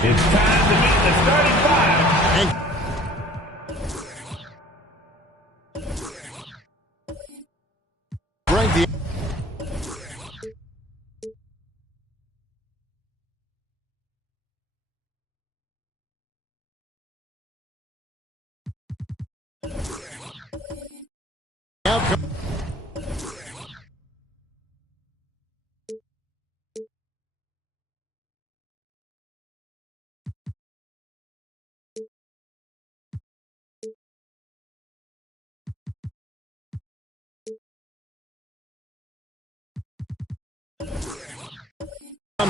It's time to meet the starting five. Break the outcome.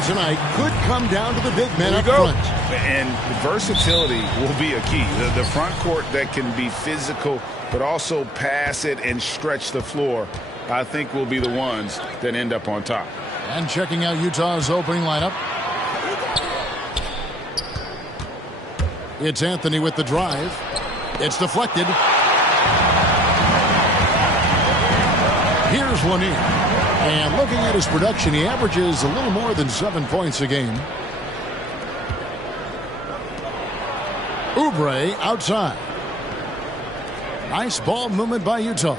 Tonight could come down to the big men up front. And versatility will be a key. The front court that can be physical but also pass it and stretch the floor, I think, will be the ones that end up on top. And checking out Utah's opening lineup. It's Anthony with the drive. It's deflected. Here's one in. And looking at his production, he averages a little more than 7 points a game. Oubre outside. Nice ball movement by Utah.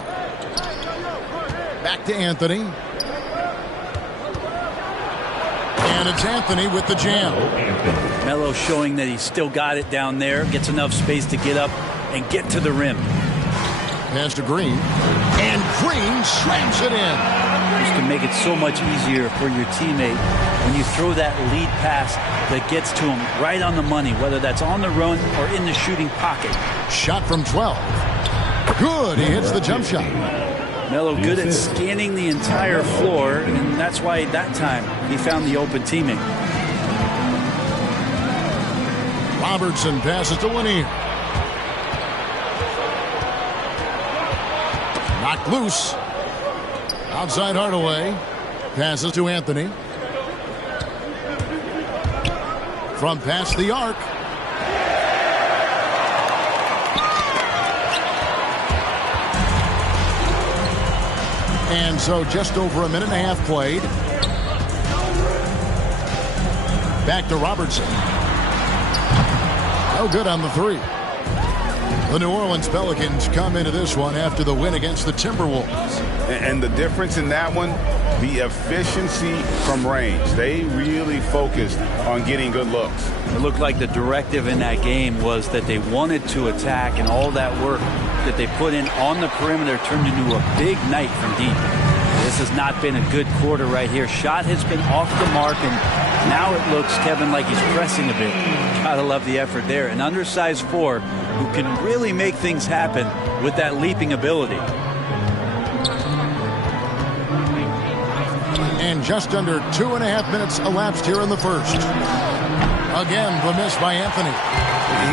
Back to Anthony. And it's Anthony with the jam. Melo showing that he's still got it down there. Gets enough space to get up and get to the rim. Pass to Green. And Green slams it in. Just to make it so much easier for your teammate when you throw that lead pass that gets to him right on the money, whether that's on the run or in the shooting pocket. Shot from 12. Good. He hits the jump shot. Melo good at scanning the entire floor, and that's why that time he found the open teammate. Robertson passes to Lanier. Knocked loose. Outside Hardaway. Passes to Anthony. From past the arc. And so just over a minute and a half played. Back to Robertson. No good on the three. The New Orleans Pelicans come into this one after the win against the Timberwolves. And the difference in that one, the efficiency from range. They really focused on getting good looks. It looked like the directive in that game was that they wanted to attack, and all that work that they put in on the perimeter turned into a big night from deep. This has not been a good quarter right here. Shot has been off the mark, and now it looks, Kevin, like he's pressing a bit. Gotta love the effort there. An undersized four who can really make things happen with that leaping ability. And just under 2.5 minutes elapsed here in the first. Again, the miss by Anthony.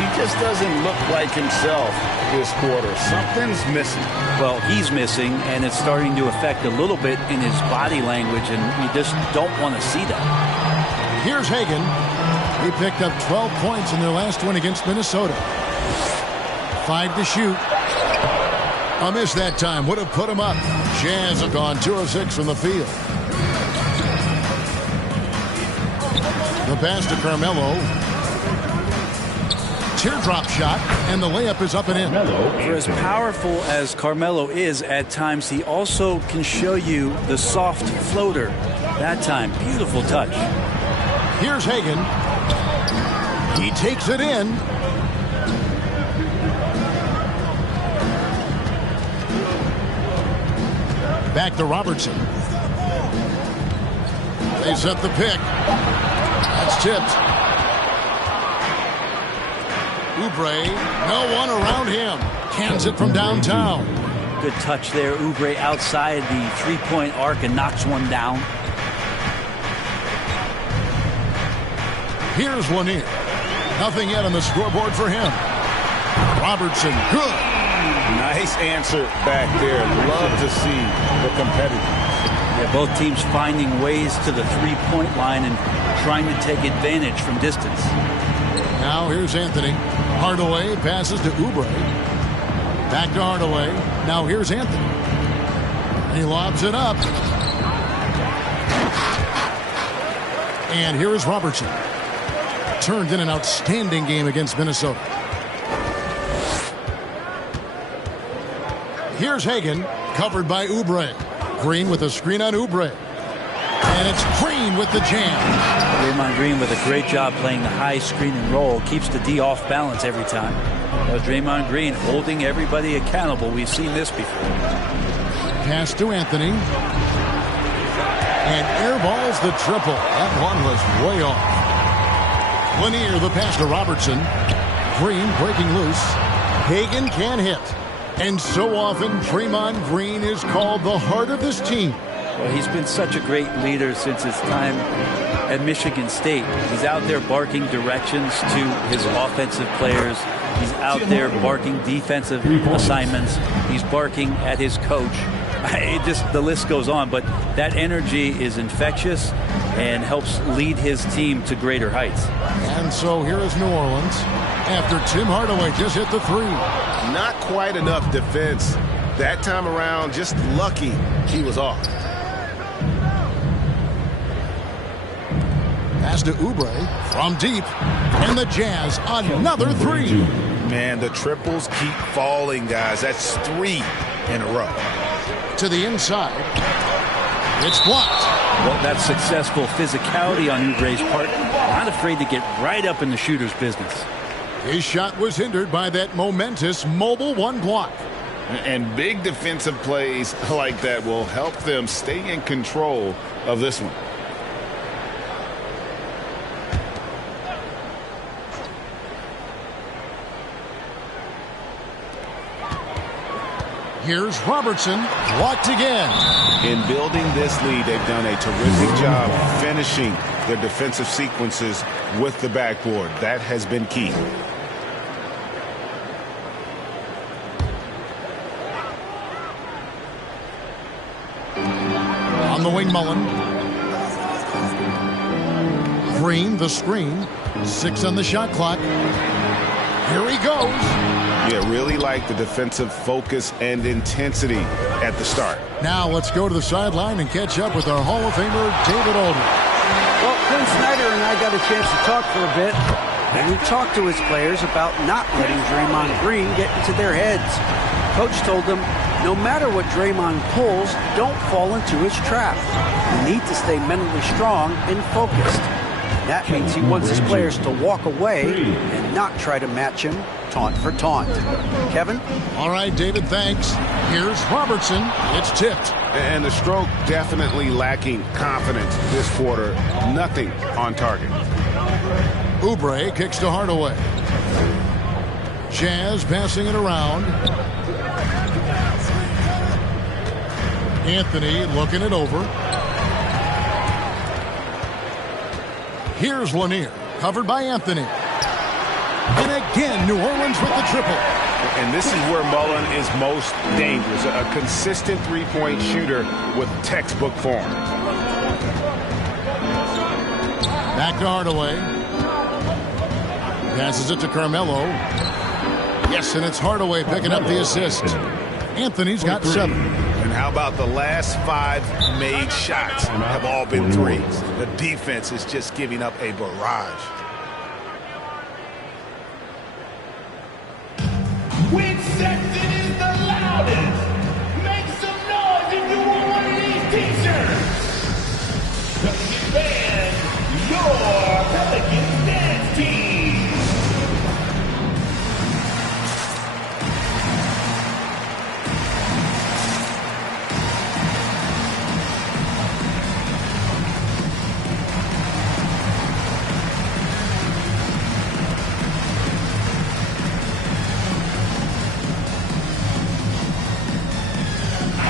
He just doesn't look like himself this quarter. Something's missing. Well, he's missing, and it's starting to affect a little bit in his body language, and we just don't want to see that. Here's Hagan. He picked up 12 points in their last win against Minnesota. 5 to shoot. A miss that time would have put him up. Jazz have gone 2 of 6 from the field. The pass to Carmelo. teardrop shot, and the layup is up and in. For as powerful as Carmelo is at times, he also can show you the soft floater. That time, beautiful touch. Here's Hagan. He takes it in. Back to Robertson. They set the pick. That's tipped. Oubre, no one around him. Cans it from downtown. Good touch there. Oubre outside the three-point arc and knocks one down. Here's Lanier. Nothing yet on the scoreboard for him. Robertson, good. Nice answer back there. Love to see the competitors. Yeah, both teams finding ways to the three-point line and trying to take advantage from distance. Now here's Anthony. Hardaway passes to Oubre. Back to Hardaway. Now here's Anthony. He lobs it up. And here is Robertson. Turned in an outstanding game against Minnesota. Here's Hagan, covered by Oubre. Green with a screen on Oubre. And it's Green with the jam. Draymond Green with a great job playing the high screen and roll. Keeps the D off balance every time. Draymond Green holding everybody accountable. We've seen this before. Pass to Anthony. And airballs the triple. That one was way off. Lanier, the pass to Robertson. Green breaking loose. Hagan can't hit. And so often, Draymond Green is called the heart of this team. Well, he's been such a great leader since his time at Michigan State. He's out there barking directions to his offensive players. He's out there barking defensive assignments. He's barking at his coach. The list goes on, but that energy is infectious and helps lead his team to greater heights. And so here is New Orleans after Tim Hardaway just hit the three. Not quite enough defense that time around. Just lucky he was off. Pass to Oubre from deep. And the Jazz another three. Man, the triples keep falling, guys. That's 3 in a row. To the inside. It's blocked. Well, that's successful physicality on Oubre's part. Not afraid to get right up in the shooter's business. His shot was hindered by that momentous mobile one block. And big defensive plays like that will help them stay in control of this one. Here's Robertson, blocked again. In building this lead, they've done a terrific job finishing their defensive sequences with the backboard. That has been key. On the wing, Mullen. Green, the screen. 6 on the shot clock. Here he goes. Yeah, really like the defensive focus and intensity at the start. Now let's go to the sideline and catch up with our Hall of Famer, David Aldridge. Well, Quinn Snyder and I got a chance to talk for a bit, and he talked to his players about not letting Draymond Green get into their heads. Coach told them, no matter what Draymond pulls, don't fall into his trap. You need to stay mentally strong and focused. That means he wants his players to walk away and not try to match him taunt for taunt. Kevin? All right, David, thanks. Here's Robertson. It's tipped. And the stroke definitely lacking confidence this quarter. Nothing on target. Oubre kicks to Hardaway. Jazz passing it around. Anthony looking it over. Here's Lanier, covered by Anthony. And again, New Orleans with the triple. And this is where Mullen is most dangerous. A consistent three-point shooter with textbook form. Back to Hardaway. Passes it to Carmelo. Yes, and it's Hardaway picking up the assist. Anthony's got 7. And how about the last 5 made shots have all been threes? The defense is just giving up a barrage. T-shirts. Come band your Pelicans dance team.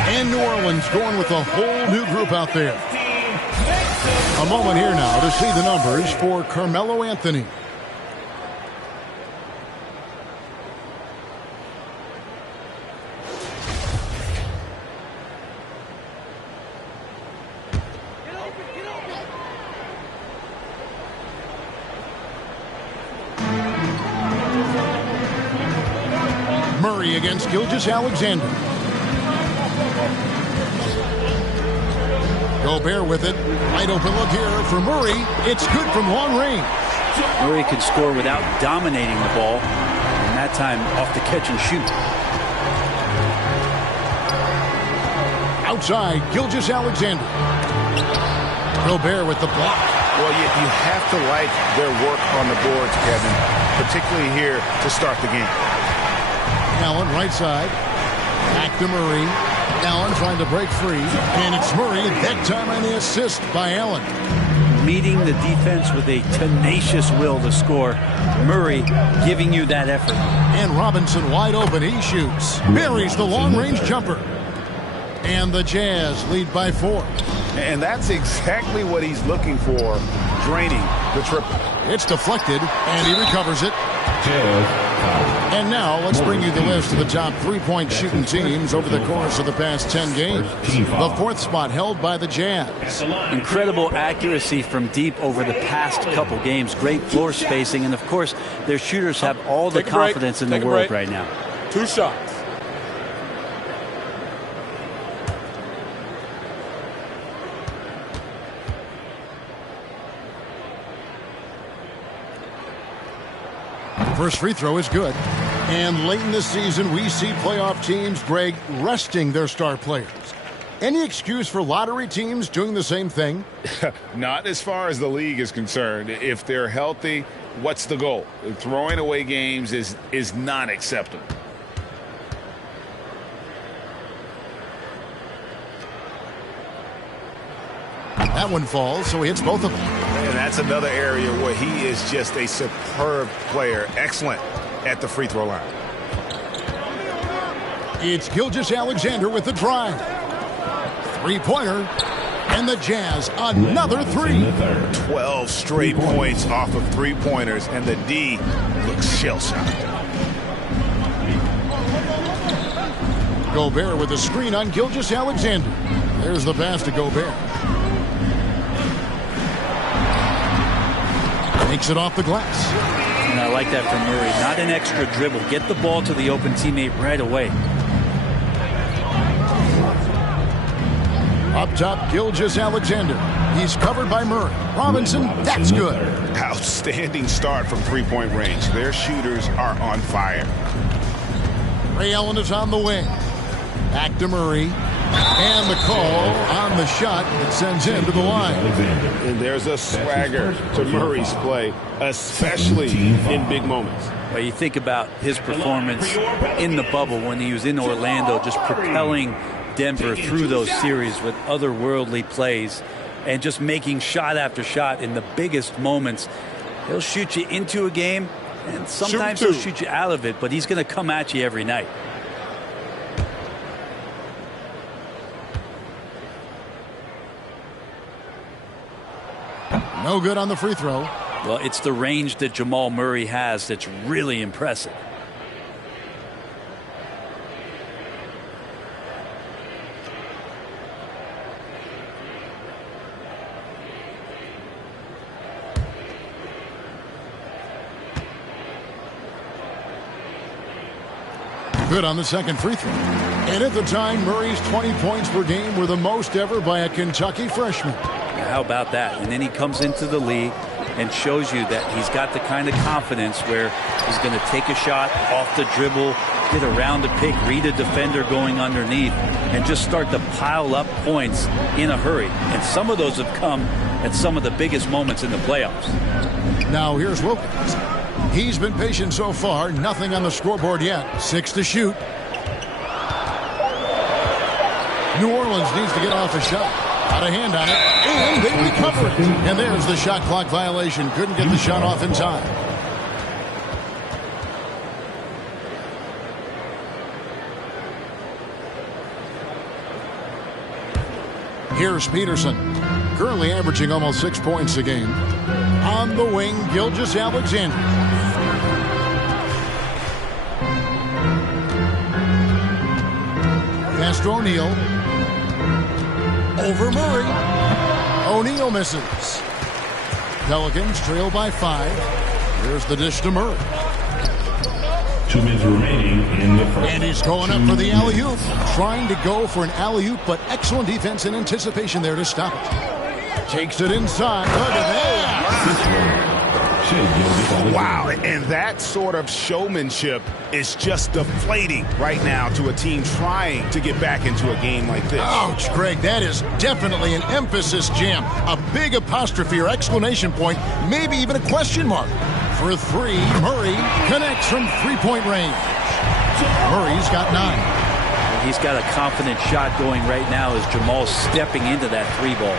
And New Orleans going with a whole new group out there. A moment here now to see the numbers for Carmelo Anthony. Murray against Gilgeous-Alexander. Gobert with it. Wide open look here for Murray. It's good from long range. Murray can score without dominating the ball. And that time off the catch and shoot. Outside, Gilgeous-Alexander. Gobert with the block. Well, you have to like their work on the boards, Kevin, particularly here to start the game. Allen right side. Back to Murray. Allen trying to break free, and it's Murray, that time on the assist by Allen. Meeting the defense with a tenacious will to score. Murray giving you that effort. And Robinson wide open, he shoots. Buries the long-range jumper. And the Jazz lead by 4. And that's exactly what he's looking for, draining the triple. It's deflected, and he recovers it. And now let's bring you the list of the top three-point shooting teams over the course of the past 10 games. The 4th spot held by the Jazz. Incredible accuracy from deep over the past couple games. Great floor spacing, and of course their shooters have all the confidence in the world right now. 2 shots. First free throw is good. And late in the season, we see playoff teams, Greg, resting their star players. Any excuse for lottery teams doing the same thing? Not as far as the league is concerned. If they're healthy, what's the goal? Throwing away games is not acceptable. That one falls, so he hits both of them. And that's another area where he is just a superb player. Excellent at the free throw line. It's Gilgeous-Alexander with the drive. Three-pointer. And the Jazz, another 3. 12 straight points off of three-pointers, and the D looks shell-shocked. Gobert with a screen on Gilgeous-Alexander. There's the pass to Gobert. Takes it off the glass. And I like that from Murray. Not an extra dribble. Get the ball to the open teammate right away. Up top, Gilgeous-Alexander. He's covered by Murray. Robinson, that's good. Outstanding start from three-point range. Their shooters are on fire. Ray Allen is on the wing. Back to Murray. And the call on the shot that sends him to the line. And there's a swagger to Murray's play, especially in big moments. Well, you think about his performance in the bubble when he was in Orlando, just propelling Denver through those series with otherworldly plays and just making shot after shot in the biggest moments. He'll shoot you into a game, and sometimes he'll shoot you out of it, but he's going to come at you every night. No good on the free throw. Well, it's the range that Jamal Murray has that's really impressive. Good on the second free throw. And at the time, Murray's 20 points per game were the most ever by a Kentucky freshman. How about that? And then he comes into the league and shows you that he's got the kind of confidence where he's going to take a shot off the dribble, get around the pick, read a defender going underneath, and just start to pile up points in a hurry. And some of those have come at some of the biggest moments in the playoffs. Now here's Wilkins. He's been patient so far. Nothing on the scoreboard yet. 6 to shoot. New Orleans needs to get off a shot. Got a hand on it, and they recover it. And there's the shot clock violation. Couldn't get the shot off in time. Here's Peterson, currently averaging almost 6 points a game. On the wing, Gilgeous-Alexander. Pass to O'Neal. Over Murray. O'Neal misses. Pelicans trail by 5. Here's the dish to Murray. 2 minutes remaining in the first. And he's going up for the alley-oop. Trying to go for an alley-oop, but excellent defense and anticipation there to stop it. Takes it inside. Look at that. Wow, and that sort of showmanship is just deflating right now to a team trying to get back into a game like this. Ouch, Greg, that is definitely an emphasis jam. A big apostrophe or exclamation point, maybe even a question mark. For 3, Murray connects from three-point range. Murray's got 9. He's got a confident shot going right now as Jamal's stepping into that 3 ball.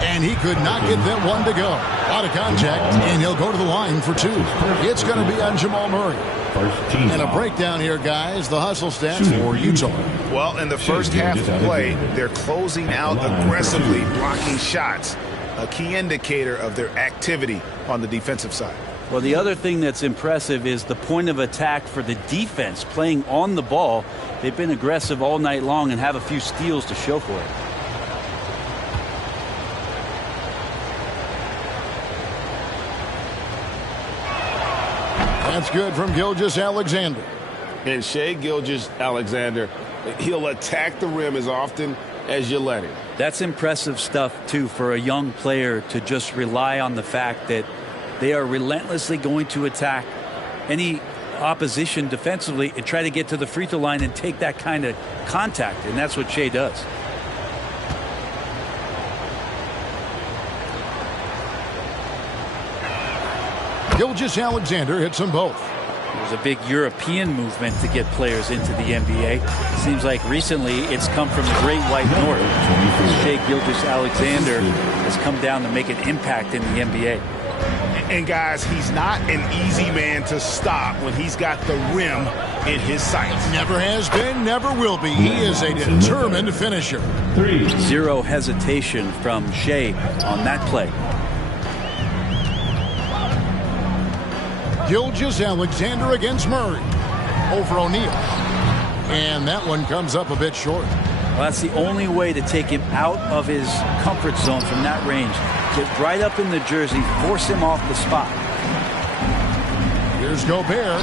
And he could not get that one to go. Out of contact, and he'll go to the line for 2. It's going to be on Jamal Murray. And a breakdown here, guys. The hustle stats for Utah. Well, in the first half of play, they're closing out aggressively, blocking shots. A key indicator of their activity on the defensive side. Well, the other thing that's impressive is the point of attack for the defense playing on the ball. They've been aggressive all night long and have a few steals to show for it. That's good from Gilgeous-Alexander. And Shai Gilgeous-Alexander, he'll attack the rim as often as you let him. That's impressive stuff, too, for a young player to just rely on the fact that they are relentlessly going to attack any opposition defensively and try to get to the free throw line and take that kind of contact. And that's what Shai does. Gilgeous-Alexander hits them both. There's a big European movement to get players into the NBA. Seems like recently it's come from the Great White North. Shai Gilgeous-Alexander has come down to make an impact in the NBA. And guys, he's not an easy man to stop when he's got the rim in his sights. Never has been, never will be. He is a determined finisher. 0 hesitation from Shai on that play. Gilgeous-Alexander against Murray. Over O'Neal. And that one comes up a bit short. Well, that's the only way to take him out of his comfort zone from that range. Get right up in the jersey, force him off the spot. Here's Gobert.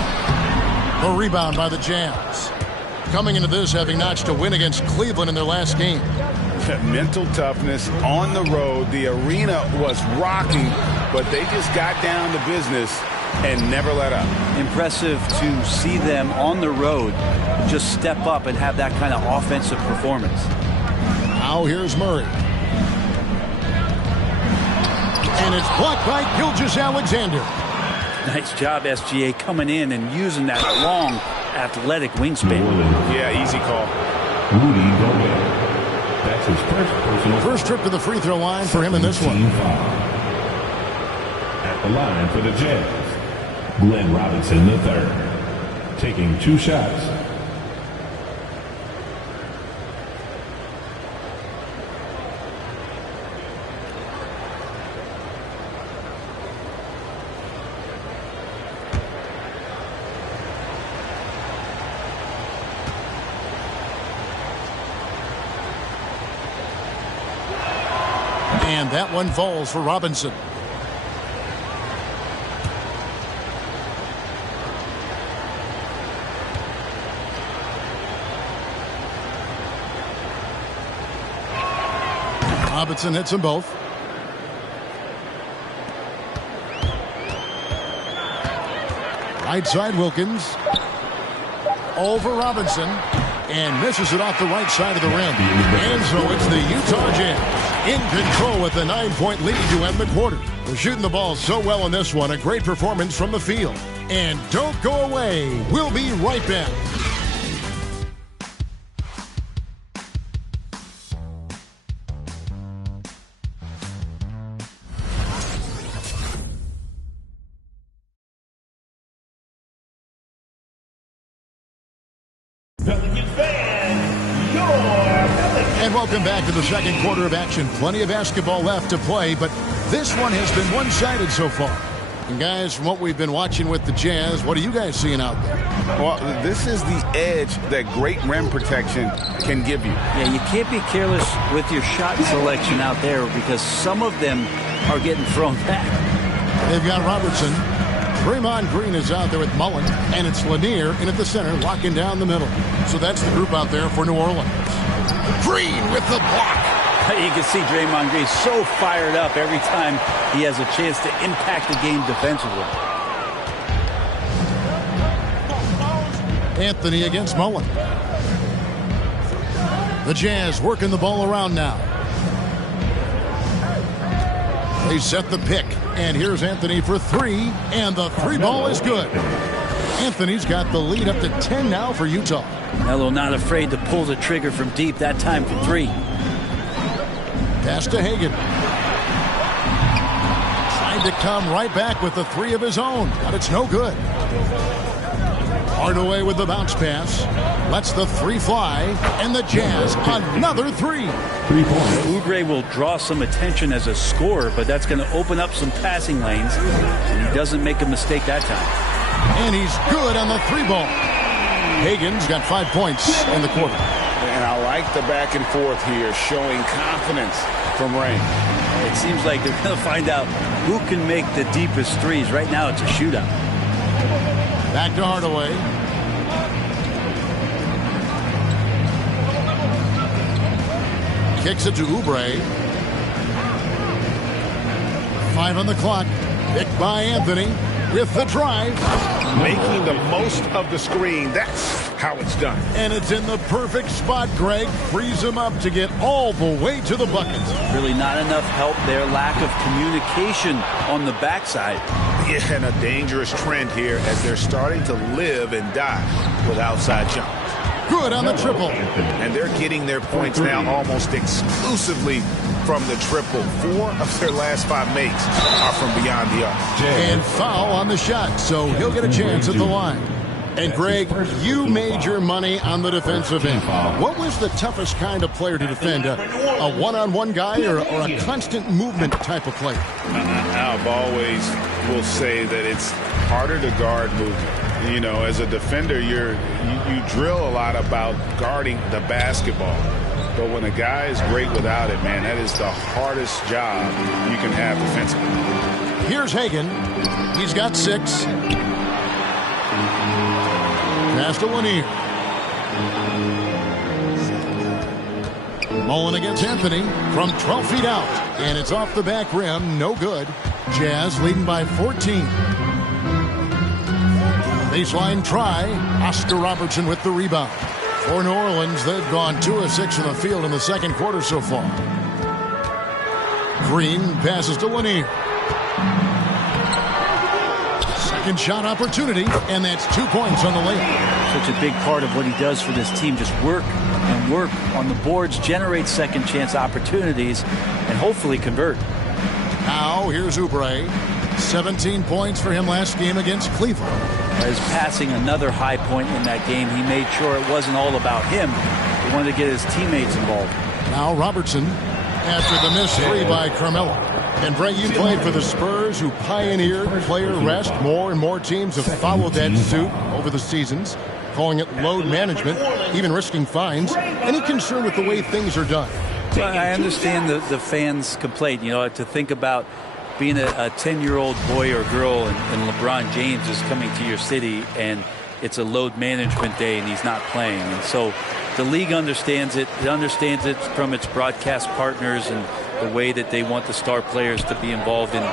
The rebound by the Jazz. Coming into this, having notched a win against Cleveland in their last game. Mental toughness on the road. The arena was rocking, but they just got down to business and never let up. Impressive to see them on the road just step up and have that kind of offensive performance. Now here's Murray. And it's blocked by Gilgeous-Alexander. Nice job, SGA, coming in and using that long, athletic wingspan. Yeah, easy call. Rudy Gobert. That's his personal First trip to the free throw line for him in this one. At the line for the Jazz, Glenn Robinson III, taking 2 shots. And that one falls for Robinson. Robinson hits them both. Right side Wilkins. over Robinson. And misses it off the right side of the rim. And so it's the Utah Jazz in control with a 9-point lead to end the quarter. They're shooting the ball so well in this one. A great performance from the field. And don't go away. We'll be right back. And welcome back to the second quarter of action. Plenty of basketball left to play, but this one has been one-sided so far. And guys, from what we've been watching with the Jazz, what are you guys seeing out there? Well, this is the edge that great rim protection can give you. Yeah, you can't be careless with your shot selection out there because some of them are getting thrown back. They've got Robertson. Draymond Green is out there with Mullen, and it's Lanier in at the center, locking down the middle. So that's the group out there for New Orleans. Green with the block. You can see Draymond Green so fired up every time he has a chance to impact the game defensively. Anthony against Mullen. The Jazz working the ball around now. They set the pick, and here's Anthony for three, and the three ball is good. Anthony's got the lead up to 10 now for Utah. Melo not afraid to pull the trigger from deep, that time for three. Pass to Hagan. Trying to come right back with the three of his own, but it's no good. Hardaway with the bounce pass. Lets the three fly, and the Jazz another three. 3 points. Oubre will draw some attention as a scorer, but that's going to open up some passing lanes, and he doesn't make a mistake that time. And he's good on the three ball. Hagan's got 5 points in the quarter. And I like the back and forth here, showing confidence from Ray. It seems like they're going to find out who can make the deepest threes. Right now it's a shootout. Back to Hardaway. Kicks it to Oubre. 5 on the clock. Picked by Anthony with the drive. Making the most of the screen. That's how it's done. And it's in the perfect spot, Greg. Frees him up to get all the way to the bucket. Really not enough help there. Lack of communication on the backside. Yeah, and a dangerous trend here as they're starting to live and die with outside jumpers. Good on the triple. And they're getting their points now almost exclusively from the triple. 4 of their last 5 makes are from beyond the arc. And foul on the shot, so he'll get a chance at the line. And Greg, you made your money on the defensive end. What was the toughest kind of player to defend? A one-on-one guy or a constant movement type of player? I've always will say that it's harder to guard movement. You know, as a defender, you drill a lot about guarding the basketball. But when a guy is great without it, man, that is the hardest job you can have defensively. Here's Hagan. He's got 6. Pass to Lanier. Mullen against Anthony from 12 feet out. And it's off the back rim. No good. Jazz leading by 14. Baseline try. Oscar Robertson with the rebound. For New Orleans, they've gone 2 of 6 in the field in the second quarter so far. Green passes to Lanier. Second shot opportunity, and that's 2 points on the layup. Such a big part of what he does for this team. Just work and work on the boards, generate second chance opportunities, and hopefully convert. Now, here's Oubre. 17 points for him last game against Cleveland. As passing another high point in that game, he made sure it wasn't all about him. He wanted to get his teammates involved. Now Robertson after the missed 3 by Carmelo. And Brett, you played for the Spurs, who pioneered player rest. More and more teams have followed that suit over the seasons, calling it load management, even risking fines. Any concern with the way things are done? I understand the fans' complaint, you know, to think about being a 10-year-old boy or girl and LeBron James is coming to your city and it's a load management day and he's not playing. And so the league understands it. It understands it from its broadcast partners, and the way that they want the star players to be involved in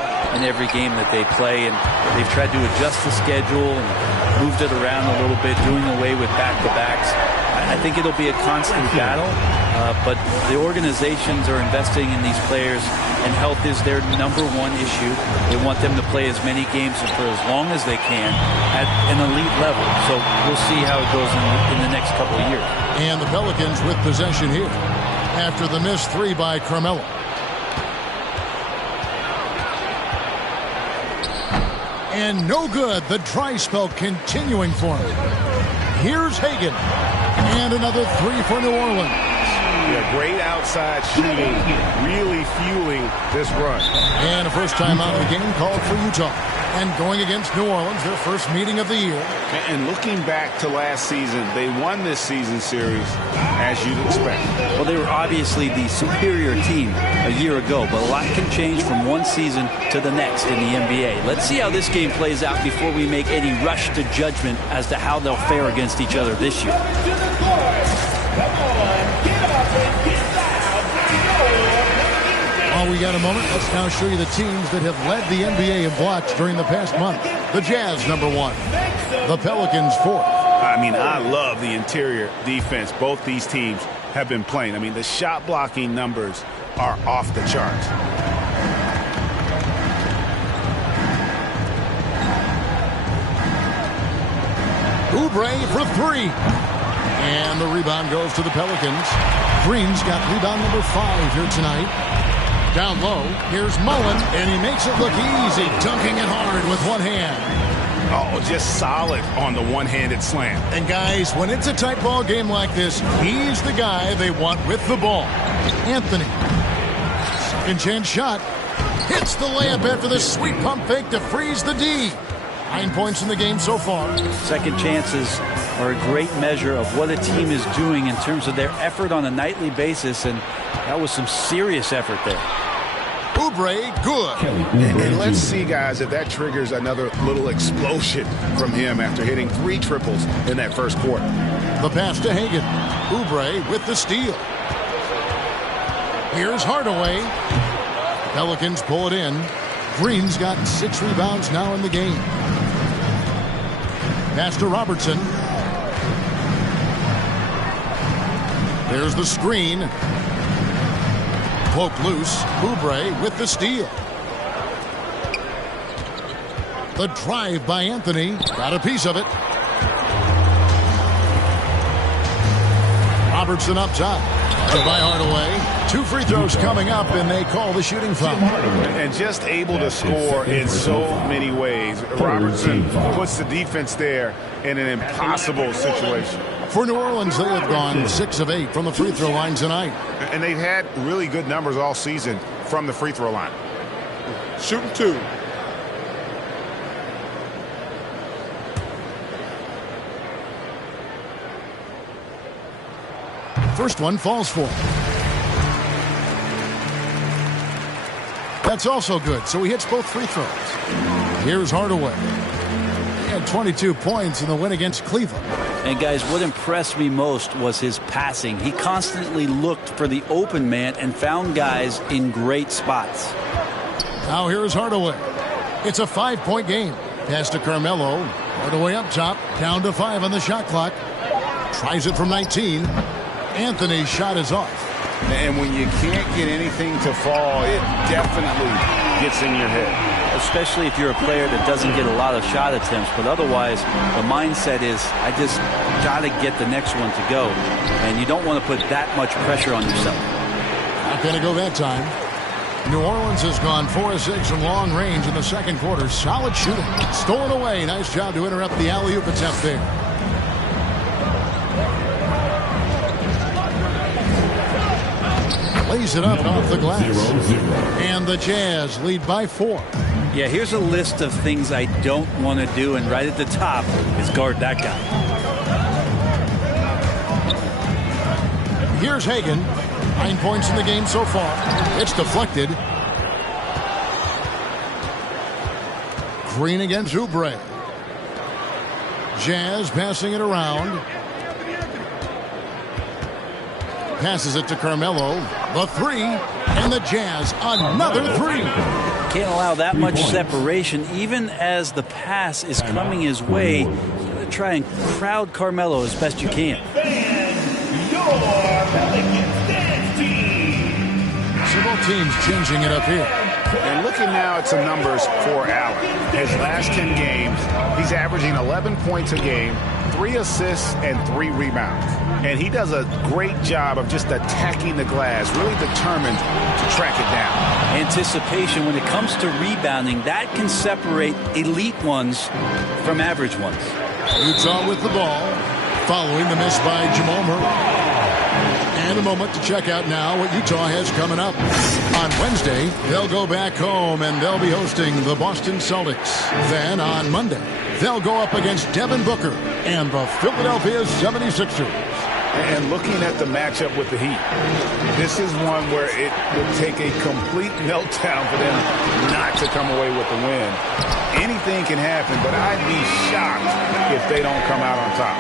every game that they play. And they've tried to adjust the schedule and moved it around a little bit, doing away with back-to-backs. I think it'll be a constant battle, but the organizations are investing in these players, and health is their #1 issue. They want them to play as many games for as long as they can at an elite level. So we'll see how it goes in the next couple of years. And the Pelicans with possession here after the missed 3 by Carmelo. And no good. The dry spell continuing for him. Here's Hagan. And another 3 for New Orleans. Yeah, great outside shooting, really fueling this run. And a first time out of the game called for Utah. And going against New Orleans, their first meeting of the year. And looking back to last season, they won this season series as you'd expect. Well, they were obviously the superior team a year ago, but a lot can change from one season to the next in the NBA. Let's see how this game plays out before we make any rush to judgment as to how they'll fare against each other this year. While we got a moment, let's now show you the teams that have led the NBA in blocks during the past month. The Jazz, #1. The Pelicans, 4th. I mean, I love the interior defense both these teams have been playing. I mean, the shot blocking numbers are off the charts. Oubre for 3. And the rebound goes to the Pelicans. Green's got rebound #5 here tonight. Down low, here's Mullen, and he makes it look easy, dunking it hard with one hand. Oh, just solid on the one-handed slam. And guys, when it's a tight ball game like this, he's the guy they want with the ball. Anthony. Second chance shot. Hits the layup after the sweet pump fake to freeze the D. 9 points in the game so far. Second chances are a great measure of what a team is doing in terms of their effort on a nightly basis, and that was some serious effort there. Oubre, good. And let's see, guys, if that triggers another little explosion from him after hitting 3 triples in that first quarter. The pass to Hagan. Oubre with the steal. Here's Hardaway. Pelicans pull it in. Green's got 6 rebounds now in the game. Pass to Robertson. There's the screen. Poke loose. Oubre with the steal. The drive by Anthony. Got a piece of it. Robertson up top. By Hardaway. 2 free throws coming up, and they call the shooting foul. And just able to score in so many ways. Robertson puts the defense there in an impossible situation. For New Orleans, they have gone 6 of 8 from the free throw line tonight. And they've had really good numbers all season from the free throw line. Shooting 2. First one falls for him. That's also good, so he hits both free throws. Here's Hardaway. He had 22 points in the win against Cleveland. And guys, what impressed me most was his passing. He constantly looked for the open man and found guys in great spots. Now here's Hardaway. It's a 5-point game. Pass to Carmelo. Hardaway up top, down to 5 on the shot clock. Tries it from 19. Anthony's shot is off. And when you can't get anything to fall, it definitely gets in your head. Especially if you're a player that doesn't get a lot of shot attempts. But otherwise, the mindset is, I just got to get the next one to go. And you don't want to put that much pressure on yourself. Not going to go that time. New Orleans has gone 4 of 6 from long range in the second quarter. Solid shooting. Stolen away. Nice job to interrupt the alley-oop attempt there. Lays it up off the glass. 0-0. And the Jazz lead by 4. Yeah, here's a list of things I don't want to do, and right at the top is guard that guy. Here's Hagan. 9 points in the game so far. It's deflected. Green against Oubre. Jazz passing it around. passes it to Carmelo. The three, and the Jazz another three. Can't allow that much separation, even as the pass is coming his way. Try and crowd Carmelo as best you can. Several teams changing it up here. And looking now at some numbers for Allen. His last 10 games, he's averaging 11 points a game, 3 assists, and 3 rebounds. And he does a great job of just attacking the glass, really determined to track it down. Anticipation when it comes to rebounding, that can separate elite ones from average ones. Utah with the ball, following the miss by Jamal Murray. And a moment to check out now what Utah has coming up. On Wednesday, they'll go back home and they'll be hosting the Boston Celtics. Then on Monday, they'll go up against Devin Booker and the Philadelphia 76ers. And looking at the matchup with the Heat, this is one where it would take a complete meltdown for them not to come away with the win. Anything can happen, but I'd be shocked if they don't come out on top.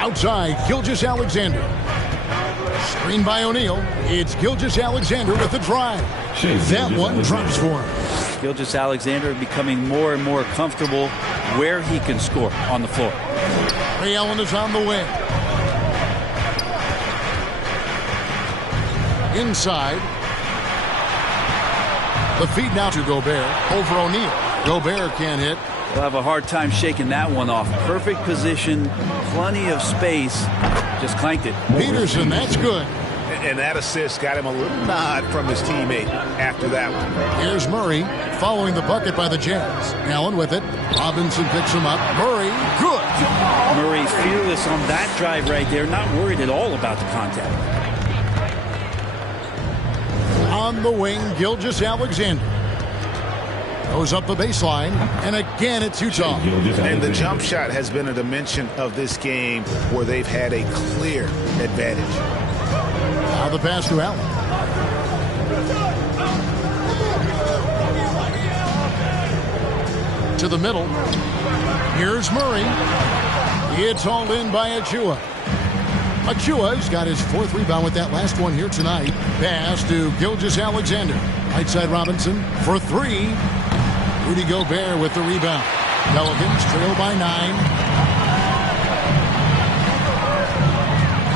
Outside, Gilgeous-Alexander. Screen by O'Neal. It's Gilgeous-Alexander with the drive. That one drops for him. Gilgeous-Alexander becoming more and more comfortable where he can score on the floor. Ray Allen is on the wing. Inside. The feed now to Gobert over O'Neal. Gobert can't hit. We'll have a hard time shaking that one off. Perfect position, plenty of space. Just clanked it. Peterson, that's good. And that assist got him a little nod from his teammate after that one. Here's Murray following the bucket by the Jazz. Allen with it. Robinson picks him up. Murray, good. Murray fearless on that drive right there. Not worried at all about the contact. On the wing, Gilgeous-Alexander. Goes up the baseline, and again it's Utah. And the jump shot has been a dimension of this game where they've had a clear advantage. Now the pass to Allen. To the middle. Here's Murray. It's hauled in by Achua. Achua's got his 4th rebound with that last one here tonight. Pass to Gilgeous-Alexander. Right side Robinson for 3. Rudy Gobert with the rebound. Pelicans trail by 9.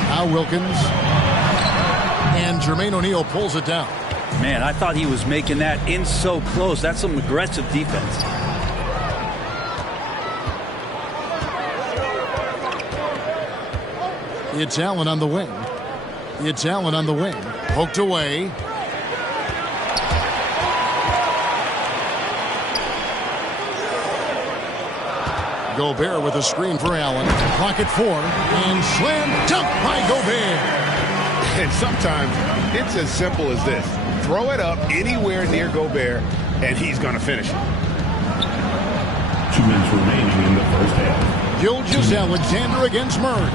Now Wilkins. And Jermaine O'Neal pulls it down. Man, I thought he was making that in so close. That's some aggressive defense. It's Allen on the wing. It's Allen on the wing. Poked away. Gobert with a screen for Allen. Clock at 4. And slam dunk by Gobert. And sometimes it's as simple as this. Throw it up anywhere near Gobert, and he's going to finish it. 2 minutes remaining in the first half. Gilgeous-Alexander against Murray.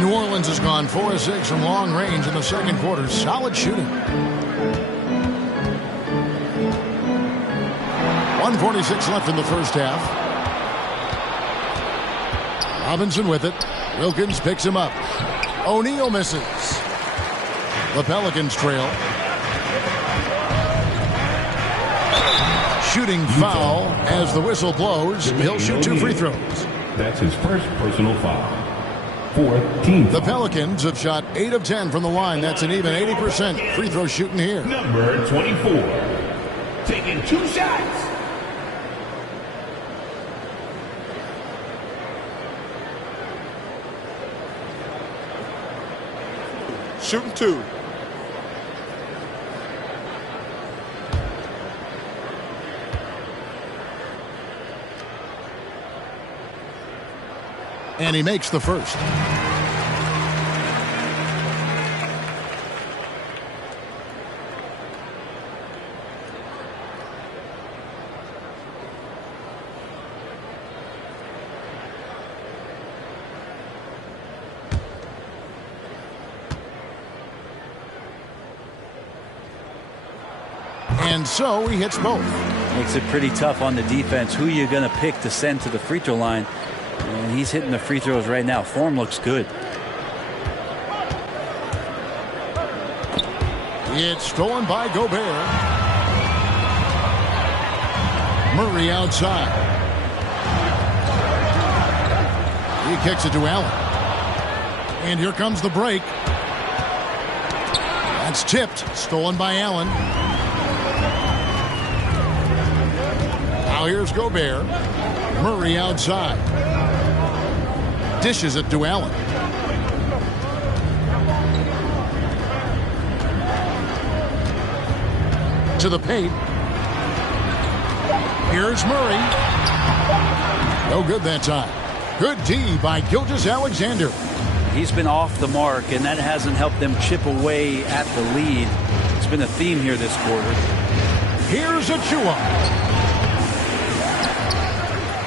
New Orleans has gone 4 of 6 from long range in the second quarter. Solid shooting. 1:46 left in the first half. Robinson with it. Wilkins picks him up. O'Neal misses. The Pelicans trail. Shooting foul as the whistle blows. He'll shoot 2 free throws. That's his first personal foul. 4th team. The Pelicans have shot 8 of 10 from the line. That's an even 80% free throw shooting here. Number 24. Taking 2 shots. Shooting 2. And he makes the first. And so he hits both. Makes it pretty tough on the defense. Who you're going to pick to send to the free throw line. And he's hitting the free throws right now. Form looks good. It's stolen by Gobert. Murray outside. He kicks it to Allen. And here comes the break. That's tipped. Stolen by Allen. Now here's Gobert. Murray outside. Dishes it to Allen. To the paint. Here's Murray. No good that time. Good D by Gilgeous-Alexander. He's been off the mark, and that hasn't helped them chip away at the lead. It's been a theme here this quarter. Here's Achua.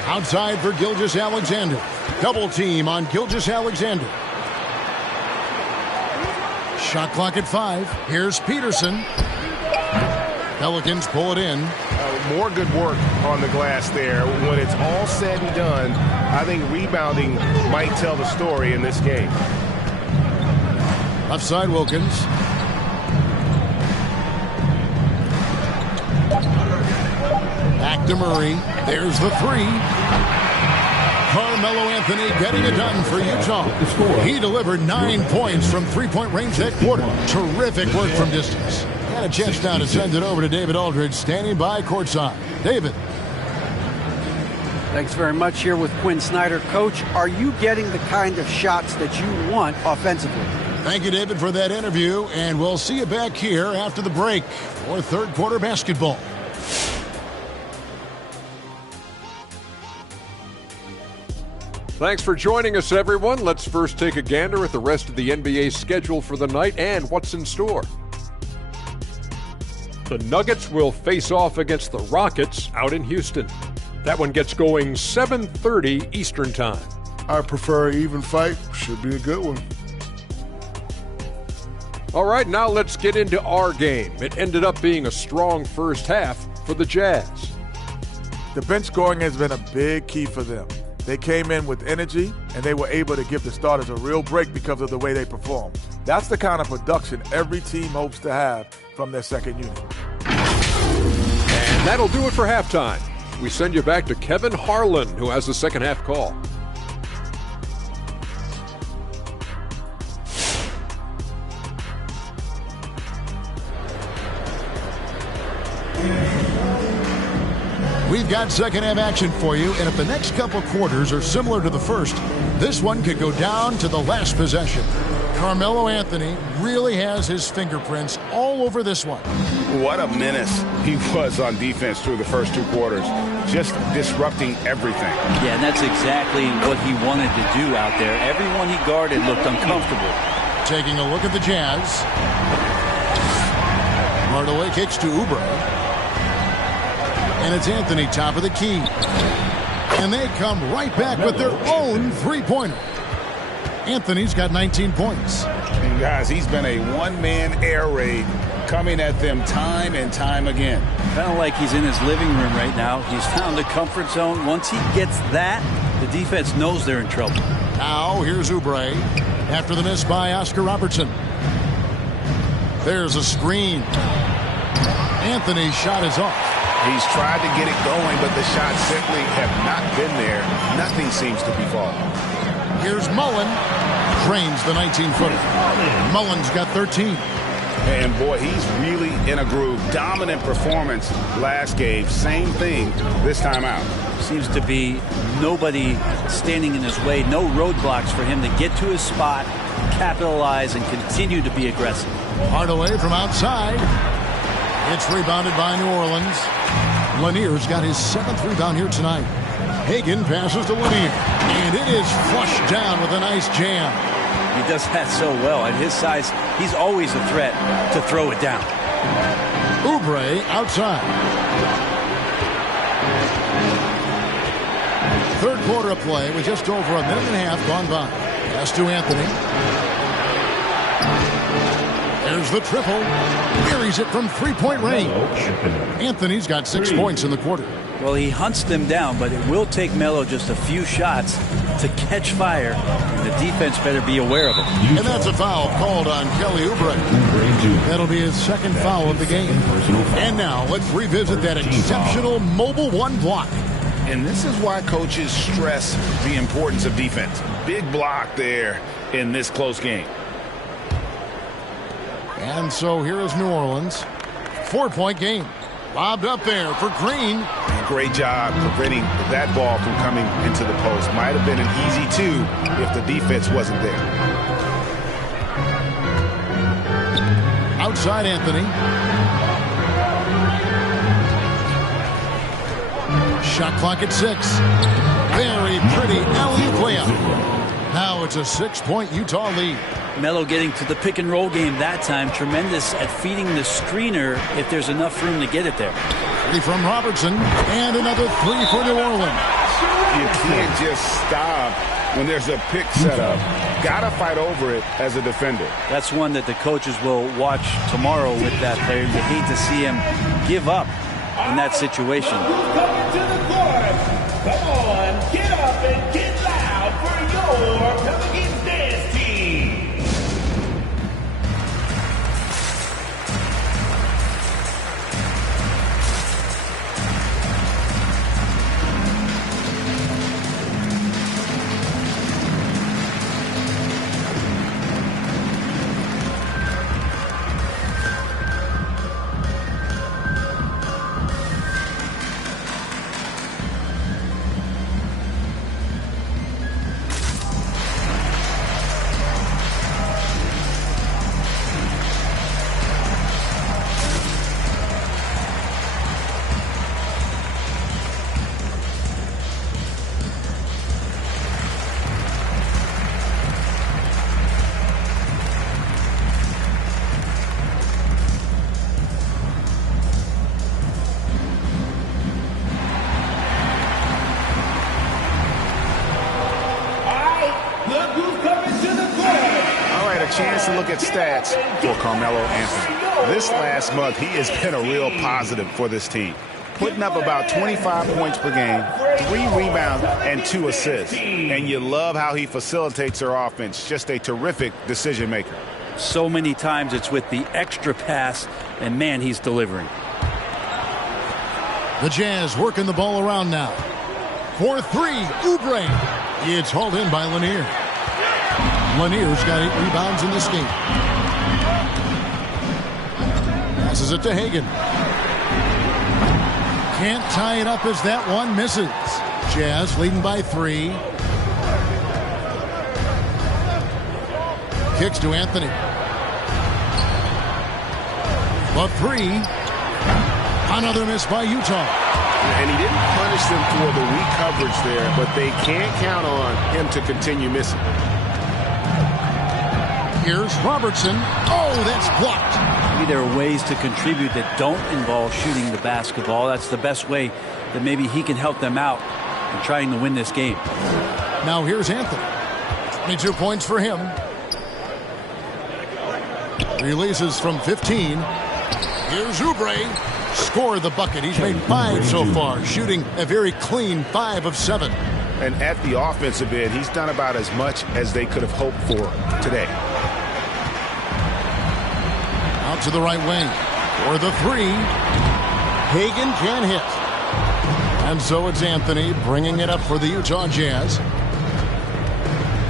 Outside for Gilgeous-Alexander. Double team on Gilgeous-Alexander. Shot clock at 5. Here's Peterson. Pelicans pull it in. More good work on the glass there. When it's all said and done, I think rebounding might tell the story in this game. Left side, Wilkins. Back to Murray. There's the 3. Carmelo Anthony getting it done for Utah. He delivered 9 points from three-point range that quarter. Terrific work from distance. Got a chance now to send it over to David Aldridge, standing by courtside. David. Thanks very much. Here with Quinn Snyder. Coach, are you getting the kind of shots that you want offensively? Thank you, David, for that interview, and we'll see you back here after the break for third quarter basketball. Thanks for joining us, everyone. Let's first take a gander at the rest of the NBA schedule for the night and what's in store. The Nuggets will face off against the Rockets out in Houston. That one gets going 7:30 Eastern Time. I prefer an even fight. Should be a good one. All right, now let's get into our game. It ended up being a strong first half for the Jazz. The bench scoring has been a big key for them. They came in with energy, and they were able to give the starters a real break because of the way they perform. That's the kind of production every team hopes to have from their second unit. And that'll do it for halftime. We send you back to Kevin Harlan, who has the second half call. We've got second half action for you, and if the next couple quarters are similar to the first, this one could go down to the last possession. Carmelo Anthony really has his fingerprints all over this one. What a menace he was on defense through the first 2 quarters, just disrupting everything. Yeah, and that's exactly what he wanted to do out there. Everyone he guarded looked uncomfortable. Taking a look at the Jazz. Hardaway kicks to Oubre. And it's Anthony, top of the key. And they come right back with their own three-pointer. Anthony's got 19 points. And guys, he's been a one-man air raid coming at them time and time again. Kind of like he's in his living room right now. He's found the comfort zone. Once he gets that, the defense knows they're in trouble. Now here's Oubre after the miss by Oscar Robertson. There's a screen. Anthony's shot is off. He's tried to get it going, but the shots simply have not been there. Nothing seems to be falling. Here's Mullen. Drains the 19-footer. Mullen's got 13. And boy, he's really in a groove. Dominant performance last game. Same thing this time out. Seems to be nobody standing in his way. No roadblocks for him to get to his spot, capitalize, and continue to be aggressive. Hardaway from outside. It's rebounded by New Orleans. Lanier's got his 7th rebound here tonight. Hagan passes to Lanier. And it is flushed down with a nice jam. He does that so well. At his size, he's always a threat to throw it down. Oubre outside. Third quarter of play with just over a minute and a half gone by. Pass to Anthony. There's the triple. Buries it from three-point range. Anthony's got 6 points in the quarter. Well, he hunts them down, but it will take Melo just a few shots to catch fire, and the defense better be aware of it. And that's a foul called on Kelly Oubre. That'll be his second foul of the game. And now let's revisit that exceptional Mobile One block. And this is why coaches stress the importance of defense. Big block there in this close game. And so here is New Orleans. 4-point game. Lobbed up there for Green. Great job preventing that ball from coming into the post. Might have been an easy two if the defense wasn't there. Outside Anthony. Shot clock at 6. Very pretty alley-oop layup. Now it's a 6-point Utah lead. Melo getting to the pick and roll game that time. Tremendous at feeding the screener if there's enough room to get it there. 3 from Robertson and another 3 for New Orleans. You can't just stop when there's a pick set up. Gotta fight over it as a defender. That's one that the coaches will watch tomorrow with that player. You hate to see him give up in that situation. Coming to the court. Come on, get up and get loud for your Pelicans dance team. Chance to look at stats for Carmelo Anthony. This last month, he has been a real positive for this team. Putting up about 25 points per game, 3 rebounds, and 2 assists. And you love how he facilitates their offense. Just a terrific decision maker. So many times it's with the extra pass, and man, he's delivering. The Jazz working the ball around now. For 3, Oubre. It's hauled in by Lanier. Lanier's got 8 rebounds in this game. Passes it to Hagan. Can't tie it up as that one misses. Jazz leading by 3. Kicks to Anthony. The 3. Another miss by Utah. And he didn't punish them for the weak coverage there, but they can't count on him to continue missing. Here's Robertson. Oh, that's blocked. Maybe there are ways to contribute that don't involve shooting the basketball. That's the best way that maybe he can help them out in trying to win this game. Now here's Anthony. 22 points for him. Releases from 15. Here's Oubre. Scored the bucket. He's made 5 so far, shooting a very clean 5 of 7. And at the offensive end, he's done about as much as they could have hoped for today. Out to the right wing for the 3. Hagan can't hit. And so it's Anthony bringing it up for the Utah Jazz.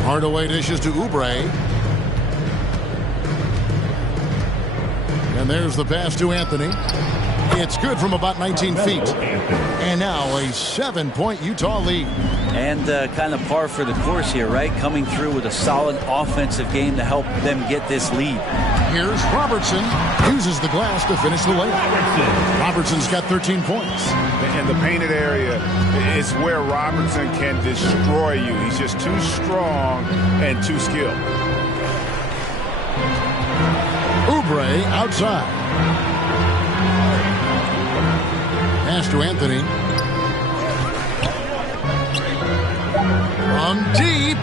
Hardaway dishes to Oubre. And there's the pass to Anthony. It's good from about 19 feet. And now a 7-point Utah lead. And kind of par for the course here, right? Coming through with a solid offensive game to help them get this lead. Here's Robertson. Uses the glass to finish the layup. Robertson's got 13 points. And the painted area is where Robertson can destroy you. He's just too strong and too skilled. Oubre outside. Pass to Anthony. From deep.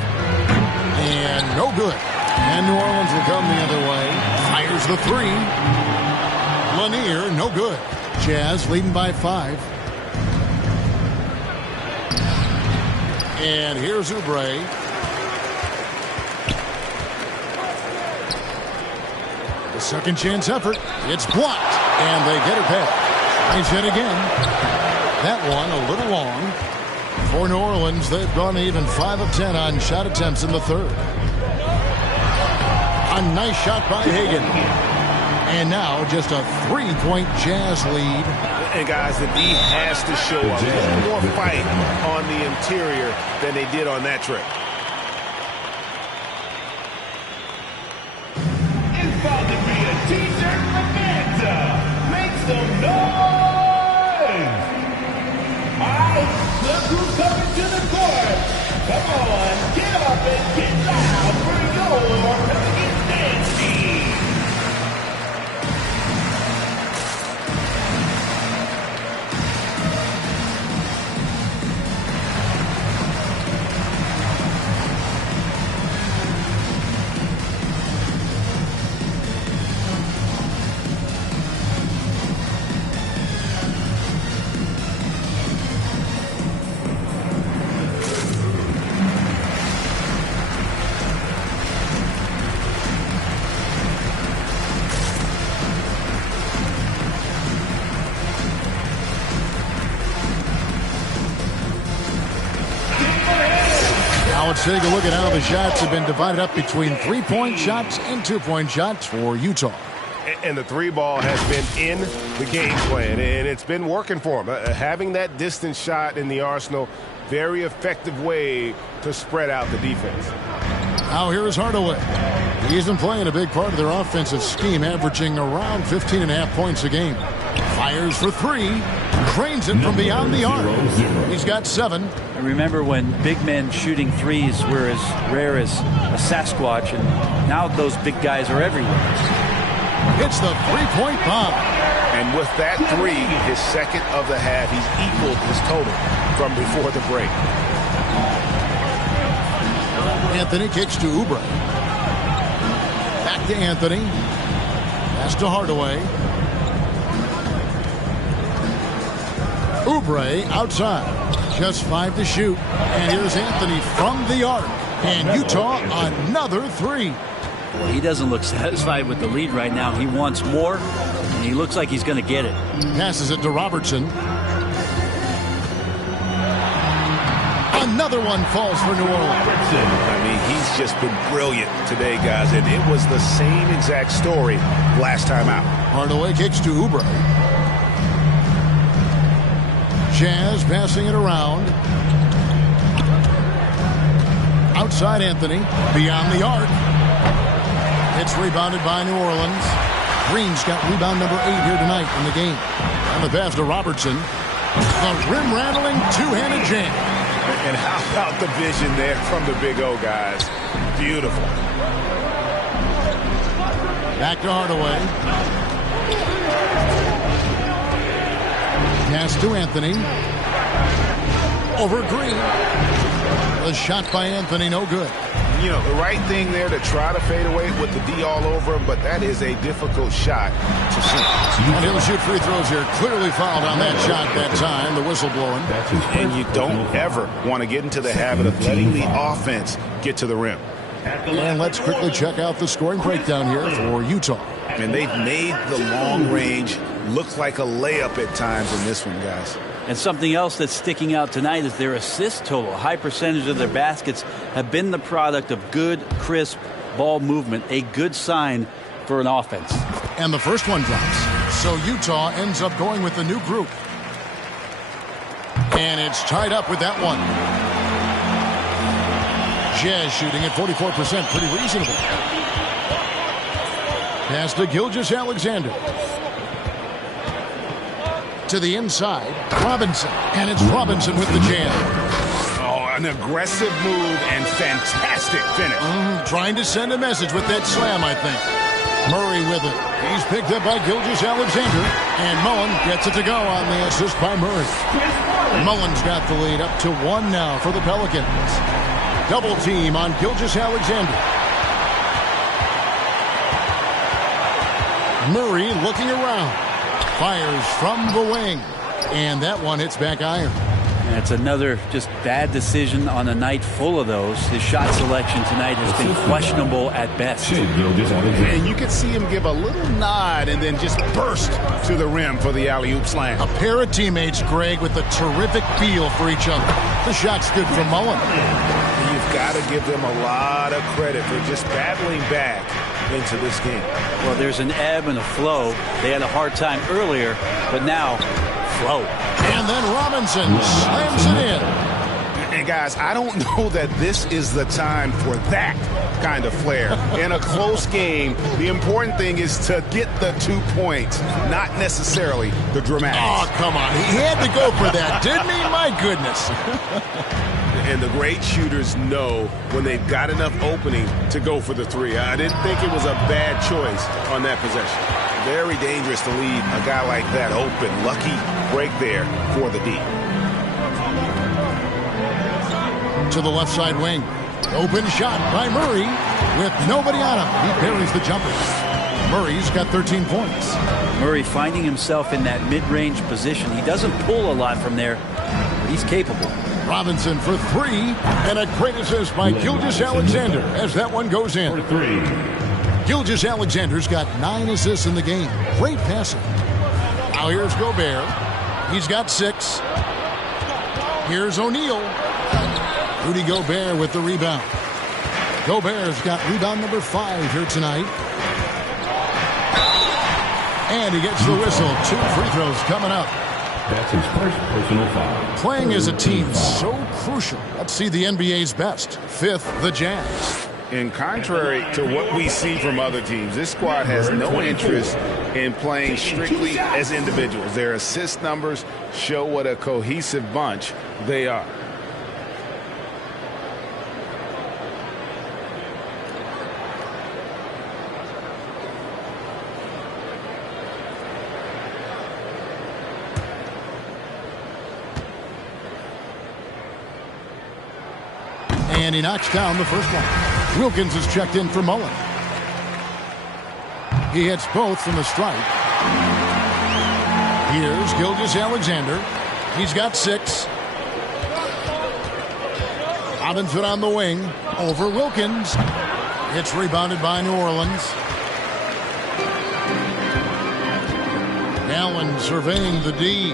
And no good. And New Orleans will come the other way. Fires the 3. Lanier, no good. Jazz leading by 5. And here's Oubre. The second chance effort. It's blocked. And they get it back. Nice hit again. That one a little long. For New Orleans, they've gone even 5 of 10 on shot attempts in the third. A nice shot by Hagan. And now just a 3-point Jazz lead. And guys, the D has to show a little more fight on the interior than they did on that trip. It's about to be a t-shirt bonanza. Make some noise. All right, look who's coming to the court. Come on, get up and get loud for your Pelicans dance team. Let's take a look at how the shots have been divided up between 3-point shots and 2-point shots for Utah. And the three ball has been in the game plan, and it's been working for them. Having that distance shot in the arsenal, very effective way to spread out the defense. Now here is Hardaway. He's been playing a big part of their offensive scheme, averaging around 15.5 points a game. Fires for three. Cranes it from beyond the arc. He's got 7. I remember when big men shooting threes were as rare as a Sasquatch, and now those big guys are everywhere. Hits the 3-point bomb. And with that three, his second of the half, he's equaled his total from before the break. Anthony kicks to Oubre. Back to Anthony. Pass to Hardaway. Oubre outside. Just 5 to shoot. And here's Anthony from the arc. And Utah another 3. Well, he doesn't look satisfied with the lead right now. He wants more, and he looks like he's going to get it. Passes it to Robertson. Another one falls for New Orleans. I mean, he's just been brilliant today, guys, and it was the same exact story last time out. Hardaway kicks to Oubre. Jazz passing it around. Outside Anthony. Beyond the arc. It's rebounded by New Orleans. Green's got rebound number 8 here tonight in the game. And the pass to Robertson. The rim-rattling two-handed jam. And how about the vision there from the Big O, guys? Beautiful. Back to Hardaway. Pass to Anthony. Over Green. The shot by Anthony, no good. You know, the right thing there to try to fade away with the D all over him, but that is a difficult shot to sink. And he'll shoot free throws here. Clearly fouled on that shot that time. The whistle blowing. And you don't ever want to get into the habit of letting the offense get to the rim. And let's quickly check out the scoring breakdown here for Utah. And they've made the long range look like a layup at times in this one, guys. And something else that's sticking out tonight is their assist total. A high percentage of their baskets have been the product of good, crisp ball movement, a good sign for an offense. And the first one drops. So Utah ends up going with the new group. And it's tied up with that one. Jazz shooting at 44%, pretty reasonable. Pass to Gilgeous-Alexander. To the inside, Robinson. And it's Robinson with the jam. Oh, an aggressive move and fantastic finish. Trying to send a message with that slam, I think. Murray with it. He's picked up by Gilgeous-Alexander. And Mullen gets it to go on the assist by Murray. Mullen's got the lead up to 1 now for the Pelicans. Double team on Gilgeous-Alexander. Murray looking around. Fires from the wing. And that one hits back iron. And it's another just bad decision on a night full of those. His shot selection tonight has been questionable at best. And you could see him give a little nod and then just burst to the rim for the alley-oop slam. A pair of teammates, Greg, with a terrific feel for each other. The shot's good from Mullen. You've got to give them a lot of credit for just battling back into this game. Well, there's an ebb and a flow. They had a hard time earlier, but now, flow. And then Robinson slams it in. And guys, I don't know that this is the time for that kind of flair. In a close game, the important thing is to get the 2 points, not necessarily the dramatics. Oh, come on. He had to go for that, didn't he? My goodness. And the great shooters know when they've got enough opening to go for the three. I didn't think it was a bad choice on that possession. Very dangerous to leave a guy like that open. Lucky break there for the D. To the left side wing. Open shot by Murray with nobody on him. He buries the jumper. Murray's got 13 points. Murray finding himself in that mid-range position. He doesn't pull a lot from there, but he's capable. Robinson for three, and a great assist by Gilgeous-Alexander as that one goes in. Gilgeous-Alexander's got 9 assists in the game. Great passing. Now here's Gobert. He's got 6. Here's O'Neal. Rudy Gobert with the rebound. Gobert's got rebound number 5 here tonight. And he gets the whistle. 2 free throws coming up. That's his first personal foul. Playing as a team, so crucial. Let's see the NBA's best. 5th, the Jazz. And contrary to what we see from other teams, this squad has no interest in playing strictly as individuals. Their assist numbers show what a cohesive bunch they are. And he knocks down the first one. Wilkins is checked in for Mullen. He hits both from the stripe. Here's Gilgeous-Alexander. He's got 6. Robinson on the wing. Over Wilkins. It's rebounded by New Orleans. Allen surveying the D.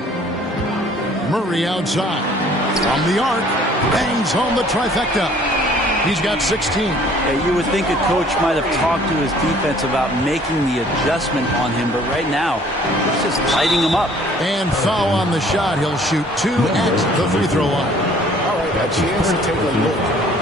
Murray outside. From the arc. Bangs home the trifecta. He's got 16. Yeah, you would think a coach might have talked to his defense about making the adjustment on him, but right now, he's just lighting him up. And foul on the shot. He'll shoot 2 at the free throw line. All right, a chance to take a look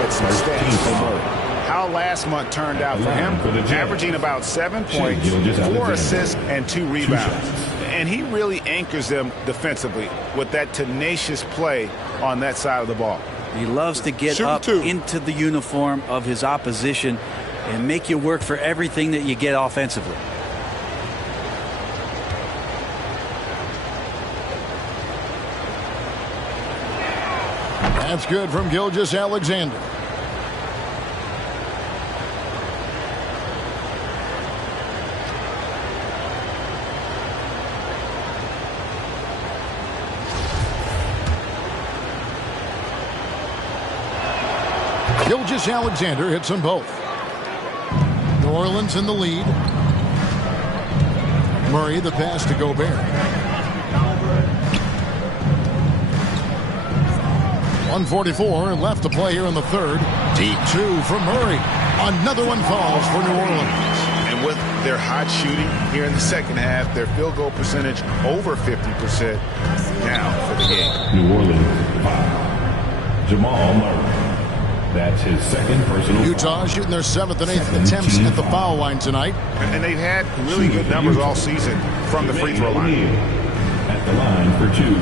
at some stats for Murray. How last month turned out for him, averaging about 7 points, 4 assists, and 2 rebounds. And he really anchors them defensively with that tenacious play on that side of the ball. He loves to get up into the uniform of his opposition and make you work for everything that you get offensively. That's good from Gilgeous-Alexander. Gilgeous-Alexander hits them both. New Orleans in the lead. Murray the pass to Gobert. 1:44 left to play here in the third. Deep 2 from Murray. Another one falls for New Orleans. And with their hot shooting here in the second half, their field goal percentage over 50% now for the game. New Orleans 5. Jamal Murray. That's his second personal Utah foul. shooting their 7th and 8th attempts at the foul line tonight. And they've had really good numbers all season from the free throw line. At the line for 2.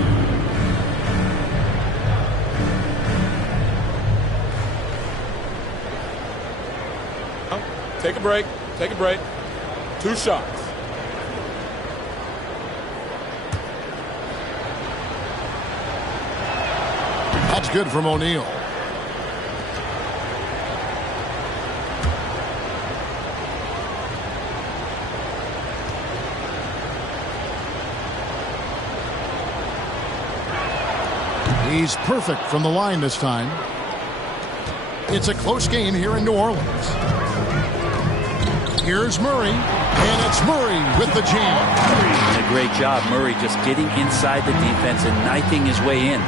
Take a break. Take a break. 2 shots. That's good from O'Neal. He He's perfect from the line this time. It's a close game here in New Orleans. Here's Murray, and it's Murray with the jam. And a great job, Murray, just getting inside the defense and knifing his way in.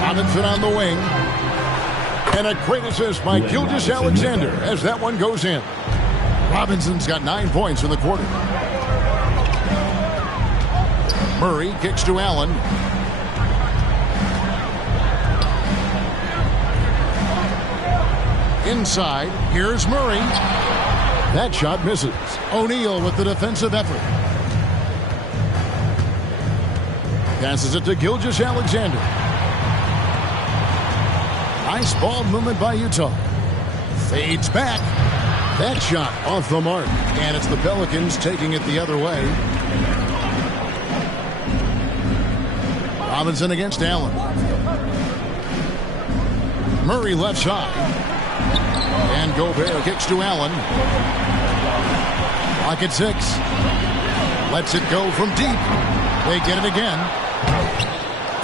Robinson on the wing. And a great assist by Gilgeous-Alexander as that one goes in. Robinson's got 9 points in the quarter. Murray kicks to Allen. Inside, here's Murray. That shot misses. O'Neal with the defensive effort. Passes it to Gilgeous-Alexander. Nice ball movement by Utah. Fades back. That shot off the mark. And it's the Pelicans taking it the other way. Robinson against Allen. Murray left side. And Gobert kicks to Allen. Clock at 6. Lets it go from deep. They get it again.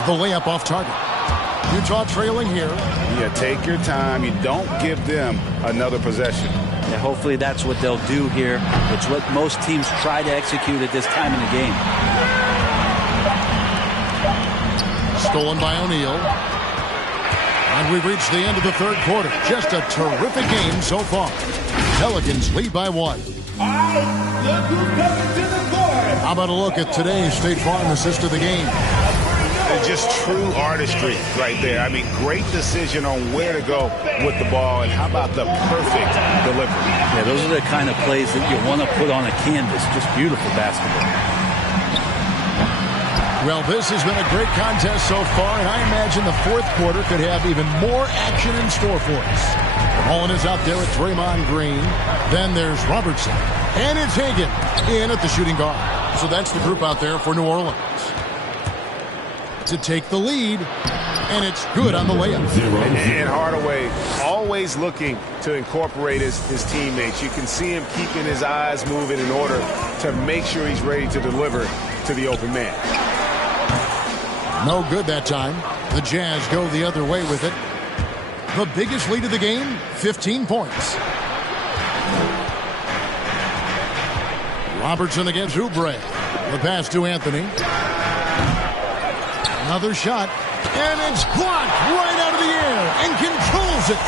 The layup off target. Utah trailing here. Yeah, take your time. You don't give them another possession. Yeah, hopefully that's what they'll do here. It's what most teams try to execute at this time in the game. Stolen by O'Neal. And we've reached the end of the third quarter. Just a terrific game so far. Pelicans lead by 1. All right, look who's coming to the court. How about a look at today's State Farm assist of the game? It's just true artistry right there. I mean, great decision on where to go with the ball, and how about the perfect delivery? Yeah, those are the kind of plays that you want to put on a canvas. Just beautiful basketball. Well, this has been a great contest so far, and I imagine the fourth quarter could have even more action in store for us. Holland is out there with Draymond Green. Then there's Robertson. And it's Hagan in at the shooting guard. So that's the group out there for New Orleans to take the lead, and it's good on the layup. And Hardaway always looking to incorporate his teammates. You can see him keeping his eyes moving in order to make sure he's ready to deliver to the open man. No good that time. The Jazz go the other way with it. The biggest lead of the game, 15 points. Robertson against Oubre. The pass to Anthony. Another shot, and it's blocked right out of the air and controls it.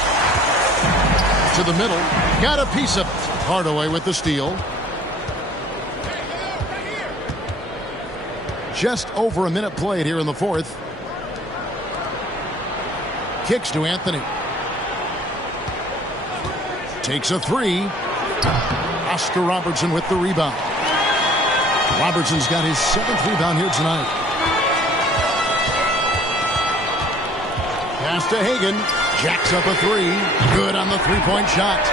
To the middle, got a piece of it. Hardaway with the steal. Just over a minute played here in the fourth. Kicks to Anthony. Takes a three. Oscar Robertson with the rebound. Robertson's got his 7th rebound here tonight. Pass to Hagan. Jacks up a three. Good on the three-point shot.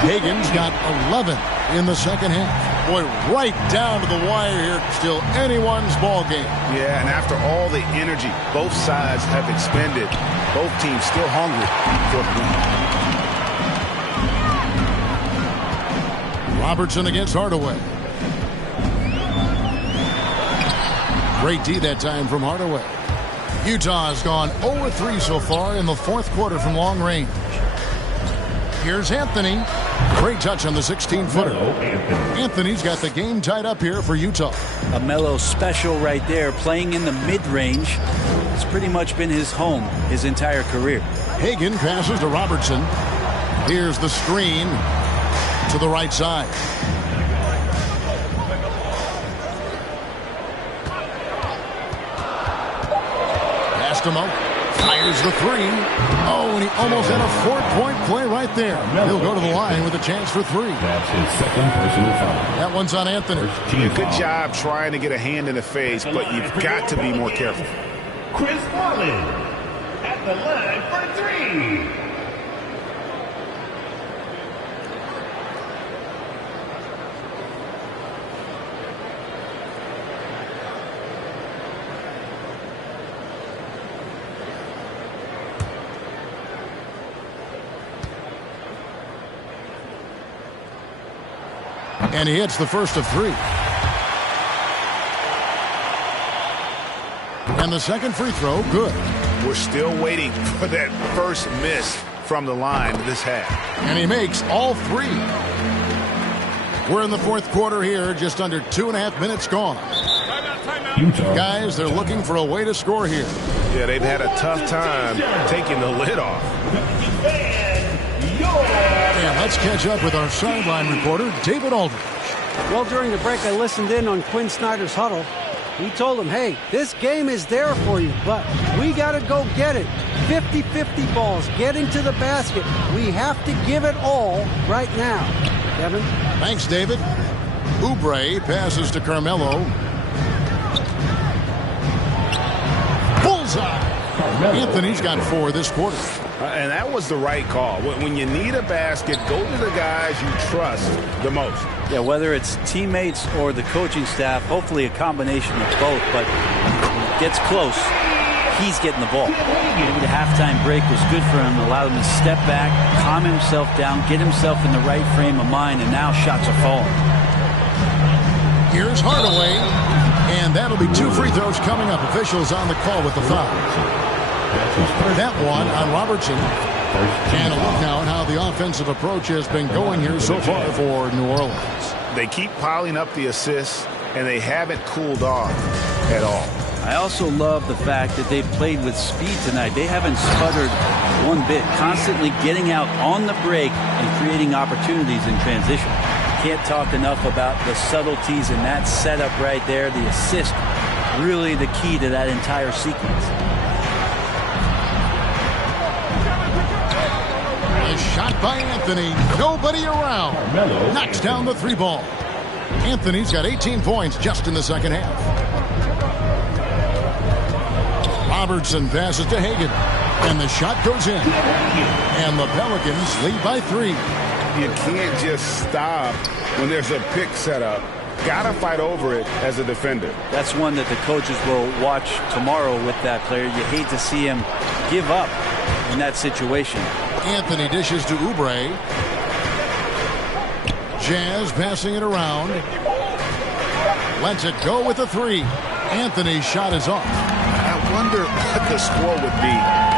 Hagan's got 11 in the second half. Boy, right down to the wire here. Still anyone's ball game. Yeah, and after all the energy both sides have expended, both teams still hungry for the win. Robertson against Hardaway. Great D that time from Hardaway. Utah has gone 0-3 so far in the fourth quarter from long range. Here's Anthony. Great touch on the 16-footer. Anthony's got the game tied up here for Utah. A Melo special right there, playing in the mid-range. It's pretty much been his home his entire career. Hagan passes to Robertson. Here's the screen to the right side. Passed him up. Fires the three. Oh, and he almost had a 4-point play right there. He'll go to the line with a chance for three. That's his second personal foul. That one's on Anthony. Good job trying to get a hand in the face, but you've got to be more careful. Chris Paulin at the line for three. And he hits the first of three. And the second free throw, good. We're still waiting for that first miss from the line this half. And he makes all three. We're in the fourth quarter here, just under 2.5 minutes gone. Utah. Guys, they're looking for a way to score here. Yeah, they've had a tough time taking the lid off. And let's catch up with our sideline reporter, David Aldridge. Well, during the break, I listened in on Quinn Snyder's huddle. He told him, hey, this game is there for you, but we got to go get it. 50-50 balls, getting to the basket. We have to give it all right now. Kevin? Thanks, David. Oubre passes to Carmelo. Bullseye. Anthony's got 4 this quarter. And that was the right call. When you need a basket, go to the guys you trust the most. Yeah, whether it's teammates or the coaching staff, hopefully a combination of both, but gets close, he's getting the ball. Maybe the halftime break was good for him, allowed him to step back, calm himself down, get himself in the right frame of mind, and now shots are falling. Here's Hardaway, and that'll be 2 free throws coming up. Officials on the call with the foul. That one on Robertson. And a look now at how the offensive approach has been going here so far for New Orleans. They keep piling up the assists, and they haven't cooled off at all. I also love the fact that they've played with speed tonight. They haven't sputtered one bit, constantly getting out on the break and creating opportunities in transition. Can't talk enough about the subtleties in that setup right there. The assist, really the key to that entire sequence. A shot by Anthony. Nobody around. Knocks down the 3 ball. Anthony's got 18 points just in the second half. Robertson passes to Hagan. And the shot goes in. And the Pelicans lead by 3. You can't just stop when there's a pick set up. Gotta fight over it as a defender. That's one that the coaches will watch tomorrow with that player. You hate to see him give up in that situation. Anthony dishes to Oubre. Jazz passing it around. Lets it go with a 3. Anthony's shot is off. I wonder what the score would be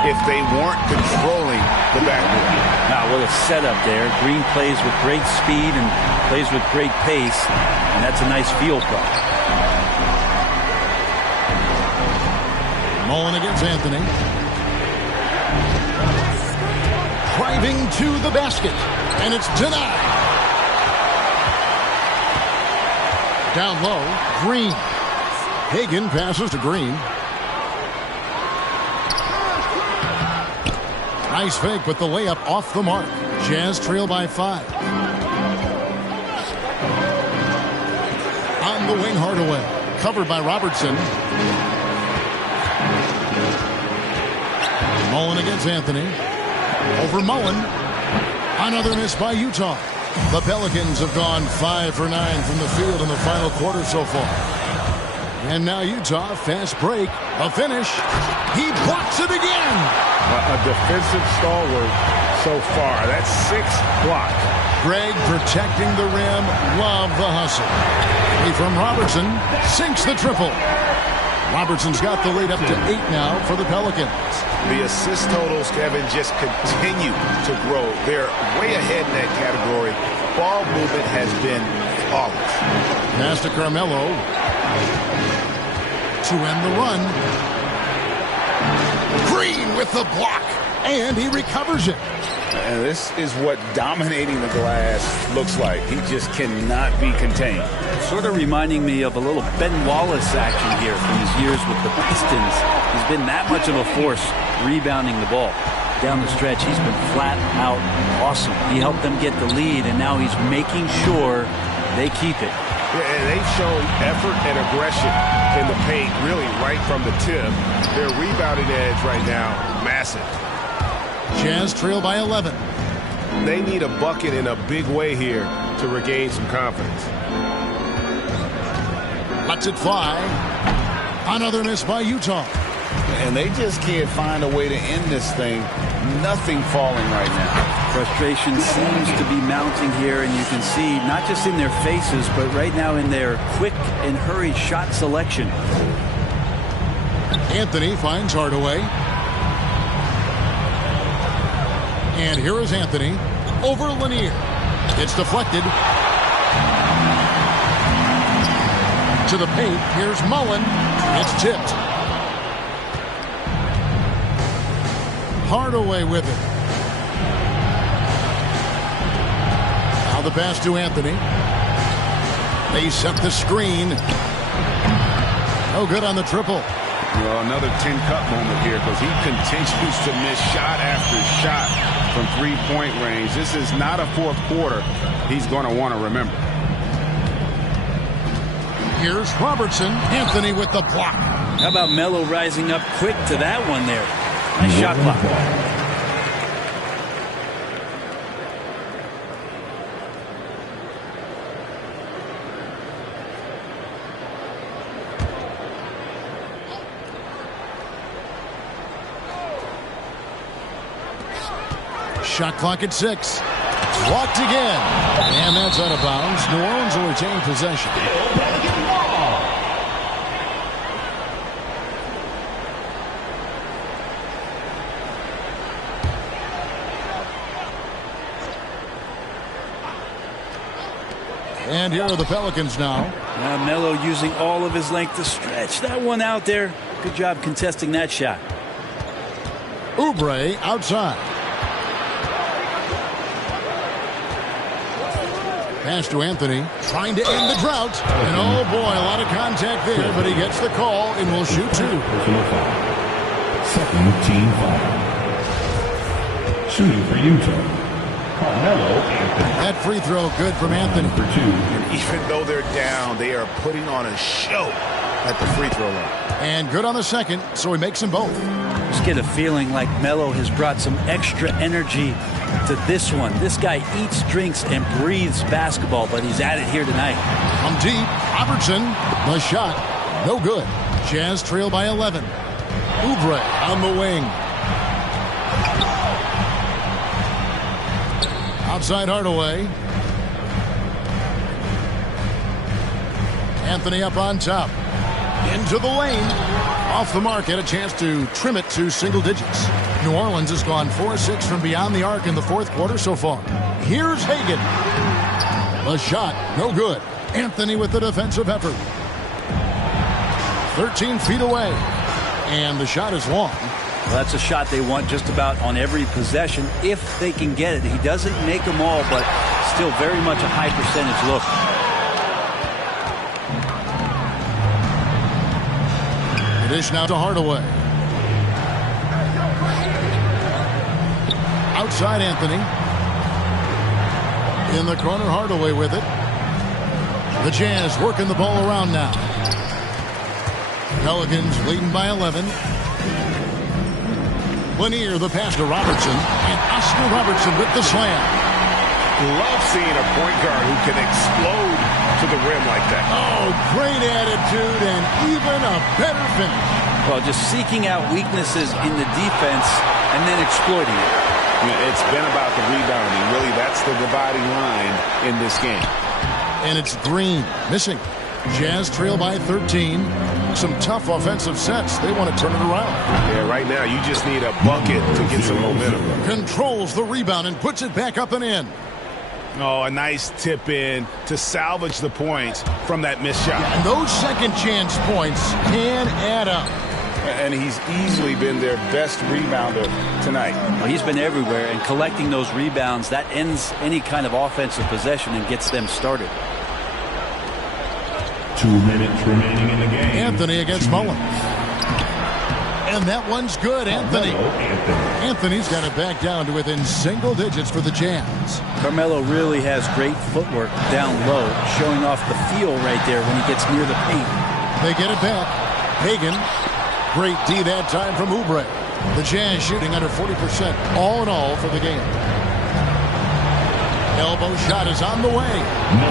if they weren't controlling the backboard. Now, what a setup there. Green plays with great speed and plays with great pace, and that's a nice field play. Mullen against Anthony. Driving to the basket, and it's denied. Down low, Green. Hagan passes to Green. Nice fake, but the layup off the mark. Jazz trail by 5. On the wing, Hardaway. Covered by Robertson. Mullen against Anthony. Over Mullen. Another miss by Utah. The Pelicans have gone 5 for 9 from the field in the final quarter so far. And now Utah, fast break, a finish. He blocks it again. A defensive stalwart so far. That's 6 blocks. Greg protecting the rim. Love the hustle. From Robertson, sinks the triple. Robertson's got the lead up to 8 now for the Pelicans. The assist totals, Kevin, just continue to grow. They're way ahead in that category. Ball movement has been flawless. Pass to Carmelo. To end the run. Green with the block. And he recovers it. And this is what dominating the glass looks like. He just cannot be contained. Sort of reminding me of a little Ben Wallace action here from his years with the Pistons. He's been that much of a force rebounding the ball. Down the stretch, he's been flat out awesome. He helped them get the lead, and now he's making sure they keep it. Yeah, and they've shown effort and aggression in the paint, really right from the tip. Their rebounding edge right now, massive. Jazz trail by 11. They need a bucket in a big way here to regain some confidence. Lets it fly. Another miss by Utah. And they just can't find a way to end this thing. Nothing falling right now. Frustration seems to be mounting here, and you can see not just in their faces, but right now in their quick and hurried shot selection. Anthony finds Hardaway. And here is Anthony over Lanier. It's deflected. To the paint. Here's Mullen. It's tipped. Hardaway with it. Now the pass to Anthony. They set the screen. No good on the triple. Well, another tin cup moment here because he continues to miss shot after shot from three-point range. This is not a fourth quarter he's going to want to remember. Here's Robertson. Anthony with the block. How about Melo rising up quick to that one there? Nice shot clock. Shot clock at 6. Blocked again. And that's out of bounds. New Orleans will retain possession. And here are the Pelicans now. Melo using all of his length to stretch that one out there. Good job contesting that shot. Oubre outside. Pass to Anthony, trying to end the drought. And oh boy, a lot of contact there, but he gets the call and will shoot 2. Personal foul. Second team foul. Shooting for Utah, Carmelo Anthony. That free throw good from Anthony. For 2. And even though they're down, they are putting on a show at the free throw line. And good on the second, so he makes them both. Just get a feeling like Melo has brought some extra energy to this one. This guy eats, drinks, and breathes basketball, but he's at it here tonight. From deep, Robertson, the shot, no good. Jazz trail by 11. Oubre on the wing. Outside Hardaway. Anthony up on top. Into the lane. Off the mark, had a chance to trim it to single digits. New Orleans has gone 4-6 from beyond the arc in the fourth quarter so far. Here's Hagan. The shot, no good. Anthony with the defensive effort. 13 feet away. And the shot is long. Well, that's a shot they want just about on every possession if they can get it. He doesn't make them all, but still very much a high percentage look. Dish now to Hardaway. Outside Anthony. In the corner, Hardaway with it. The Jazz working the ball around now. Pelicans leading by 11. Lanier, the pass to Robertson. And Oscar Robertson with the slam. Love seeing a point guard who can explode to the rim like that. Oh, great attitude and even a better finish. Well, just seeking out weaknesses in the defense and then exploiting it. It's been about the rebounding. Really, that's the dividing line in this game. And it's Green missing. Jazz trail by 13. Some tough offensive sets. They want to turn it around. Yeah, right now you just need a bucket to get some momentum. Controls the rebound and puts it back up and in. Oh, a nice tip in to salvage the points from that missed shot. And those second chance points can add up. And he's easily been their best rebounder tonight. Well, he's been everywhere, and collecting those rebounds, that ends any kind of offensive possession and gets them started. 2 minutes remaining in the game. Anthony against Mullen. And that one's good, Anthony. Anthony's got it back down to within single digits for the Jazz. Carmelo really has great footwork down low, showing off the feel right there when he gets near the paint. They get it back. Hagan. Great D that time from Oubre. The Jazz shooting under 40% all in all for the game. Elbow shot is on the way.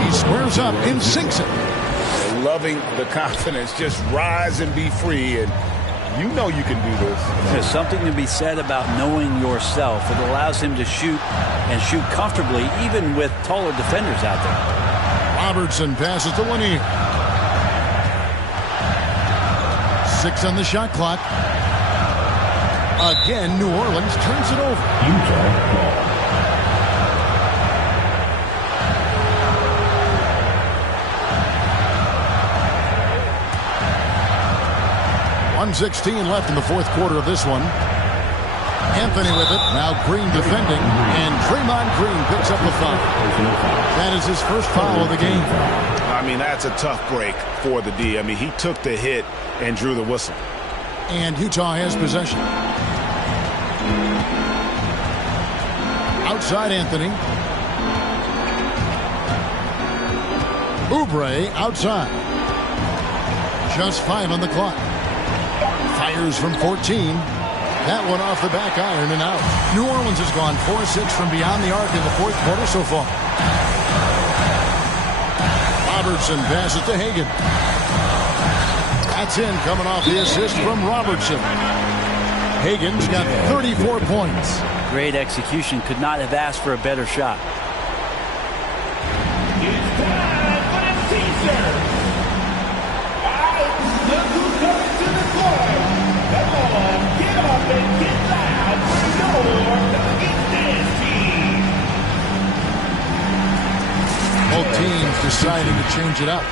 He squares up and sinks it. Loving the confidence. Just rise and be free. And you know you can do this. There's something to be said about knowing yourself. It allows him to shoot and shoot comfortably, even with taller defenders out there. Robertson passes to Lanier. 6 on the shot clock. Again, New Orleans turns it over. Utah ball. 1:16 left in the fourth quarter of this one. Anthony with it. Now Green defending. And Draymond Green picks up the foul. That is his first foul of the game. I mean, that's a tough break for the D. I mean, he took the hit and drew the whistle. And Utah has possession. Outside Anthony. Oubre outside. Just 5 on the clock. Fires from 14. That one off the back iron and out. New Orleans has gone 4-6 from beyond the arc in the fourth quarter so far. Robertson passes to Hagan. That's in, coming off the assist from Robertson. Hagan's got 34 points. Great execution. Could not have asked for a better shot. It's time for the teaser. All right, look who's coming to the court. Come on, get up and get loud for your Nuggets dance team. Both teams deciding to change it up.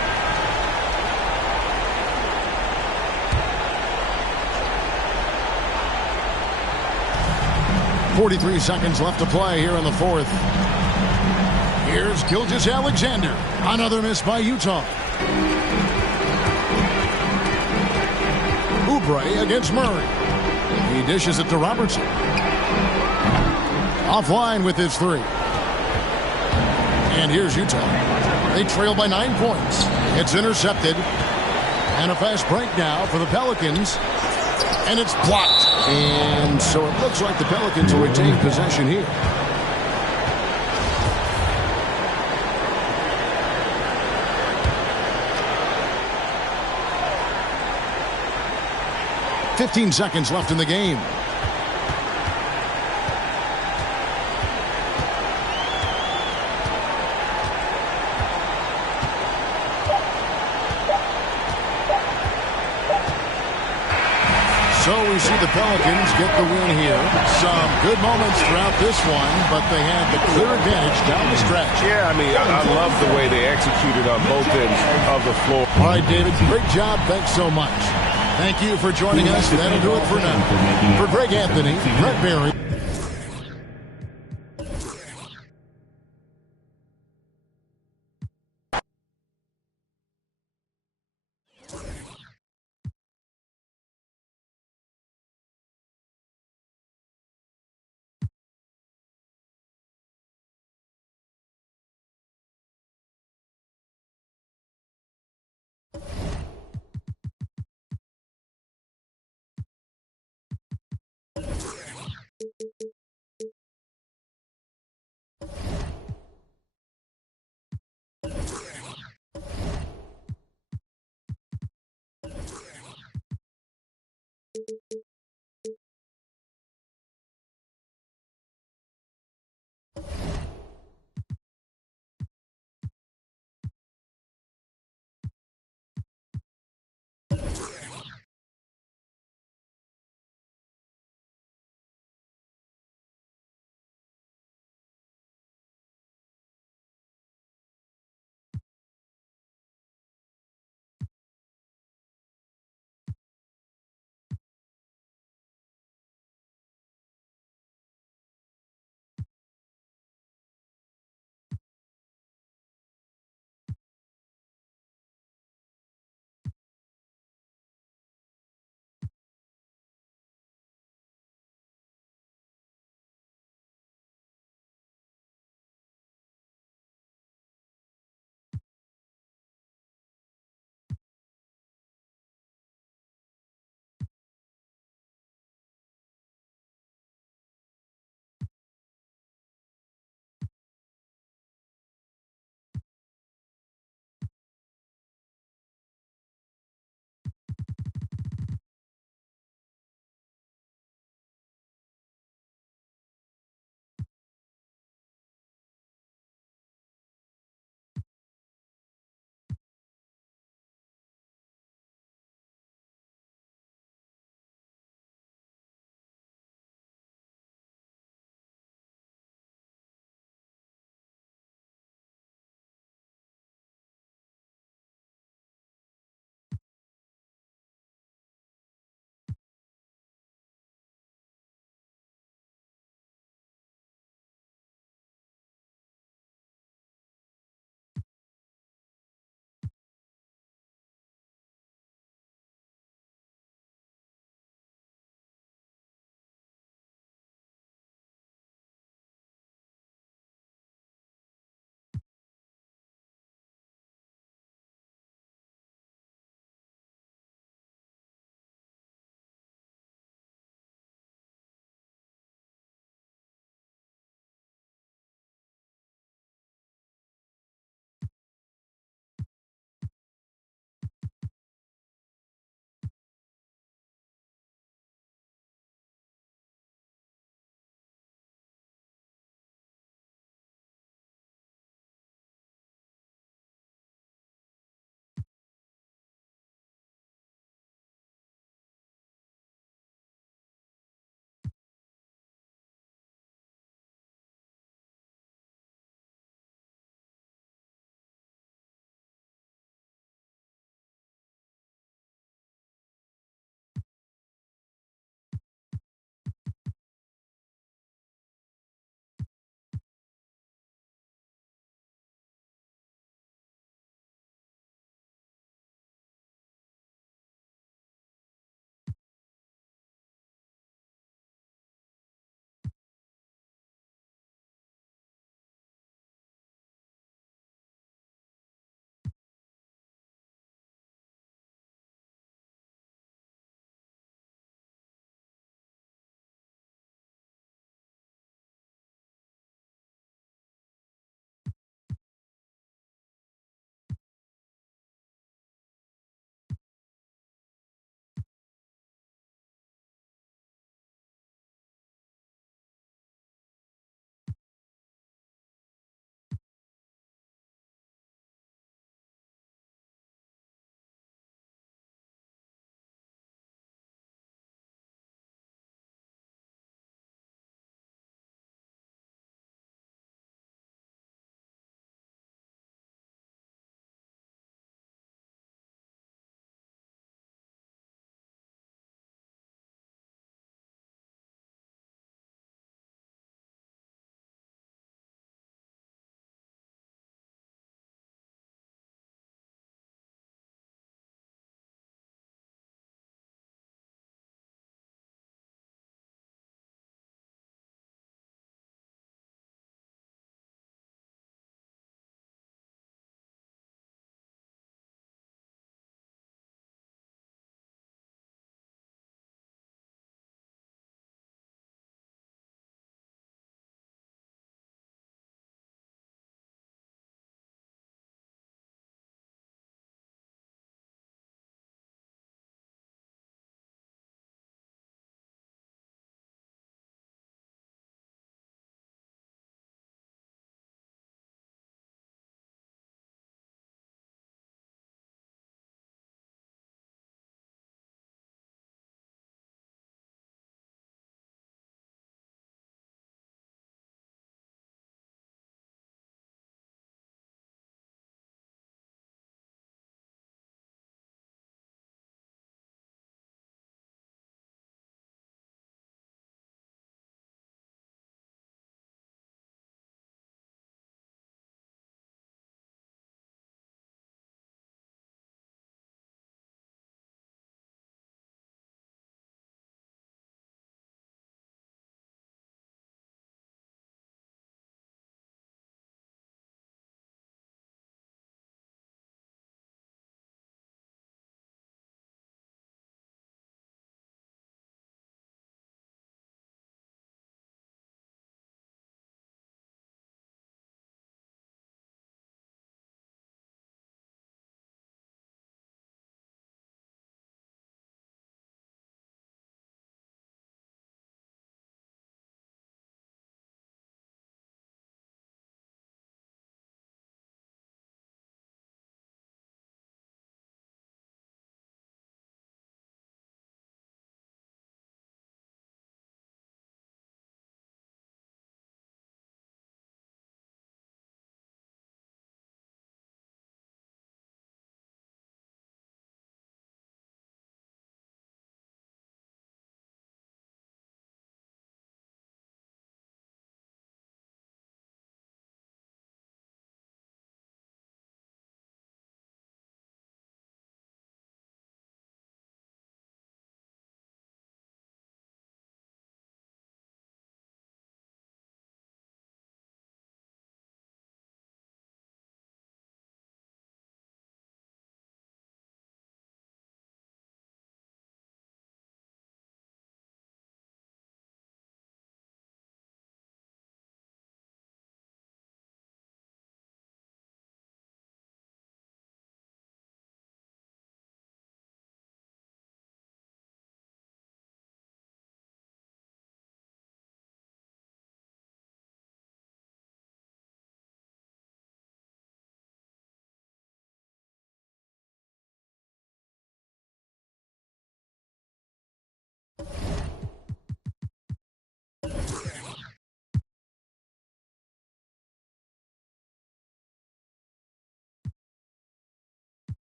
.43 seconds left to play here in the fourth. Here's Gilgeous-Alexander. Another miss by Utah. Oubre against Murray. He dishes it to Robertson. Offline with his 3. And here's Utah. They trail by 9 points. It's intercepted. And a fast break now for the Pelicans. And it's blocked. And so it looks like the Pelicans will retain possession here. .15 seconds left in the game. So we see the Pelicans get the win here. Some good moments throughout this one, but they had the clear advantage down the stretch. Yeah, I mean, I love the way they executed on both ends of the floor. All right, David, great job. Thanks so much. Thank you for joining us. That'll do it for now. For Greg Anthony, Brett Barry.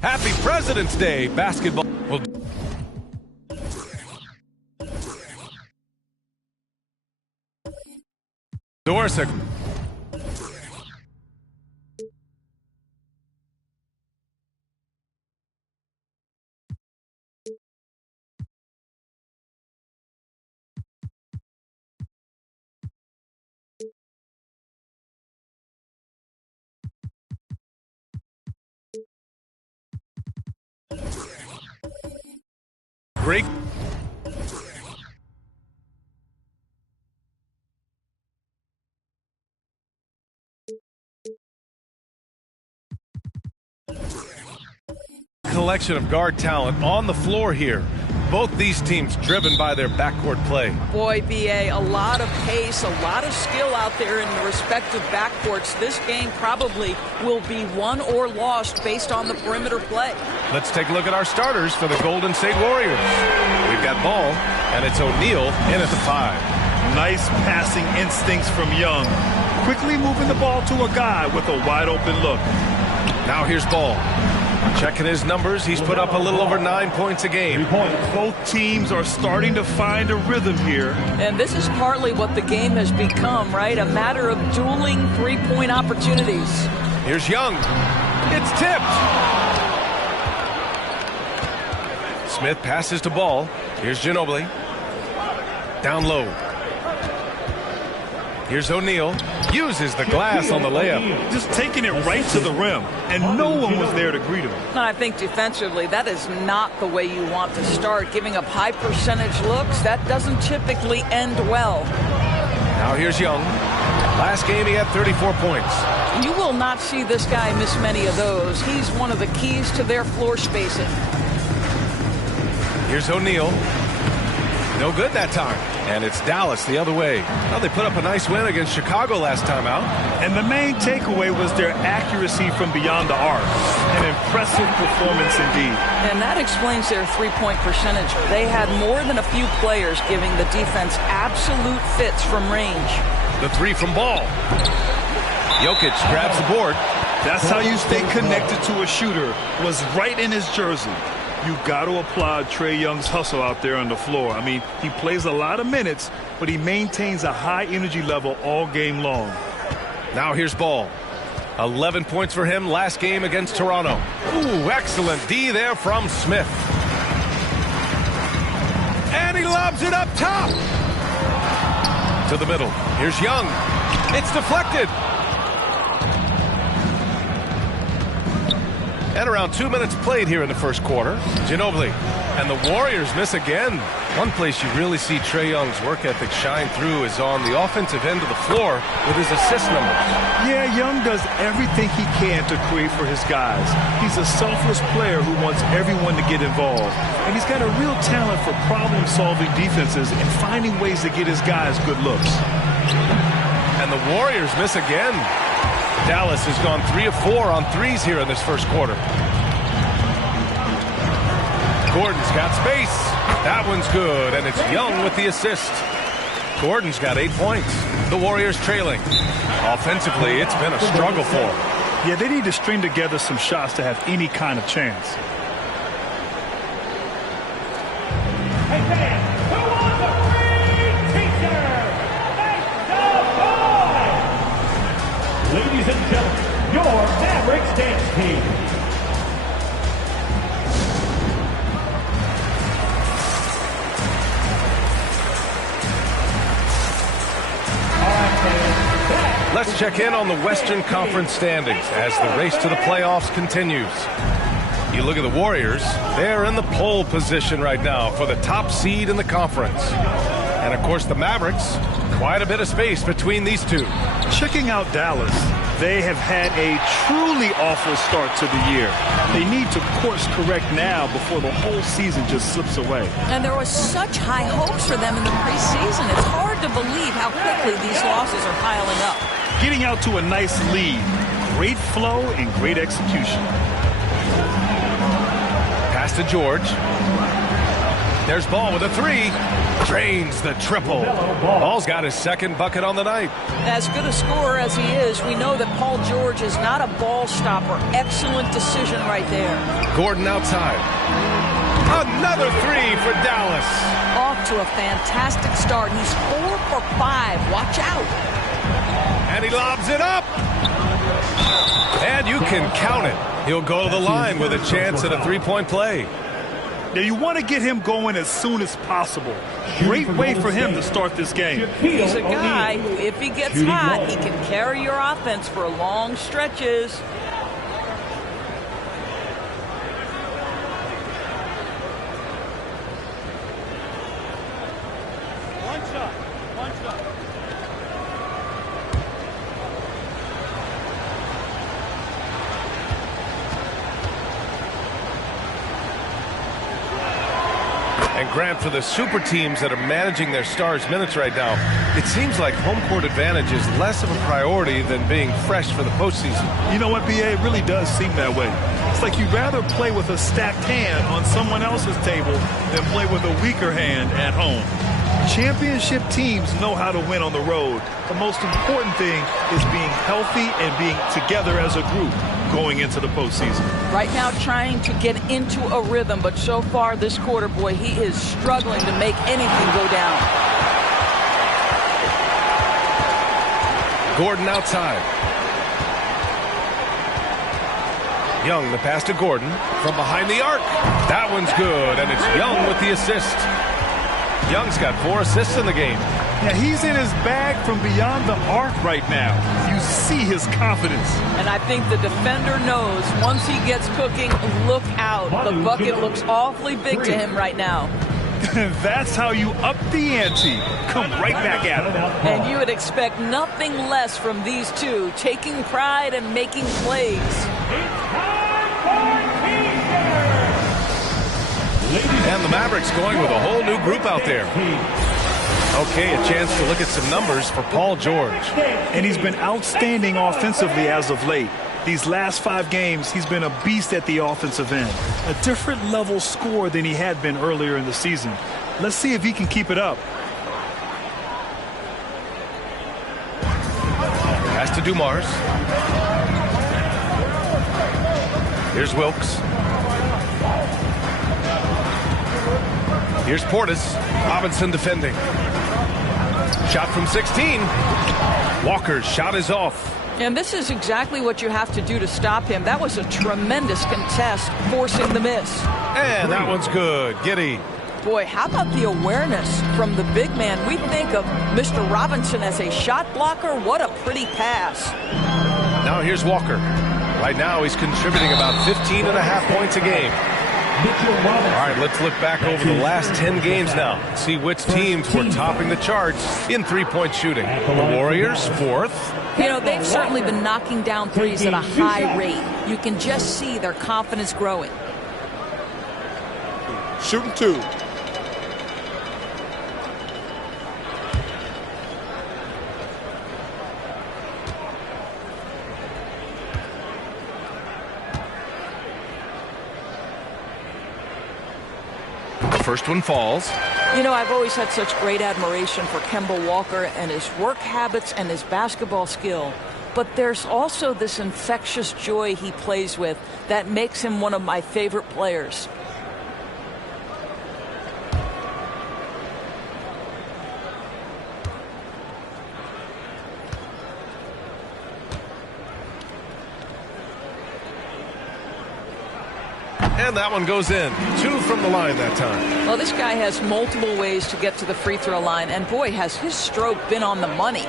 Happy President's Day, basketball. Dorsick. Great. Collection of guard talent on the floor here. Both these teams driven by their backcourt play. Boy, BA, a lot of pace, a lot of skill out there in the respective backcourts. This game probably will be won or lost based on the perimeter play. Let's take a look at our starters for the Golden State Warriors. We've got Ball, and it's O'Neal in at the 5. Nice passing instincts from Young. Quickly moving the ball to a guy with a wide open look. Now here's Ball. Checking his numbers, he's put up a little over 9 points a game. Both teams are starting to find a rhythm here. And this is partly what the game has become, right? A matter of dueling three-point opportunities. Here's Young. It's tipped. Smith passes to Ball. Here's Ginobili. Down low. Here's O'Neal. Uses the glass on the layup. Just taking it right to the rim, and no one was there to greet him. And I think defensively, that is not the way you want to start. Giving up high percentage looks, that doesn't typically end well. Now here's Young. Last game he had 34 points. You will not see this guy miss many of those. He's one of the keys to their floor spacing. Here's O'Neal. No good that time. And it's Dallas the other way. Well, they put up a nice win against Chicago last time out. And the main takeaway was their accuracy from beyond the arc. An impressive performance indeed. And that explains their three-point percentage. They had more than a few players giving the defense absolute fits from range. The 3 from Ball. Jokic grabs the board. That's how you stay connected to a shooter. Was right in his jersey. You got to applaud Trae Young's hustle out there on the floor. I mean, he plays a lot of minutes, but he maintains a high energy level all game long. Now here's Ball. 11 points for him last game against Toronto. Ooh, excellent D there from Smith. And he lobs it up top. To the middle. Here's Young. It's deflected. And around 2 minutes played here in the first quarter. Ginobili. And the Warriors miss again. One place you really see Trae Young's work ethic shine through is on the offensive end of the floor with his assist numbers. Yeah, Young does everything he can to create for his guys. He's a selfless player who wants everyone to get involved. And he's got a real talent for problem-solving defenses and finding ways to get his guys good looks. And the Warriors miss again. Dallas has gone 3 of 4 on threes here in this first quarter. Gordon's got space. That one's good, and it's Young with the assist. Gordon's got 8 points. The Warriors trailing. Offensively, it's been a struggle for them. Yeah, they need to string together some shots to have any kind of chance. Hey, fans, who wants a free t-shirt? Make some noise! Ladies and gentlemen, your Mavericks dance team. Let's check in on the Western Conference standings as the race to the playoffs continues. You look at the Warriors, they're in the pole position right now for the top seed in the conference. And of course the Mavericks, quite a bit of space between these two. Checking out Dallas, they have had a truly awful start to the year. They need to course correct now before the whole season just slips away. And there was such high hopes for them in the preseason. It's hard to believe how quickly these losses are piling up. Getting out to a nice lead. Great flow and great execution. Pass to George. There's Ball with a 3. Drains the triple. Ball's got his second bucket on the night. As good a scorer as he is, we know that Paul George is not a ball stopper. Excellent decision right there. Gordon outside. Another 3 for Dallas. Off to a fantastic start. He's 4 for 5. Watch out. And he lobs it up. And you can count it. He'll go to the line with a chance at a 3-point play. Now you want to get him going as soon as possible. Great way for him to start this game. He's a guy who, if he gets hot, he can carry your offense for long stretches. And Grant, for the super teams that are managing their stars' minutes right now, it seems like home court advantage is less of a priority than being fresh for the postseason. You know what, BA? It really does seem that way. It's like you'd rather play with a stacked hand on someone else's table than play with a weaker hand at home. Championship teams know how to win on the road. The most important thing is being healthy and being together as a group going into the postseason. Right now trying to get into a rhythm, but so far this quarter, boy, he is struggling to make anything go down. Gordon outside. Young, the pass to Gordon from behind the arc. That one's good, and it's Young with the assist. Young's got 4 assists in the game. Yeah, he's in his bag from beyond the arc right now. You see his confidence. And I think the defender knows once he gets cooking, look out. The bucket looks awfully big to him right now. That's how you up the ante. Come right back at him. And you would expect nothing less from these two, taking pride and making plays. And the Mavericks going with a whole new group out there. Okay, a chance to look at some numbers for Paul George. And he's been outstanding offensively as of late. These last 5 games, he's been a beast at the offensive end. A different level score than he had been earlier in the season. Let's see if he can keep it up. Pass to Dumars. Here's Wilkes. Here's Portis. Robinson defending. Shot from 16. Walker's shot is off. And this is exactly what you have to do to stop him. That was a tremendous contest, forcing the miss. And that one's good. Giddey. Boy, how about the awareness from the big man? We think of Mr. Robinson as a shot blocker. What a pretty pass. Now here's Walker. Right now he's contributing about 15.5 points a game. All right, let's look back over the last 10 games now. See which teams were topping the charts in three-point shooting. The Warriors, 4th. You know, they've certainly been knocking down threes at a high rate. You can just see their confidence growing. Shooting 2. First one falls. You know, I've always had such great admiration for Kemba Walker and his work habits and his basketball skill. But there's also this infectious joy he plays with that makes him one of my favorite players. And that one goes in. 2 from the line that time. Well, this guy has multiple ways to get to the free throw line, and boy, has his stroke been on the money.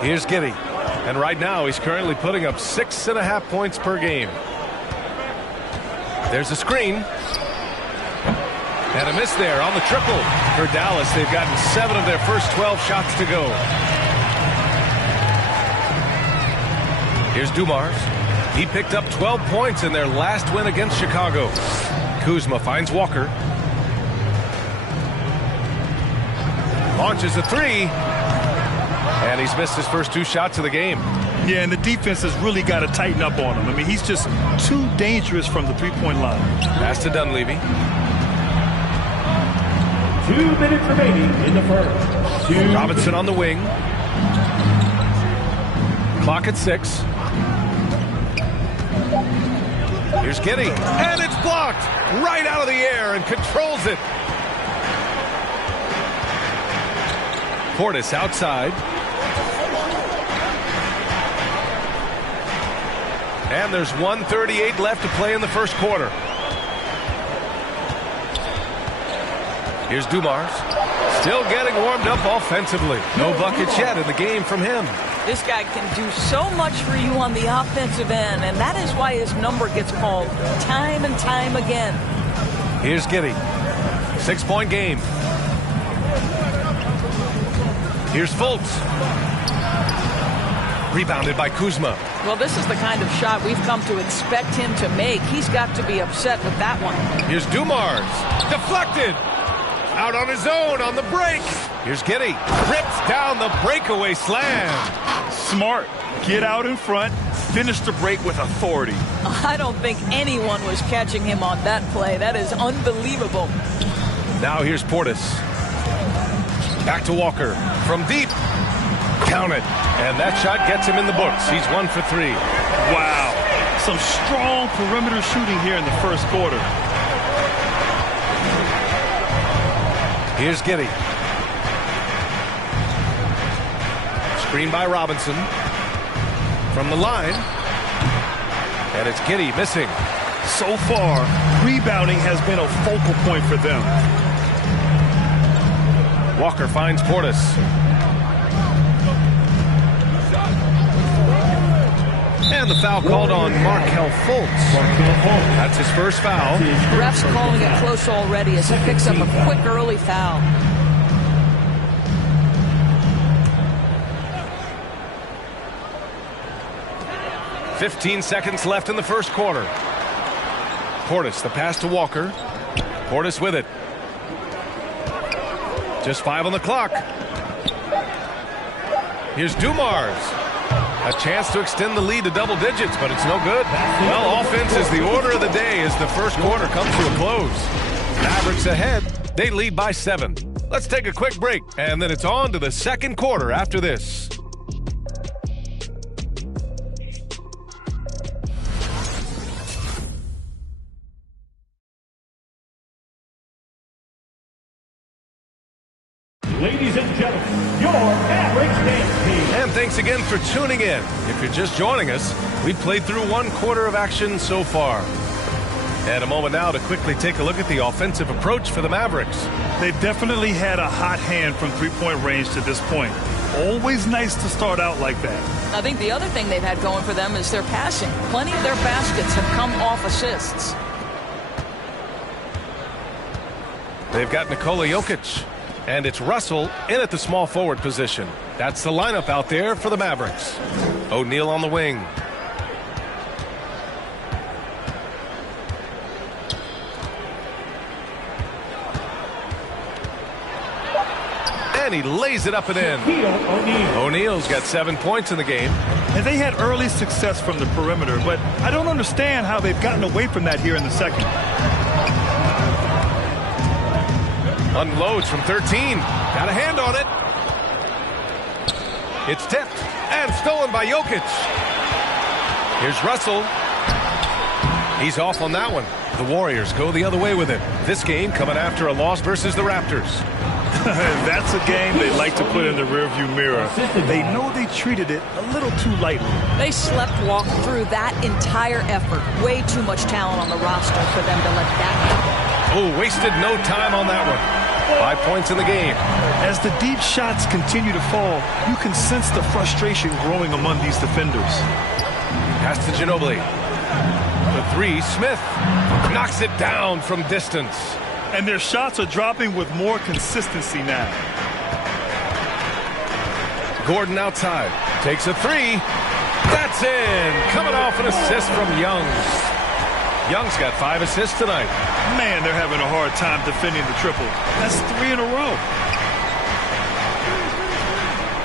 Here's Giddey. And right now, he's currently putting up 6.5 points per game. There's a screen. And a miss there on the triple for Dallas. They've gotten 7 of their first 12 shots to go. Here's Dumars. He picked up 12 points in their last win against Chicago. Kuzma finds Walker. Launches a 3. And he's missed his first 2 shots of the game. Yeah, and the defense has really got to tighten up on him. I mean, he's just too dangerous from the three-point line. Pass to Dunleavy. 2 minutes remaining in the first. Robinson on the wing. Clock at 6. Here's Giddey, and it's blocked right out of the air and controls it. Portis outside. And there's 1:38 left to play in the first quarter. Here's Dumars. Still getting warmed up offensively. No buckets yet in the game from him. This guy can do so much for you on the offensive end, and that is why his number gets called time and time again. Here's Giddey. 6-point game. Here's Fultz. Rebounded by Kuzma. Well, this is the kind of shot we've come to expect him to make. He's got to be upset with that one. Here's Dumars. Deflected. Out on his own on the break. Here's Giddey. Rips down the breakaway slam. Smart. Get out in front. Finish the break with authority. I don't think anyone was catching him on that play. That is unbelievable. Now here's Portis. Back to Walker. From deep. Count it. And that shot gets him in the books. He's 1 for 3. Wow. Some strong perimeter shooting here in the first quarter. Here's Giddey. Screen by Robinson. From the line. And it's Giddey missing. So far, rebounding has been a focal point for them. Walker finds Portis. And the foul called on Markelle Fultz. That's his first foul. Ref's calling it close already as he picks up a quick early foul. "15 seconds left in the first quarter. Portis, the pass to Walker. Portis with it. Just 5 on the clock. Here's Dumars. A chance to extend the lead to double digits, but it's no good. Well, offense is the order of the day as the first quarter comes to a close. Mavericks ahead. They lead by 7. Let's take a quick break, and then it's on to the second quarter after this. Ladies and gentlemen, your Mavericks dance team. And thanks again for tuning in. If you're just joining us, we've played through 1 quarter of action so far. And a moment now to quickly take a look at the offensive approach for the Mavericks. They've definitely had a hot hand from three-point range to this point. Always nice to start out like that. I think the other thing they've had going for them is their passing. Plenty of their baskets have come off assists. They've got Nikola Jokic. And it's Russell in at the small forward position. That's the lineup out there for the Mavericks. O'Neal on the wing. And he lays it up and in. O'Neal's got 7 points in the game. And they had early success from the perimeter, but I don't understand how they've gotten away from that here in the second. Unloads from 13. Got a hand on it. It's tipped and stolen by Jokic. Here's Russell. He's off on that one. The Warriors go the other way with it. This game coming after a loss versus the Raptors. That's a game they like to put in the rearview mirror. They know they treated it a little too lightly. They walked through that entire effort. Way too much talent on the roster for them to let that happen. Oh, wasted no time on that one. 5 points in the game. As the deep shots continue to fall, you can sense the frustration growing among these defenders. Pass to Ginobili. The three, Smith knocks it down from distance. And their shots are dropping with more consistency now. Gordon outside. Takes a three. That's in. Coming off an assist from Young. Young's got 5 assists tonight. Man, they're having a hard time defending the triple. That's 3 in a row.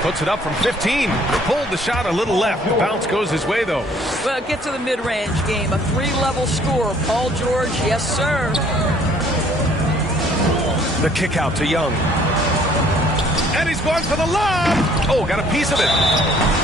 Puts it up from 15. Pulled the shot a little left. The bounce goes his way, though. Well, get to the mid-range game. A 3-level score. Paul George, yes, sir. The kick out to Young. And he's going for the lob. Oh, got a piece of it.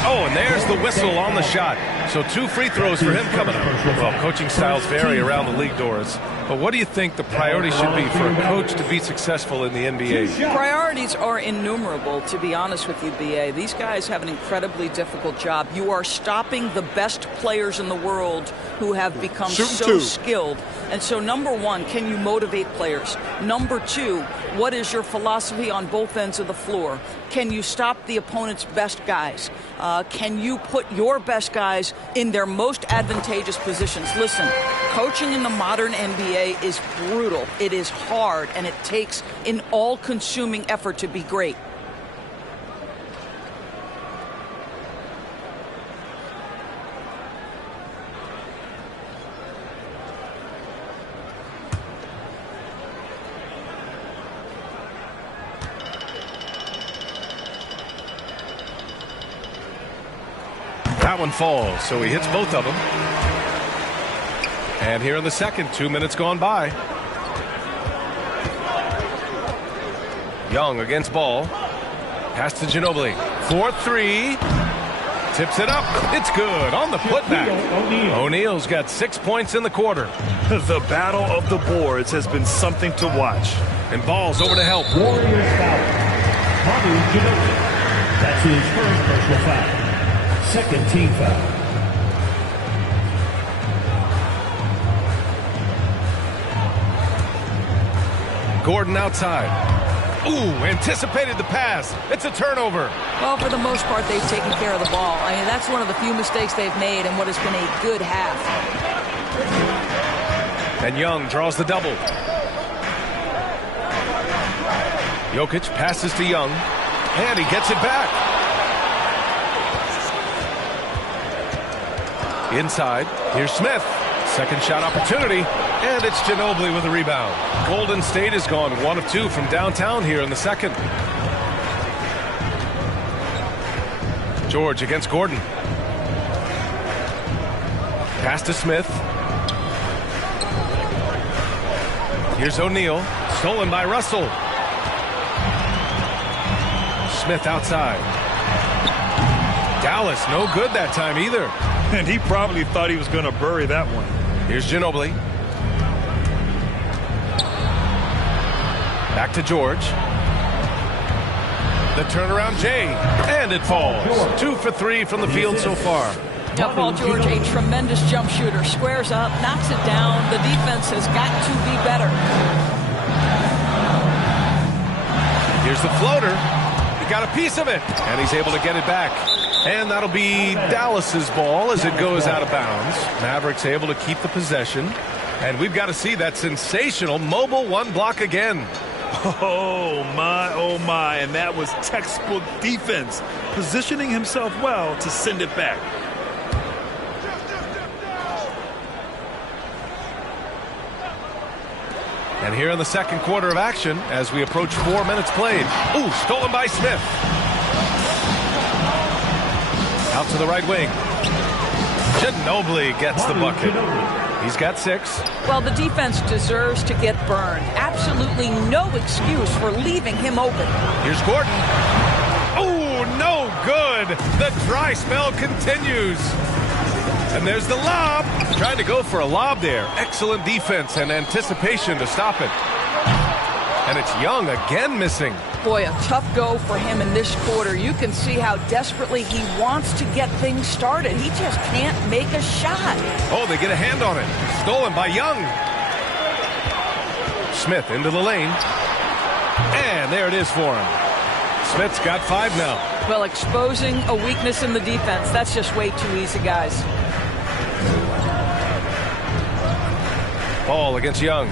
Oh, and there's the whistle on the shot. So 2 free throws for him coming up. Well, coaching styles vary around the league, Doris. But what do you think the priority should be for a coach to be successful in the NBA? Priorities are innumerable, to be honest with you, B.A. These guys have an incredibly difficult job. You are stopping the best players in the world who have become so skilled. And so, number one, can you motivate players? Number two, what is your philosophy on both ends of the floor? Can you stop the opponent's best guys? Can you put your best guys in their most advantageous positions? Listen, coaching in the modern NBA is brutal. It is hard, and it takes an all-consuming effort to be great. That one falls, so he hits both of them. And here in the second, 2 minutes gone by. Young against Ball. Pass to Ginobili. 4-3. Tips it up. It's good on the putback. O'Neal's got 6 points in the quarter. The battle of the boards has been something to watch. And Ball's over to help. Warriors foul. Ginobili. That's his first personal foul. Second team foul. Gordon outside. Ooh, anticipated the pass. It's a turnover. Well, for the most part, they've taken care of the ball. I mean, that's one of the few mistakes they've made in what has been a good half. And Young draws the double. Jokic passes to Young. And he gets it back. Inside, here's Smith. Second shot opportunity, and it's Ginobili with a rebound. Golden State has gone 1 of 2 from downtown here in the second. George against Gordon. Pass to Smith. Here's O'Neal, stolen by Russell. Smith outside. Dallas, no good that time either. And he probably thought he was going to bury that one. Here's Ginobili. Back to George. The turnaround Jay. And it falls. 2 for 3 from the field so far. Now, Paul George, a tremendous jump shooter. Squares up, knocks it down. The defense has got to be better. Here's the floater. He got a piece of it. And he's able to get it back. And that'll be Dallas's ball as it goes out of bounds. Mavericks able to keep the possession. And we've got to see that sensational mobile one block again. Oh, my. And that was textbook defense. Positioning himself well to send it back. And here in the second quarter of action, as we approach 4 minutes played. Ooh, stolen by Smith. Out to the right wing. Ginobili gets the bucket. He's got 6. Well, the defense deserves to get burned. Absolutely no excuse for leaving him open. Here's Gordon. Oh, no good. The dry spell continues. And there's the lob. Trying to go for a lob there. Excellent defense and anticipation to stop it. And it's Young again missing. Boy, a tough go for him in this quarter. You can see how desperately he wants to get things started. He just can't make a shot. Oh, they get a hand on it. Stolen by Young. Smith into the lane. And there it is for him. Smith's got 5 now. Well, exposing a weakness in the defense, that's just way too easy, guys. Ball against Young.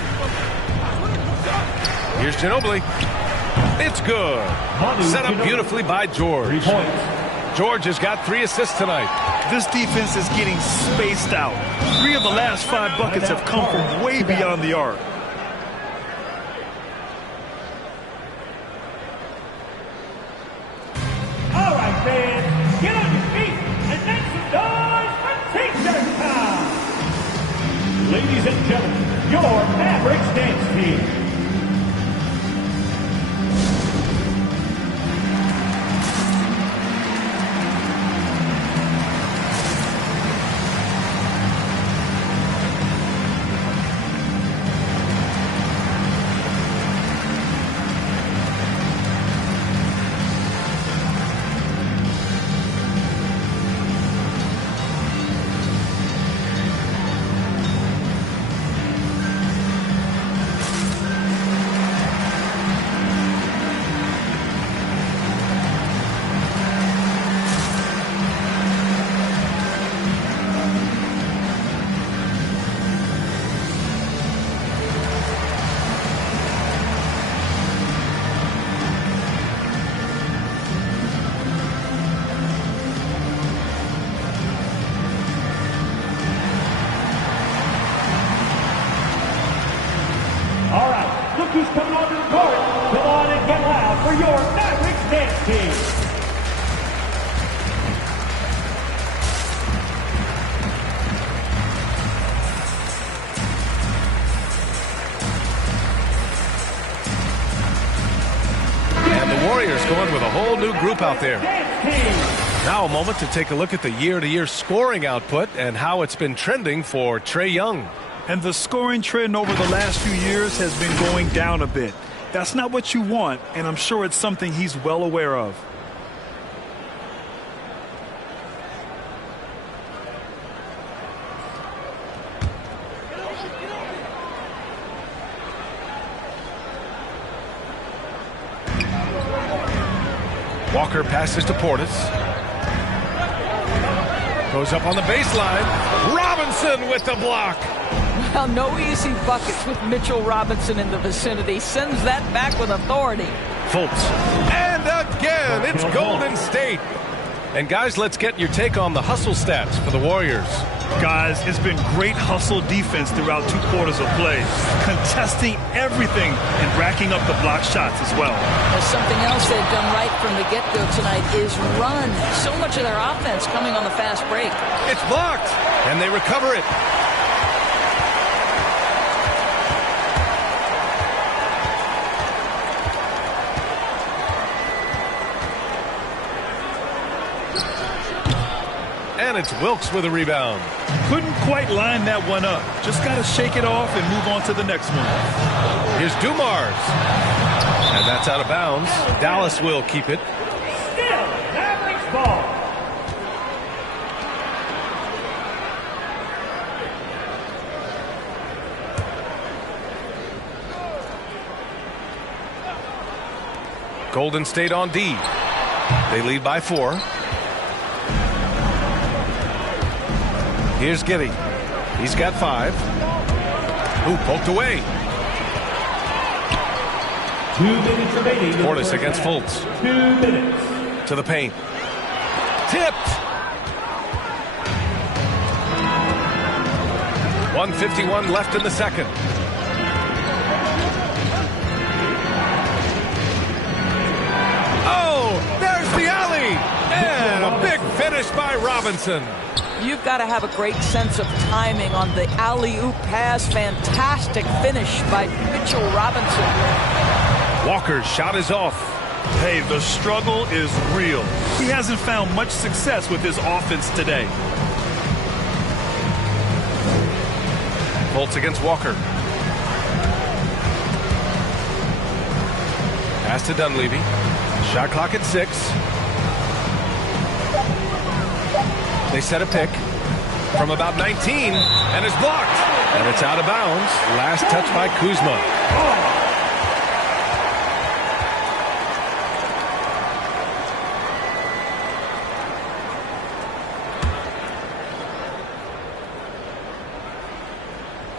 Here's Ginobili. It's good. Set up beautifully by George. George has got 3 assists tonight. This defense is getting spaced out. 3 of the last 5 buckets have come from way beyond the arc. All right, fans, get on your feet and make some noise for T-shirt time. Ladies and gentlemen, your Mavericks dance team. Who's coming onto the court? Come on and get loud for your Mavericks dance team. And the Warriors going with a whole new group out there. Now a moment to take a look at the year-to-year scoring output and how it's been trending for Trae Young. And the scoring trend over the last few years has been going down a bit. That's not what you want, and I'm sure it's something he's well aware of. Walker passes to Portis. Goes up on the baseline. Robinson with the block. Well, no easy buckets with Mitchell Robinson in the vicinity. Sends that back with authority. Fultz. And again, it's Golden State. And guys, let's get your take on the hustle stats for the Warriors. Guys, it's been great hustle defense throughout 2 quarters of play. Contesting everything and racking up the block shots as well. Well, something else they've done right from the get-go tonight is run. So much of their offense coming on the fast break. It's blocked, and they recover it. And it's Wilkes with a rebound. Couldn't quite line that one up. Just got to shake it off and move on to the next one. Here's Dumars. And that's out of bounds. Dallas will keep it. Still, Mavericks ball. Golden State on D. They lead by 4. Here's Giddey. He's got 5. Ooh, poked away. 2 minutes remaining. Portis against Fultz. 2 minutes. To the paint. Tipped. 1:51 left in the second. Oh, there's the alley. And a big finish by Robinson. You've got to have a great sense of timing on the alley-oop pass. Fantastic finish by Mitchell Robinson. Walker's shot is off. Hey, the struggle is real. He hasn't found much success with his offense today. Colts against Walker. Pass to Dunleavy. Shot clock at 6. They set a pick from about 19, and it's blocked. And it's out of bounds. Last touch by Kuzma.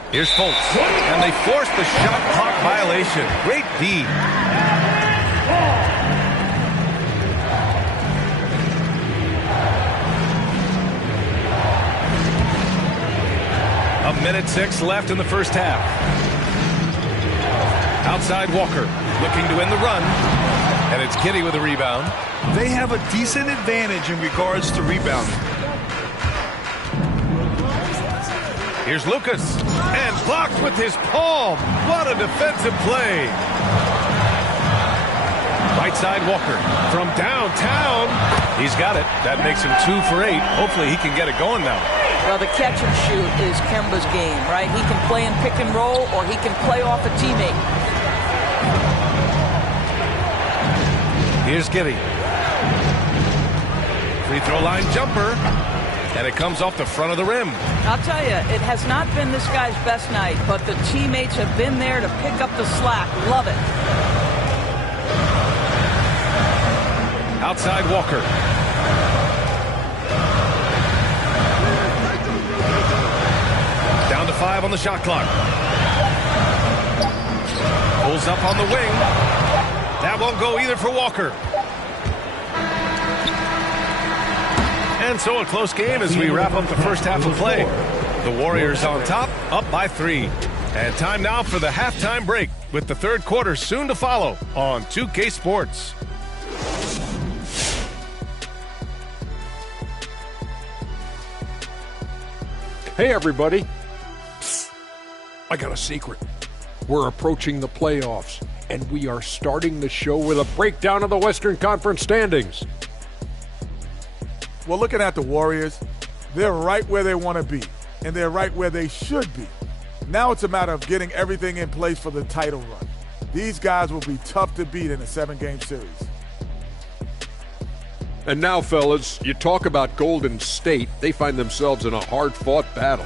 Here's Fultz, and they force the shot clock violation. Great D. A minute 6 left in the first half. Outside Walker, looking to win the run, and it's Kitty with a rebound. They have a decent advantage in regards to rebounding. Here's Lucas, and blocked with his palm. What a defensive play. Right side Walker from downtown. He's got it. That makes him 2 for 8. Hopefully he can get it going now. Well, the catch and shoot is Kemba's game, right? He can play in pick and roll, or he can play off a teammate. Here's Giddy. Free throw line jumper. And it comes off the front of the rim. I'll tell you, it has not been this guy's best night, but the teammates have been there to pick up the slack. Love it. Outside Walker. Down to 5 on the shot clock. Pulls up on the wing. That won't go either for Walker. And so a close game as we wrap up the first half of play. The Warriors on top, up by 3. And time now for the halftime break, with the third quarter soon to follow on 2K Sports. Hey, everybody. Psst. I got a secret. We're approaching the playoffs, and we are starting the show with a breakdown of the Western Conference standings. Well, looking at the Warriors, they're right where they want to be, and they're right where they should be. Now it's a matter of getting everything in place for the title run. These guys will be tough to beat in a 7-game series. And now, fellas, you talk about Golden State. They find themselves in a hard-fought battle.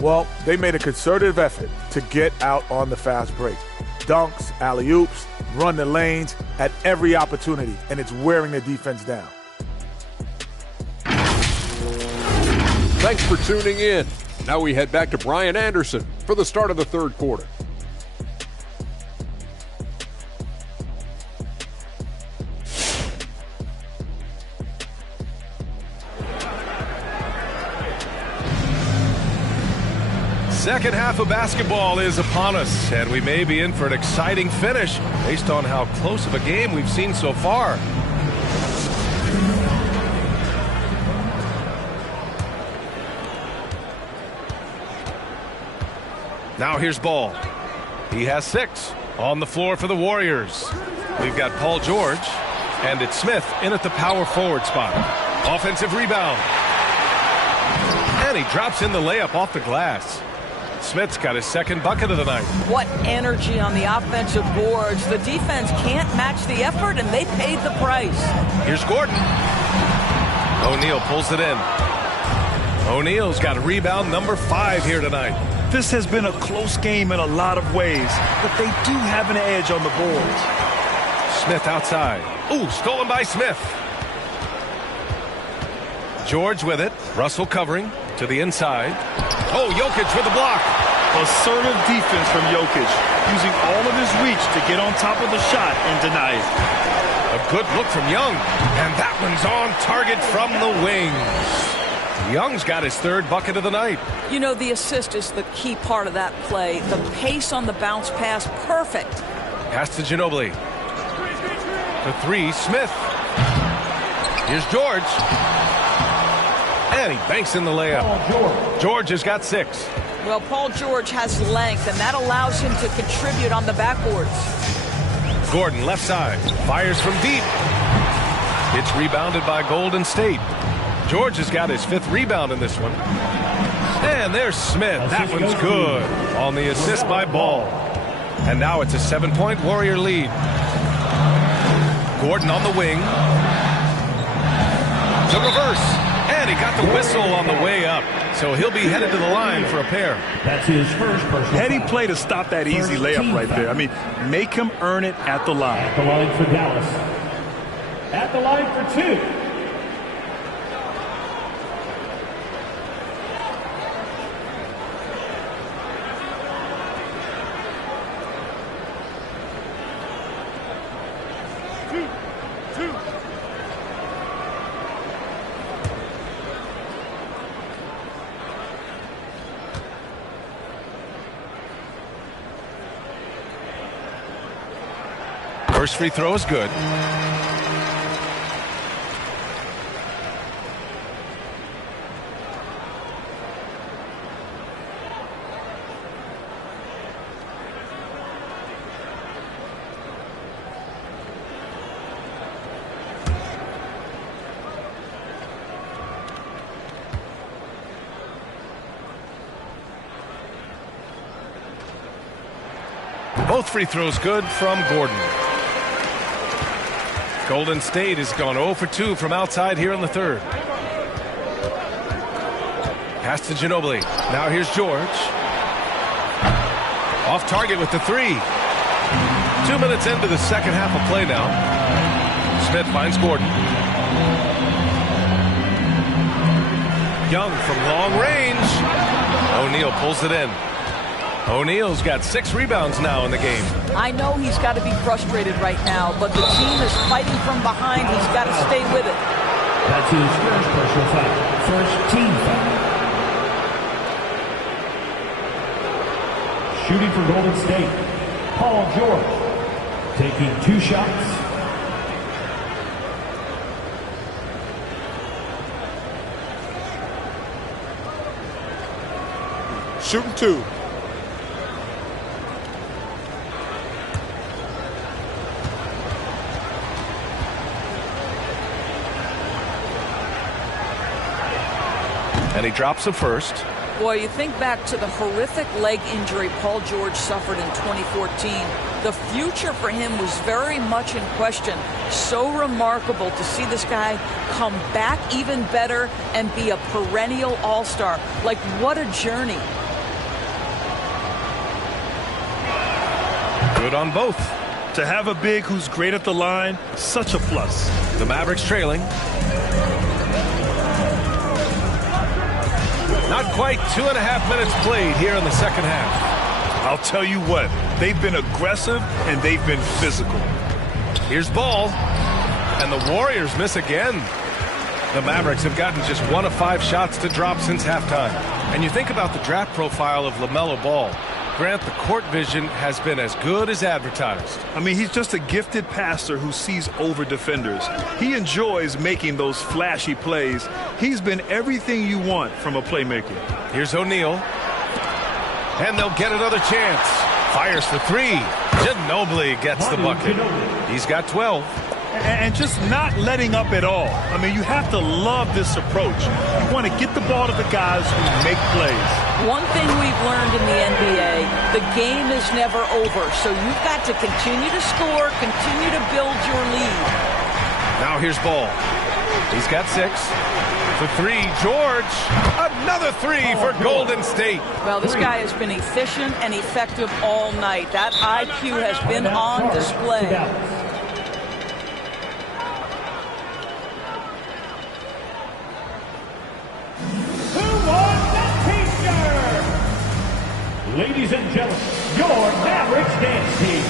Well, they made a concerted effort to get out on the fast break. Dunks, alley-oops, run the lanes at every opportunity, and it's wearing the defense down. Thanks for tuning in. Now we head back to Brian Anderson for the start of the third quarter. Second half of basketball is upon us, and we may be in for an exciting finish based on how close of a game we've seen so far. Now here's Ball. He has 6 on the floor for the Warriors. We've got Paul George, and it's Smith in at the power forward spot. Offensive rebound. And he drops in the layup off the glass. Smith's got his second bucket of the night. What energy on the offensive boards. The defense can't match the effort, and they paid the price. Here's Gordon. O'Neal pulls it in. O'Neal's got rebound number 5 here tonight. This has been a close game in a lot of ways, but they do have an edge on the boards. Smith outside. Ooh, stolen by Smith. George with it. Russell covering to the inside. Oh, Jokic with the block. Assertive defense from Jokic, using all of his reach to get on top of the shot and deny it. A good look from Young, and that one's on target from the wing. Young's got his third bucket of the night. You know, the assist is the key part of that play. The pace on the bounce pass, perfect. Pass to Ginobili. For three, Smith. Here's George. And he banks in the layup. George has got 6. Well, Paul George has length, and that allows him to contribute on the backboards. Gordon, left side, fires from deep. It's rebounded by Golden State. George has got his 5th rebound in this one. And there's Smith. That one's good on the assist by Ball. And now it's a 7-point Warrior lead. Gordon on the wing. The reverse. And he got the whistle on the way up. So he'll be headed to the line for a pair. That's his first personal Heady foul. play to stop that easy layup right there. I mean, make him earn it at the line. At the line for Dallas. At the line for 2. First free throw is good. Both free throws good from Gordon. Golden State has gone 0 for 2 from outside here in the 3rd. Pass to Ginobili. Now here's George. Off target with the 3. 2 minutes into the second half of play now. Smith finds Gordon. Young from long range. O'Neal pulls it in. O'Neal's got 6 rebounds now in the game. I know he's got to be frustrated right now, but the team is fighting from behind. He's got to stay with it. That's his first personal foul. First team foul. Shooting for Golden State, Paul George. Taking 2 shots. Shooting 2. And he drops the first. Boy, you think back to the horrific leg injury Paul George suffered in 2014. The future for him was very much in question. So remarkable to see this guy come back even better and be a perennial all-star. Like, what a journey. Good on both. To have a big who's great at the line, such a plus. The Mavericks trailing. Not quite 2.5 minutes played here in the second half. I'll tell you what, they've been aggressive and they've been physical. Here's Ball. And the Warriors miss again. The Mavericks have gotten just 1 of 5 shots to drop since halftime. And you think about the draft profile of LaMelo Ball. Grant, the court vision has been as good as advertised. I mean, he's just a gifted passer who sees over defenders. He enjoys making those flashy plays. He's been everything you want from a playmaker. Here's O'Neal. And they'll get another chance. Fires for 3. Ginobili gets the bucket. He's got 12. And just not letting up at all. I mean, you have to love this approach. You want to get the ball to the guys who make plays. One thing we've learned in the NBA, the game is never over. So you've got to continue to score, continue to build your lead. Now here's Ball. He's got 6. For 3, George. Another 3 for Golden State. Well, this guy has been efficient and effective all night. That IQ has been on display. Ladies and gentlemen, your Mavericks dance team.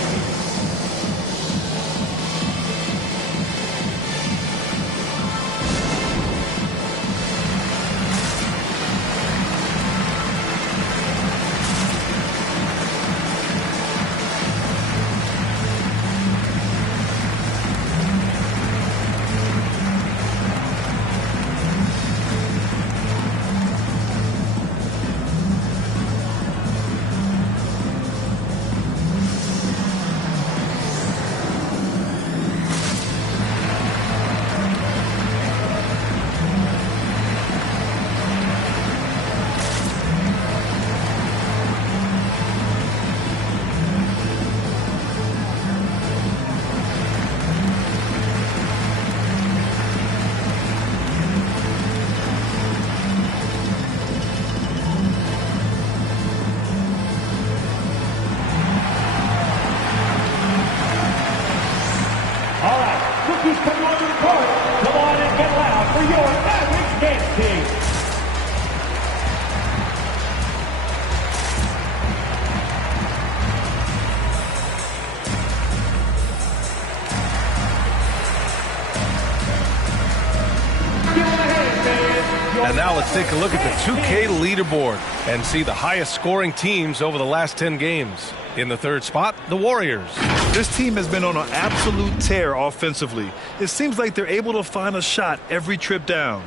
And now let's take a look at the 2K leaderboard and see the highest scoring teams over the last 10 games. In the third spot, the Warriors. This team has been on an absolute tear offensively. It seems like they're able to find a shot every trip down.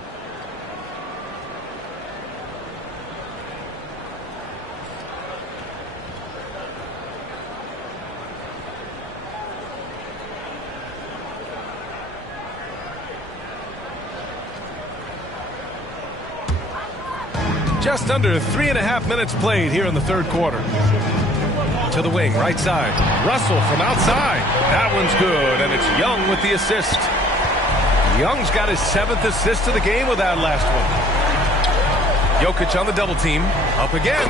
Just under 3.5 minutes played here in the third quarter. To the wing, right side. Russell from outside. That one's good, and it's Young with the assist. Young's got his 7th assist of the game with that last one. Jokic on the double team. Up again.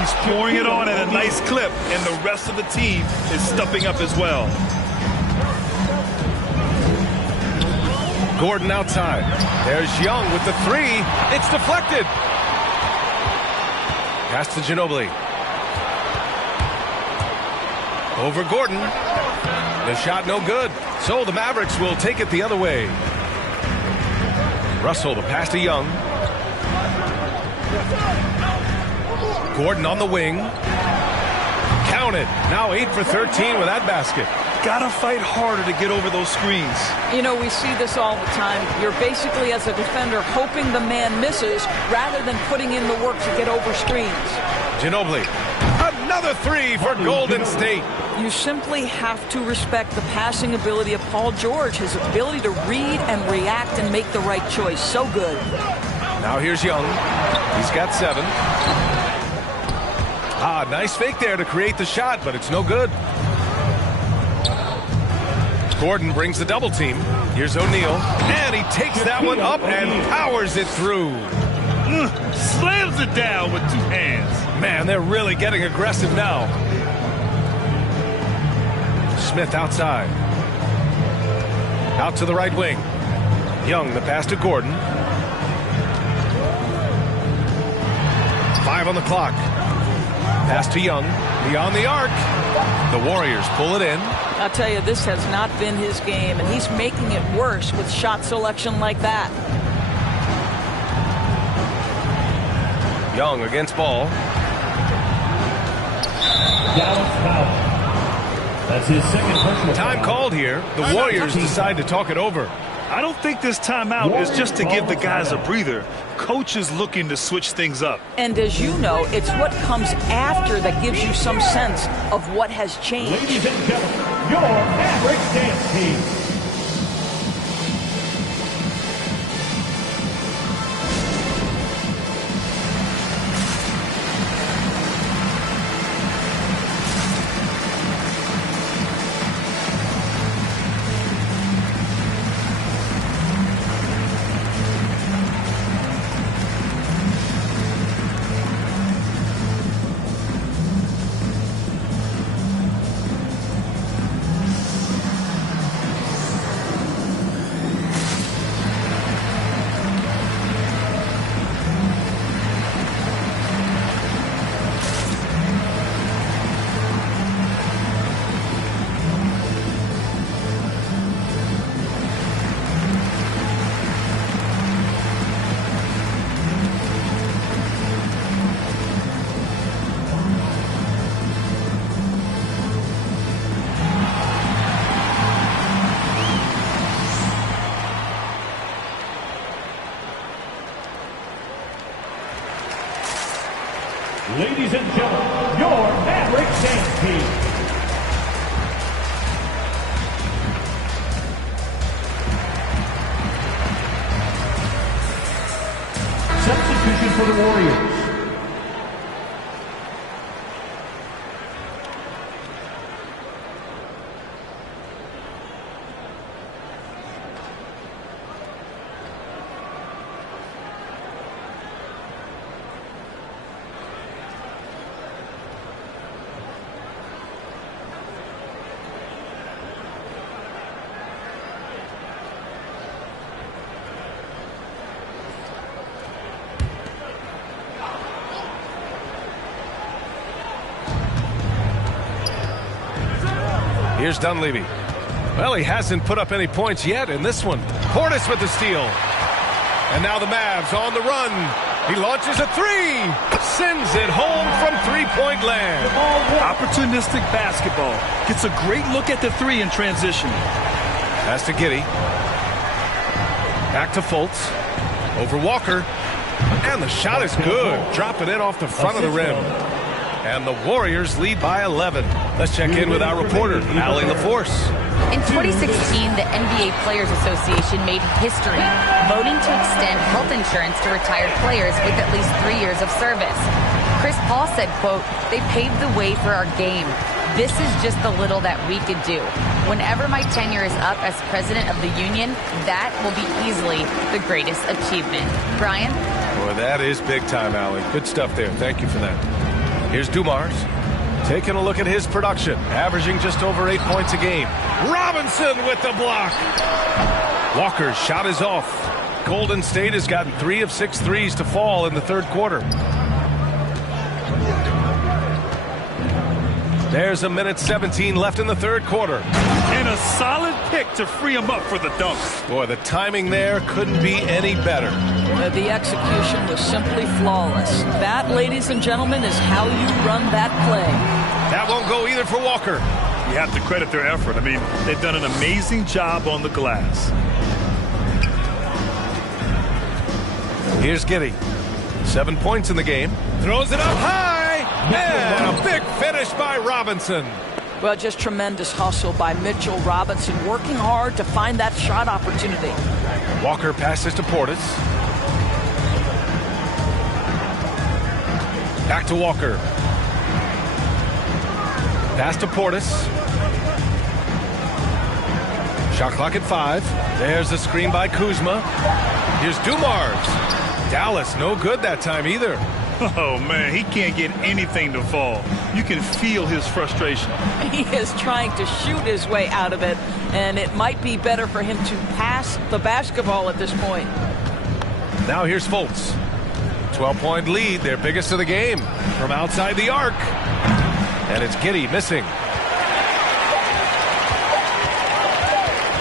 He's pouring it on at a nice clip, and the rest of the team is stepping up as well. Gordon outside. There's Young with the 3. It's deflected. Pass to Ginobili. Over Gordon. The shot no good. So the Mavericks will take it the other way. Russell, the pass to Young. Gordon on the wing. Counted. Now 8 for 13 with that basket. Gotta fight harder to get over those screens. You know, we see this all the time. You're basically, as a defender, hoping the man misses rather than putting in the work to get over screens. Ginobili. Another 3 for Golden State. You simply have to respect the passing ability of Paul George, his ability to read and react and make the right choice. So good. Now here's Young. He's got 7. Nice fake there to create the shot, but it's no good. Gordon brings the double team. Here's O'Neal, and he takes that one up and powers it through. Slams it down with 2 hands. Man, they're really getting aggressive now. Smith outside. Out to the right wing. Young, the pass to Gordon. 5 on the clock. Pass to Young. Beyond the arc. The Warriors pull it in. I'll tell you, this has not been his game, and he's making it worse with shot selection like that. Young against ball. Dallas foul. That's his second personal Time foul. called here. The Warriors decide to talk it over. I don't think this timeout is just to give the guys a breather. Coach is looking to switch things up. And as you know, it's what comes after that gives you some sense of what has changed. Ladies and gentlemen, your Maverick dance team. Ladies and gentlemen, your Maverick dance team. Substitution for the Warriors. Here's Dunleavy. Well, he hasn't put up any points yet in this one. Portis with the steal. And now the Mavs on the run. He launches a three. Sends it home from three-point land. Opportunistic basketball. Gets a great look at the three in transition. Pass to Giddey. Back to Fultz. Over Walker. And the shot is good. Dropping it off the front of the rim. And the Warriors lead by 11. Let's check in with our reporter, Allie LaForce. In 2016, the NBA Players Association made history, voting to extend health insurance to retired players with at least 3 years of service. Chris Paul said, quote, "They paved the way for our game. This is just the little that we could do. Whenever my tenure is up as president of the union, that will be easily the greatest achievement." Brian? Boy, that is big time, Allie. Good stuff there. Thank you for that. Here's Dumars. Taking a look at his production, averaging just over 8 points a game. Robinson with the block. Walker's shot is off. Golden State has gotten 3 of 6 threes to fall in the third quarter. There's a minute 17 left in the third quarter. And a solid pick to free him up for the dunk. Boy, the timing there couldn't be any better. The execution was simply flawless. That, ladies and gentlemen, is how you run that play. That won't go either for Walker. You have to credit their effort. I mean, they've done an amazing job on the glass. Here's Giddey. 7 points in the game. Throws it up high. And a big finish by Robinson. Well, just tremendous hustle by Mitchell Robinson, working hard to find that shot opportunity. Walker passes to Portis. Back to Walker. Pass to Portis. Shot clock at 5. There's a screen by Kuzma. Here's Dumars. Dallas, no good that time either. Oh, man, he can't get anything to fall. You can feel his frustration. He is trying to shoot his way out of it, and it might be better for him to pass the basketball at this point. Now here's Fultz. 12-point lead, their biggest of the game, from outside the arc. And it's Giddey missing.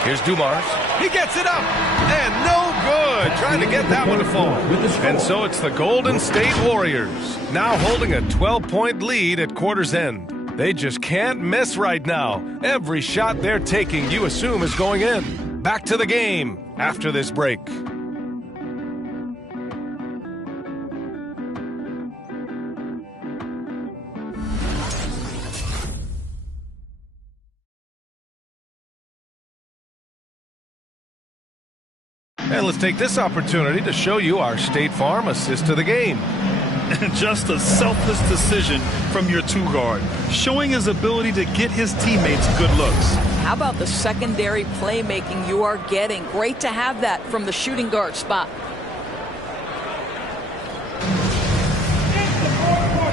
Here's Dumars. He gets it up, and no good. Trying to get that one to fall. And so it's the Golden State Warriors, now holding a 12-point lead at quarter's end. They just can't miss right now. Every shot they're taking, you assume, is going in. Back to the game after this break. And let's take this opportunity to show you our State Farm assist to the game. Just a selfless decision from your two-guard, showing his ability to get his teammates good looks. How about the secondary playmaking you are getting? Great to have that from the shooting guard spot.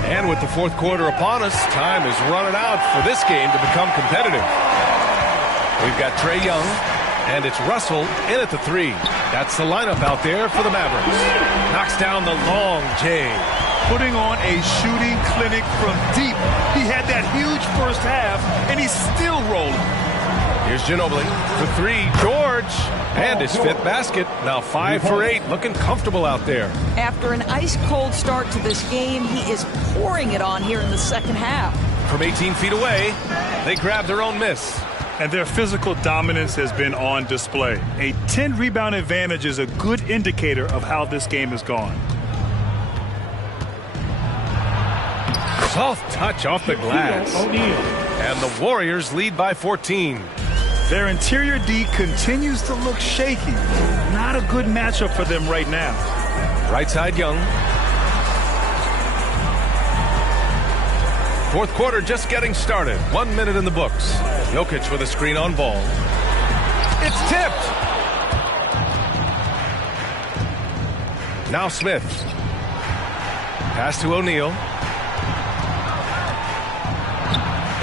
And with the fourth quarter upon us, time is running out for this game to become competitive. We've got Trae Young. And it's Russell in at the 3. That's the lineup out there for the Mavericks. Knocks down the long J. Putting on a shooting clinic from deep. He had that huge first half, and he's still rolling. Here's Ginobili for 3. George. And his 5th basket. Now 5 for 8. Looking comfortable out there. After an ice-cold start to this game, he is pouring it on here in the second half. From 18 feet away, they grab their own miss. And their physical dominance has been on display. A 10-rebound advantage is a good indicator of how this game has gone. Soft touch off the glass. And the Warriors lead by 14. Their interior D continues to look shaky. Not a good matchup for them right now. Right side Young. Fourth quarter just getting started. 1 minute in the books. Jokic with a screen on ball. It's tipped. Now Smith. Pass to O'Neal.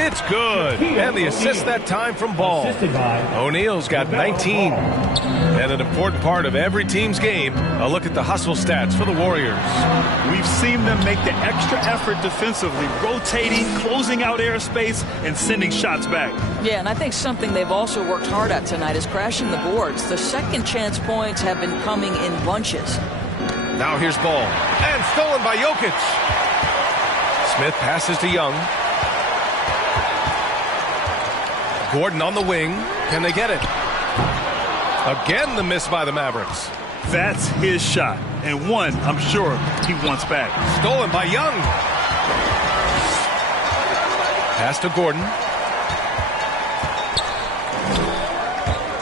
It's good. And the assist that time from Ball. O'Neal's got 19. And an important part of every team's game, a look at the hustle stats for the Warriors. We've seen them make the extra effort defensively, rotating, closing out airspace, and sending shots back. Yeah, and I think something they've also worked hard at tonight is crashing the boards. The second chance points have been coming in bunches. Now here's ball. And stolen by Jokic. Smith passes to Young. Gordon on the wing. Can they get it? Again, the miss by the Mavericks. That's his shot, and one I'm sure he wants back. Stolen by Young. Pass to Gordon.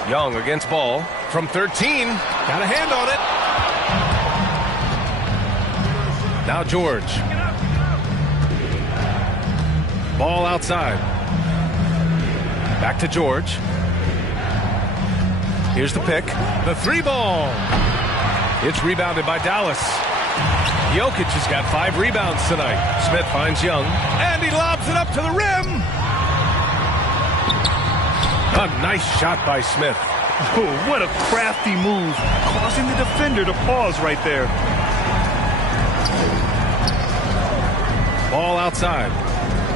Young against Ball from 13. Got a hand on it. Now George. Ball outside. Back to George. Here's the pick. The 3-ball. It's rebounded by Dallas. Jokic has got 5 rebounds tonight. Smith finds Young. And he lobs it up to the rim. A nice shot by Smith. Oh, what a crafty move. Causing the defender to pause right there. Ball outside.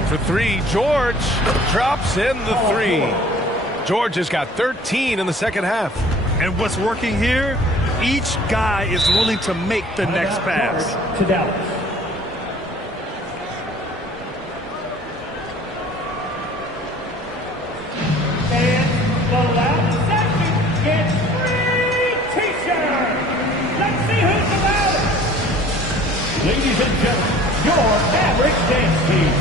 For 3, George drops in the 3. George has got 13 in the second half. And what's working here? Each guy is willing to make the next pass. To Dallas. And the last section gets free t-shirt. Let's see who's about it. Ladies and gentlemen, your Mavericks dance team.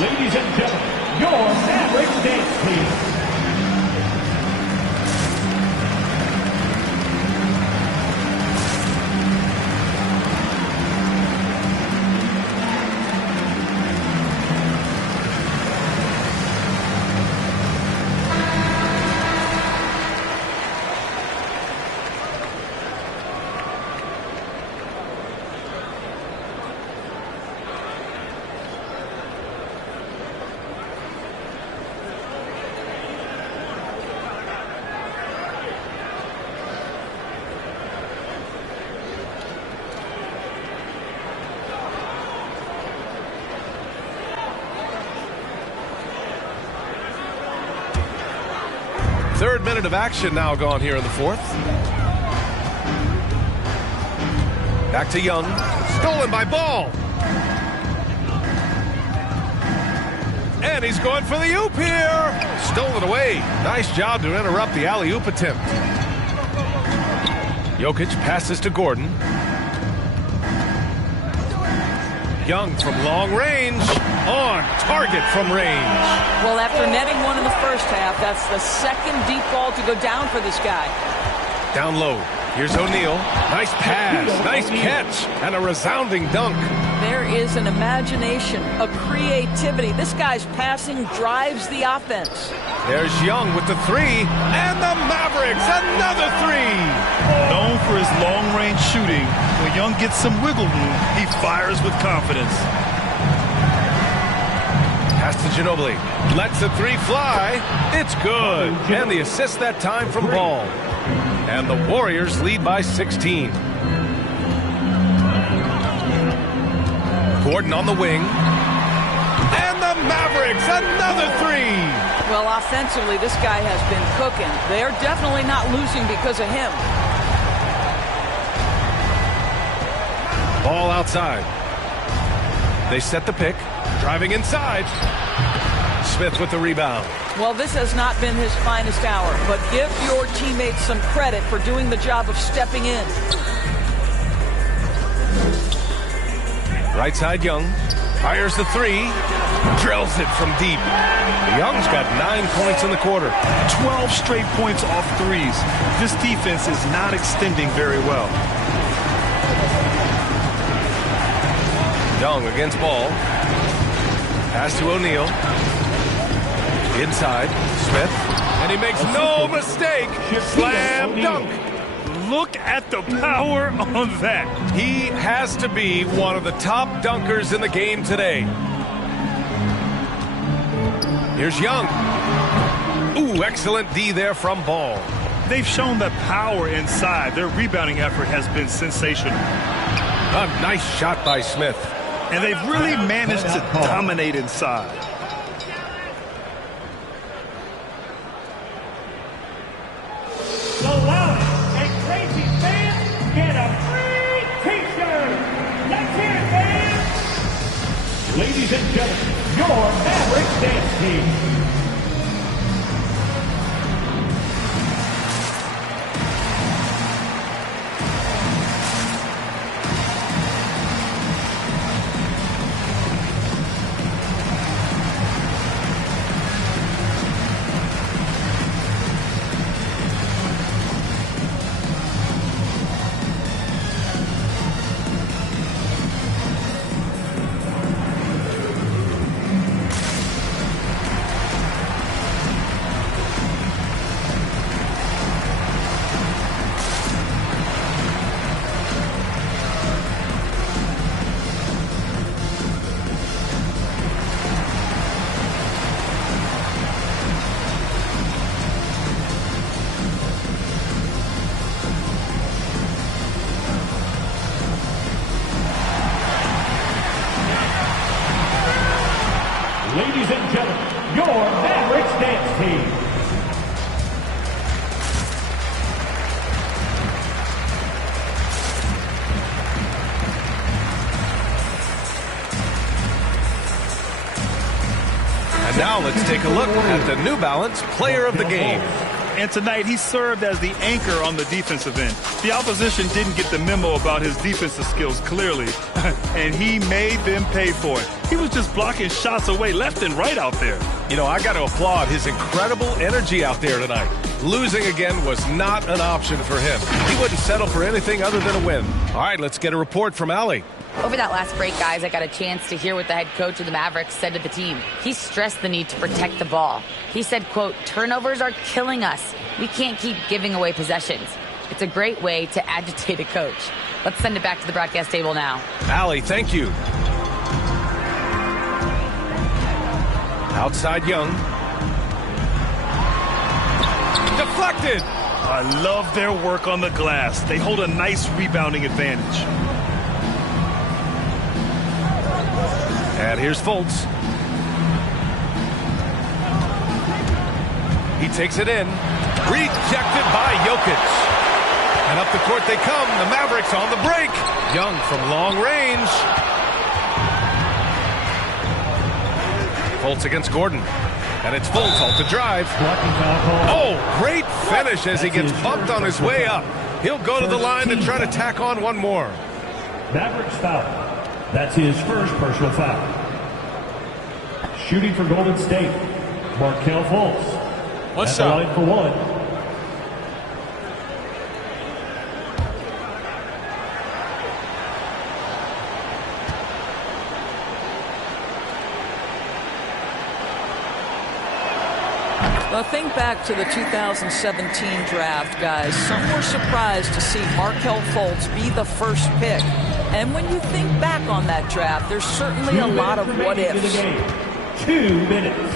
Ladies and gentlemen, your Mavericks dance team. Third minute of action now gone here in the fourth. Back to Young. Stolen by Ball. And he's going for the oop here. Stolen away. Nice job to interrupt the alley-oop attempt. Jokic passes to Gordon. Young from long range. On target from range. Well, after netting one in the first half, that's the second deep ball to go down for this guy. Down low. Here's O'Neal. Nice pass, nice catch, and a resounding dunk. There is an imagination, a creativity. This guy's passing drives the offense. There's Young with the 3, and the Mavericks, another 3. Known for his long-range shooting, when Young gets some wiggle room, he fires with confidence. Pass to Ginobili. Lets the 3 fly. It's good. And the assist that time from Ball. And the Warriors lead by 16. Gordon on the wing. And the Mavericks, another 3. Well, offensively, this guy has been cooking. They're definitely not losing because of him. Ball outside. They set the pick. Driving inside. Smith with the rebound. Well, this has not been his finest hour, but give your teammates some credit for doing the job of stepping in. Right side, Young. Fires the three. Drills it from deep. Young's got 9 points in the quarter. 12 straight points off threes. This defense is not extending very well. Young against Ball. Pass to O'Neal. Inside. Smith. And he makes no mistake. Slam dunk. Look at the power on that. He has to be one of the top dunkers in the game today. Here's Young. Ooh, excellent D there from Ball. They've shown that power inside. Their rebounding effort has been sensational. A nice shot by Smith. And they've really managed to dominate inside. The loudest and crazy fans get a free T-shirt. Let's hear it, fans. Ladies and gentlemen, your Mavericks dance team. Ladies and gentlemen, your Mavericks dance team. And now let's take a look at the New Balance Player of the Game. And tonight he served as the anchor on the defensive end. The opposition didn't get the memo about his defensive skills clearly, and he made them pay for it. He was just blocking shots away left and right out there. You know, I got to applaud his incredible energy out there tonight. Losing again was not an option for him. He wouldn't settle for anything other than a win. All right, let's get a report from Allie. Over that last break, guys, I got a chance to hear what the head coach of the Mavericks said to the team. He stressed the need to protect the ball. He said, quote, "Turnovers are killing us. We can't keep giving away possessions." It's a great way to agitate a coach. Let's send it back to the broadcast table now. Allie, thank you. Outside Young. Deflected. I love their work on the glass. They hold a nice rebounding advantage. And here's Fultz. He takes it in. Rejected by Jokic. And up the court they come. The Mavericks on the break. Young from long range. Fultz against Gordon. And it's Fultz off the drive. Oh, great finish as he gets bumped on his way up. He'll go to the line to try to tack on one more. Mavericks foul. That's his first personal foul. Shooting for Golden State, Markelle Fultz. What's at up? the line for one. Well, think back to the 2017 draft, guys. Some were surprised to see Markelle Fultz be the first pick. And when you think back on that draft, there's certainly a lot of what-ifs. 2 minutes.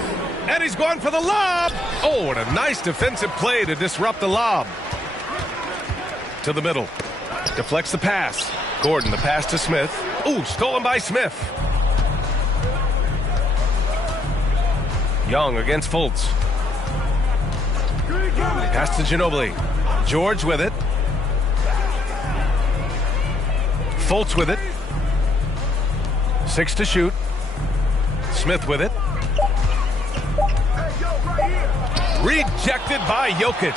And he's going for the lob. Oh, and a nice defensive play to disrupt the lob. To the middle. Deflects the pass. Gordon, the pass to Smith. Ooh, stolen by Smith. Young against Fultz. Pass to Ginobili. George with it. Fultz with it. 6 to shoot. Smith with it. Rejected by Jokic.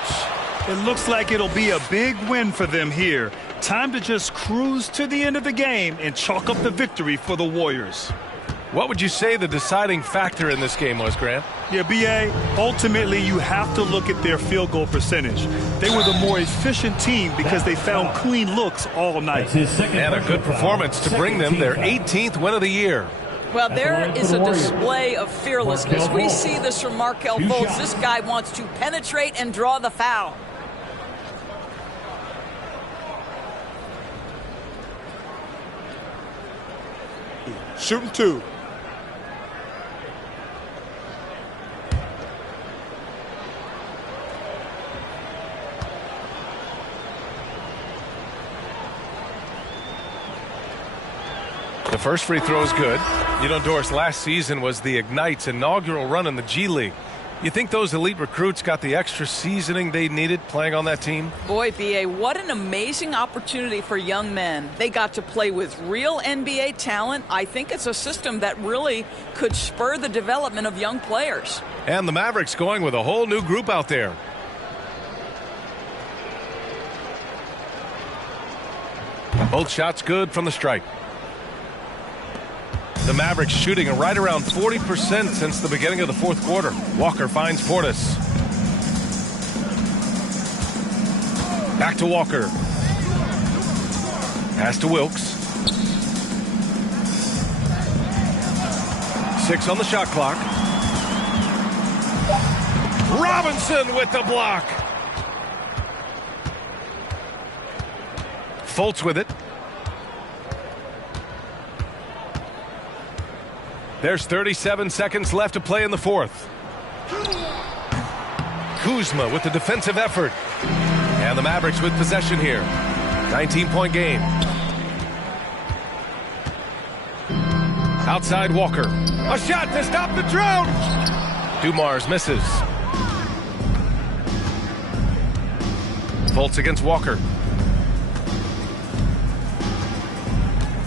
It looks like it'll be a big win for them here. Time to just cruise to the end of the game and chalk up the victory for the Warriors. What would you say the deciding factor in this game was, Grant? Yeah, B.A., ultimately you have to look at their field goal percentage. They were the more efficient team because they found clean looks all night. And a good performance to bring them their 18th win of the year. Well, there is a display of fearlessness. We see this from Markelle Fultz. This guy wants to penetrate and draw the foul. Shooting 2. The first free throw is good. You know, Doris, last season was the Ignite's inaugural run in the G League. You think those elite recruits got the extra seasoning they needed playing on that team? Boy, B.A., what an amazing opportunity for young men. They got to play with real NBA talent. I think it's a system that really could spur the development of young players. And the Mavericks going with a whole new group out there. Both shots good from the strike. The Mavericks shooting right around 40% since the beginning of the fourth quarter. Walker finds Portis. Back to Walker. Pass to Wilkes. 6 on the shot clock. Robinson with the block. Fultz with it. There's 37 seconds left to play in the fourth. Kuzma with the defensive effort. And the Mavericks with possession here. 19-point game. Outside Walker. A shot to stop the drought. Dumars misses. Fultz against Walker.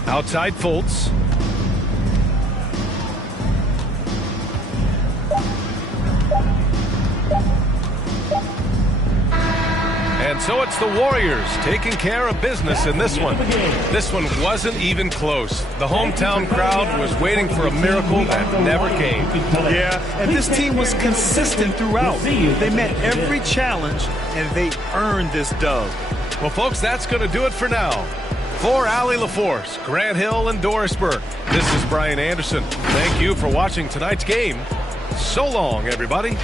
Outside Fultz. And so it's the Warriors taking care of business in this one. This one wasn't even close. The hometown crowd was waiting for a miracle that never came. Yeah, and this team was consistent throughout. They met every challenge, and they earned this dub. Well, folks, that's going to do it for now. For Allie LaForce, Grant Hill, and Doris Burke, this is Brian Anderson. Thank you for watching tonight's game. So long, everybody.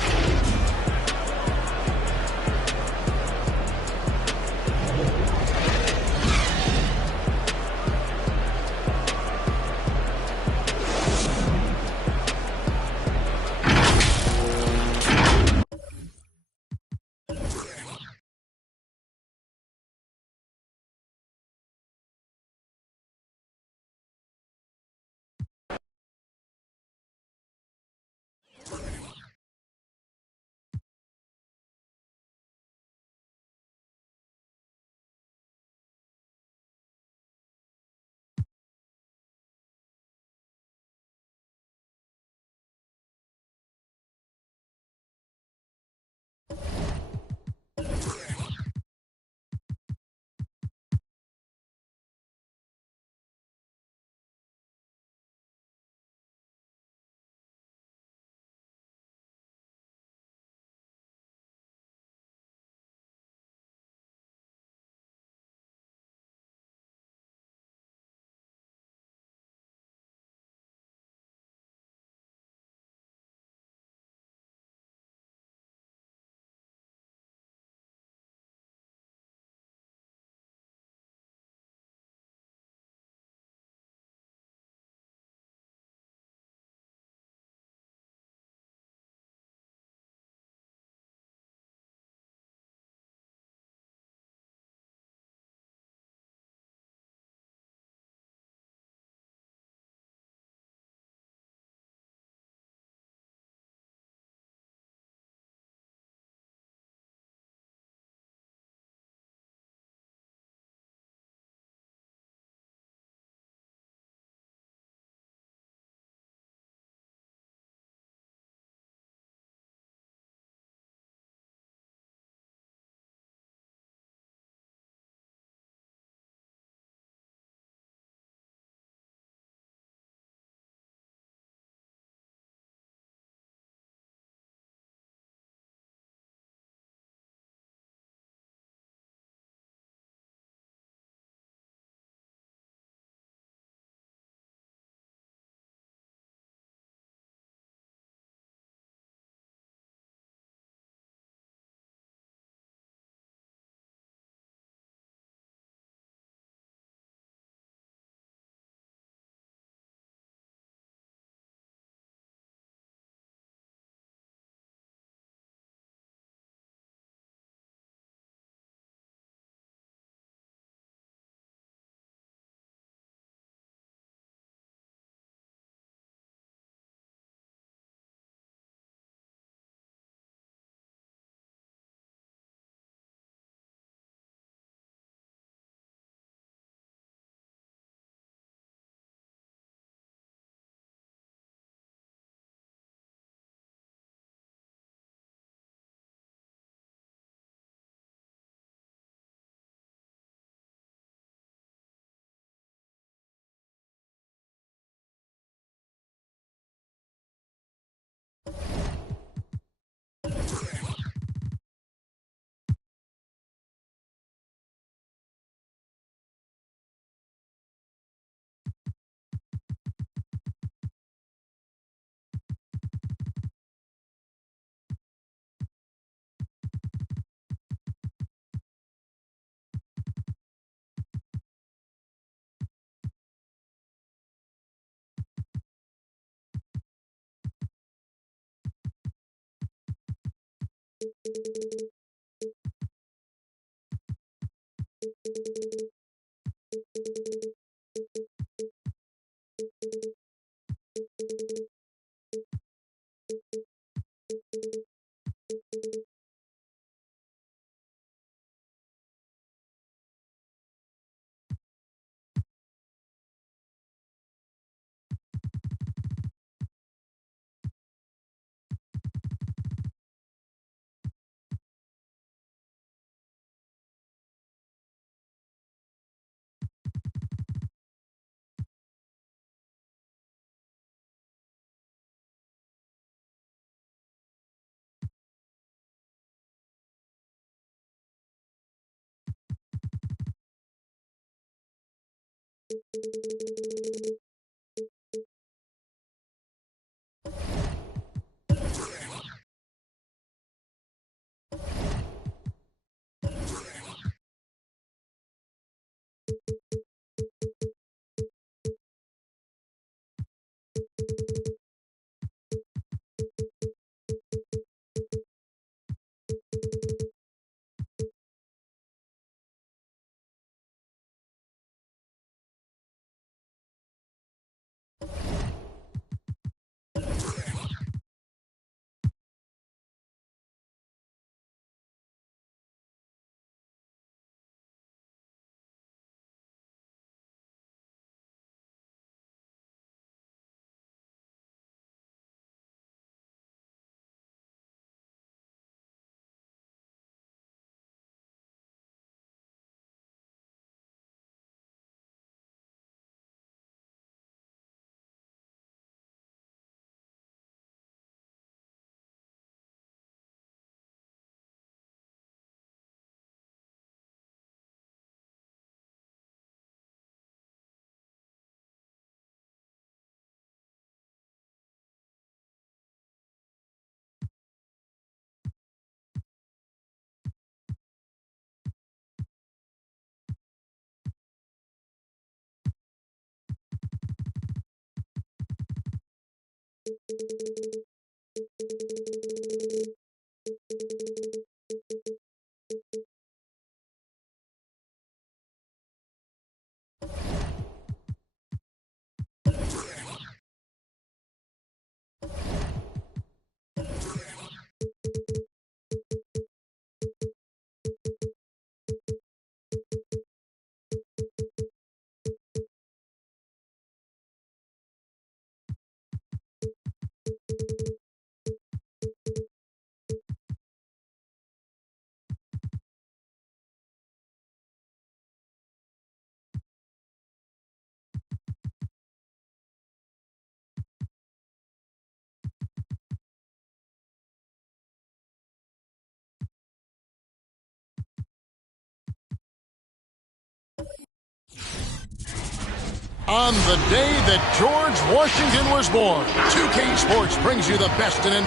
On the day that George Washington was born, 2K Sports brings you the best in it.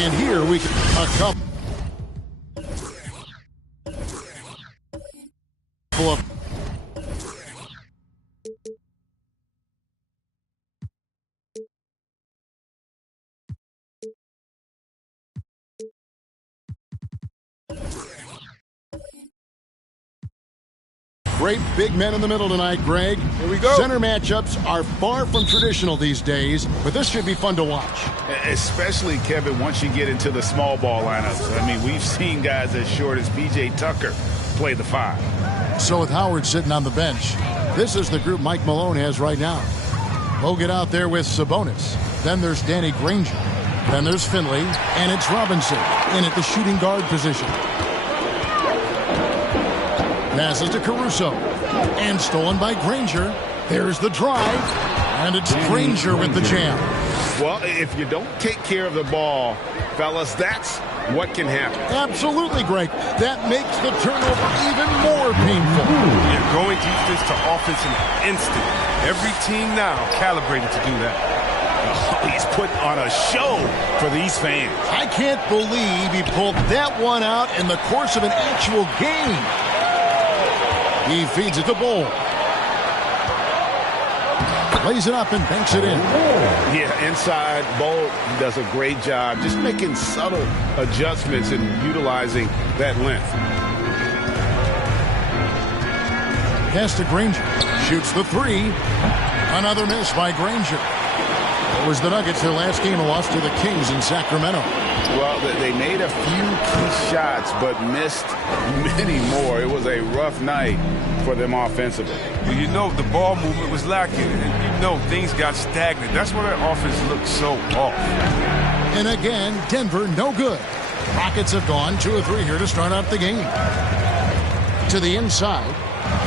And here we can a couple of great big men in the middle tonight, Greg. Here we go. Center matchups are far from traditional these days, but this should be fun to watch. Especially, Kevin, once you get into the small ball lineups. I mean, we've seen guys as short as P.J. Tucker play the 5. So with Howard sitting on the bench, this is the group Mike Malone has right now. Bogut out there with Sabonis. Then there's Danny Granger. Then there's Finley, and it's Robinson in at the shooting guard position. Passes to Caruso. And stolen by Granger. There's the drive. And it's Granger with the jam. Well, if you don't take care of the ball, fellas, that's what can happen. Absolutely, Greg. That makes the turnover even more painful. You're going defense to offense in an instant. Every team now calibrated to do that. He's put on a show for these fans. I can't believe he pulled that one out in the course of an actual game. He feeds it to Bull. Lays it up and banks it in. Yeah, inside, Bowl does a great job just making subtle adjustments and utilizing that length. Pass to Granger. Shoots the three. Another miss by Granger. It was the Nuggets their last game, a loss to the Kings in Sacramento. Well, they made a few key shots, but missed many more. It was a rough night for them offensively. Well, you know, the ball movement was lacking, and you know things got stagnant. That's why their offense looked so off. And again, Denver no good. Rockets have gone 2 of 3 here to start out the game. To the inside.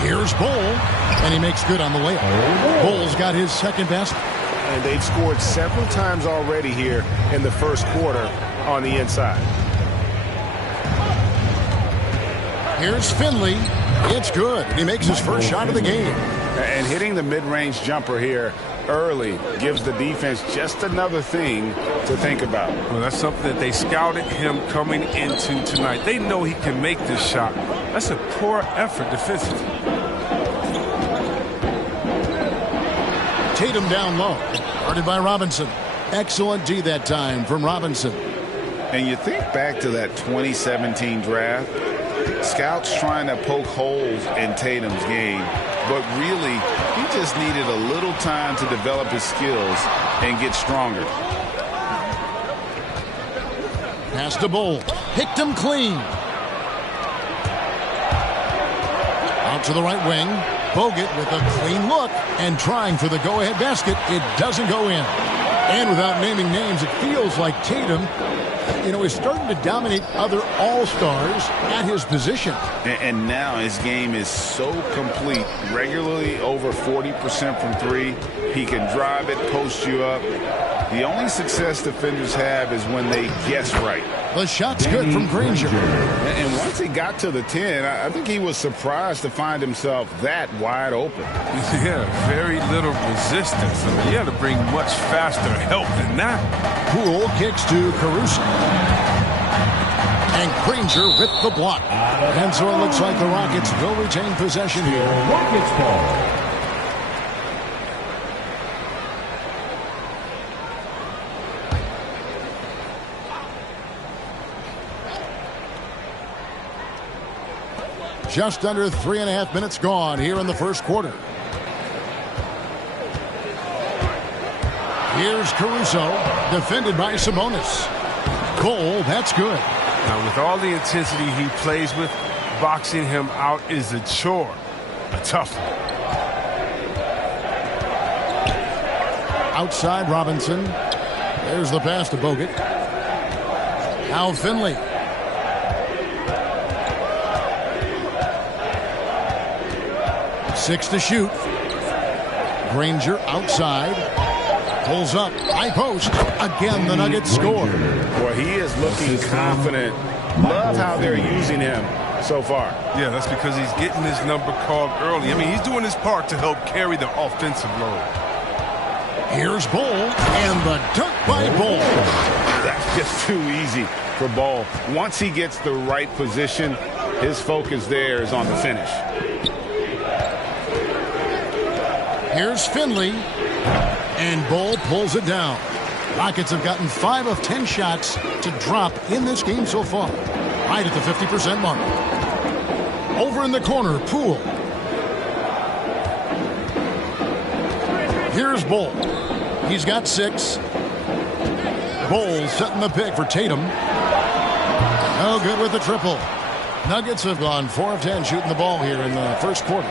Here's Bowl, and he makes good on the layup. Bowl's got his second basket. And they've scored several times already here in the first quarter on the inside. Here's Finley. It's good. He makes his first shot of the game. And hitting the mid-range jumper here early gives the defense just another thing to think about. Well, that's something that they scouted him coming into tonight. They know he can make this shot. That's a poor effort defensively. Tatum down low. Guarded by Robinson. Excellent D that time from Robinson. And you think back to that 2017 draft, scouts trying to poke holes in Tatum's game, but really he just needed a little time to develop his skills and get stronger. Pass to Bowl. Picked him clean. Out to the right wing. Bogut with a clean look and trying for the go-ahead basket. It doesn't go in. And without naming names, it feels like Tatum, is starting to dominate other all-stars at his position. And now his game is so complete. Regularly over 40% from three. He can drive it, post you up. The only success defenders have is when they guess right. The shot's good from Granger. And once he got to the 10, I think he was surprised to find himself that wide open. Yeah, very little resistance. I mean, you had to bring much faster help than that. Poole kicks to Caruso. And Granger with the block. And so it looks like the Rockets will retain possession here. Rockets ball. Just under 3.5 minutes gone here in the first quarter. Here's Caruso, defended by Sabonis. Cole, that's good. Now, with all the intensity he plays with, boxing him out is a chore. A tough one. Outside Robinson. There's the pass to Bogut. Now Finley. Six to shoot. Granger outside. Pulls up. High post. Again, the Nuggets score. Boy, he is looking confident. Love how they're using him so far. Yeah, that's because he's getting his number called early. I mean, he's doing his part to help carry the offensive load. Here's Ball, and the dunk by Ball. That's just too easy for Ball. Once he gets the right position, his focus there is on the finish. Here's Finley, and Ball pulls it down. Rockets have gotten 5 of 10 shots to drop in this game so far, right at the 50% mark. Over in the corner, Poole. Here's Ball. He's got 6. Ball setting the pick for Tatum. No good with the triple. Nuggets have gone 4 of 10 shooting the ball here in the first quarter.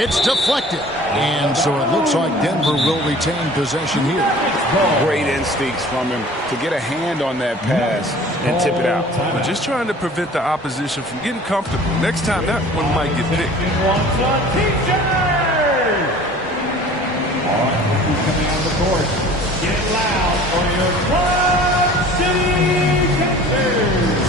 It's deflected. And so it looks like Denver will retain possession here. Great instincts from him to get a hand on that pass and tip it out. We're just trying to prevent the opposition from getting comfortable. Next time, that one might get picked. Coming on the court, get loud for your Quad City Captors.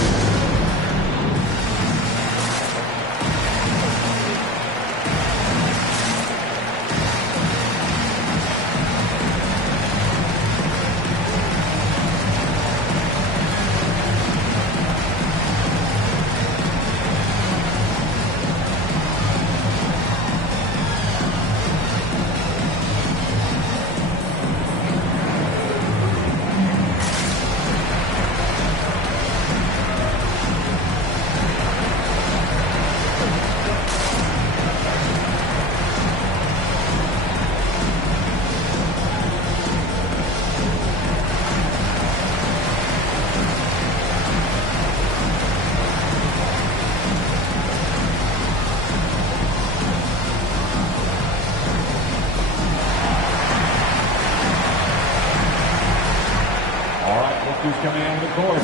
coming out of the court.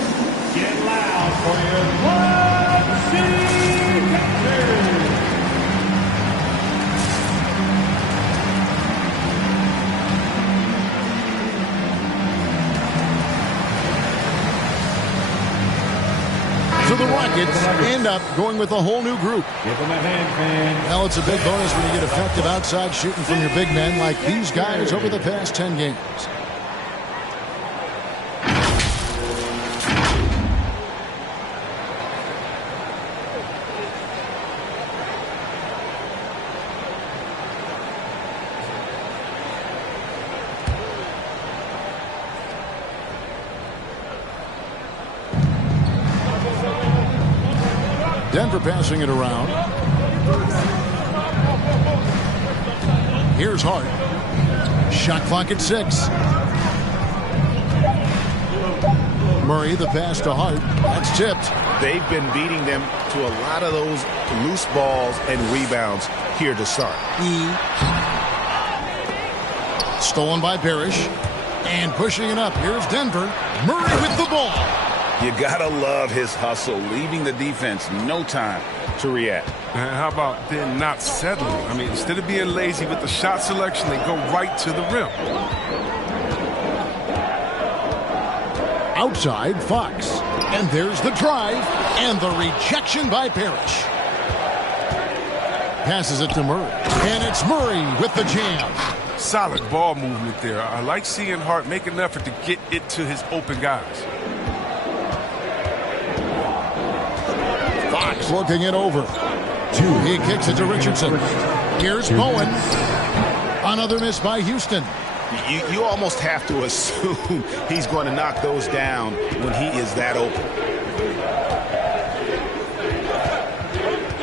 Get loud for your Love City Captors. So the Rockets end up going with a whole new group. Give them a hand, fans. Well, it's a big bonus when you get effective outside shooting from your big men like these guys over the past 10 games. Denver passing it around. Here's Hart. Shot clock at 6. Murray, the pass to Hart. That's tipped. They've been beating them to a lot of those loose balls and rebounds here to start. Stolen by Parrish. And pushing it up. Here's Denver. Murray with the ball. You gotta love his hustle, leaving the defense no time to react. And how about then not settling? I mean, instead of being lazy with the shot selection, they go right to the rim. Outside, Fox. And there's the drive. And the rejection by Parrish. Passes it to Murray. And it's Murray with the jam. Solid ball movement there. I like seeing Hart make an effort to get it to his open guys. Fox looking it over. He kicks it to Richardson. Here's Bowen. Another miss by Houston. You almost have to assume he's going to knock those down when he is that open.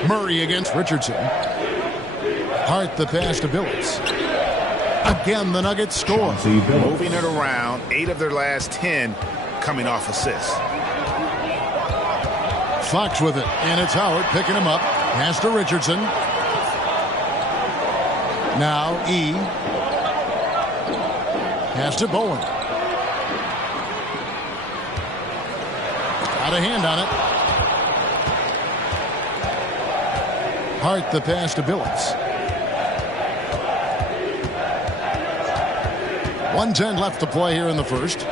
Murray against Richardson. Hart the pass to Billups. Again, the Nuggets score. Moving it around, 8 of their last 10 coming off assists. Fox with it, and it's Howard picking him up. Pass to Richardson. Now E. Pass to Bowen. Got a hand on it. Hart the pass to Billups. 1:10 left to play here in the first.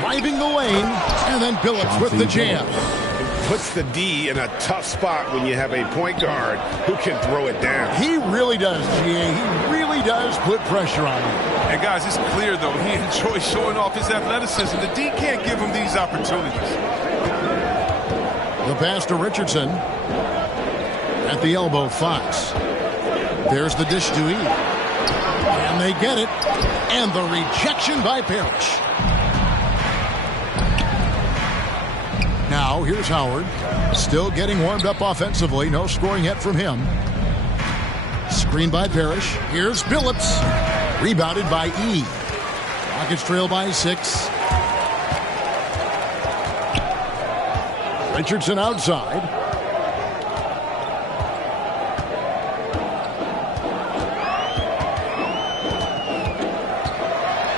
Driving the lane, and then Billups with the jam. Puts the D in a tough spot when you have a point guard who can throw it down. He really does, GA. He really does put pressure on him. And guys, it's clear, though, he enjoys showing off his athleticism. The D can't give him these opportunities. The pass to Richardson. At the elbow, Fox. There's the dish to E. And they get it. And the rejection by Parrish. Now, here's Howard. Still getting warmed up offensively. No scoring yet from him. Screen by Parrish. Here's Billups. Rebounded by E. Rockets trail by 6. Richardson outside.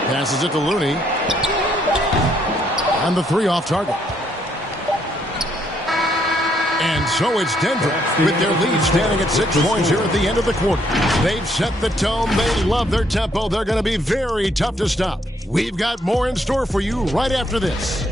Passes it to Looney. And the 3 off target. And so it's Denver with their lead standing at 6 points here at the end of the quarter. They've set the tone. They love their tempo. They're going to be very tough to stop. We've got more in store for you right after this.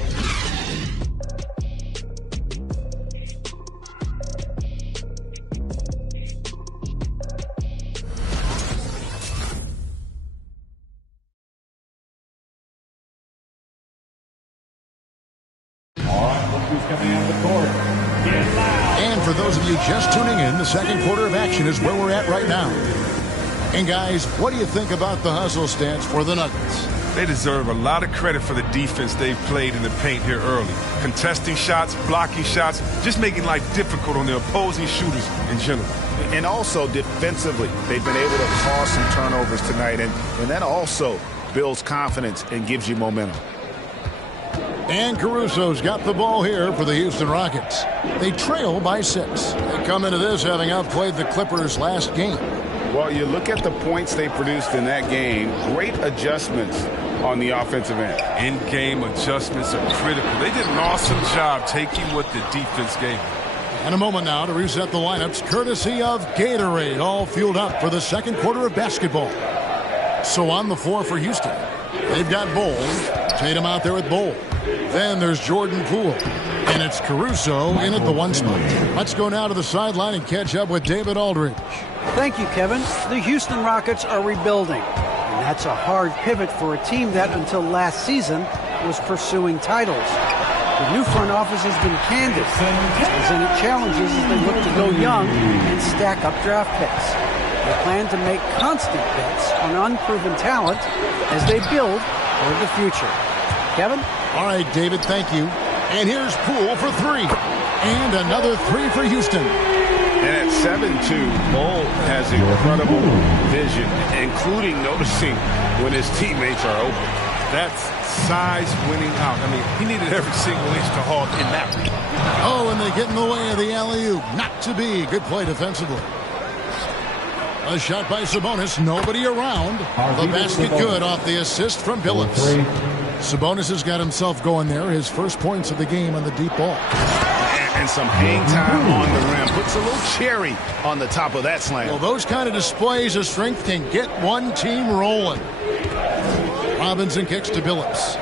And for those of you just tuning in, the second quarter of action is where we're at right now. And guys, what do you think about the hustle stance for the Nuggets? They deserve a lot of credit for the defense they've played in the paint here early. Contesting shots, blocking shots, just making life difficult on the opposing shooters in general. And also defensively, they've been able to cause some turnovers tonight, and that also builds confidence and gives you momentum. And Caruso's got the ball here for the Houston Rockets. They trail by 6. They come into this having outplayed the Clippers last game. Well, you look at the points they produced in that game. Great adjustments on the offensive end. In-game adjustments are critical. They did an awesome job taking what the defense gave them. And a moment now to reset the lineups, courtesy of Gatorade, all fueled up for the second quarter of basketball. So on the floor for Houston, they've got Bowles. Tatum out there with Bowles. Then there's Jordan Poole. And it's Caruso in at the 1 spot. Let's go now to the sideline and catch up with David Aldridge. Thank you, Kevin. The Houston Rockets are rebuilding. And that's a hard pivot for a team that, until last season, was pursuing titles. The new front office has been candid. It's presented challenges as they look to go young and stack up draft picks. They plan to make constant bets on unproven talent as they build for the future. Kevin? All right, David, thank you. And here's Poole for 3. And another 3 for Houston. And at 7'2", Bol has incredible vision, including noticing when his teammates are open. That's size winning out. I mean, he needed every single inch to halt in that one. Oh, and they get in the way of the alley-oop. Not to be. Good play defensively. A shot by Sabonis. Nobody around. The basket good off the assist from Billups. Sabonis has got himself going there. His first points of the game on the deep ball. And some hang time on the rim. Puts a little cherry on the top of that slam. Well, those kind of displays of strength can get one team rolling. Robinson kicks to Billups.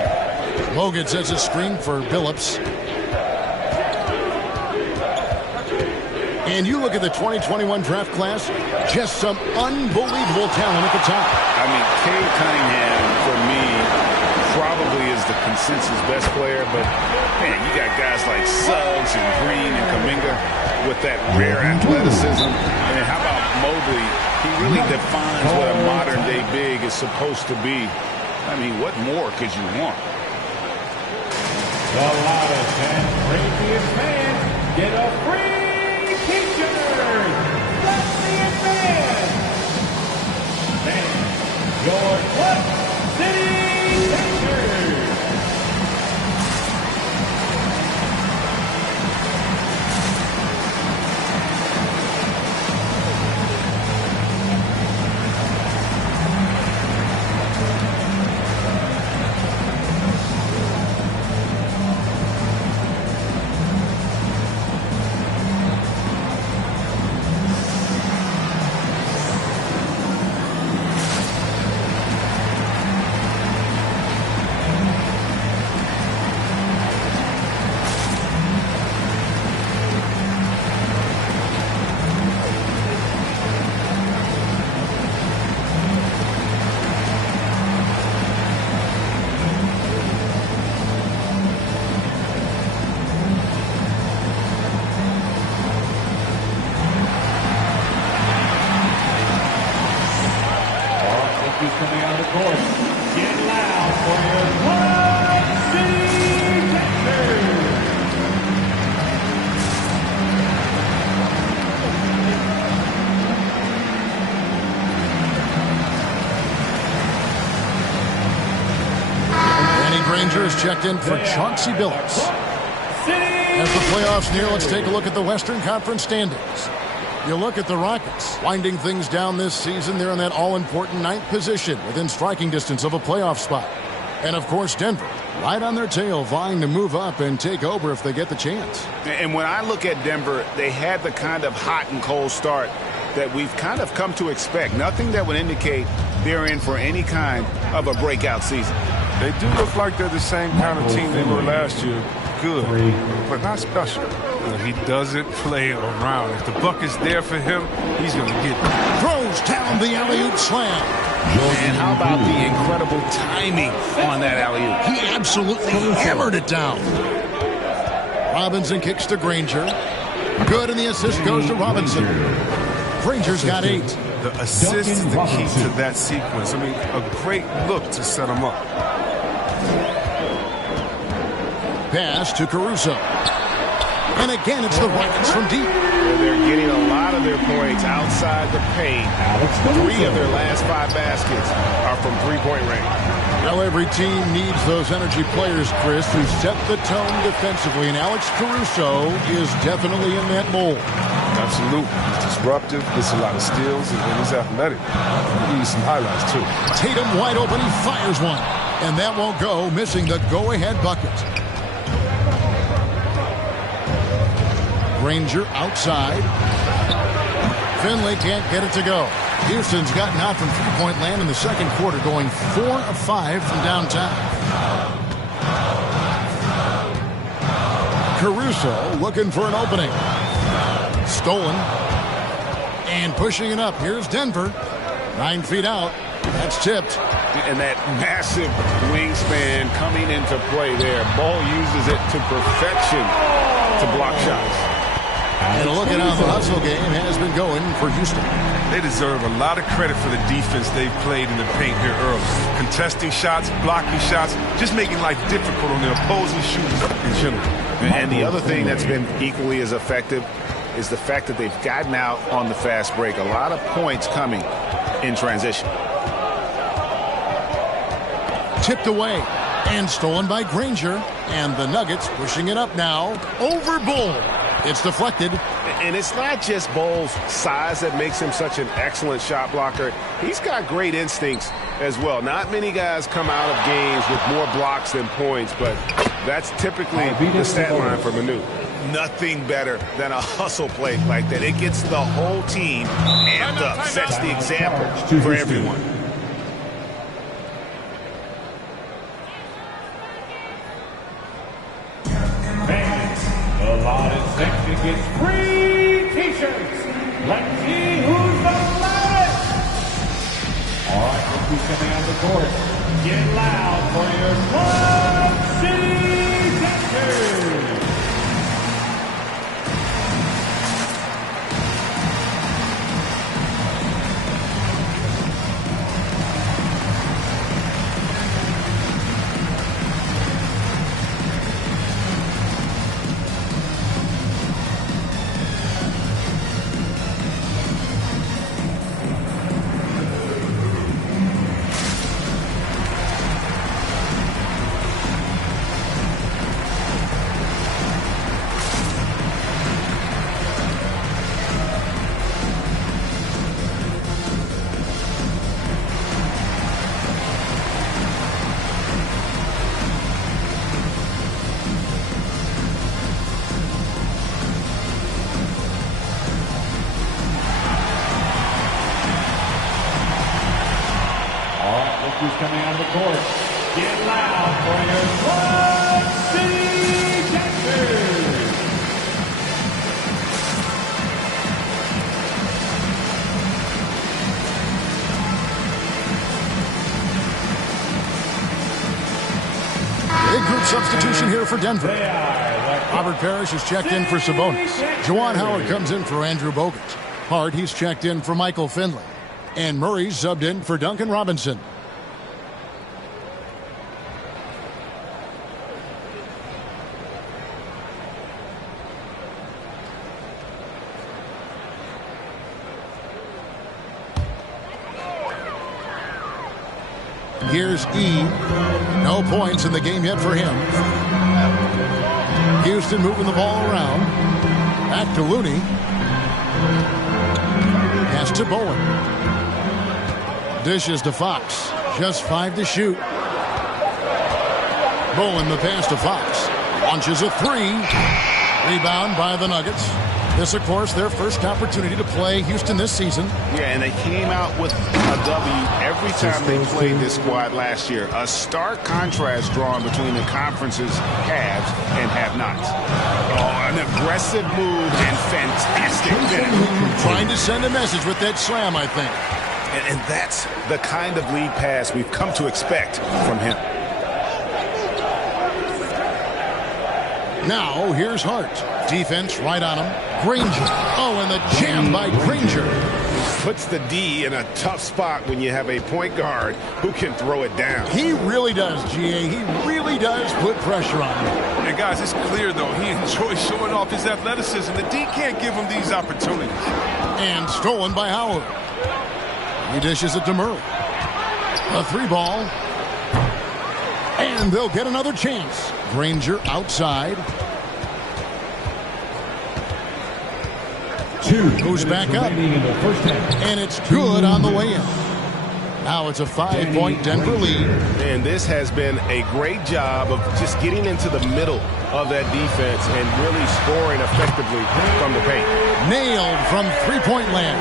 Logan sets a screen for Billups. And you look at the 2021 draft class, just some unbelievable talent at the top. I mean, Cade Cunningham, for me, probably is the consensus best player, but man, you got guys like Suggs and Green and Kuminga with that rare athleticism. And how about Mobley? He really defines what a modern-day big is supposed to be. I mean, what more could you want? The loudest and craziest fans get a free t-shirt. That's the advance. Then your Clutch City t-shirt. Coming out of the court. Get loud for your Clutch City Texans. Danny Granger is checked in for Chauncey Billups. As the playoffs near, let's take a look at the Western Conference standings. You look at the Rockets, winding things down this season. They're in that all-important 9th position within striking distance of a playoff spot. And, of course, Denver, right on their tail, vying to move up and take over if they get the chance. And when I look at Denver, they had the kind of hot and cold start that we've kind of come to expect. Nothing that would indicate they're in for any kind of a breakout season. They do look like they're the same kind of team they were last year. Good, but not special. He doesn't play around. If the buck is there for him, he's going to get it. Throws down the alley-oop slam. And how about the incredible timing on that alley-oop? He absolutely hammered it down. Robinson kicks to Granger. Good, and the assist goes to Robinson. Granger's got 8. The assist is the key to that sequence. I mean, a great look to set him up. Pass to Caruso. And again, it's the Rockets from deep. They're getting a lot of their points outside the paint. 3 of their last 5 baskets are from three-point range. Well, every team needs those energy players, Chris, who set the tone defensively. And Alex Caruso is definitely in that mold. Absolutely. He's disruptive, gets a lot of steals, and he's athletic. He needs some highlights, too. Tatum wide open. He fires one. And that won't go, missing the go-ahead bucket. Granger outside. Finley can't get it to go. Houston's gotten out from three-point land in the second quarter, going 4 of 5 from downtown. Caruso looking for an opening. Stolen. And pushing it up. Here's Denver. 9 feet out. That's tipped. And that massive wingspan coming into play there. Ball uses it to perfection to block shots. And look at how the hustle game has been going for Houston. They deserve a lot of credit for the defense they've played in the paint here early. Contesting shots, blocking shots, just making life difficult on the opposing shooters in general. And the other thing that's been equally as effective is the fact that they've gotten out on the fast break. A lot of points coming in transition. Tipped away and stolen by Granger. And the Nuggets pushing it up now over Bull. It's deflected. And it's not just Bull's size that makes him such an excellent shot blocker. He's got great instincts as well. Not many guys come out of games with more blocks than points, but that's typically the stat line for Manu. Nothing better than a hustle play like that. It gets the whole team amped up, sets the example for everyone. The allotted section gets free T-shirts. Let's see who's the loudest. All right, look who's coming out of the court. Get loud for your Club City Texans. Who's coming out of the court? Get loud for your Club City Texans. Big group substitution here for Denver. Robert Parrish is checked in for Sabonis. Juwan Howard comes in for Andrew Bogut. Hart, he's checked in for Michael Finley. And Murray's subbed in for Duncan Robinson. Here's E. No points in the game yet for him. Houston moving the ball around. Back to Looney. Pass to Bowen. Dishes to Fox. Just 5 to shoot. Bowen the pass to Fox. Launches a 3. Rebound by the Nuggets. This, of course, their first opportunity to play Houston this season. Yeah, and they came out with a W every time they played this squad last year. A stark contrast drawn between the conference's haves and have-nots. Oh, an aggressive move and fantastic finish. Trying to send a message with that slam, I think. And that's the kind of lead pass we've come to expect from him. Now, here's Hart. Defense right on him. Granger. Oh, and the jam by Granger. Puts the D in a tough spot when you have a point guard who can throw it down. He really does, GA. He really does put pressure on him. And guys, it's clear, though, he enjoys showing off his athleticism. The D can't give him these opportunities. And stolen by Howard. He dishes it to Murray. A 3-ball. And they'll get another chance. Granger outside. Who's back up? And it's good on the way in. Now it's a 5-point Denver lead. And this has been a great job of just getting into the middle of that defense and really scoring effectively from the paint. Nailed from three-point land.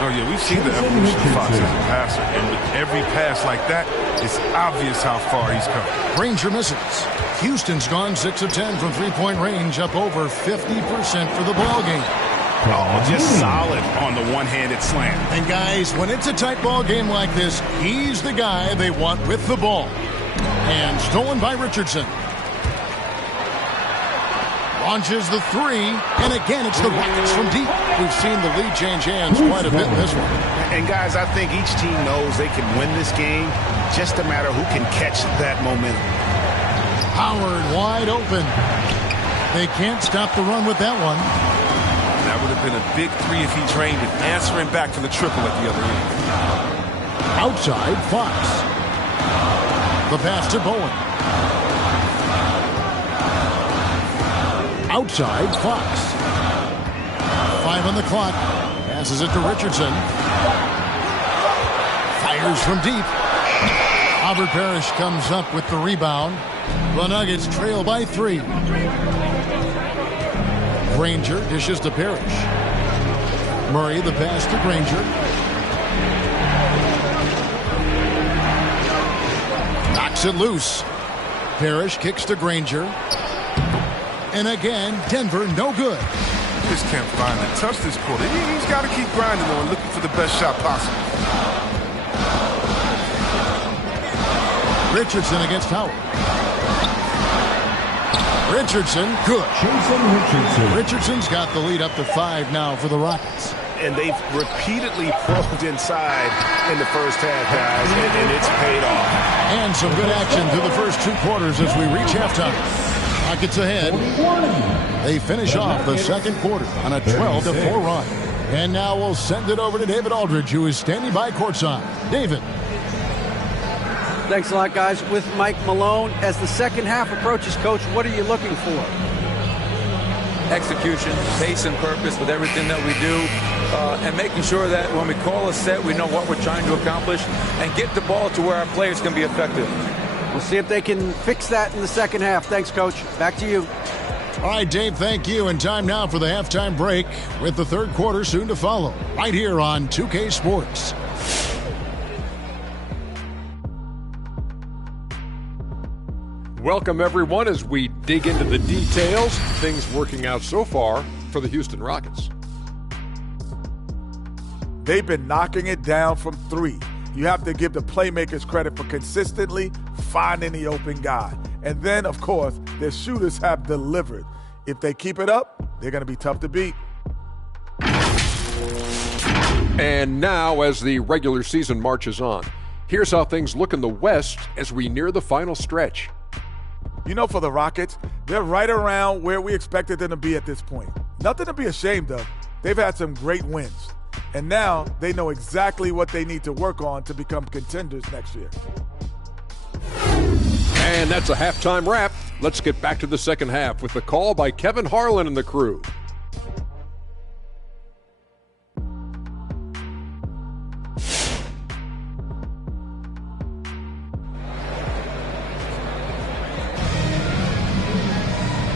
Oh, yeah, we've seen the evolution of Fox as a passer, and with every pass like that, it's obvious how far he's come. Granger misses. Houston's gone 6 of 10 from three-point range, up over 50% for the ball game. Oh, just solid on the one-handed slam. And guys, when it's a tight ball game like this, he's the guy they want with the ball. And stolen by Richardson. Launches the three, and again it's the Rockets from deep. We've seen the lead change hands quite a bit in this one. And guys, I think each team knows they can win this game, just a matter who can catch that momentum. Howard wide open. They can't stop the run with that one. That would have been a big three if he drained it, answering back to the triple at the other end. Outside, Fox. The pass to Bowen. Outside, Fox. 5 on the clock. Passes it to Richardson. Fires from deep. Robert Parrish comes up with the rebound. The Nuggets trail by 3. Granger dishes to Parrish. Murray the pass to Granger. Knocks it loose. Parrish kicks to Granger. And again, Denver no good. He just can't find the touch this quarter. He's got to keep grinding though and looking for the best shot possible. Richardson against Howard. Richardson, good. Richardson's got the lead up to 5 now for the Rockets. And they've repeatedly probed inside in the first half, guys, and it's paid off. And some good action through the first 2 quarters as we reach halftime. Rockets ahead. They finish off the second quarter on a 12-4 run. And now we'll send it over to David Aldridge, who is standing by courtside. David. Thanks a lot, guys. With Mike Malone, as the second half approaches, Coach, what are you looking for? Execution, pace and purpose with everything that we do, and making sure that when we call a set, we know what we're trying to accomplish and get the ball to where our players can be effective. We'll see if they can fix that in the second half. Thanks, Coach. Back to you. All right, Dave, thank you. And time now for the halftime break with the third quarter soon to follow right here on 2K Sports. Welcome, everyone, as we dig into the details. Things working out so far for the Houston Rockets. They've been knocking it down from 3. You have to give the playmakers credit for consistently finding the open guy. And then, of course, their shooters have delivered. If they keep it up, they're going to be tough to beat. And now, as the regular season marches on, here's how things look in the West as we near the final stretch. You know, for the Rockets, they're right around where we expected them to be at this point. Nothing to be ashamed of. They've had some great wins. And now they know exactly what they need to work on to become contenders next year. And that's a halftime wrap. Let's get back to the second half with the call by Kevin Harlan and the crew.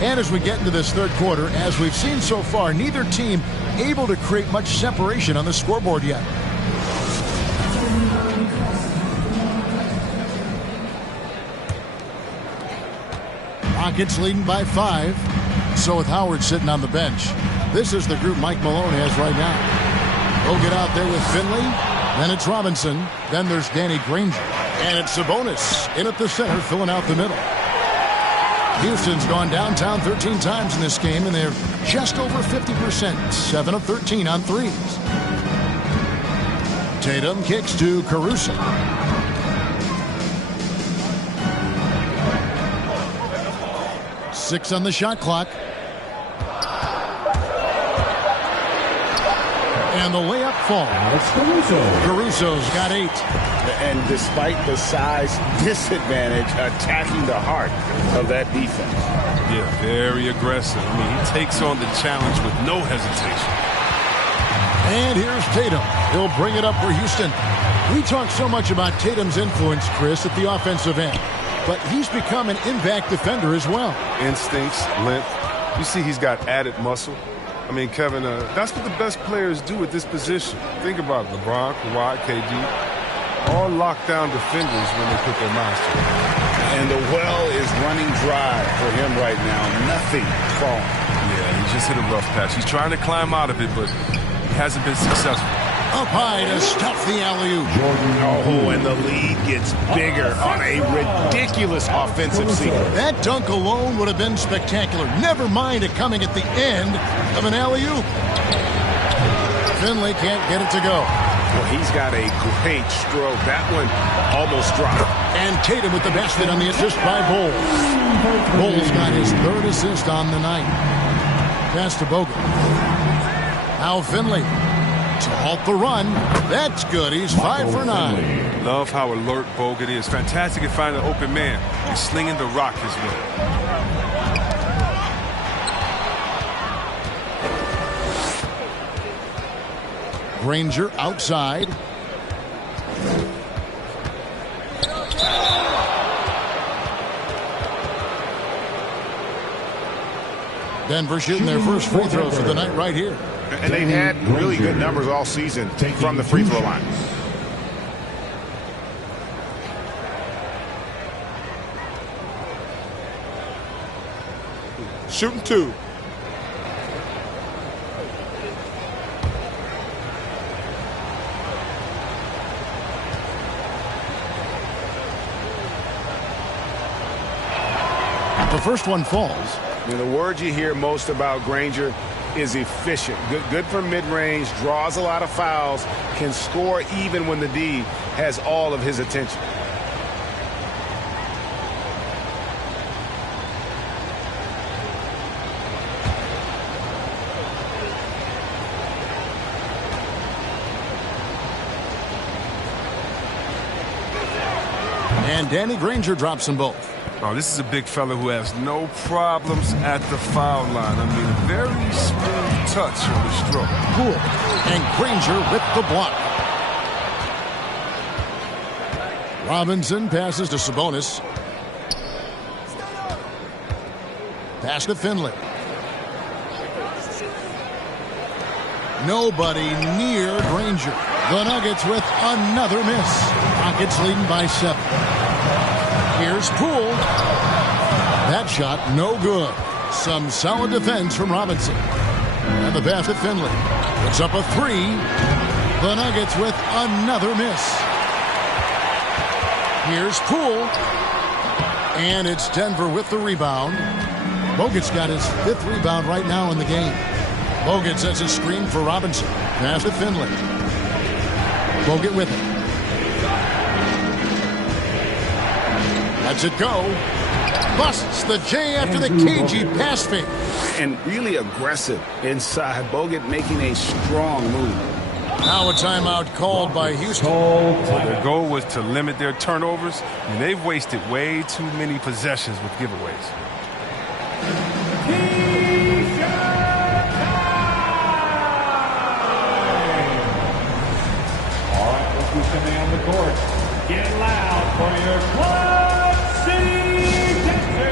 And as we get into this third quarter, as we've seen so far, neither team able to create much separation on the scoreboard yet. Rockets leading by 5. So with Howard sitting on the bench, this is the group Mike Malone has right now. They'll get out there with Finley, then it's Robinson, then there's Danny Granger, and it's Sabonis in at the center, filling out the middle. Houston's gone downtown 13 times in this game, and they're just over 50%, 7 of 13 on threes. Tatum kicks to Caruso. Six on the shot clock. And the layup falls. Caruso's got 8. And despite the size disadvantage, attacking the heart of that defense. Yeah, very aggressive. I mean, he takes on the challenge with no hesitation. And here's Tatum. He'll bring it up for Houston. We talk so much about Tatum's influence, Chris, at the offensive end. But he's become an impact defender as well. Instincts, length. You see he's got added muscle. I mean, Kevin, that's what the best players do at this position. Think about it. LeBron, Kawhi, KD. All lockdown defenders when they put their minds to it. And the well is running dry for him right now. Nothing falling. Yeah, he just hit a rough patch. He's trying to climb out of it, but he hasn't been successful. Up high to stuff the alley-oop. Oh, and the lead gets bigger on a ridiculous offensive sequence. That dunk alone would have been spectacular. Never mind it coming at the end of an alley-oop. Finley can't get it to go. Well, he's got a great stroke. That one almost dropped. And Tatum with the basket on the assist by Bowles. Bowles got his third assist on the night. Pass to Bogut. Now Finley to halt the run. That's good. He's 5 for 9. Love how alert Bogut is. Fantastic at finding an open man. He's slinging the rock his way. Granger outside. Denver shooting their first free throws of the night right here. And they've had really good numbers all season from the free throw line. Shooting 2. The first one falls. And the word you hear most about Granger is efficient. Good from mid-range, draws a lot of fouls, can score even when the D has all of his attention. And Danny Granger drops them both. Oh, this is a big fella who has no problems at the foul line. I mean, a very smooth touch on the stroke. Cool. And Granger with the block. Robinson passes to Sabonis. Pass to Finley. Nobody near Granger. The Nuggets with another miss. Rockets leading by 7. Here's Poole. That shot no good. Some solid defense from Robinson. And the pass to Finley. It's up a 3. The Nuggets with another miss. Here's Poole. And it's Denver with the rebound. Bogut's got his 5th rebound right now in the game. Bogut sets a screen for Robinson. Pass to Finley. Bogut with it. Lets it go. Busts the J after the cagey pass fake. And really aggressive inside. Bogut making a strong move. Now a timeout called by Houston. Their goal was to limit their turnovers, and they've wasted way too many possessions with giveaways. All right, look who's coming on the court. Get loud for your Club City Texans.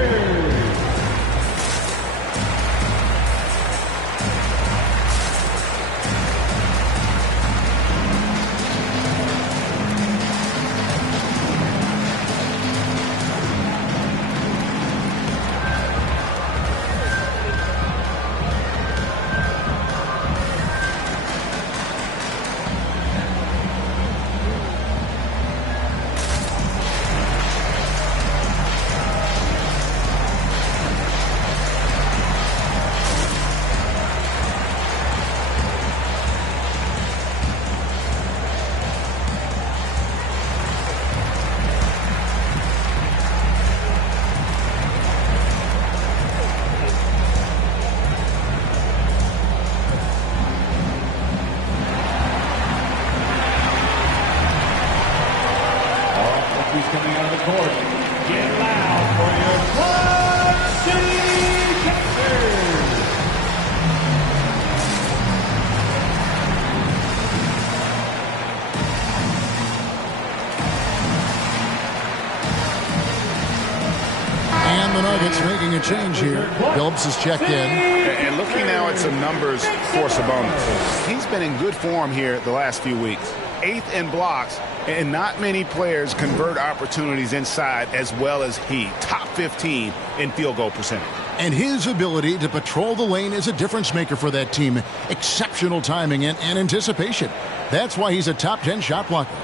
a change here. Phillips has checked in. And looking now at some numbers for Sabonis. He's been in good form here the last few weeks. 8th in blocks, and not many players convert opportunities inside as well as he. Top 15 in field goal percentage. And his ability to patrol the lane is a difference maker for that team. Exceptional timing and anticipation. That's why he's a top 10 shot blocker.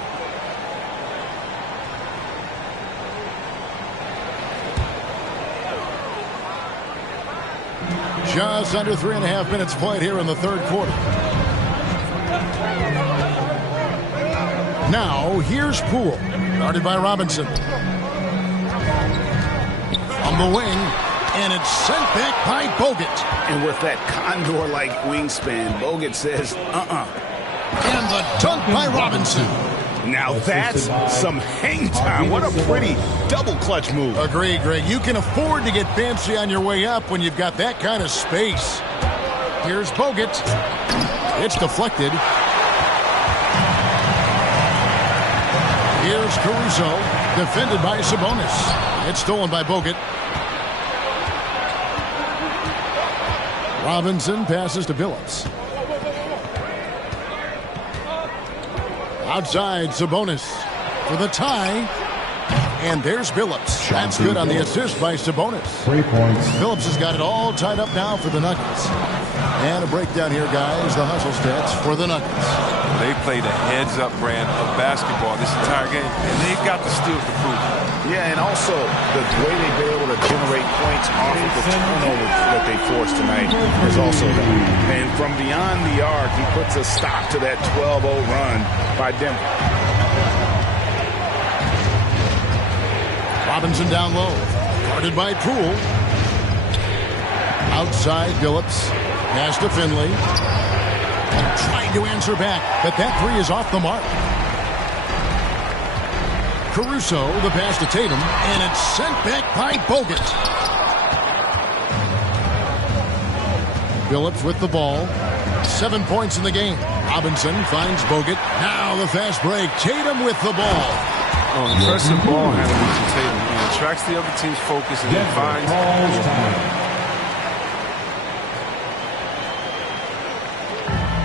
Just under 3.5 minutes played here in the third quarter. Now, here's Poole, guarded by Robinson. On the wing, and it's sent back by Bogut. And with that condor-like wingspan, Bogut says, And the dunk by Robinson. Now that's some hang time. What a pretty double clutch move. Agreed, Greg. You can afford to get fancy on your way up when you've got that kind of space. Here's Bogut. It's deflected. Here's Caruso, defended by Sabonis. It's stolen by Bogut. Robinson passes to Phillips. Outside, Sabonis for the tie. And there's Phillips. That's good on the assist by Sabonis. 3 points. Phillips has got it all tied up now for the Nuggets. And a breakdown here, guys. The hustle stats for the Nuggets. They played a heads-up brand of basketball this entire game, and they've got the steals to prove it. Yeah, and also the way they've been able to generate points off of the turnovers that they forced tonight is also done. And from beyond the arc, he puts a stop to that 12-0 run by Denver. Robinson down low, guarded by Poole. Outside, Phillips. Pass to Finley. Trying to answer back, but that three is off the mark. Caruso, the pass to Tatum, and it's sent back by Bogut. Phillips with the ball. 7 points in the game. Robinson finds Bogut. Now the fast break. Tatum with the ball. Oh, impressive ball handling from Tatum. He attracts the other team's focus and then finds.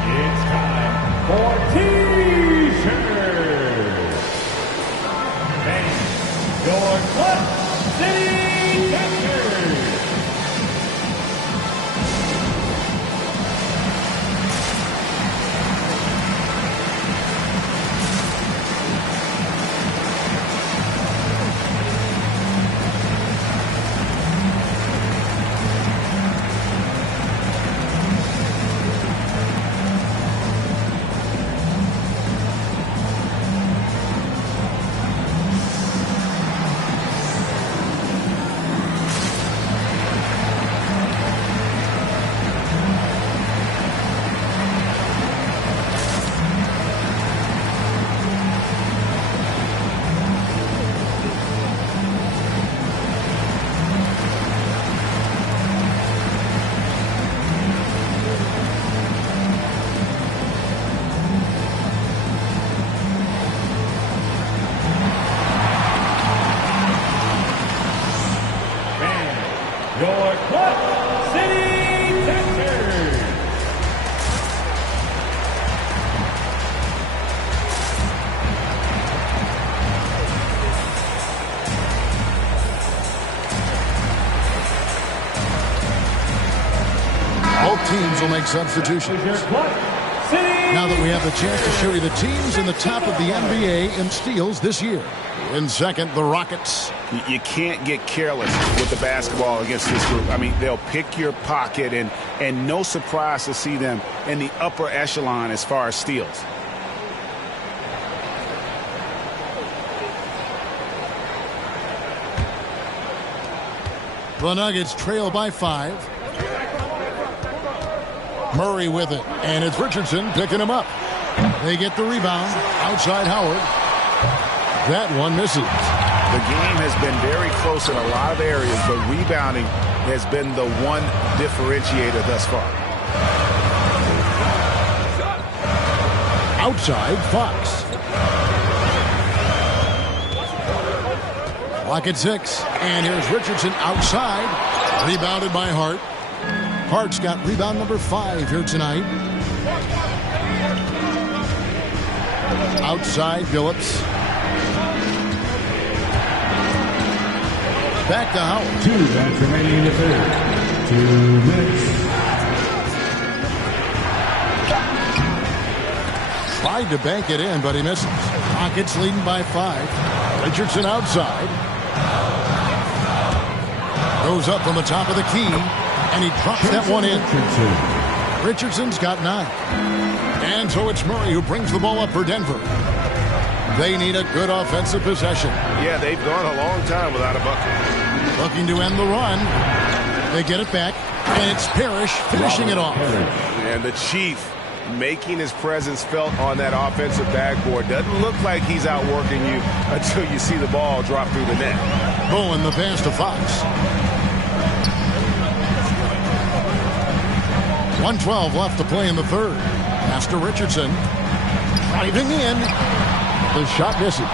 It's time for T-shirts. And your Clutch City Captors. Your Clutch City Captors. Both teams will make substitutions. Now that we have the chance to show you the teams in the top of the NBA in steals this year. In second, the Rockets. You can't get careless with the basketball against this group. I mean, they'll pick your pocket, and no surprise to see them in the upper echelon as far as steals. The Nuggets trail by 5. Murray with it, and it's Richardson picking him up. They get the rebound. Outside Howard. That one misses. The game has been very close in a lot of areas, but rebounding has been the one differentiator thus far. Outside, Fox. Clock at 6, and here's Richardson outside. Rebounded by Hart. Hart's got rebound number 5 here tonight. Outside Phillips. Back to Howard. 2 minutes remaining in the third. 2 minutes. Tried to bank it in, but he misses. Rockets leading by 5. Richardson outside. Goes up from the top of the key, and he drops that one in. Richardson's got 9. And so it's Murray who brings the ball up for Denver. They need a good offensive possession. Yeah, they've gone a long time without a bucket. Looking to end the run. They get it back, and it's Parrish finishing it off. And the Chief making his presence felt on that offensive backboard. Doesn't look like he's outworking you until you see the ball drop through the net. Bowen the pass to Fox. 1:12 left to play in the third. Pass to Richardson. Driving in. The shot misses.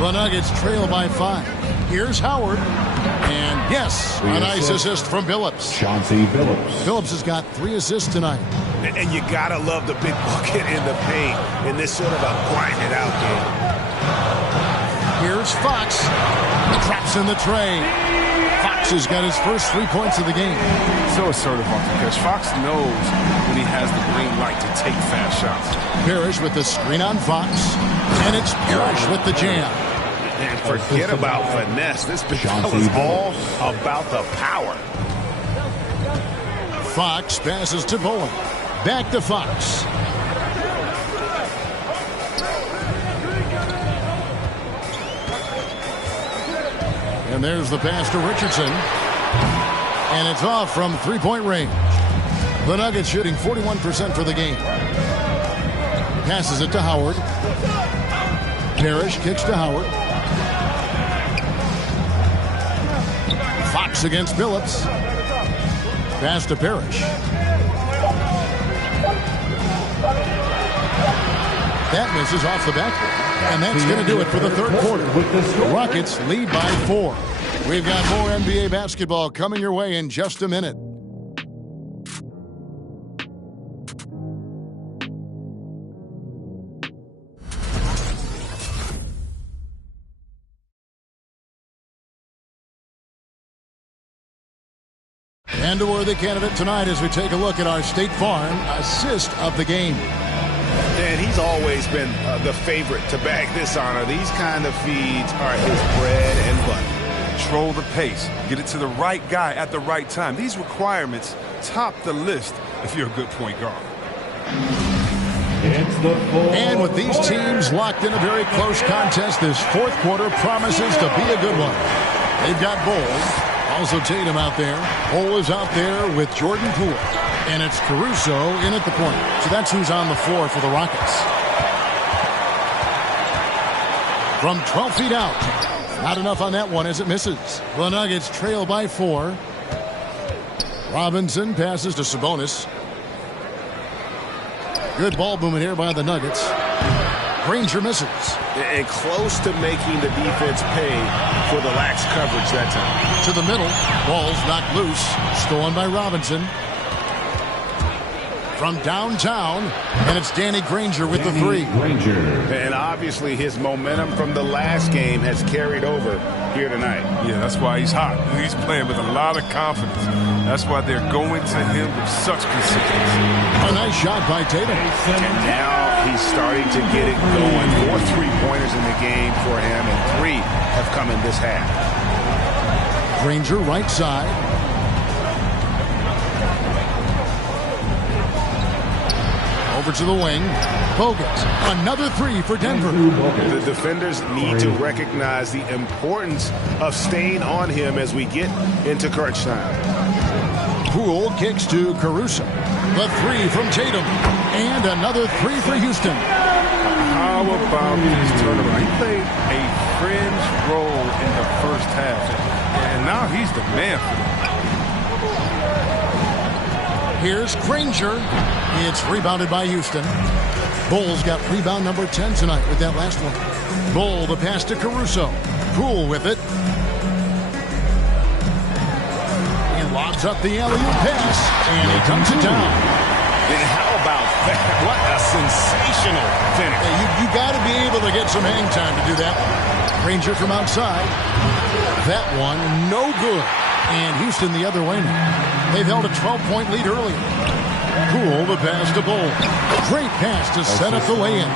The Nuggets trail by 5. Here's Howard. And yes, a nice assist from Phillips. Chauncey Billups. Phillips has got 3 assists tonight. And you gotta love the big bucket in the paint in this sort of a grind-it-out game. Here's Fox. Traps in the tray. Fox has got his first 3 points of the game. So assertive off the catch. Fox knows when he has the green light to take fast shots. Parrish with the screen on Fox. And it's Parrish with the jam. And forget about finesse. This big fella's all about the power. Fox passes to Bowen. Back to Fox. And there's the pass to Richardson. And it's off from 3-point range. The Nuggets shooting 41% for the game. Passes it to Howard. Parrish kicks to Howard. Fox against Phillips. Pass to Parrish. That misses off the backboard. And that's going to do it for the third quarter. The Rockets lead by 4. We've got more NBA basketball coming your way in just a minute. And a worthy candidate tonight as we take a look at our State Farm assist of the game. And he's always been the favorite to bag this honor. These kind of feeds are his bread and butter. Control the pace. Get it to the right guy at the right time. These requirements top the list if you're a good point guard. And with these teams locked in a very close contest, this fourth quarter promises to be a good one. They've got Bowles, also Tatum out there. Bowles is out there with Jordan Poole. And it's Caruso in at the point. So that's who's on the floor for the Rockets. From 12 feet out. Not enough on that one as it misses. The Nuggets trail by 4. Robinson passes to Sabonis. Good ball movement here by the Nuggets. Granger misses. And close to making the defense pay for the lax coverage that time. To the middle. Ball's knocked loose. Stolen by Robinson. From downtown, and it's Danny Granger with the 3. And obviously his momentum from the last game has carried over here tonight. Yeah, that's why he's hot. He's playing with a lot of confidence. That's why they're going to him with such consistency. A nice shot by Tatum. And now he's starting to get it going. 4 3-pointers in the game for him, and 3 have come in this half. Granger right side. Over to the wing. Bogut. Another 3 for Denver. The defenders need to recognize the importance of staying on him as we get into crunch time. Poole kicks to Caruso. The 3 from Tatum. And another 3 for Houston. How about his turnaround? He played a fringe role in the first half. And now he's the man for them. Here's Granger. It's rebounded by Houston. Bull's got rebound number 10 tonight with that last one. Bull the pass to Caruso. Poole with it. lobs up the alley-oop pass, and he comes it down. And how about that? What a sensational finish. Hey, you got to be able to get some hang time to do that. Granger from outside. That one, no good. And Houston the other way now. They've held a 12-point lead earlier. Cool the pass to Bull. Great pass to set up the lay-in.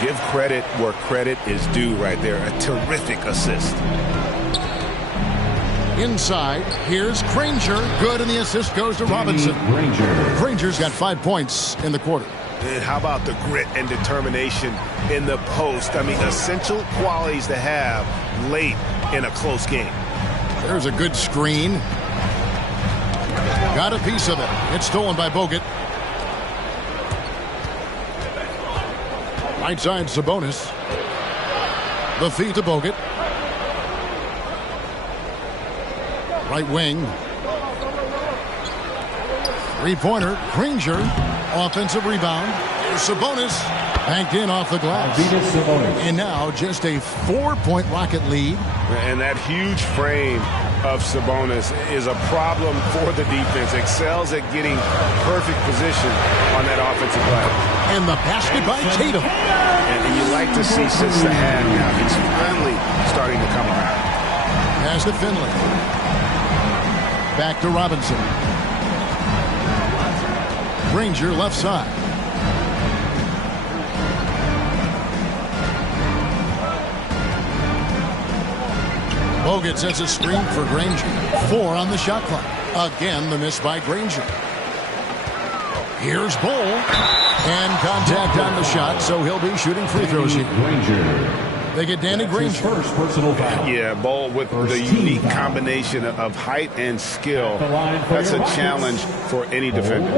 Give credit where credit is due right there. A terrific assist. Inside, here's Granger. Good, and the assist goes to Robinson. Granger's got 5 points in the quarter. And how about the grit and determination in the post? I mean, essential qualities to have late in a close game. There's a good screen. Got a piece of it. It's stolen by Bogut. Right side, Sabonis. The feed to Bogut. Right wing. Three-pointer. Granger. Offensive rebound. Here's Sabonis. Banked in off the glass. And now just a 4-point Rocket lead. And that huge frame of Sabonis is a problem for the defense. Excels at getting perfect position on that offensive glass. And the basket by Tatum. And you like to see since the half now, he's finally starting to come around. Pass to Finley. Back to Robinson. Granger left side. Bogut sets a screen for Granger. 4 on the shot clock. Again, the miss by Granger. Here's Bull. And contact on the shot, so he'll be shooting free throws here. They get Danny Granger. First personal foul. Yeah, Bull with the unique combination of height and skill. That's a challenge for any defender.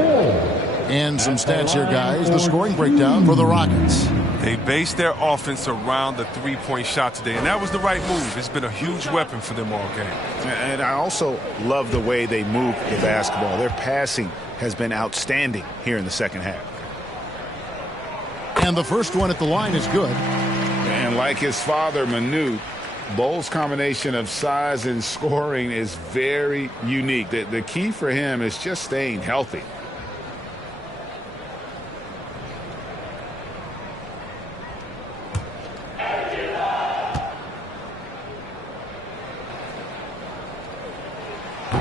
And some stats here, guys. The scoring breakdown for the Rockets. They based their offense around the three-point shot today, and that was the right move. It's been a huge weapon for them all game. And I also love the way they move the basketball. Their passing has been outstanding here in the second half. And the first one at the line is good. And like his father, Manute, Bull's combination of size and scoring is very unique. The key for him is just staying healthy.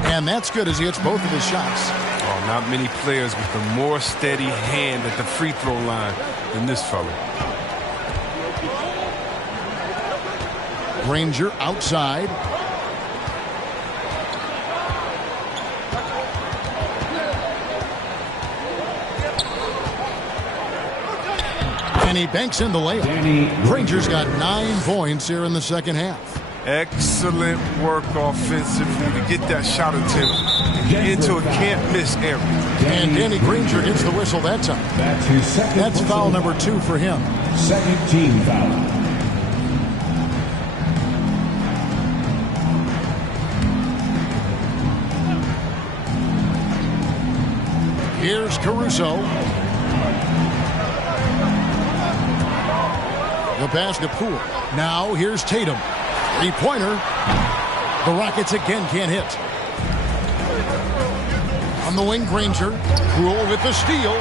And that's good as he hits both of his shots. Oh, not many players with a more steady hand at the free throw line than this fella. Granger outside. And he banks in the layup. Granger's got 9 points here in the second half. Excellent work offensively to get that shot attempt into a can't-miss area. And Danny Granger gets the whistle that time. That's his second. That's foul number 2 for him. Second team foul. Here's Caruso. The pass to Poole. Now here's Tatum. Three-pointer. The Rockets again can't hit. On the wing, Granger. Poole with the steal.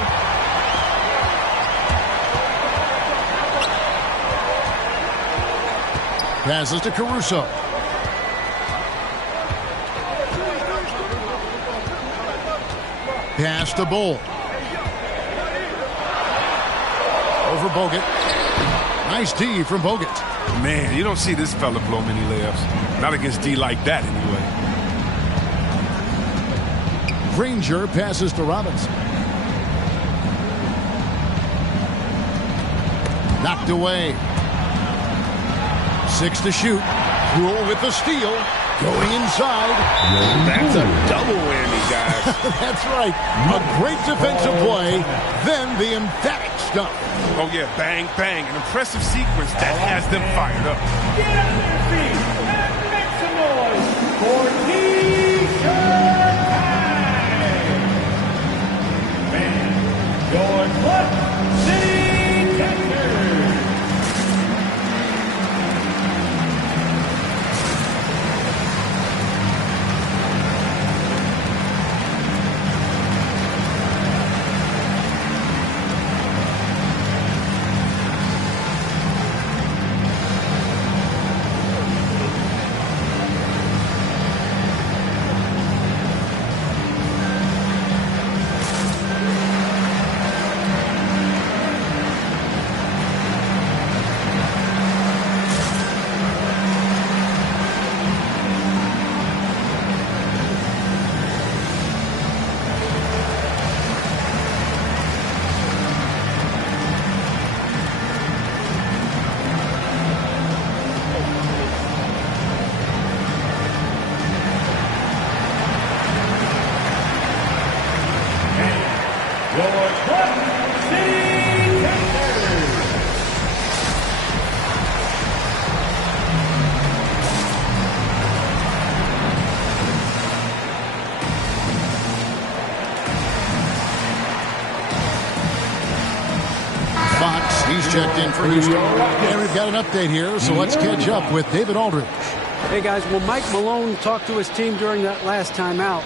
Passes to Caruso. Pass to Bull. Over Bogut. Nice D from Bogut. Man, you don't see this fella blow many layups. Not against D like that, anyway. Granger passes to Robinson. Knocked away. 6 to shoot. Poole with the steal. Going inside. That's a double whammy, guys. That's right. A great defensive play. Then the emphatic stuff. Oh, yeah, bang, bang. An impressive sequence that has them fired up. Get on your feet and make some noise for T-shirt time. And your Clutch City Texans. your Clutch City Captors. Fox, he's checked in for Houston. And we've got an update here, so let's catch up with David Aldridge. Hey, guys, well, Mike Malone talked to his team during that last timeout.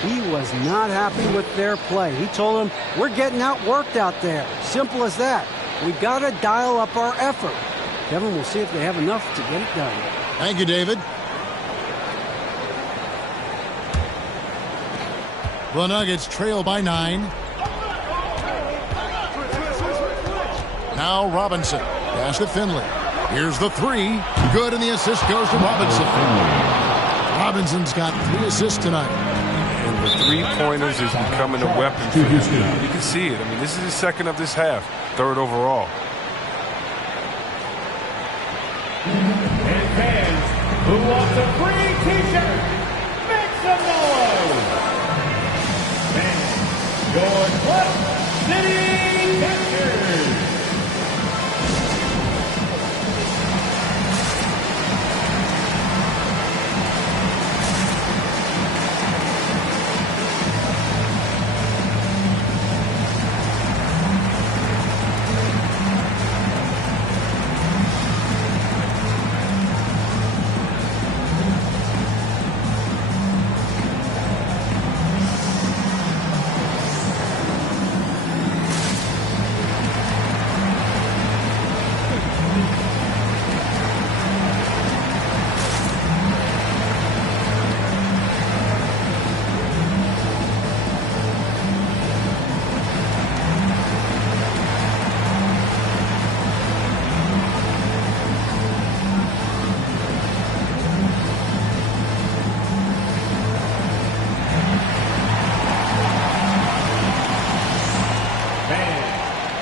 He was not happy with their play. He told them, we're getting outworked out there. Simple as that. We got to dial up our effort. Kevin, we'll see if they have enough to get it done. Thank you, David. The Nuggets trail by 9. Now Robinson. Pass to Finley. Here's the 3. Good, and the assist goes to Robinson. Robinson's got 3 assists tonight. And the three-pointers is becoming a weapon for him. You can see it. I mean, this is the second of this half. 3rd overall. And fans who want a free t-shirt, make some noise. And your Clutch City Captors.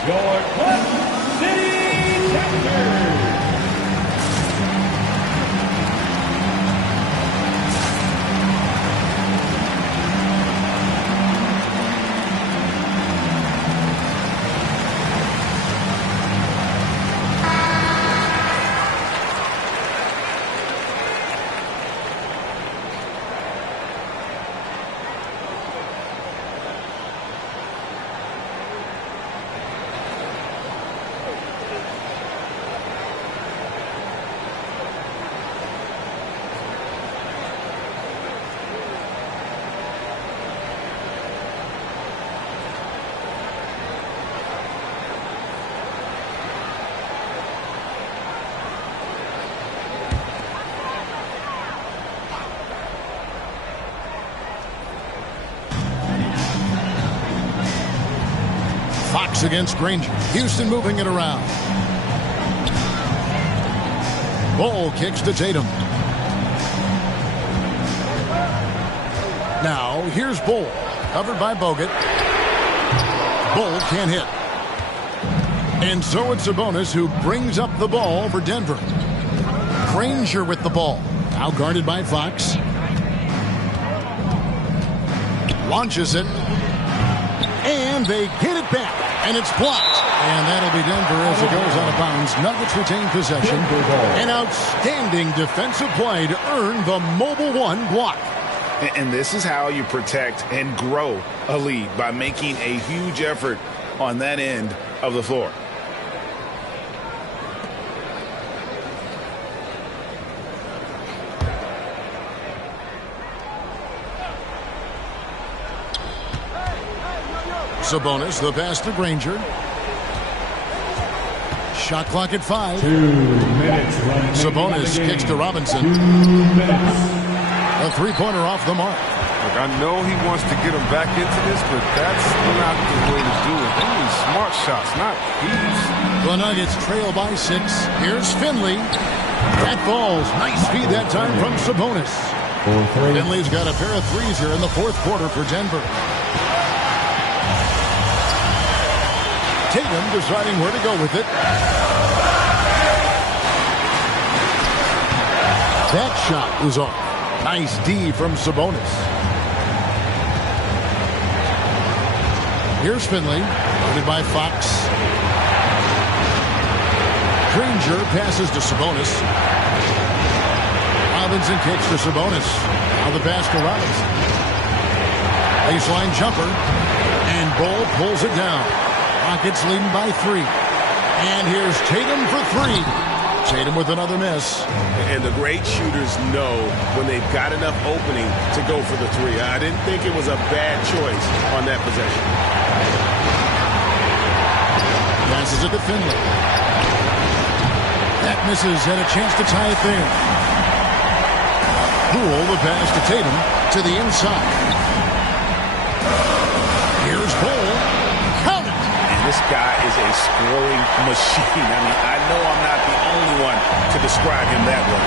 Your Clutch City Captors. Fox against Granger. Houston moving it around. Ball kicks to Tatum. Now here's Bull. Covered by Bogut. Bull can't hit. And so it's Sabonis who brings up the ball for Denver. Granger with the ball. Now guarded by Fox. Launches it. And they get it back. And it's blocked. And that'll be Denver as it goes out of bounds. Nuggets retain possession. An outstanding defensive play to earn the Mobile One block. And this is how you protect and grow a lead, by making a huge effort on that end of the floor. Sabonis, the pass to Granger. Shot clock at 5. 2 minutes. Sabonis kicks to Robinson. 2 minutes. A three-pointer off the mark. Look, I know he wants to get him back into this, but that's not the way to do it. They need smart shots, not these. The Nuggets trail by 6. Here's Finley. That falls. Nice feed that time from Sabonis. Finley's got a pair of threes here in the fourth quarter for Denver. Tatum deciding where to go with it. That shot was off. Nice D from Sabonis. Here's Finley, loaded by Fox. Granger passes to Sabonis. Robinson kicks to Sabonis. Now the pass to Robinson. Baseline jumper. And Bull pulls it down. Rockets leading by 3. And here's Tatum for 3. Tatum with another miss. And the great shooters know when they've got enough opening to go for the 3. I didn't think it was a bad choice on that possession. Passes it to Finley. That misses, and a chance to tie it there. Poole, the pass to Tatum to the inside. Here's Bull. Count it. And this guy is a scoring machine. I mean, I know I'm not the only one to describe him that way.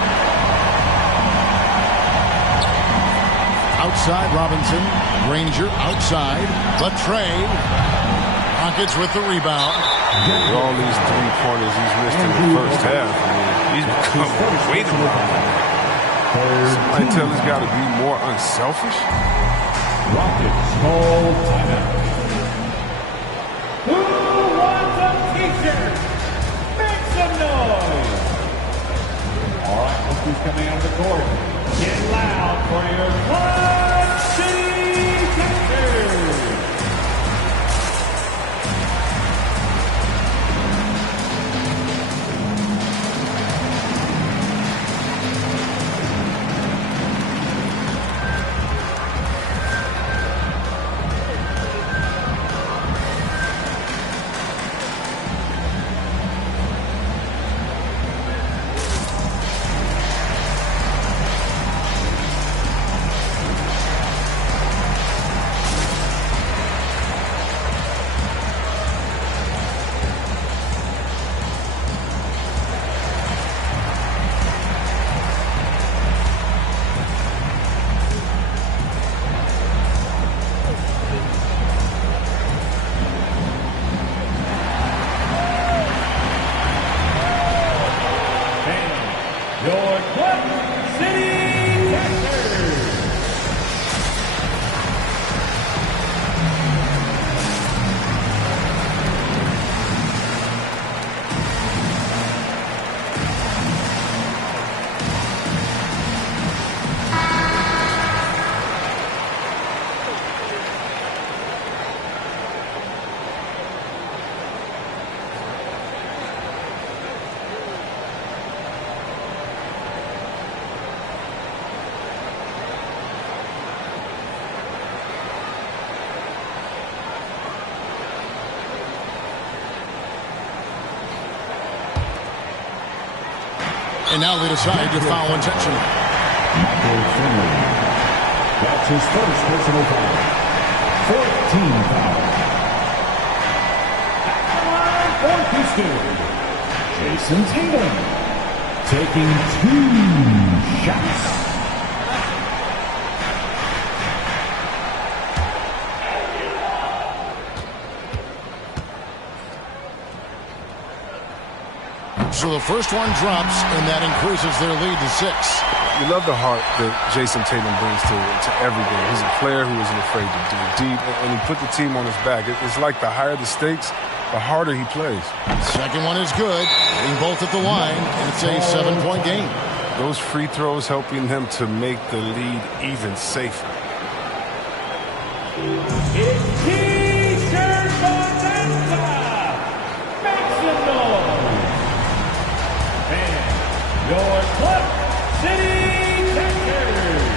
Outside Robinson. Granger outside. Latrey. Rockets with the rebound. With all these three-pointers he's missed in the first half, I mean, he's become way too long. Somebody tell this guy to be more unselfish. Rockets call timeout. Who wants a t-shirt? Make some noise. All right, look who's coming out of the court. Get loud for your Club City Texans. And now they decide to foul intentionally. That's his first personal foul. 14 foul. For Houston, Jason Tatum taking 2 shots. So the first one drops, and that increases their lead to 6. You love the heart that Jason Tatum brings to every game. He's a player who isn't afraid to dig deep, and he put the team on his back. It's like the higher the stakes, the harder he plays. Second one is good, hitting both at the line, and it's a 7-point game. Those free throws helping them to make the lead even safer. It's T-shirt bonanza. Make some noise. And your Club City Texans.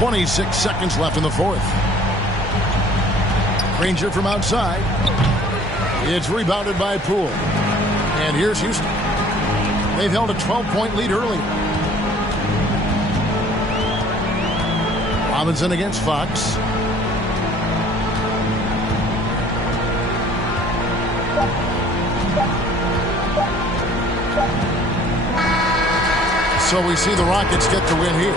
26 seconds left in the fourth. Granger from outside. It's rebounded by Poole. And here's Houston. They've held a 12-point lead earlier. Robinson against Fox. So we see the Rockets get the win here.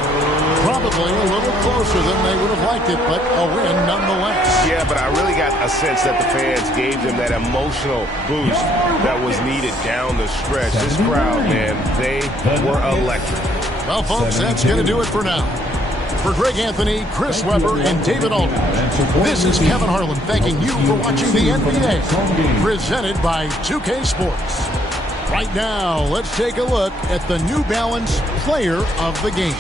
Probably a little closer than they would have liked it, but a win nonetheless. Yeah, but I really got a sense that the fans gave them that emotional boost that was needed down the stretch. This crowd, man, they were electric. Well, folks, that's going to do it for now. For Greg Anthony, Chris Webber, and David Aldridge, this is Kevin Harlan thanking you for watching the NBA, presented by 2K Sports. Right now, let's take a look at the New Balance Player of the Game.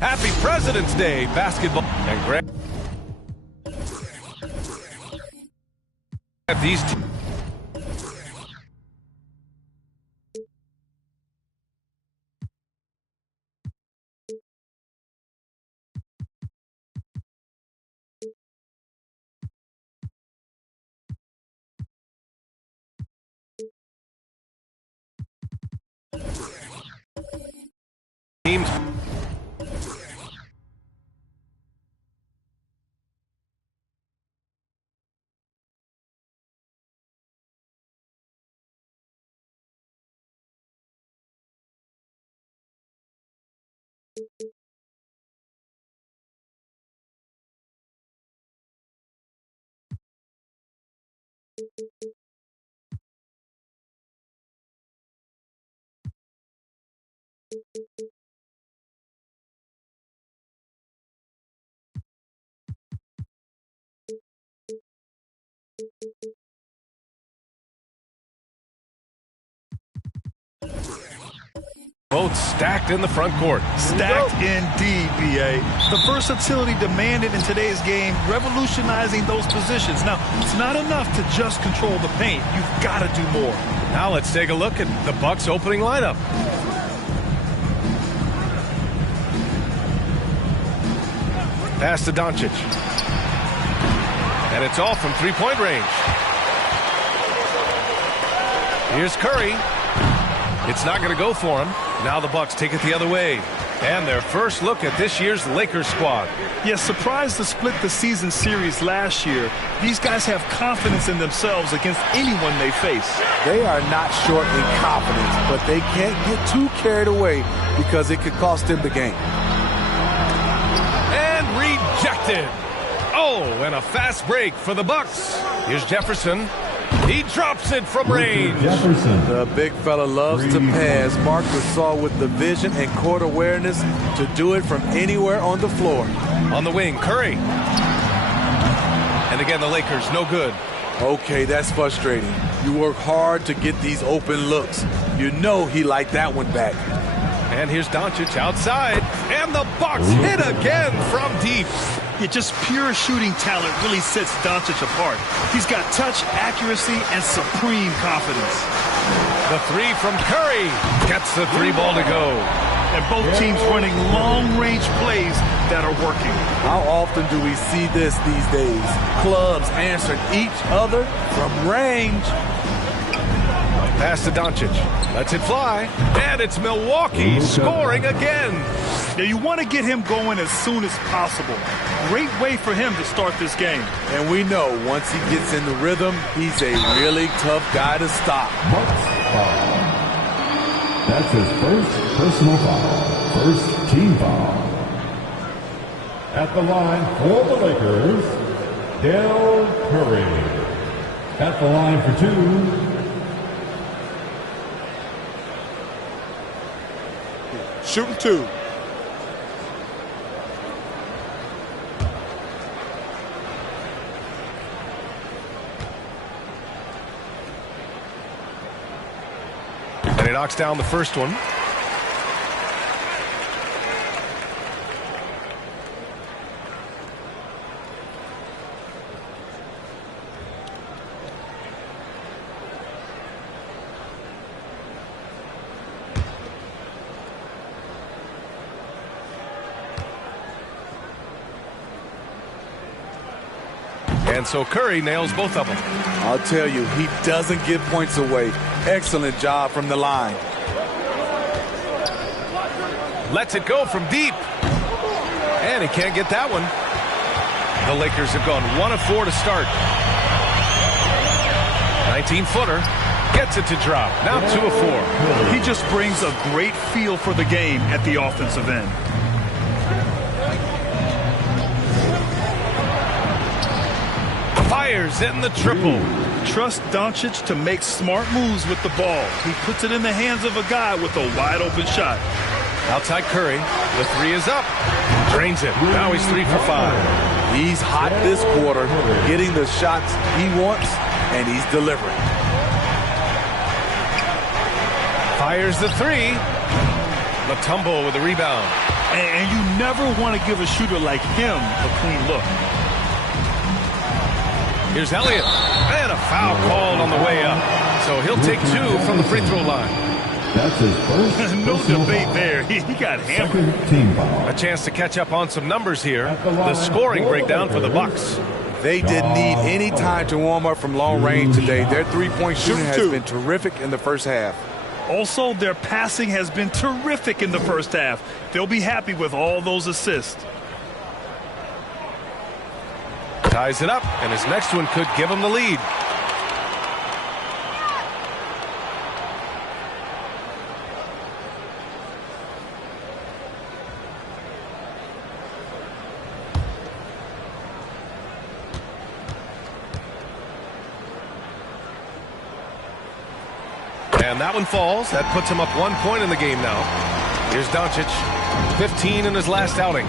Happy President's Day, basketball. And Greg. These two. teams. Both stacked in the front court. Stacked indeed, B.A. The versatility demanded in today's game, revolutionizing those positions. Now, it's not enough to just control the paint. You've got to do more. Now let's take a look at the Bucks' opening lineup. Pass to Doncic. And it's all from three-point range. Here's Curry. It's not going to go for him. Now the Bucks take it the other way. And their first look at this year's Lakers squad. Yes, surprised to split the season series last year. These guys have confidence in themselves against anyone they face. They are not short in confidence, but they can't get too carried away because it could cost them the game. And rejected. Oh, and a fast break for the Bucks. Here's Jefferson. He drops it from range. The big fella loves to pass. Mark Gasol with the vision and court awareness to do it from anywhere on the floor. On the wing, Curry. And again, the Lakers, no good. Okay, that's frustrating. You work hard to get these open looks. You know he liked that one back. And here's Doncic outside. And the Bucks hit again from deep. Yeah, just pure shooting talent really sets Doncic apart. He's got touch, accuracy, and supreme confidence. The three from Curry gets the three ball to go. And both teams running long-range plays that are working. How often do we see this these days? Clubs answering each other from range. Pass to Doncic. Lets it fly. And it's Milwaukee scoring again. Now you want to get him going as soon as possible. Great way for him to start this game. And we know once he gets in the rhythm, he's a really tough guy to stop. That's his first personal foul. First team foul. At the line for the Lakers, Dell Curry. At the line for two, shooting two. And he knocks down the first one. And so Curry nails both of them. I'll tell you, he doesn't give points away. Excellent job from the line. Lets it go from deep. And he can't get that one. The Lakers have gone 1 of 4 to start. 19-footer. Gets it to drop. Now 2 of 4. He just brings a great feel for the game at the offensive end. Fires in the triple. Trust Doncic to make smart moves with the ball. He puts it in the hands of a guy with a wide open shot. Outside Curry. The three is up. Drains it. Now he's 3 for 5. He's hot this quarter, getting the shots he wants, and he's delivering. Fires the three. Mutombo with a rebound. And you never want to give a shooter like him a clean look. Here's Elliott. And a foul called on the way up. So he'll take 2 from the free throw line. That's his first. No debate there. He got hammered. Team foul. A chance to catch up on some numbers here. The scoring breakdown for the Bucks. They didn't need any time to warm up from long range today. Their three-point shooting has been terrific in the first half. Also, their passing has been terrific in the first half. They'll be happy with all those assists. Ties it up, and his next one could give him the lead. And that one falls. That puts him up 1 point in the game now. Here's Doncic, 15 in his last outing.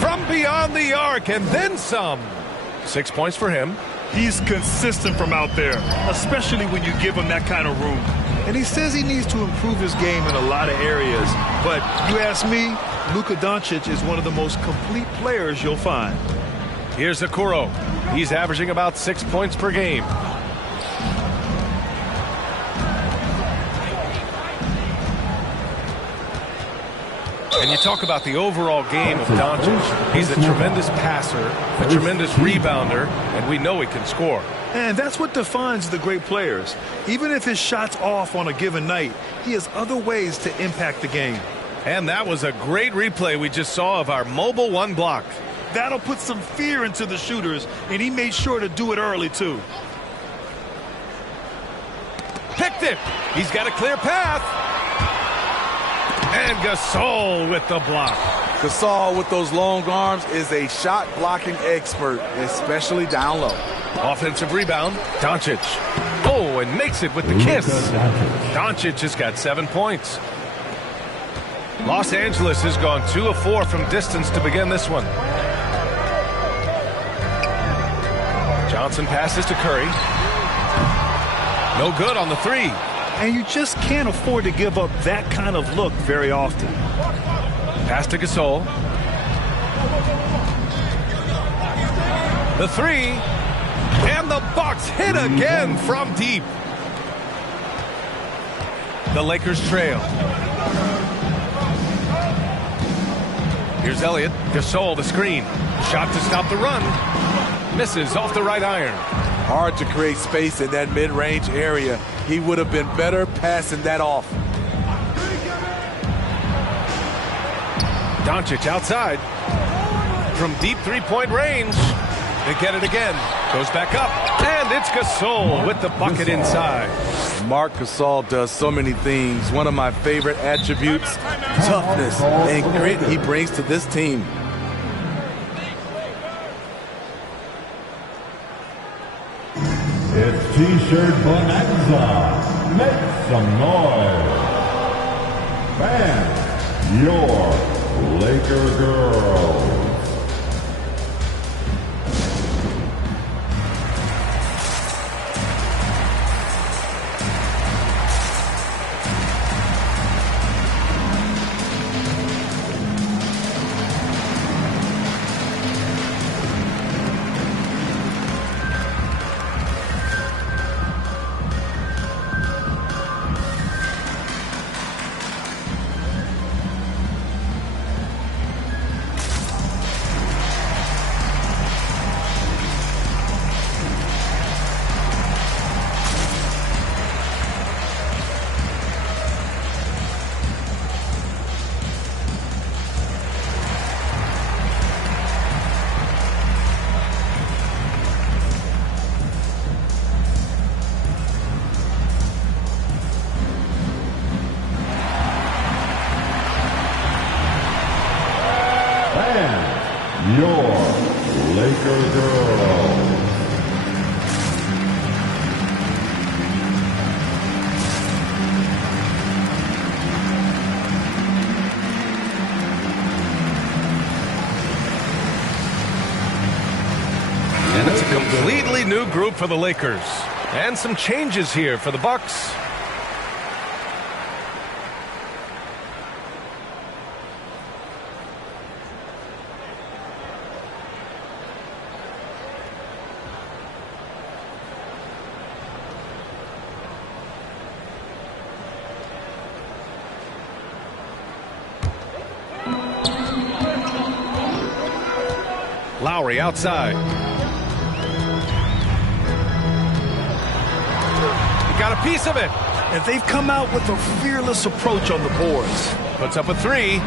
From beyond the arc and then some. 6 points for him. He's consistent from out there, especially when you give him that kind of room. And he says he needs to improve his game in a lot of areas. But you ask me, Luka Doncic is one of the most complete players you'll find. Here's Okoro. He's averaging about 6 points per game. And you talk about the overall game of Doncic. He's a tremendous passer, a tremendous rebounder, and we know he can score. And that's what defines the great players. Even if his shot's off on a given night, he has other ways to impact the game. And that was a great replay we just saw of our mobile one block. That'll put some fear into the shooters, and he made sure to do it early, too. Picked it. He's got a clear path. And Gasol with the block. Gasol with those long arms is a shot blocking expert, especially down low. Offensive rebound. Doncic. Oh, and makes it with the kiss. Doncic has got 7 points. Los Angeles has gone 2 of 4 from distance to begin this one. Johnson passes to Curry. No good on the three. And you just can't afford to give up that kind of look very often. Pass to Gasol. The three. And the Bucks hit again from deep. The Lakers trail. Here's Elliott. Gasol, the screen. Shot to stop the run. Misses off the right iron. Hard to create space in that mid-range area. He would have been better passing that off. Doncic outside. From deep three-point range. They get it again. Goes back up. And it's Gasol with the bucket inside. Marc Gasol does so many things. One of my favorite attributes, toughness and grit he brings to this team. It's T-shirt bonanza. Make some noise. Fans, your Laker girls. Your Laker girls. And it's a completely new group for the Lakers. And some changes here for the Bucks. Lowry outside. piece of it. And they've come out with a fearless approach on the boards. Puts up a three.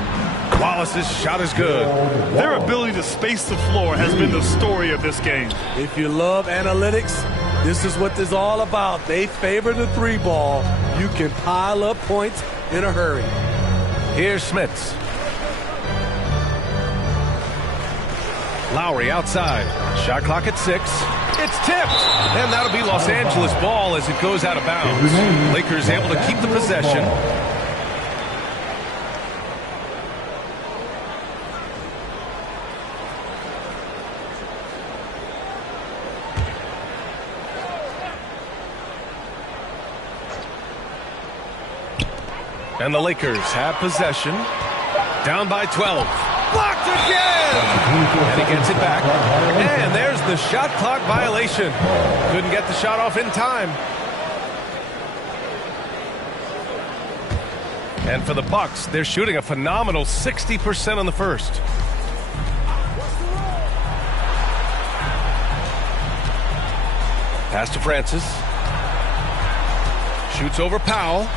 Wallace's shot is good. Their ability to space the floor has been the story of this game. If you love analytics, this is what this is all about. They favor the three ball. You can pile up points in a hurry. Here's Smits. Lowry outside. Shot clock at 6. It's tipped. And that'll be Los Angeles ball as it goes out of bounds. Lakers able to keep the possession. And the Lakers have possession. Down by 12. Blocked again! And he gets it back. And there's the shot clock violation. Couldn't get the shot off in time. And for the Bucks, they're shooting a phenomenal 60% on the first. Pass to Francis. Shoots over Powell.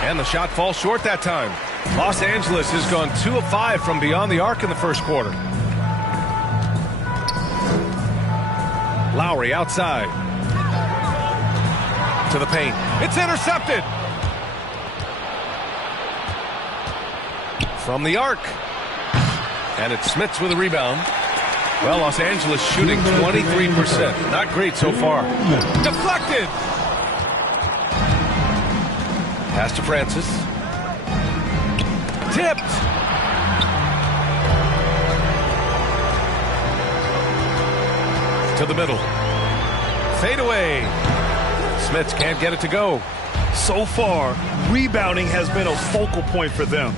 And the shot falls short that time. Los Angeles has gone 2 of 5 from beyond the arc in the first quarter. Lowry outside. To the paint. It's intercepted. From the arc. And it's Smits with a rebound. Well, Los Angeles shooting 23%. Not great so far. Deflected. Pass to Francis. Tipped. To the middle. Fade away. Smits can't get it to go. So far, rebounding has been a focal point for them.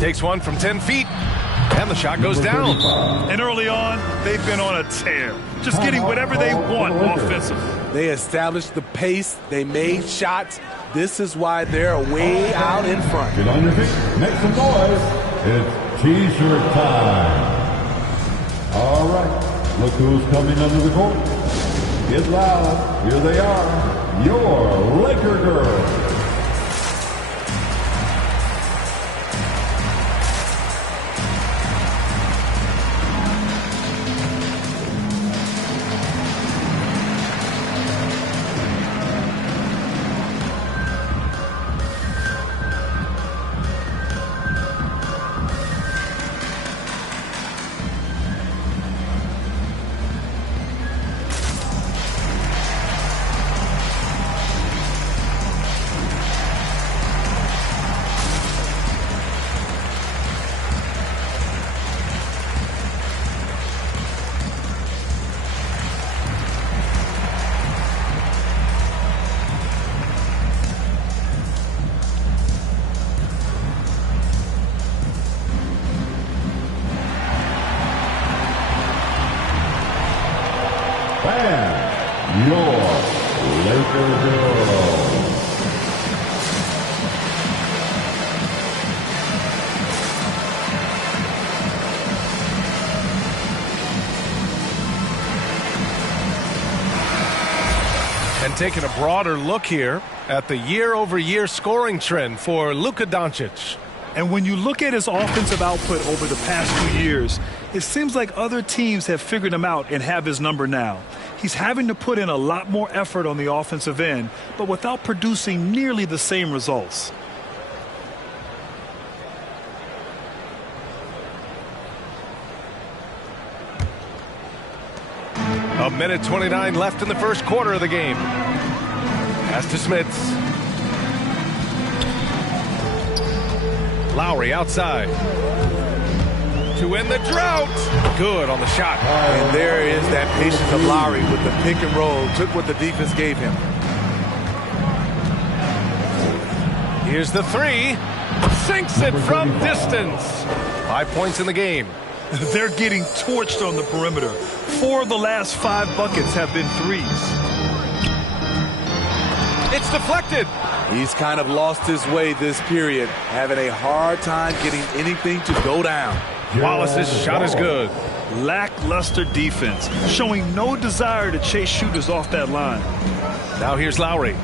Takes one from 10 feet. And the shot goes down. And early on, they've been on a tear. Just getting whatever they want offensively. They established the pace. They made shots. This is why they're way out in front. Get on your feet. Make some noise. It's T-shirt time. All right. Look who's coming under the court. Get loud. Here they are. Your Laker girls. And your Laker girls. And taking a broader look here at the year-over-year scoring trend for Luka Doncic. And when you look at his offensive output over the past 2 years, it seems like other teams have figured him out and have his number now. He's having to put in a lot more effort on the offensive end, but without producing nearly the same results. A minute 29 left in the first quarter of the game. Pass to Smits. Lowry outside. To end the drought. Good on the shot. And there is that patience of Lowry with the pick and roll. Took what the defense gave him. Here's the three. Sinks it from distance. 5 points in the game. They're getting torched on the perimeter. 4 of the last 5 buckets have been threes. It's deflected. He's kind of lost his way this period, having a hard time getting anything to go down. Wallace's shot is good. Lackluster defense, showing no desire to chase shooters off that line. Now here's Lowry.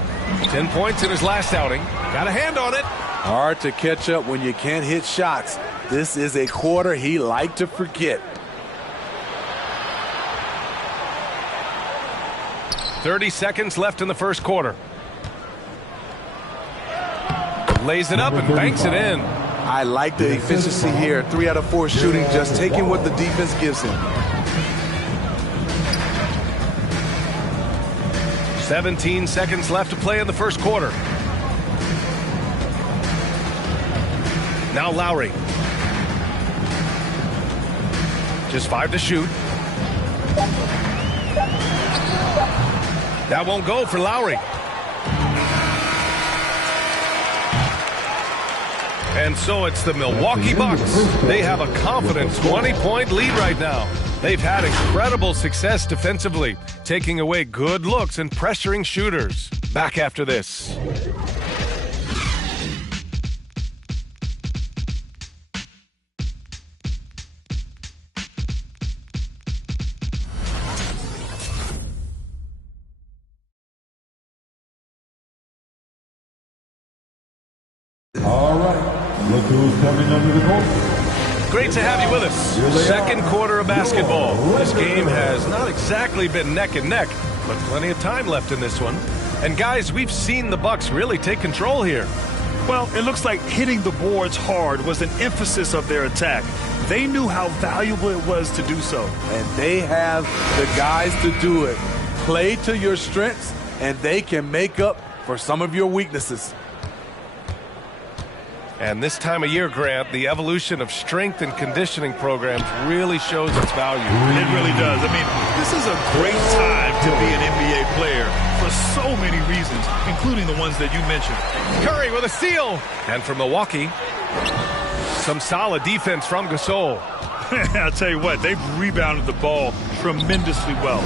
10 points in his last outing. Got a hand on it. Hard to catch up when you can't hit shots. This is a quarter he liked to forget. 30 seconds left in the first quarter. Lays it up and banks it in. I like the efficiency here. 3 out of 4 shooting, just taking what the defense gives him. 17 seconds left to play in the first quarter. Now Lowry. Just 5 to shoot. That won't go for Lowry. And so it's the Milwaukee Bucks. They have a confident 20-point lead right now. They've had incredible success defensively, taking away good looks and pressuring shooters. Back after this. All right. Look who's coming under the goal. Great to have you with us. Second quarter of basketball. This game has not exactly been neck and neck, but plenty of time left in this one. And guys, we've seen the Bucks really take control here. Well, it looks like hitting the boards hard was an emphasis of their attack. They knew how valuable it was to do so. And they have the guys to do it. Play to your strengths, and they can make up for some of your weaknesses. And this time of year, Grant, the evolution of strength and conditioning programs really shows its value. It really does. I mean, this is a great time to be an NBA player for so many reasons, including the ones that you mentioned. Curry with a steal. And from Milwaukee, some solid defense from Gasol. I'll tell you what, they've rebounded the ball tremendously well.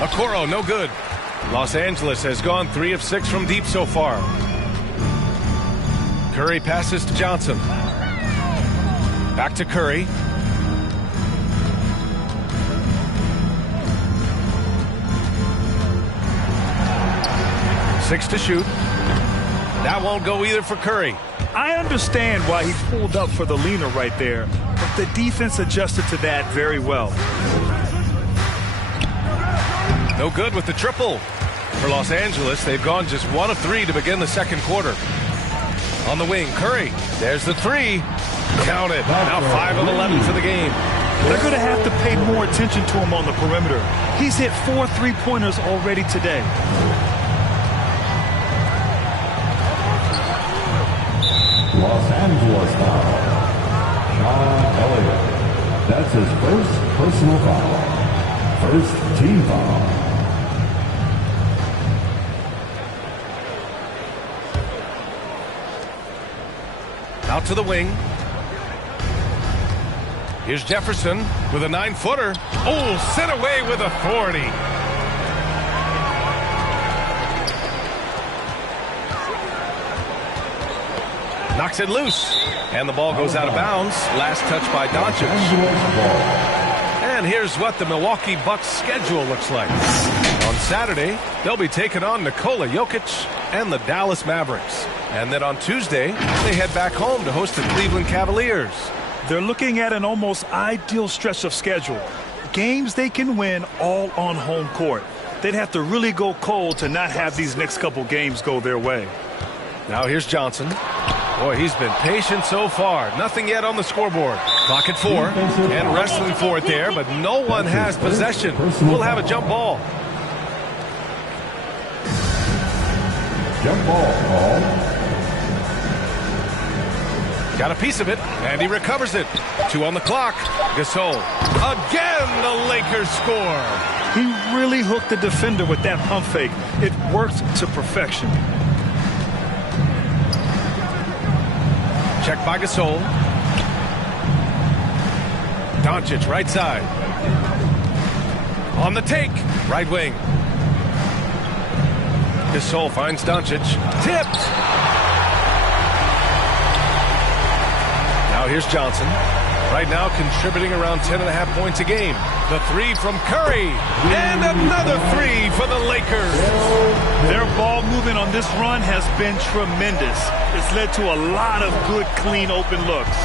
Okoro, no good. Los Angeles has gone 3 of 6 from deep so far. Curry passes to Johnson. Back to Curry. Six to shoot. That won't go either for Curry. I understand why he pulled up for the leaner right there, but the defense adjusted to that very well. No good with the triple. For Los Angeles, they've gone just 1 of 3 to begin the second quarter. On the wing, Curry. There's the 3. Count it. Now 5 of 11 for the game. They're going to have to pay more attention to him on the perimeter. He's hit 4 3-pointers already today. Los Angeles foul. Sean Elliott. That's his first personal foul. First team foul. Out to the wing. Here's Jefferson with a 9-footer. Oh, sent away with authority. Knocks it loose. And the ball goes out of bounds. Last touch by Doncic. And here's what the Milwaukee Bucks schedule looks like. On Saturday, they'll be taking on Nikola Jokic and the Dallas Mavericks. And then on Tuesday, they head back home to host the Cleveland Cavaliers. They're looking at an almost ideal stretch of schedule. Games they can win all on home court. They'd have to really go cold to not have these next couple games go their way. Now here's Johnson. Boy, he's been patient so far. Nothing yet on the scoreboard. Clock at 4 and wrestling for it there, but no one has possession. We'll have a jump ball. Jump ball call. Got a piece of it, and he recovers it. 2 on the clock. Gasol. Again, the Lakers score. He really hooked the defender with that pump fake. It worked to perfection. Check by Gasol. Doncic, right side. On the take, right wing. Gasol finds Doncic. Tipped. Now here's Johnson. Right now contributing around 10.5 points a game. The three from Curry. And another three for the Lakers. Their ball movement on this run has been tremendous. It's led to a lot of good, clean, open looks.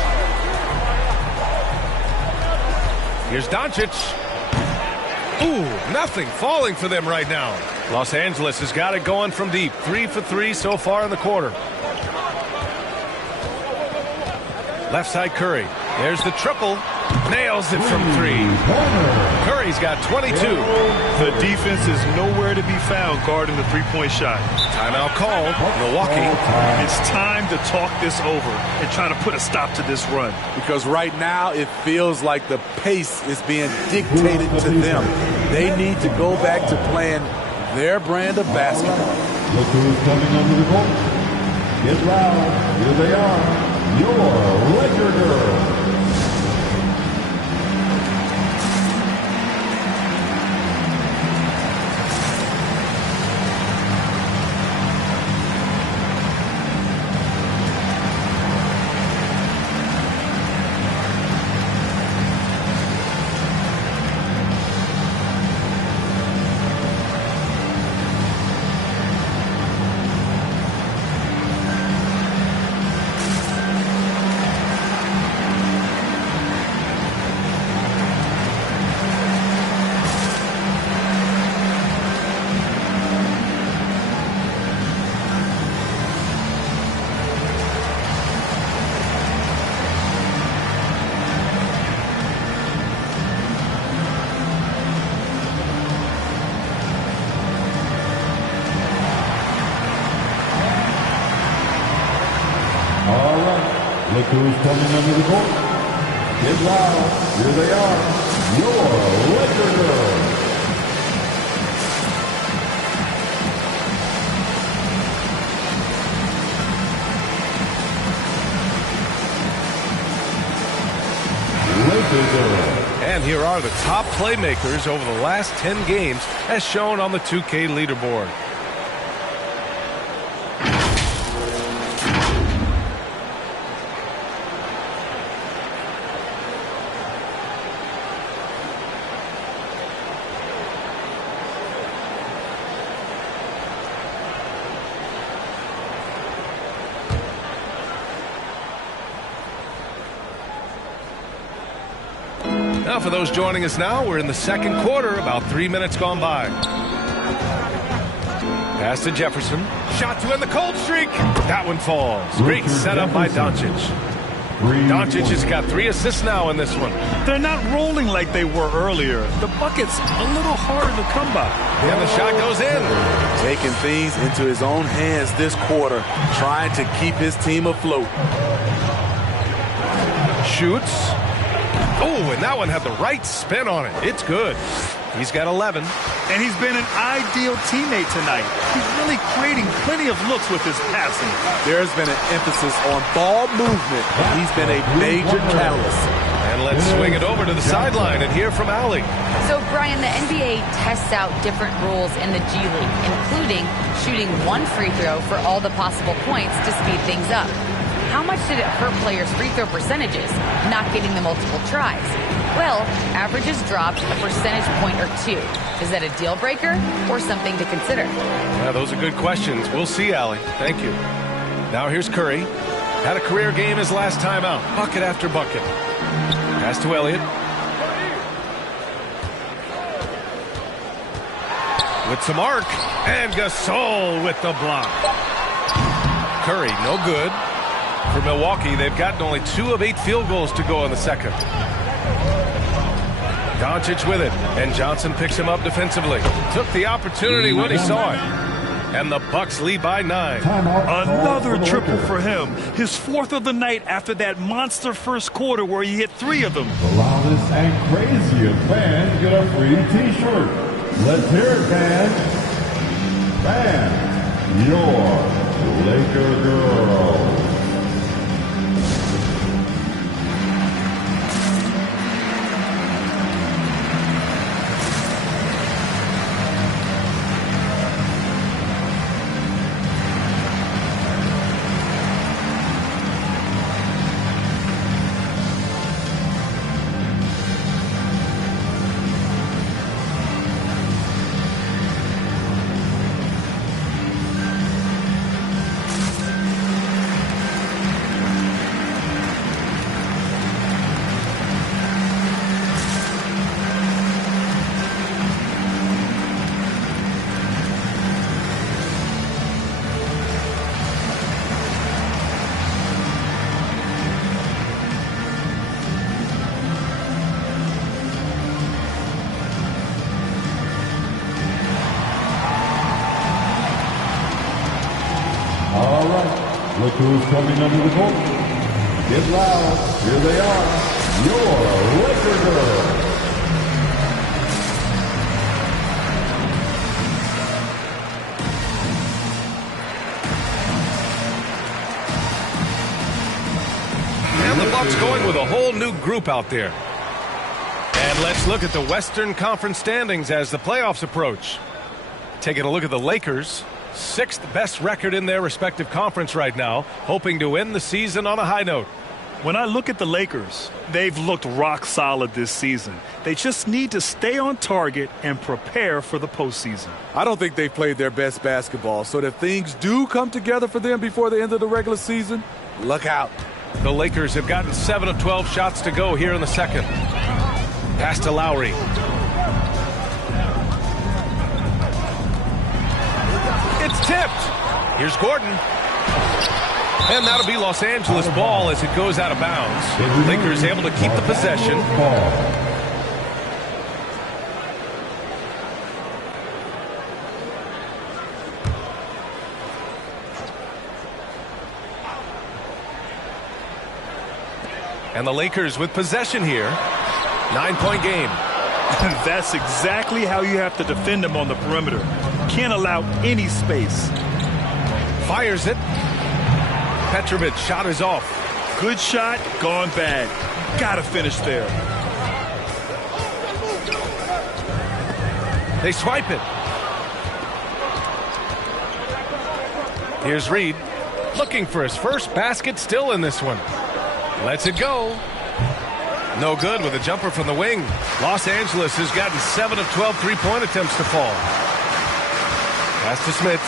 Here's Doncic. Ooh, nothing falling for them right now. Los Angeles has got it going from deep. 3 for 3 so far in the quarter. Left side Curry. There's the triple. Nails it from 3. Curry's got 22. The defense is nowhere to be found guarding the three-point shot. Timeout called. Milwaukee. It's time to talk this over and try to put a stop to this run. Because right now it feels like the pace is being dictated to them. They need to go back to playing their brand of basketball. Look who's coming under the court. Get loud. Here they are. Your Laker Girls. Look who's coming under the court. Get loud. Here they are. Your Laker Girls. And here are the top playmakers over the last 10 games as shown on the 2K leaderboard. Now for those joining us now, we're in the second quarter, about 3 minutes gone by. Pass to Jefferson. Shot to end the cold streak. That one falls. Great setup by Doncic. Doncic has got 3 assists now in this one. They're not rolling like they were earlier. The bucket's a little harder to come by. And the shot goes in. Taking things into his own hands this quarter, trying to keep his team afloat. Shoots. Oh, and that one had the right spin on it. It's good. He's got 11. And he's been an ideal teammate tonight. He's really creating plenty of looks with his passing. There's been an emphasis on ball movement, and he's been a major catalyst. And let's swing it over to the sideline and hear from Allie. So, Brian, the NBA tests out different rules in the G League, including shooting 1 free throw for all the possible points to speed things up. How much did it hurt players' free throw percentages, not getting the multiple tries? Well, averages dropped a percentage point or 2. Is that a deal breaker or something to consider? Yeah, those are good questions. We'll see, Allie. Thank you. Now here's Curry. Had a career game his last time out. Bucket after bucket. Pass to Elliott. With some arc. And Gasol with the block. Curry, no good. For Milwaukee, they've gotten only 2 of 8 field goals to go in the second. Doncic with it, and Johnson picks him up defensively. Took the opportunity when he saw it. And the Bucks lead by 9. Another triple for him. His 4th of the night after that monster first quarter where he hit 3 of them. The loudest and craziest fans get a free T-shirt. Let's hear it, fans. Fans, your Laker Girls. Look who's coming under the court. Get loud. Here they are. Your Laker girls. And the Bucks going with a whole new group out there. And let's look at the Western Conference standings as the playoffs approach. Taking a look at the Lakers, 6th best record in their respective conference right now, hoping to end the season on a high note. When I look at the Lakers, they've looked rock solid this season. They just need to stay on target and prepare for the postseason. I don't think they've played their best basketball, so if things do come together for them before the end of the regular season, look out. The Lakers have gotten 7 of 12 shots to go here in the second. Pass to Lowry. It's tipped. Here's Gordon. And that'll be Los Angeles ball as it goes out of bounds. Lakers able to keep the possession. And the Lakers with possession here. 9-point game. That's exactly how you have to defend them on the perimeter. Can't allow any space. Fires it. Petrovic shot is off. Good shot, gone bad. Gotta finish there. They swipe it. Here's Reed. Looking for his first basket, still in this one. Lets it go. No good with a jumper from the wing. Los Angeles has gotten 7 of 12 three-point attempts to fall. Pass to Smith.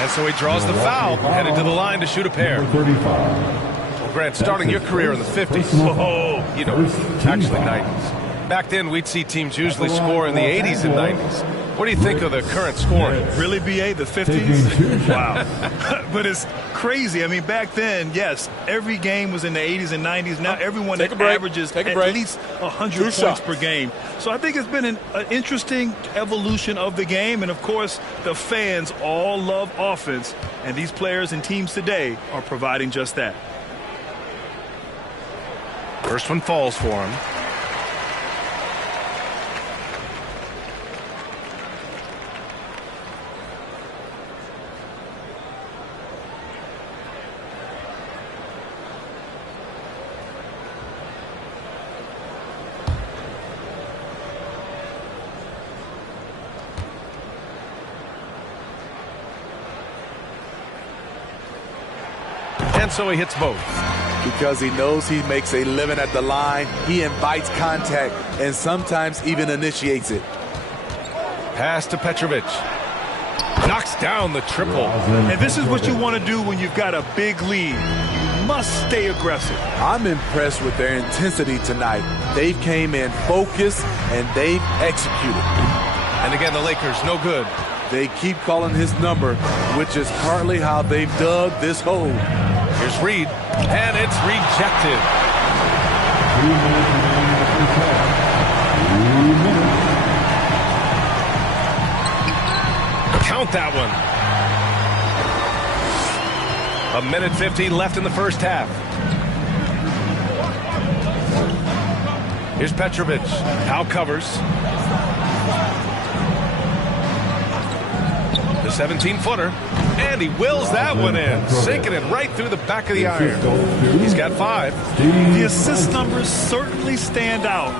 And so he draws the foul, headed to the line to shoot a pair. Well, Grant, starting your career in the 50s. Oh, you know, actually 90s. Back then, we'd see teams usually score in the 80s and 90s. What do you think of the current scoring? Really, BA, the 50s? Wow. But it's crazy. I mean, back then, yes, every game was in the 80s and 90s. Now everyone averages at least 100 points per game. So I think it's been an interesting evolution of the game. And, of course, the fans all love offense. And these players and teams today are providing just that. First one falls for him. And so he hits both. Because he knows he makes a living at the line, he invites contact and sometimes even initiates it. Pass to Petrovic. Knocks down the triple. And this is what you want to do when you've got a big lead. You must stay aggressive. I'm impressed with their intensity tonight. They came in focused and they've executed. And again, the Lakers, no good. They keep calling his number, which is partly how they've dug this hole. Here's Reed, and it's rejected. 2 minutes remaining in the first half. 2 minutes. Count that one. 1:50 left in the first half. Here's Petrovic. Powell covers. The 17-footer. And he wills that one in, sinking it right through the back of the iron. He's got 5. The assist numbers certainly stand out.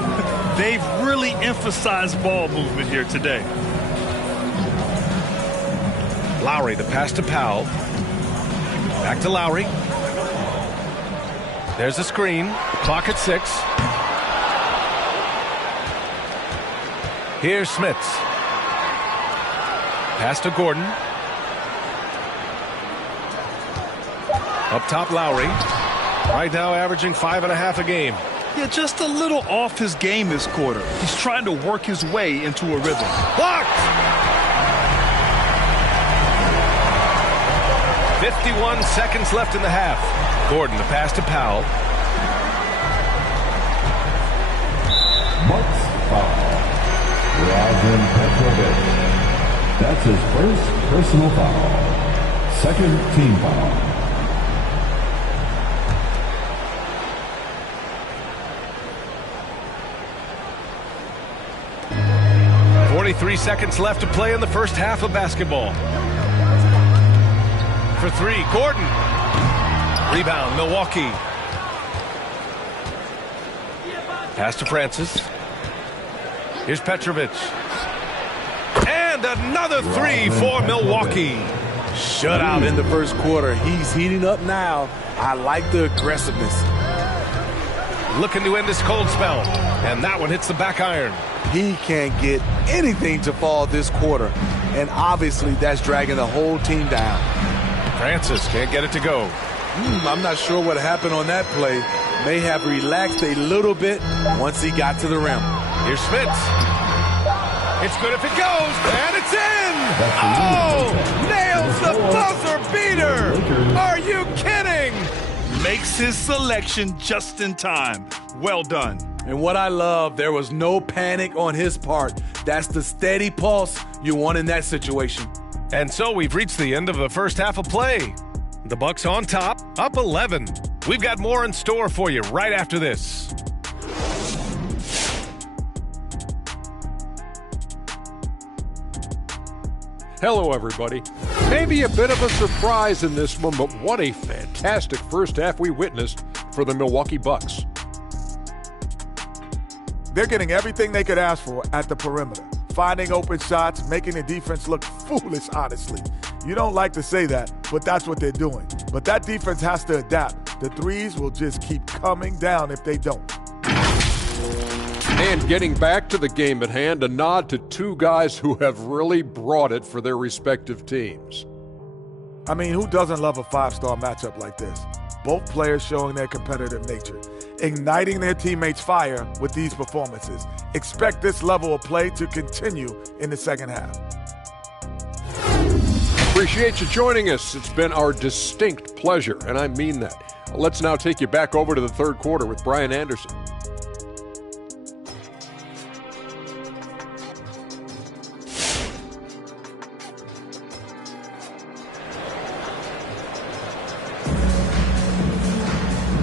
They've really emphasized ball movement here today. Lowry, the pass to Powell. Back to Lowry. There's the screen. Clock at 6. Here's Smits. Pass to Gordon. Up top, Lowry. Right now averaging 5.5 a game. Yeah, just a little off his game this quarter. He's trying to work his way into a rhythm. Blocked! 51 seconds left in the half. Gordon, the pass to Powell. That's his first personal foul. Second team foul. 43 seconds left to play in the first half of basketball. For three, Gordon. Rebound, Milwaukee. Pass to Francis. Here's Petrovic. And another three for Milwaukee. Shutout in the first quarter. He's heating up now. I like the aggressiveness. Looking to end this cold spell. And that one hits the back iron. He can't get anything to fall this quarter. And obviously that's dragging the whole team down. Francis can't get it to go. I'm not sure what happened on that play. May have relaxed a little bit once he got to the rim. Here's Smits. It's good if it goes, and it's in! Oh! Nails the buzzer beater! Are you kidding? Makes his selection just in time. Well done. And what I love, there was no panic on his part. That's the steady pulse you want in that situation. And so we've reached the end of the first half of play. The Bucks on top, up 11. We've got more in store for you right after this. Hello, everybody. Maybe a bit of a surprise in this one, but what a fantastic first half we witnessed for the Milwaukee Bucks. They're getting everything they could ask for at the perimeter. Finding open shots, making the defense look foolish, honestly. You don't like to say that, but that's what they're doing. But that defense has to adapt. The threes will just keep coming down if they don't. And getting back to the game at hand, a nod to two guys who have really brought it for their respective teams. I mean, who doesn't love a five-star matchup like this? Both players showing their competitive nature, igniting their teammates' fire with these performances. Expect this level of play to continue in the second half. Appreciate you joining us. It's been our distinct pleasure, and I mean that. Let's now take you back over to the third quarter with Brian Anderson.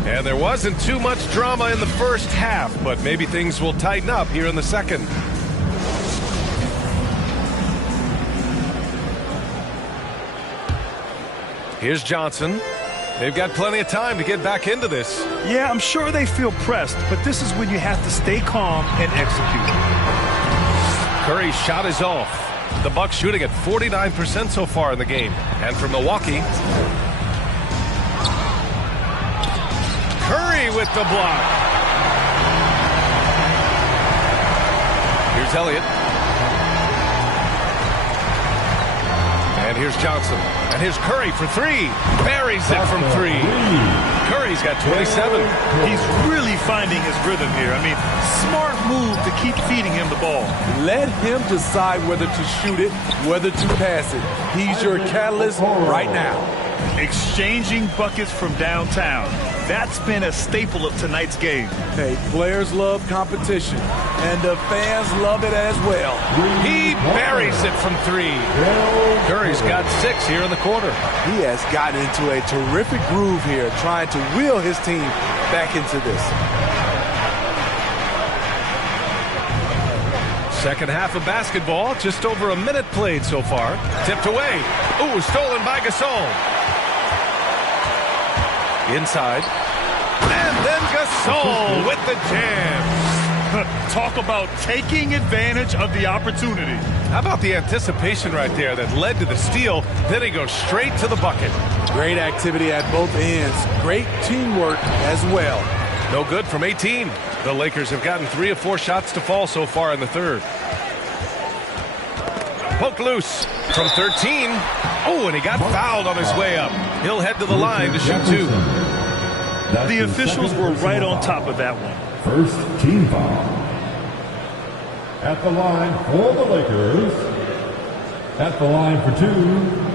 And there wasn't too much drama in the first half, but maybe things will tighten up here in the second. Here's Johnson. They've got plenty of time to get back into this. Yeah, I'm sure they feel pressed, but this is when you have to stay calm and execute. Curry's shot is off. The Bucks shooting at 49% so far in the game. And for Milwaukee, Curry with the block. Here's Elliott. And here's Johnson. And here's Curry for three. Buries it from three. Curry's got 27. He's really finding his rhythm here. I mean, smart move to keep feeding him the ball. Let him decide whether to shoot it, whether to pass it. He's your catalyst right now. Exchanging buckets from downtown. That's been a staple of tonight's game. Hey, players love competition, and the fans love it as well. He buries it from three. Curry's got 6 here in the quarter. He has gotten into a terrific groove here, trying to wheel his team back into this. Second half of basketball, just over a minute played so far. Tipped away. Ooh, stolen by Gasol. Inside. And then Gasol with the jam. Talk about taking advantage of the opportunity. How about the anticipation right there that led to the steal? Then he goes straight to the bucket. Great activity at both ends. Great teamwork as well. No good from 18. The Lakers have gotten 3 of 4 shots to fall so far in the third. Poked loose from 13. Oh, and he got fouled on his way up. He'll head to the line to shoot 2. The officials were right on top of that one. First team foul. At the line for the Lakers. At the line for 2.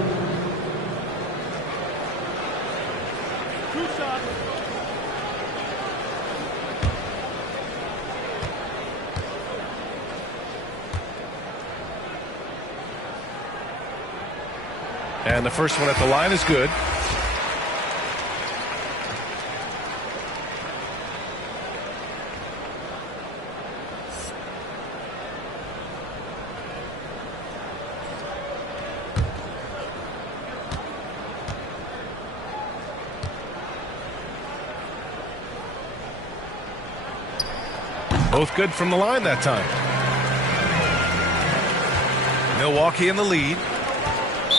And the first one at the line is good. Both good from the line that time. Milwaukee in the lead.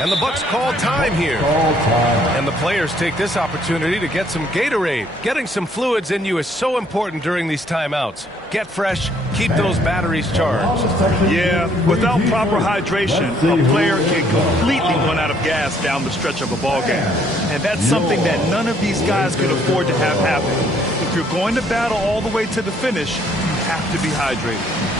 And the Bucks call time here. And the players take this opportunity to get some Gatorade. Getting some fluids in you is so important during these timeouts. Get fresh, keep those batteries charged. Yeah, without proper hydration, a player can completely run out of gas down the stretch of a ball game. And that's something that none of these guys could afford to have happen. If you're going to battle all the way to the finish, you have to be hydrated.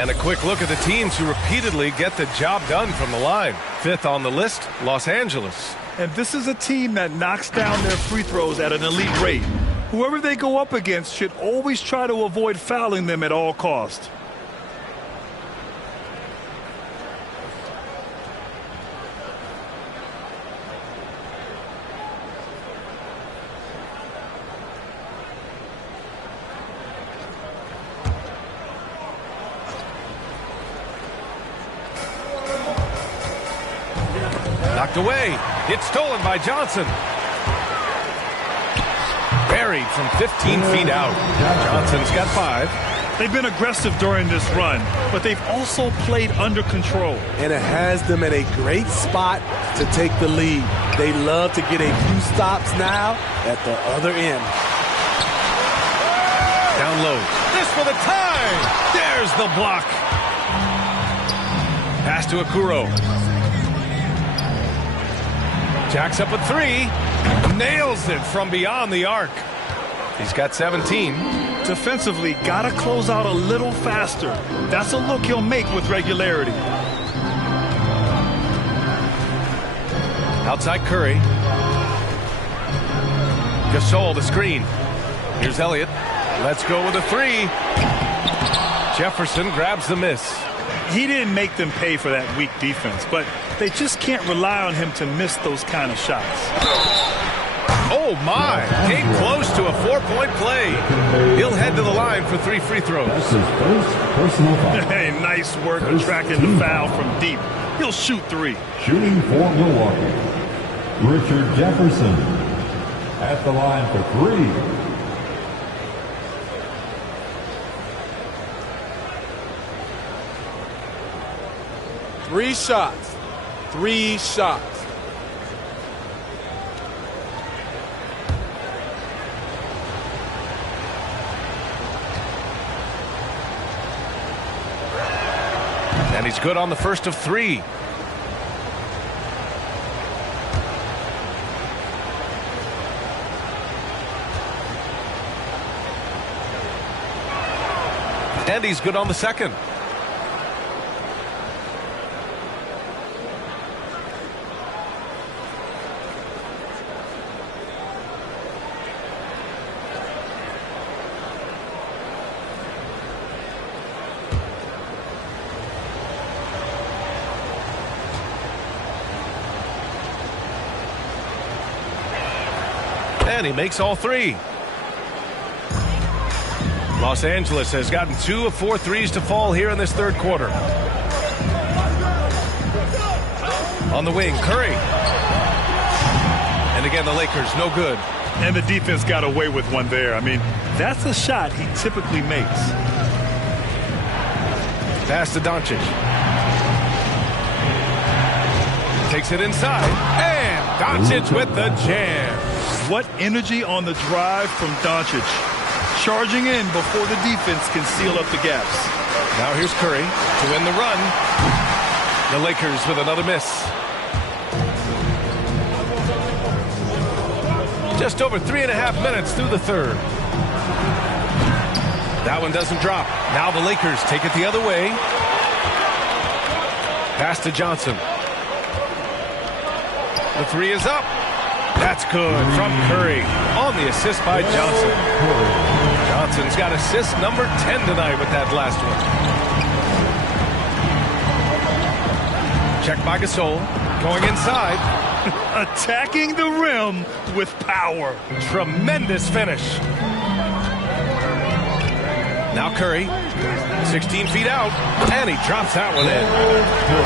And a quick look at the teams who repeatedly get the job done from the line. Fifth on the list, Los Angeles. And this is a team that knocks down their free throws at an elite rate. Whoever they go up against should always try to avoid fouling them at all costs. Knocked away. It's stolen by Johnson. Buried from 15 feet out. Johnson's got 5. They've been aggressive during this run, but they've also played under control. And it has them in a great spot to take the lead. They love to get a few stops now at the other end. Down low. This for the tie. There's the block. Pass to Okuro. Jacks up a 3. Nails it from beyond the arc. He's got 17. Defensively, gotta close out a little faster. That's a look he'll make with regularity. Outside Curry. Gasol the screen. Here's Elliott. Let's go with a 3. Jefferson grabs the miss. He didn't make them pay for that weak defense, but they just can't rely on him to miss those kind of shots. Oh, my. Came close to a 4-point play. He'll head to the line for 3 free throws. That's his first personal foul. Hey, nice work attracting the foul from deep. He'll shoot 3. Shooting for Milwaukee, Richard Jefferson at the line for 3. Three shots. 3 shots. And he's good on the first of 3. And he's good on the second. And he makes all three. Los Angeles has gotten 2 of 4 threes to fall here in this third quarter. On the wing, Curry. And again, the Lakers, no good. And the defense got away with one there. I mean, that's a shot he typically makes. Pass to Doncic. Takes it inside. And Doncic with the jam. What energy on the drive from Doncic. Charging in before the defense can seal up the gaps. Now here's Curry to win the run. The Lakers with another miss. Just over 3.5 minutes through the third. That one doesn't drop. Now the Lakers take it the other way. Pass to Johnson. The three is up. That's good from Curry on the assist by Johnson. Johnson's got assist number 10 tonight with that last one. Check by Gasol. Going inside. Attacking the rim with power. Tremendous finish. Now Curry. 16 feet out. And he drops that one in.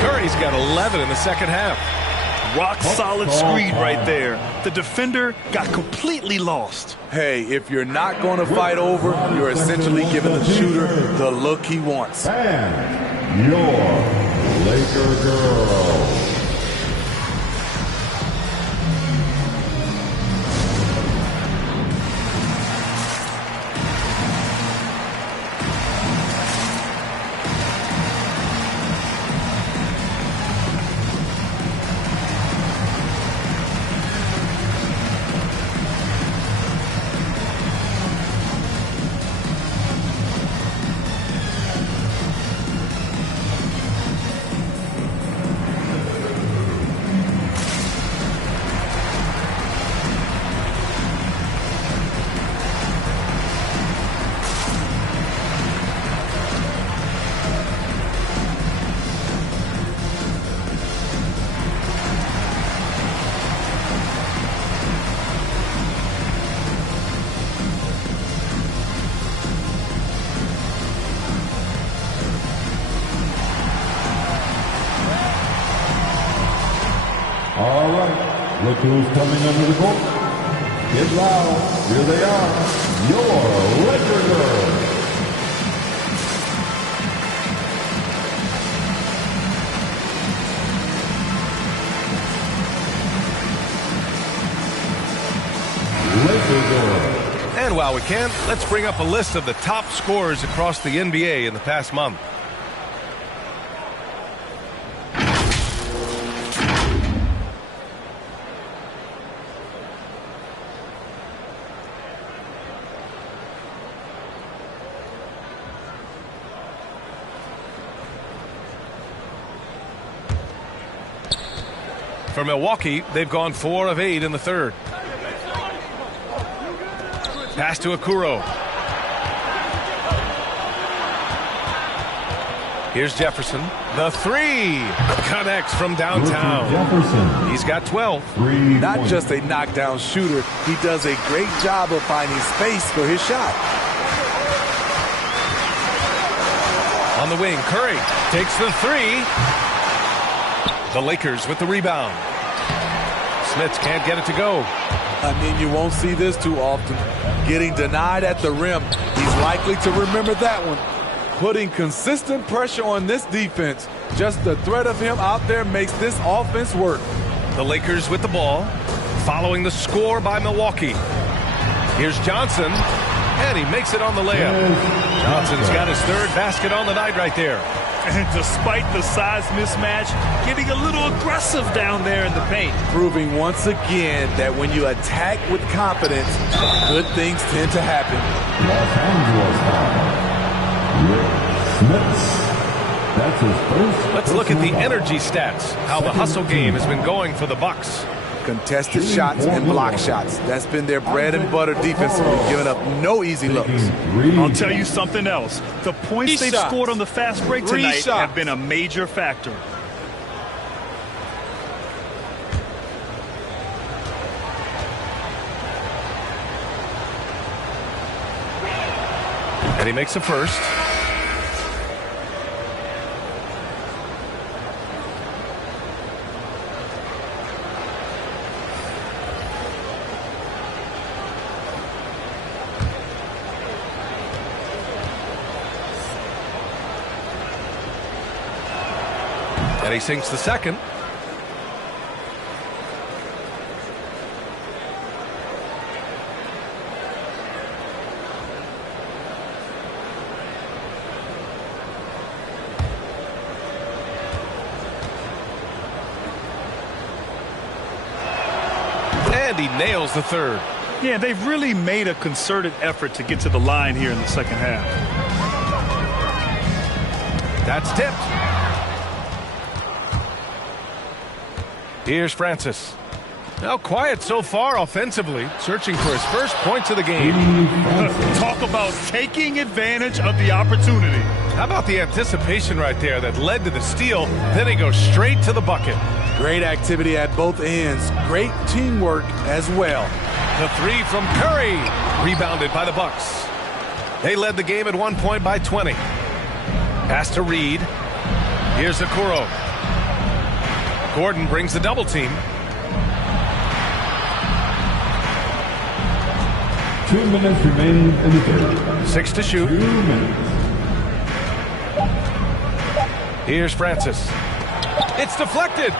Curry's got 11 in the second half. Rock solid screen right there. The defender got completely lost. Hey, if you're not going to fight over, you're essentially giving the shooter the look he wants. And your Laker girl. All right, look who's coming under the court. Get loud. Here they are, your Laker girls. Laker girls. And while we can, let's bring up a list of the top scorers across the NBA in the past month. For Milwaukee, they've gone 4 of 8 in the third. Pass to Okoro. Here's Jefferson. The three connects from downtown. Jefferson. He's got 12. Not just a knockdown shooter, he does a great job of finding space for his shot. On the wing, Curry takes the three. The Lakers with the rebound. Smits can't get it to go. I mean, you won't see this too often. Getting denied at the rim, he's likely to remember that one. Putting consistent pressure on this defense. Just the threat of him out there makes this offense work. The Lakers with the ball, following the score by Milwaukee. Here's Johnson, and he makes it on the layup. Johnson's got his third basket on the night right there. And despite the size mismatch, getting a little aggressive down there in the paint. Proving once again that when you attack with confidence, good things tend to happen. Los Angeles Smits. That's his first. Let's look at the energy stats, how the hustle game has been going for the Bucks. Contested shots and block shots. That's been their bread and butter defensively, giving up no easy looks. I'll tell you something else. The points they've scored on the fast break tonight have been a major factor. And he makes a first. And he sinks the second. And he nails the third. Yeah, they've really made a concerted effort to get to the line here in the second half. That's tipped. Here's Francis. Now quiet so far offensively, searching for his first points of the game. Talk about taking advantage of the opportunity. How about the anticipation right there that led to the steal, then he goes straight to the bucket. Great activity at both ends. Great teamwork as well. The three from Curry, rebounded by the Bucks. They led the game at 1 point by 20. Pass to Reed. Here's Okoro. Gordon brings the double team. 2 minutes remaining in the third. 6 to shoot. 2 minutes. Here's Francis. It's deflected.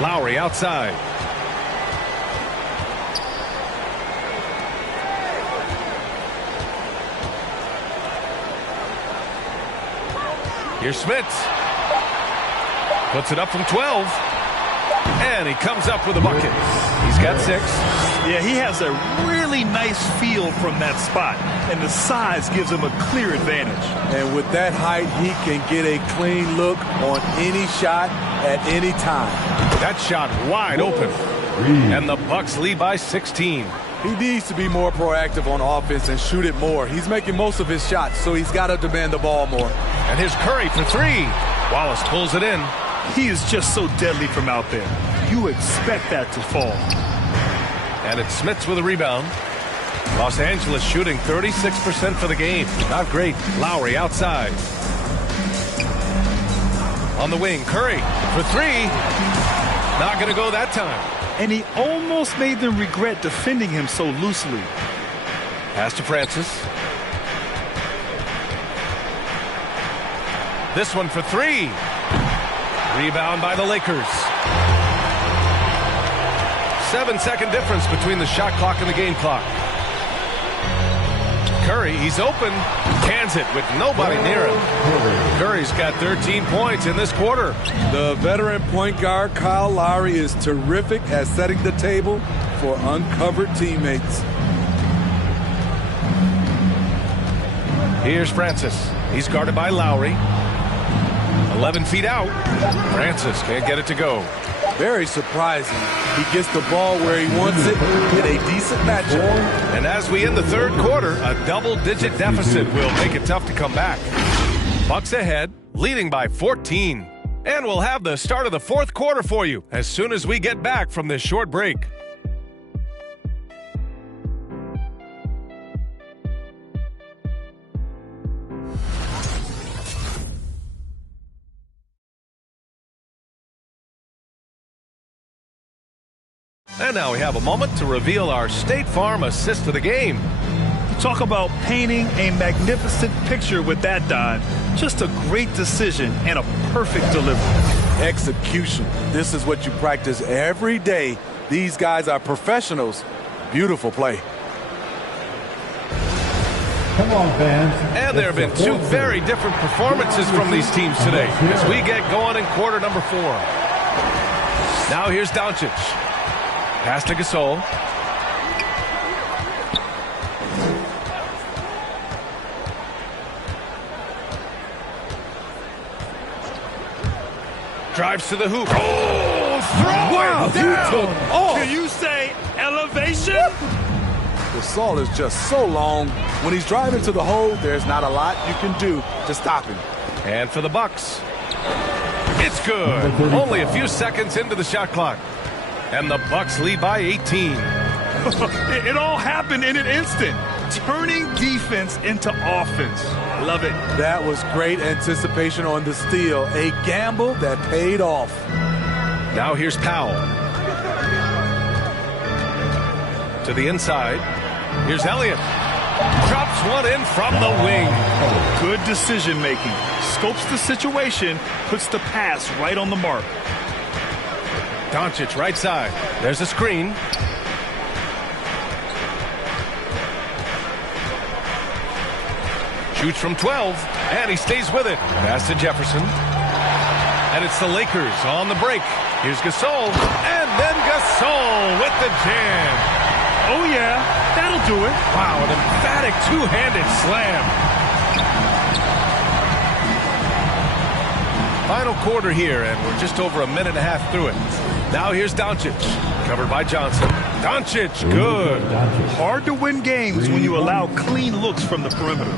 Lowry outside. Here's Smits. Puts it up from 12. And he comes up with a bucket. He's got 6. Yeah, he has a really nice feel from that spot. And the size gives him a clear advantage. And with that height, he can get a clean look on any shot at any time. That shot wide open. And the Bucks lead by 16. He needs to be more proactive on offense and shoot it more. He's making most of his shots, so he's got to demand the ball more. And here's Curry for 3. Wallace pulls it in. He is just so deadly from out there. You expect that to fall. And it's Smits with a rebound. Los Angeles shooting 36% for the game. Not great. Lowry outside. On the wing, Curry for 3. Not going to go that time. And he almost made them regret defending him so loosely. Pass to Francis. This one for 3. Rebound by the Lakers. 7-second difference between the shot clock and the game clock. Curry, he's open. Cans it with nobody near him. Curry's got 13 points in this quarter. The veteran point guard, Kyle Lowry, is terrific at setting the table for uncovered teammates. Here's Francis. He's guarded by Lowry. 11 feet out. Francis can't get it to go. Very surprising. He gets the ball where he wants it in a decent matchup. And as we end the third quarter, a double-digit deficit will make it tough to come back. Bucks ahead, leading by 14. And we'll have the start of the fourth quarter for you as soon as we get back from this short break. And now we have a moment to reveal our State Farm assist of the game. Talk about painting a magnificent picture with that, Don. Just a great decision and a perfect delivery. Execution. This is what you practice every day. These guys are professionals. Beautiful play. Come on, fans. And there have been 2 very different performances from these teams today as we get going in quarter number 4. Now here's Doncic. Pass to Gasol. Drives to the hoop. Oh, throw it down. Can you say elevation? Gasol is just so long. When he's driving to the hole, there's not a lot you can do to stop him. And for the Bucks, it's good. Only a few seconds into the shot clock. And the Bucks lead by 18. It all happened in an instant. Turning defense into offense. Love it. That was great anticipation on the steal. A gamble that paid off. Now here's Powell. To the inside. Here's Elliott. Drops one in from the wing. Good decision making. Scopes the situation, puts the pass right on the mark. Doncic right side. There's a screen. Shoots from 12, and he stays with it. Pass to Jefferson. And it's the Lakers on the break. Here's Gasol, and then Gasol with the jam. Oh, yeah, that'll do it. Wow, an emphatic two-handed slam. Final quarter here, and we're just over a minute and a half through it. Now here's Doncic, covered by Johnson. Doncic, good. Hard to win games when you allow clean looks from the perimeter.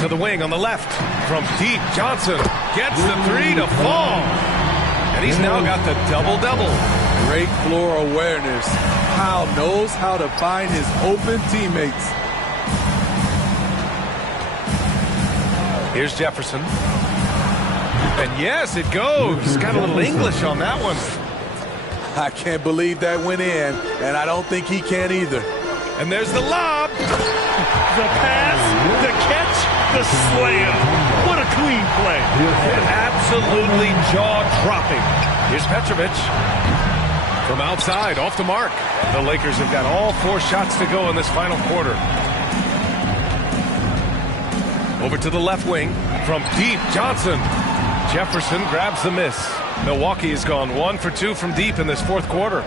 To the wing on the left. From deep, Johnson gets the three to fall. And he's now got the double-double. Great floor awareness. Powell knows how to find his open teammates. Here's Jefferson. And yes, it goes. Got a little English on that one. I can't believe that went in, and I don't think he can either. And there's the lob. The pass, the catch, the slam. What a clean play. Absolutely jaw-dropping. Here's Petrovic. From outside, off the mark. The Lakers have got all 4 shots to go in this final quarter. Over to the left wing. From deep, Johnson. Jefferson grabs the miss. Milwaukee has gone 1 for 2 from deep in this fourth quarter.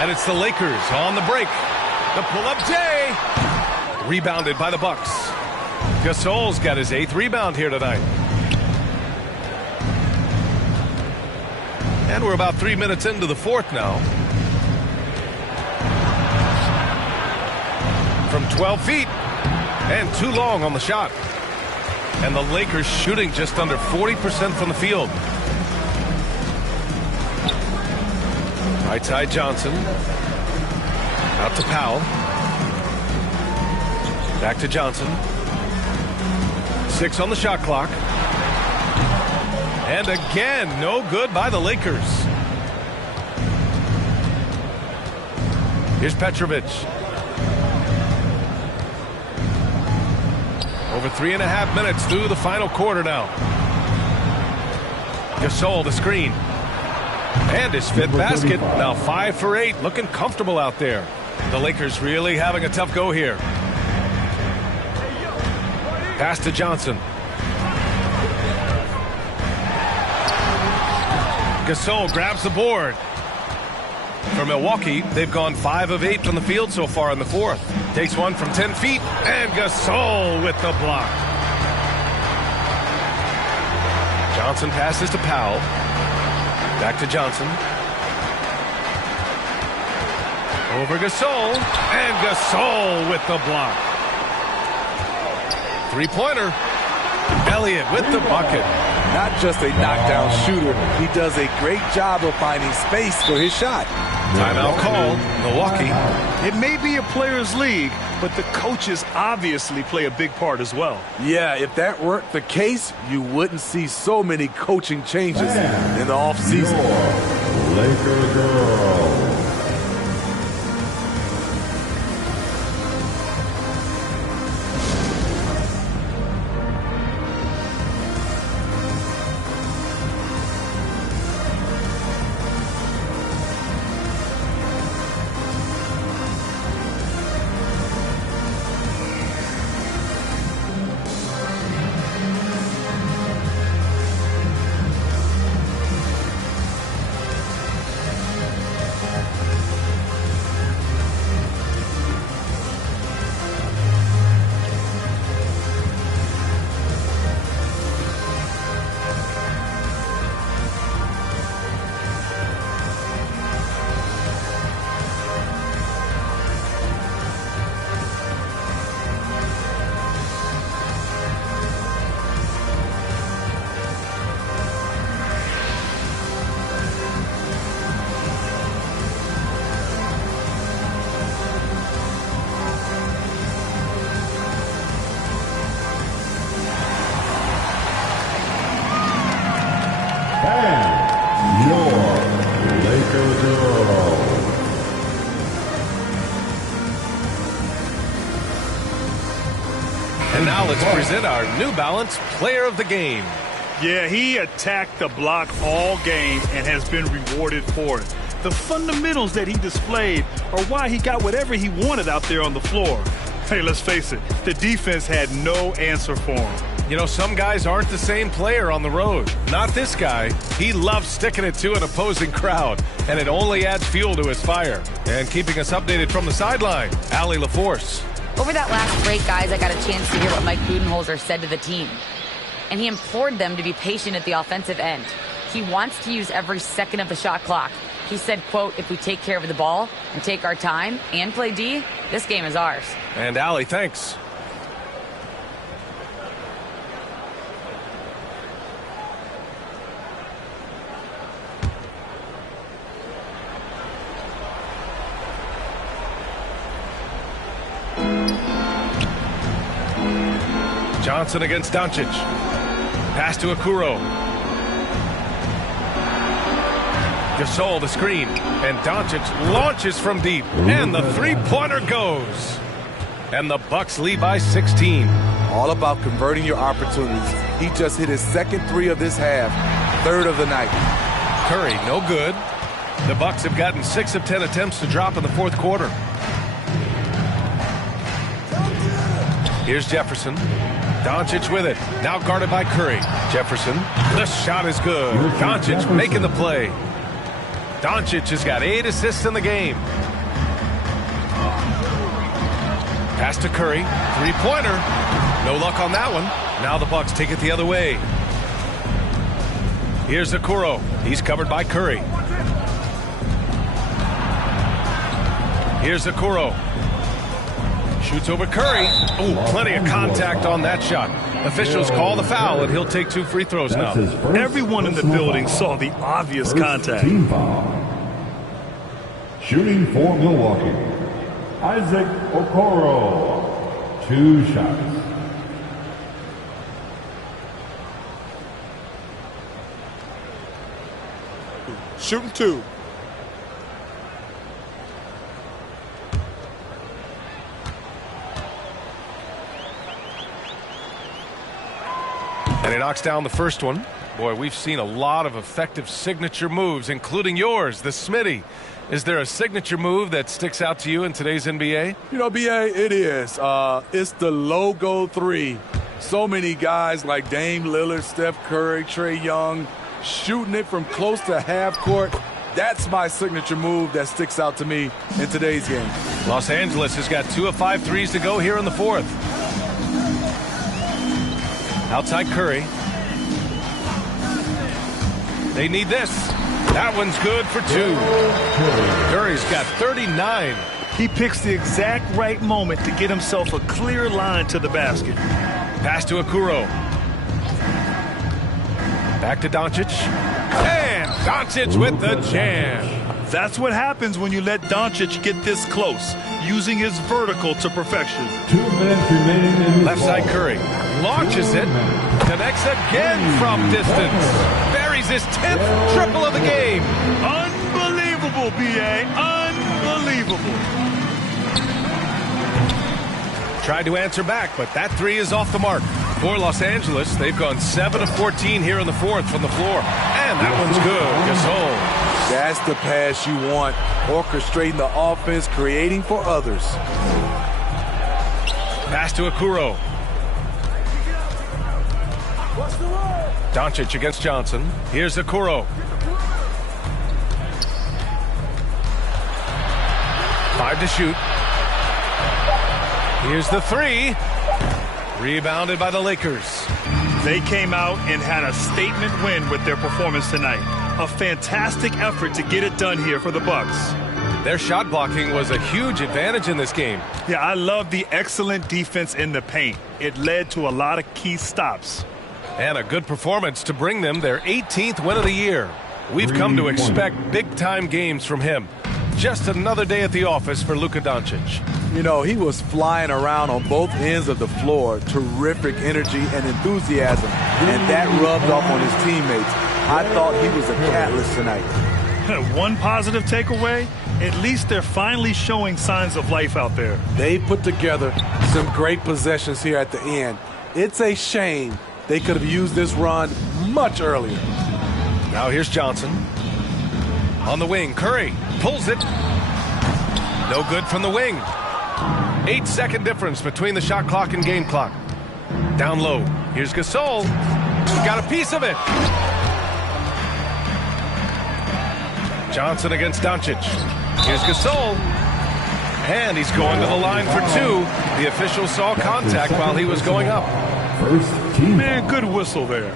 And it's the Lakers on the break. The pull-up J. Rebounded by the Bucks. Gasol's got his 8th rebound here tonight. And we're about 3 minutes into the fourth now. From 12 feet. And too long on the shot. And the Lakers shooting just under 40% from the field. Right side Johnson. Out to Powell. Back to Johnson. 6 on the shot clock. And again, no good by the Lakers. Here's Petrovic. Over 3.5 minutes through the final quarter now. Gasol, the screen. And his 5th basket. Now 5 for 8. Looking comfortable out there. The Lakers really having a tough go here. Pass to Johnson. Gasol grabs the board. For Milwaukee, they've gone 5 of 8 from the field so far in the fourth. Takes one from 10 feet, and Gasol with the block. Johnson passes to Powell. Back to Johnson. Over Gasol, and Gasol with the block. 3-pointer. Elliott with the bucket. Not just a knockdown shooter, he does a great job of finding space for his shot. Timeout called, Milwaukee. It may be a players' league, but the coaches obviously play a big part as well. Yeah, if that weren't the case, you wouldn't see so many coaching changes in the offseason. Laker girls. And your Laker girl. And now let's present our New Balance Player of the Game. Yeah, he attacked the block all game and has been rewarded for it. The fundamentals that he displayed are why he got whatever he wanted out there on the floor. Hey, let's face it, the defense had no answer for him. You know, some guys aren't the same player on the road. Not this guy. He loves sticking it to an opposing crowd, and it only adds fuel to his fire. And keeping us updated from the sideline, Allie LaForce. Over that last break, guys, I got a chance to hear what Mike Budenholzer said to the team. And he implored them to be patient at the offensive end. He wants to use every second of the shot clock. He said, quote, if we take care of the ball and take our time and play D, this game is ours. And Allie, thanks. Johnson against Doncic. Pass to Okoro. Gasol the screen. And Doncic launches from deep. And the three-pointer goes. And the Bucks lead by 16. All about converting your opportunities. He just hit his second three of this half. Third of the night. Curry, no good. The Bucks have gotten 6 of 10 attempts to drop in the fourth quarter. Here's Jefferson. Doncic with it. Now guarded by Curry. Jefferson. The shot is good. Doncic making the play. Doncic has got 8 assists in the game. Pass to Curry. Three-pointer. No luck on that one. Now the Bucks take it the other way. Here's Okoro. He's covered by Curry. Here's Okoro. Shoots over Curry. Oh, plenty of contact on that shot. Officials call the foul, and he'll take 2 free throws now. Everyone in the building saw the obvious contact. Team foul. Shooting for Milwaukee, Isaac Okoro. 2 shots. Shooting 2. And he knocks down the first one. Boy, we've seen a lot of effective signature moves, including yours, the Smitty. Is there a signature move that sticks out to you in today's NBA? You know, BA, it is. It's the logo 3. So many guys like Dame Lillard, Steph Curry, Trae Young, shooting it from close to half court. That's my signature move that sticks out to me in today's game. Los Angeles has got 2 of 5 threes to go here in the fourth. Outside Curry. They need this. That one's good for 2. Curry's got 39. He picks the exact right moment to get himself a clear line to the basket. Pass to Okoro. Back to Doncic. And Doncic with the jam. That's what happens when you let Doncic get this close, using his vertical to perfection. 2 minutes remaining in the left side Curry. Launches it. Connects again from distance. Buries his 10th triple of the game. Unbelievable, B.A. Unbelievable. Tried to answer back, but that 3 is off the mark. For Los Angeles, they've gone 7 of 14 here in the fourth from the floor. And that one's good. Gasol. That's the pass you want. Orchestrating the offense, creating for others. Pass to Okoro. Doncic against Johnson. Here's Okoro. 5 to shoot. Here's the 3. Rebounded by the Lakers. They came out and had a statement win with their performance tonight. A fantastic effort to get it done here for the Bucks. Their shot blocking was a huge advantage in this game. Yeah, I love the excellent defense in the paint. It led to a lot of key stops. And a good performance to bring them their 18th win of the year. We've come to expect big-time games from him. Just another day at the office for Luka Doncic. You know, he was flying around on both ends of the floor. Terrific energy and enthusiasm. And that rubbed off on his teammates. I thought he was a catalyst tonight. One positive takeaway, at least they're finally showing signs of life out there. They put together some great possessions here at the end. It's a shame they could have used this run much earlier. Now here's Johnson. On the wing, Curry pulls it. No good from the wing. 8-second difference between the shot clock and game clock. Down low. Here's Gasol. Got a piece of it. Johnson against Doncic. Here's Gasol. And he's going to the line for two. The official saw contact while he was going up. First team. Man, good whistle there.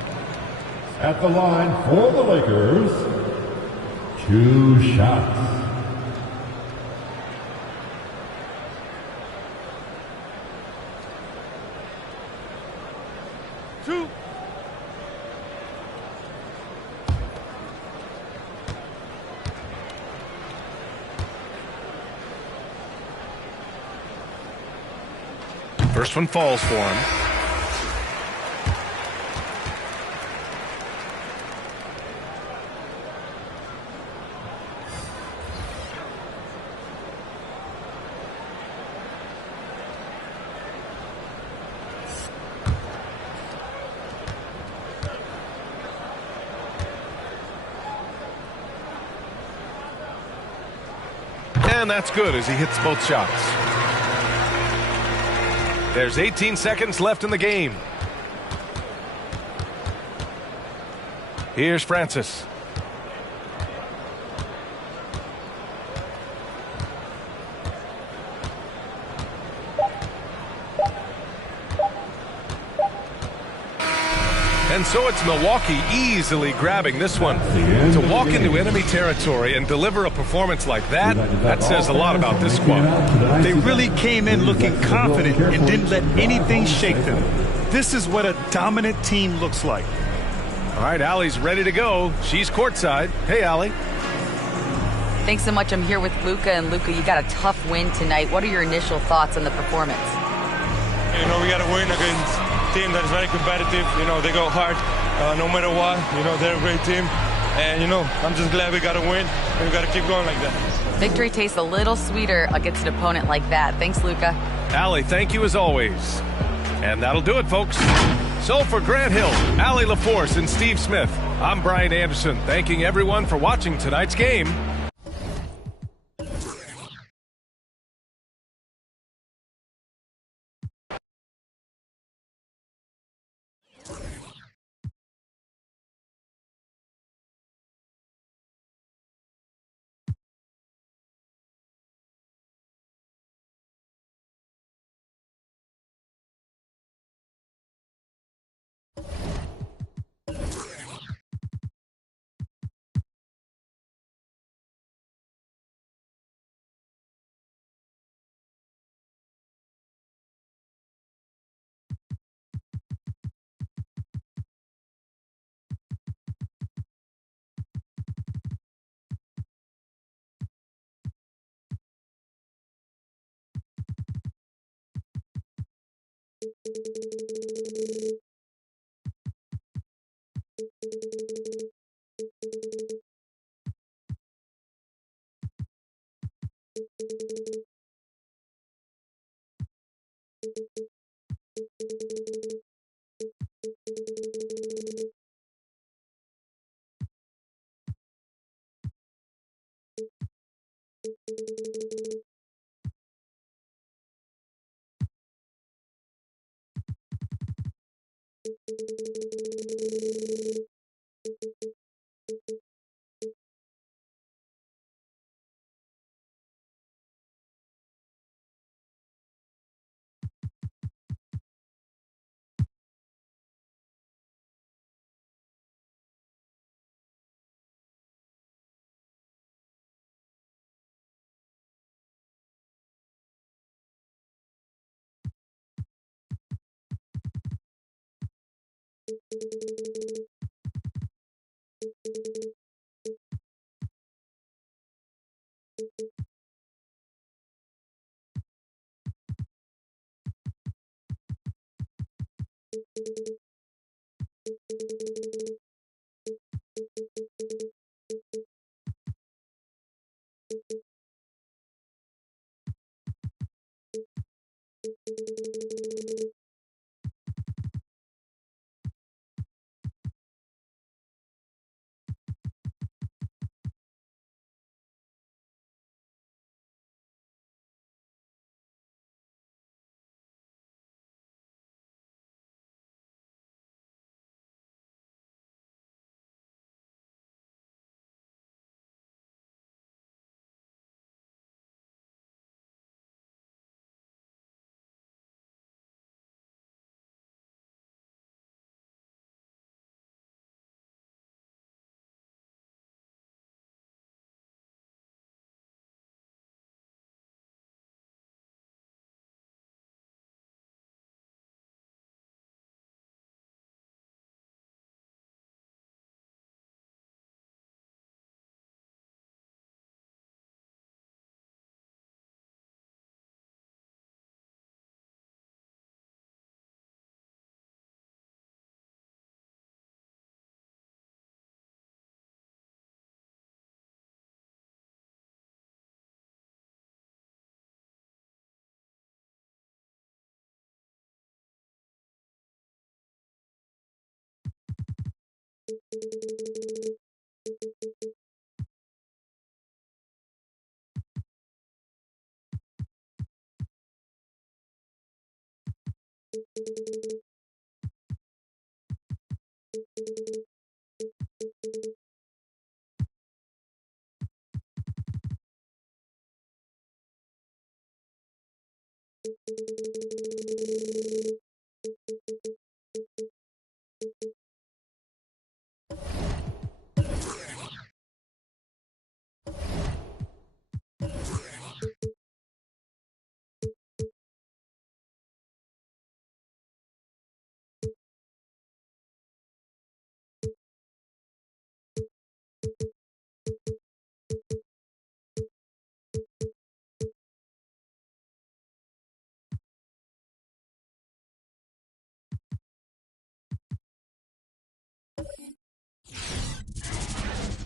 At the line for the Lakers, 2 shots. Two. First one falls for him. And that's good as he hits both shots. There's 18 seconds left in the game. Here's Francis. And so it's Milwaukee easily grabbing this one. To walk into enemy territory and deliver a performance like that, that says a lot about this squad. They really came in looking confident and didn't let anything shake them. This is what a dominant team looks like. All right, Allie's ready to go. She's courtside. Hey, Allie. Thanks so much. I'm here with Luka. And Luka, you got a tough win tonight. What are your initial thoughts on the performance? You know, we got to win against team that is very competitive. You know, they go hard no matter what. You know, they're a great team. And, you know, I'm just glad we got to win, and we got to keep going like that. Victory tastes a little sweeter against an opponent like that. Thanks, Luka. Allie, thank you as always. And that'll do it, folks. So for Grant Hill, Allie LaForce, and Steve Smith, I'm Brian Anderson, thanking everyone for watching tonight's game.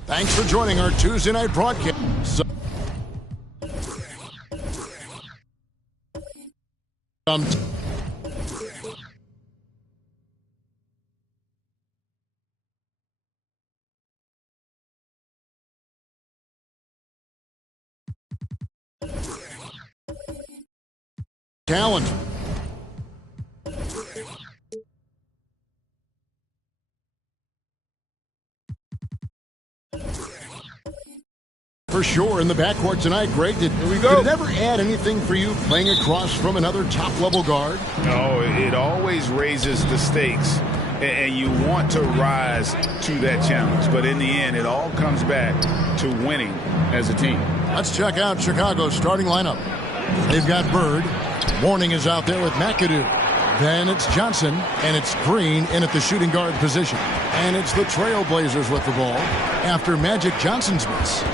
Thanks for joining our Tuesday night broadcast. Talent. For sure in the backcourt tonight, Greg. Did it ever add anything for you playing across from another top-level guard? No, it always raises the stakes, and you want to rise to that challenge. But in the end, it all comes back to winning as a team. Let's check out Chicago's starting lineup. They've got Bird. Warning is out there with McAdoo. Then it's Johnson, and it's Green in at the shooting guard position. And it's the Trailblazers with the ball after Magic Johnson's miss.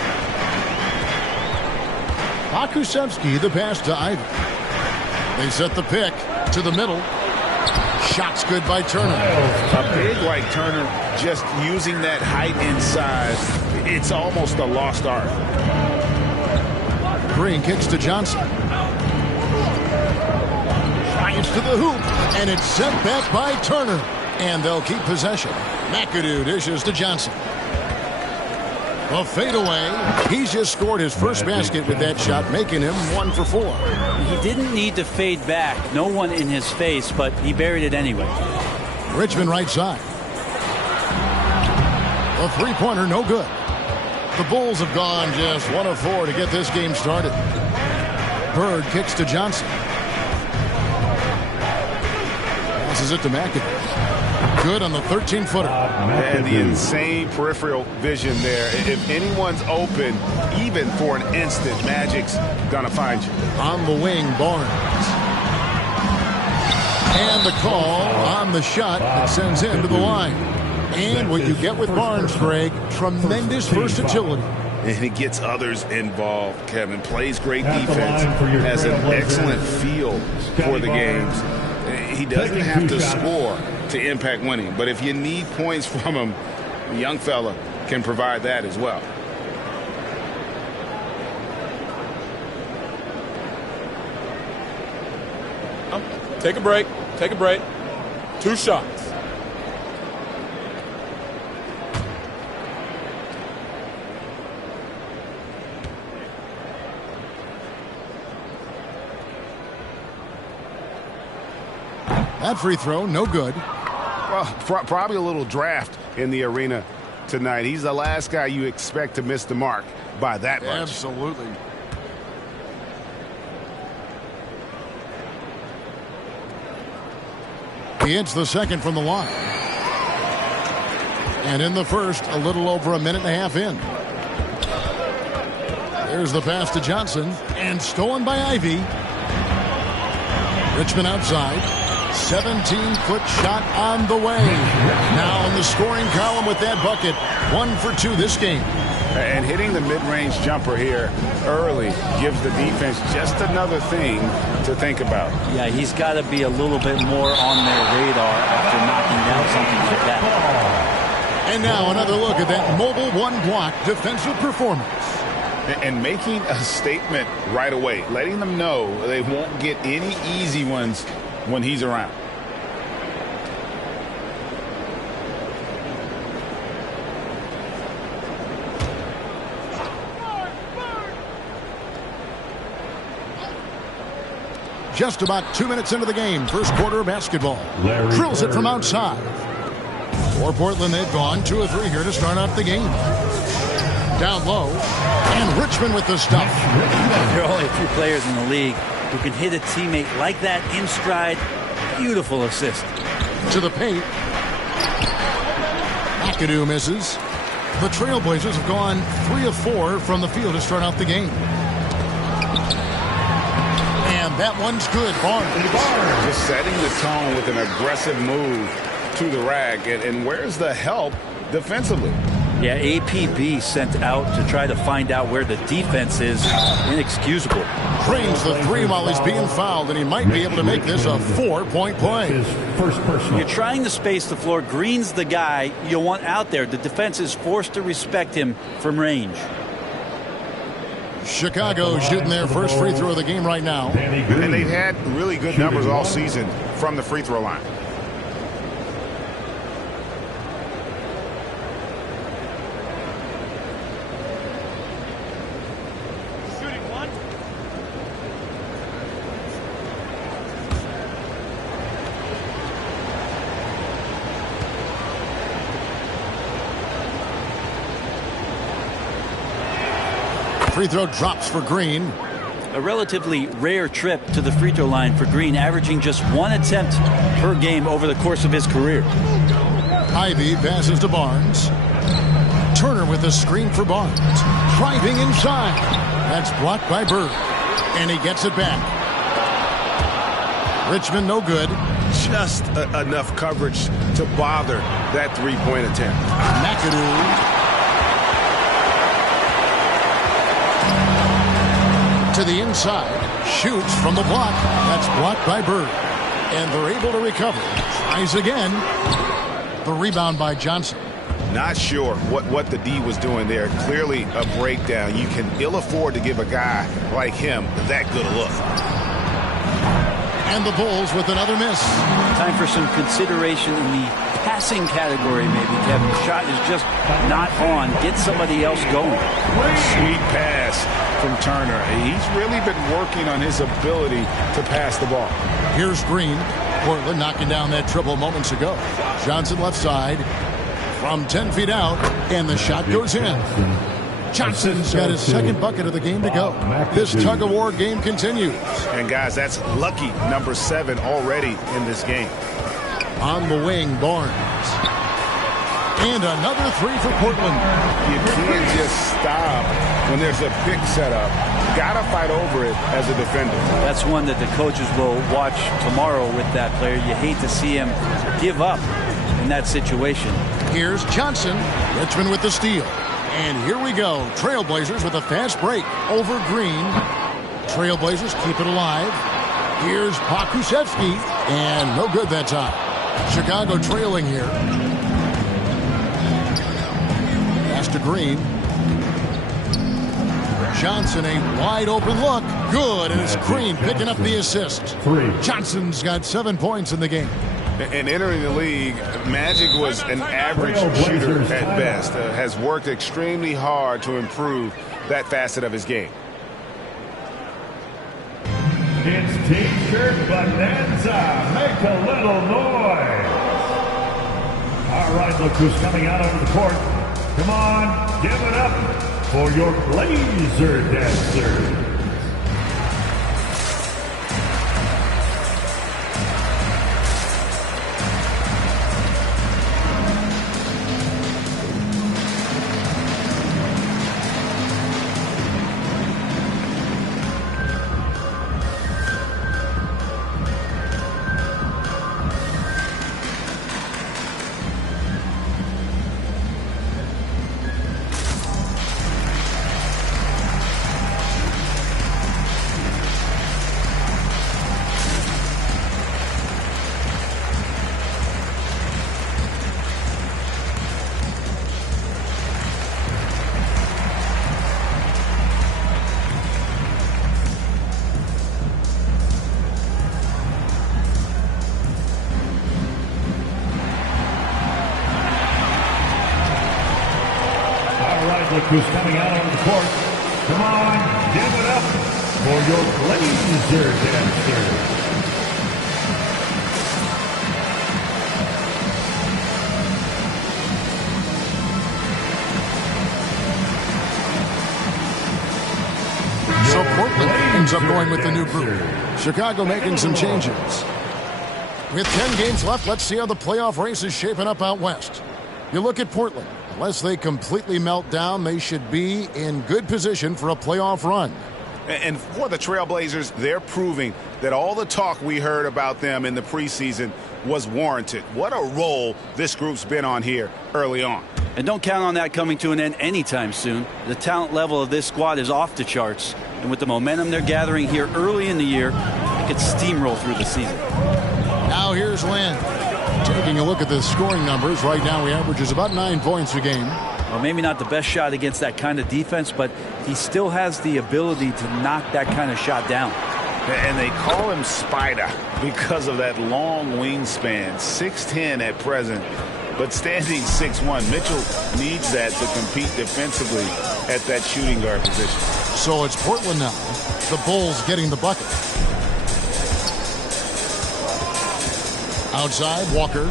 Akusevsky, the pass to Ivy. They set the pick to the middle. Shots good by Turner. A big like Turner, just using that height inside, it's almost a lost art. Green kicks to Johnson. Drives to the hoop, and it's sent back by Turner. And they'll keep possession. McAdoo dishes to Johnson. A fadeaway. He's just scored his first basket with that shot, making him 1 for 4. He didn't need to fade back. No one in his face, but he buried it anyway. Richmond right side. A three-pointer, no good. The Bulls have gone just 1 of 4 to get this game started. Bird kicks to Johnson. Passes it to McAdoo. Good on the 13-footer. And the insane peripheral vision there. If anyone's open, even for an instant, Magic's gonna find you. On the wing, Barnes. And the call on the shot that sends him to the line. And what you get with Barnes, Greg, tremendous versatility. And he gets others involved, Kevin. Plays great defense, has an excellent feel for the games. He doesn't have to score, to impact winning. But if you need points from him, the young fella can provide that as well. Take a break. Take a break. 2 shots. That free throw, no good. Well, probably a little draft in the arena tonight. He's the last guy you expect to miss the mark by that much. Absolutely. He hits the second from the line. And in the first, a little over a minute and a half in. There's the pass to Johnson, and stolen by Ivy. Richmond outside. 17-foot shot on the way. Now in the scoring column with that bucket. 1 for 2 this game. And hitting the mid-range jumper here early gives the defense just another thing to think about. Yeah, he's got to be a little bit more on their radar after knocking down something like that. And now another look at that mobile one-block defensive performance. And making a statement right away, letting them know they won't get any easy ones when he's around. Just about 2 minutes into the game, first quarter of basketball. Drills it from outside. For Portland, they've gone 2 or 3 here to start out the game. Down low, and Richmond with the stuff. There are only a few players in the league who can hit a teammate like that in stride. Beautiful assist. To the paint. McAdoo misses. The Trailblazers have gone 3 of 4 from the field to start out the game. And that one's good. Barnes. Just setting the tone with an aggressive move to the rack. And where's the help defensively? Yeah, APB sent out to try to find out where the defense is. Inexcusable. Drains the 3 while he's being fouled, and he might be able to make this a 4-point play. You're trying to space the floor. Green's the guy you want out there. The defense is forced to respect him from range. Chicago shooting their first free throw of the game right now. And they've had really good numbers all season from the free throw line. Free throw drops for Green. A relatively rare trip to the free throw line for Green, averaging just 1 attempt per game over the course of his career. Ivy passes to Barnes. Turner with a screen for Barnes. Driving inside. That's blocked by Bird. And he gets it back. Richmond no good. Just enough coverage to bother that three-point attempt. McAdoo. To the inside, shoots from the block. That's blocked by Bird. And they're able to recover. Tries again. The rebound by Johnson. Not sure what the D was doing there. Clearly a breakdown. You can ill afford to give a guy like him that good a look. And the Bulls with another miss. Time for some consideration in the passing category, maybe, Kevin. The shot is just not on. Get somebody else going. Sweet pass from Turner. He's really been working on his ability to pass the ball. Here's Green. Portland knocking down that triple moments ago. Johnson left side from 10 feet out, and the shot goes in. Johnson's got his second bucket of the game to go. This tug-of-war game continues. And, guys, that's lucky number 7 already in this game. On the wing, Barnes. And another 3 for Portland. You can't just stop when there's a pick set up. Got to fight over it as a defender. That's one that the coaches will watch tomorrow with that player. You hate to see him give up in that situation. Here's Johnson. Richmond with the steal. And here we go. Trailblazers with a fast break over Green. Trailblazers keep it alive. Here's Pokusevski. And no good that time. Chicago trailing here. Pass to Green. Johnson, a wide open look. Good, and it's Green picking up the assist. Johnson's got 7 points in the game. And entering the league, Magic was an average shooter at best. Has worked extremely hard to improve that facet of his game. It's T-shirt Bonanza. Make a little noise. All right, look who's coming out onto the court. Come on, give it up for your Blazer dancers. Look who's coming out on the court. Come on, give it up for your Blazer dancers. So Portland ends up going with the new group. Chicago making some changes. With 10 games left, let's see how the playoff race is shaping up out west. You look at Portland. Unless they completely melt down, they should be in good position for a playoff run. And for the Trailblazers, they're proving that all the talk we heard about them in the preseason was warranted. What a role this group's been on here early on. And don't count on that coming to an end anytime soon. The talent level of this squad is off the charts. And with the momentum they're gathering here early in the year, it could steamroll through the season. Now here's Lynn. Taking a look at the scoring numbers, right now he averages about 9 points a game. Well, maybe not the best shot against that kind of defense, but he still has the ability to knock that kind of shot down. And they call him Spider because of that long wingspan, 6'10" at present, but standing 6'1". Mitchell needs that to compete defensively at that shooting guard position. So it's Portland now. The Bulls getting the bucket. Outside, Walker.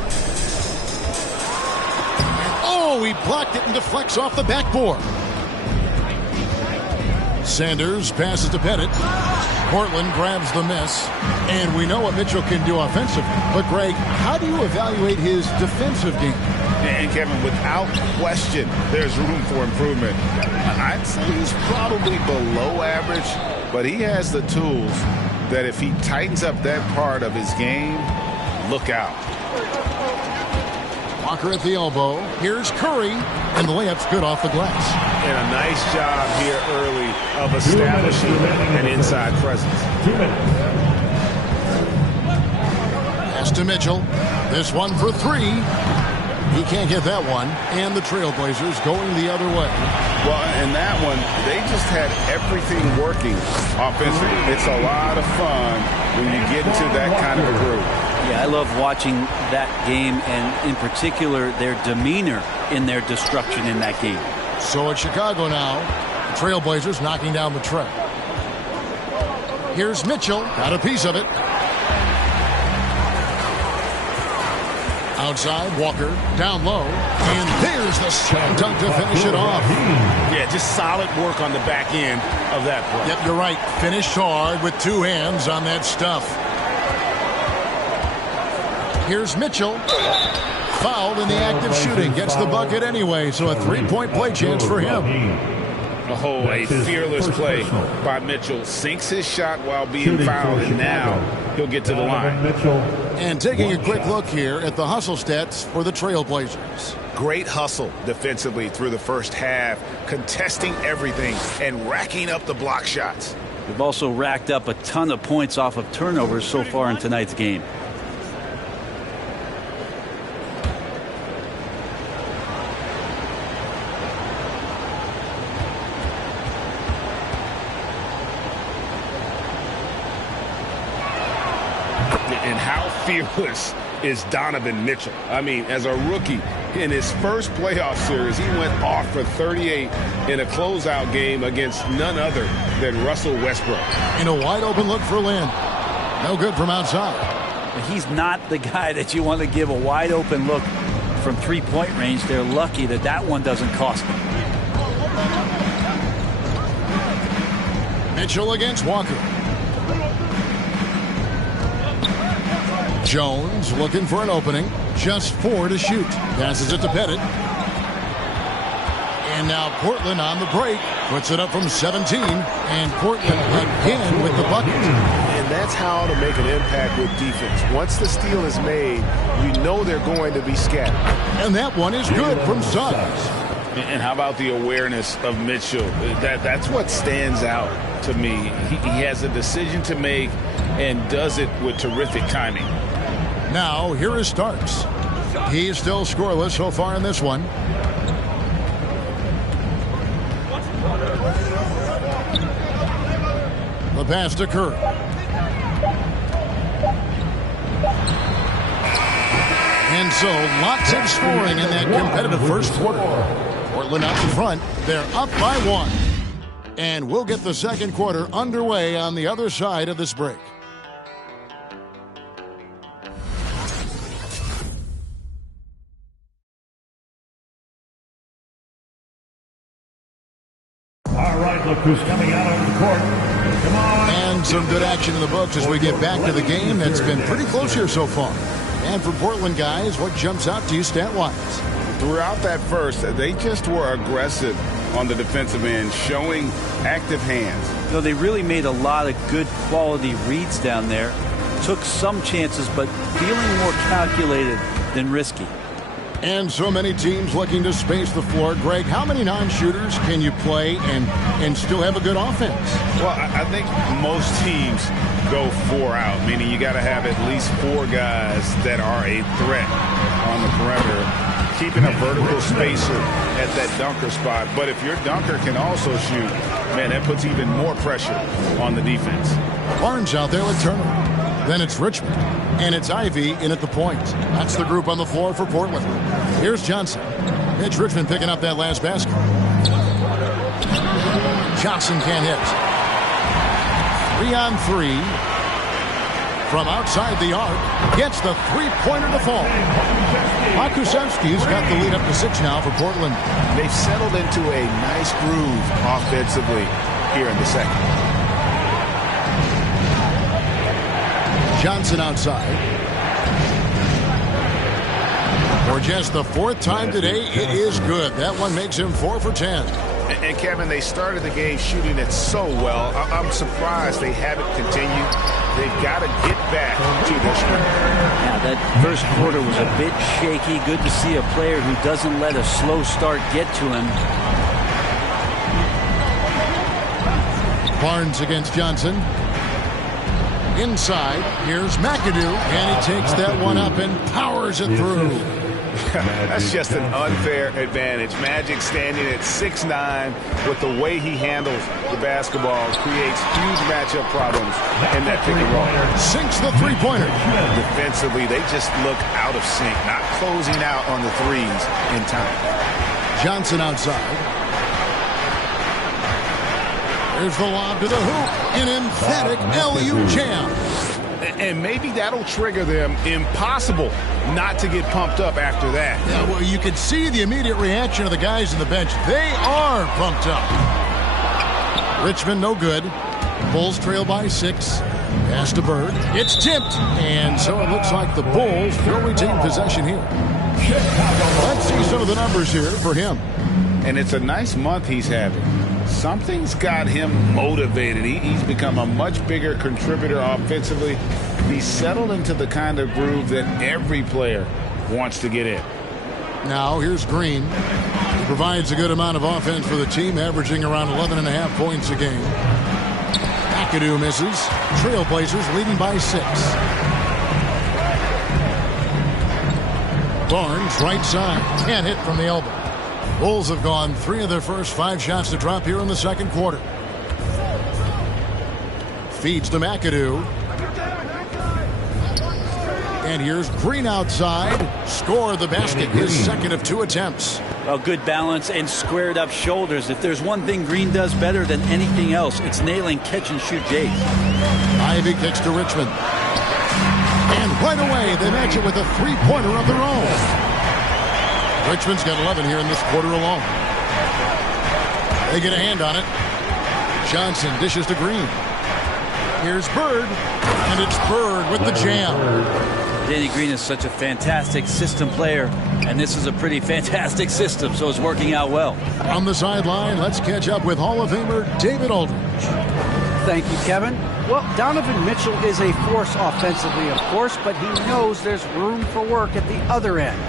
Oh, he blocked it and deflects off the backboard. Sanders passes to Pettit. Portland grabs the miss. And we know what Mitchell can do offensively. But, Greg, how do you evaluate his defensive game? And, Kevin, without question, there's room for improvement. I'd say he's probably below average, but he has the tools that if he tightens up that part of his game, look out. Walker at the elbow. Here's Curry, and the layup's good off the glass. And a nice job here early of establishing an inside presence. 2 minutes. Pass to Mitchell. This one for 3. He can't get that one. And the Trailblazers going the other way. Well, in that one, they just had everything working offensively. It's a lot of fun when you get into that kind of a group. Yeah, I love watching that game, and in particular, their demeanor in their destruction in that game. So it's Chicago now. The Trailblazers knocking down the tray. Here's Mitchell. Got a piece of it. Outside, Walker. Down low. And there's the slam dunk to finish it off. Yeah, just solid work on the back end of that play. Yep, you're right. Finished hard with 2 hands on that stuff. Here's Mitchell. Fouled in the act of shooting. Gets the bucket anyway, so a 3-point play chance for him. Oh, a fearless play by Mitchell. Sinks his shot while being fouled, and now he'll get to the line. And taking a quick look here at the hustle stats for the Trailblazers. Great hustle defensively through the first half, contesting everything and racking up the block shots. They've also racked up a ton of points off of turnovers so far in tonight's game. fearless is Donovan Mitchell. I mean, as a rookie, in his first playoff series, he went off for 38 in a closeout game against none other than Russell Westbrook. And a wide open look for Lynn. No good from outside. He's not the guy that you want to give a wide open look from three-point range. They're lucky that that one doesn't cost them. Mitchell against Walker. Jones looking for an opening. Just 4 to shoot. Passes it to Pettit. And now Portland on the break. Puts it up from 17. And Portland again with the bucket. And that's how to make an impact with defense. Once the steal is made, you know they're going to be scattered. And that one is good from Suggs. And how about the awareness of Mitchell? That's what stands out to me. He has a decision to make and does it with terrific timing. Now, here is Starks. He's still scoreless so far in this one. The pass to Curry. And so, lots of scoring in that competitive first quarter. Portland out in front. They're up by 1. And we'll get the second quarter underway on the other side of this break. All right, look who's coming out on the court. Come on. And some good action in the books as we get back to the game that's been pretty close here so far. And for Portland guys, what jumps out to you stat-wise? Throughout that first, they just were aggressive on the defensive end, showing active hands. No, they really made a lot of good quality reads down there. Took some chances, but feeling more calculated than risky. And so many teams looking to space the floor. Greg, how many non-shooters can you play and still have a good offense? Well, I think most teams go 4 out, meaning you got to have at least 4 guys that are a threat on the perimeter, keeping a vertical spacer at that dunker spot. But if your dunker can also shoot, man, that puts even more pressure on the defense. Barnes out there with Turner. Then it's Richmond. And it's Ivy in at the point. That's the group on the floor for Portland. Here's Johnson. Mitch Richmond picking up that last basket. Johnson can't hit. 3-on-3. From outside the arc. Gets the three-pointer to fall. Makusevski's got the lead up to 6 now for Portland. They've settled into a nice groove offensively here in the second. Johnson outside. For just the 4th time today, it is good. That one makes him 4 for 10. And Kevin, they started the game shooting it so well. I'm surprised they haven't continued. They've got to get back to their strength. Yeah, that first quarter was a bit shaky. Good to see a player who doesn't let a slow start get to him. Barnes against Johnson. Inside, here's McAdoo, and he takes that one up and powers it through. That's just an unfair advantage. Magic standing at 6'9", with the way he handles the basketball, creates huge matchup problems in that pick and roll. Sinks the three-pointer. Defensively, they just look out of sync, not closing out on the threes in time. Johnson outside. There's the lob to the hoop. An emphatic LU jam. And maybe that'll trigger them. Impossible not to get pumped up after that. Yeah, well, you can see the immediate reaction of the guys on the bench. They are pumped up. Richmond no good. Bulls trail by 6. Pass to Bird. It's tipped. And so it looks like the Bulls will retain possession here. Let's see some of the numbers here for him. And it's a nice month he's having. Something's got him motivated. He's become a much bigger contributor offensively. He's settled into the kind of groove that every player wants to get in. Now here's Green. He provides a good amount of offense for the team, averaging around 11.5 points a game. McAdoo misses. Trailblazers leading by 6. Barnes right side. Can't hit from the elbow. Bulls have gone 3 of their first 5 shots to drop here in the second quarter. Feeds to McAdoo. And here's Green outside. Score the basket. His second of 2 attempts. Well, good balance and squared up shoulders. If there's one thing Green does better than anything else, it's nailing catch-and-shoot Jays. Ivy kicks to Richmond. And right away, they match it with a three-pointer of their own. Richmond's got 11 here in this quarter alone. They get a hand on it. Johnson dishes to Green. Here's Bird. And it's Bird with the jam. Danny Green is such a fantastic system player, and this is a pretty fantastic system, so it's working out well. On the sideline, let's catch up with Hall of Famer David Aldridge. Thank you, Kevin. Well, Donovan Mitchell is a force offensively, of course, but he knows there's room for work at the other end.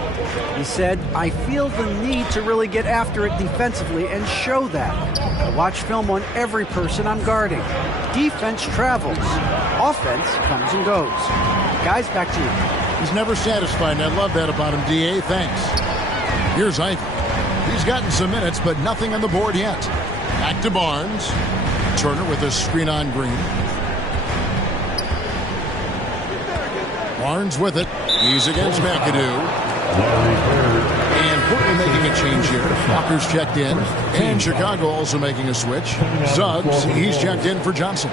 He said, I feel the need to really get after it defensively and show that. I watch film on every person I'm guarding. Defense travels. Offense comes and goes. Guys, back to you. He's never satisfied, and I love that about him, D.A. Thanks. Here's Ivy. He's gotten some minutes, but nothing on the board yet. Back to Barnes. Turner with a screen on Green. Barnes with it. He's against McAdoo. And Portland making a change here. Walker's checked in. And Chicago also making a switch. Suggs, he's checked in for Johnson.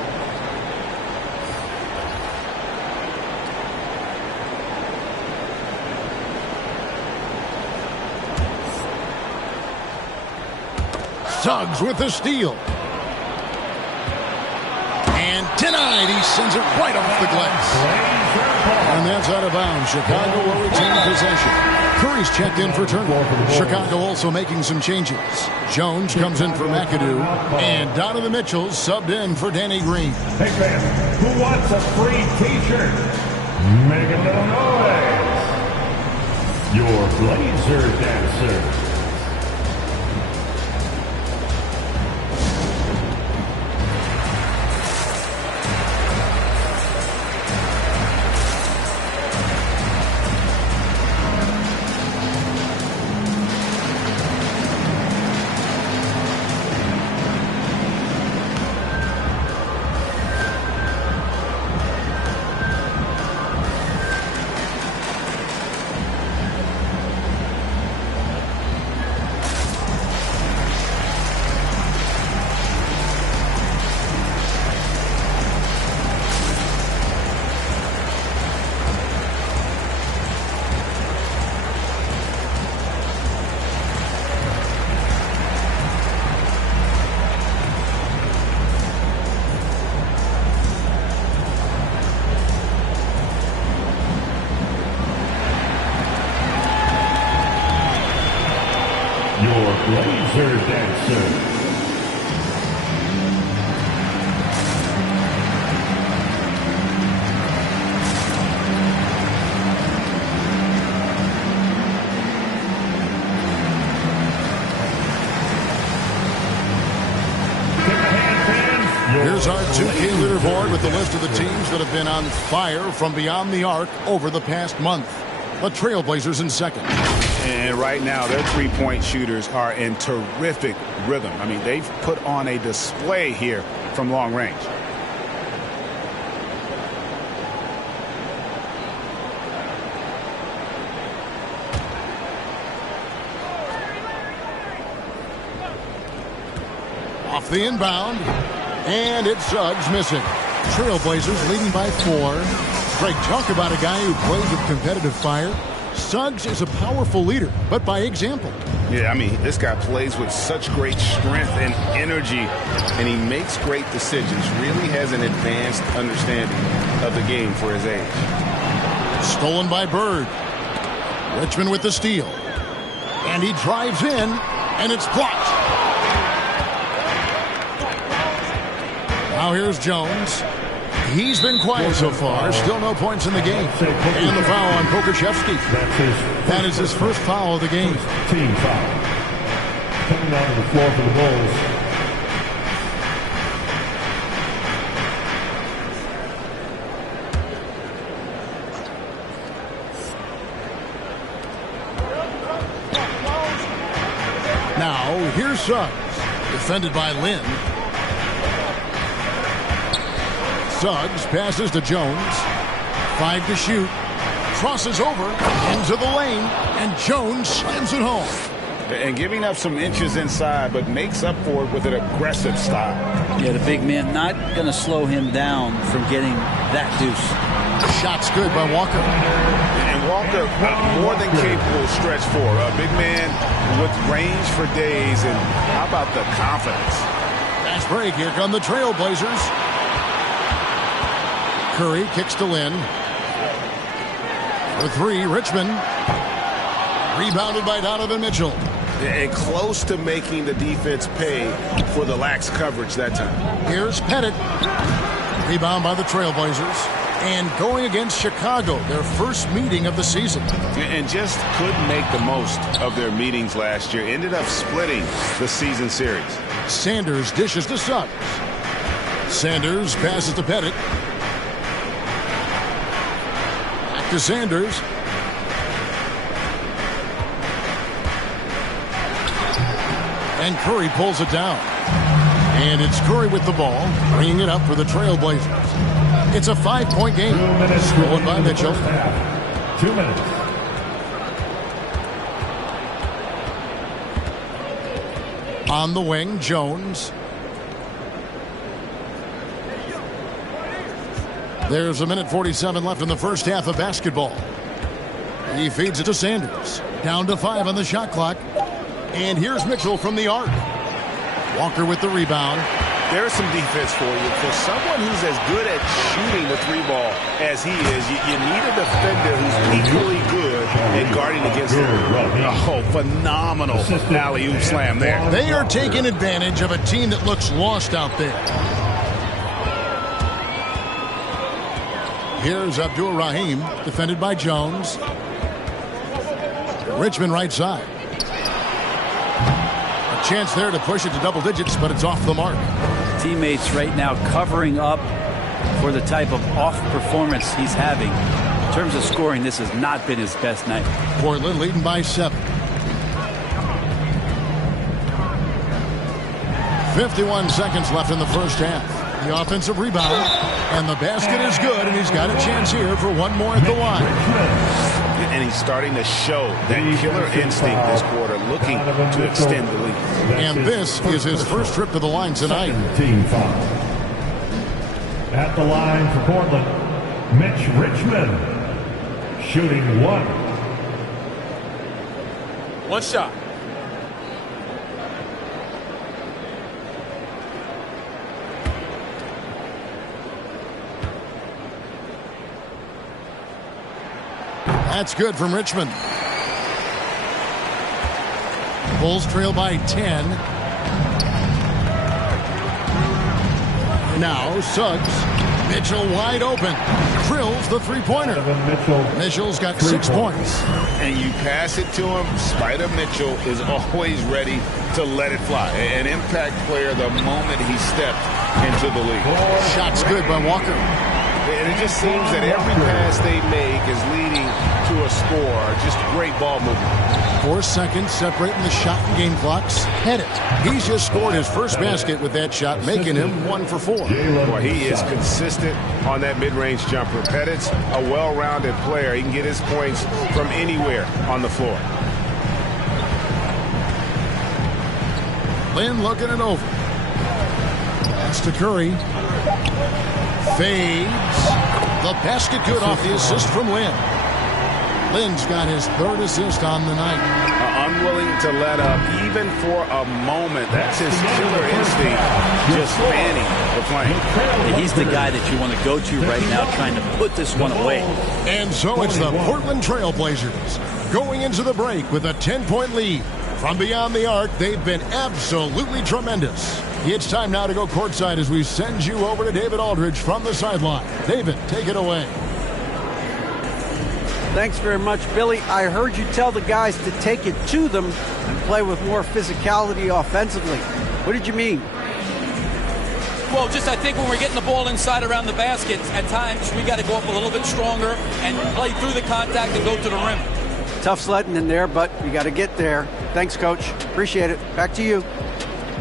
Suggs with the steal. And denied. He sends it right off the glass. And that's out of bounds. Chicago will retain possession. Curry's checked in for Turner. Chicago also making some changes. Jones comes in for McAdoo. And Donovan Mitchell subbed in for Danny Green. Hey fans, who wants a free t-shirt? Make a little noise. Your Blazer Dancer. Blazer Dancer. Here's our 2K leaderboard with the list of the teams that have been on fire from beyond the arc over the past month. The Trailblazers in second. And right now, their three-point shooters are in terrific rhythm. I mean, they've put on a display here from long range. Off the inbound, and it's Suggs missing. Trailblazers leading by 4. Greg, talk about a guy who plays with competitive fire. Suggs is a powerful leader, but by example. Yeah, I mean, this guy plays with such great strength and energy, and he makes great decisions. Really has an advanced understanding of the game for his age. Stolen by Bird. Richmond with the steal. And he drives in, and it's blocked. Now here's Jones. He's been quiet so far. Still no points in the game. And the foul on Pokashevsky. That is his first foul of the game. Team foul. Coming out of the floor for the Bulls. Now, here's Suggs. Defended by Lynn. Suggs passes to Jones. 5 to shoot. crosses over into the lane, and Jones slams it home. And giving up some inches inside, but makes up for it with an aggressive style. Yeah, the big man not going to slow him down from getting that deuce. Shot's good by Walker. And Walker, more than capable stretch four. A big man with range for days, and how about the confidence? Fast break. Here come the Trailblazers. Curry kicks to Lynn. For three, Richmond. Rebounded by Donovan Mitchell. And close to making the defense pay for the lax coverage that time. Here's Pettit. Rebound by the Trailblazers. And going against Chicago, their first meeting of the season. And just couldn't make the most of their meetings last year. Ended up splitting the season series. Sanders dishes to Suggs. Sanders passes to Pettit. Back to Sanders. And Curry pulls it down. And it's Curry with the ball, bringing it up for the Trailblazers. It's a 5-point game. Scored by Mitchell. 2 minutes. On the wing, Jones. There's 1:47 left in the first half of basketball. He feeds it to Sanders. Down to 5 on the shot clock. And here's Mitchell from the arc. Walker with the rebound. There's some defense for you. For someone who's as good at shooting the three ball as he is, you need a defender who's equally good at guarding against him. Oh, phenomenal alley-oop slam there. They are taking advantage of a team that looks lost out there. Here's Abdul Rahim, defended by Jones. Richmond right side. A chance there to push it to double digits, but it's off the mark. Teammates right now covering up for the type of off performance he's having. In terms of scoring, this has not been his best night. Portland leading by 7. 51 seconds left in the first half. The offensive rebound, and the basket is good, and he's got a chance here for one more at the line. And he's starting to show that killer instinct this quarter, looking to extend the lead. And this is his first trip to the line tonight. Team foul. At the line for Portland, Mitch Richmond, shooting 1. One shot. That's good from Richmond. Bulls trail by 10. Now Suggs. Mitchell wide open. Drills the three-pointer. Mitchell's got 6 points. And you pass it to him. Spider Mitchell is always ready to let it fly. An impact player the moment he stepped into the league. Shot's good by Walker. And it just seems that every pass they make is leading to a score. Just great ball movement. 4 seconds separating the shot and game clocks. Pettit. He's just scored his first basket with that shot, making him 1 for 4. Boy, he is consistent on that mid-range jumper. Pettit's a well-rounded player. He can get his points from anywhere on the floor. Lynn looking it over. Pass to Curry. Fades. The basket good off the assist from Lynn. Lynn's got his 3rd assist on the night. Unwilling to let up even for a moment. That's his killer instinct. Just fanning the flame. He's the guy that you want to go to right now trying to put this one away. And so it's the Portland Trailblazers going into the break with a 10-point lead. From beyond the arc, they've been absolutely tremendous. It's time now to go courtside as we send you over to David Aldridge from the sideline. David, take it away. Thanks very much, Billy. I heard you tell the guys to take it to them and play with more physicality offensively. What did you mean? Well, just I think when we're getting the ball inside around the basket, at times we got to go up a little bit stronger and play through the contact and go to the rim. Tough sledding in there, but you got to get there. Thanks, Coach. Appreciate it. Back to you.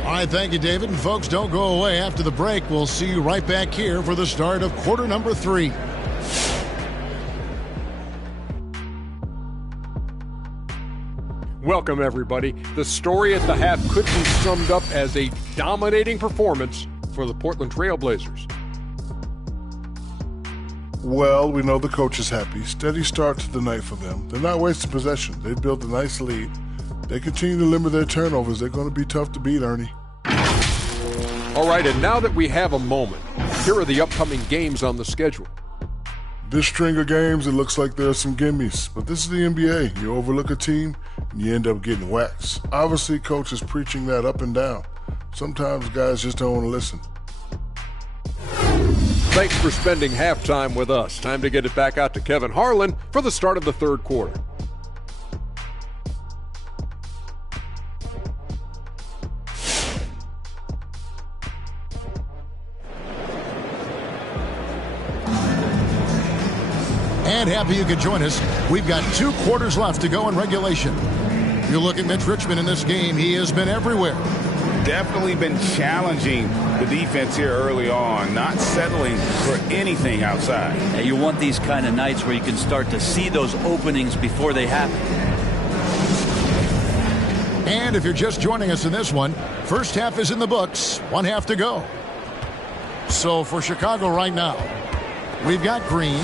All right, thank you, David. And folks, don't go away. After the break, we'll see you right back here for the start of quarter number 3. Welcome, everybody. The story at the half could be summed up as a dominating performance for the Portland Trail Blazers. Well, we know the coach is happy. Steady start to the night for them. They're not wasting possession. They've built a nice lead. They continue to limit their turnovers. They're going to be tough to beat, Ernie. All right, and now that we have a moment, here are the upcoming games on the schedule. This string of games, it looks like there are some gimmies. But this is the NBA. You overlook a team, and you end up getting waxed. Obviously, coach is preaching that up and down. Sometimes guys just don't want to listen. Thanks for spending halftime with us. Time to get it back out to Kevin Harlan for the start of the third quarter. And happy you could join us. We've got 2 quarters left to go in regulation. You look at Mitch Richmond in this game, he has been everywhere. Definitely been challenging the defense here early on, not settling for anything outside. Yeah, you want these kind of nights where you can start to see those openings before they happen. And if you're just joining us in this one, first half is in the books, 1 half to go. So for Chicago right now, we've got Green,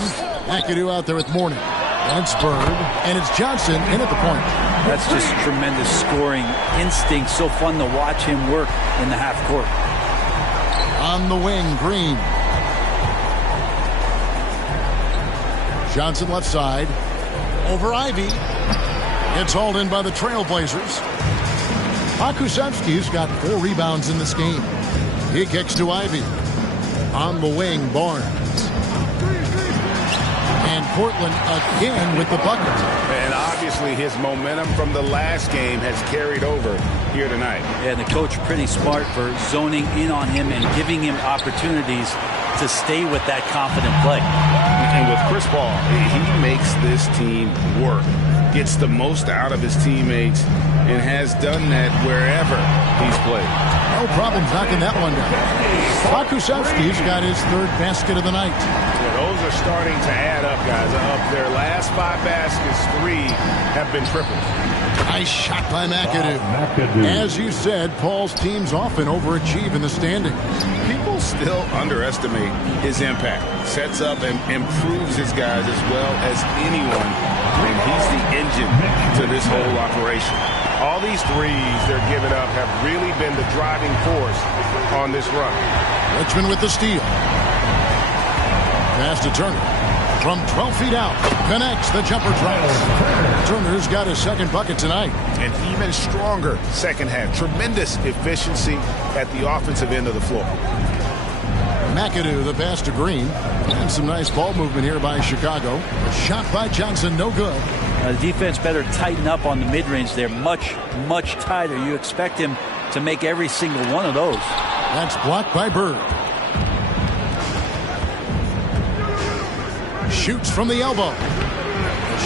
McAdoo out there with Mourning. And it's Bird, and it's Johnson in at the point. That's just tremendous scoring instinct. So fun to watch him work in the half court. On the wing, Green. Johnson left side. Over Ivy. It's hauled in by the Trailblazers. Pakusevski's got 4 rebounds in this game. He kicks to Ivy. On the wing, Barnes. And Portland again with the bucket. And obviously his momentum from the last game has carried over here tonight. Yeah, and the coach pretty smart for zoning in on him and giving him opportunities to stay with that confident play. And with Chris Paul, he makes this team work. Gets the most out of his teammates and has done that wherever he's played. No problems knocking that one down. Pakusevski's got his 3rd basket of the night. Yeah, those are starting to add up, guys. Of their last 5 baskets, 3 have been triples. Nice shot by McAdoo. As you said, Paul's teams often overachieve in the standings. People still underestimate his impact. Sets up and improves his guys as well as anyone. And he's the engine to this whole operation. All these threes they're giving up have really been the driving force on this run. Richmond with the steal. Pass to Turner. From 12 feet out. Connects the jumper drop. Turner's got his 2nd bucket tonight. An even stronger second half. Tremendous efficiency at the offensive end of the floor. McAdoo, the pass to Green. And some nice ball movement here by Chicago. A shot by Johnson, no good. The defense better tighten up on the mid-range. They're much, much tighter. You expect him to make every single one of those. That's blocked by Bird. Shoots from the elbow.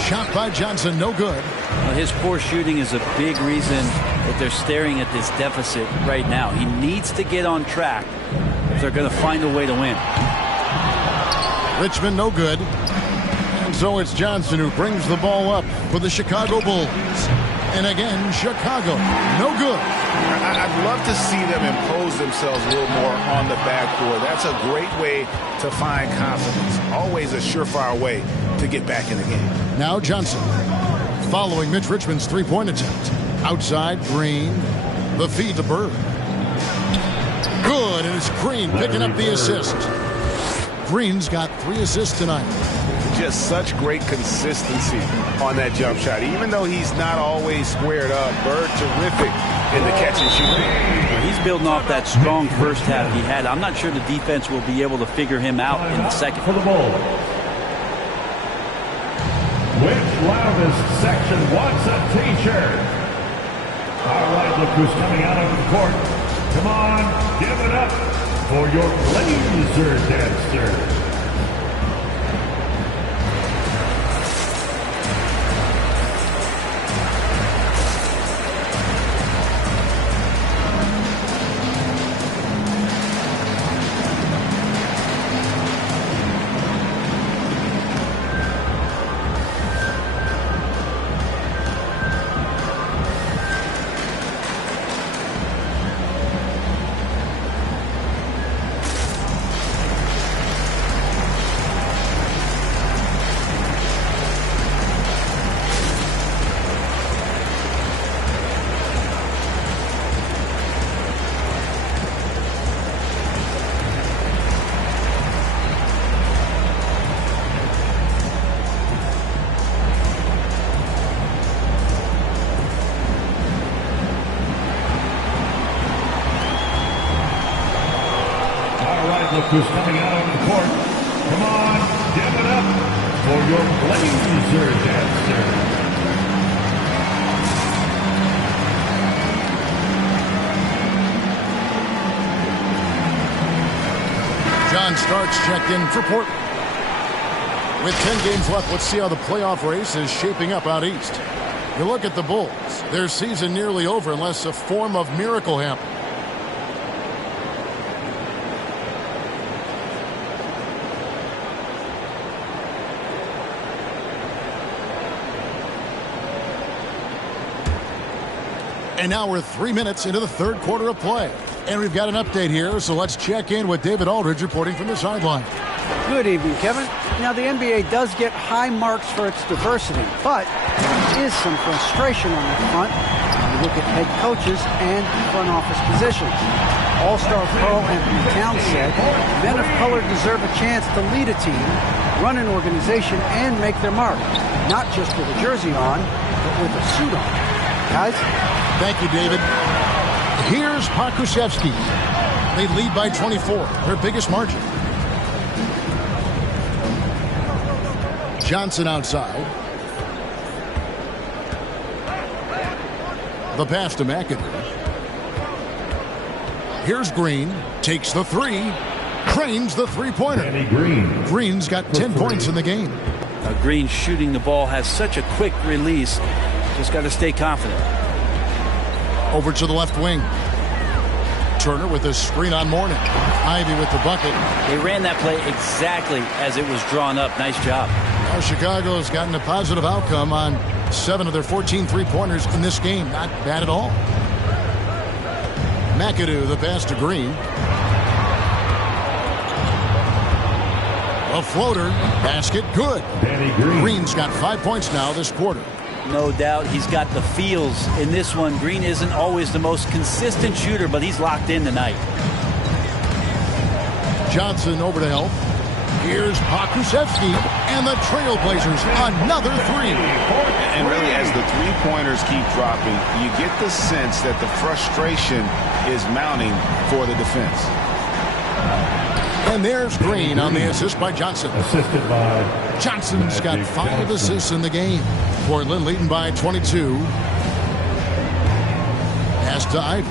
Shot by Johnson, no good. Well, his poor shooting is a big reason that they're staring at this deficit right now. He needs to get on track if they're going to find a way to win. Richmond, no good. And so it's Johnson who brings the ball up for the Chicago Bulls. And again, Chicago, no good. I'd love to see them impose themselves a little more on the backcourt. That's a great way to find confidence. Always a surefire way to get back in the game. Now Johnson, following Mitch Richmond's 3-point attempt. Outside, Green. The feed to Bird. Good, and it's Green picking up the assist. Green's got 3 assists tonight. Just such great consistency on that jump shot. Even though he's not always squared up, Bird terrific in the catch and shoot. He's building off that strong first half he had. I'm not sure the defense will be able to figure him out in the second. For the Bulls. Which loudest section wants a t-shirt? All right, look who's coming out of the court. Come on, give it up for your Blazer dancer. look who's coming out on the court. Come on, give it up for your Blazer dancer. John Starks checked in for Portland. With 10 games left, let's see how the playoff race is shaping up out east. You look at the Bulls. Their season nearly over unless a form of miracle happens. And now we're 3 minutes into the third quarter of play. And we've got an update here, so let's check in with David Aldridge reporting from the sideline. Good evening, Kevin. Now, the NBA does get high marks for its diversity, but there is some frustration on the front when you look at head coaches and front office positions. All-star Carl Anthony Towns said, men of color deserve a chance to lead a team, run an organization, and make their mark, not just with a jersey on, but with a suit on. Guys? Thank you, David. Here's Pokusevski. They lead by 24, their biggest margin. Johnson outside. The pass to McAdoo. Here's Green. Takes the three. Cranes the three-pointer. Green's got 10 points in the game. Green shooting the ball has such a quick release. Just got to stay confident. Over to the left wing. Turner with a screen on Mourning. Ivy with the bucket. They ran that play exactly as it was drawn up. Nice job. Now Chicago's gotten a positive outcome on 7 of their 14 three-pointers in this game. Not bad at all. McAdoo, the pass to Green. A floater. Basket good. Green's got 5 points now this quarter. No doubt he's got the feels in this one. Green isn't always the most consistent shooter, but he's locked in tonight. Johnson over to help. Here's Pokusevski and the Trailblazers another three. And really, as the three-pointers keep dropping, you get the sense that the frustration is mounting for the defense. And there's Green on the assist by Johnson. Assisted by Johnson's got 5 assists in the game. Portland leading by 22. Pass to Ivy.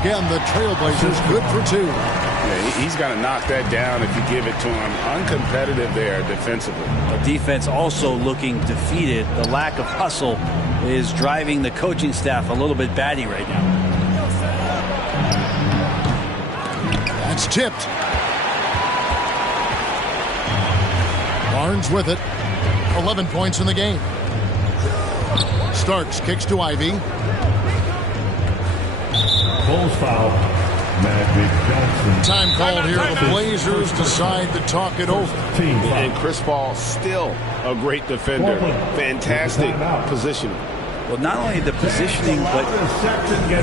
Again, the Trailblazers good for 2. Yeah, he's got to knock that down if you give it to him. Uncompetitive there defensively. The defense also looking defeated. The lack of hustle is driving the coaching staff a little bit batty right now. That's tipped. Barnes with it. 11 points in the game. Starks kicks to Ivy. Bulls foul. Magic Johnson. Time called here. The Blazers decide to talk it over. And Chris Paul still a great defender. Fantastic positioning. Well, not only the positioning, but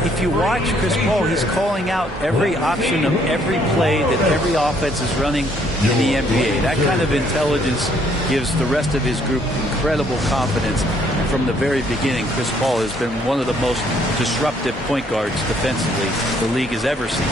if you watch Chris Paul, he's calling out every option of every play that every offense is running in the NBA. That kind of intelligence gives the rest of his group incredible confidence. And from the very beginning, Chris Paul has been one of the most disruptive point guards defensively the league has ever seen.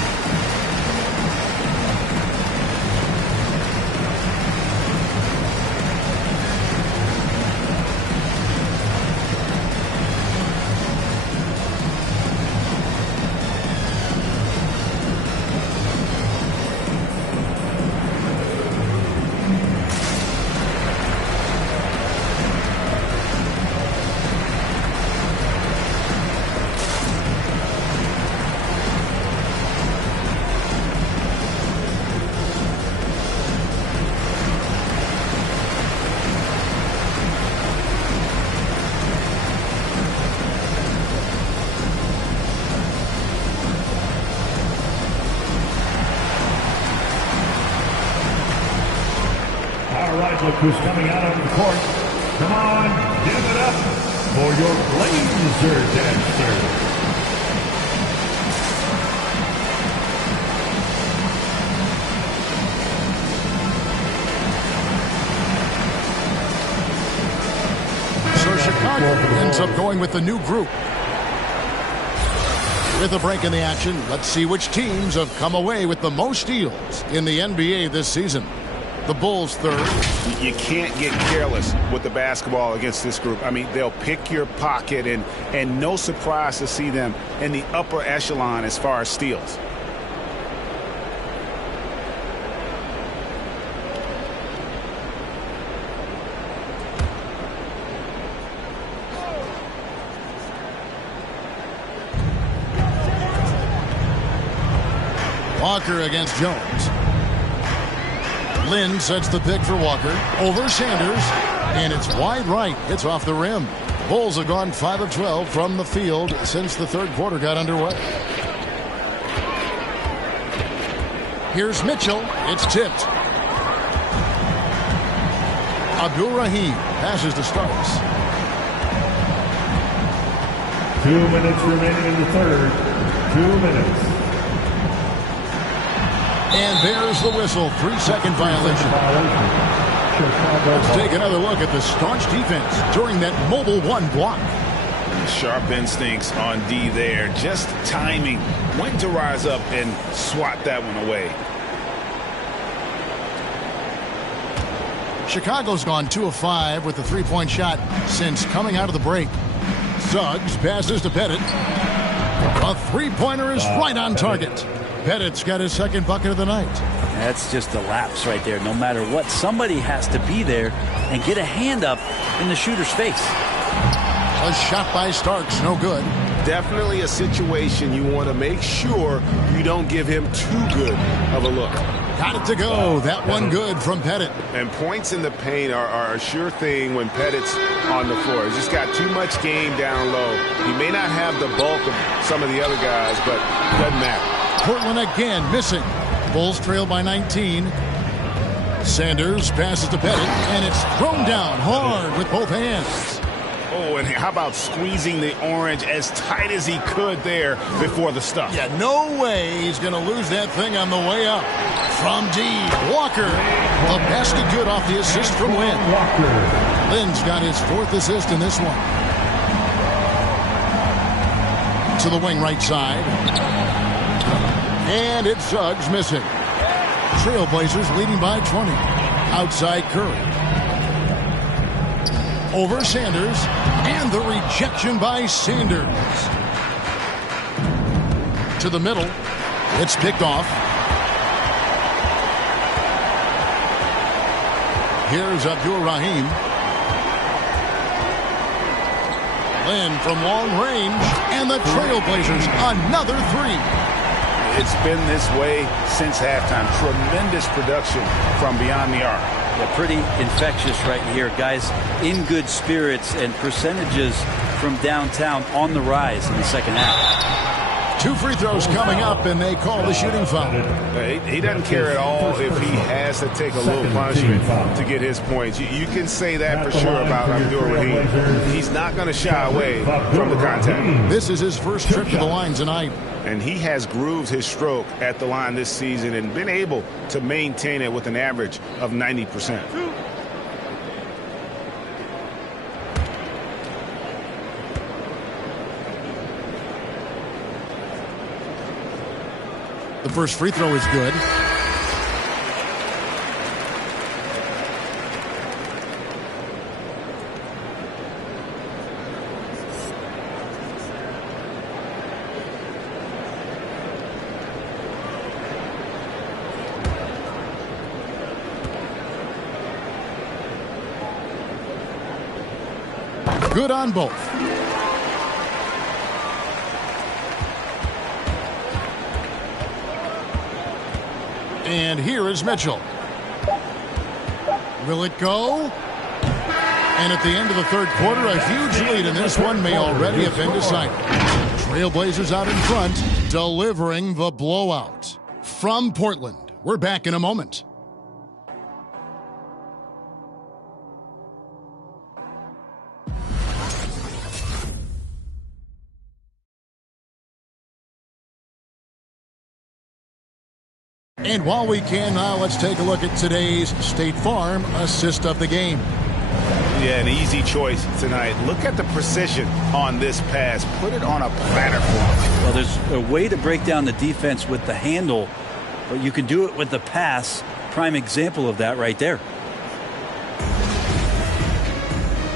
Look who's coming out onto the court. Come on, give it up for your Blazer dancer. So Chicago ends up going with the new group. With a break in the action, let's see which teams have come away with the most steals in the NBA this season. The Bulls third. You can't get careless with the basketball against this group. I mean, they'll pick your pocket, and no surprise to see them in the upper echelon as far as steals. Walker against Jones. Lynn sets the pick for Walker. Over Sanders. And it's wide right. It's off the rim. Bulls have gone 5 of 12 from the field since the third quarter got underway. Here's Mitchell. It's tipped. Abdul-Rahim passes to Starks. 2 minutes remaining in the third. 2 minutes. And there's the whistle. 3-second violation. Let's take another look at the staunch defense during that mobile one block. Sharp instincts on D there. Just timing when to rise up and swat that one away. Chicago's gone 2 of 5 with the three-point shot since coming out of the break. Suggs passes to Pettit. A three-pointer is right on target. Pettit's got his second bucket of the night. That's just a lapse right there. No matter what, somebody has to be there and get a hand up in the shooter's face. A shot by Starks, no good. Definitely a situation you want to make sure you don't give him too good of a look. Got it to go. That one good from Pettit. And points in the paint are a sure thing when Pettit's on the floor. He's just got too much game down low. He may not have the bulk of some of the other guys, but it doesn't matter. Portland again missing. Bulls trail by 19. Sanders passes to Pettit, and it's thrown down hard with both hands. Oh, and how about squeezing the orange as tight as he could there before the stuff? Yeah, no way he's going to lose that thing on the way up. From D, Walker. The basket good off the assist from Lynn. Lynn's got his 4th assist in this one. To the wing right side. And it's Suggs missing. Trailblazers leading by 20. Outside Curry. Over Sanders. And the rejection by Sanders. To the middle. It's picked off. Here's Abdul-Rahim. Lynn from long range. And the Trailblazers another three. It's been this way since halftime. Tremendous production from beyond the arc. Yeah, pretty infectious right here. Guys in good spirits and percentages from downtown on the rise in the second half. 2 free throws coming up, and they call the shooting foul. He doesn't care at all if he has to take a little punishment to get his points. You can say that for sure about Abdul-Rahim. He's not going to shy away from the contact. This is his first trip to the line tonight. And he has grooved his stroke at the line this season and been able to maintain it with an average of 90%. The first free throw is good. Good on both. And here is Mitchell. Will it go? And at the end of the third quarter, a huge lead in this one may already have been decided. Trailblazers out in front, delivering the blowout. From Portland, we're back in a moment. And while we can now, let's take a look at today's State Farm assist of the game. Yeah, an easy choice tonight. Look at the precision on this pass. Put it on a platter for him. Well, there's a way to break down the defense with the handle, but you can do it with the pass. Prime example of that right there.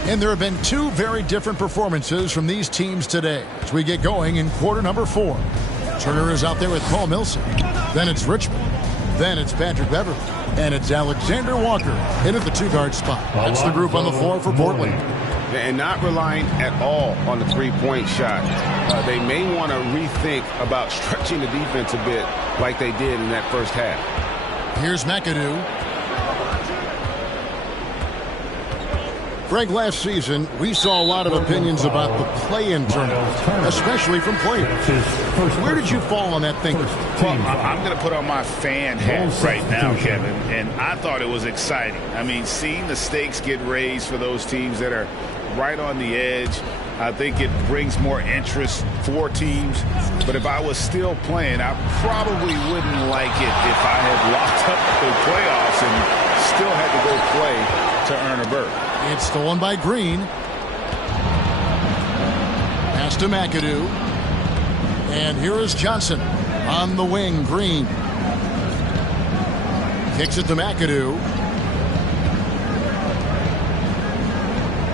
And there have been two very different performances from these teams today as we get going in quarter number 4. Turner is out there with Paul Millsap. Then it's Richmond. Then it's Patrick Beverly. And it's Alexander Walker in at the 2-guard spot. That's the group on the floor for Portland. And not relying at all on the three-point shot. They may want to rethink about stretching the defense a bit like they did in that first half. Here's McAdoo. Greg, last season, we saw a lot of opinions about the play-in tournament, especially from players. Where did you fall on that thinking? Well, I'm going to put on my fan hat right now, Kevin, and I thought it was exciting. I mean, seeing the stakes get raised for those teams that are right on the edge, I think it brings more interest for teams. But if I was still playing, I probably wouldn't like it if I had locked up the playoffs and still had to go play to earn a berth. It's stolen by Green. Pass to McAdoo. And here is Johnson on the wing. Green kicks it to McAdoo.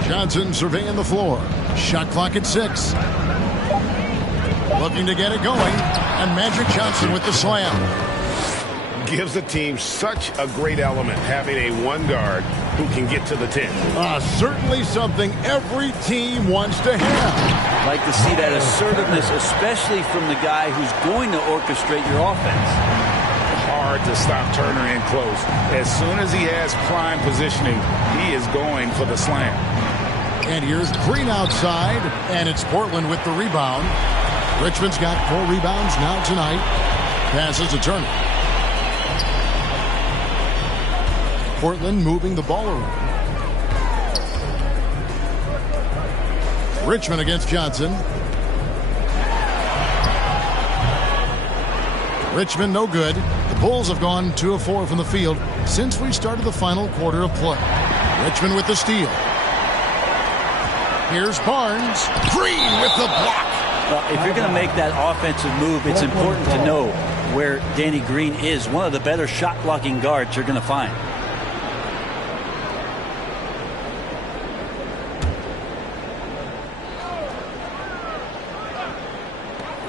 Johnson surveying the floor. Shot clock at 6. Looking to get it going. And Magic Johnson with the slam. Gives the team such a great element having a one guard who can get to the 10. Certainly something every team wants to have. Like to see that assertiveness, especially from the guy who's going to orchestrate your offense. Hard to stop Turner in close. As soon as he has prime positioning, he is going for the slam. And here's Green outside, and it's Portland with the rebound. Richmond's got 4 rebounds now tonight. Passes to Turner. Portland moving the ball around. Richmond against Johnson. Richmond no good. The Bulls have gone 2 of 4 from the field since we started the final quarter of play. Richmond with the steal. Here's Barnes. Green with the block. Well, if you're going to make that offensive move, it's important to know where Danny Green is. One of the better shot blocking guards you're going to find.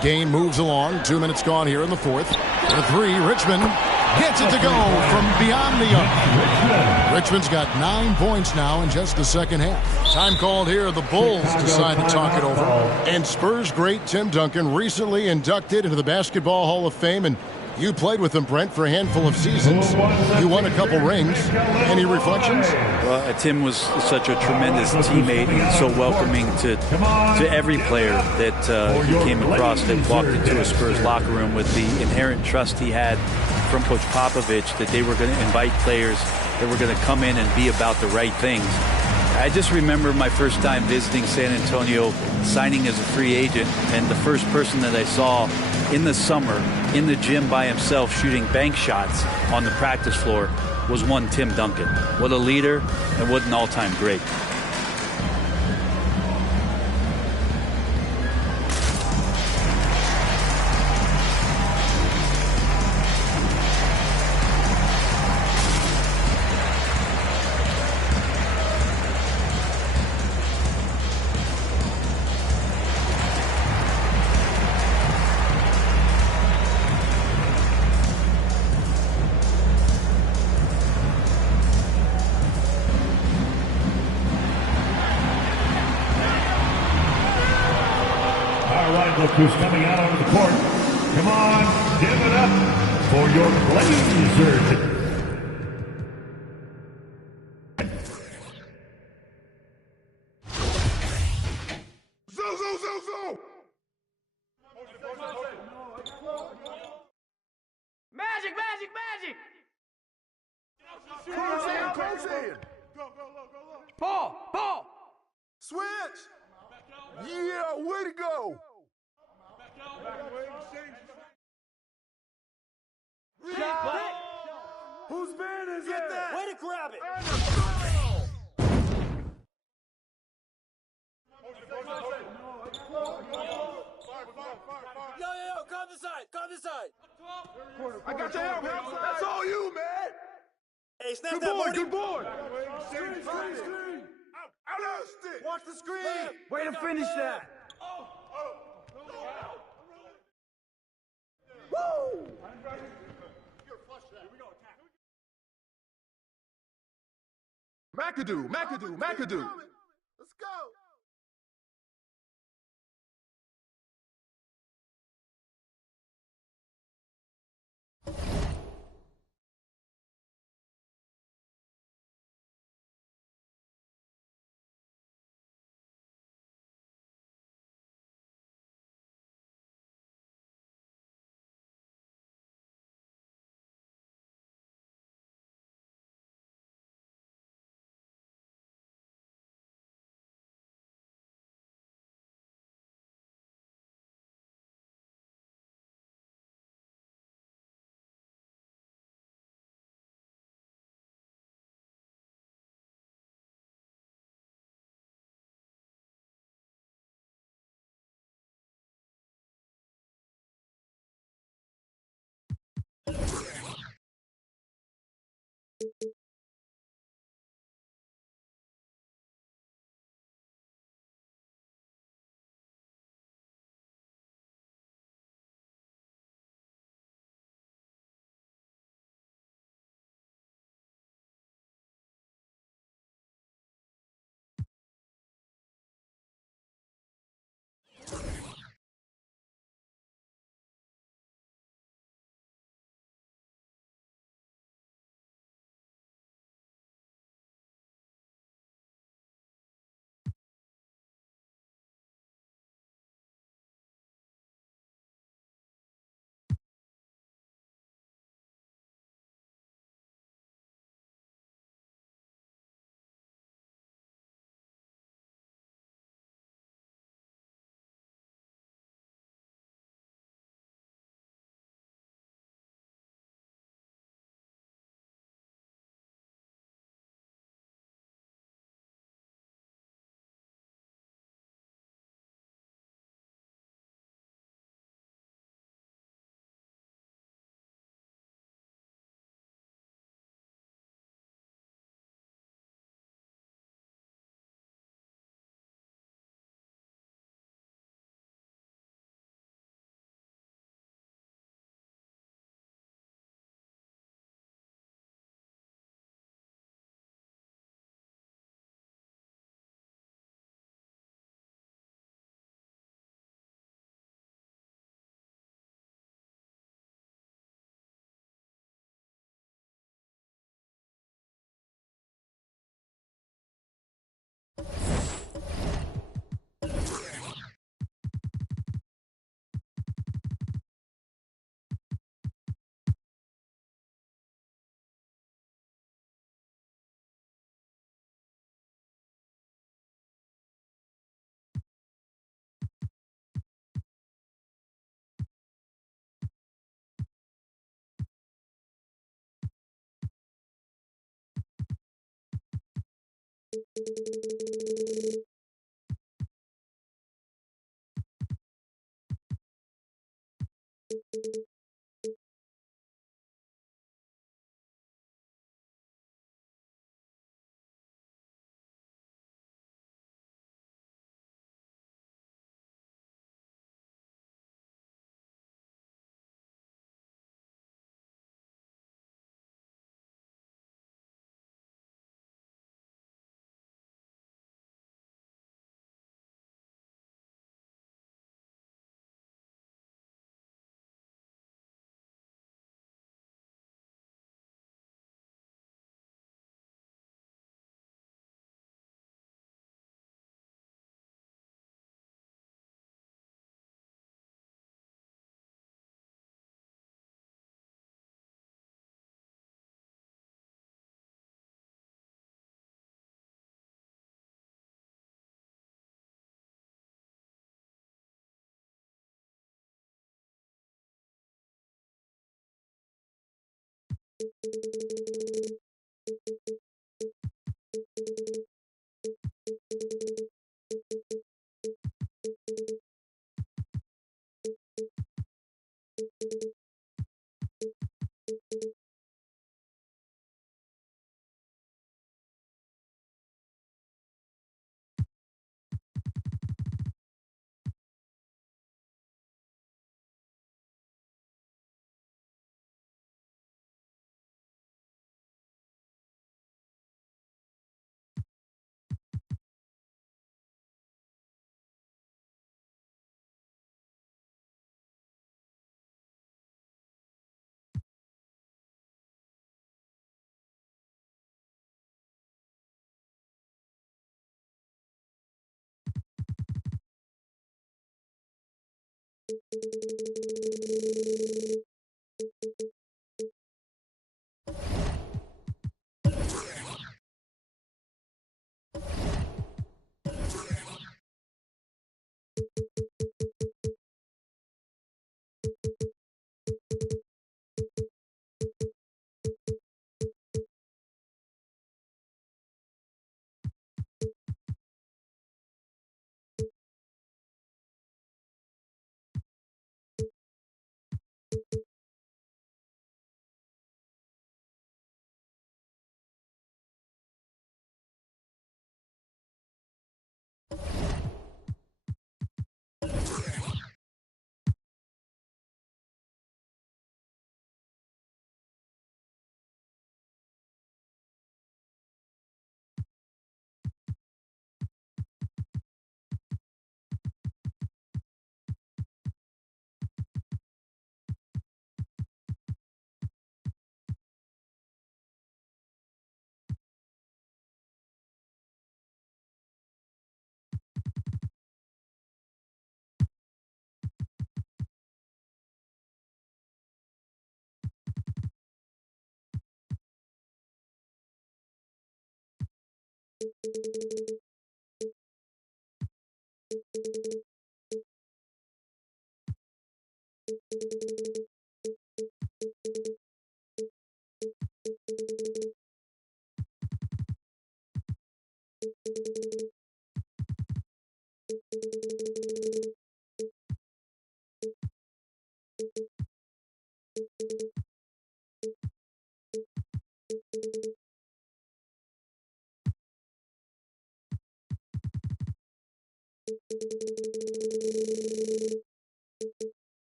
Game moves along. 2 minutes gone here in the 4th. The 3, Richmond gets it to go from beyond the arc. Richmond's got 9 points now in just the second half. Time called here. The Bulls decide to talk it over. And Spurs great Tim Duncan recently inducted into the Basketball Hall of Fame. And you played with him, Brent, for a handful of seasons. You won a couple rings. Any reflections? Well, Tim was such a tremendous teammate and so welcoming to every player that he came across that walked into a Spurs locker room with the inherent trust he had from Coach Popovich that they were going to invite players that were going to come in and be about the right things. I just remember my first time visiting San Antonio, signing as a free agent, and the first person that I saw in the summer in the gym by himself shooting bank shots on the practice floor was one Tim Duncan. What a leader and what an all-time great. Look who's coming out onto the court. Come on, give it up for your Blazers. Magic, magic, magic! Close in. Paul! Switch! Yeah, way to go! Whose man is it? Way to grab it! Yo, this side. Come this side. I got your help. That's all you, man. Hey, snap Good that, board, Marty. good board. Screen. Out. Watch the screen. Way to finish that. Woo! McAdoo. Let's go.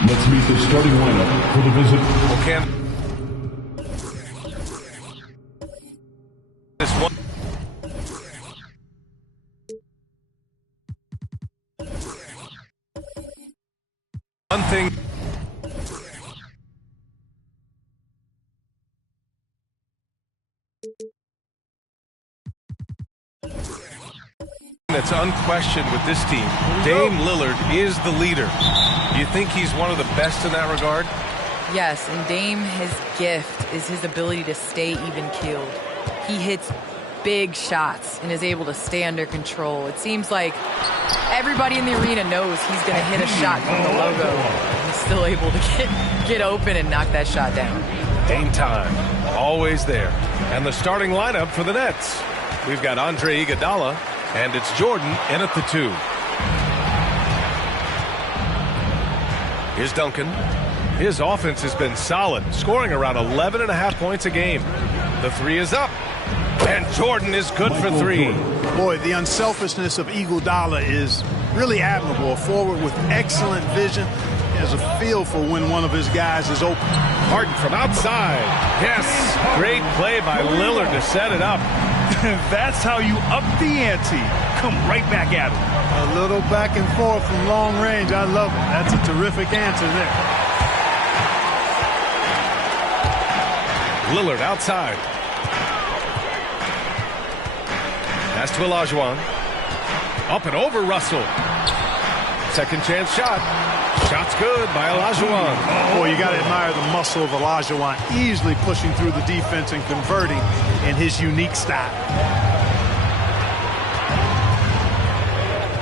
Let's meet the starting lineup for the visit. Okay. This one thing that's unquestioned with this team, Dame Lillard is the leader. Do you think he's one of the best in that regard? Yes, and Dame, his gift is his ability to stay even-keeled. He hits big shots and is able to stay under control. It seems like everybody in the arena knows he's going to hit a shot from the logo. He's still able to get open and knock that shot down. Dame time, always there. And the starting lineup for the Nets. We've got Andre Iguodala, and it's Jordan in at the 2. Here's Duncan. His offense has been solid, scoring around 11.5 points a game. The 3 is up, and Jordan is good for 3. Boy, the unselfishness of Iguodala is really admirable. A forward with excellent vision. He has a feel for when one of his guys is open. Harden from outside. Yes, great play by Lillard to set it up. That's how you up the ante. Come right back at him. A little back and forth from long range. I love it. That's a terrific answer there. Lillard outside. Pass to Olajuwon. Up and over Russell. Second chance shot. Shot's good by Olajuwon. Boy, you got to admire the muscle of Olajuwon, easily pushing through the defense and converting in his unique style.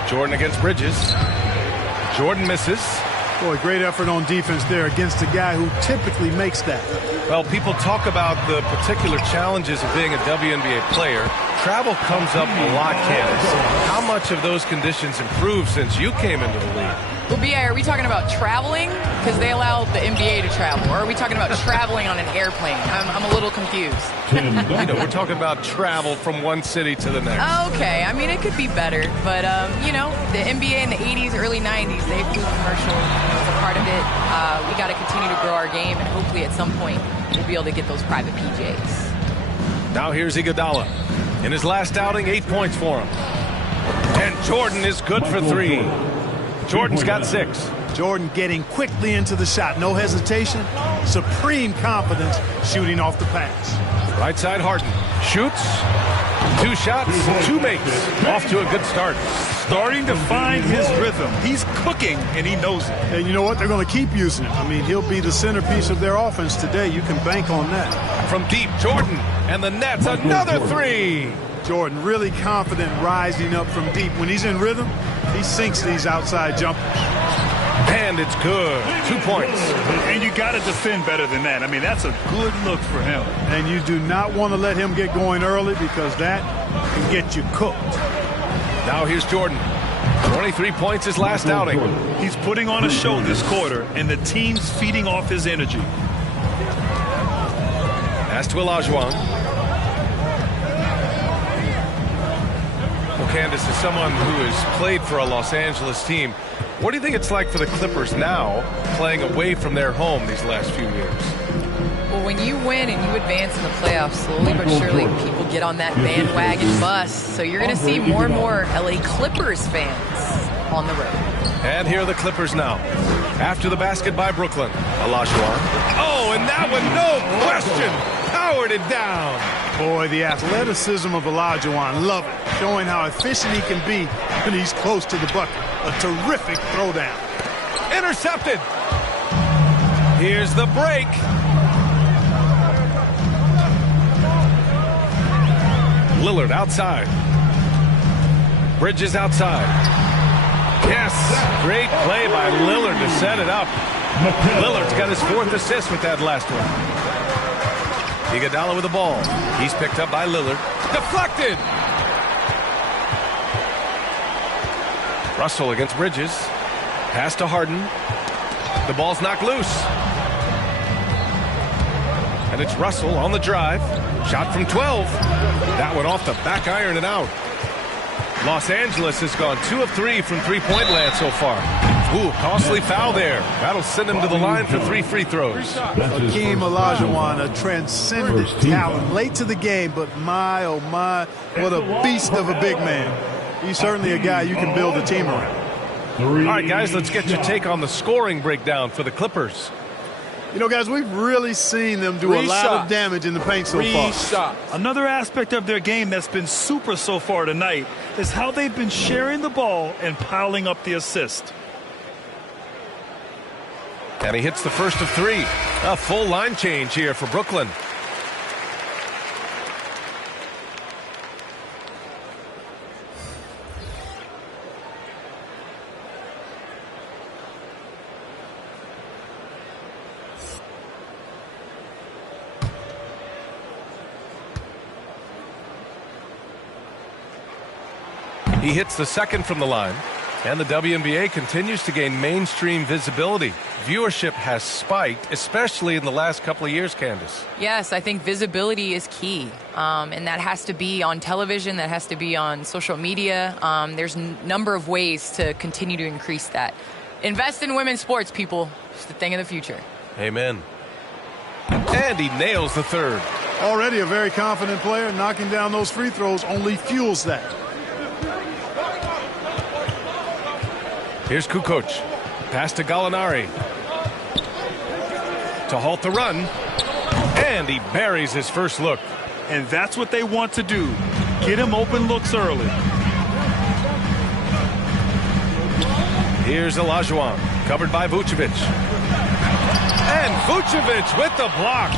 Jordan against Bridges. Jordan misses. Boy, great effort on defense there against a guy who typically makes that. Well, people talk about the particular challenges of being a WNBA player. Travel comes up a lot, Candace. How much of those conditions improved since you came into the league? Well, B.I., are we talking about traveling? Because they allow the NBA to travel. Or are we talking about traveling on an airplane? I'm a little confused. We're talking about travel from one city to the next. Okay, I mean, it could be better. But, the NBA in the 80s, early 90s, they flew commercial. It was a part of it. We got to continue to grow our game, and hopefully at some point we'll be able to get those private PJs. Now here's Iguodala. In his last outing, 8 points for him. And Jordan is good for 3. Jordan's got 6. Jordan getting quickly into the shot. No hesitation. Supreme confidence shooting off the pass. Right side, Harden. Shoots. 2 shots, 2 makes. Off to a good start. Starting to find his rhythm. He's cooking, and he knows it. And you know what? They're going to keep using him. I mean, he'll be the centerpiece of their offense today. You can bank on that. From deep, Jordan. And the Nets, another 3. Jordan really confident rising up from deep. When he's in rhythm, he sinks these outside jumpers. And it's good. 2 points. And you got to defend better than that. I mean, that's a good look for him. And you do not want to let him get going early because that can get you cooked. Now here's Jordan. 23 points his last outing. He's putting on a show this quarter, and the team's feeding off his energy. Pass to Olajuwon. Well, Candace, as someone who has played for a Los Angeles team, what do you think it's like for the Clippers now, playing away from their home these last few years? Well, when you win and you advance in the playoffs, slowly but surely people get on that bandwagon bus. So you're going to see more and more LA Clippers fans on the road. And here are the Clippers now. After the basket by Brooklyn. Olajuwon. Oh, and that one, no question, powered it down. Boy, the athleticism of Olajuwon, love it. Showing how efficient he can be when he's close to the bucket. A terrific throwdown. Intercepted. Here's the break. Lillard outside. Bridges outside. Yes, great play by Lillard to set it up. Lillard's got his 4th assist with that last one. Iguodala with the ball. He's picked up by Lillard. Deflected. Russell against Bridges. Pass to Harden. The ball's knocked loose. And it's Russell on the drive. Shot from 12. That one off the back iron and out. Los Angeles has gone 2 of 3 from three-point land so far. Ooh, costly foul there. That'll send him to the line for 3 free throws. Hakeem Olajuwon, a transcendent talent. Late to the game, but my, oh my, what a beast of a big man. He's certainly a guy you can build a team around. All right, guys, let's get your take on the scoring breakdown for the Clippers. You know, guys, we've really seen them do a lot of damage in the paint so far. Another aspect of their game that's been super so far tonight is how they've been sharing the ball and piling up the assist. And he hits the first of 3. A full line change here for Brooklyn. He hits the second from the line. And the WNBA continues to gain mainstream visibility. Viewership has spiked, especially in the last couple of years, Candace. Yes, I think visibility is key. And that has to be on television. That has to be on social media. There's a number of ways to continue to increase that. Invest in women's sports, people. It's the thing of the future. Amen. And he nails the third. Already a very confident player. Knocking down those free throws only fuels that. Here's Kukoc. Pass to Gallinari. To halt the run. And he buries his first look. And that's what they want to do. Get him open looks early. Here's Olajuwon. Covered by Vucevic. And Vucevic with the block.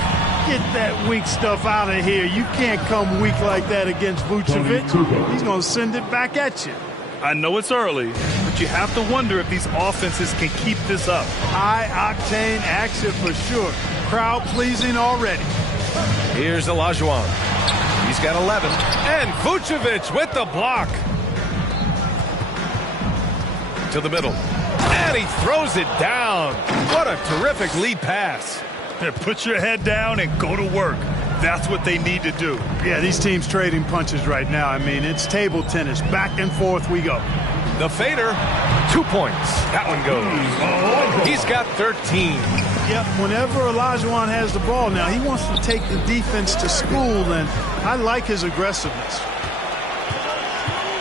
Get that weak stuff out of here. You can't come weak like that against Vucevic. He's going to send it back at you. I know it's early, but you have to wonder if these offenses can keep this up. High-octane action for sure. Crowd-pleasing already. Here's Olajuwon. He's got 11. And Vucevic with the block. To the middle. And he throws it down. What a terrific lead pass. Put your head down and go to work. That's what they need to do. Yeah, these teams trading punches right now. I mean, it's table tennis. Back and forth we go. The fader, 2 points. That one goes. He's got 13. Yep, whenever Olajuwon has the ball now, he wants to take the defense to school, and I like his aggressiveness.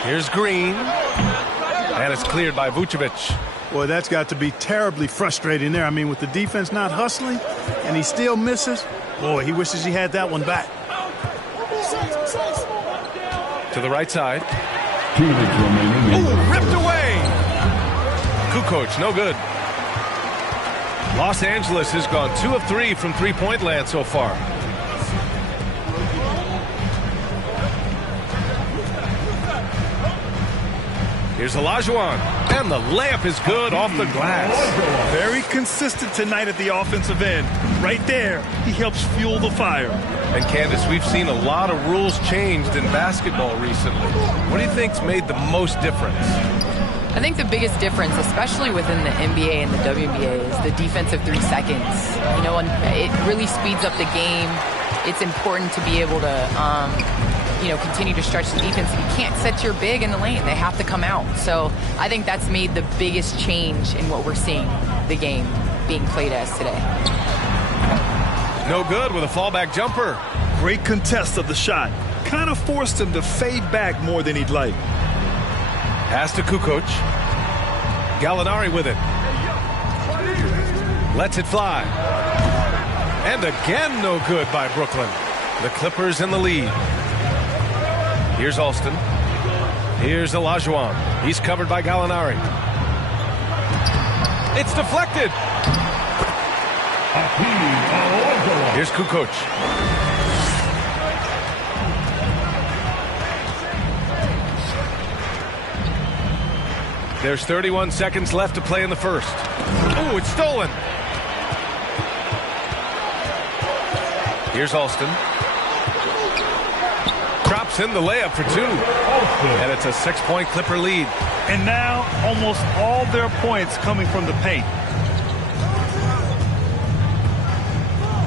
Here's Green. And it's cleared by Vucevic. Boy, that's got to be terribly frustrating there. I mean, with the defense not hustling and he still misses, boy, he wishes he had that one back. To the right side. 2 minutes remaining. Ooh, ripped away. Kukoc, no good. Los Angeles has gone 2 of 3 from three-point land so far. Here's Olajuwon, and the layup is good off the glass. Very consistent tonight at the offensive end. Right there, he helps fuel the fire. And Candace, we've seen a lot of rules changed in basketball recently. What do you think's made the most difference? I think the biggest difference, especially within the NBA and the WNBA, is the defensive 3 seconds. You know, and it really speeds up the game. It's important to be able to continue to stretch the defense. You can't set your big in the lane. They have to come out. So I think that's made the biggest change in what we're seeing the game being played as today. No good with a fallback jumper. Great contest of the shot. Kind of forced him to fade back more than he'd like. Pass to Kukoc. Gallinari with it. Lets it fly. And again no good by Brooklyn. The Clippers in the lead. Here's Alston. Here's Olajuwon. He's covered by Gallinari. It's deflected. Here's Kukoc. There's 31 seconds left to play in the first. Ooh, it's stolen. Here's Alston. Drops in the layup for 2. And it's a 6-point Clipper lead. And now almost all their points coming from the paint.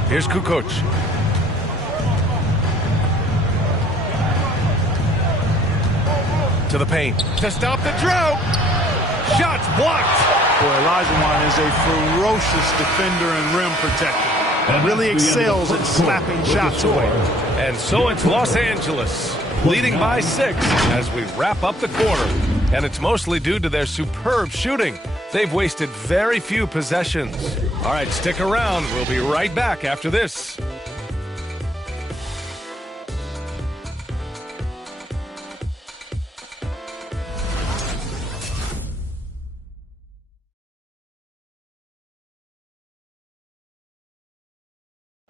Here's Kukoc. To the paint. To stop the drought. Shots blocked. Boy, Olajuwon is a ferocious defender and rim protector. Really excels at slapping shots away. And so it's Los Angeles leading by 6 as we wrap up the quarter. And it's mostly due to their superb shooting. They've wasted very few possessions. All right, stick around. We'll be right back after this.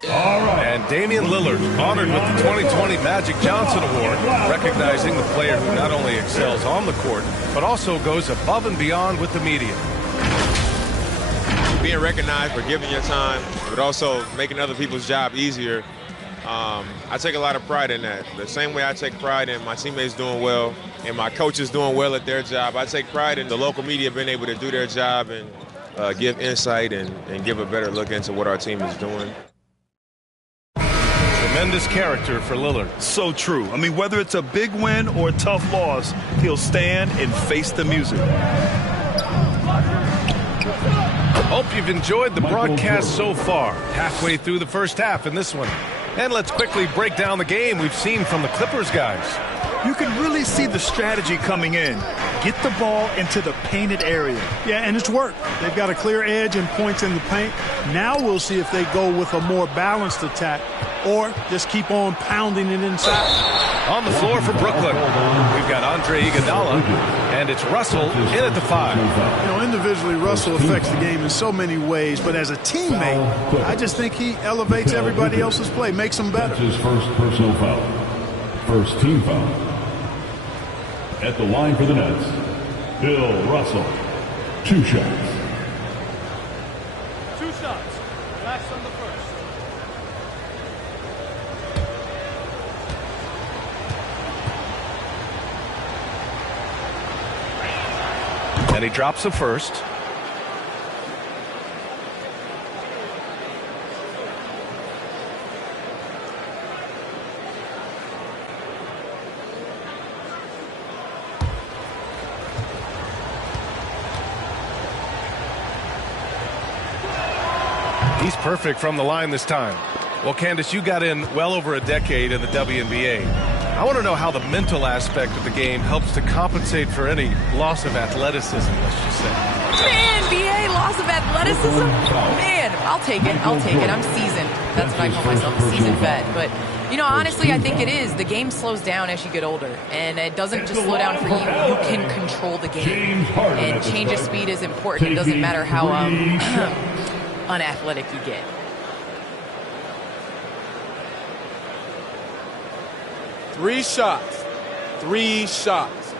And Damian Lillard honored with the 2020 Magic Johnson Award, recognizing the player who not only excels on the court, but also goes above and beyond with the media. Being recognized for giving your time, but also making other people's job easier, I take a lot of pride in that. The same way I take pride in my teammates doing well and my coaches doing well at their job, I take pride in the local media being able to do their job and give insight and give a better look into what our team is doing. Tremendous character for Lillard. So true. I mean, whether it's a big win or a tough loss, he'll stand and face the music. Hope you've enjoyed the broadcast so far. Halfway through the first half in this one. And let's quickly break down the game we've seen from the Clippers guys. You can really see the strategy coming in. Get the ball into the painted area. Yeah, and it's worked. They've got a clear edge and points in the paint. Now we'll see if they go with a more balanced attack or just keep on pounding it inside. On the floor for Brooklyn, we've got Andre Iguodala, and it's Russell in at the 5. You know, individually, Russell affects the game in so many ways, but as a teammate, I just think he elevates everybody else's play, makes them better. That's his first personal foul. First team foul. At the line for the Nets, Bill Russell. 2 shots. 2 shots. Last on the first. And he drops the first. He's perfect from the line this time. Well, Candace, you got in well over a decade in the WNBA. I want to know how the mental aspect of the game helps to compensate for any loss of athleticism, let's just say. Man, BA, loss of athleticism? Man, I'll take it. I'll take it. I'm seasoned. That's what I call myself, a seasoned vet. But, you know, honestly, I think it is. The game slows down as you get older. And it doesn't just slow down for you. You can control the game. And change of speed is important. It doesn't matter how unathletic you get. Three shots. 3 shots.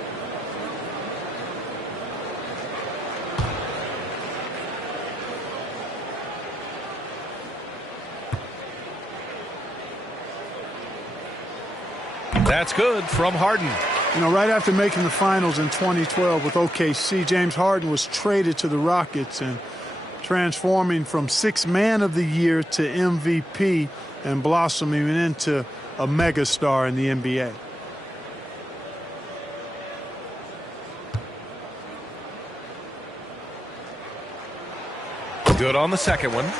That's good from Harden. You know, right after making the finals in 2012 with OKC, James Harden was traded to the Rockets and transforming from 6th Man of the Year to MVP and blossoming into a megastar in the NBA. Good on the second one.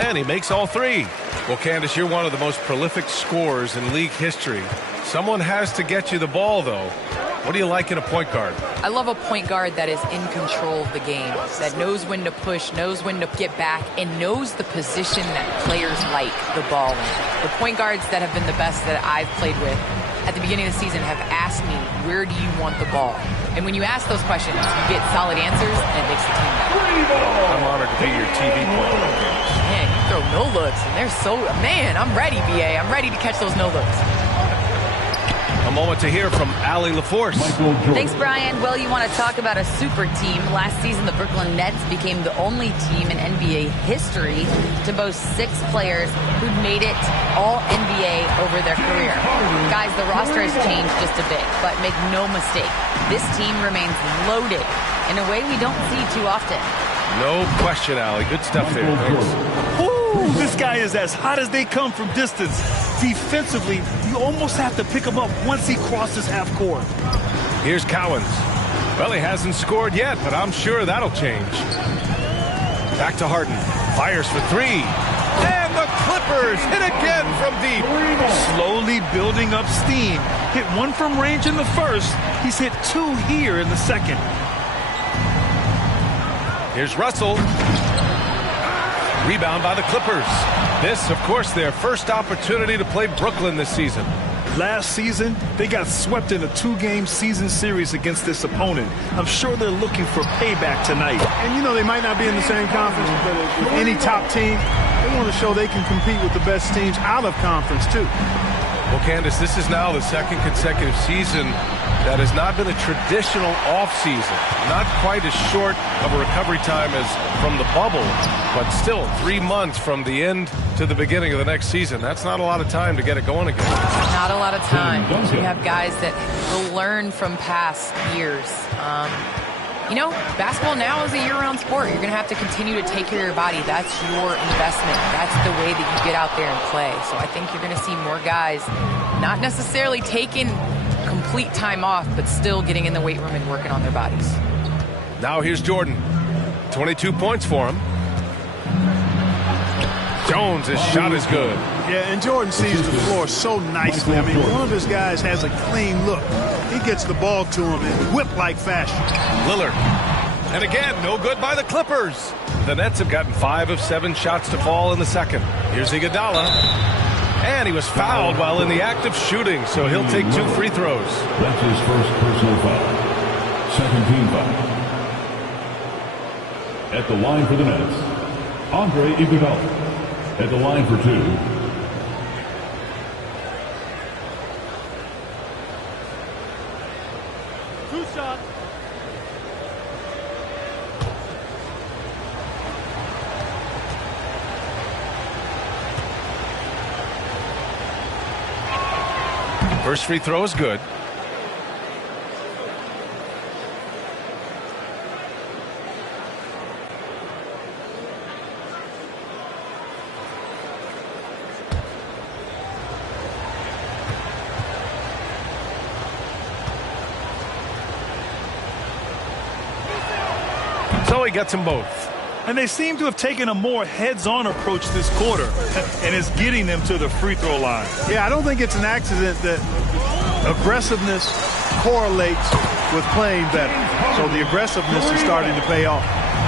And he makes all 3. Well, Candace, you're one of the most prolific scorers in league history. Someone has to get you the ball, though. What do you like in a point guard? I love a point guard that is in control of the game, that knows when to push, knows when to get back, and knows the position that players like the ball in. The point guards that have been the best that I've played with at the beginning of the season have asked me, where do you want the ball? And when you ask those questions, you get solid answers, and it makes the team better. I'm honored to be your TV point guard. Man, you throw no-looks, and they're so... Man, I'm ready, BA. I'm ready to catch those no-looks. A moment to hear from Allie LaForce. Thanks, Brian. Well, you want to talk about a super team. Last season, the Brooklyn Nets became the only team in NBA history to boast 6 players who'd made it all NBA over their career. Guys, the roster has changed just a bit, but make no mistake, this team remains loaded in a way we don't see too often. No question, Allie. Good stuff there. Thanks. Ooh, this guy is as hot as they come from distance. Defensively, you almost have to pick him up once he crosses half court. Here's Cowens. Well, he hasn't scored yet, but I'm sure that'll change. Back to Harden. Fires for 3. And the Clippers hit again from deep. Slowly building up steam. Hit 1 from range in the first. He's hit 2 here in the second. Here's Russell. Rebound by the Clippers. This, of course, their first opportunity to play Brooklyn this season. Last season, they got swept in a 2-game season series against this opponent. I'm sure they're looking for payback tonight. And, you know, they might not be in the same conference with any top team. They want to show they can compete with the best teams out of conference, too. Well, Candace, this is now the 2nd consecutive season that has not been a traditional offseason. Not quite as short of a recovery time as from the bubble, but still 3 months from the end to the beginning of the next season. That's not a lot of time to get it going again. Not a lot of time. You have guys that will learn from past years. You know, basketball now is a year-round sport. You're going to have to continue to take care of your body. That's your investment. That's the way that you get out there and play. So I think you're going to see more guys not necessarily taking complete time off, but still getting in the weight room and working on their bodies. Now here's Jordan. 22 points for him. Jones, his shot is good. Yeah, and Jordan sees the floor so nicely. I mean, one of his guys has a clean look. He gets the ball to him in whip-like fashion. Lillard. And again, no good by the Clippers. The Nets have gotten 5 of 7 shots to fall in the second. Here's Iguodala. And he was fouled while in the act of shooting, so he'll take 2 free throws. That's his first personal foul. 2nd team foul. At the line for the Nets, Andre Iguodala. At the line for 2. Shot. First free throw is good. he gets them both. And they seem to have taken a more heads-on approach this quarter, and it's getting them to the free throw line. Yeah, I don't think it's an accident that aggressiveness correlates with playing better. So the aggressiveness is starting to pay off.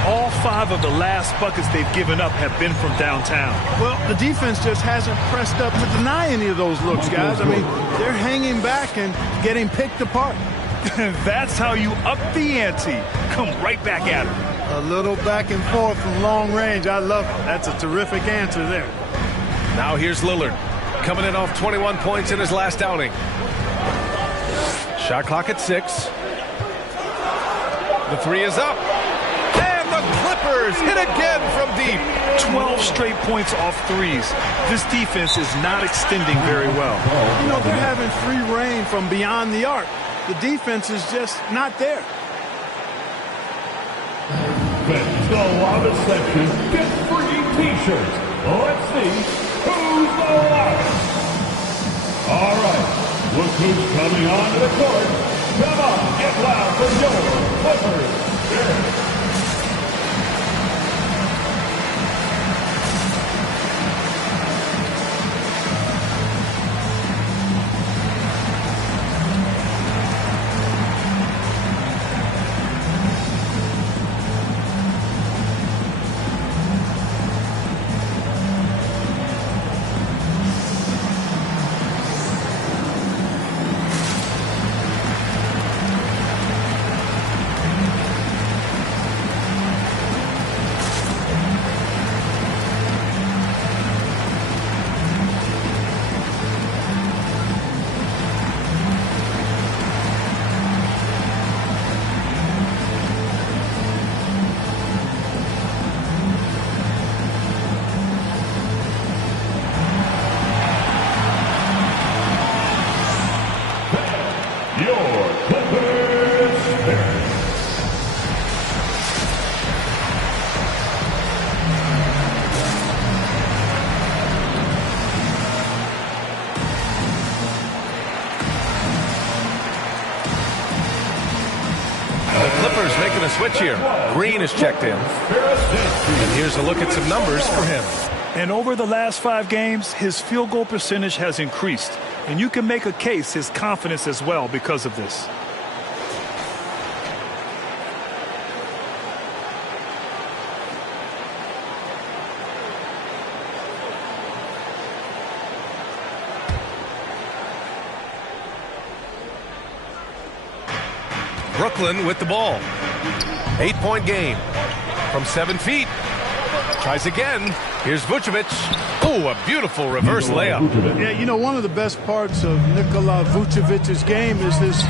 All 5 of the last buckets they've given up have been from downtown. Well, the defense just hasn't pressed up to deny any of those looks, guys. I mean, they're hanging back and getting picked apart. That's how you up the ante. Come right back at it. A little back and forth from long range. I love it. That's a terrific answer there. Now here's Lillard, coming in off 21 points in his last outing. Shot clock at 6. The 3 is up. And the Clippers hit again from deep. 12 straight points off threes. This defense is not extending very well. You know, they're having free reign from beyond the arc. The defense is just not there. The loudest section gets free T-shirts. Let's see who's the loudest. All right, look who's coming onto the court. Come on, get loud for your Clippers. Switch here. Green is checked in. And here's a look at some numbers for him. And over the last 5 games, his field goal percentage has increased. And you can make a case his confidence as well because of this. Brooklyn with the ball. 8-point game from 7 feet. Tries again. Here's Vucevic. Oh, a beautiful reverse layup. Yeah, you know, one of the best parts of Nikola Vucevic's game is his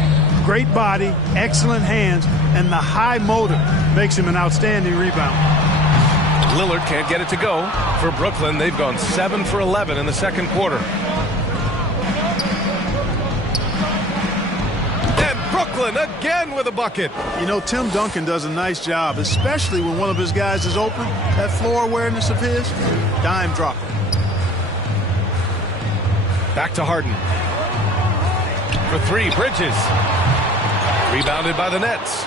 great body, excellent hands, and the high motor makes him an outstanding rebounder. Lillard can't get it to go. For Brooklyn, they've gone 7 for 11 in the second quarter. Brooklyn again with a bucket. You know, Tim Duncan does a nice job, especially when one of his guys is open. That floor awareness of his, dime dropper. Back to Harden. For 3, Bridges. Rebounded by the Nets.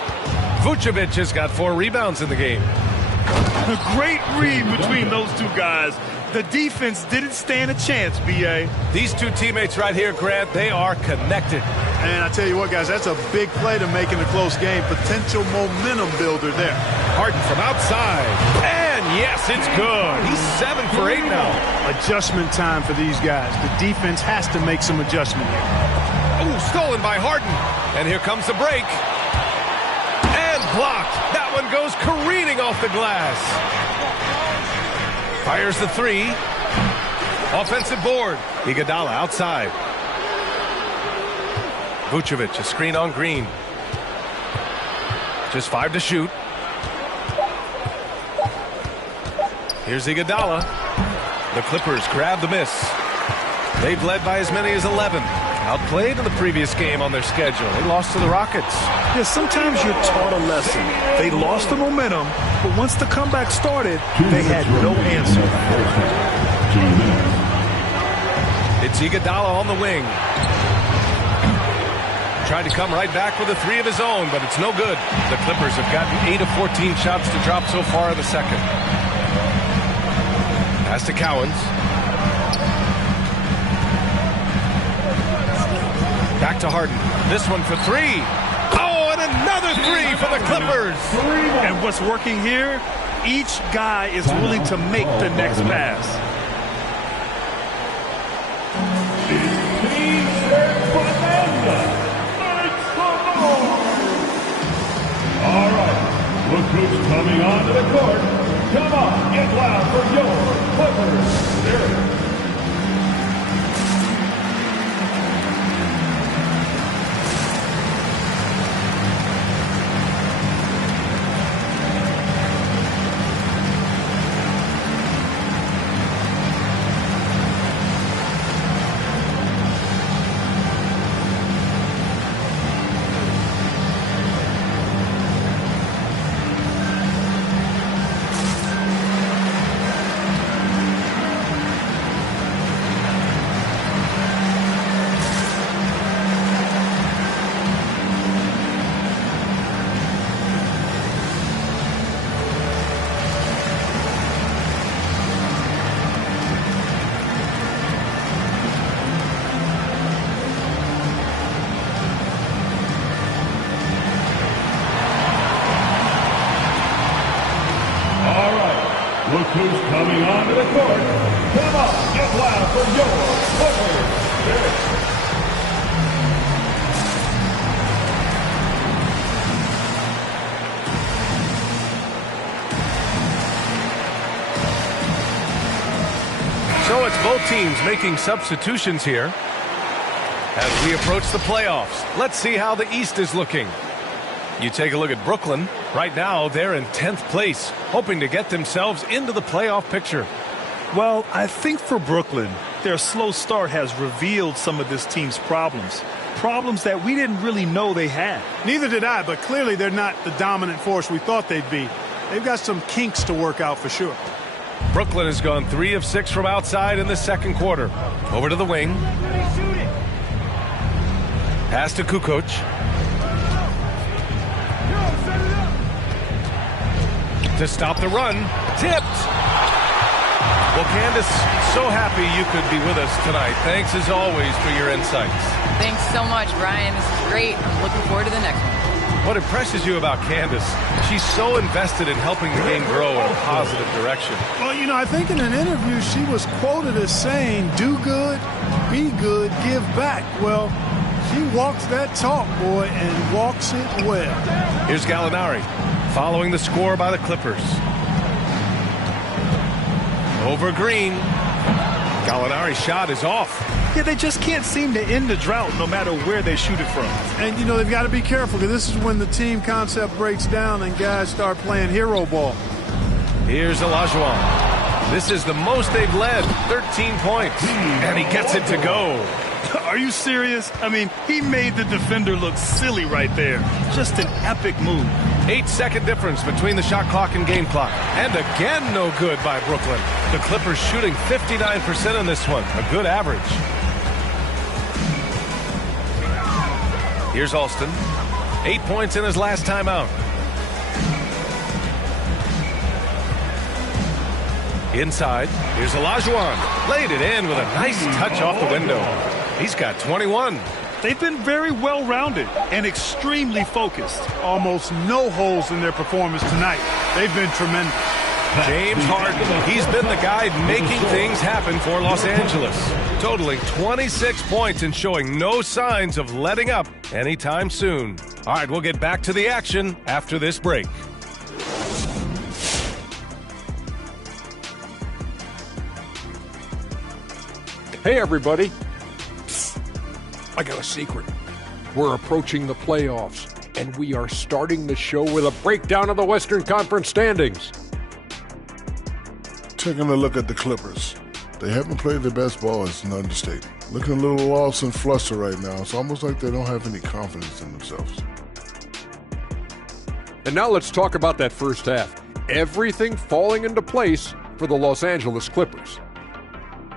Vucevic has got 4 rebounds in the game. A great read between those 2 guys. The defense didn't stand a chance, B.A. These 2 teammates right here, Grant, they are connected. And I tell you what, guys, that's a big play to make in a close game. Potential momentum builder there. Harden from outside. And yes, it's good. He's 7 for 8 now. Adjustment time for these guys. The defense has to make some adjustment here. Oh, stolen by Harden. And here comes the break. And blocked. That one goes careening off the glass. Fires the 3. Offensive board. Iguodala outside. Vucevic, a screen on Green. Just 5 to shoot. Here's Iguodala. The Clippers grab the miss. They've led by as many as 11. Outplayed in the previous game on their schedule. They lost to the Rockets. Yeah, sometimes you're taught a lesson. They lost the momentum, but once the comeback started, they had no answer. It's Iguodala on the wing. Tried to come right back with a 3 of his own, but it's no good. The Clippers have gotten 8 of 14 shots to drop so far in the second. Pass to Cowens. Back to Harden. This one for 3. Oh, and another 3 for the Clippers. And what's working here, each guy is willing to make the next pass. All right, look who's coming onto the court. Come on, get loud for your Clippers Spirit. Look who's coming onto the court. Come on, get loud for your Clippers Spirit. So it's both teams making substitutions here as we approach the playoffs. Let's see how the East is looking. You take a look at Brooklyn. Right now, they're in 10th place, hoping to get themselves into the playoff picture. Well, I think for Brooklyn, their slow start has revealed some of this team's problems. Problems that we didn't really know they had. Neither did I, but clearly they're not the dominant force we thought they'd be. They've got some kinks to work out for sure. Brooklyn has gone 3 of 6 from outside in the second quarter. Over to the wing. Pass to Kukoc. To stop the run. Tipped. Well, Candace, so happy you could be with us tonight. Thanks as always for your insights. Thanks so much, Brian. This is great. I'm looking forward to the next one. What impresses you about Candace? She's so invested in helping the game grow in a positive direction. Well, you know, I think in an interview she was quoted as saying, do good, be good, give back. Well, she walks that talk, boy, and walks it well. Here's Gallinari, following the score by the Clippers. Over Green. Gallinari's shot is off. Yeah, they just can't seem to end the drought no matter where they shoot it from. And, you know, they've got to be careful because this is when the team concept breaks down and guys start playing hero ball. Here's Olajuwon. This is the most they've led, 13 points, and he gets it to go. Are you serious? I mean, he made the defender look silly right there. Just an epic move. 8-second difference between the shot clock and game clock. And again, no good by Brooklyn. The Clippers shooting 59% on this one, a good average. Here's Alston. 8 points in his last time out. Inside, here's Olajuwon. Laid it in with a nice touch off the window. He's got 21. They've been very well-rounded and extremely focused. Almost no holes in their performance tonight. They've been tremendous. James Harden, he's been the guy making things happen for Los Angeles. Totaling 26 points and showing no signs of letting up anytime soon. All right, we'll get back to the action after this break. Hey, everybody. I got a secret. We're approaching the playoffs, and we are starting the show with a breakdown of the Western Conference standings. Taking a look at the Clippers. They haven't played their best ball, it's an understatement. Looking a little lost and flustered right now. It's almost like they don't have any confidence in themselves. And now let's talk about that first half. Everything falling into place for the Los Angeles Clippers.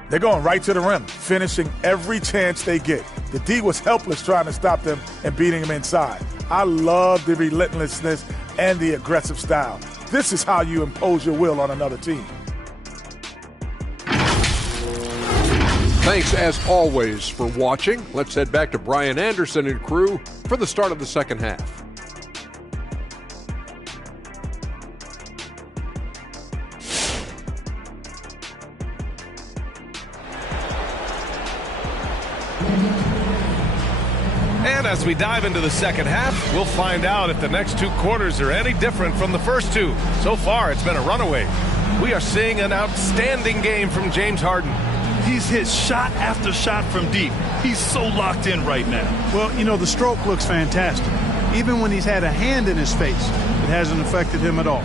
They're going right to the rim, finishing every chance they get. The D was helpless trying to stop them and beating them inside. I love the relentlessness and the aggressive style. This is how you impose your will on another team. Thanks, as always, for watching. Let's head back to Brian Anderson and crew for the start of the second half. And as we dive into the second half, we'll find out if the next 2 quarters are any different from the first 2. So far, it's been a runaway. We are seeing an outstanding game from James Harden. He's hit shot after shot from deep. He's so locked in right now. Well, you know, the stroke looks fantastic. Even when he's had a hand in his face, it hasn't affected him at all.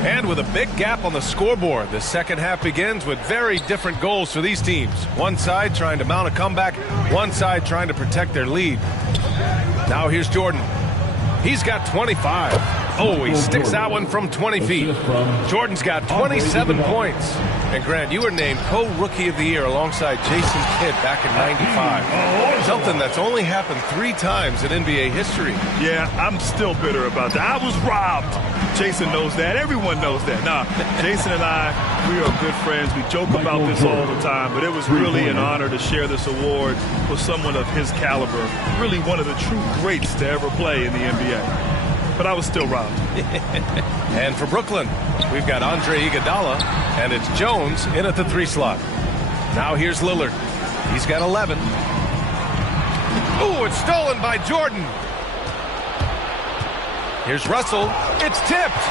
And with a big gap on the scoreboard, the second half begins with very different goals for these teams. One side trying to mount a comeback, one side trying to protect their lead. Now here's Jordan. He's got 25. Oh, he sticks that one from 20 feet. Jordan's got 27 points. And Grant, you were named co-rookie of the year alongside Jason Kidd back in '95. Something that's only happened 3 times in NBA history. Yeah, I'm still bitter about that. I was robbed. Jason knows that. Everyone knows that. Nah, Jason and I, we are good friends. We joke about this all the time, but it was really an honor to share this award with someone of his caliber. Really one of the true greats to ever play in the NBA. But I was still robbed. And for Brooklyn, we've got Andre Iguodala, and it's Jones in at the 3 slot. Now here's Lillard. He's got 11. Ooh, it's stolen by Jordan. Here's Russell. It's tipped.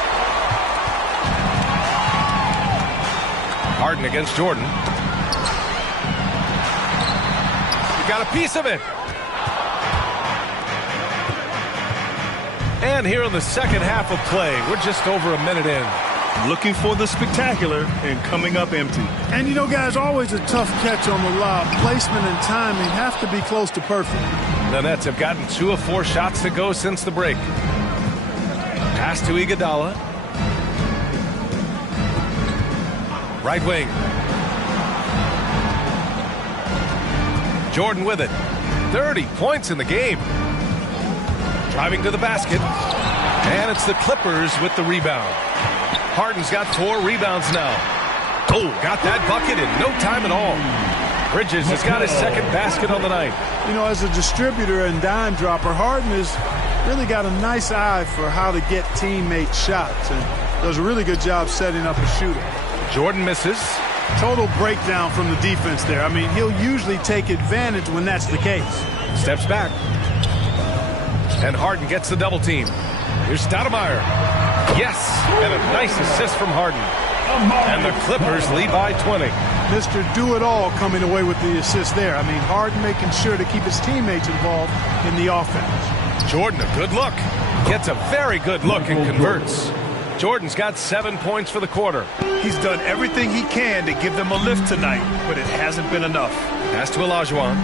Harden against Jordan. He got a piece of it. And here in the second half of play, we're just over a minute in. Looking for the spectacular and coming up empty. And you know, guys, always a tough catch on the lob. Placement and timing have to be close to perfect. The Nets have gotten 2 of 4 shots to go since the break. Pass to Iguodala. Right wing. Jordan with it. 30 points in the game. Driving to the basket. And it's the Clippers with the rebound. Harden's got 4 rebounds now. Oh, got that bucket in no time at all. Bridges has got his second basket on the night. You know, as a distributor and dime dropper, Harden has really got a nice eye for how to get teammate shots and does a really good job setting up a shooter. Jordan misses. Total breakdown from the defense there. I mean, he'll usually take advantage when that's the case. Steps back. And Harden gets the double team. Here's Stoudemire. Yes, and a nice assist from Harden. And the Clippers lead by 20. Mr. Do-It-All coming away with the assist there. I mean, Harden making sure to keep his teammates involved in the offense. Jordan, a good look. Gets a very good look and converts. Jordan's got 7 points for the quarter. He's done everything he can to give them a lift tonight, but it hasn't been enough. Pass to Olajuwon.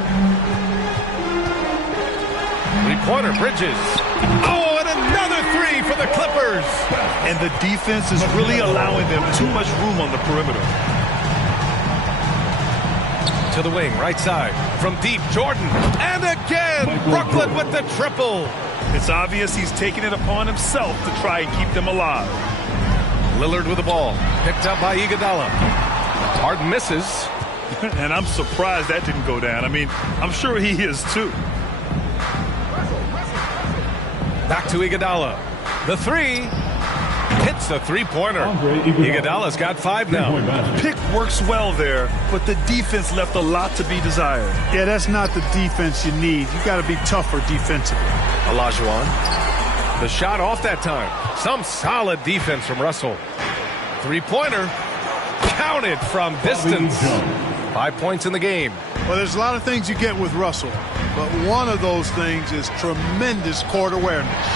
3-pointer, Bridges. Oh, and another 3 for the Clippers. And the defense is really allowing them too much room on the perimeter. To the wing, right side. From deep, Jordan. And again, Brooklyn with the triple. It's obvious he's taking it upon himself to try and keep them alive. Lillard with the ball. Picked up by Iguodala. Harden misses. And I'm surprised that didn't go down. I mean, I'm sure he is too. Back to Iguodala. The 3. Hits the 3-pointer. Iguodala's got 5 now. Pick works well there, but the defense left a lot to be desired. Yeah, that's not the defense you need. You got to be tougher defensively. Olajuwon. The shot off that time. Some solid defense from Russell. 3-pointer. Counted from distance. 5 points in the game. Well, there's a lot of things you get with Russell, but one of those things is tremendous court awareness.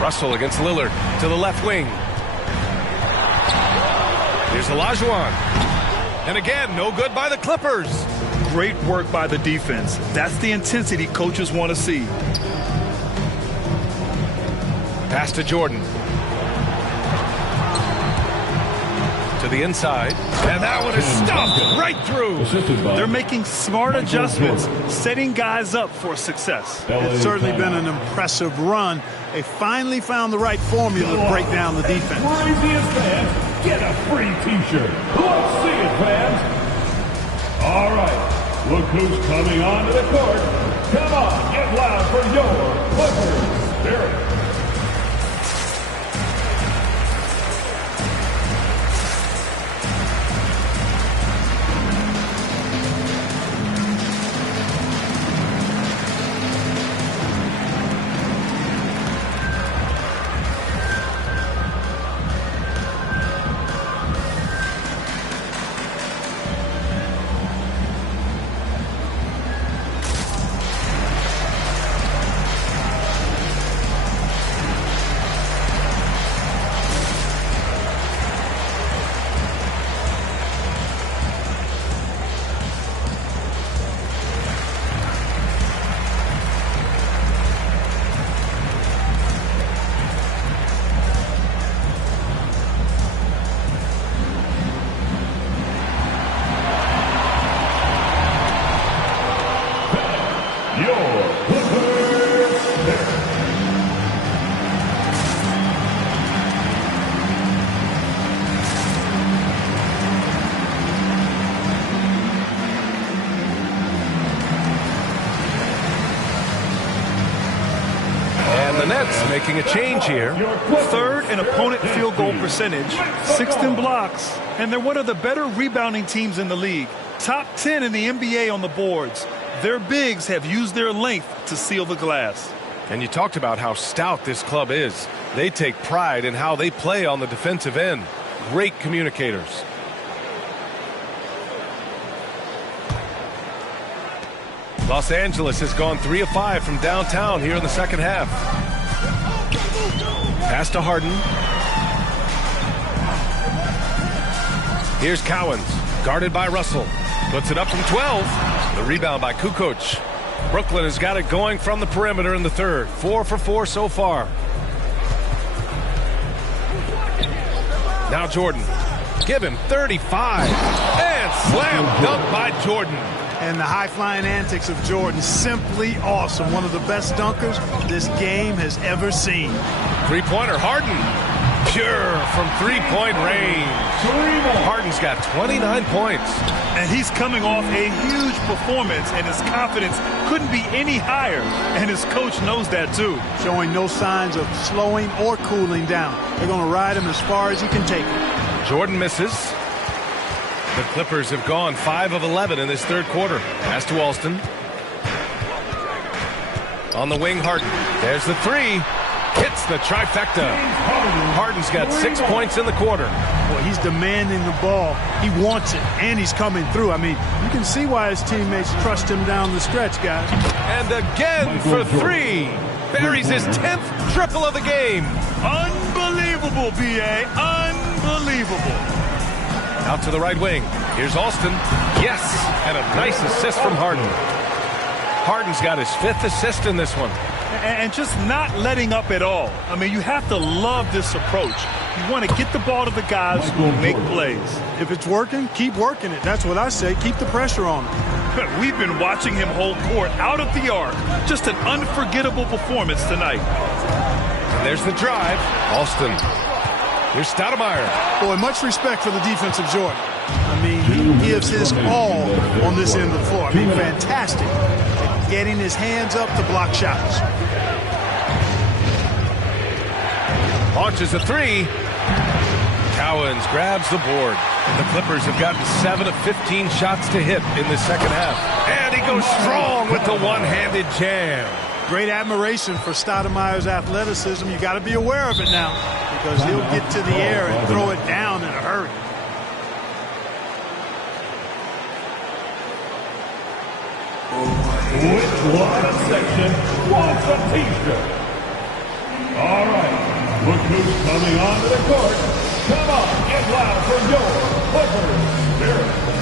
Russell against Lillard to the left wing. Here's Olajuwon. And again, no good by the Clippers. Great work by the defense. That's the intensity coaches want to see. Pass to Jordan. to the inside. And that one is stuffed right through. They're making smart adjustments, setting guys up for success. It's certainly been an impressive run. They finally found the right formula to break down the defense. Craziest fans, get a free T-shirt. Let's see it, fans. All right, look who's coming onto the court. Come on, get loud for your Clippers Spirit. Making a change here. Third in opponent field goal percentage, sixth in blocks, and they're one of the better rebounding teams in the league. Top 10 in the NBA on the boards. Their bigs have used their length to seal the glass. And you talked about how stout this club is. They take pride in how they play on the defensive end. Great communicators. Los Angeles has gone 3 of 5 from downtown here in the second half. Pass to Harden. Here's Cowens, guarded by Russell. Puts it up from 12. The rebound by Kukoc. Brooklyn has got it going from the perimeter in the third. 4 for 4 so far. Now Jordan. Give him 35. And slam dunk by Jordan. And the high-flying antics of Jordan, simply awesome. One of the best dunkers this game has ever seen. Three-pointer, Harden. Pure from three-point range. Harden's got 29 points. And he's coming off a huge performance, and his confidence couldn't be any higher. And his coach knows that, too. Showing no signs of slowing or cooling down. They're going to ride him as far as he can take him. Jordan misses. The Clippers have gone 5 of 11 in this third quarter. Pass to Alston. On the wing, Harden. There's the three. Hits the trifecta. Harden's got 6 points in the quarter. Well, he's demanding the ball. He wants it, and he's coming through. I mean, you can see why his teammates trust him down the stretch, guys. And again for three. Buries his 10th triple of the game. Unbelievable, B.A. Unbelievable. Out to the right wing. Here's Alston. Yes, and a nice assist from Harden. Harden's got his 5th assist in this one. And just not letting up at all. I mean, you have to love this approach. You want to get the ball to the guys who will make plays. If it's working, keep working it. That's what I say. Keep the pressure on him. We've been watching him hold court out of the arc. Just an unforgettable performance tonight. And there's the drive. Alston. Here's Stoudemire. Boy, much respect for the defense of Jordan. I mean, he gives his all on this end of the floor. I mean, fantastic. Getting his hands up to block shots. Launches a three. Cowens grabs the board. The Clippers have gotten 7 of 15 shots to hit in the second half. And he goes strong with the one-handed jam. Great admiration for Stoudemire's athleticism. You got to be aware of it now, because he'll get to the air and throw it down in a hurry. Which one section wants a T-shirt? All right, look who's coming onto the court. Come on, get loud for your Clippers Spirit.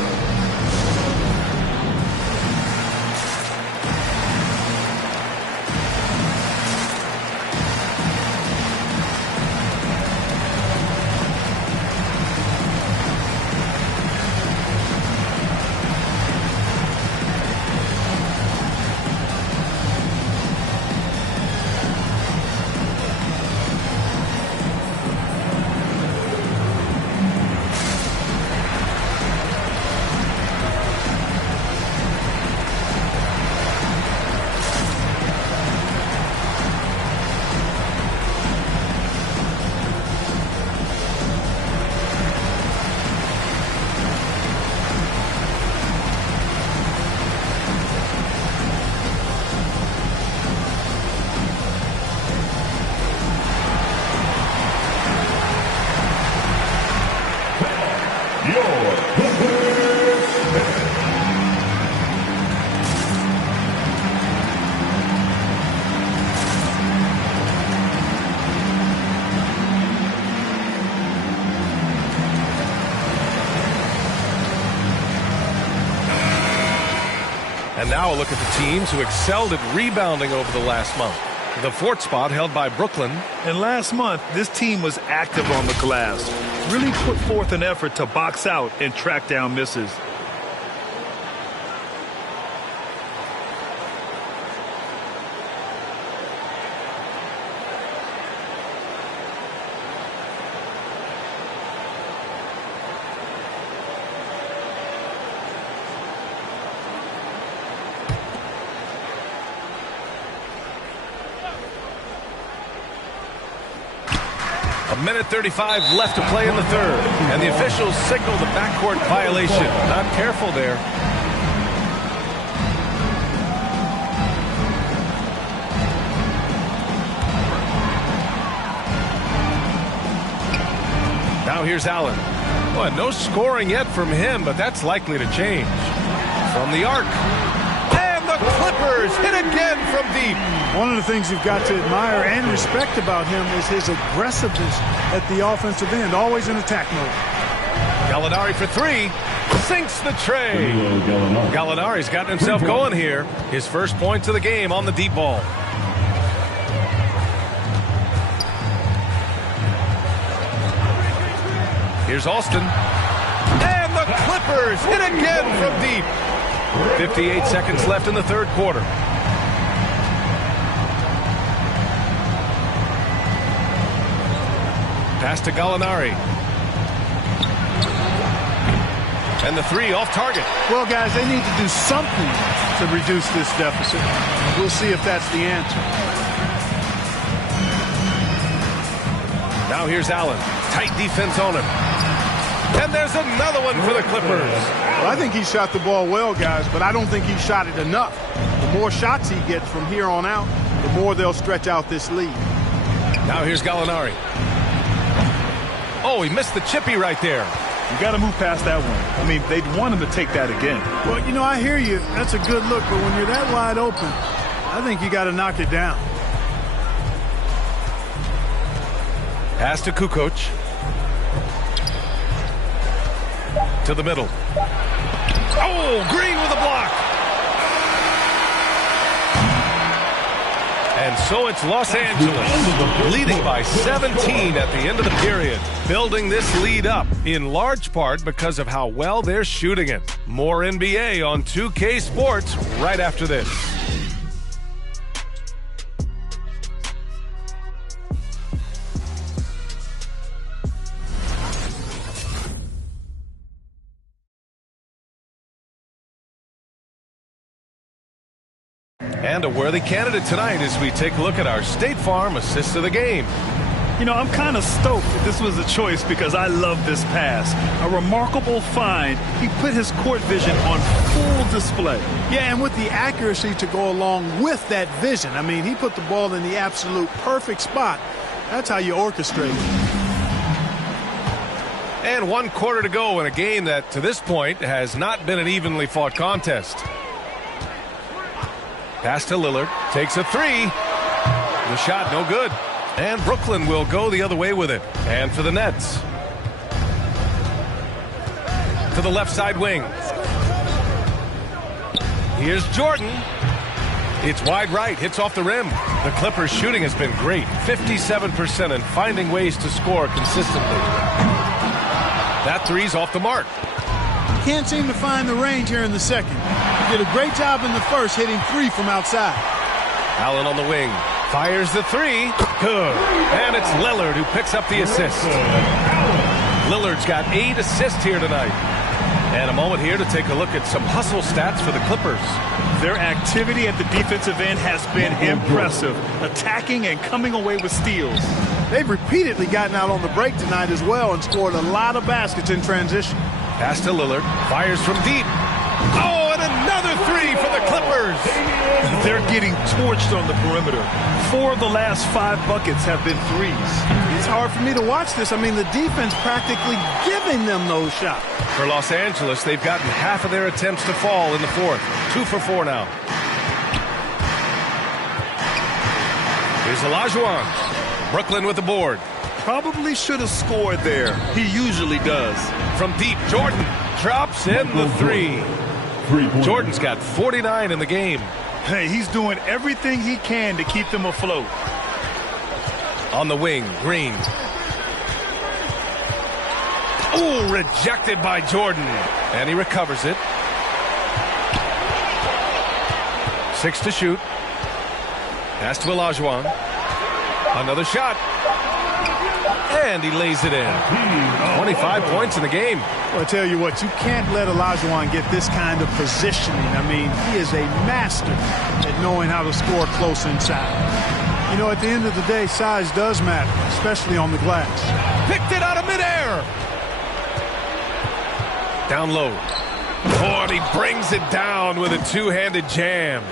Now a look at the teams who excelled at rebounding over the last month. The 4th spot held by Brooklyn. And last month, this team was active on the glass. Really put forth an effort to box out and track down misses. A minute 35 left to play in the 3rd. And the officials signal the backcourt violation. Not careful there. Now here's Allen. Well, no scoring yet from him, but that's likely to change. From the arc. And the Clippers hit again from deep. One of the things you've got to admire and respect about him is his aggressiveness at the offensive end, always in attack mode. Gallinari for 3. Sinks the tray. Gallinari's gotten himself going here. His first points of the game on the deep ball. Here's Alston. And the Clippers hit again from deep. 58 seconds left in the 3rd quarter. Pass to Gallinari. And the 3 off target. Well, guys, they need to do something to reduce this deficit. We'll see if that's the answer. Now here's Allen. Tight defense on him. And there's another one for the Clippers. Well, I think he shot the ball well, guys, but I don't think he shot it enough. The more shots he gets from here on out, the more they'll stretch out this lead. Now here's Gallinari. Oh, he missed the chippy right there. You got to move past that one. I mean, they'd want him to take that again. Well, you know, I hear you. That's a good look, but when you're that wide open, I think you got to knock it down. Pass to Kukoc. To the middle. Oh, Green with a block. And so it's Los Angeles leading by 17 at the end of the period, building this lead up in large part because of how well they're shooting it. More NBA on 2K Sports right after this. And a worthy candidate tonight as we take a look at our State Farm assist of the game. You know, I'm kind of stoked that this was a choice because I love this pass. A remarkable find. He put his court vision on full display. Yeah, and with the accuracy to go along with that vision. I mean, he put the ball in the absolute perfect spot. That's how you orchestrate it. And 1 quarter to go in a game that, to this point, has not been an evenly fought contest. Pass to Lillard. Takes a 3. The shot no good. And Brooklyn will go the other way with it. And for the Nets. To the left side wing. Here's Jordan. It's wide right. Hits off the rim. The Clippers' shooting has been great. 57% and finding ways to score consistently. That 3's off the mark. Can't seem to find the range here in the second. He did a great job in the first, hitting 3 from outside. Allen on the wing. Fires the 3. Good. And it's Lillard who picks up the assist. Lillard's got 8 assists here tonight. And a moment here to take a look at some hustle stats for the Clippers. Their activity at the defensive end has been impressive. Attacking and coming away with steals. They've repeatedly gotten out on the break tonight as well and scored a lot of baskets in transition. Pass to Lillard. Fires from deep. Oh, and another 3 for the Clippers. They're getting torched on the perimeter. 4 of the last 5 buckets have been 3s. It's hard for me to watch this. I mean, the defense practically giving them those shots. For Los Angeles, they've gotten half of their attempts to fall in the 4th. 2 for 4 now. Here's Olajuwon. Brooklyn with the board. Probably should have scored there. He usually does. From deep, Jordan drops in the 3. Jordan's got 49 in the game. Hey, he's doing everything he can to keep them afloat. On the wing, Green. Ooh, rejected by Jordan. And he recovers it. 6 to shoot. Pass to Olajuwon. Another shot. And he lays it in. 25 points in the game. Well, I tell you what, you can't let Olajuwon get this kind of positioning. I mean, he is a master at knowing how to score close inside. You know, at the end of the day, size does matter, especially on the glass. Picked it out of midair. Down low. Oh, and he brings it down with a two-handed jam.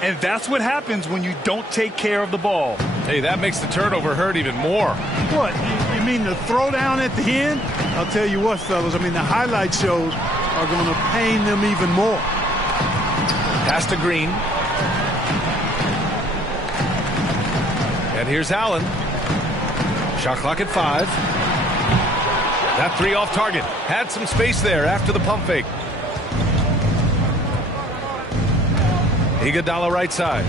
And that's what happens when you don't take care of the ball. Hey, that makes the turnover hurt even more. What, you mean the throwdown at the end? I'll tell you what, fellas, I mean, the highlight shows are going to pain them even more. Pass to Green. And here's Allen. Shot clock at 5. That 3 off target. Had some space there after the pump fake. Iguodala right side.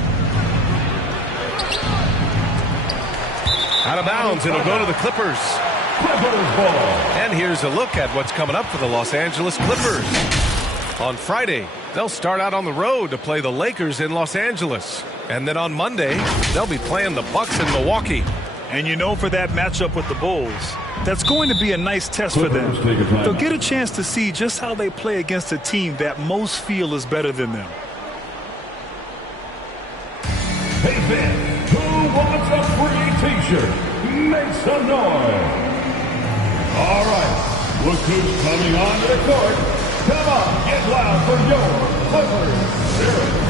Out of bounds. It'll go to the Clippers. And here's a look at what's coming up for the Los Angeles Clippers. On Friday, they'll start out on the road to play the Lakers in Los Angeles. And then on Monday, they'll be playing the Bucks in Milwaukee. And you know, for that matchup with the Bulls, that's going to be a nice test for them. They'll get a chance to see just how they play against a team that most feel is better than them. Hey, Ben, who wants a free T-shirt? Make some noise. All right, look who's coming onto the court. Come on, get loud for your Clippers Spirit.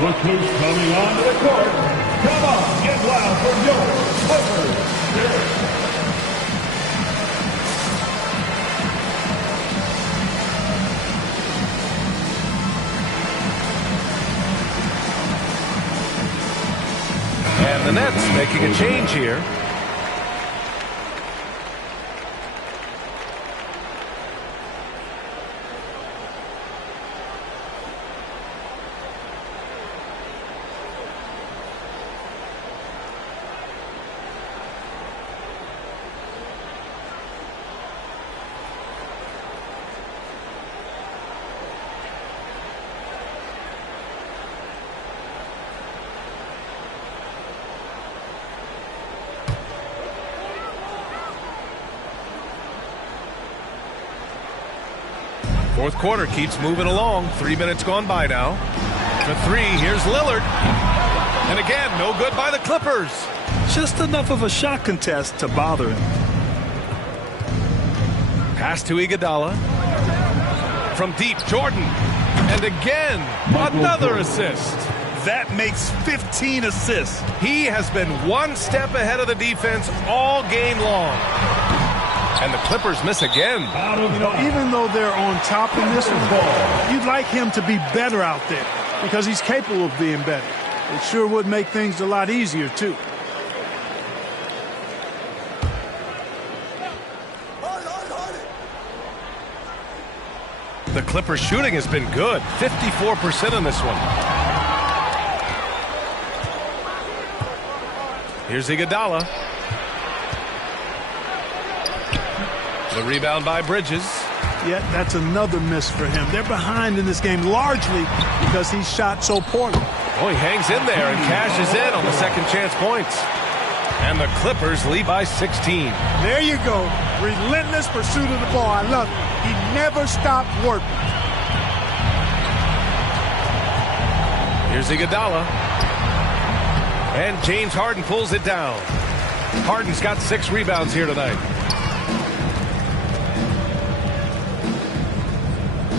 Look who's coming onto the court. Come on, get loud for your Clippers Spirit. And the Nets making a change here. Fourth quarter keeps moving along. 3 minutes gone by now. For 3, here's Lillard. And again, no good by the Clippers. Just enough of a shot contest to bother him. Pass to Iguodala. From deep, Jordan. And again, another assist. That makes 15 assists. He has been one step ahead of the defense all game long. And the Clippers miss again. You know, even though they're on top in this one, you'd like him to be better out there because he's capable of being better. It sure would make things a lot easier, too. The Clippers shooting has been good. 54% in this one. Here's Iguodala. The rebound by Bridges. Yeah, that's another miss for him. They're behind in this game largely because he shot so poorly. Oh, he hangs in there and cashes in on the second chance points. And the Clippers lead by 16. There you go. Relentless pursuit of the ball. I love it. He never stopped working. Here's Iguodala. And James Harden pulls it down. Harden's got 6 rebounds here tonight.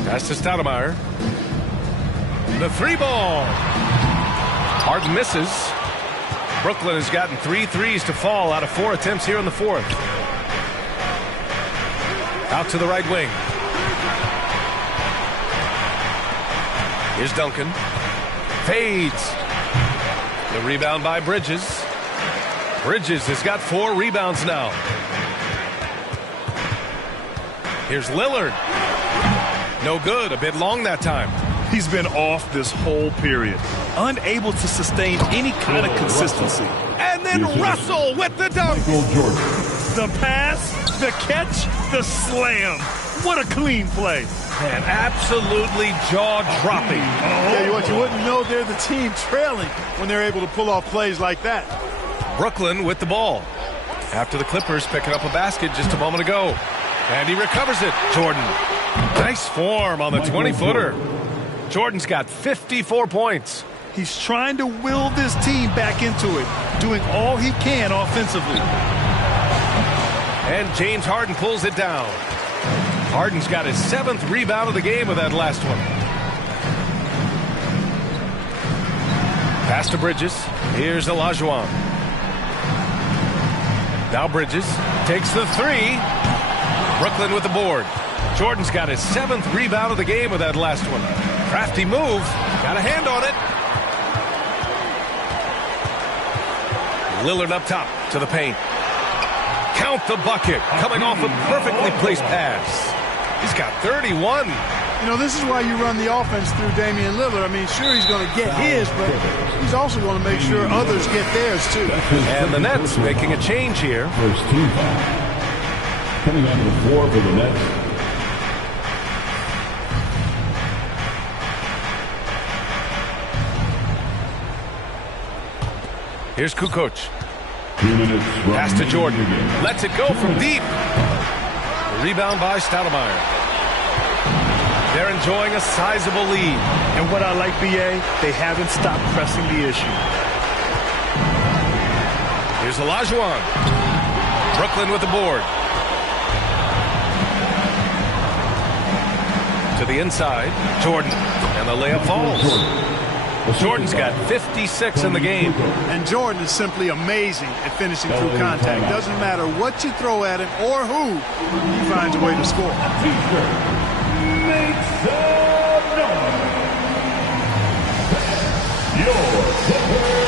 Pass to Stoudemire. The 3-ball. Harden misses. Brooklyn has gotten 3 threes to fall out of 4 attempts here in the fourth. Out to the right wing. Here's Duncan. Fades. The rebound by Bridges. Bridges has got 4 rebounds now. Here's Lillard. No good. A bit long that time. He's been off this whole period. Unable to sustain any kind of consistency. And then Russell with the dunk. The pass, the catch, the slam. What a clean play. Man, absolutely jaw-dropping. Yeah, you wouldn't know they're the team trailing when they're able to pull off plays like that. Brooklyn with the ball. After the Clippers picking up a basket just a moment ago. And he recovers it. Jordan. Nice form on the 20-footer. Jordan's got 54 points. He's trying to will this team back into it, doing all he can offensively. And James Harden pulls it down. Harden's got his 7th rebound of the game with that last one. Pass to Bridges. Here's Olajuwon. Now Bridges takes the 3. Brooklyn with the board. Jordan's got his 7th rebound of the game with that last one. Crafty move. Got a hand on it. Lillard up top to the paint. Count the bucket. Coming off a perfectly placed pass. He's got 31. You know, this is why you run the offense through Damian Lillard. I mean, sure, he's going to get his, but he's also going to make sure others get theirs, too. And the Nets making a change here. First team foul. Coming onto the floor for the Nets. Here's Kukoc. 2 minutes. Pass to Jordan. Lets it go from deep. The rebound by Stoudemire. They're enjoying a sizable lead. And what I like, B.A., they haven't stopped pressing the issue. Here's Olajuwon. Brooklyn with the board. To the inside. Jordan. And the layup falls. Jordan's got 56 in the game. And Jordan is simply amazing at finishing through contact. Doesn't matter what you throw at him or who, he finds a way to score. Make some noise. Your Clippers.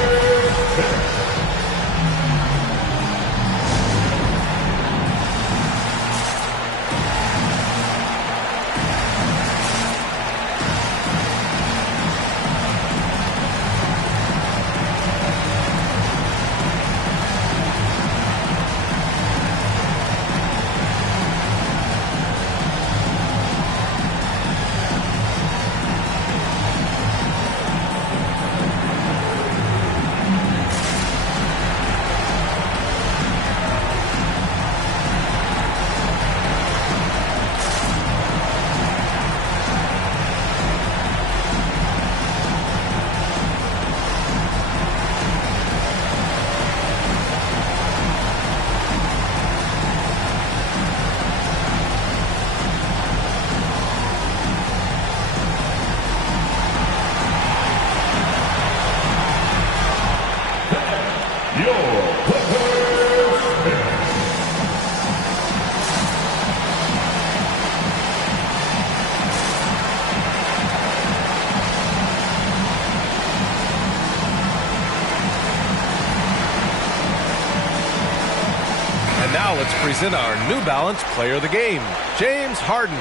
Now let's present our New Balance Player of the Game, James Harden.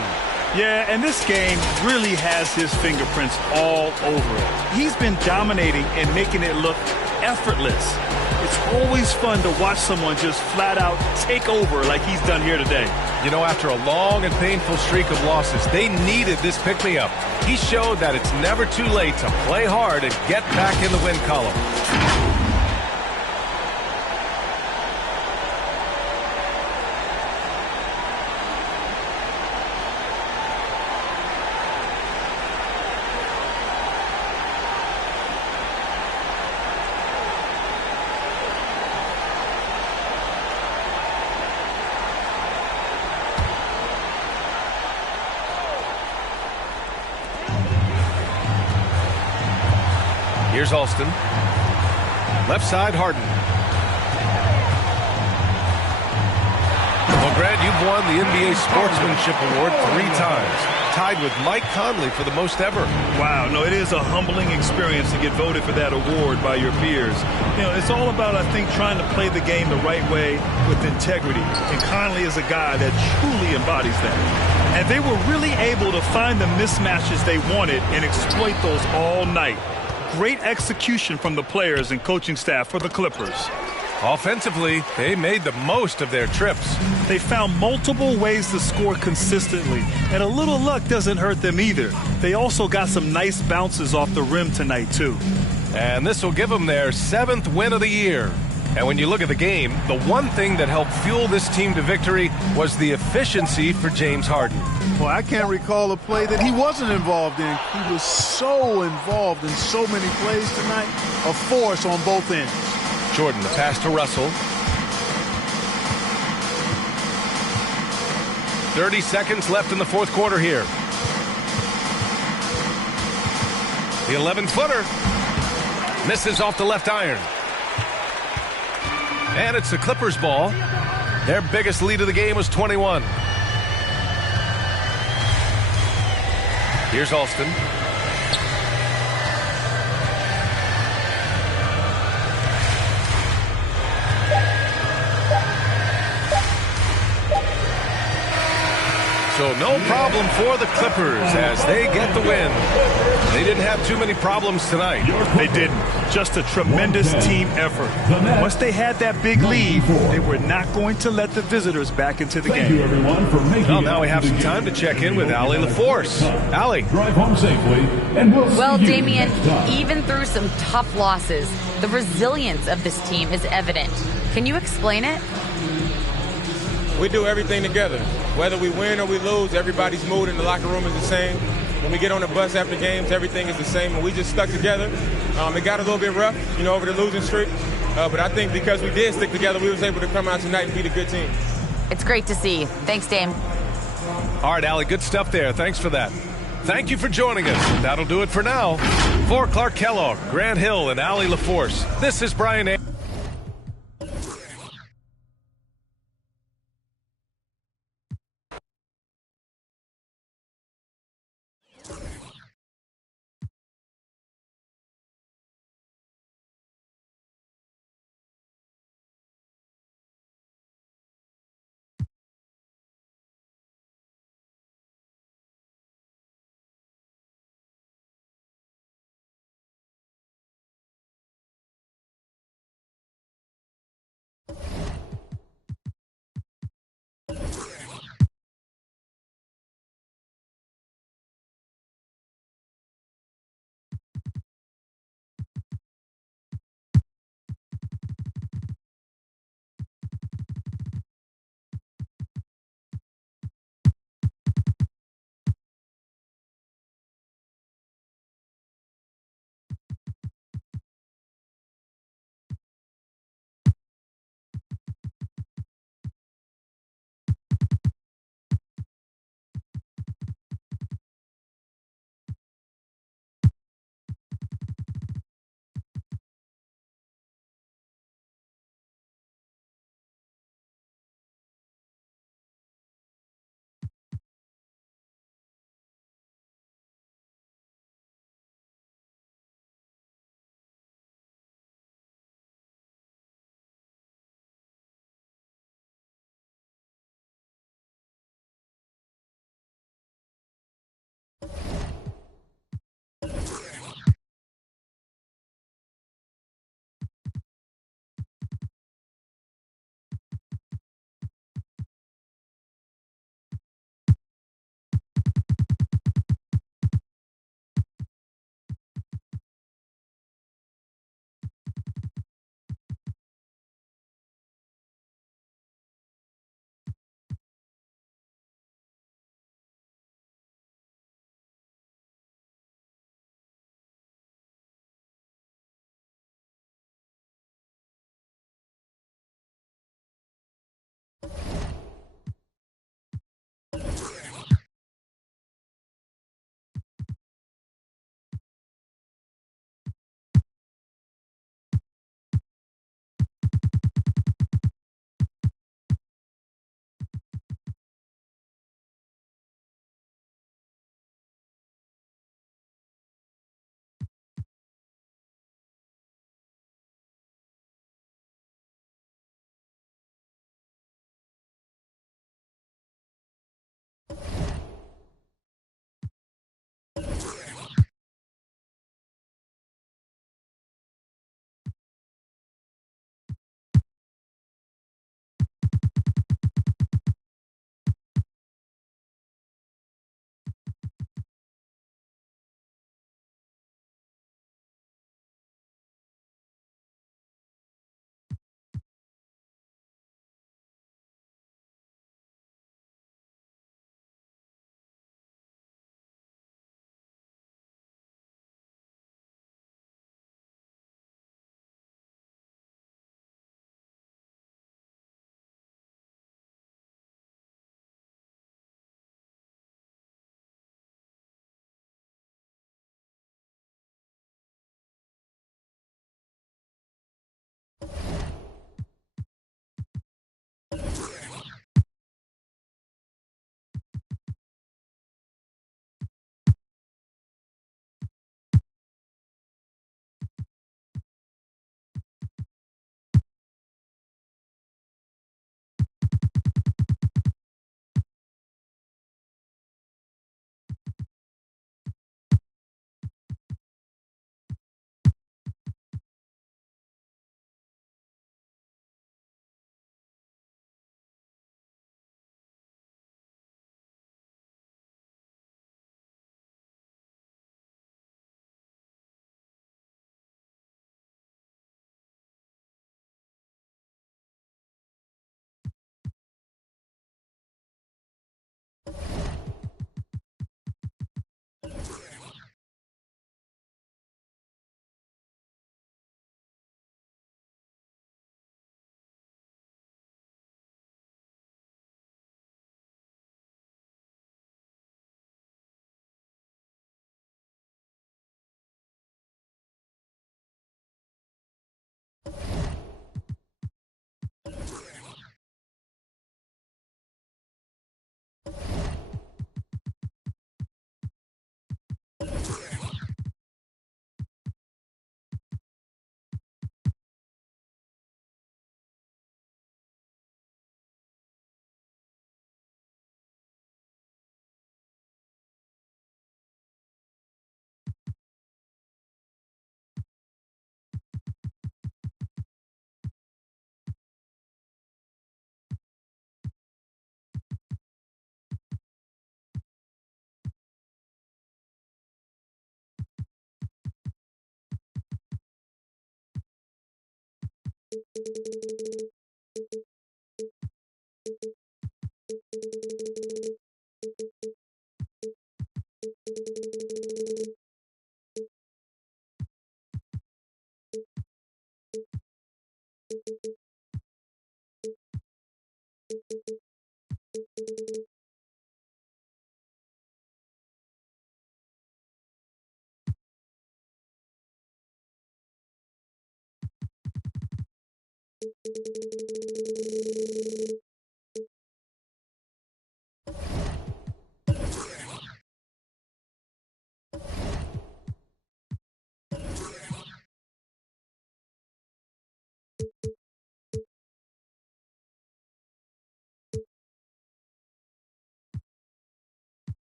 Yeah, and this game really has his fingerprints all over it. He's been dominating and making it look effortless. It's always fun to watch someone just flat out take over like he's done here today. You know, after a long and painful streak of losses, they needed this pick-me-up. He showed that it's never too late to play hard and get back in the win column. Here's Alston. Left side, Harden. Well, Grant, you've won the NBA Sportsmanship Award 3 times, tied with Mike Conley for the most ever. Wow, no, it is a humbling experience to get voted for that award by your peers. You know, it's all about, I think, trying to play the game the right way with integrity. And Conley is a guy that truly embodies that. And they were really able to find the mismatches they wanted and exploit those all night. Great execution from the players and coaching staff for the Clippers. Offensively, they made the most of their trips. They found multiple ways to score consistently, and a little luck doesn't hurt them either. They also got some nice bounces off the rim tonight, too. And this will give them their 7th win of the year. And when you look at the game, the one thing that helped fuel this team to victory was the efficiency for James Harden. Well, I can't recall a play that he wasn't involved in. He was so involved in so many plays tonight, a force on both ends. Jordan, the pass to Russell. 30 seconds left in the 4th quarter here. The 11-footer misses off the left iron. And it's the Clippers' ball. Their biggest lead of the game was 21. Here's Alston. So no problem for the Clippers as they get the win. They didn't have too many problems tonight. They didn't. Just a tremendous team effort. Once they had that big lead, they were not going to let the visitors back into the game. Thank you, everyone, for making Well, now we have some time to check in with Allie LaForce. Allie. Drive home safely, and we'll Well, see you Damian, next time. even through some tough losses, the resilience of this team is evident. Can you explain it? We do everything together. Whether we win or we lose, everybody's mood in the locker room is the same. When we get on the bus after games, everything is the same, and we just stuck together. It got a little bit rough, over the losing streak. But I think because we did stick together, we was able to come out tonight and beat a good team. It's great to see. Thanks, Dame. All right, Allie, good stuff there. Thanks for that. Thank you for joining us. That'll do it for now. For Clark Kellogg, Grant Hill, and Allie LaForce, this is Brian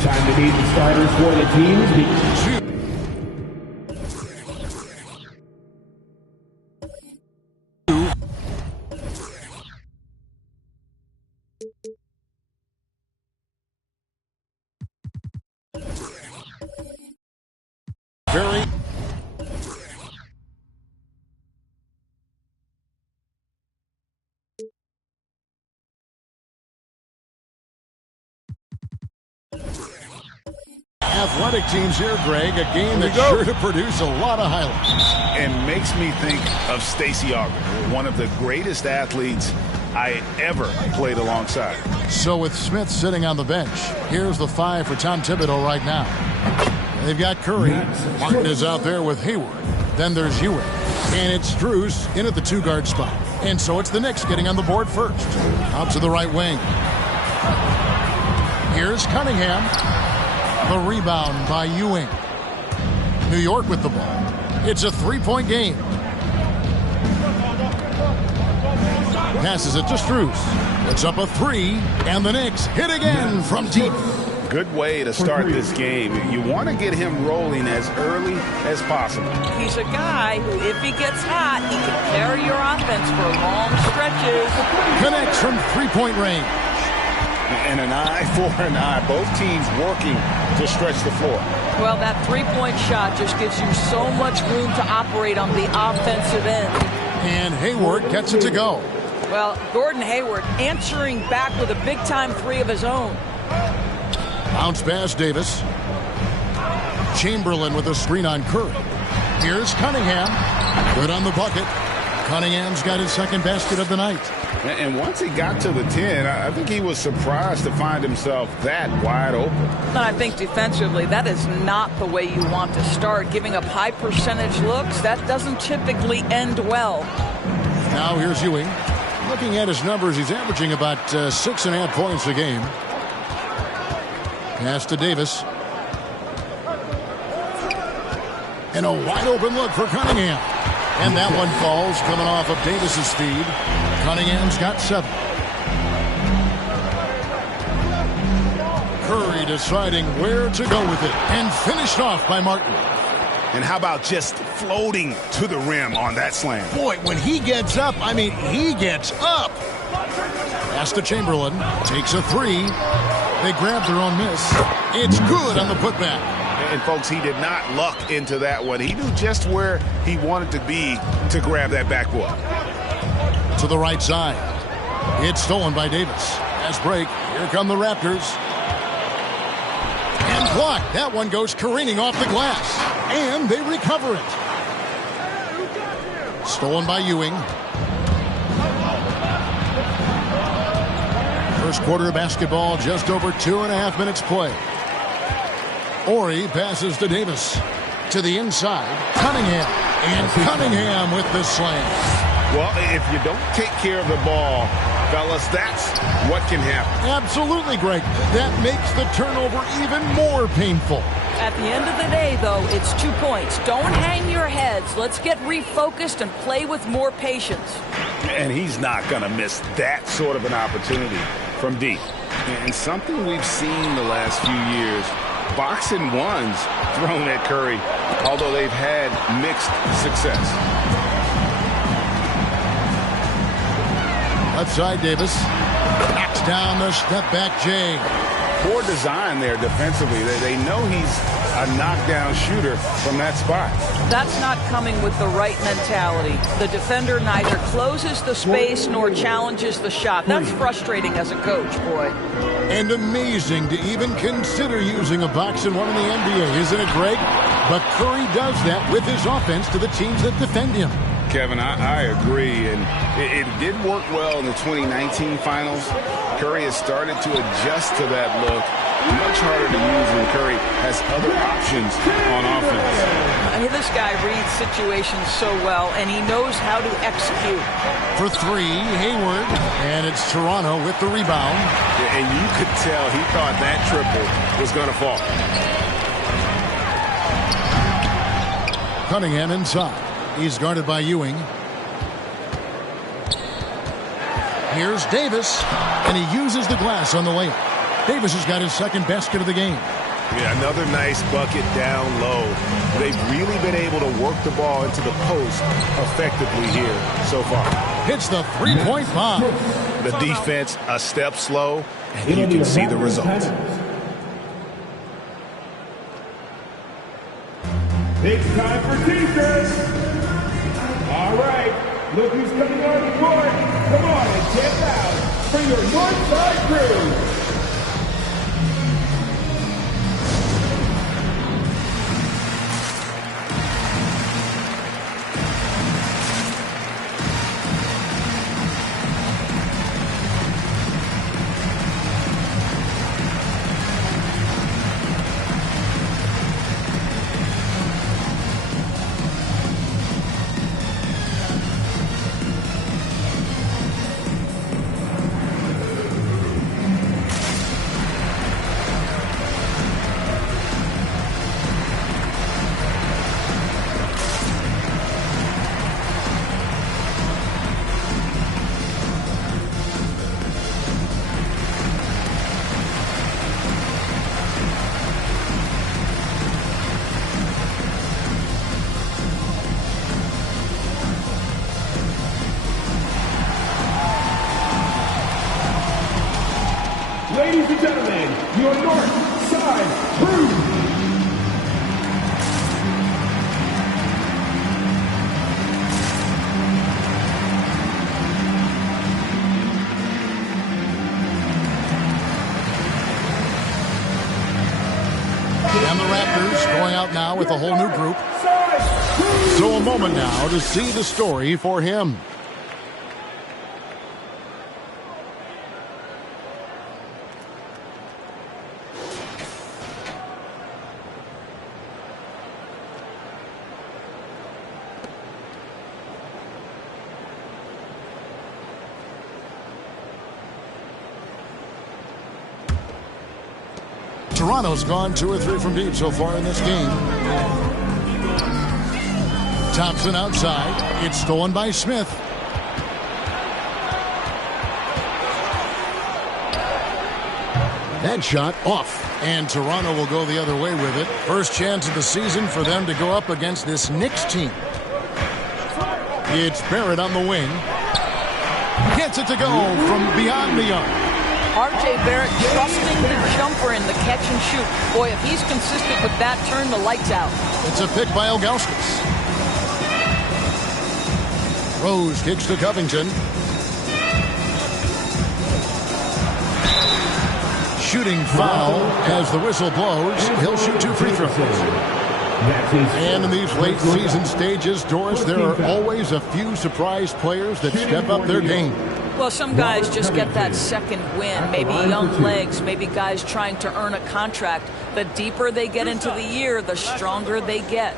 Time to meet the starters for the teams. Very athletic teams here, Greg. A game that's sure to produce a lot of highlights. And makes me think of Stacey Auger, one of the greatest athletes I ever played aliside. So with Smith sitting on the bench, here's the 5 for Tom Thibodeau right now. They've got Curry. Martin is out there with Hayward. Then there's Ewing. And it's Strus in at the 2-guard spot. And so it's the Knicks getting on the board first. Out to the right wing. Here's Cunningham. The rebound by Ewing. New York with the ball. It's a 3-point game. Passes it to Strus. It's up a 3, and the Knicks hit again from deep. Good way to start this game. You want to get him rolling as early as possible. He's a guy who, if he gets hot, he can carry your offense for long stretches. Connects from 3-point range. And an eye for an eye. Both teams working to stretch the floor. Well, that 3-point shot just gives you so much room to operate on the offensive end. And Hayward gets it to go. Well, Gordon Hayward answering back with a big-time 3 of his own. Bounce pass, Davis. Chamberlain with a screen on Curry. Here's Cunningham. Good on the bucket. Cunningham's got his second basket of the night. And once he got to the 10, I think he was surprised to find himself that wide open. And I think defensively, that is not the way you want to start. Giving up high percentage looks, that doesn't typically end well. Now here's Ewing. Looking at his numbers, he's averaging about 6.5 points a game. Pass to Davis. And a wide open look for Cunningham. And that one falls coming off of Davis's feed. Cunningham's got 7. Curry deciding where to go with it. And finished off by Martin. And how about just floating to the rim on that slam? Boy, when he gets up, I mean, he gets up. Pass to Chamberlain. Takes a 3. They grab their own miss. It's good on the putback. And, folks, he did not luck into that one. He knew just where he wanted to be to grab that backboard. To the right side. It's stolen by Davis. Fast break. Here come the Raptors. And blocked. That one goes careening off the glass. And they recover it. Stolen by Ewing. First quarter of basketball, just over 2.5 minutes play. Ori passes to Davis. To the inside, Cunningham. And Cunningham with the slam. Well, if you don't take care of the ball, fellas, that's what can happen. Absolutely, Greg. That makes the turnover even more painful. At the end of the day, though, it's 2 points. Don't hang your heads. Let's get refocused and play with more patience. And he's not going to miss that sort of an opportunity from deep. And something we've seen the last few years, boxing ones thrown at Curry, although they've had mixed success. Left side, Davis. Knocks down the step-back J. Poor design there defensively. They know he's a knockdown shooter from that spot. That's not coming with the right mentality. The defender neither closes the space nor challenges the shot. That's frustrating as a coach, boy. And amazing to even consider using a box and one in the NBA, isn't it, Greg? But Curry does that with his offense to the teams that defend him. Kevin, I agree, and it did work well in the 2019 finals. Curry has started to adjust to that look. Much harder to use when Curry has other options on offense. This guy reads situations so well, and he knows how to execute. For 3, Hayward, and it's Toronto with the rebound. And you could tell he thought that triple was going to fall. Cunningham inside. He's guarded by Ewing. Here's Davis, and he uses the glass on the layup. Davis has got his second basket of the game. Yeah, another nice bucket down low. They've really been able to work the ball into the post effectively here so far. Hits the 3-point bomb. The defense a step slow, and you can see the result. It's time for defense. All right, look who's coming on the court. Come on and get out for your North Side crew. and gentlemen, your North Side Crew. And the Raptors going out now with a whole new group. So a moment now to see the story for him. Toronto's gone 2 or 3 from deep so far in this game. Thompson outside. It's stolen by Smith. That shot off. And Toronto will go the other way with it. First chance of the season for them to go up against this Knicks team. It's Barrett on the wing. Gets it to go from beyond the arc. R.J. Barrett trusting the jumper in the catch and shoot. Boy, if he's consistent with that, turn the lights out. It's a pick by Ilgauskas. Rose kicks to Covington. Shooting foul as the whistle blows. He'll shoot 2 free throws. And in these late season stages, Doris, there are always a few surprise players that step up their game. Well, some guys just get that second win, maybe young legs, maybe guys trying to earn a contract. The deeper they get into the year, the stronger they get.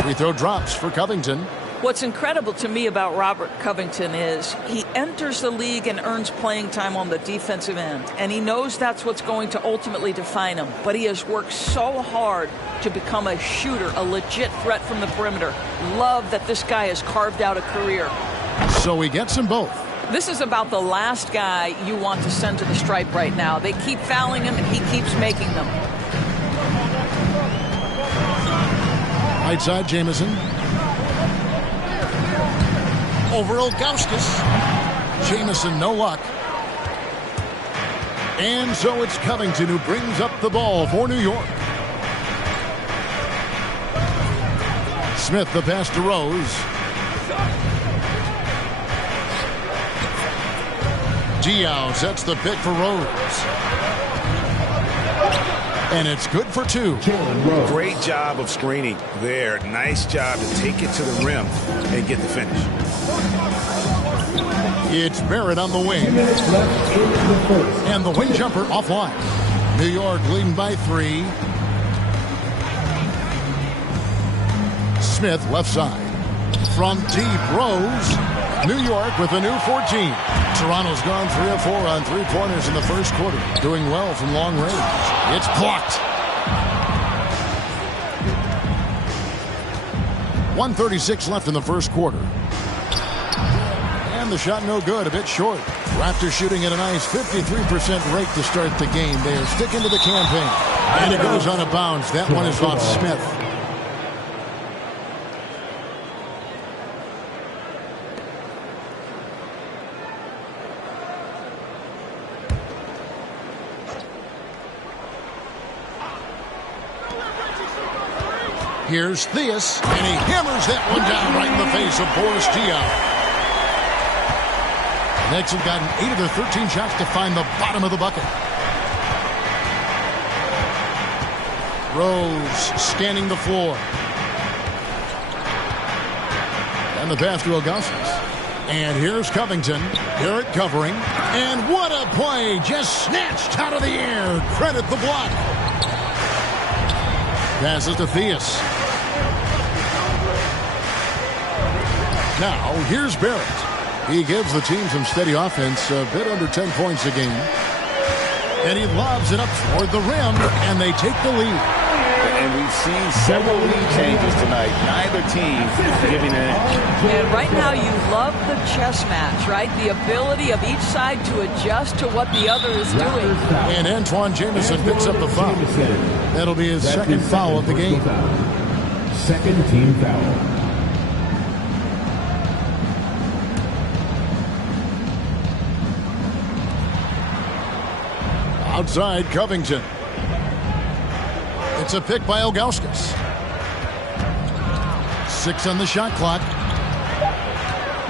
Free throw drops for Covington. What's incredible to me about Robert Covington is he enters the league and earns playing time on the defensive end. And he knows that's what's going to ultimately define him. But he has worked so hard to become a shooter, a legit threat from the perimeter. Love that this guy has carved out a career. So he gets them both. This is about the last guy you want to send to the stripe right now. They keep fouling him and he keeps making them. Right side, Jamison. Over Ilgauskas. Jamison, no luck. And so it's Covington who brings up the ball for New York. Smith the pass to Rose. Diaw sets the pick for Rose. And it's good for 2. Great job of screening there. Nice job to take it to the rim and get the finish. It's Barrett on the wing. And the wing jumper offline. New York leading by 3. Smith left side. From deep, Rose. New York with a new 14. Toronto's gone 3 of 4 on 3-pointers in the first quarter. Doing well from long range. It's blocked. 1:36 left in the first quarter. And the shot no good, a bit short. Raptors shooting at a nice 53% rate to start the game. They are sticking to the campaign. And it goes on a bounce. That one is off Smith. Here's Theus, and he hammers that one down right in the face of Boris Diaw. The Knicks have gotten 8 of their 13 shots to find the bottom of the bucket. Rose scanning the floor. And the pass to Ilgauskas. And here's Covington. Barrett covering. And what a play! Just snatched out of the air. Credit the block. Passes to Theus. Now, here's Barrett. He gives the team some steady offense, a bit under 10 points a game. And he lobs it up toward the rim, and they take the lead. And we've seen several lead changes tonight. Neither team giving an inch. And right now you love the chess match, right? The ability of each side to adjust to what the other is doing. And Antoine Jamison picks up the foul. That'll be his second foul of the game. Second team foul. Outside Covington. It's a pick by Ilgauskas. 6 on the shot clock.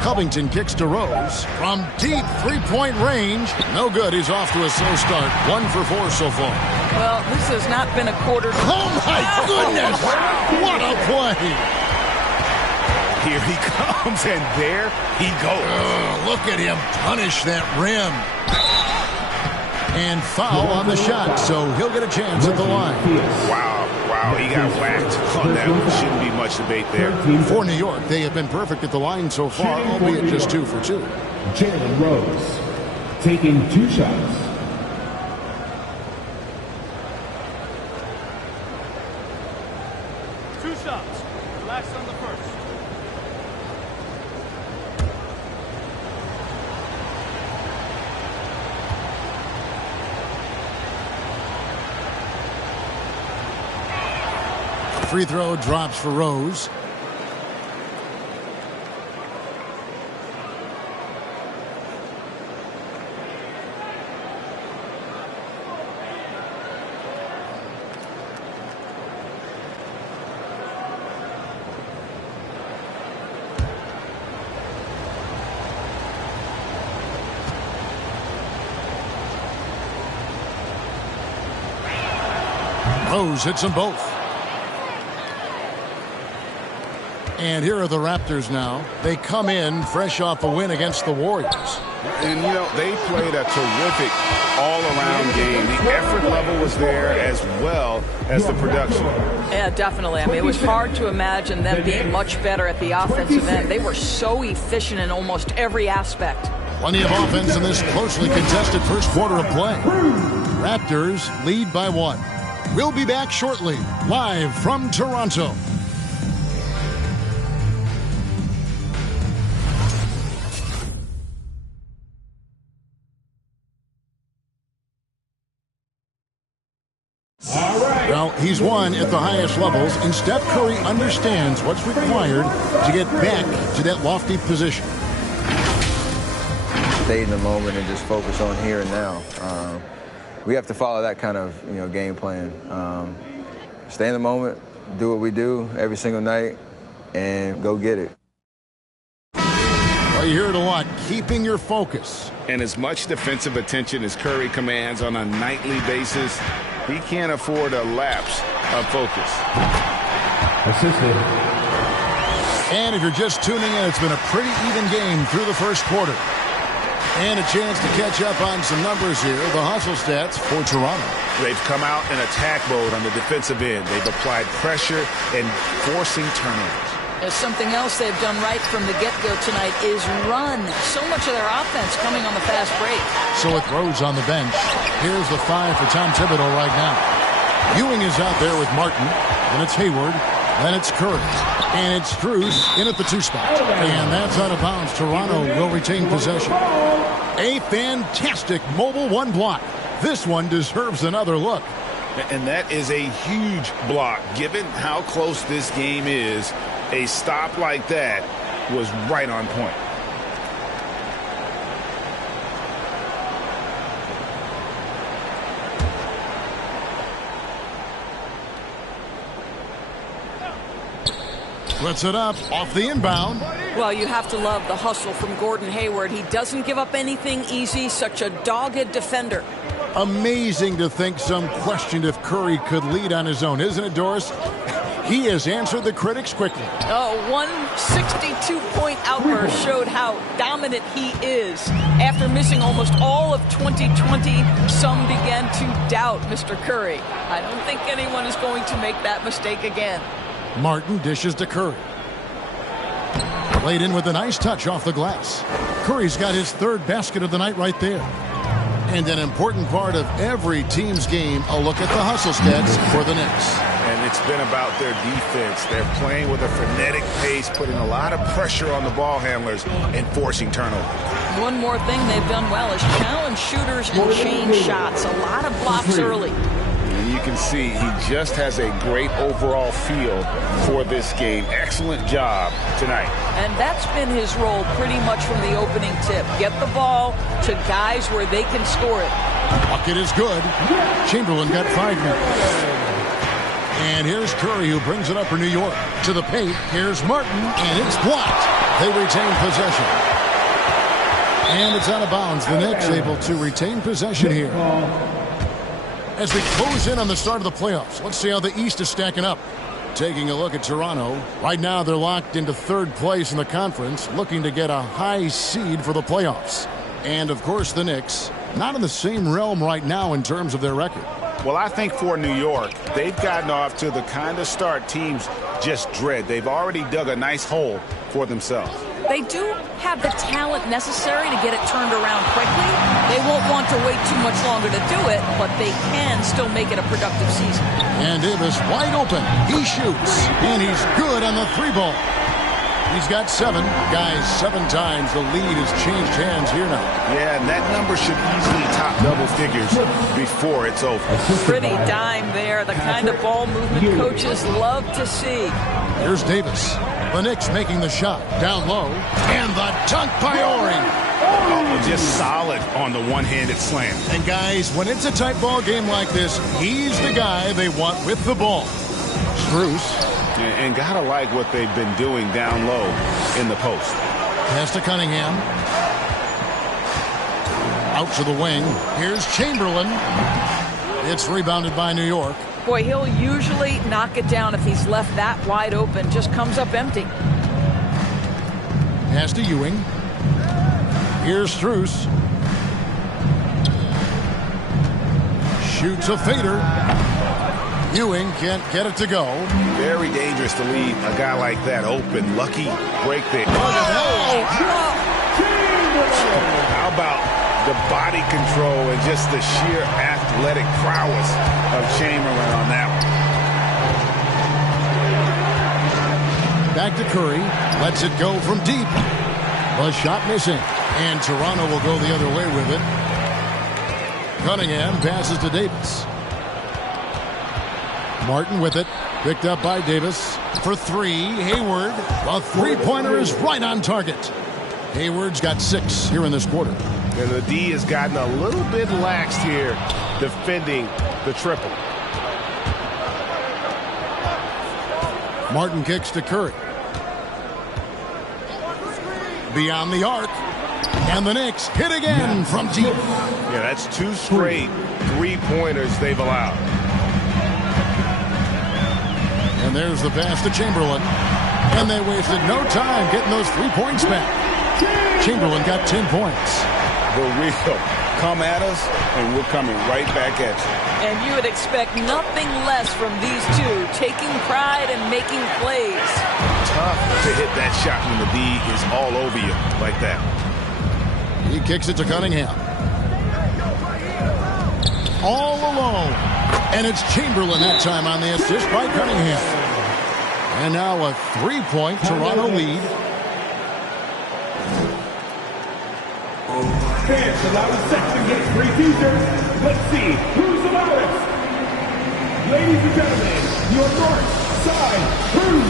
Covington kicks to Rose from deep three-point range. No good. He's off to a slow start. 1 for 4 so far. Well, this has not been a quarter. Oh, my goodness. What a play. Here he comes, and there he goes. Look at him punish that rim. And foul on the shot, so he'll get a chance at the line. Wow, he got whacked on that one. Shouldn't be much debate there. For New York, they have been perfect at the line so far, albeit just 2 for 2. Jalen Rose taking 2 shots. Two shots. Last on the first. Free throw drops for Rose. Rose hits them both. And here are the Raptors now. They come in fresh off a win against the Warriors. And, you know, they played a terrific all-around game. The effort level was there as well as the production. Yeah, definitely. I mean, it was hard to imagine them being much better at the offensive end. They were so efficient in almost every aspect. Plenty of offense in this closely contested first quarter of play. Raptors lead by 1. We'll be back shortly, live from Toronto. Well, he's won at the highest levels, and Steph Curry understands what's required to get back to that lofty position. Stay in the moment and just focus on here and now. We have to follow that kind of game plan. Stay in the moment, do what we do every single night, and go get it. Well, you hear it a lot, keeping your focus. And as much defensive attention as Curry commands on a nightly basis, he can't afford a lapse of focus. Assisted. And if you're just tuning in, it's been a pretty even game through the first quarter. And a chance to catch up on some numbers here. The hustle stats for Toronto. They've come out in attack mode on the defensive end. They've applied pressure and forcing turnovers. There's something else they've done right from the get-go tonight is run. So much of their offense coming on the fast break. So with Rhodes on the bench, here's the 5 for Tom Thibodeau right now. Ewing is out there with Martin. Then it's Hayward. Then it's Curry. And it's Strus in at the 2 spot. And that's out of bounds. Toronto will retain possession. A fantastic mobile 1 block. This one deserves another look. And that is a huge block. Given how close this game is, a stop like that was right on point. Puts it up off the inbound. Well, you have to love the hustle from Gordon Hayward. He doesn't give up anything easy. Such a dogged defender. Amazing to think some questioned if Curry could lead on his own, isn't it, Doris? He has answered the critics quickly. Oh, 162-point outburst showed how dominant he is. After missing almost all of 2020, some began to doubt Mr. Curry. I don't think anyone is going to make that mistake again. Martin dishes to Curry. Laid in with a nice touch off the glass. Curry's got his 3rd basket of the night right there. And an important part of every team's game, a look at the hustle stats for the Knicks. And it's been about their defense. They're playing with a frenetic pace, putting a lot of pressure on the ball handlers and forcing turnovers. One more thing they've done well is challenge shooters and change shots. A lot of blocks early. And you can see he just has a great overall feel for this game. Excellent job tonight. And that's been his role pretty much from the opening tip. Get the ball to guys where they can score it. Bucket is good. Chamberlain got 5 minutes. And here's Curry, who brings it up for New York. To the paint. Here's Martin, and it's blocked. They retain possession. And it's out of bounds. The Knicks able to retain possession here. As we close in on the start of the playoffs, let's see how the East is stacking up. Taking a look at Toronto. Right now, they're locked into 3rd place in the conference, looking to get a high seed for the playoffs. And, of course, the Knicks, not in the same realm right now in terms of their record. Well, I think for New York, they've gotten off to the kind of start teams just dread. They've already dug a nice hole for themselves. They do have the talent necessary to get it turned around quickly. They won't want to wait too much longer to do it, but they can still make it a productive season. And Davis wide open. He shoots, and he's good on the 3-ball. He's got 7. Guys, 7 times. The lead has changed hands here now. Yeah, and that number should easily top double figures before it's over. Pretty dime there. The kind of ball movement coaches love to see. Here's Davis. The Knicks making the shot. Down low. And the dunk by Ori. Oh, just solid on the one-handed slam. And guys, when it's a tight ball game like this, he's the guy they want with the ball. Strus. And gotta like what they've been doing down low in the post. Pass to Cunningham. Out to the wing. Here's Chamberlain. It's rebounded by New York. Boy, he'll usually knock it down if he's left that wide open. Just comes up empty. Pass to Ewing. Here's Strus. Shoots a fader. Ewing can't get it to go. Very dangerous to leave a guy like that open. Lucky break there. How about the body control and just the sheer athletic prowess of Chamberlain on that one. Back to Curry. Lets it go from deep. The shot missing. And Toronto will go the other way with it. Cunningham passes to Davis. Martin with it. Picked up by Davis. For 3, Hayward. The 3-pointer is right on target. Hayward's got 6 here in this quarter. And the D has gotten a little bit lax here defending the triple. Martin kicks to Curry. Beyond the arc. And the Knicks hit again from deep. Yeah, that's 2 straight 3-pointers they've allowed. And there's the pass to Chamberlain. And they wasted no time getting those 3 points back. Chamberlain got 10 points. The real come at us, and we're coming right back at you. And you would expect nothing less from these two, taking pride and making plays. Tough to hit that shot when the D is all over you like that. He kicks it to Cunningham. All alone. And it's Chamberlain that time on the assist by Cunningham. And now a 3-point Toronto lead. Fans allowed to section get free t-shirts. Let's see who's the loudest. Ladies and gentlemen, your North Side Crew.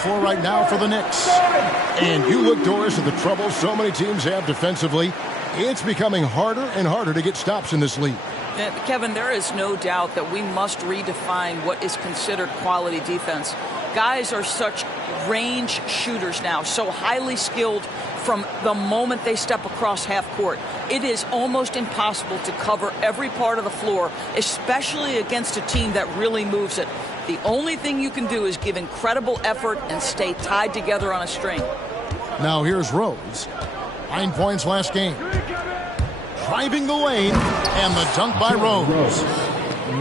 floor right now for the Knicks. And you look, Doris, at the trouble so many teams have defensively. It's becoming harder and harder to get stops in this league. Kevin, there is no doubt that we must redefine what is considered quality defense. Guys are such range shooters now, so highly skilled from the moment they step across half court. It is almost impossible to cover every part of the floor, especially against a team that really moves it. The only thing you can do is give incredible effort and stay tied together on a string. Now here's Rose. 9 points last game. Driving the lane, and the dunk by Rose.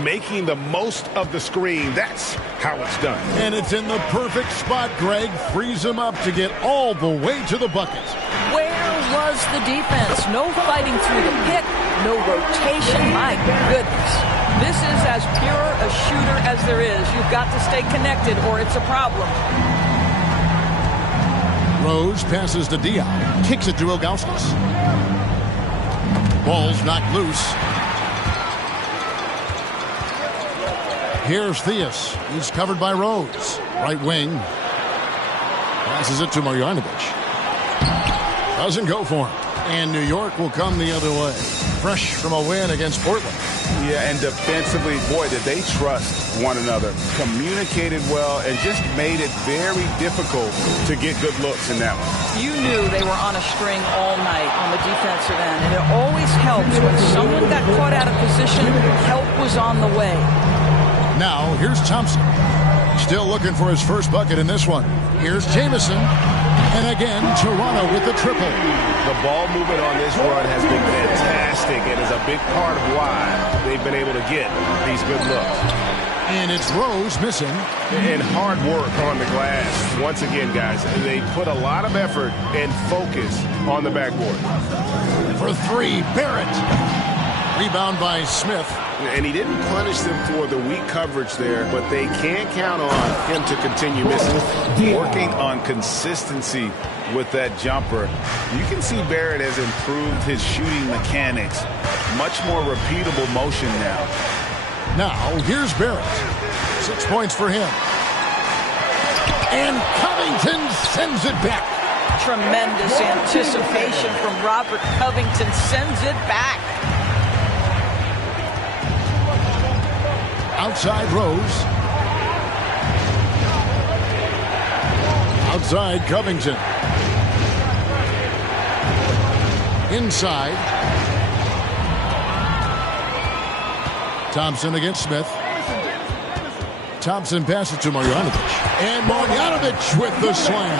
Making the most of the screen. That's how it's done. And it's in the perfect spot, Greg. Frees him up to get all the way to the bucket. Where was the defense? No fighting through the pick, no rotation. My goodness. This is as pure a shooter as there is. You've got to stay connected or it's a problem. Rose passes to Dion. Kicks it to Ilgauskas. Ball's knocked loose. Here's Theus. He's covered by Rose. Right wing. Passes it to Marjanovic. Doesn't go for him. And New York will come the other way. Fresh from a win against Portland. Yeah, and defensively, boy, did they trust one another. Communicated well and just made it very difficult to get good looks in that one. You knew they were on a string all night on the defensive end, and it always helps when someone got caught out of position, help was on the way. Now, here's Thompson. Still looking for his first bucket in this one. Here's Jamison. And again, Toronto with the triple. The ball movement on this run has been fantastic and is a big part of why they've been able to get these good looks. And it's Rose missing. And hard work on the glass. Once again, guys, they put a lot of effort and focus on the backboard. For three, Barrett. Rebound by Smith. And he didn't punish them for the weak coverage there, but they can't count on him to continue missing. Working on consistency with that jumper. You can see Barrett has improved his shooting mechanics. Much more repeatable motion now. Now, here's Barrett. 6 points for him. And Covington sends it back. Tremendous anticipation from Robert Covington. Sends it back. Outside Rose. Outside Covington. Inside. Thompson against Smith. Thompson passes to Marjanovic. And Marjanovic with the slam.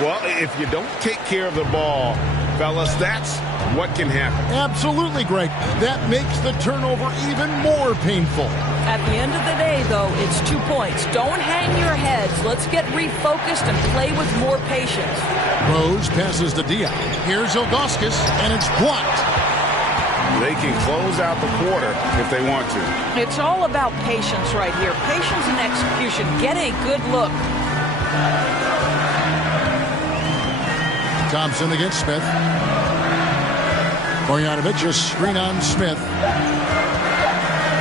Well, if you don't take care of the ball, fellas, that's what can happen. Absolutely, Greg. That makes the turnover even more painful. At the end of the day, though, it's 2 points. Don't hang your heads. Let's get refocused and play with more patience. Rose passes to Dion. Here's Ilgauskas, and it's blocked. They can close out the quarter if they want to. It's all about patience right here. Patience and execution. Get a good look. Thompson against Smith. Marjanovic a screen on Smith.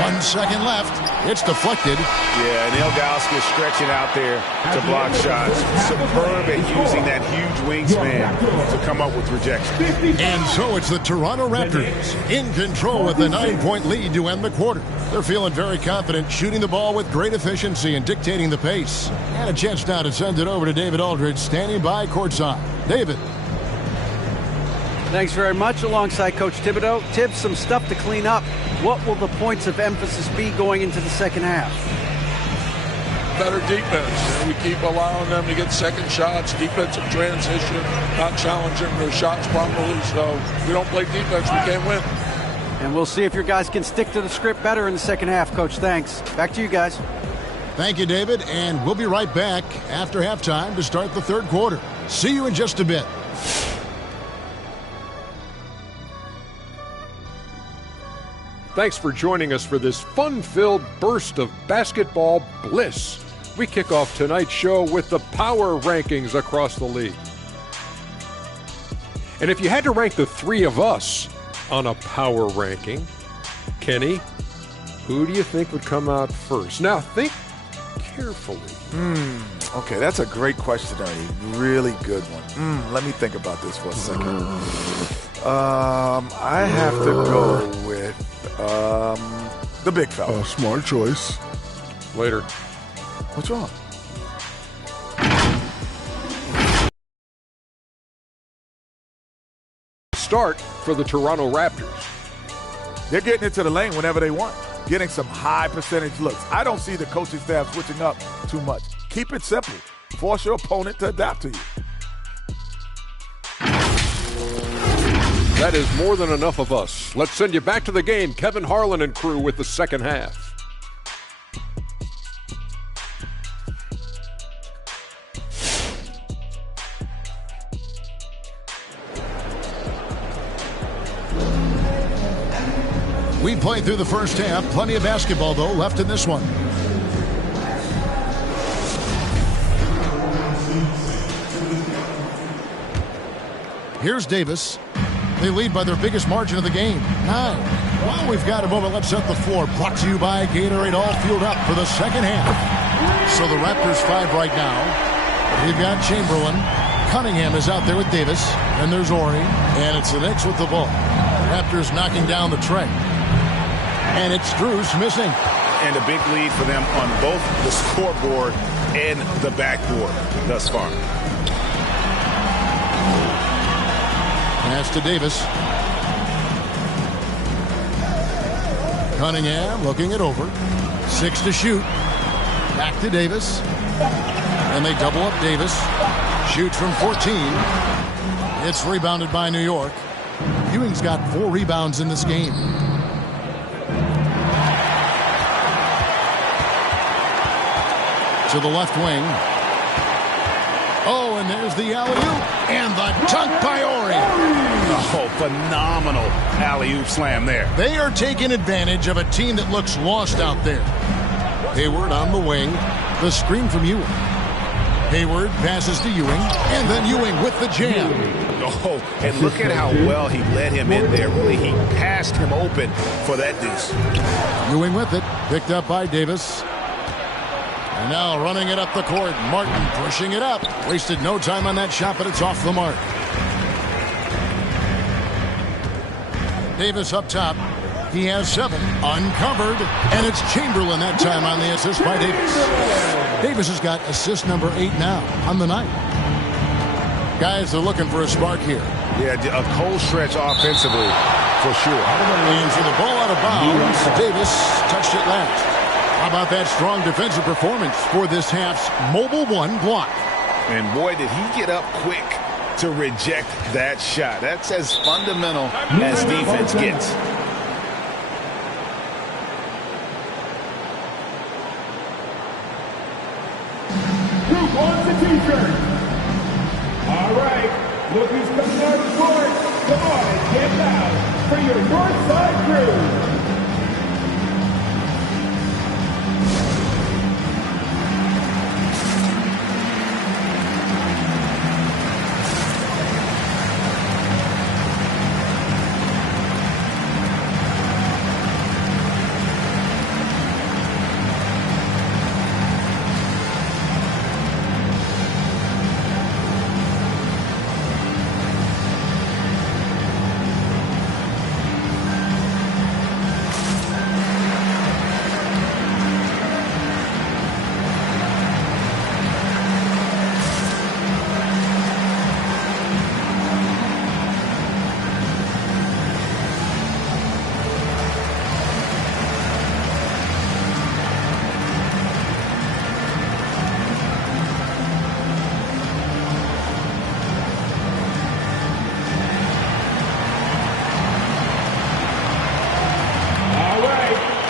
1 second left. It's deflected. Yeah, and Ilgauskas stretching out there to block shots. Superb at using that huge wingspan to come up with rejection. And so it's the Toronto Raptors in control with a 9-point lead to end the quarter. They're feeling very confident, shooting the ball with great efficiency and dictating the pace. And a chance now to send it over to David Aldridge, standing by courtside. David. Thanks very much. Alongside Coach Thibodeau. Tibbs, some stuff to clean up. What will the points of emphasis be going into the second half? Better defense. We keep allowing them to get second shots, defensive transition, not challenging their shots properly. So if we don't play defense, we can't win. And we'll see if your guys can stick to the script better in the second half, Coach. Thanks. Back to you guys. Thank you, David. And we'll be right back after halftime to start the third quarter. See you in just a bit. Thanks for joining us for this fun-filled burst of basketball bliss. We kick off tonight's show with the power rankings across the league. And if you had to rank the three of us on a power ranking, Kenny, who do you think would come out first? Now think carefully? Okay, that's a great question, Ernie. Really good one. Let me think about this for a second. I have to go with the big fella. Smart choice. Later. What's wrong? Start for the Toronto Raptors. They're getting into the lane whenever they want, getting some high percentage looks. I don't see the coaching staff switching up too much. Keep it simple. Force your opponent to adapt to you. That is more than enough of us. Let's send you back to the game. Kevin Harlan and crew with the second half. We played through the first half. Plenty of basketball, though, left in this one. Here's Davis. They lead by their biggest margin of the game, 9. While we've got a moment, let's set the floor. Brought to you by Gatorade, all fueled up for the second half. So the Raptors 5 right now. We've got Chamberlain. Cunningham is out there with Davis. And there's Ori. And it's the Knicks with the ball. Raptors knocking down the tray. And it's Strus missing. And a big lead for them on both the scoreboard and the backboard thus far. Pass to Davis. Cunningham looking it over. 6 to shoot. Back to Davis. And they double up Davis. Shoots from 14. It's rebounded by New York. Ewing's got 4 rebounds in this game. To the left wing. Oh, and there's the alley-oop. And the dunk by Ori. Oh, phenomenal alley-oop slam there. They are taking advantage of a team that looks lost out there. Hayward on the wing. The screen from Ewing. Hayward passes to Ewing. And then Ewing with the jam. Oh, and look at how well he led him in there. Really, he passed him open for that deuce. Ewing with it. Picked up by Davis. And now running it up the court. Martin pushing it up. Wasted no time on that shot, but it's off the mark. Davis up top. He has 7. Uncovered. And it's Chamberlain that time on the assist by Davis. Davis has got assist number 8 now on the night. Guys are looking for a spark here. Yeah, a cold stretch offensively for sure. And for the ball out of bounds, Davis touched it last. How about that strong defensive performance for this half's Mobile 1 block? And boy, did he get up quick to reject that shot. That's as fundamental as defense gets. Who wants a t-shirt? All right, look who's coming out of the court. Come on, get loud for your North Side crew.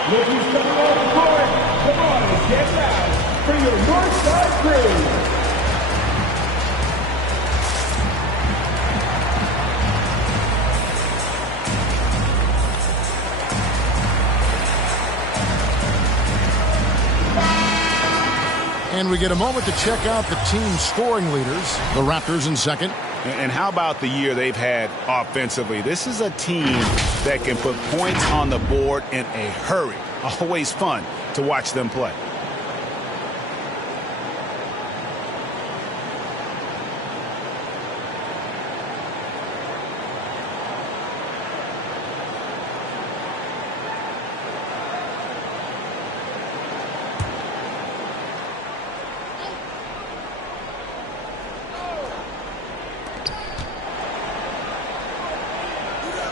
Look who's coming on the court. Come on, get loud for your North Side crew. And we get a moment to check out the team's scoring leaders. The Raptors in second. And how about the year they've had offensively? This is a team that can put points on the board in a hurry. Always fun to watch them play.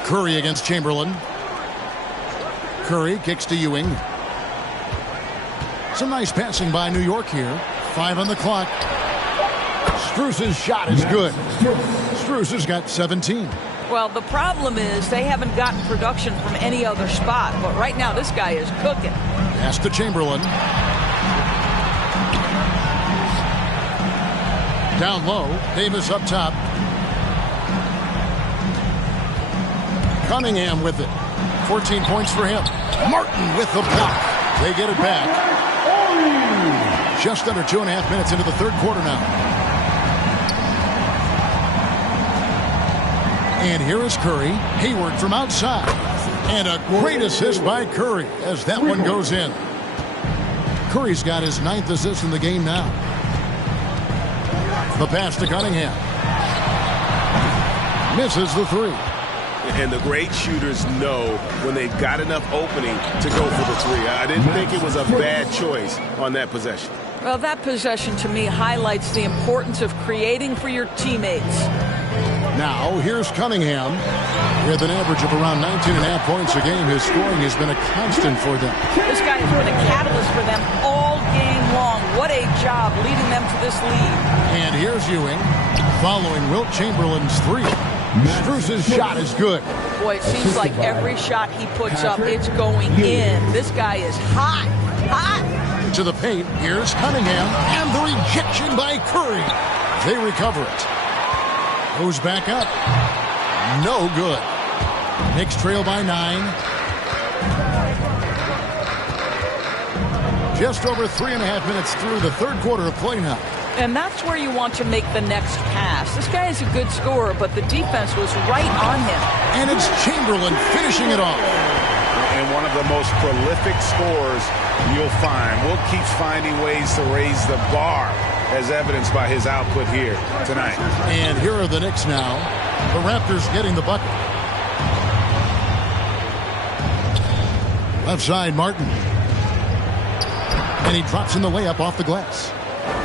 Curry against Chamberlain. Curry kicks to Ewing. Some nice passing by New York here. 5 on the clock. Strus's shot is good. Strus has got 17. Well, the problem is they haven't gotten production from any other spot. But right now, this guy is cooking. Pass to Chamberlain. Down low. Davis up top. Cunningham with it. 14 points for him. Martin with the block. They get it back. Just under 2.5 minutes into the third quarter now. And here is Curry. Hayward from outside. And a great assist by Curry as that one goes in. Curry's got his 9th assist in the game now. The pass to Cunningham. Misses the 3. And the great shooters know when they've got enough opening to go for the 3. I didn't think it was a bad choice on that possession. Well, that possession to me highlights the importance of creating for your teammates. Now, here's Cunningham. With an average of around 19.5 points a game, his scoring has been a constant for them. This guy has been a catalyst for them all game long. What a job leading them to this lead. And here's Ewing following Wilt Chamberlain's 3. Strus's shot is good. Boy, it seems like every shot he puts up, it's going in. This guy is hot. Hot. To the paint, here's Cunningham, and the rejection by Curry. They recover it. Goes back up. No good. Knicks trail by 9. Just over 3.5 minutes through the third quarter of play now. And that's where you want to make the next pass. This guy is a good scorer, but the defense was right on him. And it's Chamberlain finishing it off. And one of the most prolific scorers you'll find. Wilt keeps finding ways to raise the bar, as evidenced by his output here tonight. And here are the Knicks now. The Raptors getting the bucket. Left side, Martin. And he drops in the layup off the glass.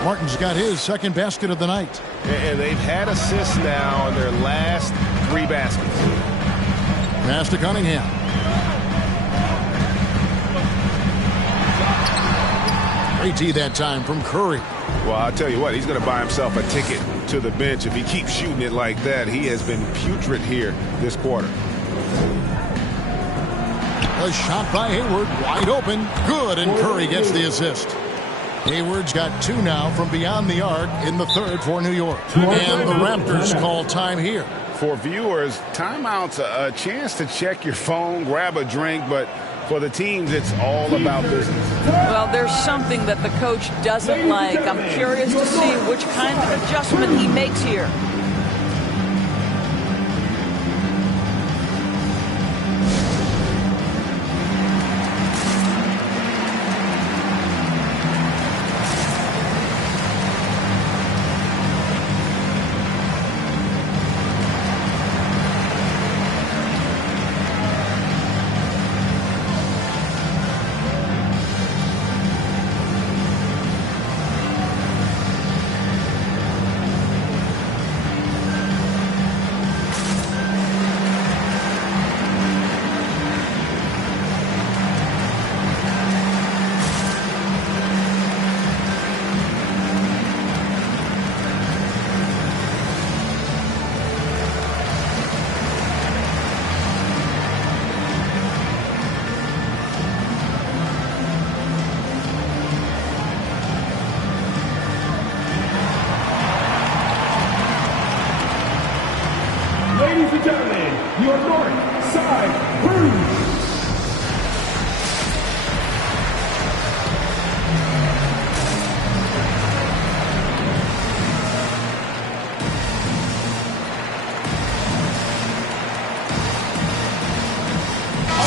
Martin's got his second basket of the night. And they've had assists now in their last 3 baskets. Pass to Cunningham. Great D that time from Curry. Well, I'll tell you what, he's going to buy himself a ticket to the bench. If he keeps shooting it like that, he has been putrid here this quarter. A shot by Hayward, wide open. Good, and Curry gets the assist. Hayward's got 2 now from beyond the arc in the third for New York. And the Raptors call time here. For viewers, timeout's a chance to check your phone, grab a drink, but for the teams, it's all about business. Well, there's something that the coach doesn't like. I'm curious to see which kind of adjustment he makes here. Ladies and gentlemen, your North Side Crew.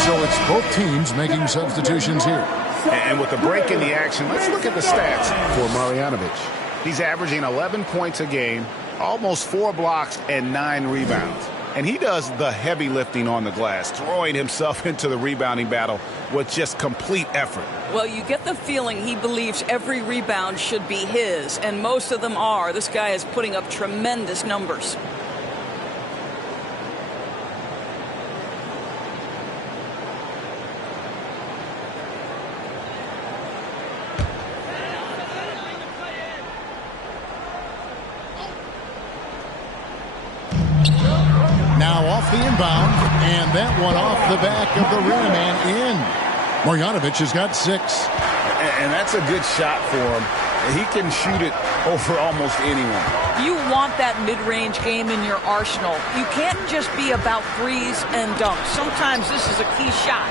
So it's both teams making substitutions here. And with the break in the action, let's look at the stats for Marjanovic. He's averaging 11 points a game, almost 4 blocks and 9 rebounds. And he does the heavy lifting on the glass, throwing himself into the rebounding battle with just complete effort. Well, you get the feeling he believes every rebound should be his, and most of them are. This guy is putting up tremendous numbers. Now off the inbound, and that one off the back of the rim and in. Marjanovic has got 6. And that's a good shot for him. He can shoot it over almost anyone. You want that mid-range game in your arsenal. You can't just be about threes and dunks. Sometimes this is a key shot.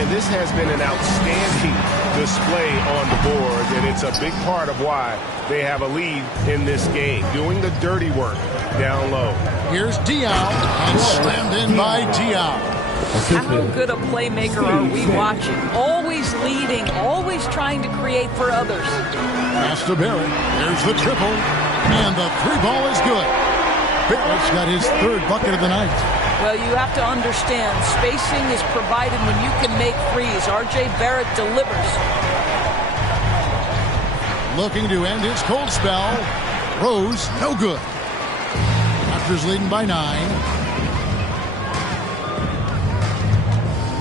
And this has been an outstanding display on the board, and it's a big part of why they have a lead in this game, doing the dirty work down low. Here's Diaw, and slammed in by Diaw. How good a playmaker are we watching? Always leading, always trying to create for others. Pass to Barrett. There's the triple, and the 3-ball is good. Barrett's got his 3rd bucket of the night. Well, you have to understand, spacing is provided when you can make threes. R.J. Barrett delivers. Looking to end his cold spell. Rose, no good. Raptors leading by 9.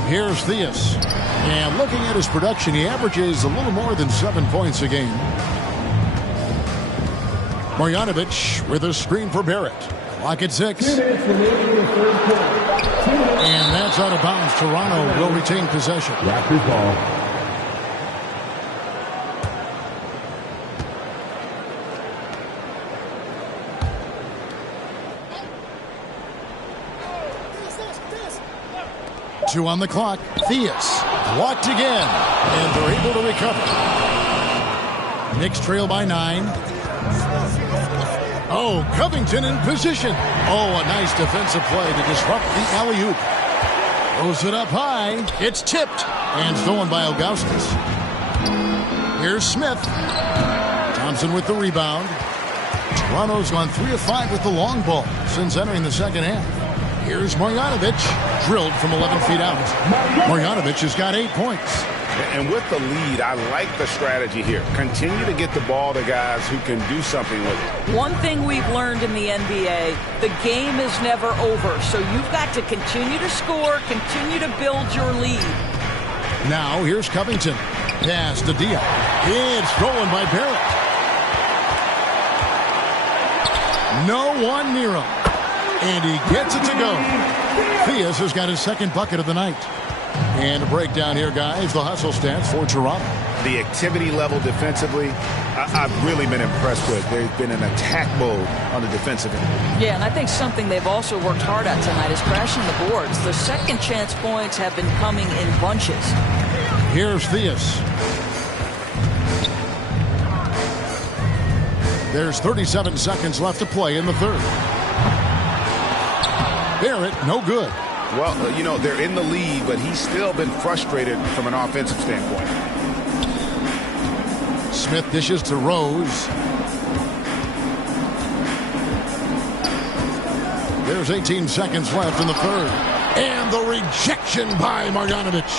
Here's Theus. And looking at his production, he averages a little more than 7 points a game. Marjanovic with a screen for Barrett. Clock at 6. And that's out of bounds. Toronto will retain possession. Raptors ball. Two on the clock. Theus blocked again, and they're able to recover. Knicks trail by 9. Oh, Covington in position. Oh, a nice defensive play to disrupt the alley-oop. Throws it up high. It's tipped and stolen by Ilgauskas. Here's Smith. Thompson with the rebound. Toronto's gone 3 of 5 with the long ball since entering the second half. Here's Marjanovic, drilled from 11 feet out. Marjanovic has got 8 points. And with the lead, I like the strategy here. Continue to get the ball to guys who can do something with it. One thing we've learned in the NBA, the game is never over. So you've got to continue to score, continue to build your lead. Now here's Covington. Pass to Diaw. It's stolen by Barrett. No one near him. And he gets it to go. Theus has got his 2nd bucket of the night. And a breakdown here, guys. The hustle stats for Toronto. The activity level defensively, I've really been impressed with. They've been in attack mode on the defensive end. Yeah, and I think something they've also worked hard at tonight is crashing the boards. The second chance points have been coming in bunches. Here's Theus. There's 37 seconds left to play in the 3rd. Barrett, no good. Well, you know, they're in the lead, but he's still been frustrated from an offensive standpoint. Smith dishes to Rose. There's 18 seconds left in the 3rd. And the rejection by Marjanovic.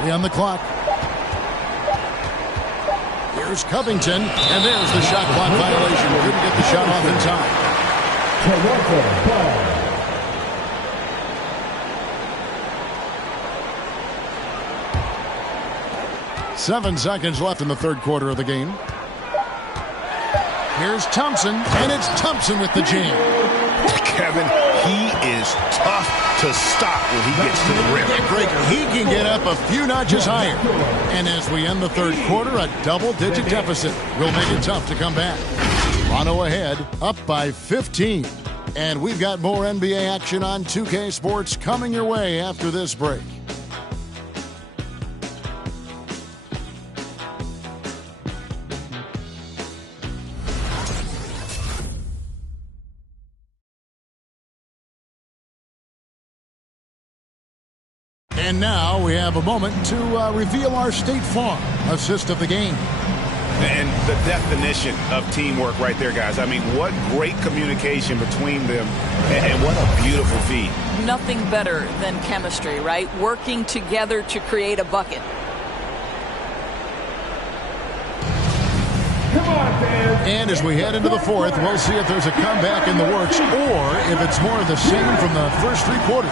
3 on the clock. Here's Covington, and there's the shot clock violation. Couldn't get the shot off in time. Toronto ball. 7 seconds left in the 3rd quarter of the game. Here's Thompson, and it's Thompson with the jam. Kevin, he is tough to stop when he gets to the rim. He can get up a few notches higher. And as we end the 3rd quarter, a double-digit deficit will make it tough to come back. Toronto ahead, up by 15. And we've got more NBA action on 2K Sports coming your way after this break. And now we have a moment to reveal our State Farm assist of the game. And the definition of teamwork right there, guys. I mean, what great communication between them, and what a beautiful feed. Nothing better than chemistry, right? Working together to create a bucket. And as we head into the 4th, we'll see if there's a comeback in the works or if it's more of the same from the first 3 quarters.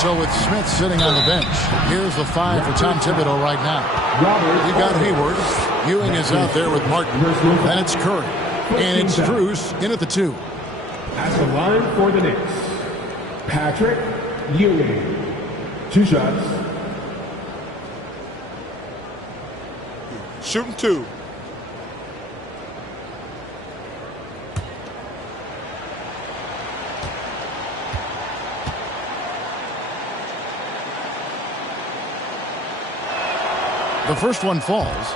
So with Smith sitting on the bench, here's the 5 for Tom Thibodeau right now. We've got Hayward. Ewing is out there with Martin. Then it's Curry. And it's Strus in at the 2. At the line for the Knicks, Patrick Ewing. 2 shots. Shooting 2. The first one falls.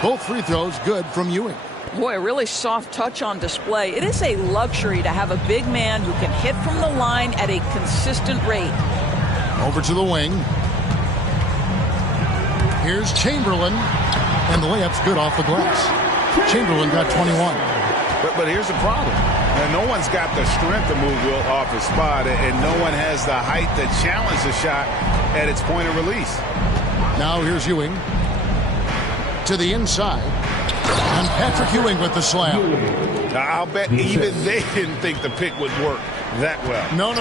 Both free throws good from Ewing. Boy, a really soft touch on display. It is a luxury to have a big man who can hit from the line at a consistent rate. Over to the wing. Here's Chamberlain. And the layup's good off the glass. Chamberlain got 21. But here's the problem. Now, no one's got the strength to move Wilt off his spot, and no one has the height to challenge the shot at its point of release. Now here's Ewing. To the inside. And Patrick Ewing with the slam. I'll bet even they didn't think the pick would work that well. No.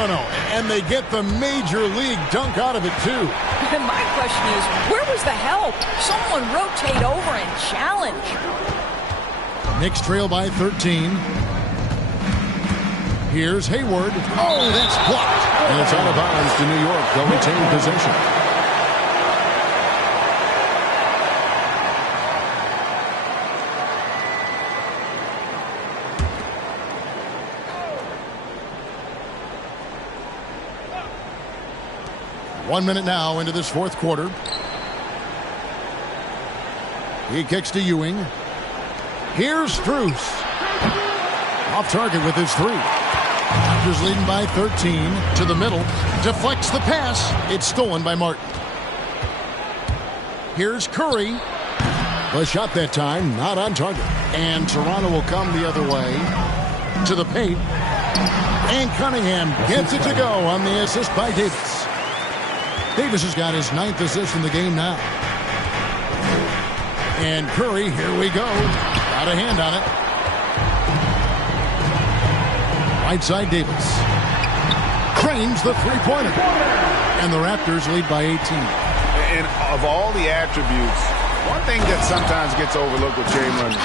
And they get the major league dunk out of it, too. And my question is, where was the help? Someone rotate over and challenge. Knicks trail by 13. Here's Hayward. Oh, that's blocked. And it's out of bounds to New York. They'll retain possession. One minute now into this fourth quarter. He kicks to Ewing. Here's Strus. Off target with his 3. Raptors leading by 13 to the middle. Deflects the pass. It's stolen by Martin. Here's Curry. The shot that time not on target. And Toronto will come the other way to the paint. And Cunningham gets it to go on the assist by Davis. Davis has got his 9th assist in the game now. And Curry, here we go. Got a hand on it. Right side Davis. Trains the three-pointer. And the Raptors lead by 18. And of all the attributes, one thing that sometimes gets overlooked with Chamberlain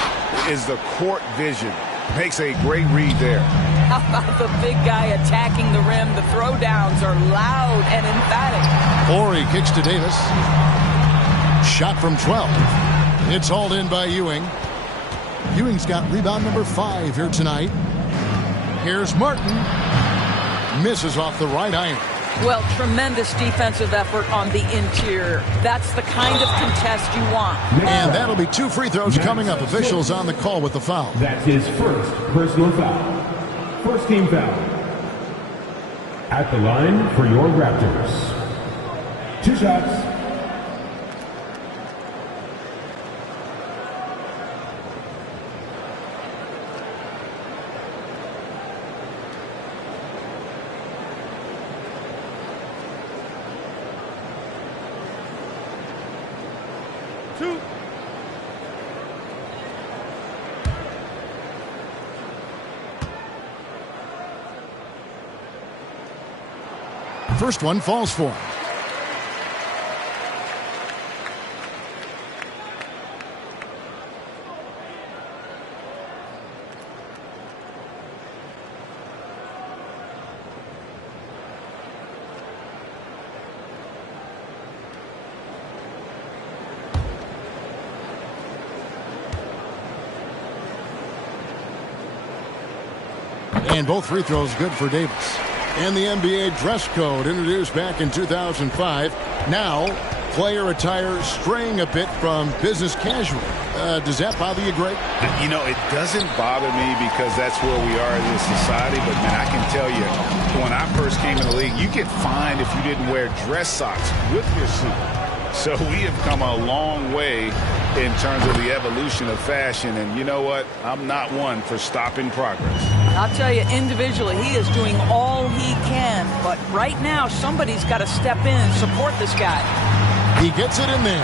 is the court vision. Makes a great read there. How about the big guy attacking the rim? The throwdowns are loud and emphatic. Horry kicks to Davis. Shot from 12. It's hauled in by Ewing. Ewing's got rebound number 5 here tonight. Here's Martin. Misses off the right iron. Well, tremendous defensive effort on the interior. That's the kind of contest you want. And that'll be 2 free throws coming up. Officials on the call with the foul. That's his first personal foul. First team foul. At the line for your Raptors. 2 shots. First one falls for him. And both free throws good for Davis. And the NBA dress code introduced back in 2005. Now, player attire straying a bit from business casual. Does that bother you, Greg? You know, it doesn't bother me because that's where we are as a society. But, man, I can tell you, when I first came in the league, you get fined if you didn't wear dress socks with your suit. So we have come a long way in terms of the evolution of fashion. And you know what? I'm not one for stopping progress. I'll tell you, individually, he is doing all he can. But right now, somebody's got to step in and support this guy. He gets it in there.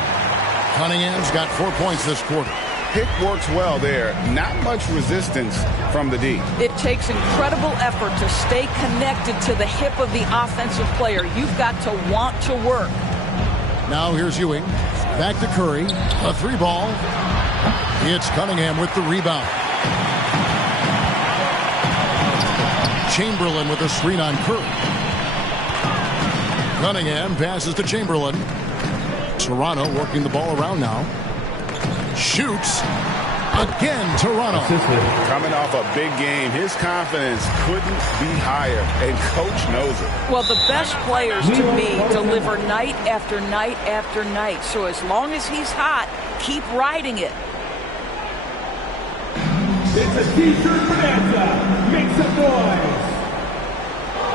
Cunningham's got 4 points this quarter. Pick works well there. Not much resistance from the D. It takes incredible effort to stay connected to the hip of the offensive player. You've got to want to work. Now here's Ewing. Back to Curry. A 3-ball. It's Cunningham with the rebound. Chamberlain with a screen on Curry. Cunningham passes to Chamberlain. Toronto working the ball around now. Shoots. Again, Toronto. Coming off a big game, his confidence couldn't be higher, and coach knows it. Well, the best players to me deliver night after night after night. So as long as he's hot, keep riding it. It's a t-shirt bonanza. Make some noise.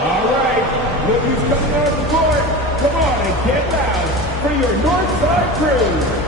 All right, look who's coming out of the court. Come on and get loud for your Northside crew.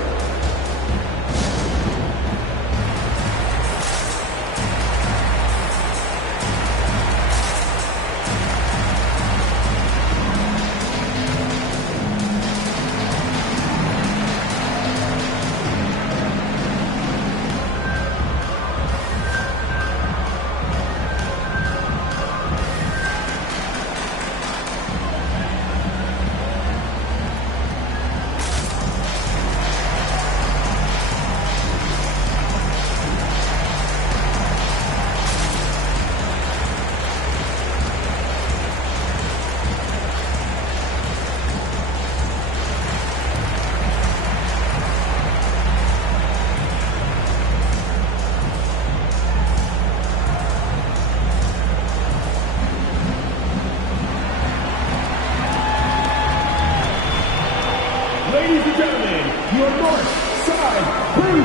Ladies and gentlemen, your North Side Crew.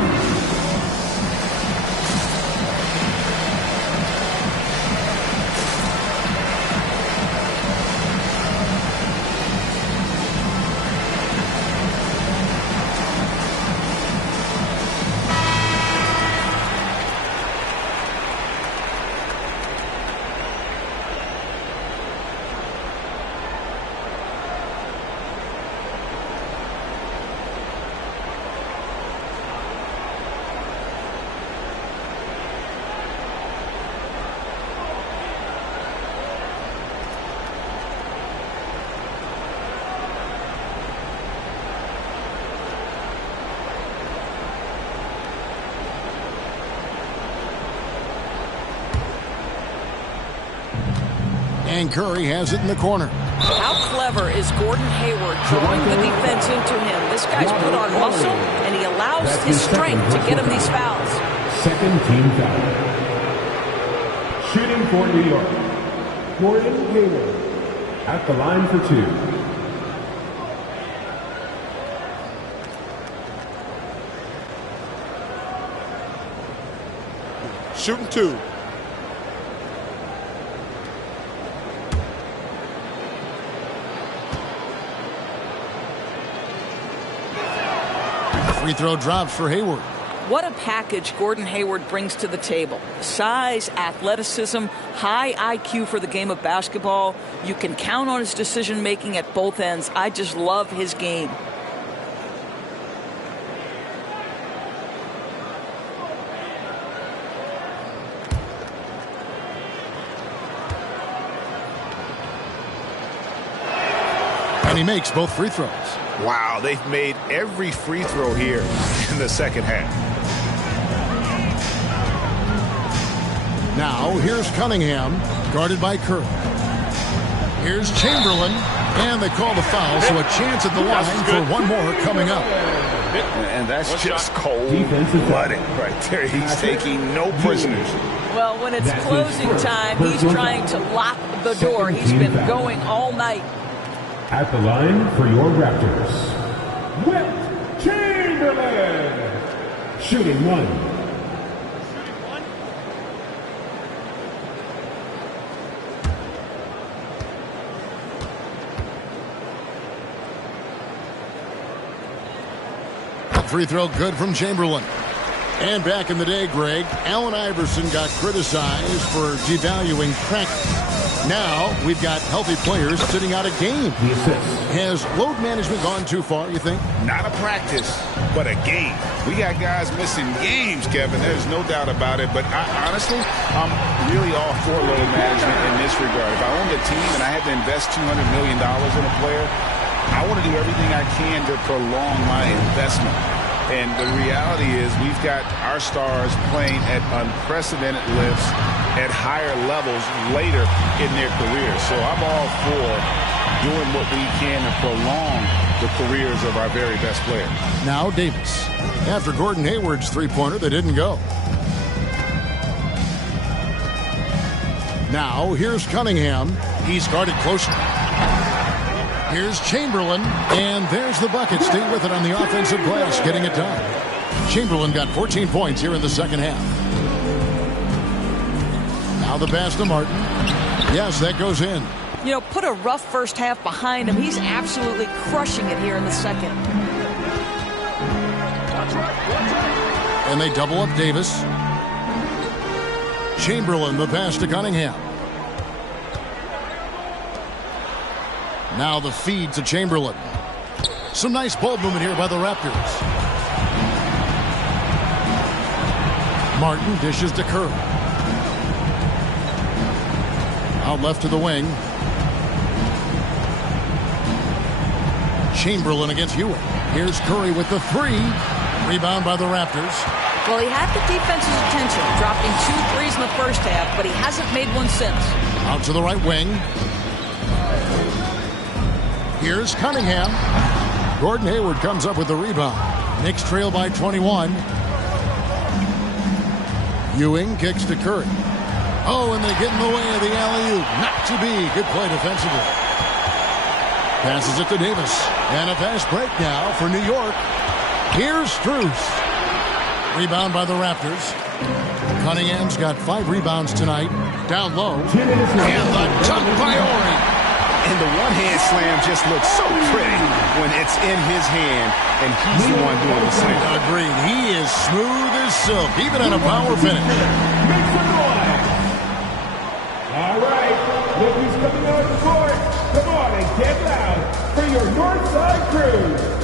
And Curry has it in the corner. How clever is Gordon Hayward drawing the defense into him? This guy's put on muscle, and he allows his strength to get him these fouls. Second team foul. Shooting for New York, Gordon Hayward at the line for two. Shooting two. Free throw drops for Hayward. What a package Gordon Hayward brings to the table. Size, athleticism, high IQ for the game of basketball. You can count on his decision making at both ends. I just love his game. And he makes both free throws. Wow, they've made every free throw here in the second half. Now, here's Cunningham, guarded by Curry. Here's Chamberlain, and they call the foul, so a chance at the line for one more coming up. And that's just cold-blooded right there. He's taking no prisoners. Well, when it's closing time, he's trying to lock the door. He's been going all night. At the line for your Raptors, Wilt Chamberlain. Shooting one. Free throw good from Chamberlain. And back in the day, Greg, Allen Iverson got criticized for devaluing practice. Now we've got healthy players sitting out a game. Has load management gone too far, you think? Not a practice, but a game. We got guys missing games, Kevin. There's no doubt about it. But honestly, I'm really all for load management in this regard. If I owned a team and I had to invest $200 million in a player, I want to do everything I can to prolong my investment. And the reality is we've got our stars playing at unprecedented lifts at higher levels later in their careers. So I'm all for doing what we can to prolong the careers of our very best players. Now Davis. After Gordon Hayward's three-pointer that didn't go. Now here's Cunningham. He's guarded closely. Here's Chamberlain, and there's the bucket. Stay with it on the offensive glass, getting it done. Chamberlain got 14 points here in the second half. Now the pass to Martin. Yes, that goes in. You know, put a rough first half behind him. He's absolutely crushing it here in the second. And they double up Davis. Chamberlain, the pass to Cunningham. Now the feed to Chamberlain. Some nice ball movement here by the Raptors. Martin dishes to Curry. Out left to the wing. Chamberlain against Ewing. Here's Curry with the three. Rebound by the Raptors. Well, he had the defense's attention, dropping 2 threes in the first half, but he hasn't made one since. Out to the right wing. Here's Cunningham. Gordon Hayward comes up with the rebound. Knicks trail by 21. Ewing kicks to Curry. Oh, and they get in the way of the alley-oop. Not to be. Good play defensively. Passes it to Davis. And a fast break now for New York. Here's Strus. Rebound by the Raptors. Cunningham's got 5 rebounds tonight. Down low. And the dunk by Ori. And the one-hand slam just looks so pretty when it's in his hand, and he's the one doing the slam. Agreed. He is smooth as silk, even at a power finish. Make some noise. All right, look who's coming on the court. Come on and get loud for your Northside crew.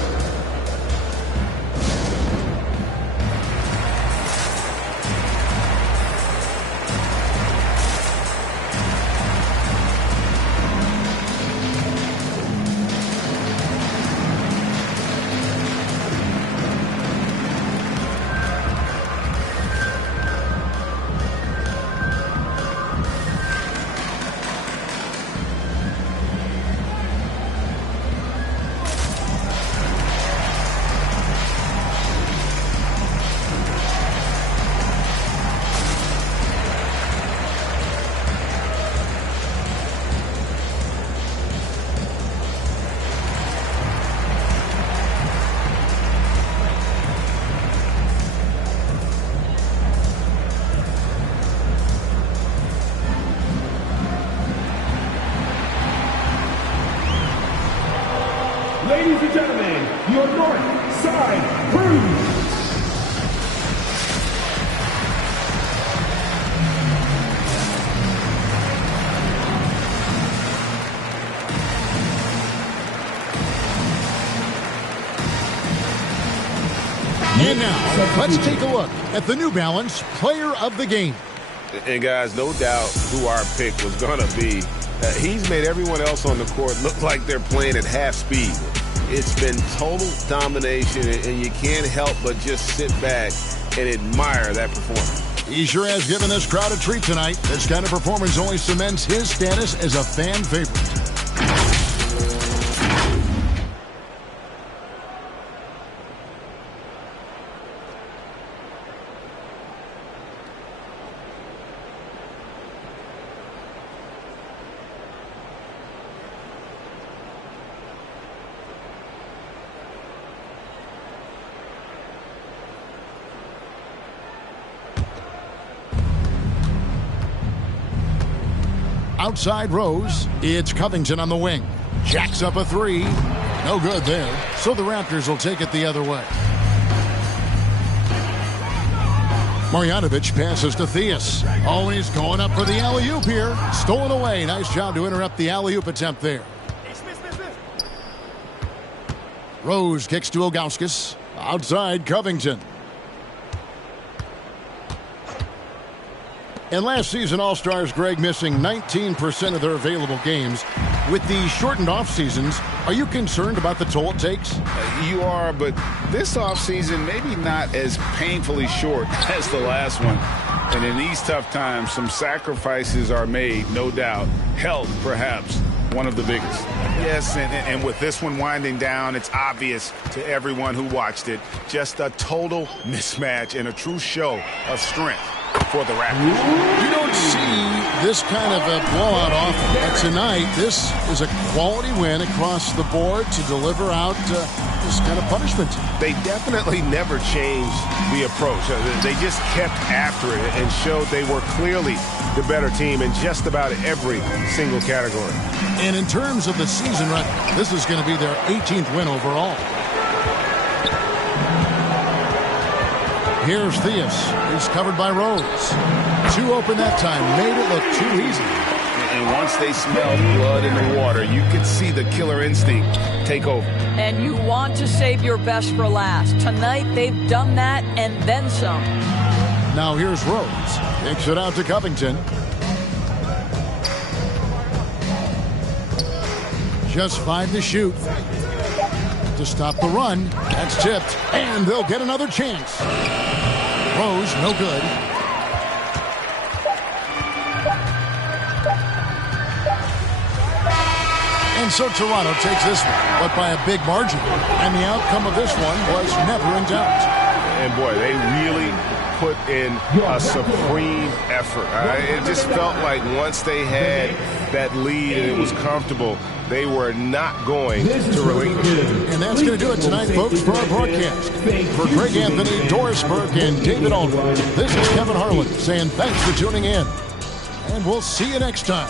Ladies and gentlemen, your North Side Crew. And now, let's take a look at the New Balance Player of the Game. And guys, no doubt who our pick was going to be. He's made everyone else on the court look like they're playing at half speed. It's been total domination, and you can't help but just sit back and admire that performance. He sure has given this crowd a treat tonight. This kind of performance only cements his status as a fan favorite. Outside Rose, it's Covington on the wing. Jacks up a three. No good there. So the Raptors will take it the other way. Marjanovic passes to Theus. Always going up for the alley-oop here. Stolen away. Nice job to interrupt the alley-oop attempt there. Rose kicks to Ilgauskas. Outside Covington. And last season, All-Stars, Greg, missing 19% of their available games. With the shortened off seasons, are you concerned about the toll it takes? You are, but this offseason maybe not as painfully short as the last one. And in these tough times, some sacrifices are made, no doubt. Health, perhaps, one of the biggest. Yes, and with this one winding down, it's obvious to everyone who watched it. Just a total mismatch and a true show of strength for the Raptors. You don't see this kind of a blowout often. But tonight, this is a quality win across the board to deliver out this kind of punishment. They definitely never changed the approach. They just kept after it and showed they were clearly the better team in just about every single category. And in terms of the season record, this is going to be their 18th win overall. Here's Theus. He's covered by Rose. Too open that time. Made it look too easy. And once they smelled blood in the water, you could see the killer instinct take over. And you want to save your best for last. Tonight, they've done that and then some. Now here's Rose. Takes it out to Covington. Just 5 to shoot. To stop the run. That's tipped. And they'll get another chance. Rose, no good. And so Toronto takes this one, but by a big margin. And the outcome of this one was never in doubt. And boy, they really put in a supreme effort. It just felt like once they had that lead and it was comfortable, they were not going to relinquish it. And that's going to do it tonight, folks, for our broadcast. For Greg Anthony, Doris Burke, and David Aldridge, this is Kevin Harlan saying thanks for tuning in. And we'll see you next time.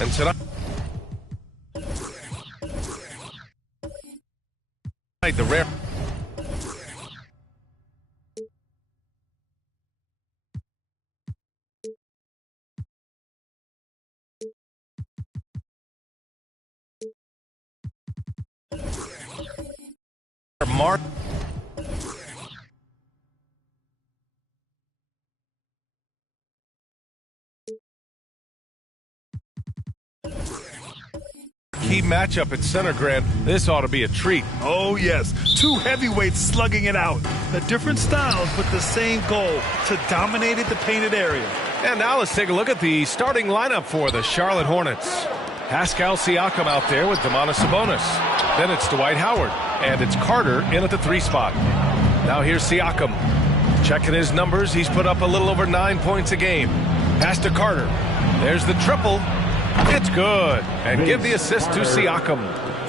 And tonight the rare Mark key matchup at center, Grant. This ought to be a treat. Oh, yes. Two heavyweights slugging it out. The different styles, but the same goal, to dominate the painted area. And now let's take a look at the starting lineup for the Charlotte Hornets. Pascal Siakam out there with Domantas Sabonis. Then it's Dwight Howard. And it's Carter in at the 3 spot. Now here's Siakam. Checking his numbers, he's put up a little over 9 points a game. Pass to Carter. There's the triple. It's good. And give the assist to Siakam.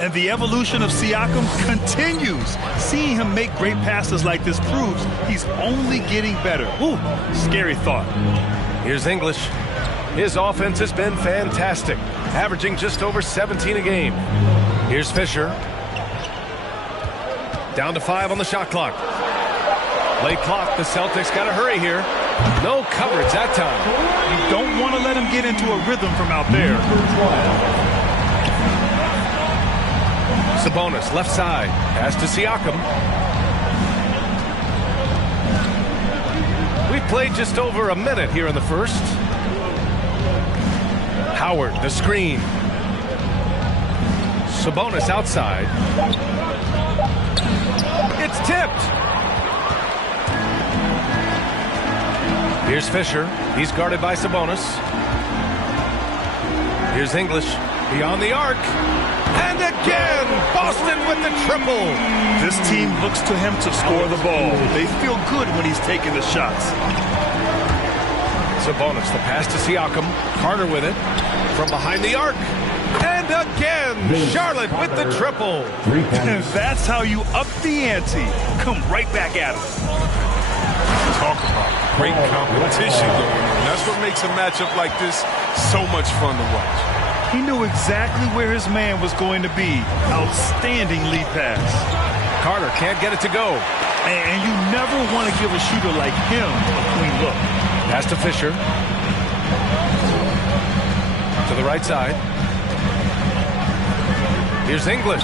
And the evolution of Siakam continues. Seeing him make great passes like this proves he's only getting better. Ooh, scary thought. Here's English. His offense has been fantastic, averaging just over 17 a game. Here's Fisher. Down to 5 on the shot clock. Late clock, the Celtics got to hurry here. No coverage that time. You don't want to let him get into a rhythm from out there. Sabonis, left side. Pass to Siakam. We've played just over a minute here in the first. Howard, the screen. Sabonis outside. It's tipped. Here's Fisher. He's guarded by Sabonis. Here's English. Beyond the arc. And again, Boston with the triple. This team looks to him to score the ball. They feel good when he's taking the shots. Sabonis, the pass to Siakam. Carter with it. From behind the arc. And again, Charlotte with the triple. And that's how you up the ante. Come right back at him. Talk about great competition going on. That's what makes a matchup like this so much fun to watch. He knew exactly where his man was going to be. Outstanding lead pass. Carter can't get it to go. And you never want to give a shooter like him a clean look. Pass to Fisher. To the right side. Here's English.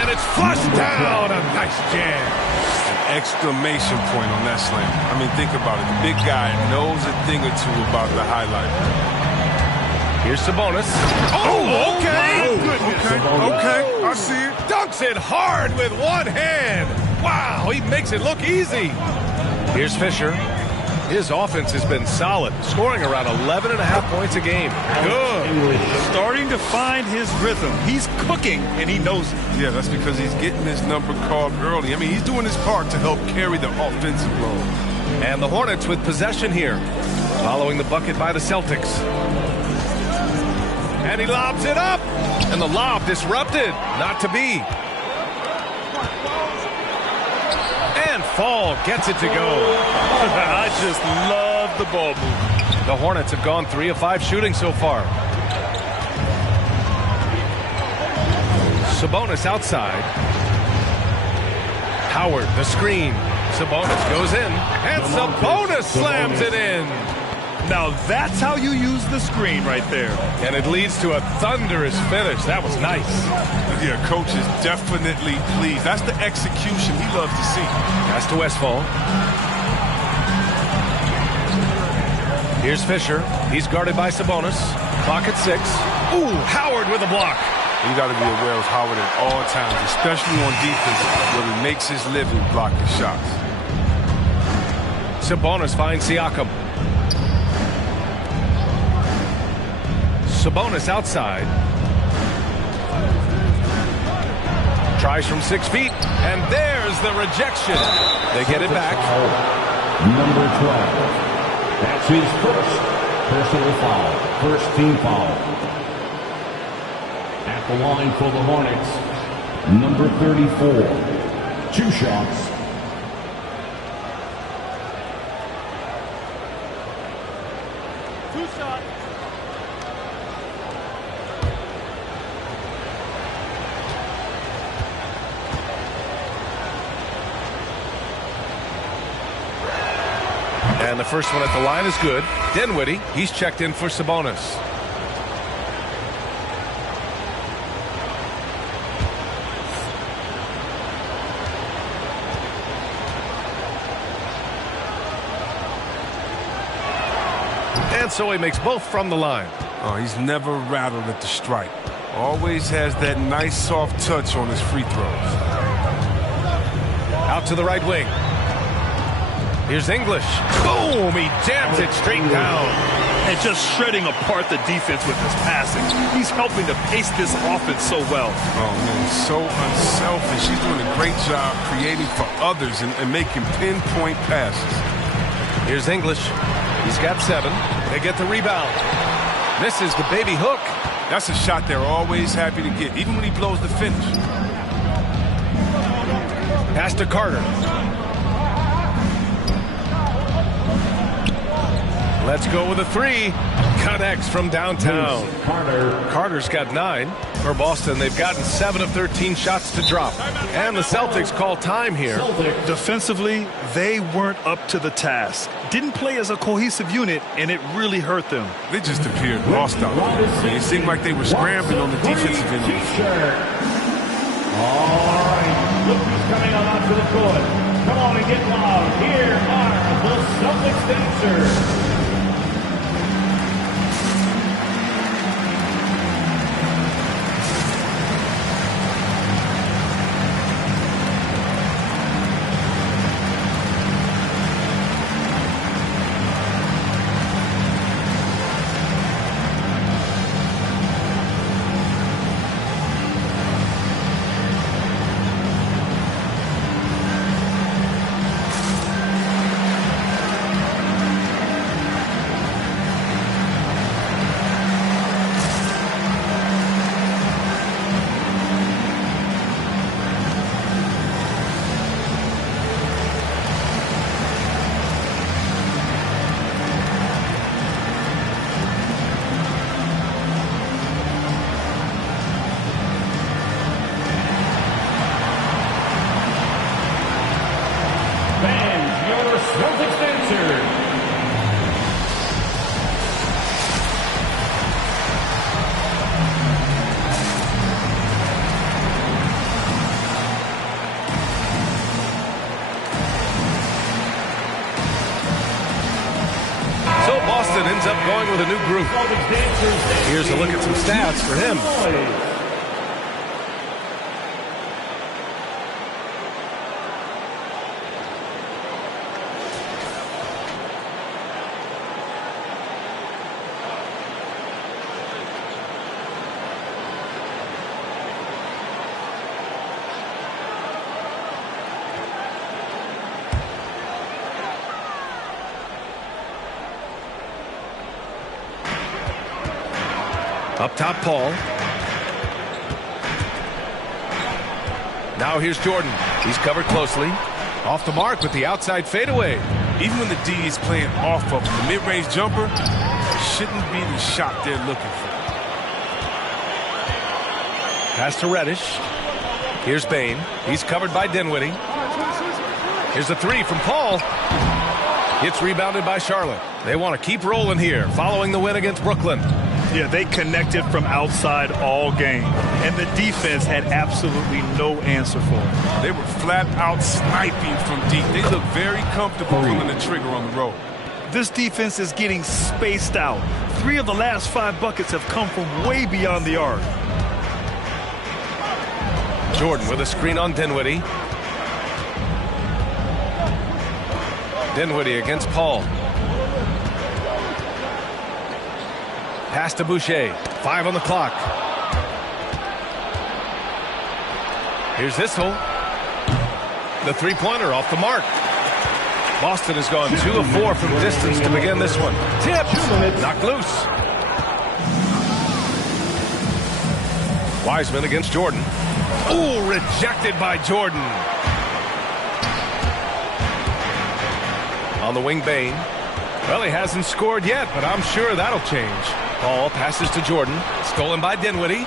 And it's flushed down. A nice jam. Exclamation point on that slam. I mean, think about it. The big guy knows a thing or two about the highlight. Here's Sabonis. Oh, okay. Okay, I see it. Dunks it hard with one hand. Wow, he makes it look easy. Here's Fisher. His offense has been solid, scoring around 11.5 points a game. Good. Starting to find his rhythm. He's cooking, and he knows it. Yeah, that's because he's getting his number called early. I mean, he's doing his part to help carry the offensive load. And the Hornets with possession here, following the bucket by the Celtics. And he lobs it up. And the lob disrupted. Not to be. And Fall gets it to go. I just love the ball movement. The Hornets have gone 3 of 5 shooting so far. Sabonis outside. Howard, the screen. Sabonis goes in. And Sabonis slams it in. Now that's how you use the screen right there. And it leads to a thunderous finish. That was nice. Yeah, coach is definitely pleased. That's the execution he loves to see. Pass to Westfall. Here's Fisher. He's guarded by Sabonis. Clock at 6. Ooh, Howard with a block. You got to be aware of Howard at all times, especially on defense, where he makes his living blocking shots. Sabonis finds Siakam. Sabonis outside. Tries from 6 feet, and there's the rejection. They get it back. Number 12. That's his first personal foul. First team foul. At the line for the Hornets, number 34. 2 shots. And the first one at the line is good. Dinwiddie, he's checked in for Sabonis. And so he makes both from the line. Oh, he's never rattled at the stripe. Always has that nice soft touch on his free throws. Out to the right wing. Here's English. Boom! He jams it straight down. And just shredding apart the defense with his passing. He's helping to pace this offense so well. Oh, man, he's so unselfish. He's doing a great job creating for others and making pinpoint passes. Here's English. He's got 7. They get the rebound. Misses the baby hook. That's a shot they're always happy to get, even when he blows the finish. Pass to Carter. Let's go with a 3. Connects from downtown. Carter's got 9. For Boston, they've gotten 7 of 13 shots to drop. And the Celtics call time here. Defensively, they weren't up to the task. Didn't play as a cohesive unit, and it really hurt them. They just appeared lost out there. It seemed like they were scrambling on the defensive end. All right, look who's coming on out to the court. Come on and get loud. Here are the Celtics dancers. Ends up going with a new group. Here's a look at some stats for him. Up top, Paul. Now here's Jordan. He's covered closely. Off the mark with the outside fadeaway. Even when the D is playing off of the mid-range jumper, it shouldn't be the shot they're looking for. Pass to Reddish. Here's Bain. He's covered by Dinwiddie. Here's a 3 from Paul. It's rebounded by Charlotte. They want to keep rolling here, following the win against Brooklyn. Yeah, they connected from outside all game, and the defense had absolutely no answer for it. They were flat out sniping from deep. They look very comfortable pulling the trigger on the road. This defense is getting spaced out. 3 of the last 5 buckets have come from way beyond the arc. Jordan with a screen on Dinwiddie. Dinwiddie against Paul. Pass to Boucher. 5 on the clock. Here's Issel. The three-pointer off the mark. Boston has gone 2 of 4 from distance to begin this one. Tipped. Knocked loose. Wiseman against Jordan. Ooh, rejected by Jordan. On the wing, Bain. Well, he hasn't scored yet, but I'm sure that'll change. Paul passes to Jordan. Stolen by Dinwiddie.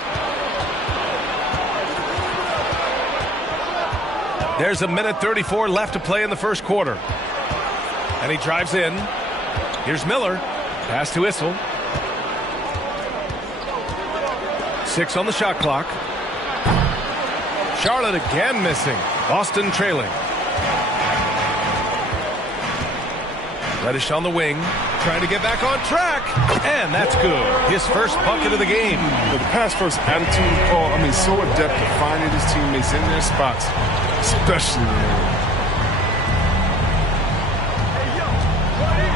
There's a minute 34 left to play in the first quarter. And he drives in. Here's Miller. Pass to Issel. 6 on the shot clock. Charlotte again missing. Boston trailing. Reddish on the wing, trying to get back on track, and that's good. His first bucket of the game. The pass-first attitude, Paul, I mean, so adept at finding his teammates in their spots, especially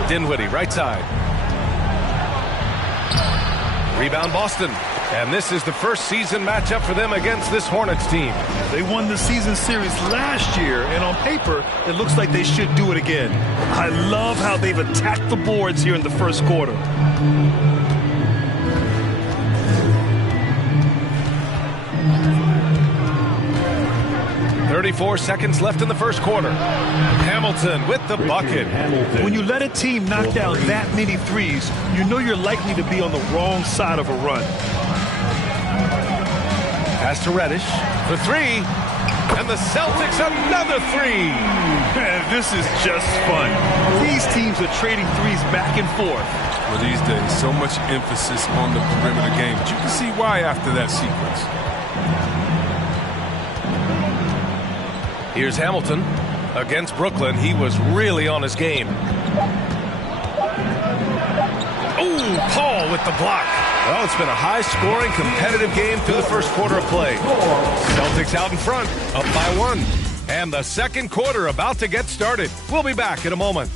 Dinwiddie, right side. Rebound Boston. And this is the first season matchup for them against this Hornets team. They won the season series last year, and on paper, it looks like they should do it again. I love how they've attacked the boards here in the first quarter. .34 seconds left in the first quarter. Hamilton with the bucket. When you let a team knock down that many threes, you know you're likely to be on the wrong side of a run. Pass to Reddish for 3. And the Celtics another 3. Man, this is just fun. These teams are trading threes back and forth. Well, these days, so much emphasis on the perimeter game. But you can see why after that sequence. Here's Hamilton against Brooklyn. He was really on his game. Ooh, Paul with the block. Well, it's been a high-scoring, competitive game through the first quarter of play. Celtics out in front, up by 1. And the second quarter about to get started. We'll be back in a moment.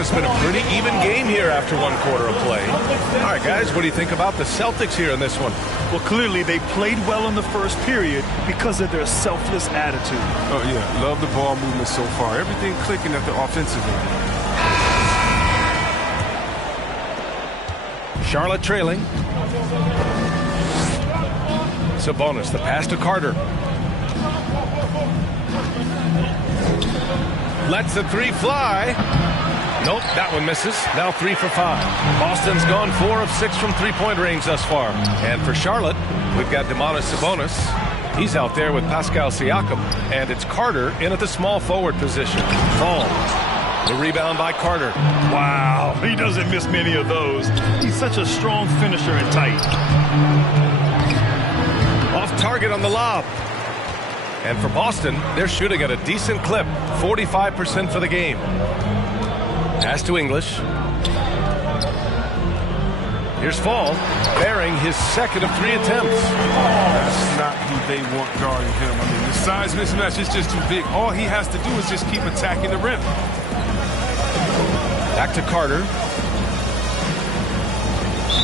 It's been a pretty even game here after 1 quarter of play. All right, guys, what do you think about the Celtics here in this one? Well, clearly they played well in the first period because of their selfless attitude. Oh, yeah. Love the ball movement so far. Everything clicking at the offensive end. Charlotte trailing. Sabonis, the pass to Carter. Lets the 3 fly. Nope, that one misses. Now 3 for 5. Boston's gone 4 of 6 from three-point range thus far. And for Charlotte, we've got Domantas Sabonis. He's out there with Pascal Siakam. And it's Carter in at the small forward position. Fall. The rebound by Carter. Wow, he doesn't miss many of those. He's such a strong finisher and tight. Off target on the lob. And for Boston, they're shooting at a decent clip. 45% for the game. Pass to English. Here's Fall, bearing his second of 3 attempts. That's not who they want guarding him. I mean, the size mismatch is just too big. All he has to do is just keep attacking the rim. Back to Carter.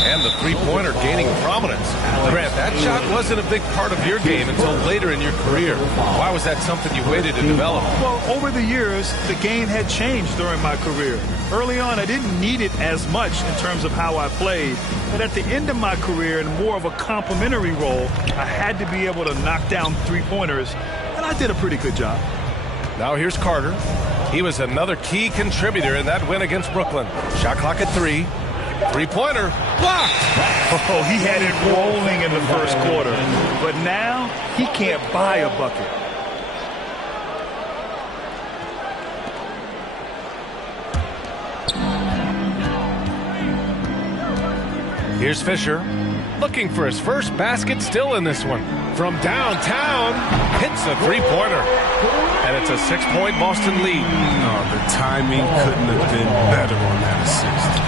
And the three-pointer gaining prominence. Grant, that shot wasn't a big part of your game until later in your career. Why was that something you waited to develop? Well, over the years, the game had changed during my career. Early on, I didn't need it as much in terms of how I played. But at the end of my career, in more of a complementary role, I had to be able to knock down three-pointers, and I did a pretty good job. Now here's Carter. He was another key contributor in that win against Brooklyn. Shot clock at 3. Three-pointer blocked. Oh, he had it rolling in the first quarter. But now he can't buy a bucket. Here's Fisher. Looking for his first basket still in this one. From downtown, hits a three-pointer. And it's a 6-point Boston lead. Oh, the timing couldn't have been better on that assist.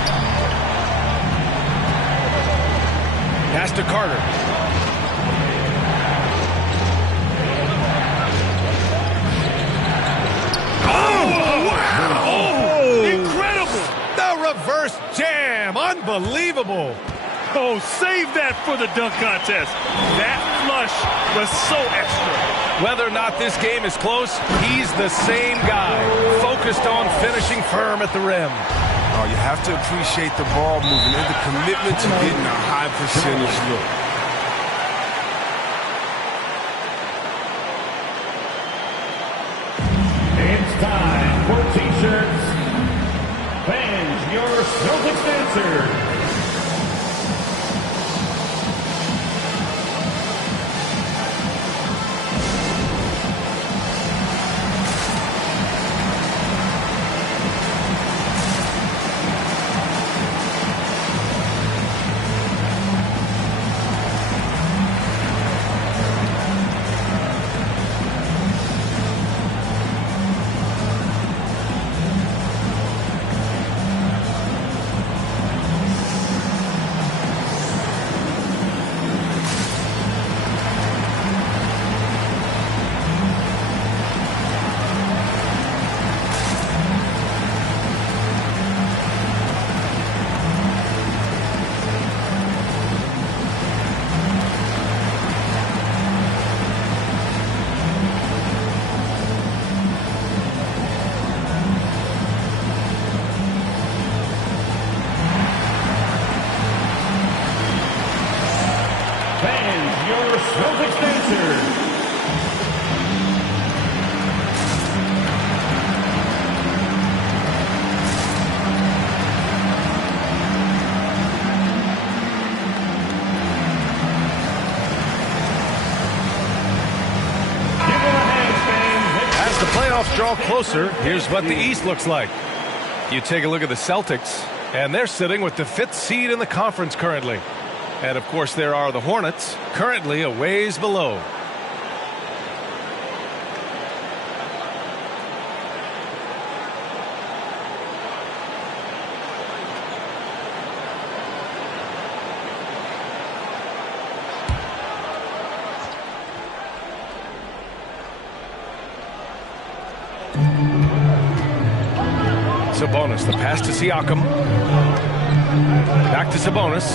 Pass to Carter. Oh, wow! Oh, incredible! The reverse jam. Unbelievable. Oh, save that for the dunk contest. That flush was so extra. Whether or not this game is close, he's the same guy. Focused on finishing firm at the rim. Oh, you have to appreciate the ball movement and the commitment to getting a high percentage look. Celtics dancers. As the playoffs draw closer, here's what the East looks like. You take a look at the Celtics, and they're sitting with the 5th seed in the conference currently. And, of course, there are the Hornets, currently a ways below. Sabonis, the pass to Siakam. Back to Sabonis.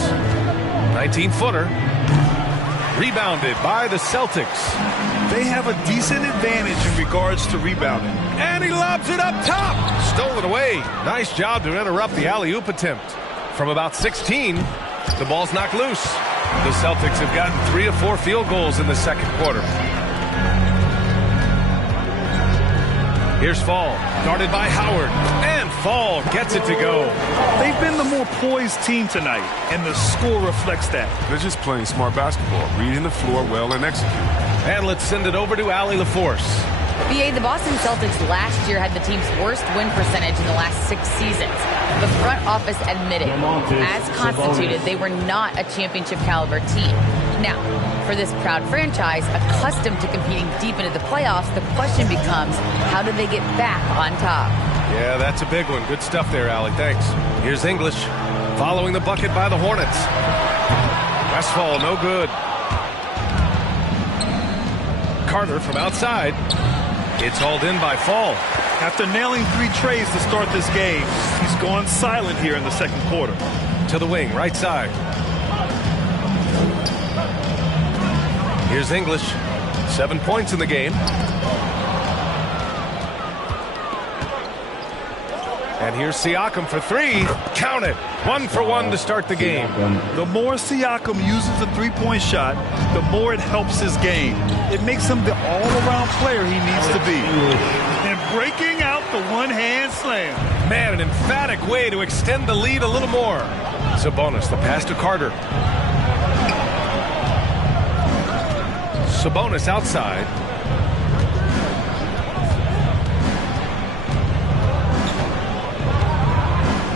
19-footer. Rebounded by the Celtics. They have a decent advantage in regards to rebounding. And he lobs it up top. Stolen away. Nice job to interrupt the alley-oop attempt. From about 16, the ball's knocked loose. The Celtics have gotten 3 of 4 field goals in the second quarter. Here's Fall, guarded by Howard, and Fall gets it to go. They've been the more poised team tonight, and the score reflects that. They're just playing smart basketball, reading the floor well and executing. And let's send it over to Allie LaForce. BA, the Boston Celtics last year had the team's worst win percentage in the last 6 seasons. The front office admitted, as constituted, they were not a championship caliber team. Now, for this proud franchise, accustomed to competing deep into the playoffs, the question becomes, how do they get back on top? Yeah, that's a big one. Good stuff there, Allie. Thanks. Here's English, following the bucket by the Hornets. Westfall, no good. Carter from outside. It's hauled in by Fall. After nailing 3 trays to start this game, he's gone silent here in the second quarter. To the wing, right side. Here's English. 7 points in the game. And here's Siakam for 3. Count it. 1 for 1 to start the game. The more Siakam uses the three-point shot, the more it helps his game. It makes him the all-around player he needs to be. And breaking out the one-hand slam. Man, an emphatic way to extend the lead a little more. Sabonis, the pass to Carter. Sabonis outside.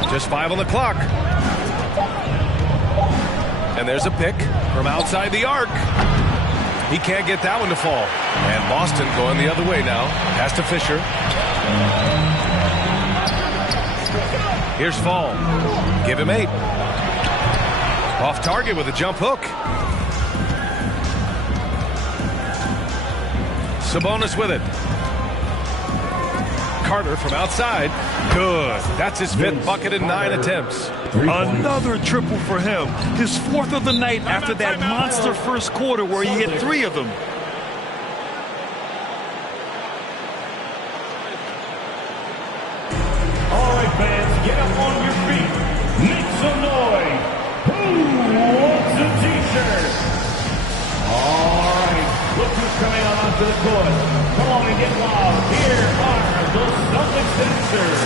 Just 5 on the clock. And there's a pick from outside the arc. He can't get that one to fall. And Boston going the other way now. Pass to Fisher. Here's Fall. Give him 8. Off target with a jump hook. Sabonis with it. Carter from outside. Good. That's his 5th bucket in 9 attempts. Another triple for him. His 4th of the night after that monster first quarter where he hit 3 of them. All right, fans, get up on your feet. Make some noise. Who wants a t-shirt? All right, look who's coming onto the court. Come on and get loud. Here are the Celtics dancers.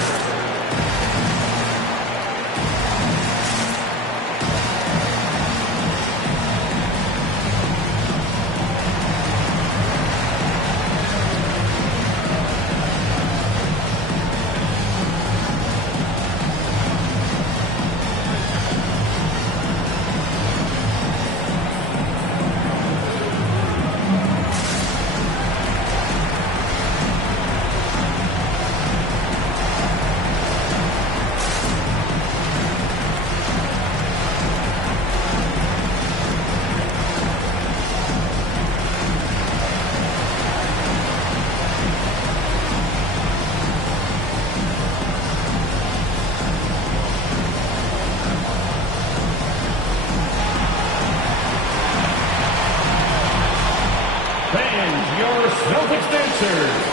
Celtics dancers.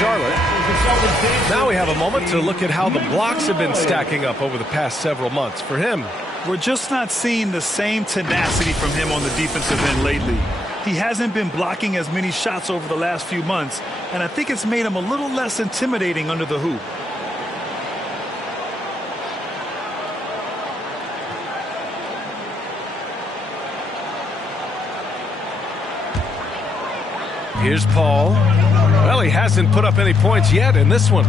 Charlotte. Now we have a moment to look at how the blocks have been stacking up over the past several months for him. We're just not seeing the same tenacity from him on the defensive end lately. He hasn't been blocking as many shots over the last few months, and I think it's made him a little less intimidating under the hoop. Here's Paul. Well, he hasn't put up any points yet in this one.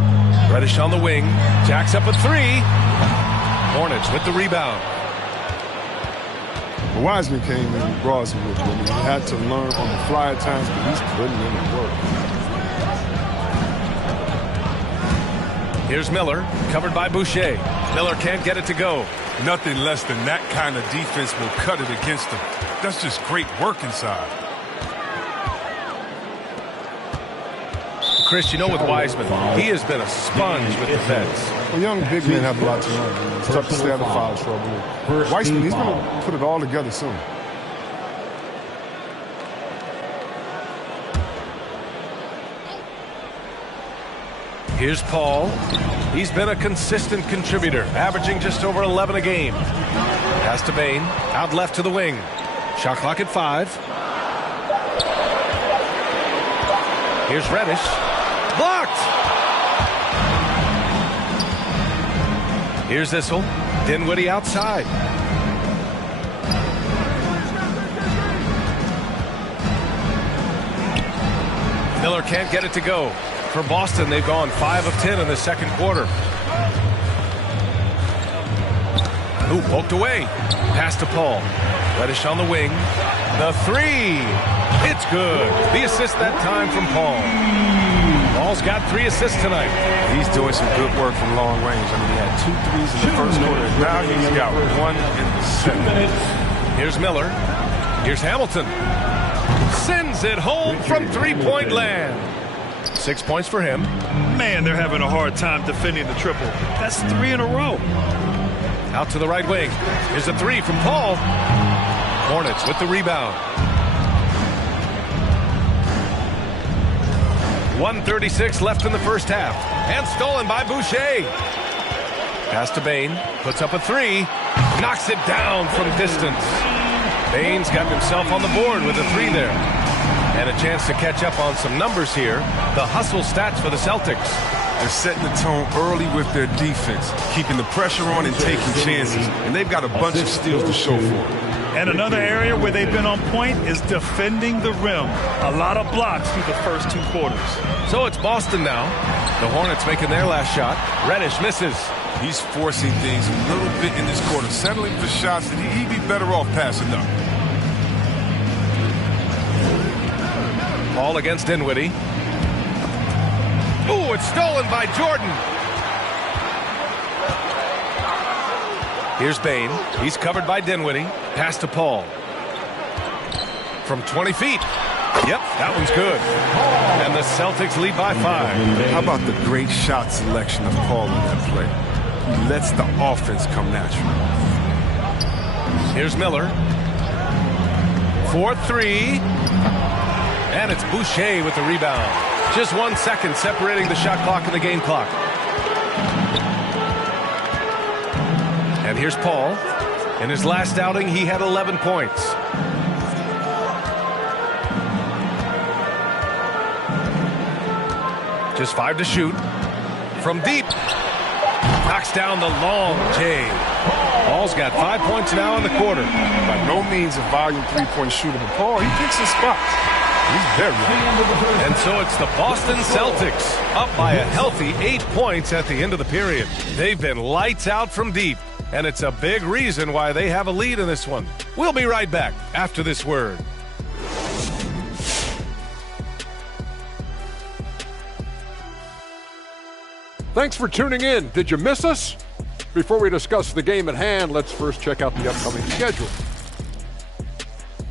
Reddish on the wing. Jacks up a three. Hornets with the rebound. Wiseman came in and brought some with him. He had to learn on the fly at times, but he's putting in the work. Here's Miller, covered by Boucher. Miller can't get it to go. Nothing less than that kind of defense will cut it against him. That's just great work inside. Chris, you know, with Wiseman, he has been a sponge with defense. Well, young big men have a lot to learn. It's tough to stay out of foul trouble. Wiseman, he's going to put it all together soon. Here's Paul. He's been a consistent contributor, averaging just over 11 a game. Pass to Bain, out left to the wing. Shot clock at 5. Here's Reddish. Blocked! Here's Issel. Dinwiddie outside. Miller can't get it to go. For Boston, they've gone 5 of 10 in the second quarter. Ooh, poked away. Pass to Paul. Reddish on the wing. The three. It's good. The assist that time from Paul. Paul's got 3 assists tonight. He's doing some good work from long range. I mean, he had 2 threes in the first quarter. Now he's got 1 in the second. Here's Miller. Here's Hamilton. Sends it home from three-point land. 6 points for him. Man, they're having a hard time defending the triple. That's 3 in a row. Out to the right wing. Here's a 3 from Paul. Hornets with the rebound. 1:36 left in the first half. And stolen by Boucher. Pass to Bain. Puts up a 3. Knocks it down from distance. Bain's got himself on the board with a 3 there. And a chance to catch up on some numbers here. The hustle stats for the Celtics. They're setting the tone early with their defense, keeping the pressure on and taking chances. And they've got a bunch of steals to show for it. And another area where they've been on point is defending the rim. A lot of blocks through the first 2 quarters. So it's Boston now. The Hornets making their last shot. Reddish misses. He's forcing things a little bit in this quarter, settling for shots that he'd be better off passing up. Ball against Dinwiddie. Ooh, it's stolen by Jordan. Here's Bain. He's covered by Dinwiddie. Pass to Paul. From 20 feet. Yep, that one's good. And the Celtics lead by 5. How about the great shot selection of Paul in that play? He lets the offense come natural. Here's Miller. 4-3. And it's Boucher with the rebound. Just 1 second separating the shot clock and the game clock. And here's Paul. In his last outing, he had 11 points. Just 5 to shoot. From deep. Knocks down the long J. Paul's got 5 points now in the quarter. By no means a volume 3-point shooter, but Paul, he picks his spots. He's very good. And so it's the Boston Celtics up by a healthy 8 points at the end of the period. They've been lights out from deep, and it's a big reason why they have a lead in this one. We'll be right back after this word. Thanks for tuning in. Did you miss us? Before we discuss the game at hand, let's first check out the upcoming schedule.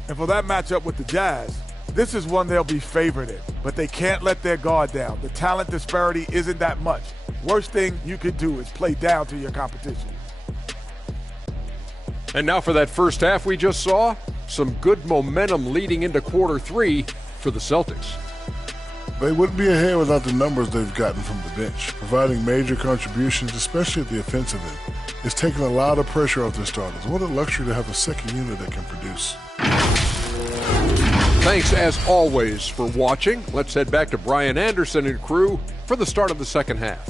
And for that matchup with the Jazz, this is one they'll be favored in, but they can't let their guard down. The talent disparity isn't that much. Worst thing you could do is play down to your competition. And now for that first half we just saw, some good momentum leading into quarter 3 for the Celtics. They wouldn't be ahead without the numbers they've gotten from the bench, providing major contributions, especially at the offensive end. It's taken a lot of pressure off their starters. What a luxury to have a second unit that can produce. Thanks, as always, for watching. Let's head back to Brian Anderson and crew for the start of the second half.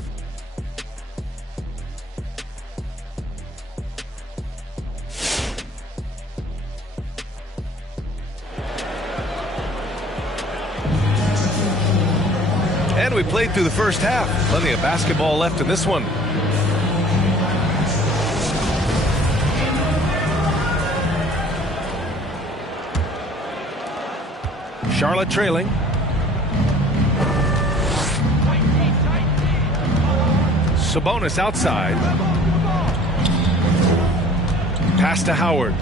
And we played through the first half. Plenty of basketball left in this one. Charlotte trailing. Sabonis outside. Pass to Howard.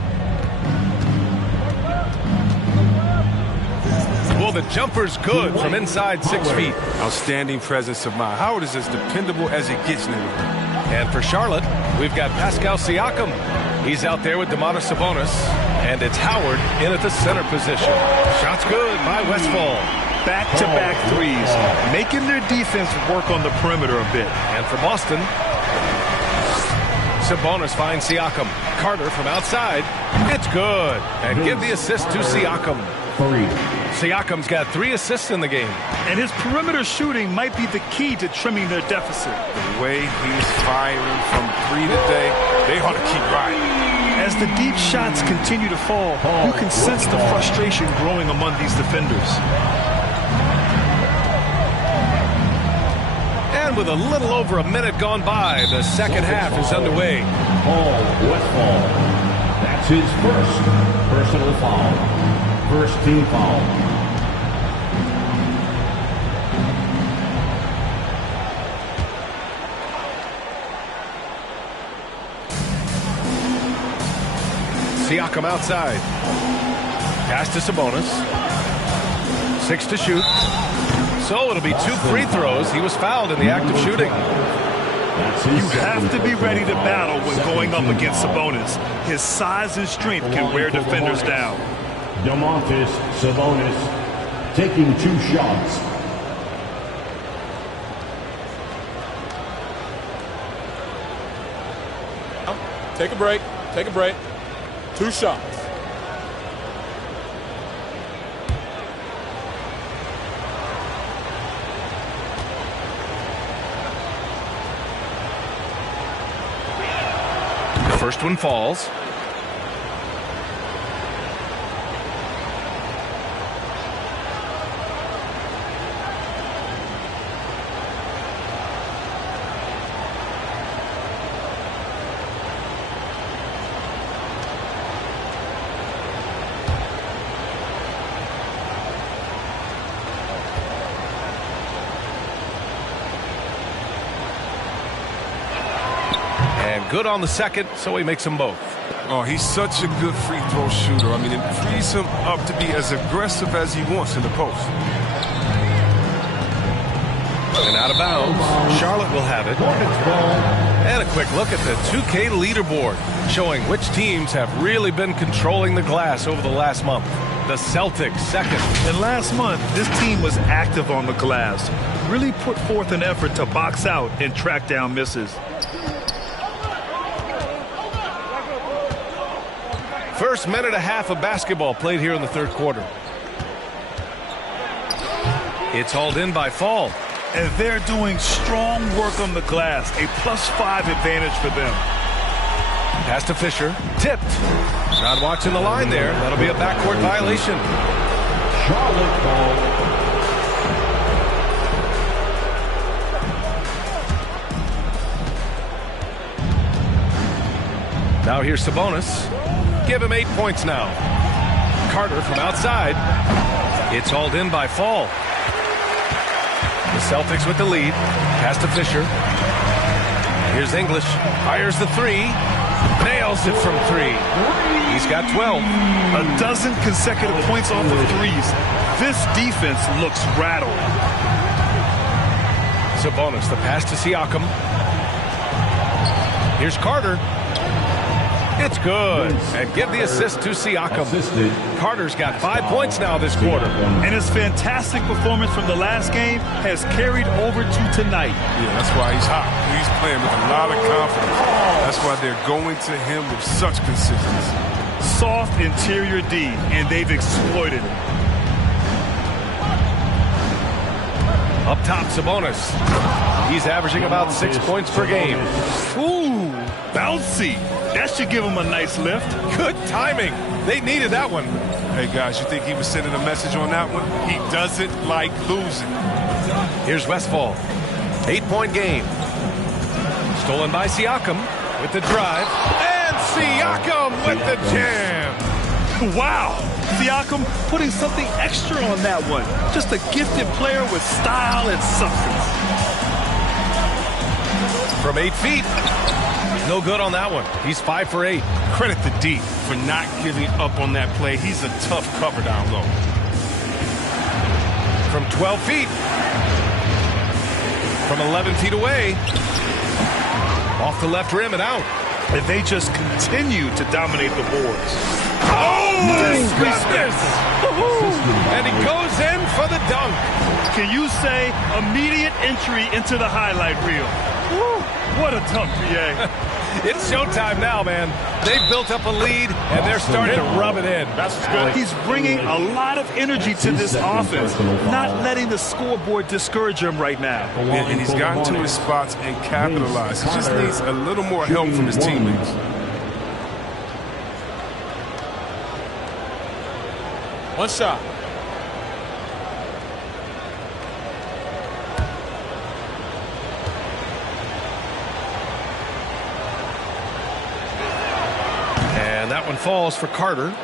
Well, the jumper's good from inside 6 feet. Outstanding presence of mind. Howard is as dependable as it gets in the league. And for Charlotte, we've got Pascal Siakam. He's out there with Domantas Sabonis. And it's Howard in at the center position. Shot's good by Westphal. Back-to-back threes, making their defense work on the perimeter a bit. And for Boston, Sabonis finds Siakam. Carter from outside. It's good. And give the assist to Siakam. Siakam's got 3 assists in the game. And his perimeter shooting might be the key to trimming their deficit. The way he's firing from 3 today, they ought to keep riding. As the deep shots continue to fall, you can sense the frustration growing among these defenders. And with a little over a minute gone by, the second half is underway. Westphal. That's his first personal foul. First team foul. Siakam outside. Pass to Sabonis. 6 to shoot. So it'll be 2 free throws. He was fouled in the act of shooting. You have to be ready to battle when going up against Sabonis. His size and strength can wear defenders down. Domantas Sabonis taking 2 shots. Take a break. Take a break. 2 shots. The first one falls. Good on the second, so he makes them both. Oh, he's such a good free throw shooter. I mean, it frees him up to be as aggressive as he wants in the post. And out of bounds, Charlotte will have it. And a quick look at the 2K leaderboard, showing which teams have really been controlling the glass over the last month. The Celtics second. And last month, this team was active on the glass. Really put forth an effort to box out and track down misses. First minute and a half of basketball played here in the third quarter. It's hauled in by Fall. And they're doing strong work on the glass. A +5 advantage for them. Pass to Fisher. Tipped. Not watching the line there. That'll be a backcourt violation. Charlotte ball. Now here's Sabonis. Give him 8 points now. Carter from outside. It's hauled in by Fall. The Celtics with the lead. Pass to Fisher. Here's English. Fires the 3. Nails it from 3. He's got 12. A dozen consecutive points off of threes. This defense looks rattled. Sabonis, the pass to Siakam. Here's Carter. It's good. And give the assist to Siakam. Carter's got 5 points now this quarter. And his fantastic performance from the last game has carried over to tonight. Yeah, that's why he's hot. He's playing with a lot of confidence. That's why they're going to him with such consistency. Soft interior D, and they've exploited it. Up top, Sabonis. He's averaging about 6 points per game. Ooh, bouncy. That should give him a nice lift. Good timing. They needed that one. Hey, guys, you think he was sending a message on that one? He doesn't like losing. Here's Westfall. 8-point game. Stolen by Siakam with the drive. And Siakam with the jam. Wow. Siakam putting something extra on that one. Just a gifted player with style and substance. From 8 feet. No good on that one. He's 5 for 8. Credit the D for not giving up on that play. He's a tough cover down low. From 12 feet. From 11 feet away. Off the left rim and out. And they just continue to dominate the boards. Oh, goodness! And he goes in for the dunk. Can you say immediate entry into the highlight reel? Woo, what a dunk, PA. It's showtime now, man. They've built up a lead, and they're starting to rub it in. That's good. He's bringing a lot of energy to this offense, not letting the scoreboard discourage him right now. And he's gotten to his spots and capitalized. He just needs a little more help from his teammates. One shot. And that one falls for Carter.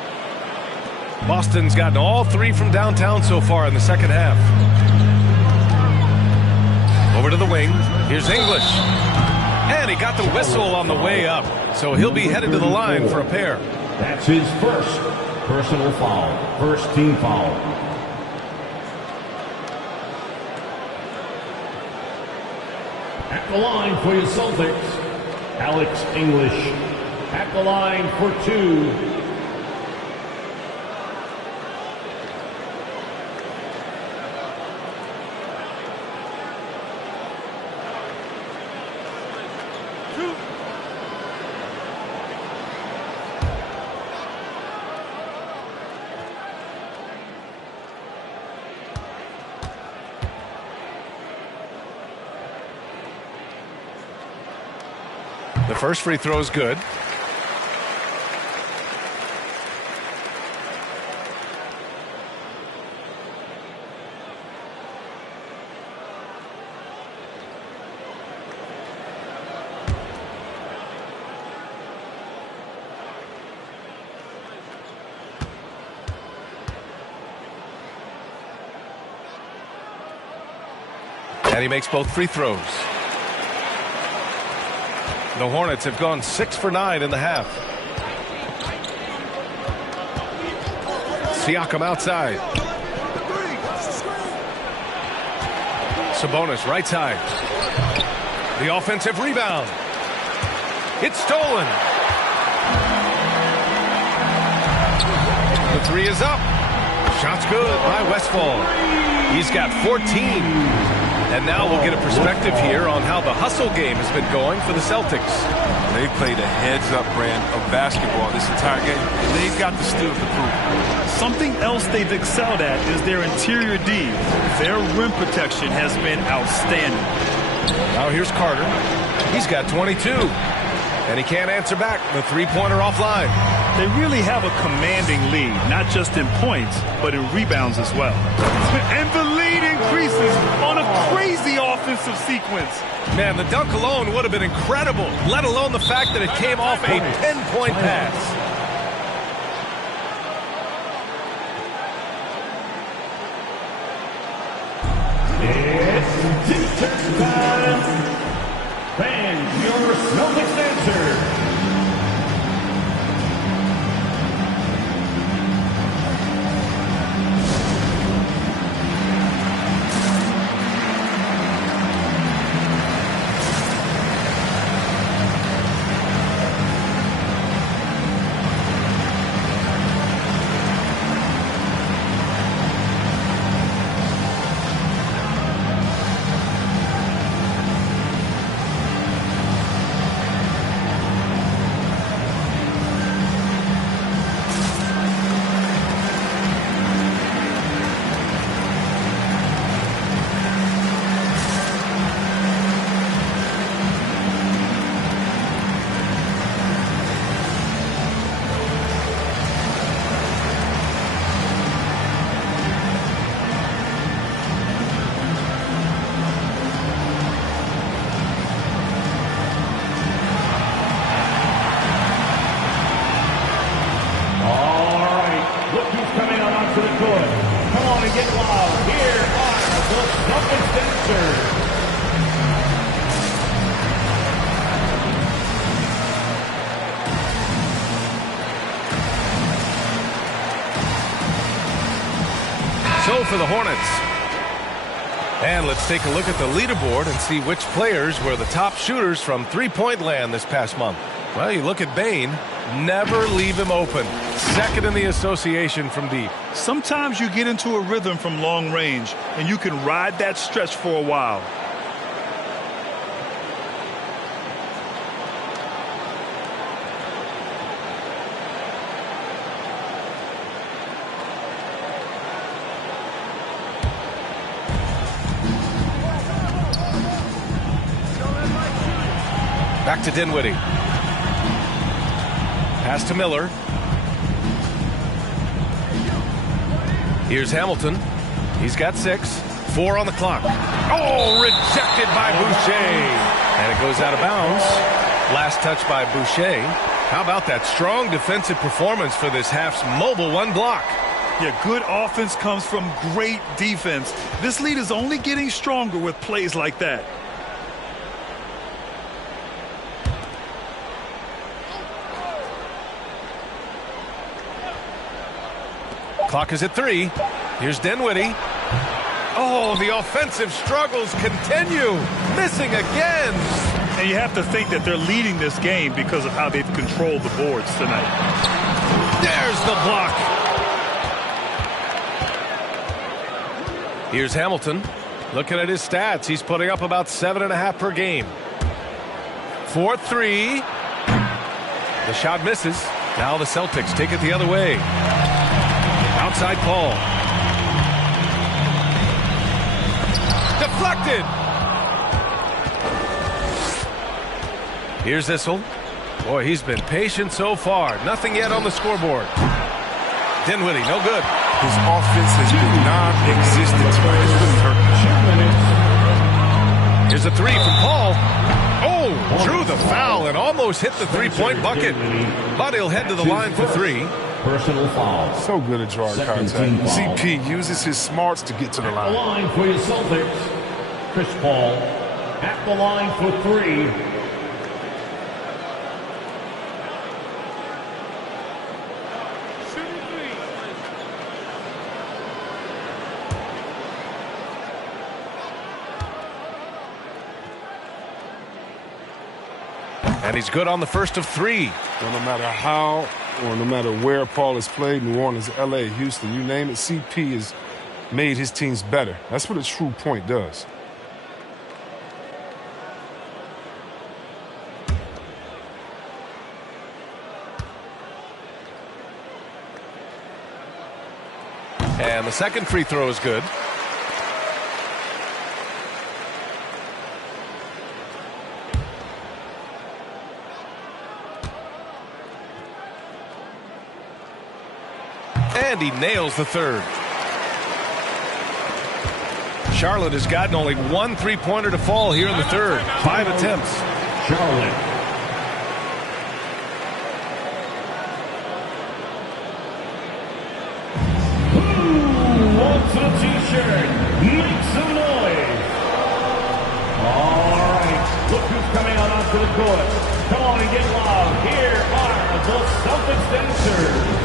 Boston's gotten all 3 from downtown so far in the second half. Over to the wing. Here's English. And he got the whistle on the way up. So he'll be headed to the line for a pair. That's his first personal foul. First team foul. At the line for your Celtics, Alex English. At the line for 2. The first free throw is good. And he makes both free throws. The Hornets have gone 6 for 9 in the half. Siakam outside. Sabonis right side. The offensive rebound. It's stolen. The 3 is up. Shot's good by Westfall. He's got 14. And now we'll get a perspective here on how the hustle game has been going for the Celtics. They played a heads-up brand of basketball this entire game, and they've got the steals to prove. Something else they've excelled at is their interior D. Their rim protection has been outstanding. Now here's Carter. He's got 22. And he can't answer back. The three-pointer offline. They really have a commanding lead, not just in points, but in rebounds as well. And the lead increases on a crazy offensive sequence. Man, the dunk alone would have been incredible, let alone the fact that it came off a 10-point pass. It's time. Fans, your Celtics answer. So for the Hornets. And let's take a look at the leaderboard and see which players were the top shooters from three-point land this past month. Well, you look at Bain, never leave him open. Second in the association from deep. Sometimes you get into a rhythm from long range, and you can ride that stretch for a while. Back to Dinwiddie. Pass to Miller. Here's Hamilton. He's got 6. 4 on the clock. Oh, rejected by Boucher. And it goes out of bounds. Last touch by Boucher. How about that strong defensive performance for this half's mobile one block? Yeah, good offense comes from great defense. This lead is only getting stronger with plays like that. Clock is at 3. Here's Dinwiddie. Oh, the offensive struggles continue. Missing again. And you have to think that they're leading this game because of how they've controlled the boards tonight. There's the block. Here's Hamilton. Looking at his stats, he's putting up about 7.5 per game. 4-3. The shot misses. Now the Celtics take it the other way. Outside Paul. Deflected. Here's Issel. Boy, he's been patient so far. Nothing yet on the scoreboard. Dinwiddie, no good. His offense has been non-existent tonight. It's really hurting. Here's a 3 from Paul. Oh, drew the foul and almost hit the three-point bucket. But he'll head to the line for 3. Personal foul. So good at drawing contact. CP uses his smarts to get to the line. At the line for your Celtics, Chris Paul. At the line for 3. And he's good on the first of 3. Well, no matter how or no matter where Paul has played, New Orleans, LA, Houston, you name it, CP has made his teams better. That's what a true point does. And the second free throw is good. And he nails the third. Charlotte has gotten only 1 3-pointer to fall here in the third. 5 attempts. Charlotte. Who wants a t-shirt? Make some noise. All right. Look who's coming on onto the court. Come on and get loud. Here are the Celtics dancers.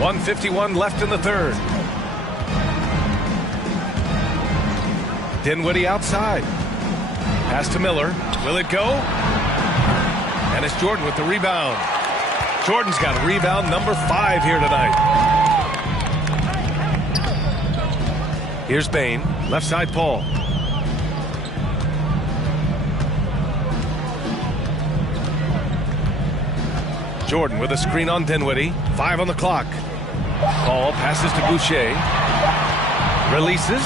1:51 left in the third. Dinwiddie outside. Pass to Miller. Will it go? And it's Jordan with the rebound. Jordan's got rebound number 5 here tonight. Here's Bain. Left side, Paul. Jordan with a screen on Dinwiddie. 5 on the clock. Paul passes to Boucher. Releases.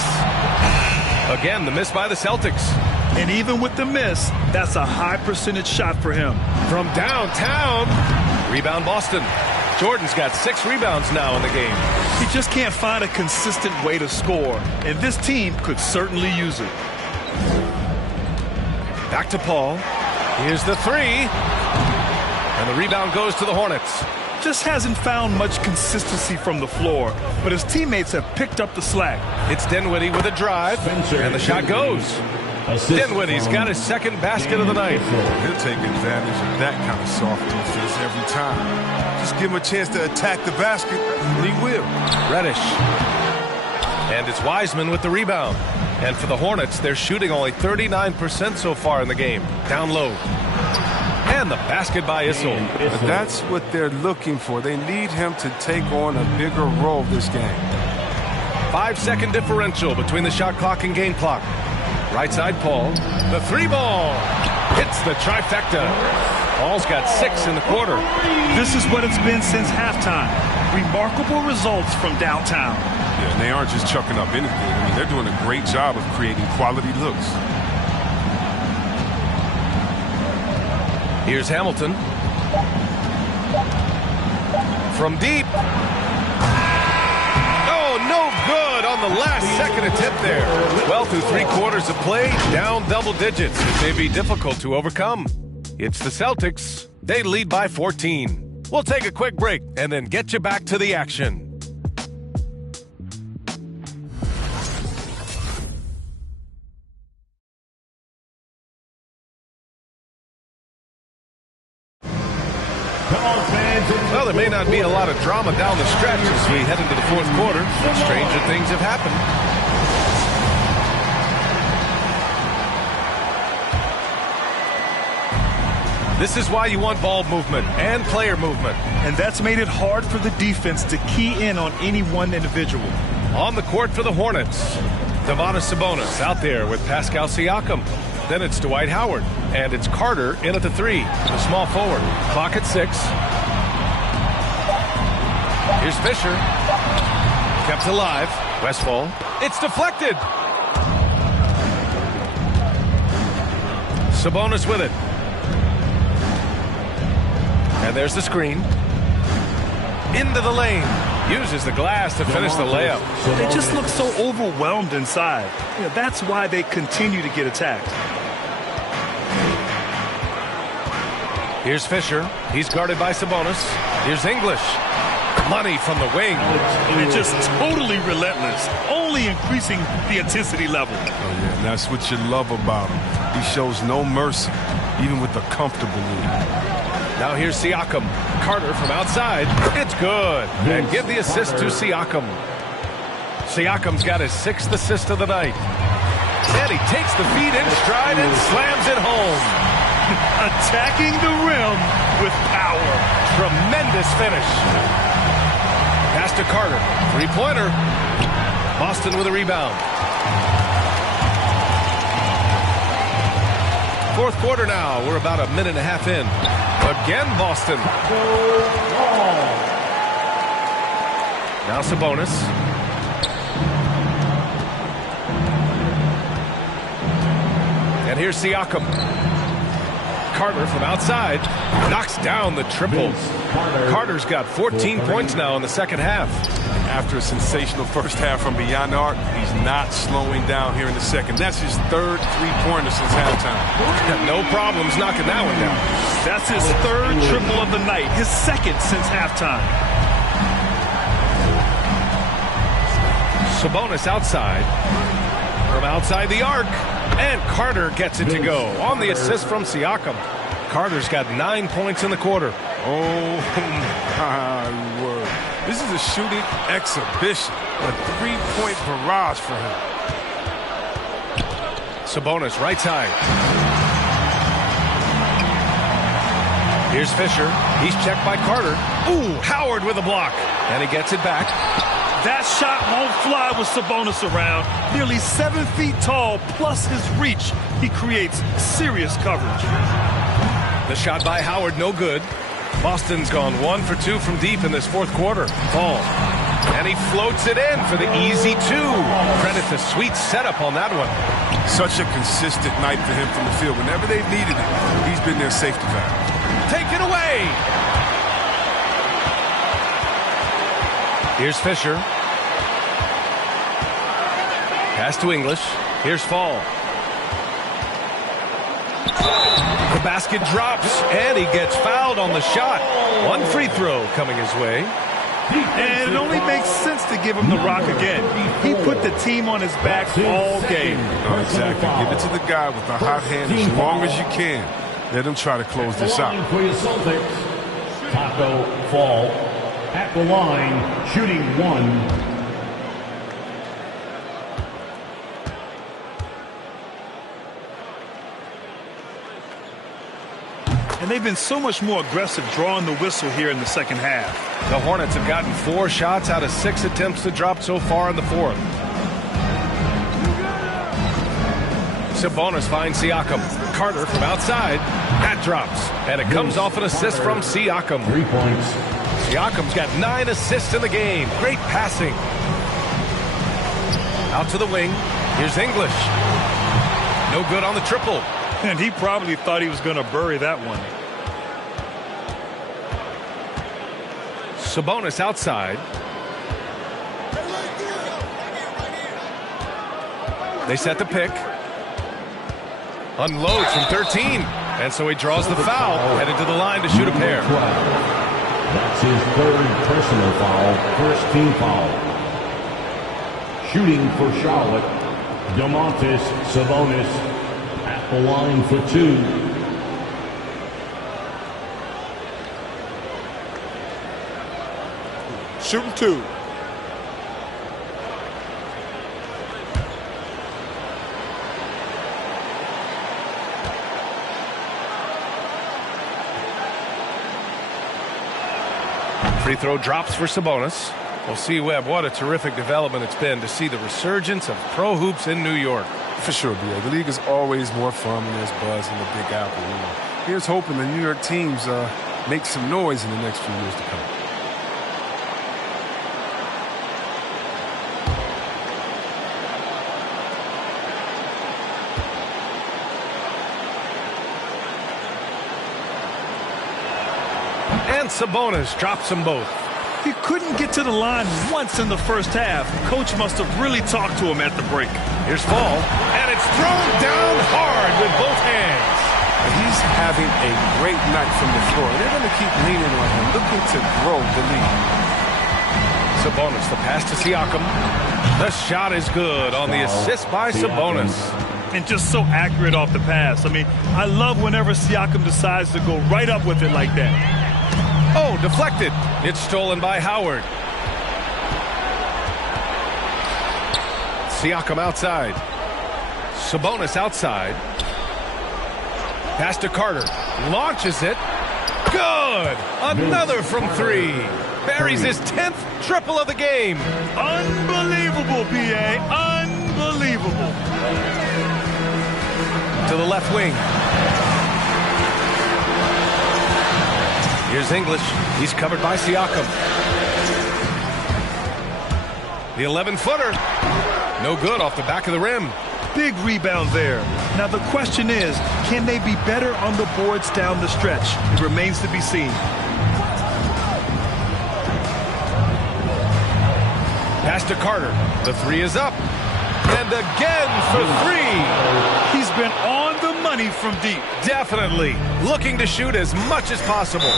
Again, the miss by the Celtics. And even with the miss, that's a high percentage shot for him. From downtown. Rebound Boston. Jordan's got 6 rebounds now in the game. He just can't find a consistent way to score, and this team could certainly use it. Back to Paul. Here's the 3. And the rebound goes to the Hornets. Just hasn't found much consistency from the floor, but his teammates have picked up the slack. It's Dinwiddie with a drive, and the shot goes. Dinwiddie's got his second basket of the night. He'll take advantage of that kind of soft defense every time. Just give him a chance to attack the basket, and he will. Reddish. And it's Wiseman with the rebound. And for the Hornets, they're shooting only 39% so far in the game. Down low. And the basket by Issel. But that's what they're looking for. They need him to take on a bigger role this game. 5-second differential between the shot clock and game clock. Right side, Paul. The 3-ball. Hits the trifecta. Paul's got 6 in the quarter. This is what it's been since halftime. Remarkable results from downtown. Yeah, and they aren't just chucking up anything. I mean, they're doing a great job of creating quality looks. Here's Hamilton. From deep. Oh, no good on the last second attempt there. Well, through 3 quarters of play, down double digits. It may be difficult to overcome. It's the Celtics. They lead by 14. We'll take a quick break and then get you back to the action. Well, there may not be a lot of drama down the stretch as we head into the 4th quarter, but stranger things have happened. This is why you want ball movement and player movement. And that's made it hard for the defense to key in on any one individual. On the court for the Hornets, Domantas Sabonis out there with Pascal Siakam. Then it's Dwight Howard, and it's Carter in at the 3, the small forward. Clock at 6. Here's Fisher. Kept alive. Westfall. It's deflected. Sabonis with it. And there's the screen. Into the lane. Uses the glass to finish the layup. They just look so overwhelmed inside. You know, that's why they continue to get attacked. Here's Fisher. He's guarded by Sabonis. Here's English. Money from the wing. And just totally relentless. Only increasing the intensity level. Oh, yeah, and that's what you love about him. He shows no mercy, even with a comfortable lead. Now here's Siakam. Carter from outside. It's good. And give the assist to Siakam. Siakam's got his 6th assist of the night. And he takes the feed in stride and slams it home. Attacking the rim with power. Tremendous finish. Pass to Carter. 3-pointer. Boston with a rebound. 4th quarter now. We're about a minute and a half in. Again, Boston. Now Sabonis. And here's Siakam. Carter from outside knocks down the triple. Carter's got 14 points now in the second half. After a sensational first half from beyond the arc, he's not slowing down here in the second. That's his 3rd 3-pointer since halftime. No problems knocking that one down. That's his 3rd triple of the night, his 2nd since halftime. Sabonis outside. From outside the arc. And Carter gets it to go on the assist from Siakam. Carter's got 9 points in the quarter. Oh, my word. This is a shooting exhibition, a three-point barrage for him. Sabonis, right side. Here's Fisher. He's checked by Carter. Ooh, Howard with a block. And he gets it back. That shot won't fly with Sabonis around. Nearly 7 feet tall, plus his reach. He creates serious coverage. The shot by Howard, no good. Boston's gone 1 for 2 from deep in this fourth quarter. Ball. And he floats it in for the easy 2. Credit the sweet setup on that one. Such a consistent night for him from the field. Whenever they've needed it, he's been their safety valve. Take it away. Here's Fisher. Pass to English. Here's Fall. The basket drops, and he gets fouled on the shot. 1 free throw coming his way. And it only makes sense to give him the rock again. He put the team on his back all game. Oh, exactly. Give it to the guy with the hot hand as long as you can. Let him try to close this out. For your Celtics, Taco Fall at the line, shooting 1. And they've been so much more aggressive drawing the whistle here in the second half. The Hornets have gotten 4 shots out of 6 attempts to drop so far in the fourth. Sabonis finds Siakam. Carter from outside. That drops. And it comes off an assist from Siakam. 3 points. Siakam's got 9 assists in the game. Great passing. Out to the wing. Here's English. No good on the triple. And he probably thought he was going to bury that one. Sabonis outside. They set the pick. Unloads from 13. And so he draws the foul. Headed to the line to shoot a pair. That's his 3rd personal foul. First team foul. Shooting for Charlotte, Domantas Sabonis. The line for 2. Shooting 2. Free throw drops for Sabonis. Well, see, Webb, what a terrific development it's been to see the resurgence of pro hoops in New York. For sure, B.A. The league is always more fun when there's buzz in the Big Apple. Here's hoping the New York teams make some noise in the next few years to come. And Sabonis drops them both. He couldn't get to the line once in the first half. Coach must have really talked to him at the break. Here's Fall, and it's thrown down hard with both hands. He's having a great night from the floor. They're going to keep leaning on him, looking to grow the lead. Sabonis, the pass to Siakam. The shot is good on the assist by Sabonis. And just so accurate off the pass. I mean, I love whenever Siakam decides to go right up with it like that. Oh, deflected. It's stolen by Howard. Siakam outside. Sabonis outside. Pass to Carter. Launches it. Good. Another from 3. Buries his 10th triple of the game. Unbelievable, B.A. Unbelievable. To the left wing. Here's English. He's covered by Siakam. The 11-footer. No good off the back of the rim. Big rebound there. Now the question is, can they be better on the boards down the stretch? It remains to be seen. Pass to Carter. The 3 is up. And again for 3. He's been on the money from deep. Definitely. Looking to shoot as much as possible.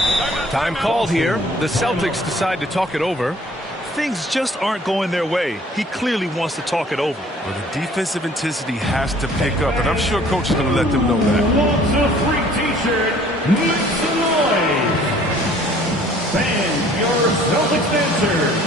Time called here. The Celtics decide to talk it over. Things just aren't going their way. He clearly wants to talk it over. Well, the defensive intensity has to pick up, and I'm sure Coach is going to let them know that. Wants a free T-shirt? Make some noise. Fans, your Celtics dancers.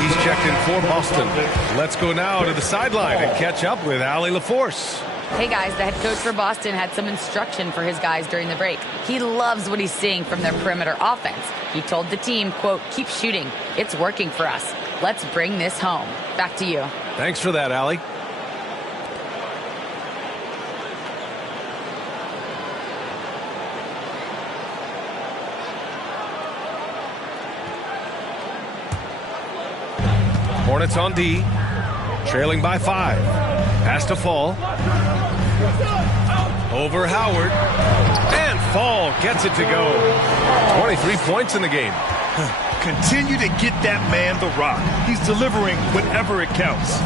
He's checked in for Boston. Let's go now to the sideline and catch up with Allie LaForce. Hey guys, the head coach for Boston had some instruction for his guys during the break. He loves what he's seeing from their perimeter offense. He told the team, quote, keep shooting. It's working for us. Let's bring this home. Back to you. Thanks for that, Allie. Hornets on D, trailing by 5. Pass to Fall. Over Howard. And Fall gets it to go. 23 points in the game. Continue to get that man the rock. He's delivering whenever it counts.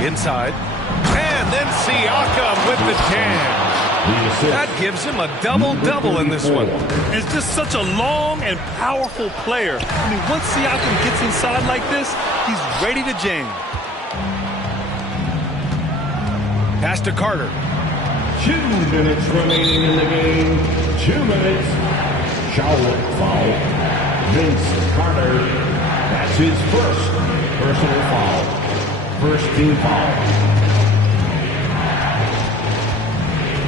Inside. And then Siakam with the jam. That gives him a double-double in this one. It's just such a long and powerful player. I mean, once Siakam gets inside like this, he's ready to jam. Pass to Carter. 2 minutes remaining in the game. 2 minutes. Shower foul. Vince Carter. That's his first personal foul. First team foul.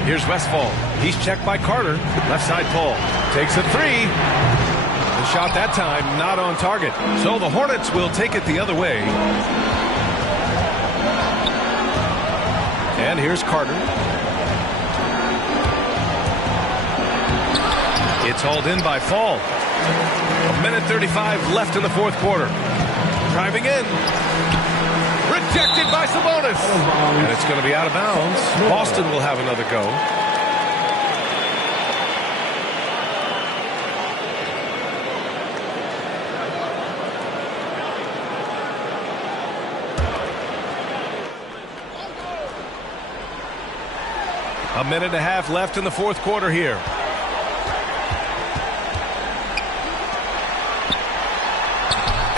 Here's Westfall. He's checked by Carter. Left side Paul. Takes a 3. The shot that time not on target. So the Hornets will take it the other way. And here's Carter. It's hauled in by Fall. 1:35 left in the fourth quarter. Driving in. Rejected by Sabonis. And it's going to be out of bounds. Boston will have another go. A minute and a half left in the fourth quarter here.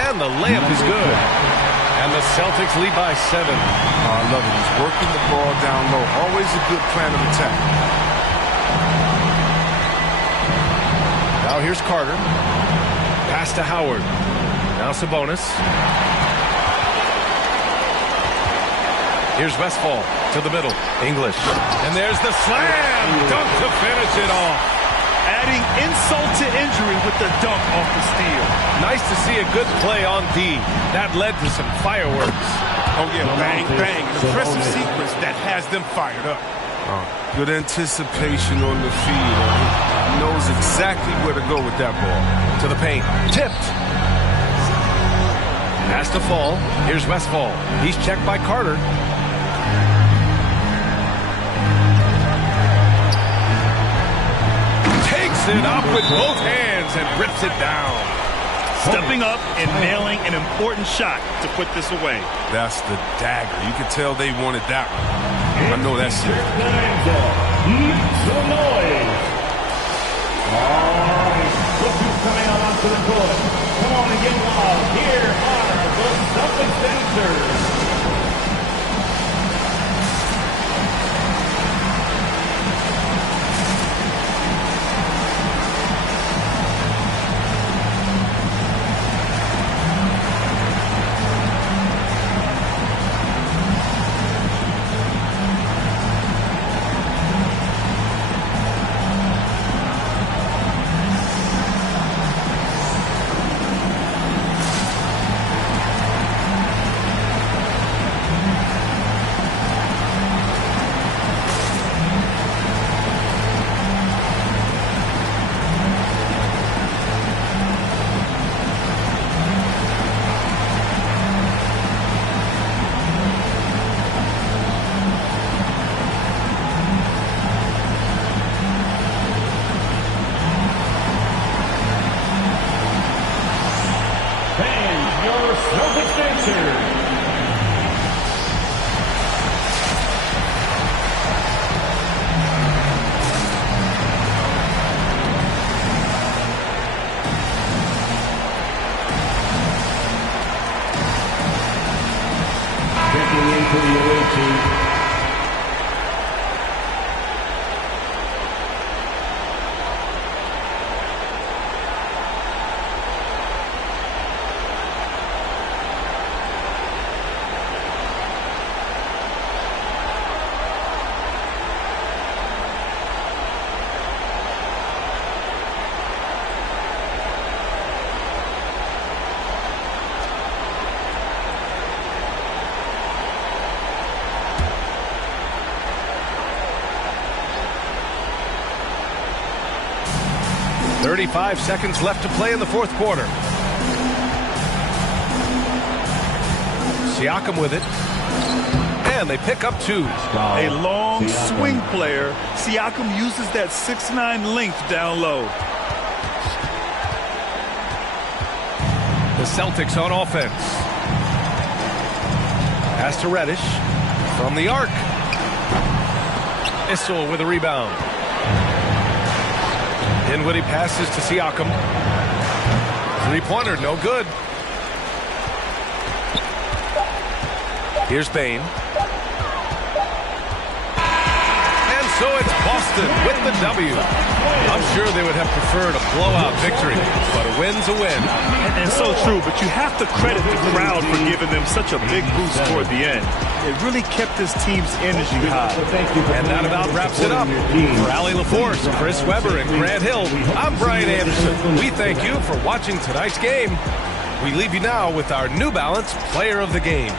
And the layup is good. And the Celtics lead by 7. Oh, I love it. He's working the ball down low. Always a good plan of attack. Now here's Carter. Pass to Howard. Now Sabonis. Here's Westfall to the middle. English. And there's the slam. Dunk to finish it off. Adding insult to injury with the dunk off the steal. Nice to see a good play on D. That led to some fireworks. Oh, yeah, bang, bang. An impressive sequence that has them fired up. Good anticipation on the feed. He knows exactly where to go with that ball. To the paint. Tipped. Pass to Fall. Here's Westfall. He's checked by Carter. It up with both hands and rips it down. Stepping up and nailing an important shot to put this away. That's the dagger. You can tell they wanted that one. I know that's it. Make some noise. All right, look who's coming on onto the court. Come on and get loud. Here are the Celtics dancers. 35 seconds left to play in the fourth quarter. Siakam with it. And they pick up 2. A long swing player. Siakam uses that 6'9" length down low. The Celtics on offense. Pass to Reddish. From the arc. Issel with a rebound. Dinwiddie passes to Siakam. Three-pointer, no good. Here's Bane. And so it's Boston with the W. I'm sure they would have preferred a blowout victory, but a win's a win. And so true, but you have to credit the crowd for giving them such a big boost toward the end. It really kept this team's energy high. And that about wraps it up. For Allie LaForce, Chris Webber, and Grant Hill, I'm Brian Anderson. We thank you for watching tonight's game. We leave you now with our New Balance Player of the Game.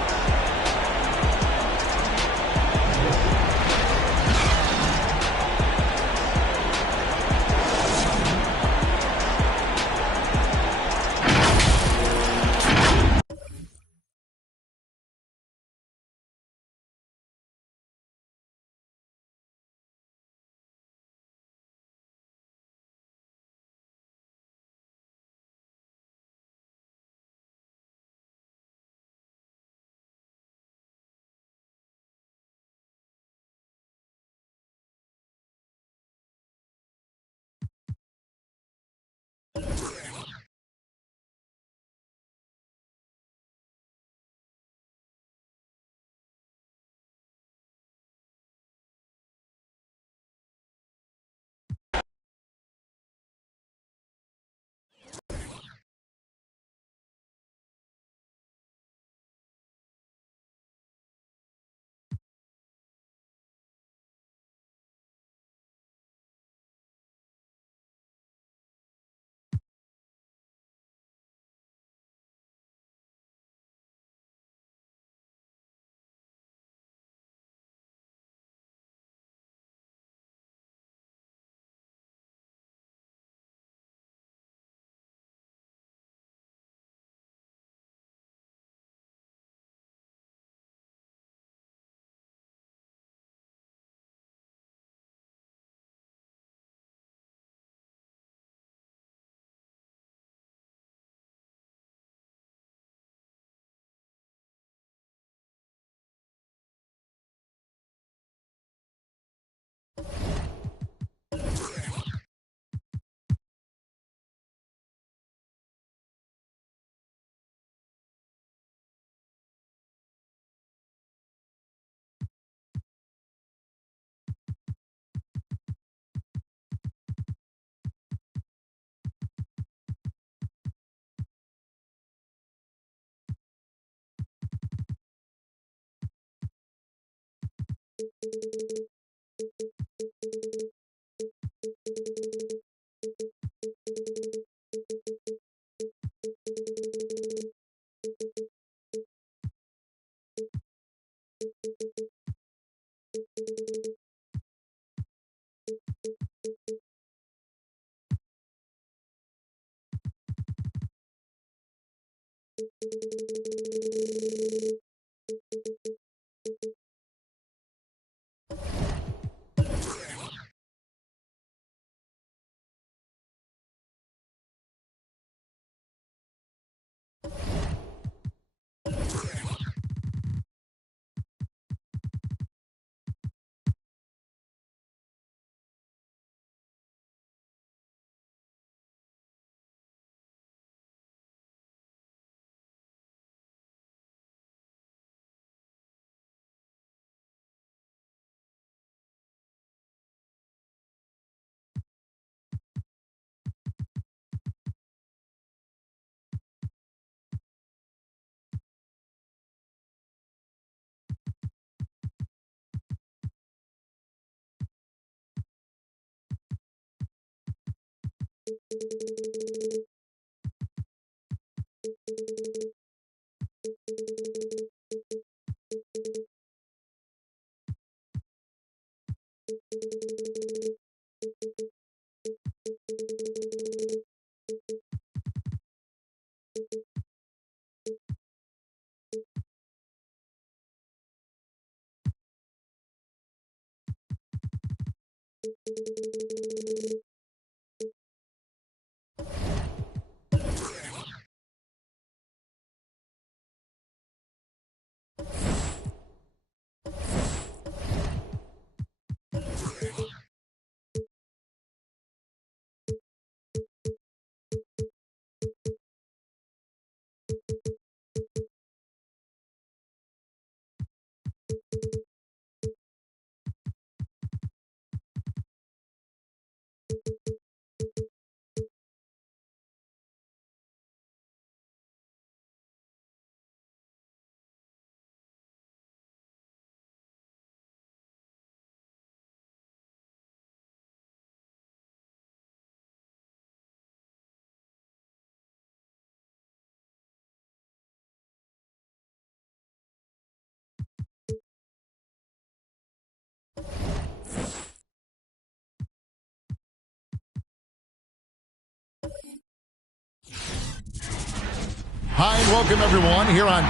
Hi, and welcome everyone here on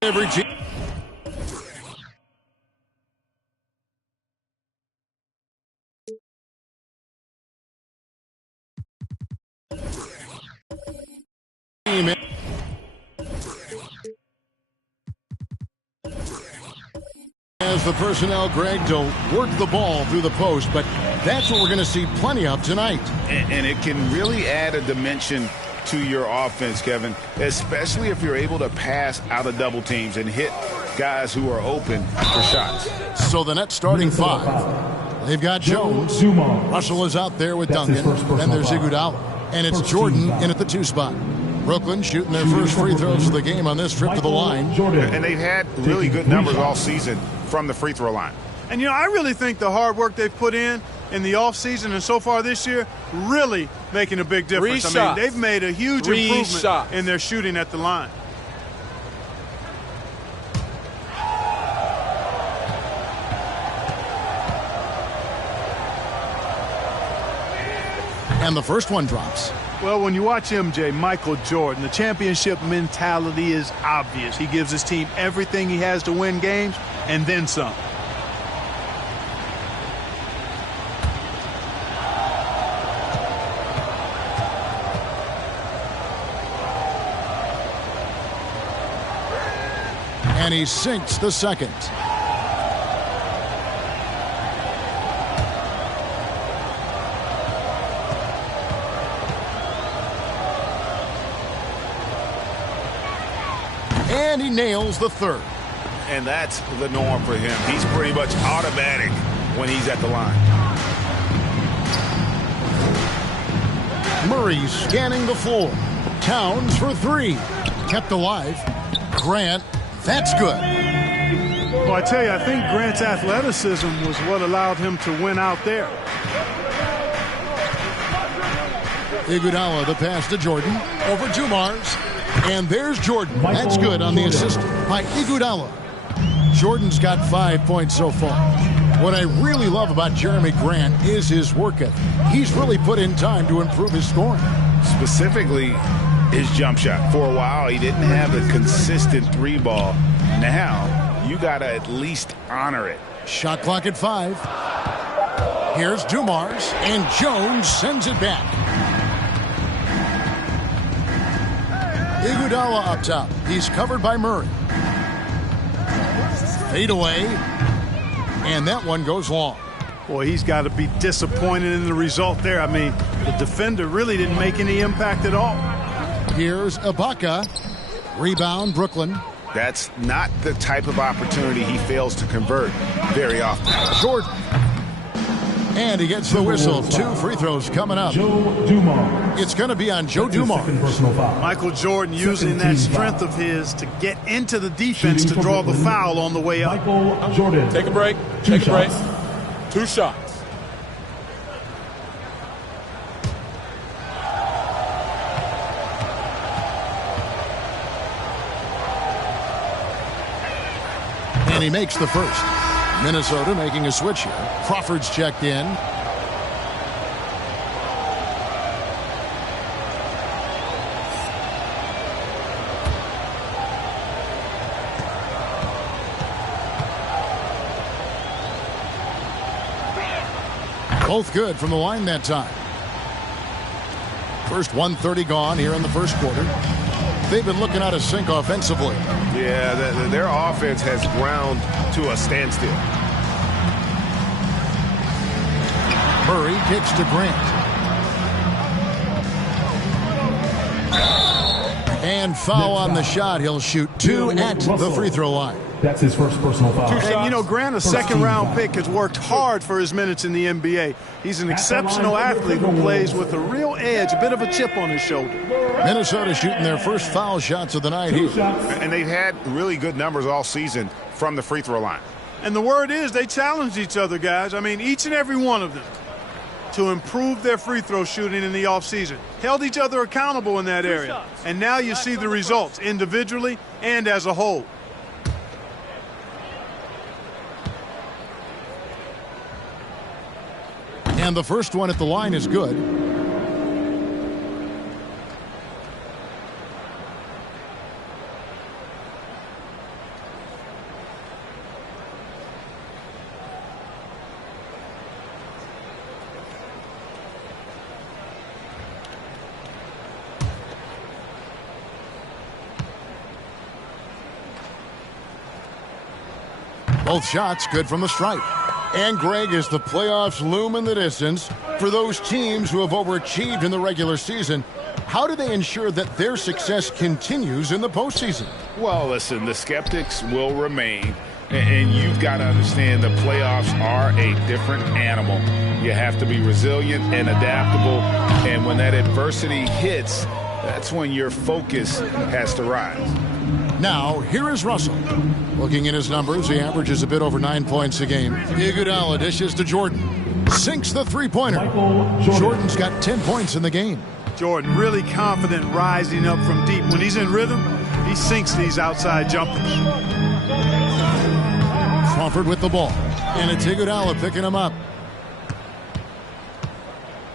every team. As the personnel, Greg, to work the ball through the post, but that's what we're going to see plenty of tonight. And it can really add a dimension to your offense, Kevin, especially if you're able to pass out of double teams and hit guys who are open for shots. So the net starting five. They've got Jones. Russell is out there with Duncan. Then there's Iguodala. And it's Jordan in at the 2 spot. Brooklyn shooting their first free throws of the game on this trip to the line. And they've had really good numbers all season from the free throw line. And, you know, I really think the hard work they've put in the offseason and so far this year really making a big difference. I mean, they've made a huge improvement in their shooting at the line. And the first one drops. Well, when you watch MJ, Michael Jordan, the championship mentality is obvious. He gives his team everything he has to win games and then some. And he sinks the second. And he nails the third. And that's the norm for him. He's pretty much automatic when he's at the line. Murray scanning the floor. Towns for 3. Kept alive. Grant, that's good. Well, I tell you, I think Grant's athleticism was what allowed him to win out there. Iguodala, the pass to Jordan. Over Dumars. And there's Jordan. That's good on the assist by Iguodala. Jordan's got 5 points so far. What I really love about Jeremy Grant is his work ethic. He's really put in time to improve his scoring. Specifically, his jump shot. For a while, he didn't have a consistent 3-ball. Now, you got to at least honor it. Shot clock at 5. Here's Dumars, and Jones sends it back. Iguodala up top. He's covered by Murray. Fade away. And that one goes long. Boy, he's got to be disappointed in the result there. I mean, the defender really didn't make any impact at all. Here's Ibaka. Rebound, Brooklyn. That's not the type of opportunity he fails to convert very often. Jordan. And he gets the whistle. 2 free throws coming up. Joe Dumars. It's going to be on Joe Dumars. Michael Jordan using that strength of his to get into the defense to draw the foul on the way up. Michael Jordan. Take a break. Take a break. 2 shots. And he makes the first. Minnesota making a switch here. Crawford's checked in. Both good from the line that time. First 1:30 gone here in the first quarter. They've been looking out of sync offensively. Yeah, their offense has ground to a standstill. Murray kicks to Grant. And foul on the shot. He'll shoot 2 at the free throw line. That's his first personal foul. And, you know, Grant, a second-round pick, has worked hard for his minutes in the NBA. He's an exceptional athlete who plays with a real edge, a bit of a chip on his shoulder. Minnesota shooting their first foul shots of the night here. And they've had really good numbers all season from the free throw line. And the word is they challenged each other, guys. I mean, each and every one of them to improve their free throw shooting in the offseason. Held each other accountable in that area. And now you see the results individually and as a whole. And the first one at the line is good. Both shots good from the stripe. And, Greg, as the playoffs loom in the distance, for those teams who have overachieved in the regular season, how do they ensure that their success continues in the postseason? Well, listen, the skeptics will remain, and you've got to understand the playoffs are a different animal. You have to be resilient and adaptable, and when that adversity hits, that's when your focus has to rise. Now, here is Russell. Looking at his numbers, he averages a bit over 9 points a game. Iguodala dishes to Jordan. Sinks the three-pointer. Jordan's got 10 points in the game. Jordan really confident rising up from deep. When he's in rhythm, he sinks these outside jumpers. Crawford with the ball. And it's Iguodala picking him up.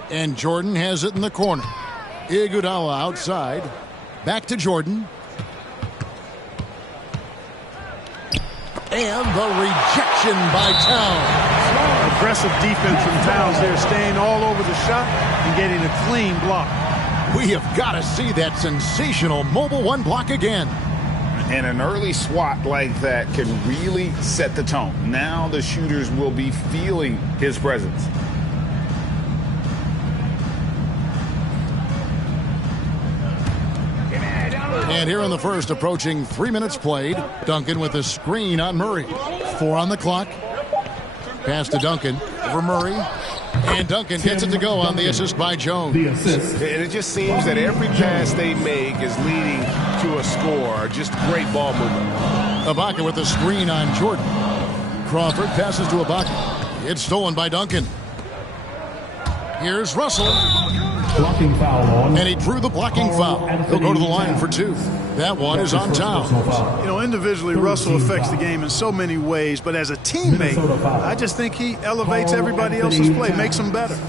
And Jordan has it in the corner. Iguodala outside. Back to Jordan. And the rejection by Towns. Aggressive defense from Towns there, staying all over the shot and getting a clean block. We have got to see that sensational mobile one block again. And an early swat like that can really set the tone. Now the shooters will be feeling his presence. And here in the first, approaching 3 minutes played, Duncan with a screen on Murray. 4 on the clock. Pass to Duncan over Murray. And Duncan gets it to go on the assist by Jones. And it just seems that every pass they make is leading to a score. Just great ball movement. Ibaka with a screen on Jordan. Crawford passes to Ibaka. It's stolen by Duncan. Here's Russell. Blocking foul on. And he drew the blocking foul. He'll go to the line for 2. That one is on Towns. You know, individually, Russell affects the game in so many ways, but as a teammate, I just think he elevates everybody else's play, makes them better.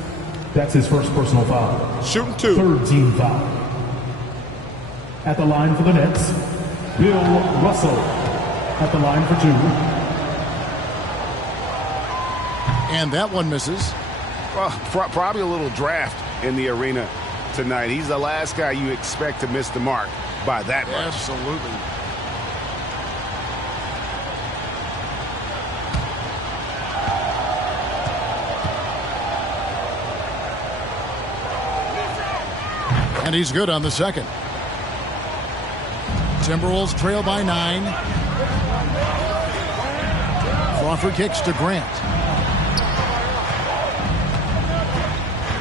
That's his first personal foul. Shooting 2. Third team foul. At the line for the Nets, Bill Russell. At the line for 2. And that one misses. Well, probably a little draft in the arena tonight. He's the last guy you expect to miss the mark by that much. Absolutely. And he's good on the second. Timberwolves trail by 9. Crawford kicks to Grant.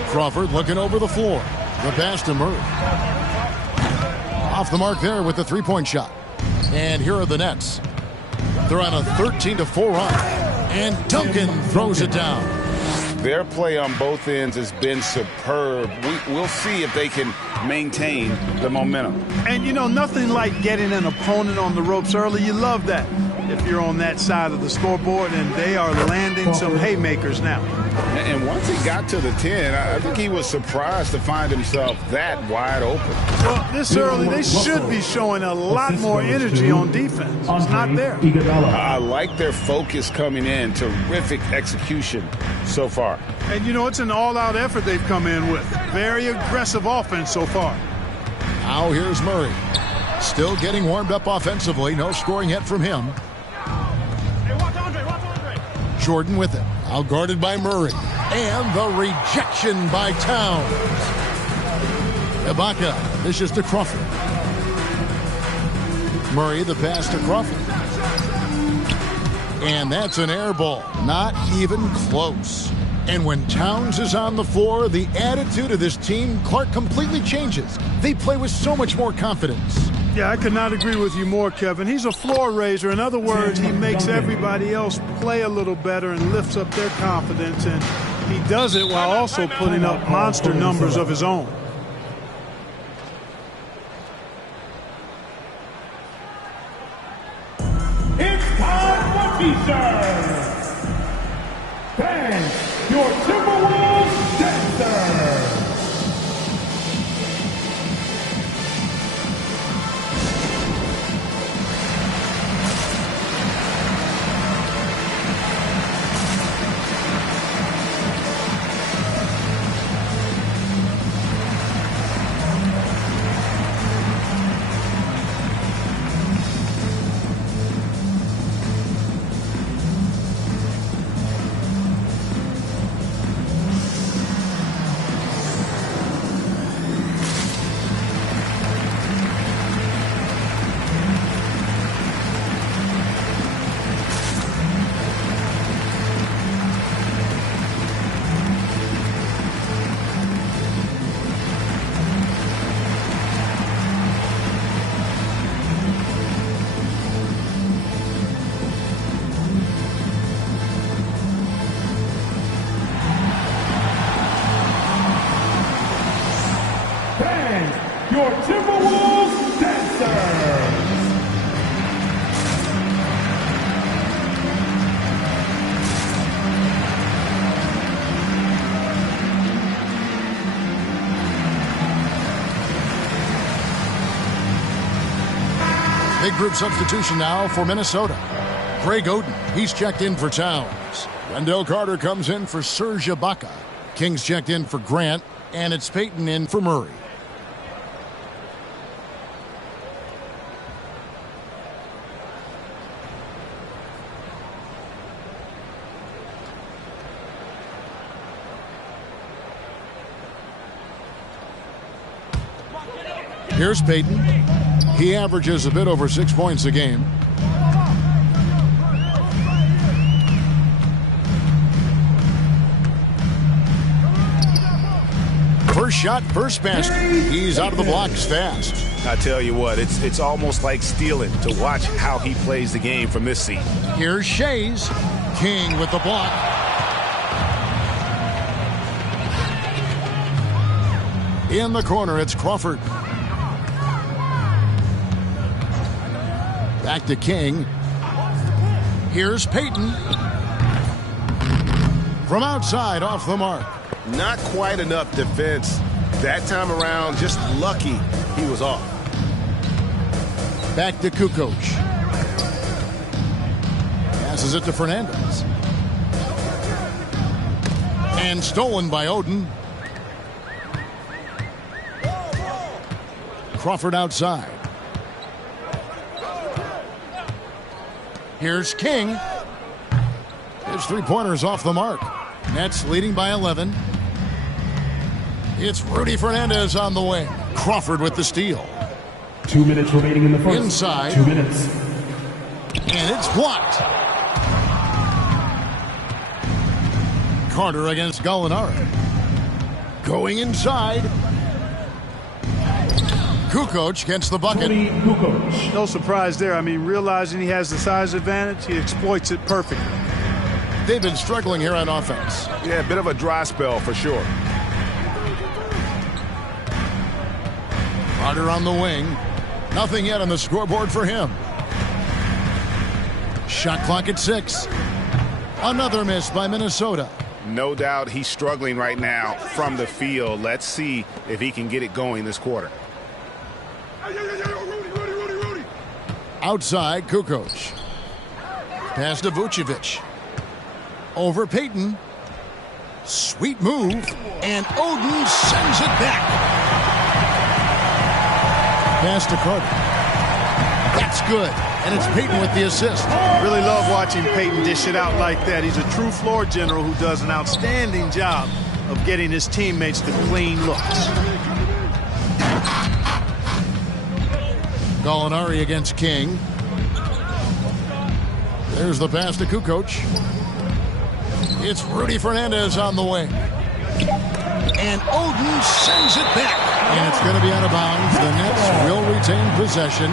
Crawford looking over the floor. The pass to Murray. Off the mark there with the three-point shot. And here are the Nets. They're on a 13-4 run. And Duncan throws it down. Their play on both ends has been superb. We'll see if they can maintain the momentum. And, you know, nothing like getting an opponent on the ropes early. You love that. if you're on that side of the scoreboard, and they are landing some haymakers now. And once he got to the 10, I think he was surprised to find himself that wide open. Well, this early, they should be showing a lot more energy on defense. It's not there. I like their focus coming in. Terrific execution so far. And, you know, it's an all-out effort they've come in with. Very aggressive offense so far. Now here's Murray. Still getting warmed up offensively. No scoring yet from him. Hey, watch Andre. Jordan with it. Out guarded by Murray. And the rejection by Towns. Ibaka. This is to Crawford. Murray, the pass to Crawford. And that's an air ball. Not even close. And when Towns is on the floor, the attitude of this team, Clark, completely changes. They play with so much more confidence. Yeah, I could not agree with you more, Kevin. He's a floor raiser. In other words, he makes everybody else play a little better and lifts up their confidence. And he does it while also putting up monster numbers of his own. It's time for T-shirts. Fans, your Timberwolves dancer. Your Timberwolves dancers. Big group substitution now for Minnesota. Greg Oden, he's checked in for Towns. Wendell Carter comes in for Serge Ibaka. King's checked in for Grant, and it's Payton in for Murray. Here's Payton. He averages a bit over 6 points a game. First shot, first basket. He's out of the blocks fast. I tell you what, it's almost like stealing to watch how he plays the game from this seat. Here's Shays. King with the block. In the corner, it's Crawford. Back to King. Here's Payton. From outside, off the mark. Not quite enough defense that time around. Just lucky he was off. Back to Kukoc. Passes it to Fernandez. And stolen by Oden. Crawford outside. Here's King. His three-pointers off the mark. Nets leading by 11. It's Rudy Fernandez on the wing. Crawford with the steal. 2 minutes remaining in the first. Inside. 2 minutes. And it's blocked. Carter against Gallinari. Going inside. Kukoc gets the bucket. No surprise there. I mean, realizing he has the size advantage, he exploits it perfectly. They've been struggling here on offense. Yeah, a bit of a dry spell for sure. Carter on the wing. Nothing yet on the scoreboard for him. Shot clock at 6. Another miss by Minnesota. No doubt he's struggling right now from the field. Let's see if he can get it going this quarter. Outside, Kukoc. Pass to Vucevic. Over Payton. Sweet move. And Oden sends it back. Pass to Carter. That's good. And it's Payton with the assist. Really love watching Payton dish it out like that. He's a true floor general who does an outstanding job of getting his teammates the clean looks. Gallinari against King. There's the pass to Kukoc. It's Rudy Fernandez on the wing. And Oden sends it back. And it's going to be out of bounds. The Nets will retain possession.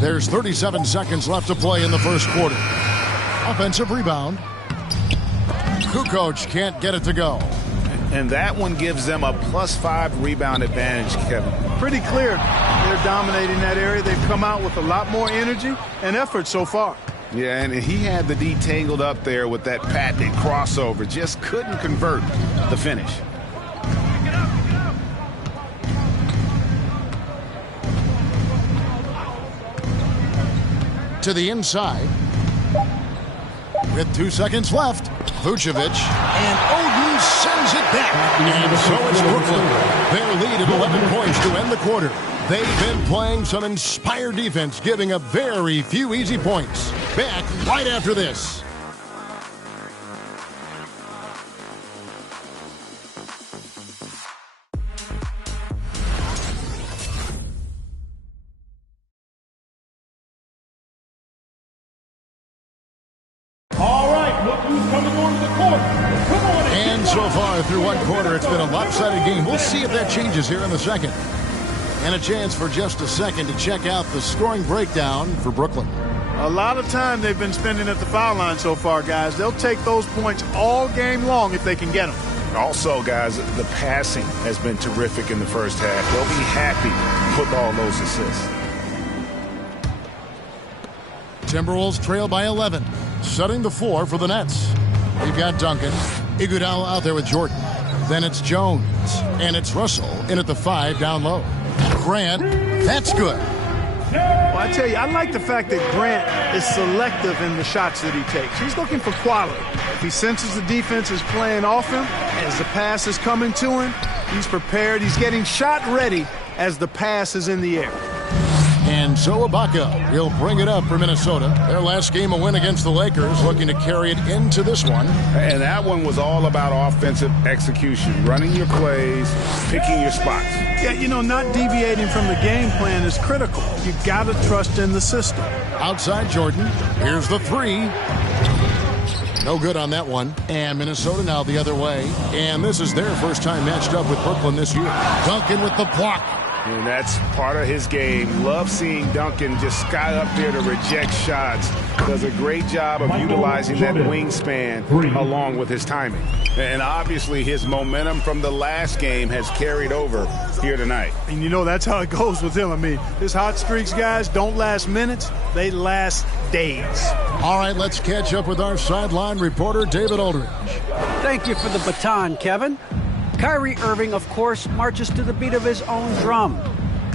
There's 37 seconds left to play in the first quarter. Offensive rebound. Kukoc can't get it to go. And that one gives them a +5 rebound advantage, Kevin. Pretty clear. They're dominating that area. They've come out with a lot more energy and effort so far. Yeah, and he had the D tangled up there with that patented crossover. Just couldn't convert the finish. To the inside. With 2 seconds left. Vucevic. And Oden sends it back. And so it's Brooklyn. Their lead at 11 points to end the quarter. They've been playing some inspired defense, giving up very few easy points. Back right after this. All right, look who's coming onto the court. Come on in. And so far through one quarter, it's been a lopsided game. We'll see if that changes here in the second. And a chance for just a second to check out the scoring breakdown for Brooklyn. A lot of time they've been spending at the foul line so far, guys. They'll take those points all game long if they can get them. Also, guys, the passing has been terrific in the first half. They'll be happy with all those assists. Timberwolves trail by 11, setting the floor for the Nets. We've got Duncan, Iguodala out there with Jordan. Then it's Jones, and it's Russell in at the 5 down low. Grant, that's good. Well, I tell you, I like the fact that Grant is selective in the shots that he takes. He's looking for quality. If he senses the defense is playing off him, as the pass is coming to him, he's prepared. He's getting shot ready as the pass is in the air. And so Ibaka will bring it up for Minnesota. Their last game, a win against the Lakers, looking to carry it into this one. And that one was all about offensive execution, running your plays, picking your spots. Yeah, you know, not deviating from the game plan is critical. You got to trust in the system. Outside Jordan. Here's the 3. No good on that one. And Minnesota now the other way. And this is their first time matched up with Brooklyn this year. Duncan with the block. And that's part of his game. Love seeing Duncan just sky up there to reject shots. Does a great job of utilizing that wingspan along with his timing. And obviously his momentum from the last game has carried over here tonight. And you know, that's how it goes with him. I mean, his hot streaks, guys, don't last minutes. They last days. All right, let's catch up with our sideline reporter, David Aldridge. Thank you for the baton, Kevin. Kyrie Irving, of course, marches to the beat of his own drum.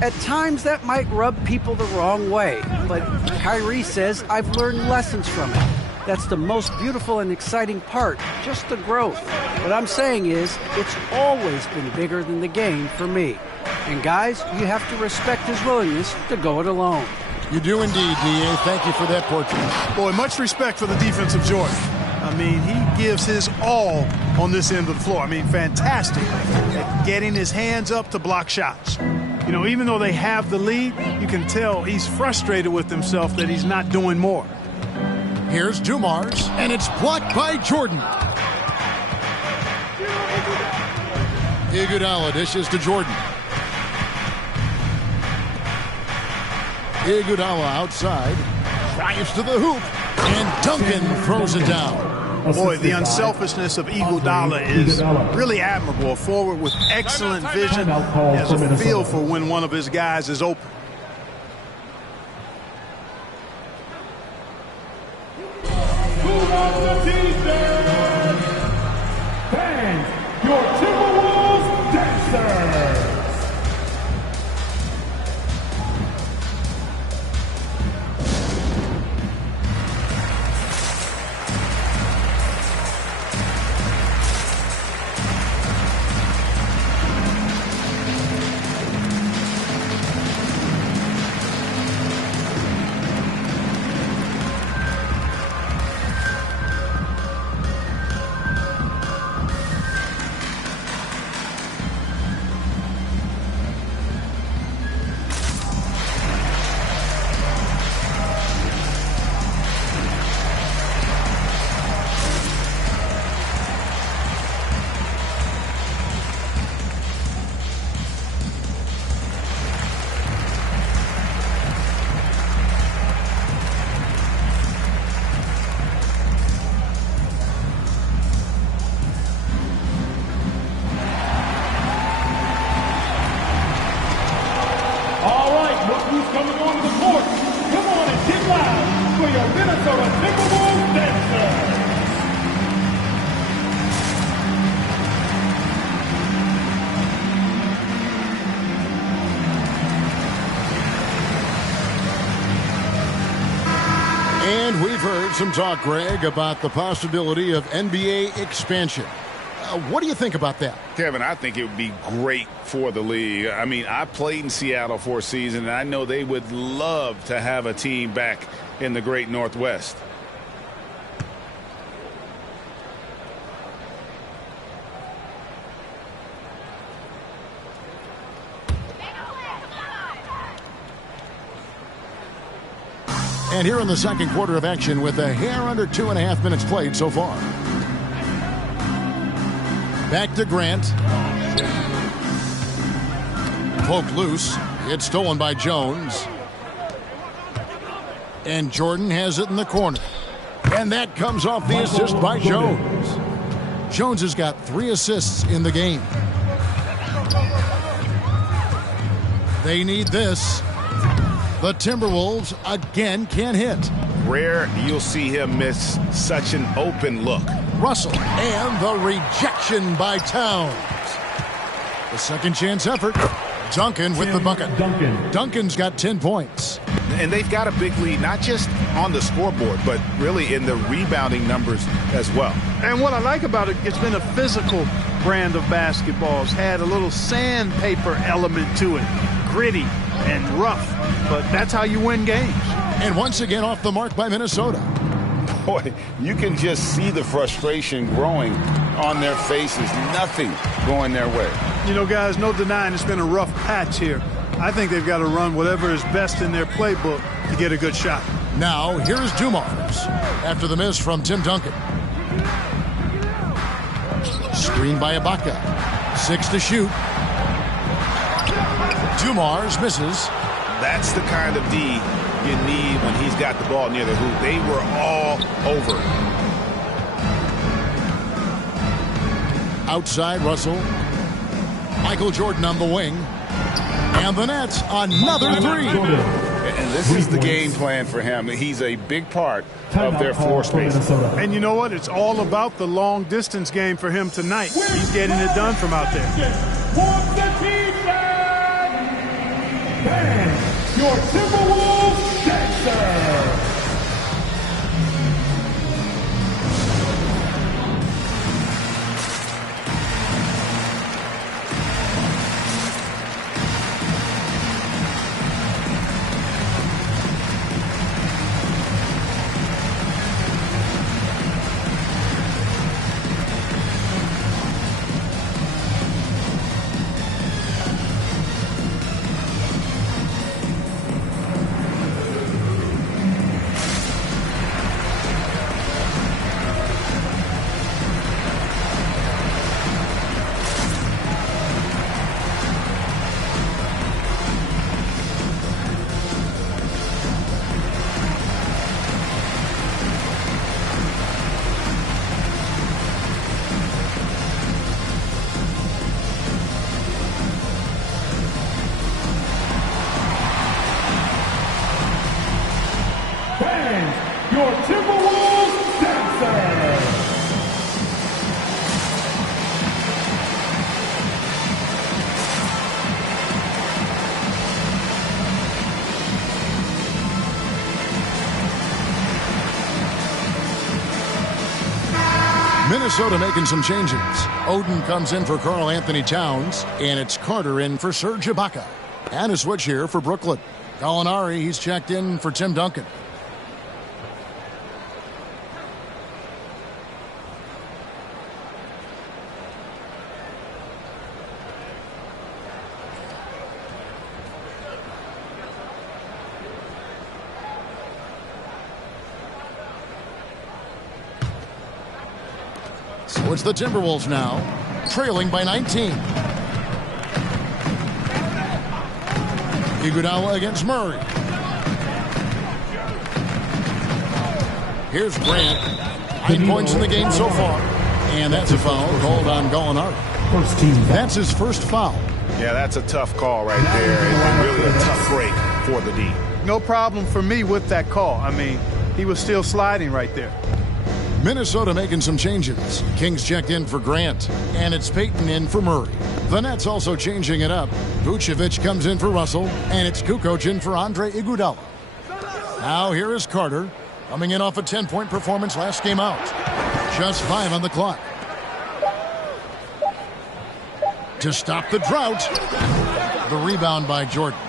At times, that might rub people the wrong way, but Kyrie says, I've learned lessons from it. That's the most beautiful and exciting part, just the growth. What I'm saying is, it's always been bigger than the game for me. And guys, you have to respect his willingness to go it alone. You do indeed, D.A. Thank you for that portrait. Boy, much respect for the defensive Jordan. I mean, he gives his all on this end of the floor. I mean, fantastic at getting his hands up to block shots. You know, even though they have the lead, you can tell he's frustrated with himself that he's not doing more. Here's Dumars, and it's blocked by Jordan. Iguodala dishes to Jordan. Iguodala outside, drives to the hoop, and Duncan throws it down. Boy, the unselfishness of Iguodala is really admirable. A forward with excellent vision, has a feel for when one of his guys is open. Fans, your Timberwolves dancers. Coming onto the court. Come on and get loud for your Minnesota Timberwolves dancers. And we've heard some talk, Greg, about the possibility of NBA expansion. What do you think about that? Kevin, I think it would be great for the league. I mean, I played in Seattle for a season, and I know they would love to have a team back in the great Northwest. And here in the second quarter of action with a hair under 2.5 minutes played so far. Back to Grant. Poked loose. It's stolen by Jones. And Jordan has it in the corner. And that comes off the assist by Jones. Jones has got 3 assists in the game. They need this. The Timberwolves again can't hit. Rare you'll see him miss such an open look. Russell and the rejection by Towns. The second chance effort. Duncan with the bucket. Duncan's got 10 points. And they've got a big lead, not just on the scoreboard, but really in the rebounding numbers as well. And what I like about it, it's been a physical brand of basketball. It's had a little sandpaper element to it. Gritty and rough, but that's how you win games. And once again off the mark by Minnesota. Boy, you can just see the frustration growing on their faces. Nothing going their way. You know, guys, no denying it's been a rough patch here. I think they've got to run whatever is best in their playbook to get a good shot. Now, here's Dumars after the miss from Tim Duncan. Screen by Ibaka. 6 to shoot. Dumars misses. That's the kind of D you need when he's got the ball near the hoop. They were all over. Outside Russell. Michael Jordan on the wing. And the Nets, another 3. And this is the game plan for him. He's a big part of their floor space. And you know what? It's all about the long distance game for him tonight. He's getting it done from out there. And your Timberwolves dancer. Minnesota making some changes. Oden comes in for Karl Anthony Towns, and it's Carter in for Serge Ibaka. And a switch here for Brooklyn. Gallinari, he's checked in for Tim Duncan. So it's the Timberwolves now, trailing by 19. Iguodala against Murray. Here's Grant. 9 points in the game so far. And that's a foul called on Gallinari. First team. That's his first foul. Yeah, that's a tough call right there, and really a tough break for the D. No problem for me with that call. I mean, he was still sliding right there. Minnesota making some changes. Kings checked in for Grant, and it's Payton in for Murray. The Nets also changing it up. Vucevic comes in for Russell, and it's Kukoc in for Andre Iguodala. Now here is Carter, coming in off a 10-point performance last game out. Just 5 on the clock. To stop the drought, the rebound by Jordan.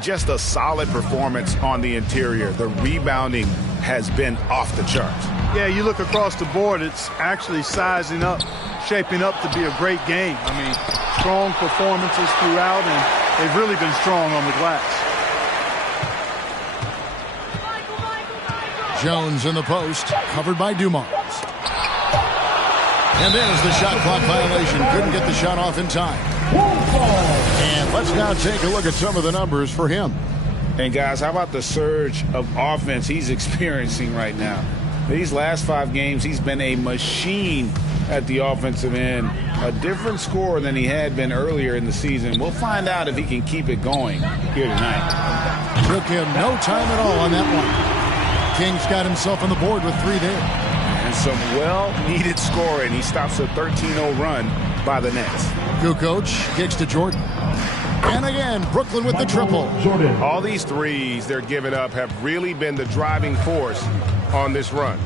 Just a solid performance on the interior. The rebounding has been off the charts. Yeah, you look across the board, it's actually sizing up, shaping up to be a great game. I mean, strong performances throughout, and they've really been strong on the glass. Jones in the post, covered by Dumars. And there's the shot clock violation. Couldn't get the shot off in time. And let's now take a look at some of the numbers for him. And guys, how about the surge of offense he's experiencing right now? These last 5 games, he's been a machine at the offensive end. A different scorer than he had been earlier in the season. We'll find out if he can keep it going here tonight. Took him no time at all on that one. Kings got himself on the board with 3 there. And some well-needed scoring. He stops a 13-0 run by the Nets. Kukoc kicks to Jordan. And again, Brooklyn with the triple. Jordan. All these threes they're giving up have really been the driving force on this run.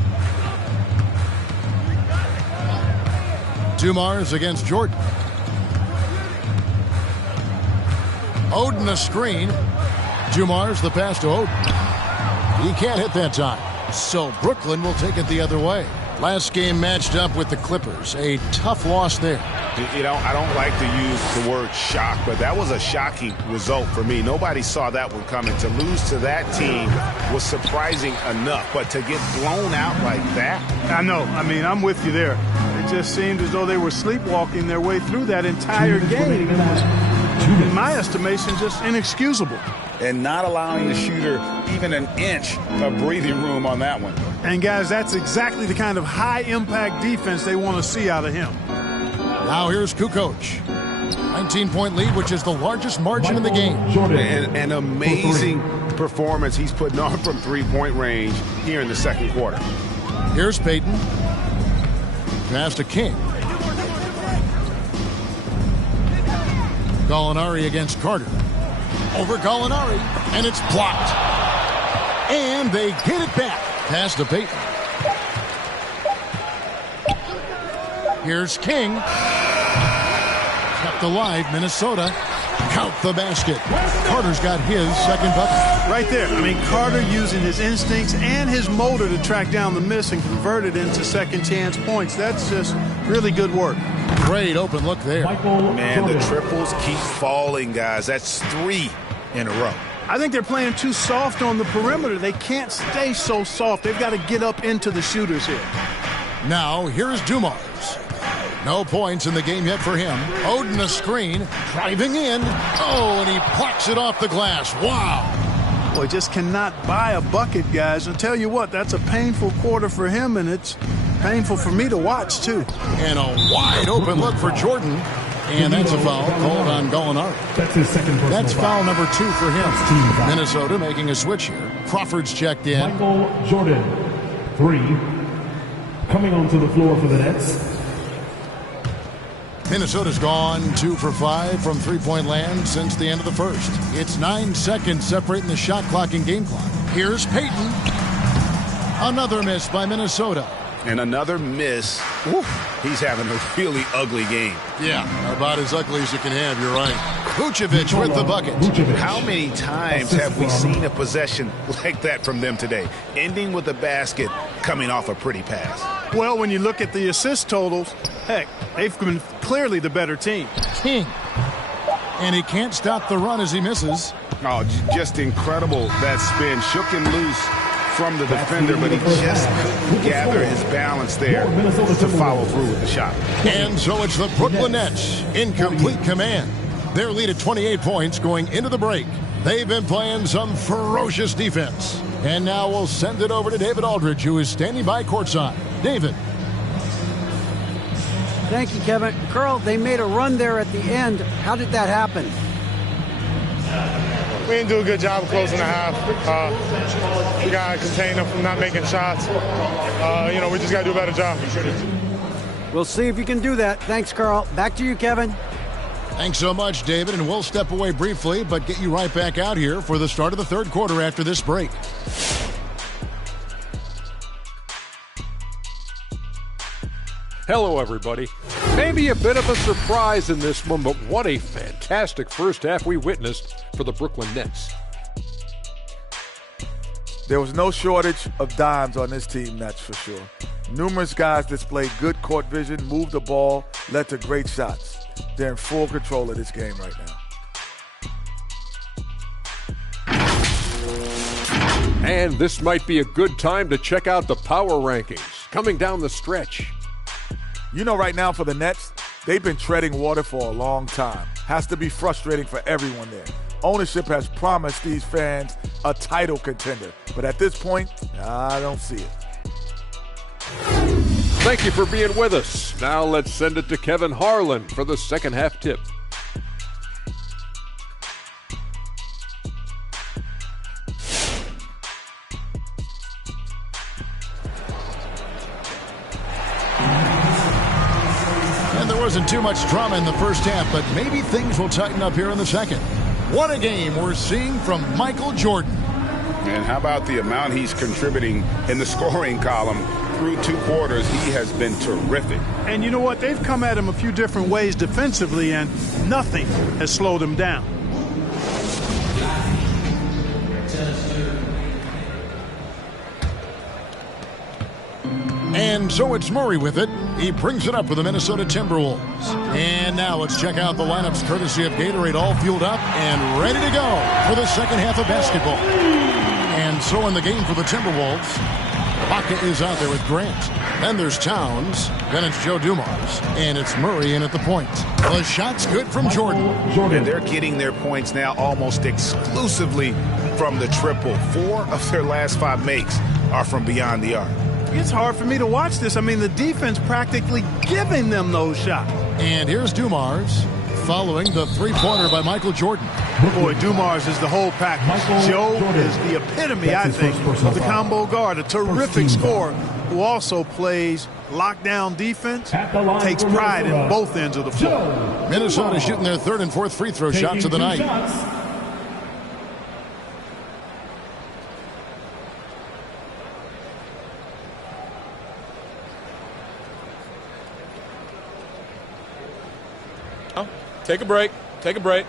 Dumars against Jordan. Oden a screen. Dumars the pass to Oden. He can't hit that time. So Brooklyn will take it the other way. Last game matched up with the Clippers. A tough loss there. You know, I don't like to use the word shock, but that was a shocking result for me. Nobody saw that one coming. To lose to that team was surprising enough, but to get blown out like that? I know. I mean, I'm with you there. It just seemed as though they were sleepwalking their way through that entire game. It was, in my estimation, just inexcusable. And not allowing the shooter even an inch of breathing room on that one. And, guys, that's exactly the kind of high-impact defense they want to see out of him. Now here's Kukoc. 19-point lead, which is the largest margin in the game. And an amazing performance he's putting on from three-point range here in the second quarter. Here's Payton. Pass to King. Gallinari against Carter. Over Gallinari, and it's blocked. And they get it back. Pass to Payton. Here's King. Kept alive, Minnesota. Count the basket. Carter's got his second bucket. Right there. I mean, Carter using his instincts and his motor to track down the miss and convert it into second chance points. That's just really good work. Great open look there. Man, the triples keep falling, guys. That's 3 in a row. I think they're playing too soft on the perimeter. They can't stay so soft. They've got to get up into the shooters here. Now, here's Dumars. No points in the game yet for him. Oden a screen, driving in. Oh, and he plucks it off the glass. Wow. Boy, just cannot buy a bucket, guys. I'll tell you what, that's a painful quarter for him, and it's painful for me to watch, too. And a wide open look for Jordan. And that's a foul called on Gallinari. That's his second personal That's foul number 2 for him. Minnesota making a switch here. Crawford's checked in. Michael Jordan, 3. Coming onto the floor for the Nets. Minnesota's gone 2 for 5 from three-point land since the end of the first. It's 9 seconds separating the shot clock and game clock. Here's Payton. Another miss by Minnesota. And another miss. Oof. He's having a really ugly game. Yeah, about as ugly as you can have, you're right. Vucevic with the bucket. How many times have we seen a possession like that from them today? Ending with a basket, coming off a pretty pass. Well, when you look at the assist totals, heck, they've been clearly the better team. King. And he can't stop the run as he misses. Oh, just incredible. That spin shook him loose from the defender, but he just couldn't gather his balance there to follow through with the shot. And so it's the Brooklyn Nets in complete command. Their lead at 28 points going into the break. They've been playing some ferocious defense. And now we'll send it over to David Aldridge, who is standing by courtside. David. Thank you, Kevin. Carl, they made a run there at the end. How did that happen? We didn't do a good job of closing the half. We got to contain them from not making shots. We just got to do a better job. We'll see if you can do that. Thanks, Carl. Back to you, Kevin. Thanks so much, David, and we'll step away briefly, but get you right back out here for the start of the third quarter after this break. Hello, everybody. Maybe a bit of a surprise in this one, but what a fantastic first half we witnessed for the Brooklyn Nets. There was no shortage of dimes on this team, that's for sure. Numerous guys displayed good court vision, moved the ball, led to great shots. They're in full control of this game right now. And this might be a good time to check out the power rankings coming down the stretch. You know, right now for the Nets, they've been treading water for a long time. Has to be frustrating for everyone there. Ownership has promised these fans a title contender, but at this point, I don't see it. Thank you for being with us. Now let's send it to Kevin Harlan for the second half tip. Wasn't too much drama in the first half, but maybe things will tighten up here in the second. What a game we're seeing from Michael Jordan. And how about the amount he's contributing in the scoring column through 2 quarters? He has been terrific. And you know what? They've come at him a few different ways defensively, and nothing has slowed him down. And so it's Murray with it. He brings it up for the Minnesota Timberwolves. And now let's check out the lineups courtesy of Gatorade, all fueled up and ready to go for the second half of basketball. And so in the game for the Timberwolves, Baca is out there with Grant. Then there's Towns. Then it's Joe Dumars. And it's Murray in at the point. The shot's good from Jordan. And they're getting their points now almost exclusively from the triple. 4 of their last 5 makes are from beyond the arc. It's hard for me to watch this. I mean, the defense practically giving them those shots. And here's Dumars following the three-pointer by Michael Jordan. Boy, Dumars is the whole package. Joe is the epitome, I think, of the combo guard. A terrific scorer who also plays lockdown defense, takes pride in both ends of the floor. Minnesota shooting their third and fourth free throw shots of the night. Take a break. Take a break.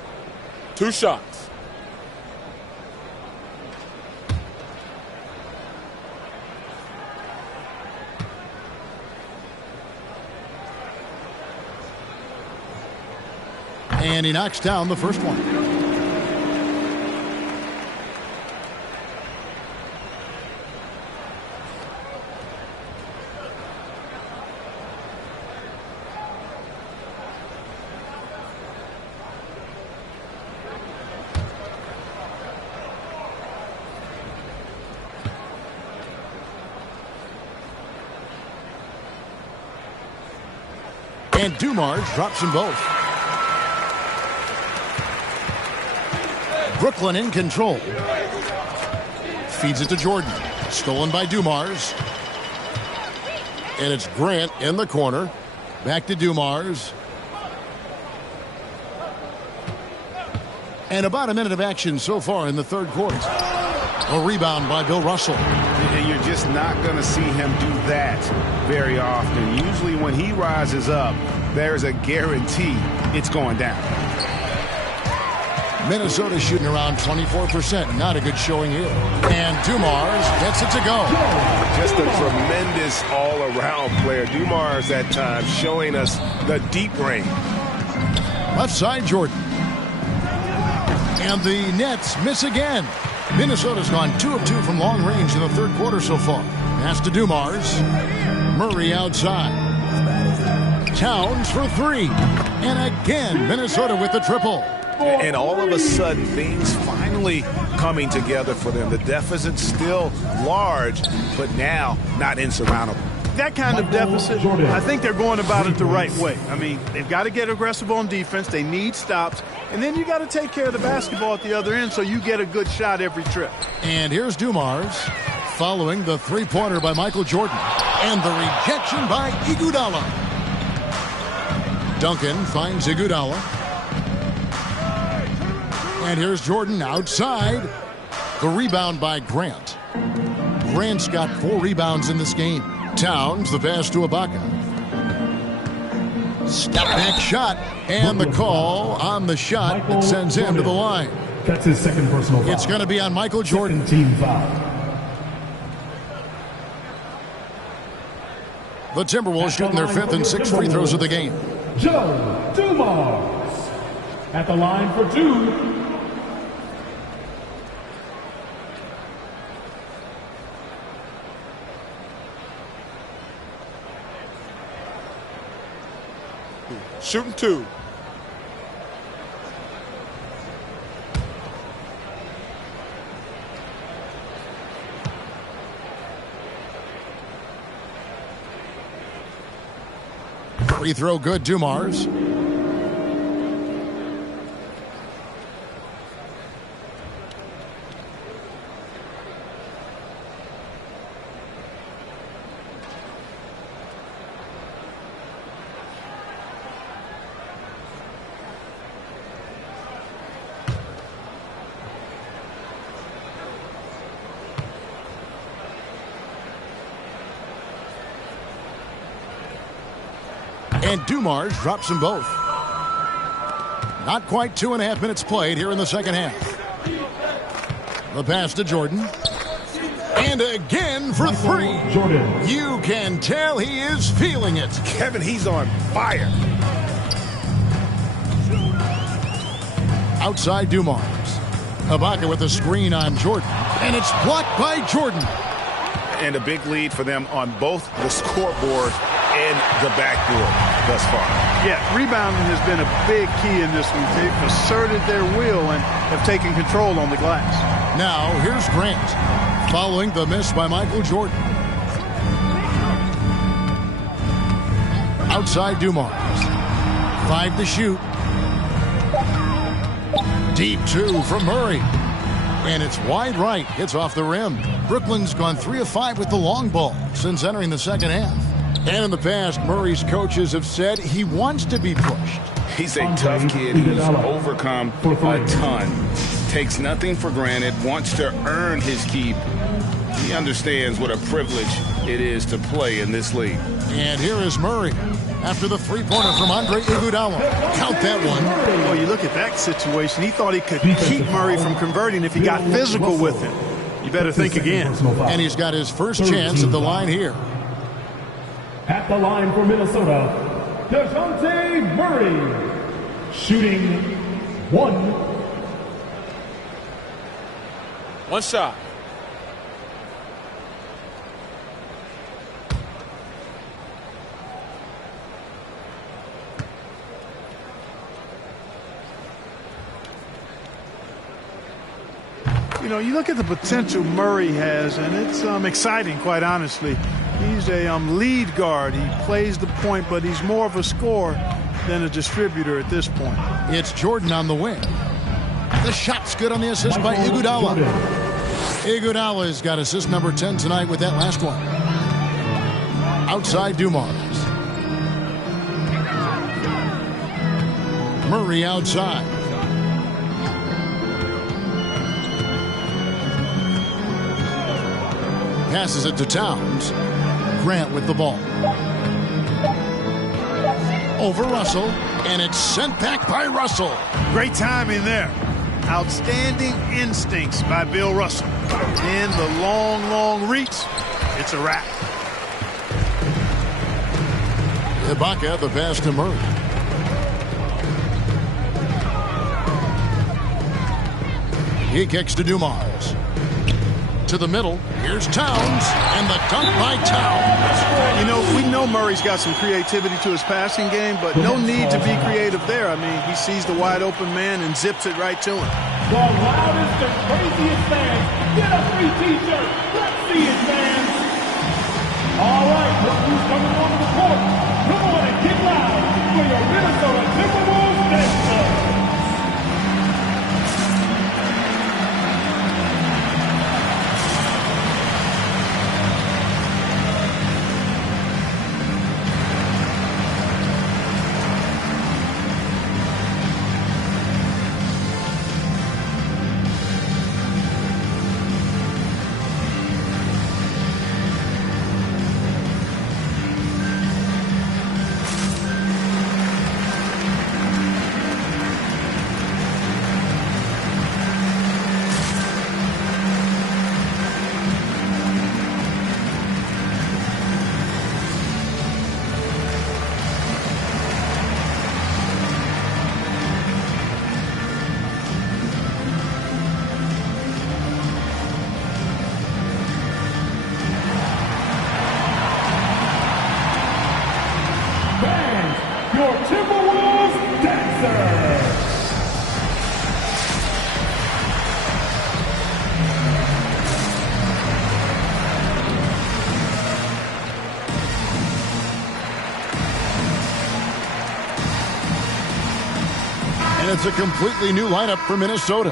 2 shots. And he knocks down the first one. And Dumars drops them both. Brooklyn in control. Feeds it to Jordan. Stolen by Dumars. And it's Grant in the corner. Back to Dumars. And about a minute of action so far in the third quarter. A rebound by Bill Russell. And you're just not going to see him do that very often. Usually when he rises up, there's a guarantee it's going down. Minnesota shooting around 24%. Not a good showing here. And Dumars gets it to go. Just a tremendous all-around player. Dumars at times showing us the deep range. Left side, Jordan. And the Nets miss again. Minnesota's gone 2 of 2 from long range in the third quarter so far. Pass to Dumars. Murray outside. Towns for 3. And again, Minnesota with the triple. And all of a sudden, things finally coming together for them. The deficit's still large, but now not insurmountable. That kind of deficit, I think they're going about it the right way. I mean, they've got to get aggressive on defense. They need stops. And then you got to take care of the basketball at the other end so you get a good shot every trip. And here's Dumars following the three-pointer by Michael Jordan. And the rejection by Iguodala. Duncan finds Iguodala. And here's Jordan outside. The rebound by Grant. Grant's got 4 rebounds in this game. Towns, the pass to Ibaka. Step back shot. And the call on the shot that sends him to the line. That's his second personal foul. It's going to be on Michael Jordan. Team foul. The Timberwolves shooting their 5th and 6th free throws of the game. Joe Dumars at the line for 2. Shooting 2. Free throw good, Dumars. And Dumars drops them both. Not quite 2.5 minutes played here in the second half. The pass to Jordan. And again for 3. Jordan. You can tell he is feeling it. Kevin, he's on fire. Outside Dumars. Ibaka with a screen on Jordan. And it's blocked by Jordan. And a big lead for them on both the scoreboard and the backboard thus far. Yeah, rebounding has been a big key in this one. They've asserted their will and have taken control on the glass. Now, here's Grant, following the miss by Michael Jordan. Outside Dumars. 5 to shoot. Deep 2 from Murray. And it's wide right. Hits off the rim. Brooklyn's gone 3 of 5 with the long ball since entering the second half. And in the past, Murray's coaches have said he wants to be pushed. He's a tough kid who's overcome a ton. Takes nothing for granted, wants to earn his keep. He understands what a privilege it is to play in this league. And here is Murray after the three-pointer from Andre Iguodala. Count that one. Oh, you look at that situation. He thought he could keep Murray from converting if he got physical with him. You better think again. And he's got his first chance at the line here. At the line for Minnesota, DeJounte Murray, shooting 1. One shot. You know, you look at the potential Murray has, and it's exciting, quite honestly. He's a lead guard. He plays the point, but he's more of a scorer than a distributor at this point. It's Jordan on the wing. The shot's good on the assist by Iguodala. Iguodala's got assist number 10 tonight with that last one. Outside Dumars. Murray outside. Passes it to Towns. Grant with the ball. Over Russell, and it's sent back by Russell. Great timing there. Outstanding instincts by Bill Russell. And the long reach. It's a wrap. Ibaka, the pass to Murray. He kicks to Dumars. To the middle. Here's Towns, and the dunk by Towns. You know, we know Murray's got some creativity to his passing game, but no need to be creative there. I mean, he sees the wide open man and zips it right to him. The loudest and craziest fans get a free t-shirt. Let's see it, fans. All right, look who's coming onto the court. Come on and get loud for your Minnesota Timberwolves Nextgen. Your Timberwolves dancer. And it's a completely new lineup for Minnesota.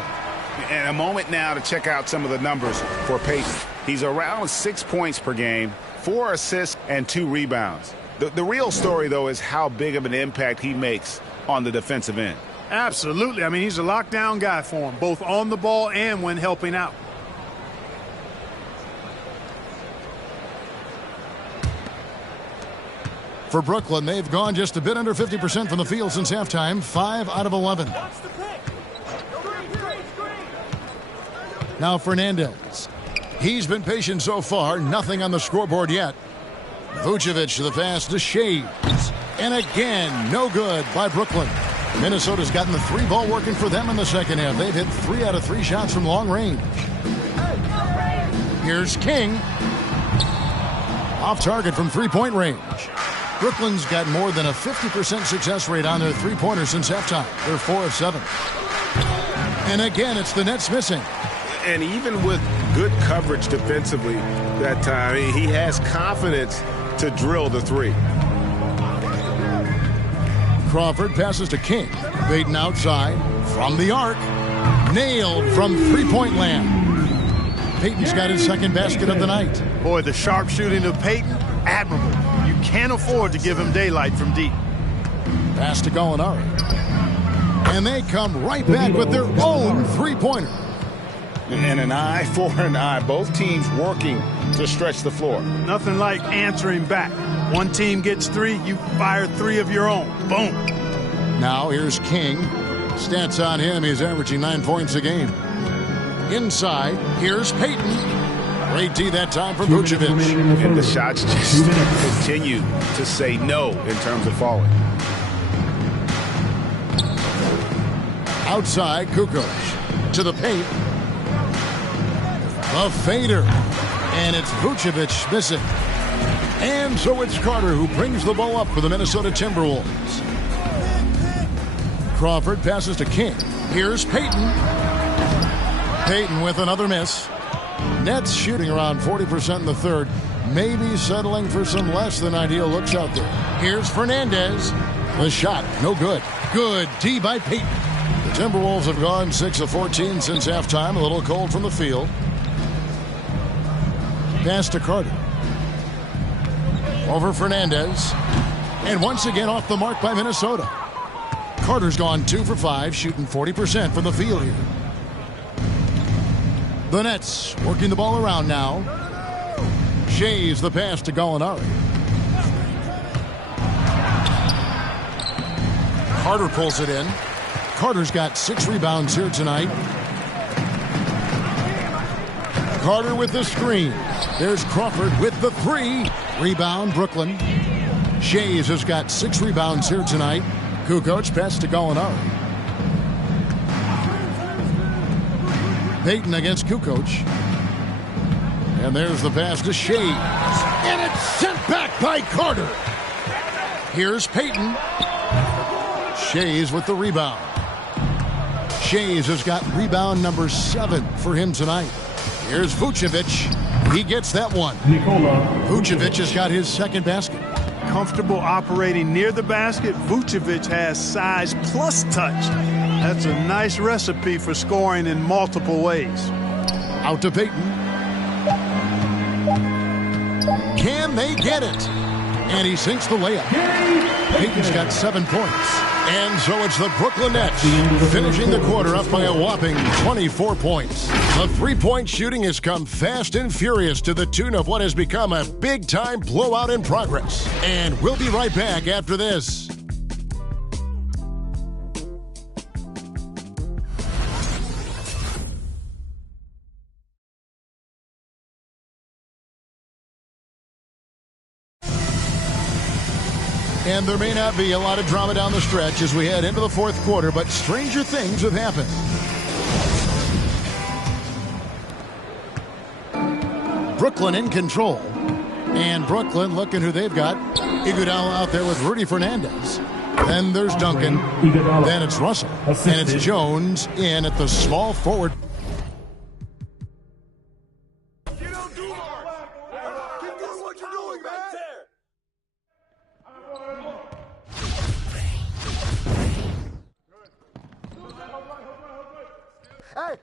And a moment now to check out some of the numbers for Payton. He's around 6 points per game, 4 assists, and 2 rebounds. The real story, though, is how big of an impact he makes on the defensive end. Absolutely. I mean, he's a lockdown guy for him, both on the ball and when helping out. For Brooklyn, they've gone just a bit under 50% from the field since halftime, 5 out of 11. Now Fernandez. He's been patient so far, nothing on the scoreboard yet. Vucevic to the pass to Shades. And again, no good by Brooklyn. Minnesota's gotten the 3-ball working for them in the second half. They've hit 3 out of 3 shots from long range. Here's King. Off target from 3-point range. Brooklyn's got more than a 50% success rate on their 3-pointers since halftime. They're 4 of 7. And again, it's the Nets missing. And even with good coverage defensively that time, he has confidence to drill the 3. Crawford passes to King. Payton outside from the arc. Nailed from 3-point land. Payton's got his second basket of the night. Boy, the sharp shooting of Payton, admirable. You can't afford to give him daylight from deep. Pass to Gallinari. And they come right back with their own 3-pointer. And an eye for an eye. Both teams working to stretch the floor. Nothing like answering back. One team gets 3, you fire 3 of your own. Boom. Now here's King. Stats on him, he's averaging 9 points a game. Inside, here's Payton. Great D that time for Vucevic. And the shots just continue to say no in terms of falling. Outside, Kukoc to the paint. A fader. And it's Vucevic missing. And so it's Carter who brings the ball up for the Minnesota Timberwolves. Crawford passes to King. Here's Payton. Payton with another miss. Nets shooting around 40% in the third. Maybe settling for some less than ideal looks out there. Here's Fernandez. The shot, no good. Good D by Payton. The Timberwolves have gone 6 of 14 since halftime. A little cold from the field. Pass to Carter. Over Fernandez. And once again off the mark by Minnesota. Carter's gone 2 for 5, shooting 40% from the field here. The Nets working the ball around now. Shea's the pass to Gallinari. Carter pulls it in. Carter's got 6 rebounds here tonight. Carter with the screen. There's Crawford with the 3. Rebound, Brooklyn. Shea's has got 6 rebounds here tonight. Kukoc pass to Gallinari. Payton against Kukoc. And there's the pass to Shea's. And it's sent back by Carter. Here's Payton. Shea's with the rebound. Shea's has got rebound number 7 for him tonight. Here's Vucevic. He gets that one. Vucevic has got his 2nd basket. Comfortable operating near the basket. Vucevic has size plus touch. That's a nice recipe for scoring in multiple ways. Out to Payton. Can they get it? And he sinks the layup. Payton's got 7 points. And so it's the Brooklyn Nets finishing the quarter up by a whopping 24 points. The three-point shooting has come fast and furious to the tune of what has become a big-time blowout in progress. And we'll be right back after this. And there may not be a lot of drama down the stretch as we head into the 4th quarter, but stranger things have happened. Brooklyn in control. And Brooklyn looking who they've got. Iguodala out there with Rudy Fernandez. Then there's Duncan. Then it's Russell. And it's Jones in at the small forward.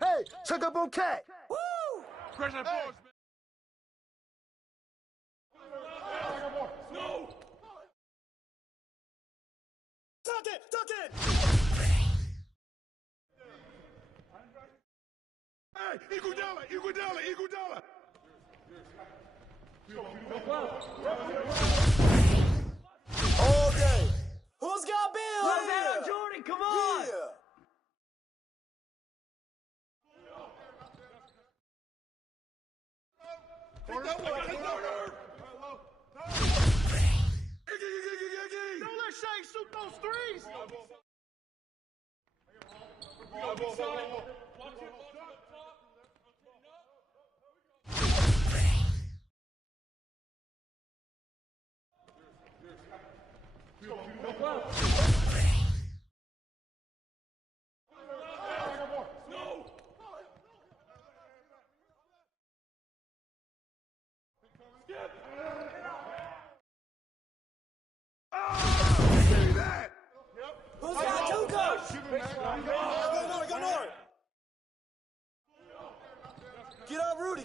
Hey, check up on Cat. Woo! Pressure force, no! Tuck it! Hey, Iguodala! All day. Who's got Bill? Who's that, Jordan? Come on! Yeah. Don't let Shaq shoot those threes. Who's got two guns? Go North. Get up, Rudy.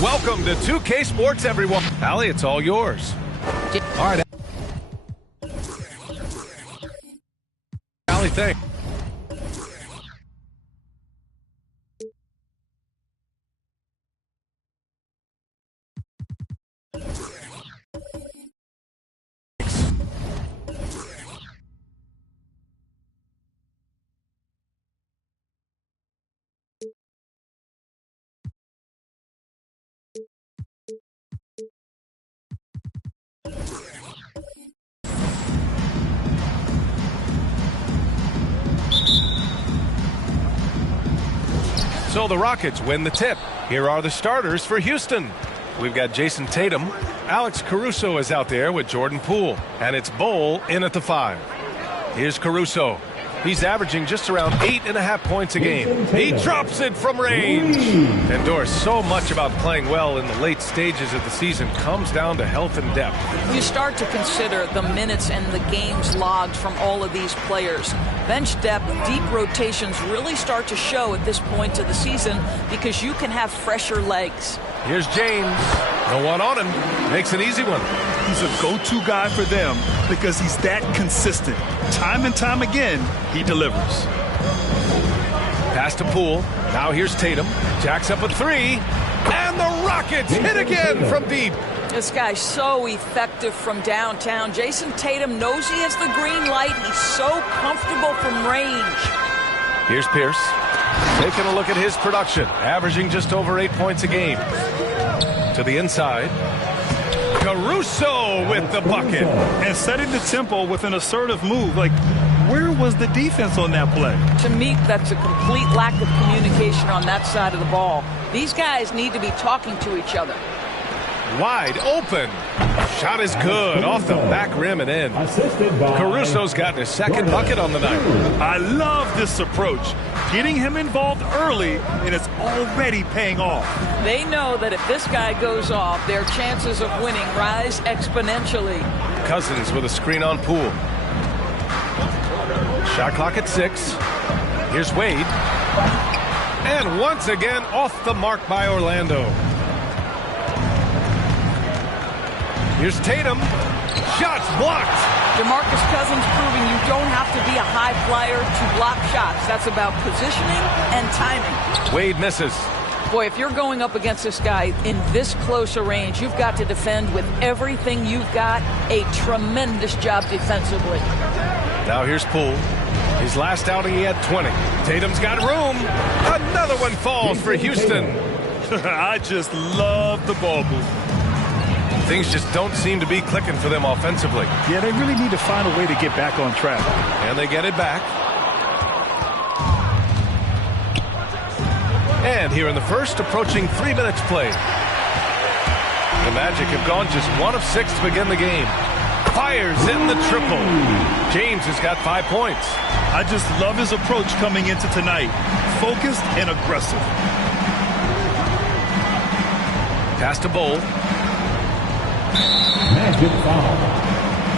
Welcome to 2K Sports, everyone. Allie, it's all yours. All right. Allie, thanks. So the Rockets win the tip. Here are the starters for Houston. We've got Jason Tatum. Alex Caruso is out there with Jordan Poole. And it's Bol in at the 5. Here's Caruso. He's averaging just around 8.5 points a game. He drops it from range. And Doris, so much about playing well in the late stages of the season comes down to health and depth. You start to consider the minutes and the games logged from all of these players. Bench depth, deep rotations really start to show at this point of the season because you can have fresher legs. Here's James. No one on him. Makes an easy one. He's a go-to guy for them because he's that consistent. Time and time again, he delivers. Pass to Poole. Now here's Tatum. Jacks up a 3. And the Rockets hit again from deep. This guy's so effective from downtown. Jason Tatum knows he has the green light. He's so comfortable from range. Here's Pierce. Taking a look at his production. Averaging just over 8 points a game. To the inside. Caruso with the bucket. And setting the tempo with an assertive move. Like, where was the defense on that play? To me, that's a complete lack of communication on that side of the ball. These guys need to be talking to each other. Wide open. Shot is good. Off the back rim and in. Caruso's gotten his second bucket on the night. I love this approach. Getting him involved early, and it's already paying off. They know that if this guy goes off, their chances of winning rise exponentially. Cousins with a screen on Poole. Shot clock at 6. Here's Wade. And once again, off the mark by Orlando. Here's Tatum. Shots blocked. DeMarcus Cousins proving you don't have to be a high flyer to block shots. That's about positioning and timing. Wade misses. Boy, if you're going up against this guy in this close a range, you've got to defend with everything you've got. A tremendous job defensively. Now here's Poole. His last outing, he had 20. Tatum's got room. Another one falls for Houston. I just love the ball movement. Things just don't seem to be clicking for them offensively. Yeah, they really need to find a way to get back on track. And they get it back. And here in the first, approaching 3 minutes played. The Magic have gone just 1 of 6 to begin the game. Fires in the triple. James has got 5 points. I just love his approach coming into tonight. Focused and aggressive. Pass to Bowl. Magic foul.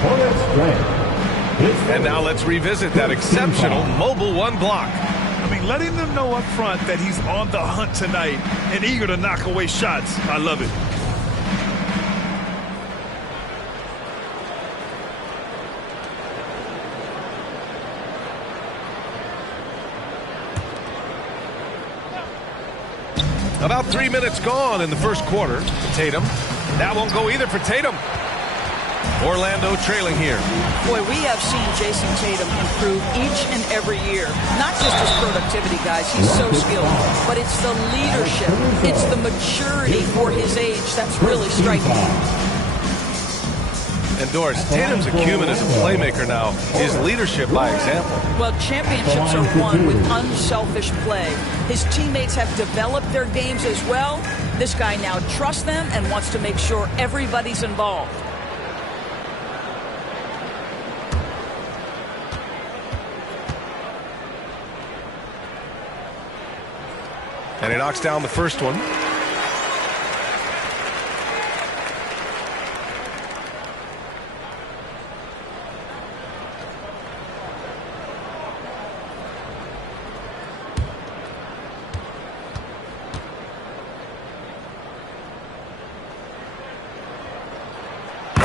Hornets strike. And now let's revisit that exceptional mobile 1 block. I mean, letting them know up front that he's on the hunt tonight and eager to knock away shots. I love it. About 3 minutes gone in the first quarter. Tatum. That won't go either for Tatum. Orlando trailing here. Boy, we have seen Jason Tatum improve each and every year. Not just his productivity, guys. He's so skilled. But it's the leadership. It's the maturity for his age that's really striking. And Doris, Tatum's acumen as a playmaker now is leadership by example. Well, championships are won with unselfish play. His teammates have developed their games as well. This guy now trusts them and wants to make sure everybody's involved. And he knocks down the first one.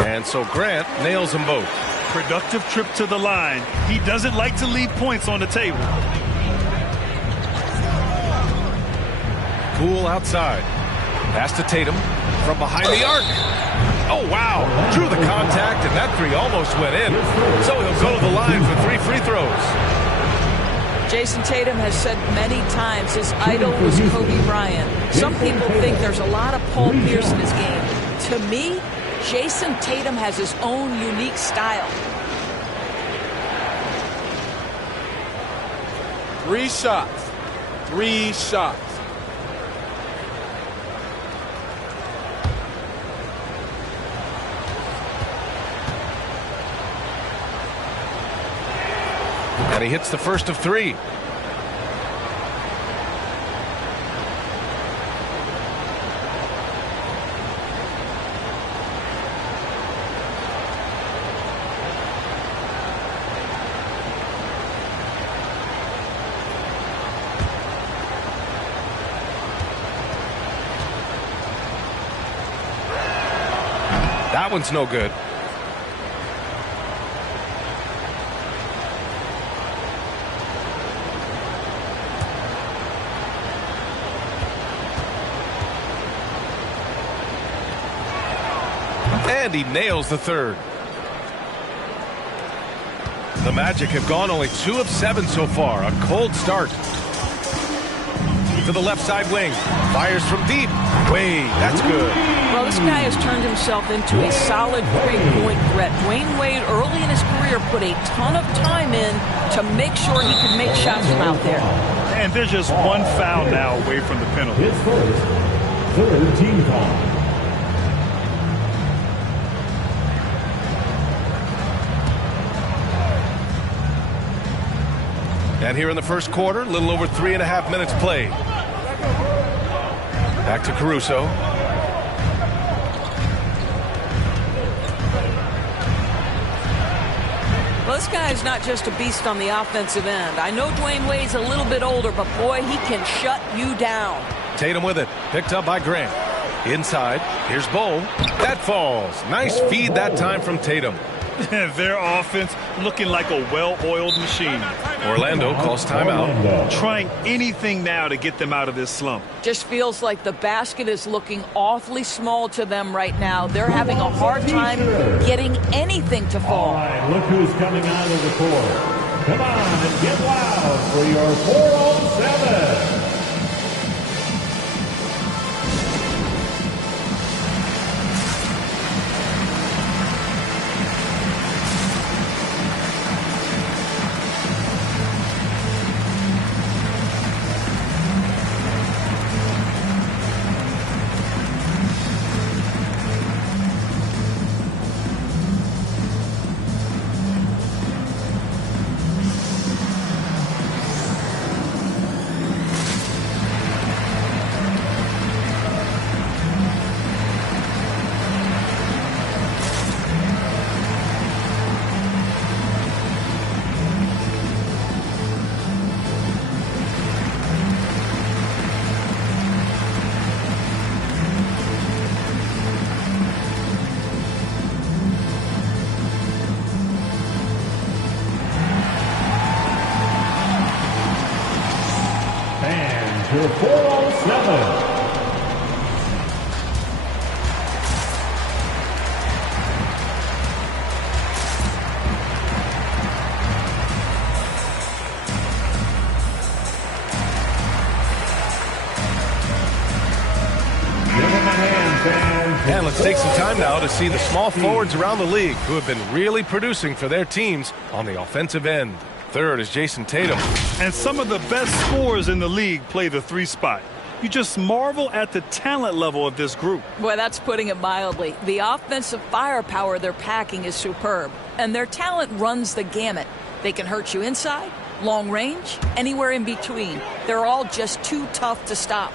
And so Grant nails them both. Productive trip to the line. He doesn't like to leave points on the table. Poole outside. Pass to Tatum from behind the arc. Oh, wow. Drew the contact, and that three almost went in. So he'll go to the line for 3 free throws. Jason Tatum has said many times his idol was Kobe Bryant. Some people think there's a lot of Paul Pierce in his game. To me, Jason Tatum has his own unique style. 3 shots. 3 shots. And he hits the first of 3. That one's no good. And he nails the third. The Magic have gone only 2 of 7 so far. A cold start. To the left side wing. Fires from deep. Wade, that's good. Well, this guy has turned himself into a solid three-point threat. Dwayne Wade, early in his career, put a ton of time in to make sure he could make shots from out there. And there's just one foul now away from the penalty. His first, 3rd team foul. And here in the first quarter, a little over 3.5 minutes played. Back to Caruso. Well, this guy is not just a beast on the offensive end. I know Dwayne Wade's a little bit older, but boy, he can shut you down. Tatum with it. Picked up by Grant. Inside. Here's Bowl. That falls. Nice feed that time from Tatum. Their offense looking like a well-oiled machine. Orlando calls timeout. Trying anything now to get them out of this slump. Just feels like the basket is looking awfully small to them right now. They're having a hard time getting anything to fall. All right, look who's coming out of the court. Come on and get loud for your 4-on-7. Your 4-on-7. And let's take some time now to see the small forwards around the league who have been really producing for their teams on the offensive end. Third is Jason Tatum. And some of the best scorers in the league play the 3 spot. You just marvel at the talent level of this group. Boy, that's putting it mildly. The offensive firepower they're packing is superb. And their talent runs the gamut. They can hurt you inside, long range, anywhere in between. They're all just too tough to stop.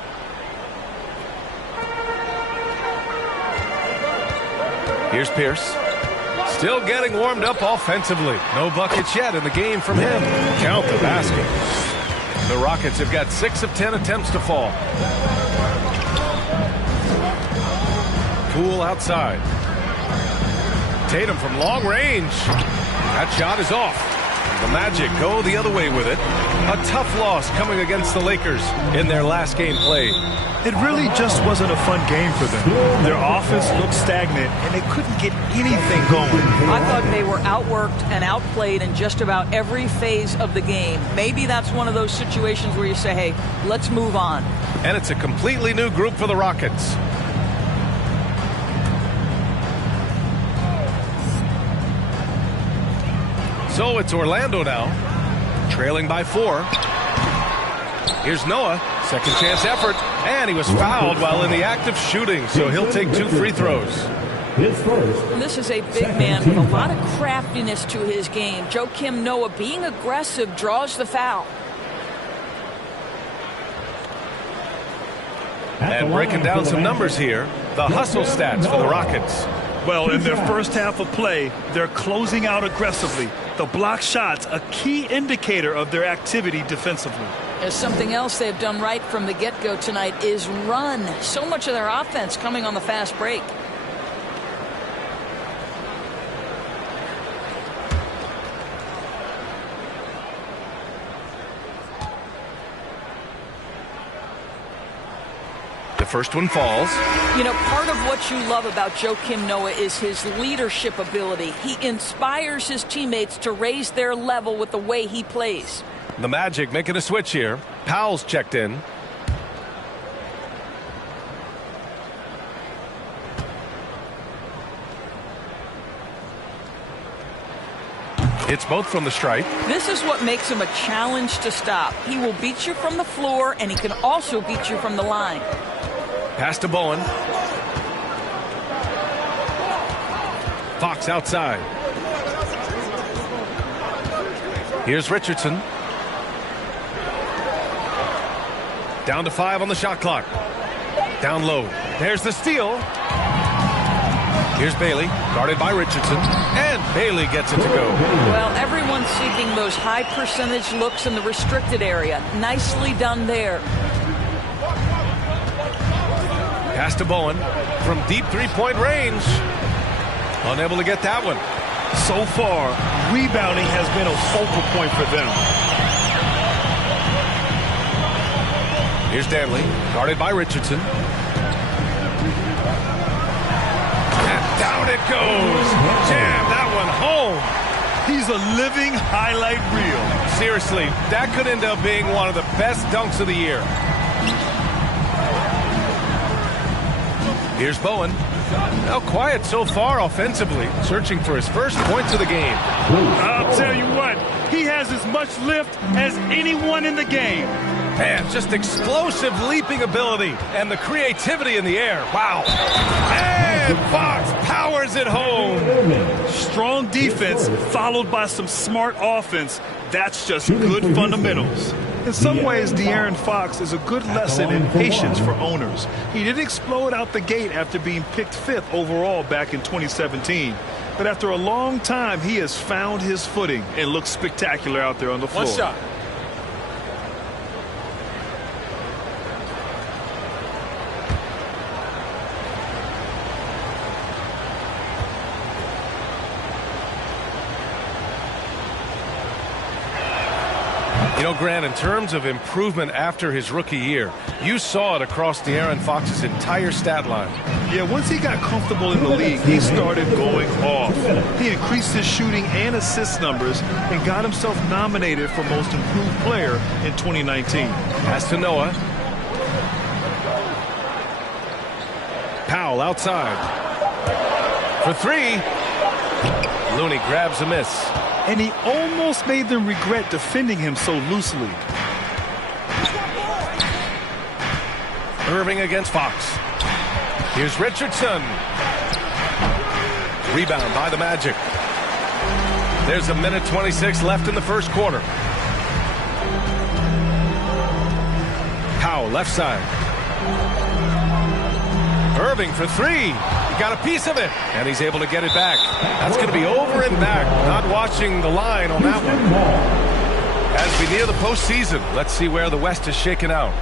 Here's Pierce. Still getting warmed up offensively. No buckets yet in the game from him. Count the basket. The Rockets have got 6 of 10 attempts to fall. Poole outside. Tatum from long range. That shot is off. The Magic go the other way with it. A tough loss coming against the Lakers in their last game played. It really just wasn't a fun game for them. Their offense looked stagnant, and they couldn't get anything going. I thought they were outworked and outplayed in just about every phase of the game. Maybe that's one of those situations where you say, hey, let's move on. And it's a completely new group for the Rockets. So it's Orlando now, trailing by 4. Here's Noah, second chance effort, and he was fouled while in the act of shooting, so he'll take 2 free throws. This is a big man with a lot of craftiness to his game. Joakim Noah, being aggressive, draws the foul. And breaking down some numbers here, the hustle stats for the Rockets. Well, in their first half of play, they're closing out aggressively. The block shots, a key indicator of their activity defensively. There's something else they've done right from the get-go tonight is run. So much of their offense coming on the fast break. The first one falls. You know, part of what you love about Joakim Noah is his leadership ability. He inspires his teammates to raise their level with the way he plays. The Magic making a switch here. Powell's checked in. It's both from the stripe. This is what makes him a challenge to stop. He will beat you from the floor, and he can also beat you from the line. Pass to Bowen. Fox outside. Here's Richardson. Down to 5 on the shot clock. Down low. There's the steal. Here's Bailey, guarded by Richardson, and Bailey gets it to go. Well, everyone's seeking those high percentage looks in the restricted area. Nicely done there. Pass to Bowen from deep three-point range. Unable to get that one. So far, rebounding has been a focal point for them. Here's Danley, guarded by Richardson. And down it goes. Jam that one home. He's a living highlight reel. Seriously, that could end up being one of the best dunks of the year. Here's Bowen. Now quiet so far offensively, searching for his first points of the game. I'll tell you what, he has as much lift as anyone in the game. Man, just explosive leaping ability and the creativity in the air. Wow. And Fox powers it home. Strong defense followed by some smart offense. That's just good fundamentals. In some ways, De'Aaron Fox is a good lesson in patience for owners. He didn't explode out the gate after being picked 5th overall back in 2017. But after a long time, he has found his footing and looks spectacular out there on the floor. One shot. You know, Grant, in terms of improvement after his rookie year, you saw it across De'Aaron Fox's entire stat line. Yeah, once he got comfortable in the league, he started going off. He increased his shooting and assist numbers and got himself nominated for Most Improved Player in 2019. Pass to Noah. Powell outside. For 3. Looney grabs a miss. And he almost made them regret defending him so loosely. Irving against Fox. Here's Richardson. Rebound by the Magic. There's a minute 26 left in the first quarter. Powell left side. Irving for 3. He got a piece of it, and he's able to get it back. That's going to be over and back. Not watching the line on that one. As we near the postseason, let's see where the West is shaken out.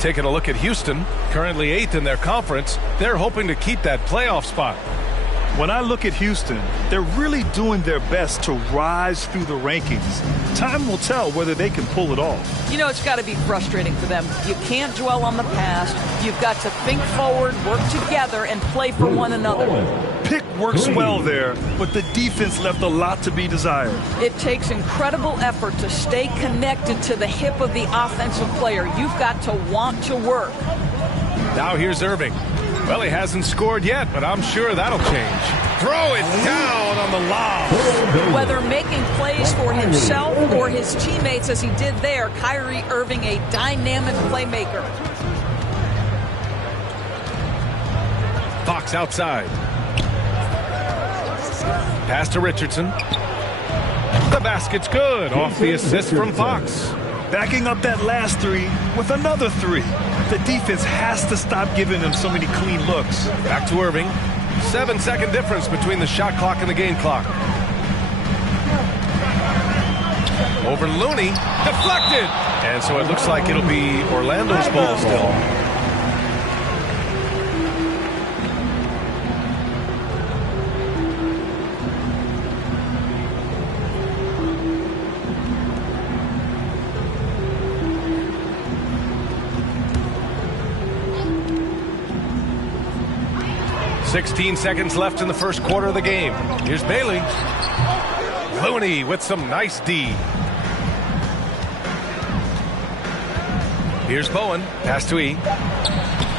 Taking a look at Houston, currently 8th in their conference. They're hoping to keep that playoff spot. When I look at Houston, they're really doing their best to rise through the rankings. Time will tell whether they can pull it off. You know, it's got to be frustrating for them. You can't dwell on the past. You've got to think forward, work together, and play for one another. Pick works well there, but the defense left a lot to be desired. It takes incredible effort to stay connected to the hip of the offensive player. You've got to want to work. Now here's Irving. Well, he hasn't scored yet, but I'm sure that'll change. Throw it down on the lob. Whether making plays for himself or his teammates as he did there, Kyrie Irving, a dynamic playmaker. Fox outside. Pass to Richardson. The basket's good off the assist from Fox. Backing up that last 3 with another 3. The defense has to stop giving them so many clean looks. Back to Irving. 7-second difference between the shot clock and the game clock. Over Looney. Deflected. And so it looks like it'll be Orlando's ball still. .16 seconds left in the first quarter of the game. Here's Bailey. Looney with some nice D. Here's Bowen. Pass to E.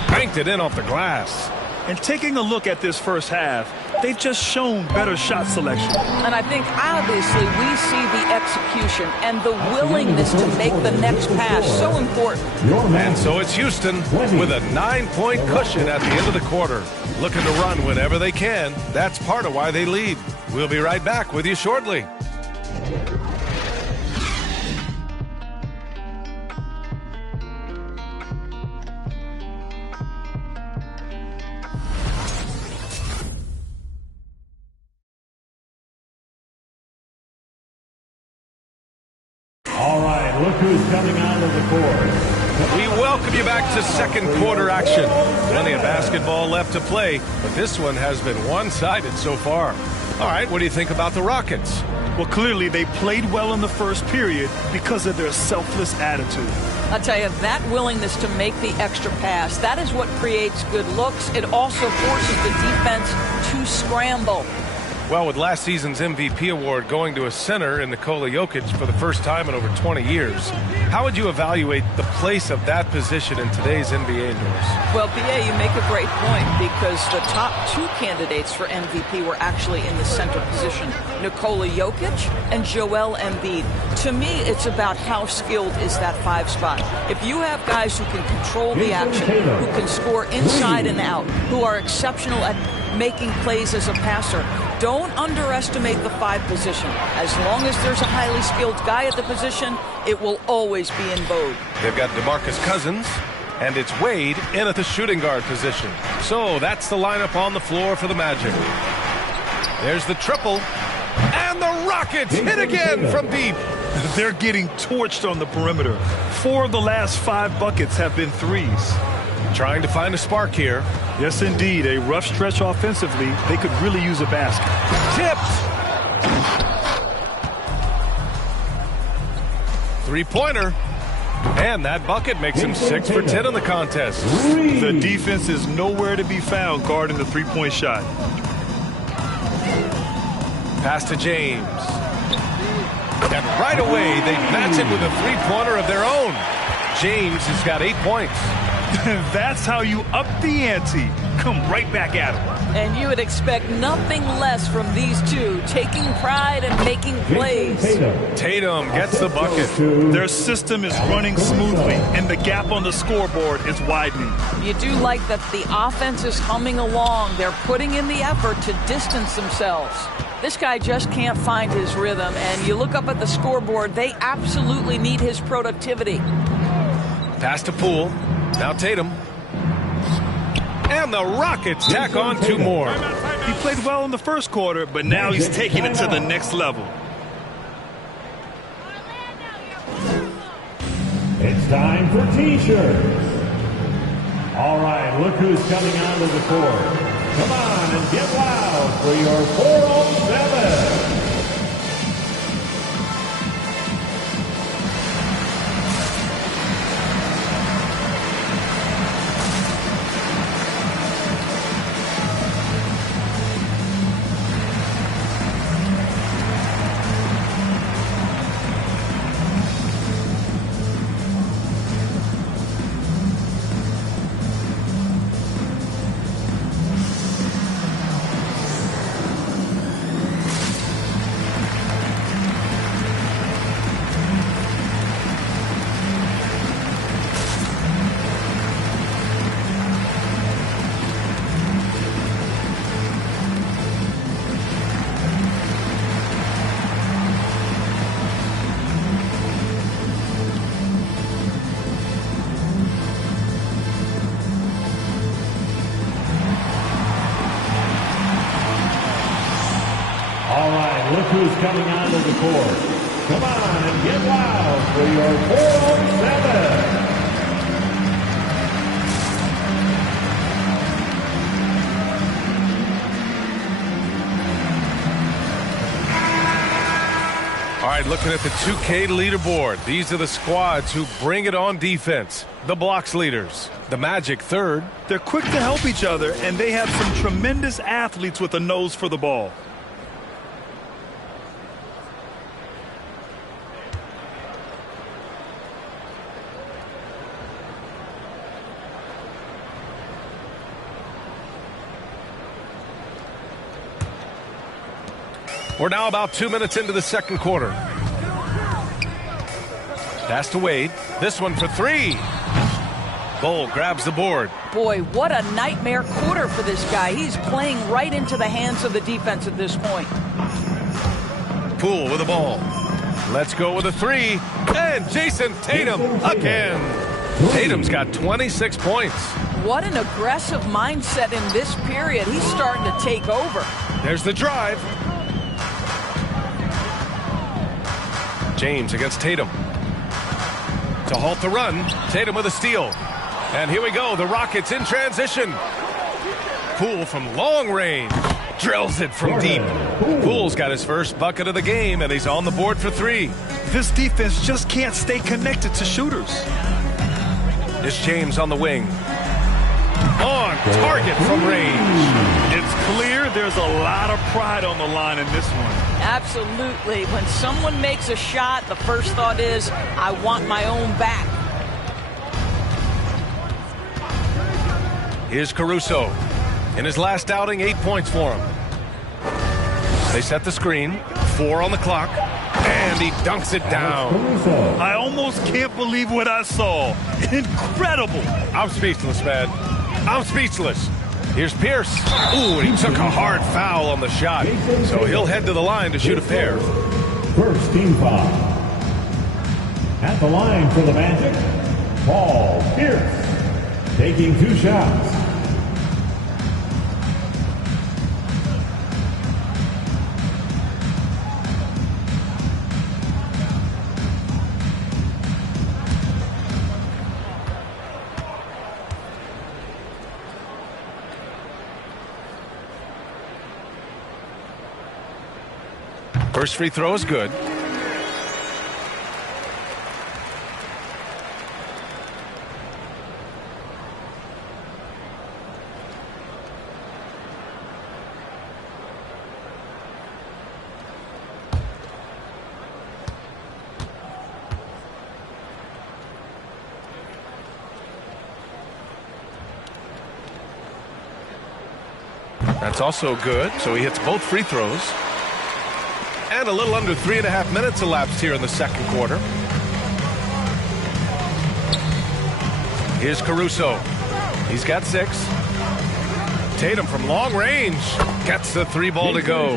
Banked it in off the glass. And taking a look at this first half, they've just shown better shot selection. And I think obviously we see the execution and the willingness to make the next pass so important. And so it's Houston with a 9-point cushion at the end of the quarter. Looking to run whenever they can. That's part of why they lead. We'll be right back with you shortly. All right, look who's coming out of the court. We welcome you back to second quarter action. Plenty of basketball left to play, but this one has been one-sided so far. All right, what do you think about the Rockets? Well, clearly they played well in the first period because of their selfless attitude. I'll tell you, that willingness to make the extra pass, that is what creates good looks. It also forces the defense to scramble. Well, with last season's MVP award going to a center in Nikola Jokic for the first time in over 20 years, how would you evaluate the place of that position in today's NBA indoors? Well, B.A., you make a great point because the top two candidates for MVP were actually in the center position, Nikola Jokic and Joel Embiid. To me, it's about how skilled is that 5 spot. If you have guys who can control the action, who can score inside and out, who are exceptional at making plays as a passer, don't underestimate the 5 position. As long as there's a highly skilled guy at the position, it will always be in vogue. They've got DeMarcus Cousins, and it's Wade in at the shooting guard position. So that's the lineup on the floor for the Magic. There's the triple, and the Rockets hit again from deep. They're getting torched on the perimeter. 4 of the last 5 buckets have been threes. Trying to find a spark here. Yes, indeed. A rough stretch offensively. They could really use a basket. Tipped. Three-pointer. And that bucket makes him 6 for 10 in the contest. The defense is nowhere to be found guarding the three-point shot. Pass to James. And right away, they match it with a three-pointer of their own. James has got 8 points. That's how you up the ante. Come right back at him. And you would expect nothing less from these two, taking pride and making plays. Tatum gets the bucket. Their system is running smoothly, and the gap on the scoreboard is widening. You do like that the offense is humming along. They're putting in the effort to distance themselves. This guy just can't find his rhythm, and you look up at the scoreboard, they absolutely need his productivity. Pass to Poole. Now Tatum. And the Rockets tack on 2 more. He played well in the first quarter, but now he's taking it to the next level. It's time for T-shirts. All right, look who's coming onto the court. Come on and get loud for your 4-on-7. Look who's coming onto the court. Come on and get loud for your 4-on-7. All right, looking at the 2K leaderboard. These are the squads who bring it on defense. The blocks leaders. The Magic third. They're quick to help each other, and they have some tremendous athletes with a nose for the ball. We're now about 2 minutes into the second quarter. Pass to Wade. This one for 3. Bull grabs the board. Boy, what a nightmare quarter for this guy. He's playing right into the hands of the defense at this point. Poole with the ball. Let's go with a 3. And Jason Tatum again. Tatum's got 26 points. What an aggressive mindset in this period. He's starting to take over. There's the drive. James against Tatum. To halt the run, Tatum with a steal. And here we go, the Rockets in transition. Poole from long range. Drills it from deep. Poole's got his first bucket of the game, and he's on the board for 3. This defense just can't stay connected to shooters. It's James on the wing. On target from range. It's clear, there's a lot of pride on the line in this one. Absolutely. When someone makes a shot, the first thought is, I want my own back. Here's Caruso. In his last outing, 8 points for him. They set the screen. 4 on the clock. And he dunks it down. I almost can't believe what I saw. Incredible. I'm speechless, man. I'm speechless. Here's Pierce. Ooh, and he took a hard foul on the shot. So he'll head to the line to shoot a pair. First team foul. At the line for the Magic, Paul Pierce, taking 2 shots. First free throw is good. That's also good, so he hits both free throws. And a little under 3.5 minutes elapsed here in the second quarter. Here's Caruso. He's got 6. Tatum from long range gets the 3 ball to go.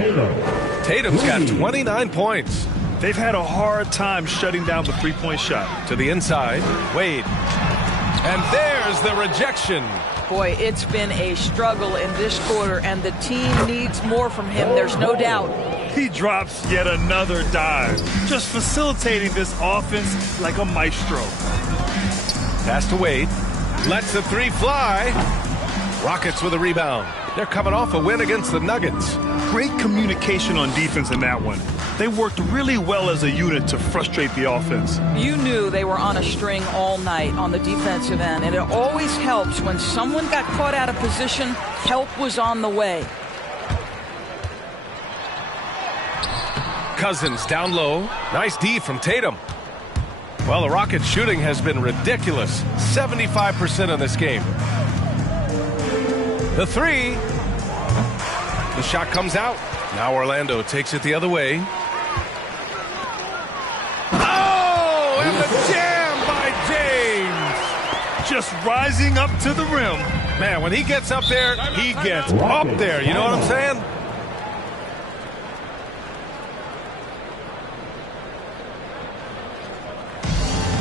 Tatum's got 29 points. They've had a hard time shutting down the three-point shot. To the inside, Wade. And there's the rejection. Boy, it's been a struggle in this quarter, and the team needs more from him, there's no doubt. He drops yet another dive, just facilitating this offense like a maestro. Pass to Wade. Lets the 3 fly. Rockets with a rebound. They're coming off a win against the Nuggets. Great communication on defense in that one. They worked really well as a unit to frustrate the offense. You knew they were on a string all night on the defensive end, and it always helps when someone got caught out of position, help was on the way. Cousins down low. Nice D from Tatum. Well, the Rockets' shooting has been ridiculous. 75% in this game. The 3. The shot comes out. Now Orlando takes it the other way. Oh, and the jam by James. Just rising up to the rim. Man, when he gets up there, he gets up there. You know what I'm saying?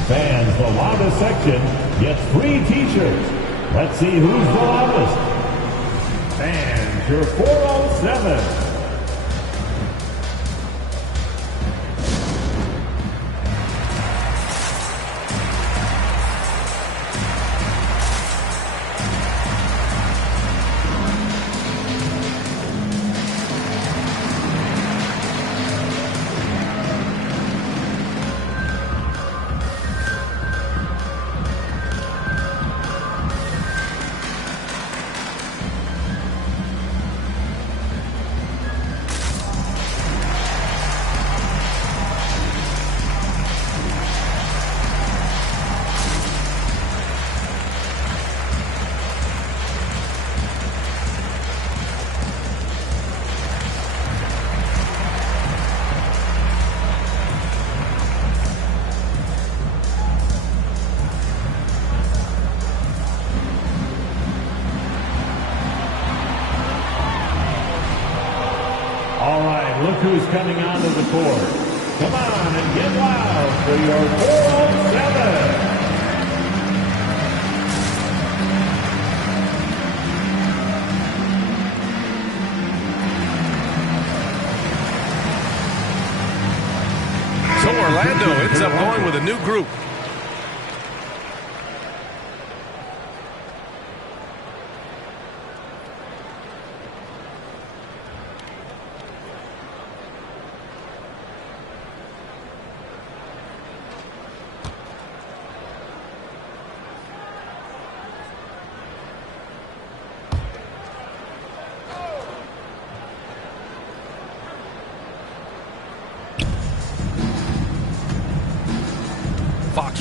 Fans, the loudest section gets free t-shirts. Let's see who's the loudest. Fans, your 407. All right, look who's coming onto the court. Come on and get loud for your 407. So Orlando ends up going with a new group.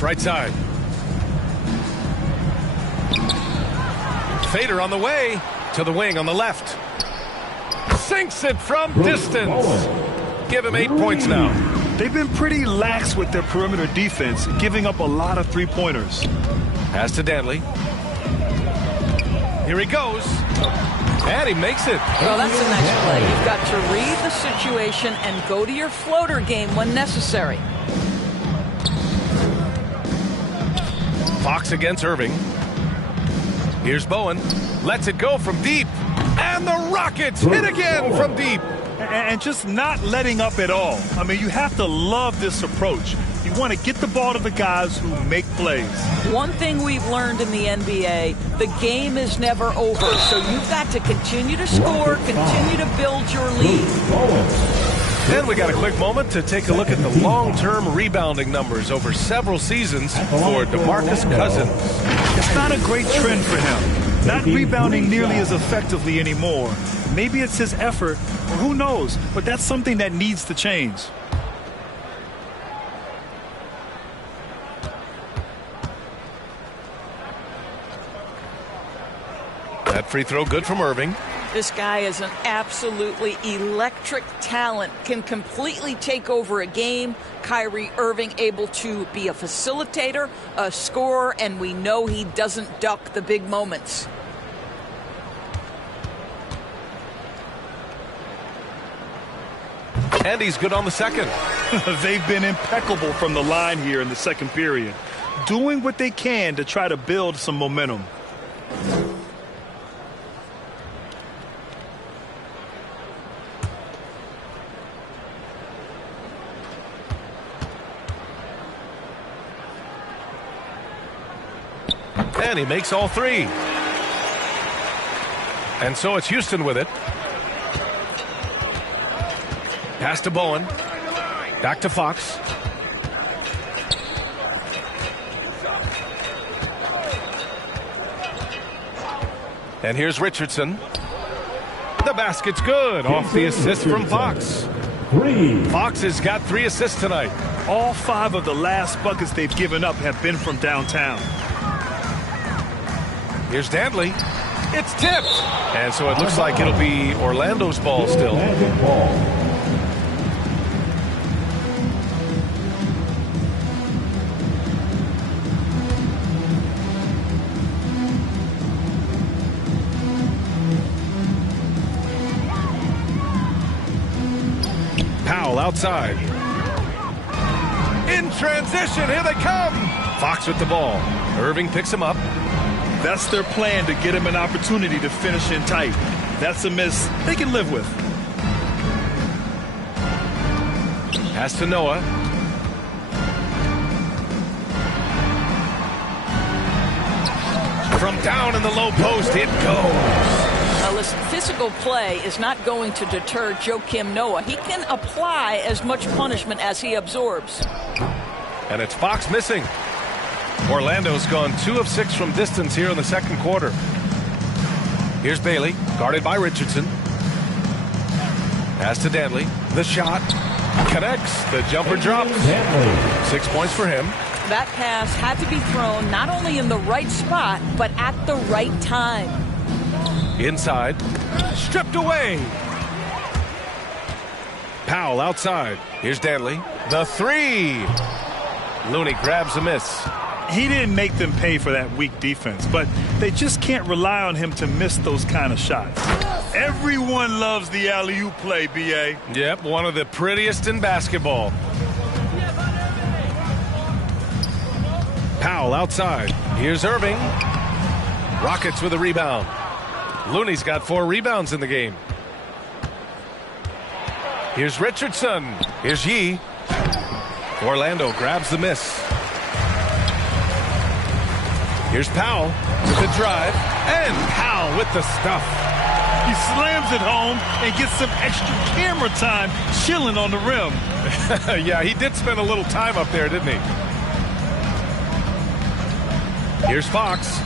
right side. Fader on the way to the wing on the left. Sinks it from distance. Give him 8 points now. They've been pretty lax with their perimeter defense, giving up a lot of three-pointers. Pass to Danley. Here he goes. And he makes it. Well, that's a nice play. You've got to read the situation and go to your floater game when necessary. Fox against Irving. Here's Bowen. Lets it go from deep. And the Rockets hit again from deep. And just not letting up at all. I mean, you have to love this approach. You want to get the ball to the guys who make plays. One thing we've learned in the NBA, the game is never over. So you've got to continue to score, continue to build your lead. And we got a quick moment to take a look at the long-term rebounding numbers over several seasons for DeMarcus Cousins. It's not a great trend for him. Not rebounding nearly as effectively anymore. Maybe it's his effort, or who knows, but that's something that needs to change. That free throw good from Irving. This guy is an absolutely electric talent, can completely take over a game. Kyrie Irving able to be a facilitator, a scorer, and we know he doesn't duck the big moments. And he's good on the second. They've been impeccable from the line here in the second period, doing what they can to try to build some momentum. And he makes all three. And so it's Houston with it. Pass to Bowen. Back to Fox. And here's Richardson. The basket's good. Off the assist from Fox. Fox has got 3 assists tonight. All 5 of the last buckets they've given up have been from downtown. Here's Danley. It's tipped. And so it looks like it'll be Orlando's ball still. Powell outside. In transition, here they come. Fox with the ball. Irving picks him up. That's their plan, to get him an opportunity to finish in tight. That's a miss they can live with. Pass to Noah. From down in the low post, it goes. Now listen, physical play is not going to deter Joakim Noah. He can apply as much punishment as he absorbs. And it's Fox missing. Orlando's gone 2 of 6 from distance here in the second quarter. Here's Bailey, guarded by Richardson. Pass to Danley. The shot connects. The jumper drops. 6 points for him. That pass had to be thrown not only in the right spot, but at the right time. Inside. Stripped away. Powell outside. Here's Danley. The 3. Looney grabs a miss. He didn't make them pay for that weak defense, but they just can't rely on him to miss those kind of shots. Everyone loves the alley-oop play, B.A. Yep, one of the prettiest in basketball. Powell outside. Here's Irving. Rockets with a rebound. Looney's got 4 rebounds in the game. Here's Richardson. Here's Yee. Orlando grabs the miss. Here's Powell with the drive, and Powell with the stuff. He slams it home and gets some extra camera time chilling on the rim. Yeah, he did spend a little time up there, didn't he? Here's Fox.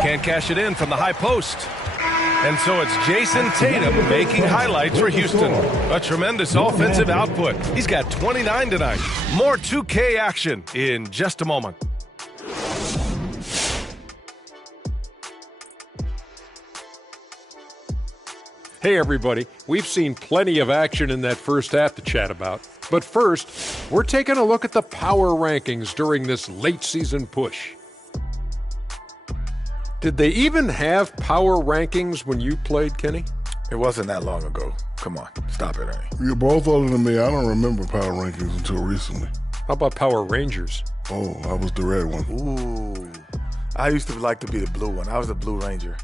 Can't cash it in from the high post. And so it's Jason Tatum making highlights for Houston. A tremendous offensive output. He's got 29 tonight. More 2K action in just a moment. Hey everybody, we've seen plenty of action in that first half to chat about. But first, we're taking a look at the power rankings during this late season push. Did they even have power rankings when you played, Kenny? It wasn't that long ago. Come on, stop it, Ernie. You're both older than me. I don't remember power rankings until recently. How about Power Rangers? Oh, I was the red one. Ooh. I used to like to be the blue one. I was the Blue Ranger.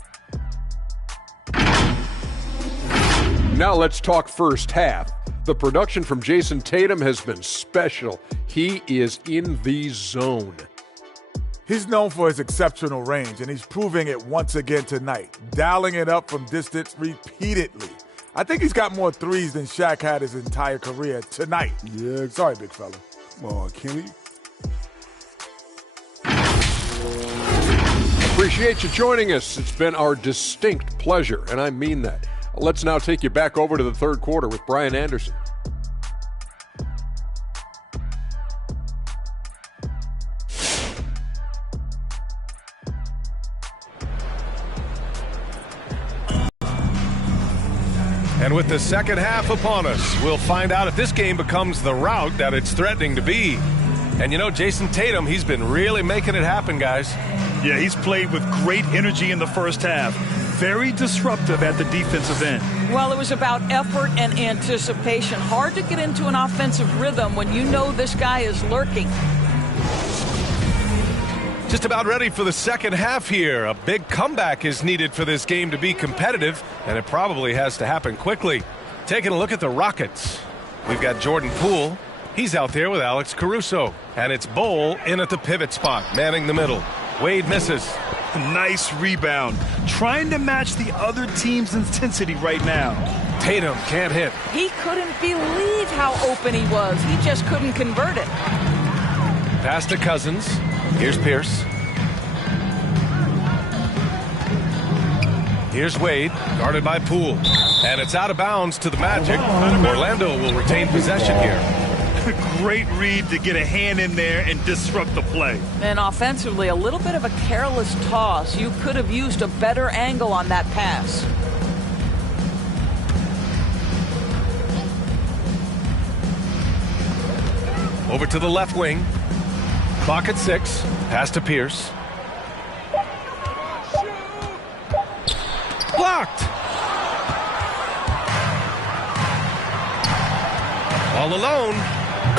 Now let's talk first half. The production from Jason Tatum has been special. He is in the zone. He's known for his exceptional range, and he's proving it once again tonight, dialing it up from distance repeatedly. I think he's got more threes than Shaq had his entire career tonight. Yeah. Sorry, big fella. Oh, Kenny. Appreciate you joining us. It's been our distinct pleasure, and I mean that. Let's now take you back over to the third quarter with Brian Anderson. And with the second half upon us, we'll find out if this game becomes the rout that it's threatening to be. And you know, Jason Tatum, he's been really making it happen, guys. Yeah, he's played with great energy in the first half. Very disruptive at the defensive end. Well, it was about effort and anticipation. Hard to get into an offensive rhythm when you know this guy is lurking. Just about ready for the second half here. A big comeback is needed for this game to be competitive, and it probably has to happen quickly. Taking a look at the Rockets. We've got Jordan Poole. He's out there with Alex Caruso. And it's Bowl in at the pivot spot, manning the middle. Wade misses. Nice rebound. Trying to match the other team's intensity right now. Tatum can't hit. He couldn't believe how open he was. He just couldn't convert it. Pass to Cousins. Here's Pierce. Here's Wade, guarded by Poole. And it's out of bounds to the Magic. Orlando will retain possession here. Great read to get a hand in there and disrupt the play. And offensively, a little bit of a careless toss. You could have used a better angle on that pass. Over to the left wing. Clock at 6. Pass to Pierce. Blocked. All alone.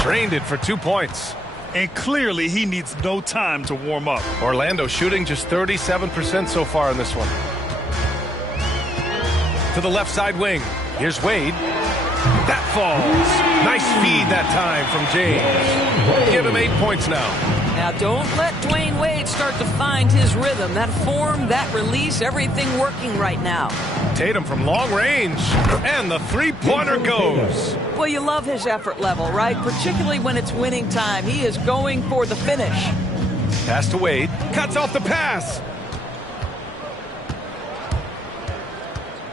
Drained it for 2 points. And clearly he needs no time to warm up. Orlando shooting just 37% so far in this one. To the left side wing. Here's Wade. That falls. Nice feed that time from James. Give him 8 points now. Now don't let Dwayne Wade start to find his rhythm. That form, that release, everything working right now. Tatum from long range. And the three-pointer goes. Well, you love his effort level, right? Particularly when it's winning time. He is going for the finish. Pass to Wade. Cuts off the pass.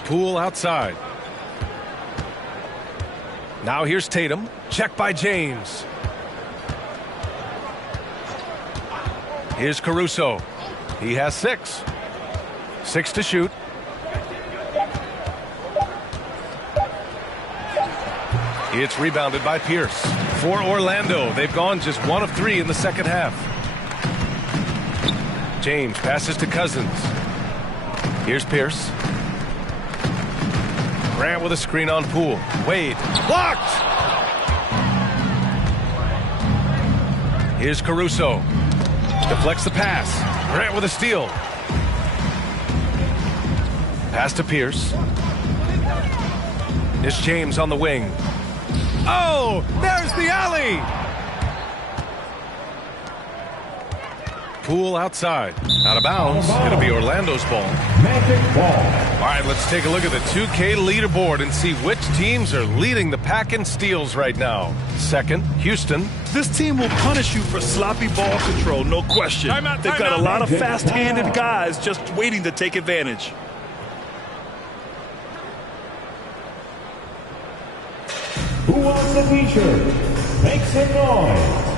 Poole outside. Now here's Tatum. Check by James. Here's Caruso. He has 6. 6 to shoot. It's rebounded by Pierce. For Orlando, they've gone just 1 of 3 in the second half. James passes to Cousins. Here's Pierce. Grant with a screen on Poole. Wade. Blocked! Here's Caruso. Deflects the pass. Grant with a steal. Pass to Pierce. Here's James on the wing. Oh, there's the alley! Poole outside. Out of bounds. It'll be Orlando's ball. Magic ball. All right, let's take a look at the 2K leaderboard and see which teams are leading the pack in steals right now. Second, Houston. This team will punish you for sloppy ball control, no question. They've got a lot of fast-handed guys just waiting to take advantage. Who wants a t-shirt? Make some noise.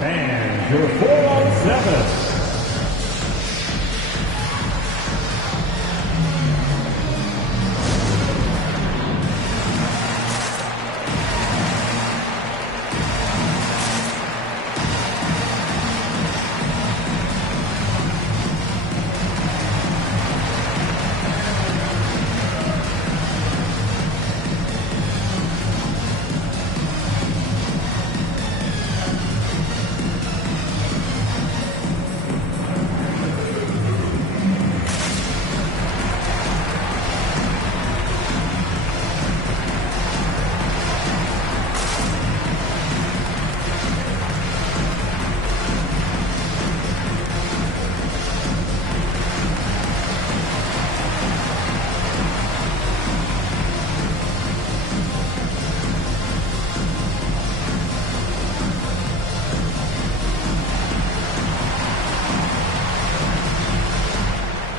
And your 4-on-7.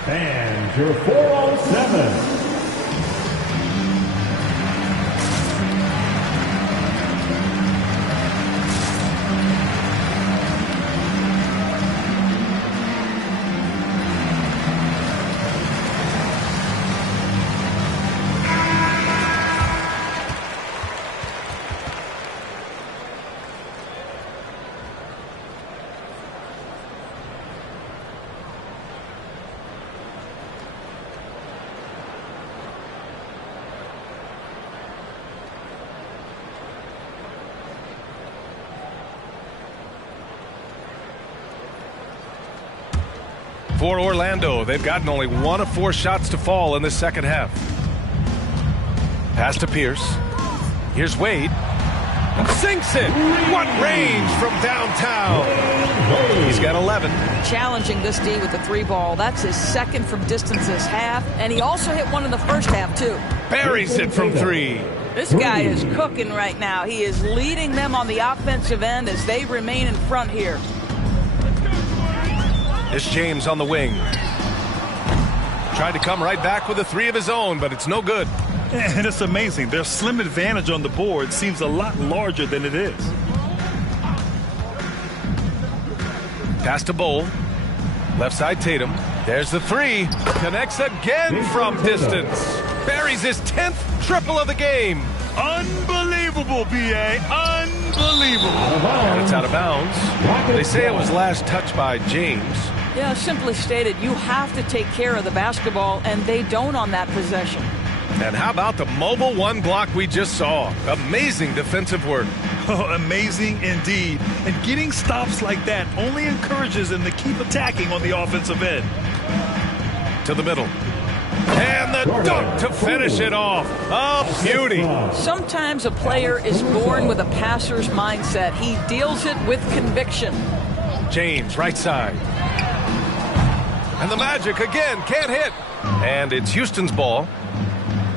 And your 4-on-7. For Orlando, they've gotten only 1 of 4 shots to fall in the second half. Pass to Pierce. Here's Wade. Sinks it. What range from downtown. He's got 11. Challenging this D with the 3-ball. That's his second from distance this half. And he also hit one in the first half, too. Buries it from 3. This guy is cooking right now. He is leading them on the offensive end as they remain in front here. It's James on the wing. Tried to come right back with a 3 of his own, but it's no good. And it's amazing. Their slim advantage on the board seems a lot larger than it is. Pass to Bowl. Left side Tatum. There's the 3. Connects again from distance. Buries his 10th triple of the game. Unbelievable, B.A. Unbelievable. And it's out of bounds. They say it was last touched by James. Yeah, simply stated, you have to take care of the basketball, and they don't on that possession. And how about the mobile 1 block we just saw? Amazing defensive work. Oh, amazing indeed. And getting stops like that only encourages them to keep attacking on the offensive end. To the middle. And the dunk to finish it off. A beauty. Sometimes a player is born with a passer's mindset. He deals it with conviction. James, right side. And the Magic again can't hit. And it's Houston's ball.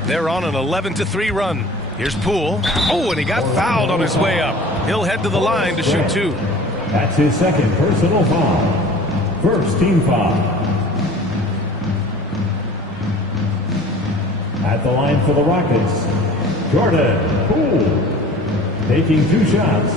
They're on an 11-3 run. Here's Poole. Oh, and he got fouled on his way up. He'll head to the line to shoot 2. That's his second personal foul. First team foul. At the line for the Rockets, Jordan Poole, taking 2 shots.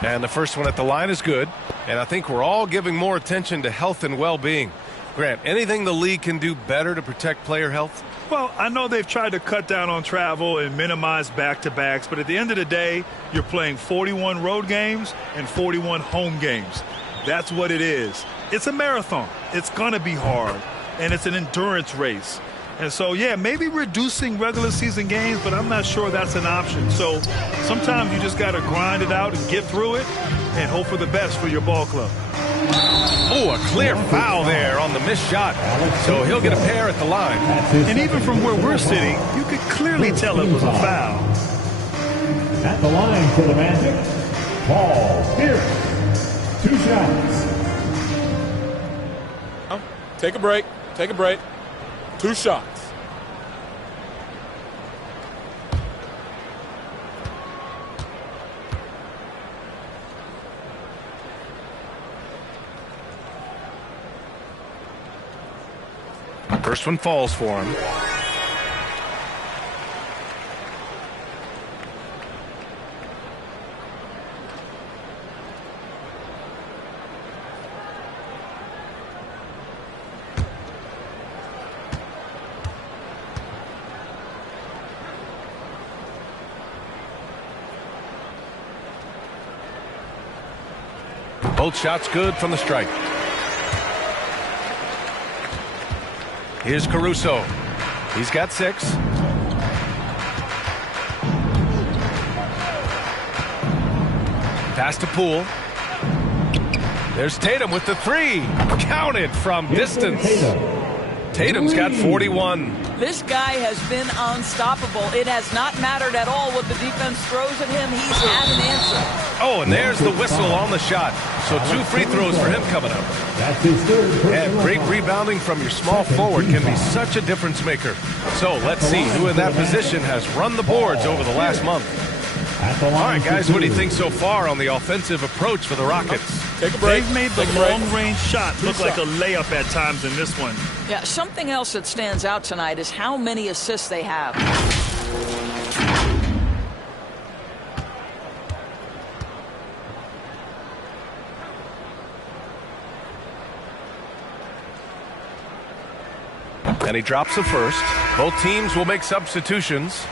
And the first one at the line is good. And I think we're all giving more attention to health and well-being. Grant, anything the league can do better to protect player health? Well, I know they've tried to cut down on travel and minimize back-to-backs, but at the end of the day, you're playing 41 road games and 41 home games. That's what it is. It's a marathon. It's going to be hard, and it's an endurance race. And so, yeah, maybe reducing regular season games, but I'm not sure that's an option. So sometimes you just got to grind it out and get through it and hope for the best for your ball club. Oh, a clear foul there on the missed shot. So he'll get a pair at the line. And even from where we're sitting, you could clearly tell it was a foul. At the line for the Magic, Paul Pierce. 2 shots. Take a break. Take a break. 2 shots. First one falls for him. Both shots good from the strike. Here's Caruso. He's got 6. Pass to Poole. There's Tatum with the 3. Counted from distance. Tatum's got 41. This guy has been unstoppable. It has not mattered at all what the defense throws at him. He's had an answer. Oh, and there's the whistle on the shot. So 2 free throws for him coming up. That's his third. And great rebounding from your small forward can be such a difference maker. So let's see who in that position has run the boards over the last month. All right, guys, what do you think so far on the offensive approach for the Rockets? Take a break. They've made the long-range shot look like a layup at times in this one. Yeah, something else that stands out tonight is how many assists they have. And he drops the first. Both teams will make substitutions.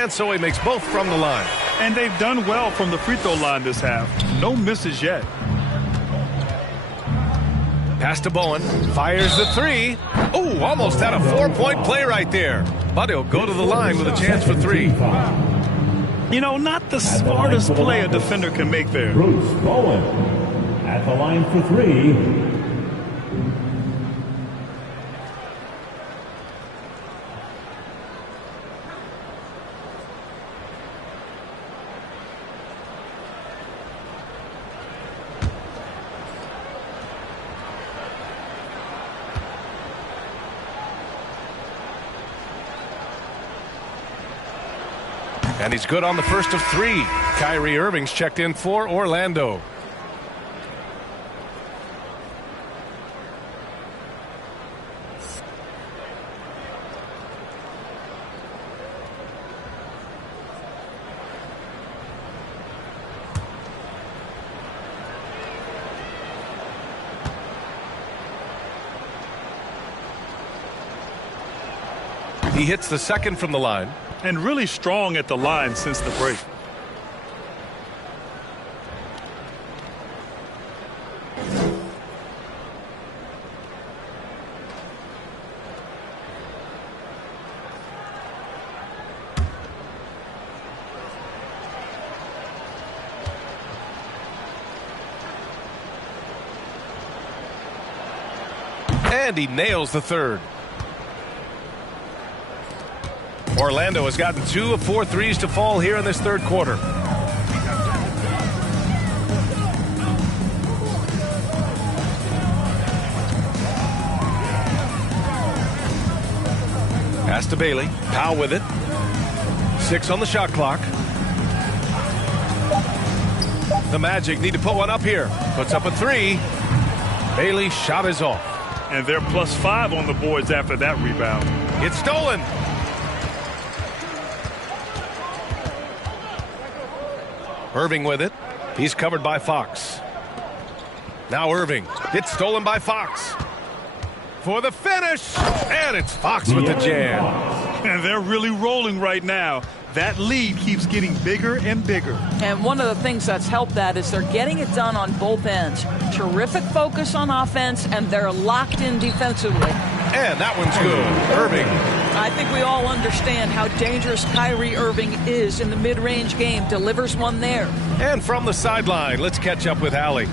And so he makes both from the line. And they've done well from the free throw line this half. No misses yet. Pass to Bowen. Fires the 3. Oh, almost had a 4-point play right there. But he'll go to the line with a chance for 3. You know, not the smartest play a defender can make there. Bruce Bowen at the line for 3. And he's good on the first of 3. Kyrie Irving's checked in for Orlando. He hits the second from the line. And really strong at the line since the break. And he nails the third. Orlando has gotten 2 of 4 threes to fall here in this third quarter. Pass to Bailey. Powell with it. 6 on the shot clock. The Magic need to put one up here. Puts up a 3. Bailey's shot is off. And they're +5 on the boards after that rebound. It's stolen. Irving with it. He's covered by Fox. Now Irving. It's stolen by Fox. For the finish. And it's Fox with the jam. And they're really rolling right now. That lead keeps getting bigger and bigger. And one of the things that's helped that is they're getting it done on both ends. Terrific focus on offense, and they're locked in defensively. And that one's good. Irving. I think we all understand how dangerous Kyrie Irving is in the mid-range game. Delivers one there. And from the sideline, let's catch up with Allie.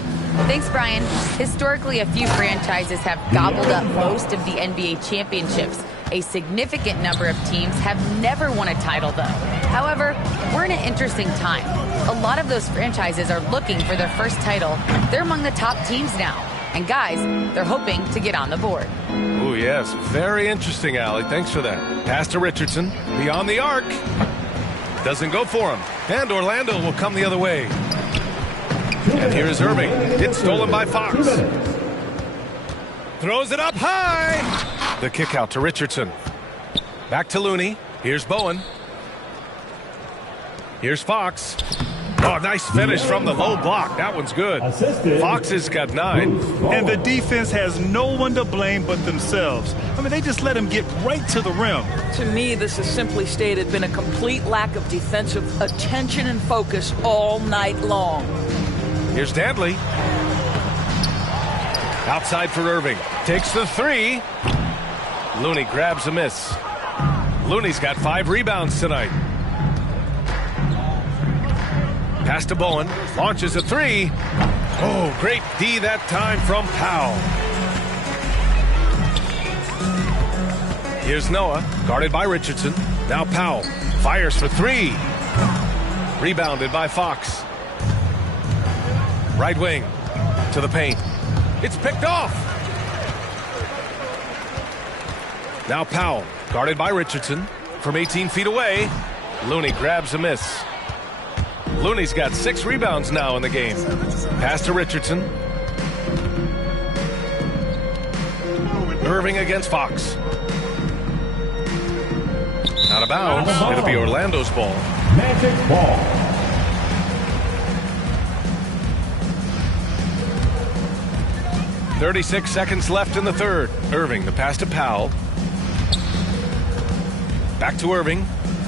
Thanks, Brian. Historically, a few franchises have gobbled up most of the NBA championships. A significant number of teams have never won a title, though. However, we're in an interesting time. A lot of those franchises are looking for their first title. They're among the top teams now. And guys, they're hoping to get on the board. Oh, yes. Very interesting, Allie. Thanks for that. Pass to Richardson. Beyond the arc. Doesn't go for him. And Orlando will come the other way. And here is Irving. It's stolen by Fox. Throws it up high. The kick out to Richardson. Back to Looney. Here's Bowen. Here's Fox. Oh, nice finish from the low block. That one's good. Fox has got 9. And the defense has no one to blame but themselves. I mean, they just let him get right to the rim. To me, this is simply stated been a complete lack of defensive attention and focus all night long. Here's Dantley. Outside for Irving. Takes the 3. Looney grabs a miss. Looney's got 5 rebounds tonight. Pass to Bowen. Launches a 3. Oh, great D that time from Powell. Here's Noah. Guarded by Richardson. Now Powell. Fires for 3. Rebounded by Fox. Right wing. To the paint. It's picked off. Now Powell. Guarded by Richardson. From 18 feet away. Looney grabs a miss. Looney's got 6 rebounds now in the game. Pass to Richardson. Irving against Fox. Out of bounds. It'll be Orlando's ball. Magic ball. .36 seconds left in the third. Irving, the pass to Powell. Back to Irving.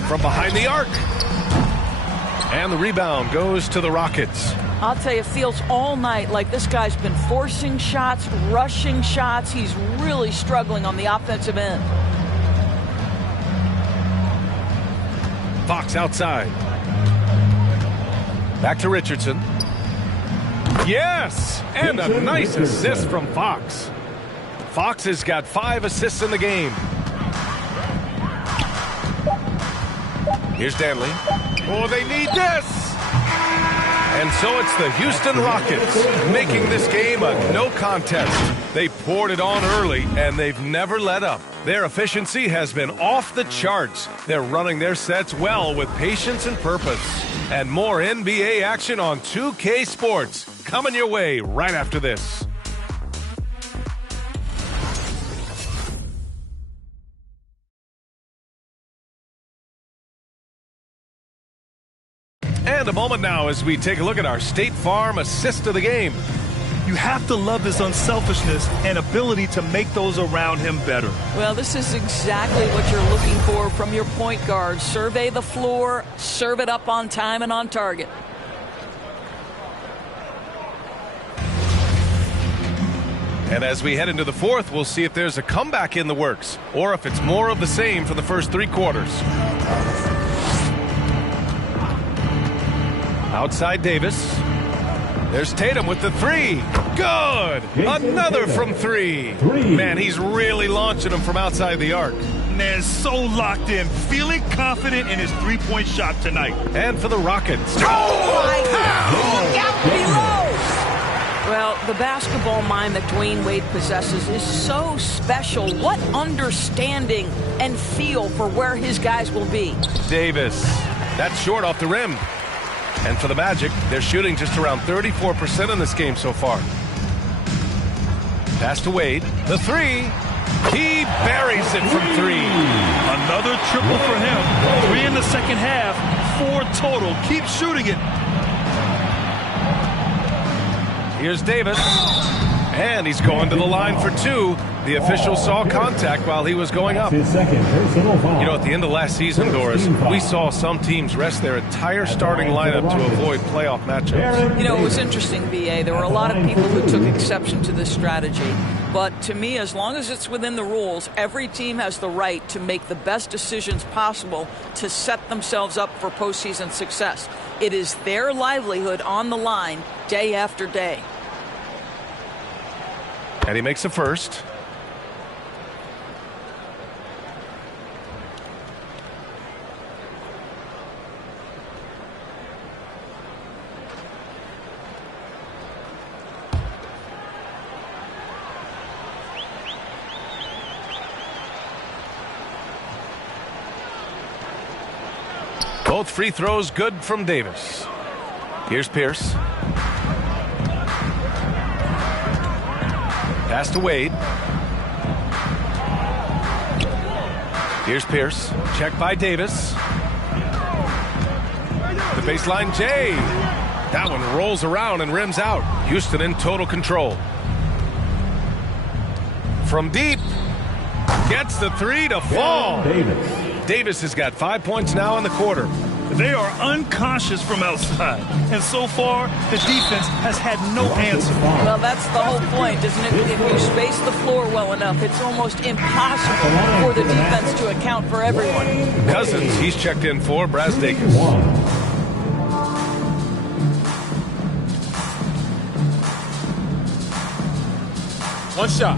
From behind the arc. And the rebound goes to the Rockets. I'll tell you, it feels all night like this guy's been forcing shots, rushing shots. He's really struggling on the offensive end. Fox outside. Back to Richardson. Yes! And a nice assist from Fox. Fox has got 5 assists in the game. Here's Dantley. Oh, they need this! And so it's the Houston Rockets making this game a no contest. They poured it on early, and they've never let up. Their efficiency has been off the charts. They're running their sets well with patience and purpose. And more NBA action on 2K Sports coming your way right after this. And a moment now as we take a look at our State Farm assist of the game. You have to love his unselfishness and ability to make those around him better. Well, this is exactly what you're looking for from your point guard. Survey the floor, serve it up on time and on target. And as we head into the fourth, we'll see if there's a comeback in the works or if it's more of the same for the first 3 quarters. Outside Davis. There's Tatum with the 3. Good! Another from 3. Man, he's really launching them from outside the arc. Man, so locked in, feeling confident in his three-point shot tonight. And for the Rockets. Oh, my God! Look out below! Well, the basketball mind that Dwayne Wade possesses is so special. What understanding and feel for where his guys will be. Davis. That's short off the rim. And for the Magic, they're shooting just around 34% in this game so far. Pass to Wade. The 3. He buries it from 3. Another triple for him. 3 in the second half. 4 total. Keep shooting it. Here's Davis. And he's going to the line for 2. The official saw contact while he was going up. You know, at the end of last season, Doris, we saw some teams rest their entire starting lineup to avoid playoff matchups. You know, it was interesting, VA. There were a lot of people who took exception to this strategy. But to me, as long as it's within the rules, every team has the right to make the best decisions possible to set themselves up for postseason success. It is their livelihood on the line day after day. And he makes a first. Both free throws good from Davis. Here's Pierce. Pass to Wade. Here's Pierce. Check by Davis. The baseline J. That one rolls around and rims out. Houston in total control. From deep. Gets the three to fall. Davis has got 5 points now in the quarter. They are unconscious from outside. And so far, the defense has had no answer. Well, that's the whole point, isn't it? If you space the floor well enough, it's almost impossible for the defense to account for everyone. Cousins, he's checked in for Brazdakis. One shot.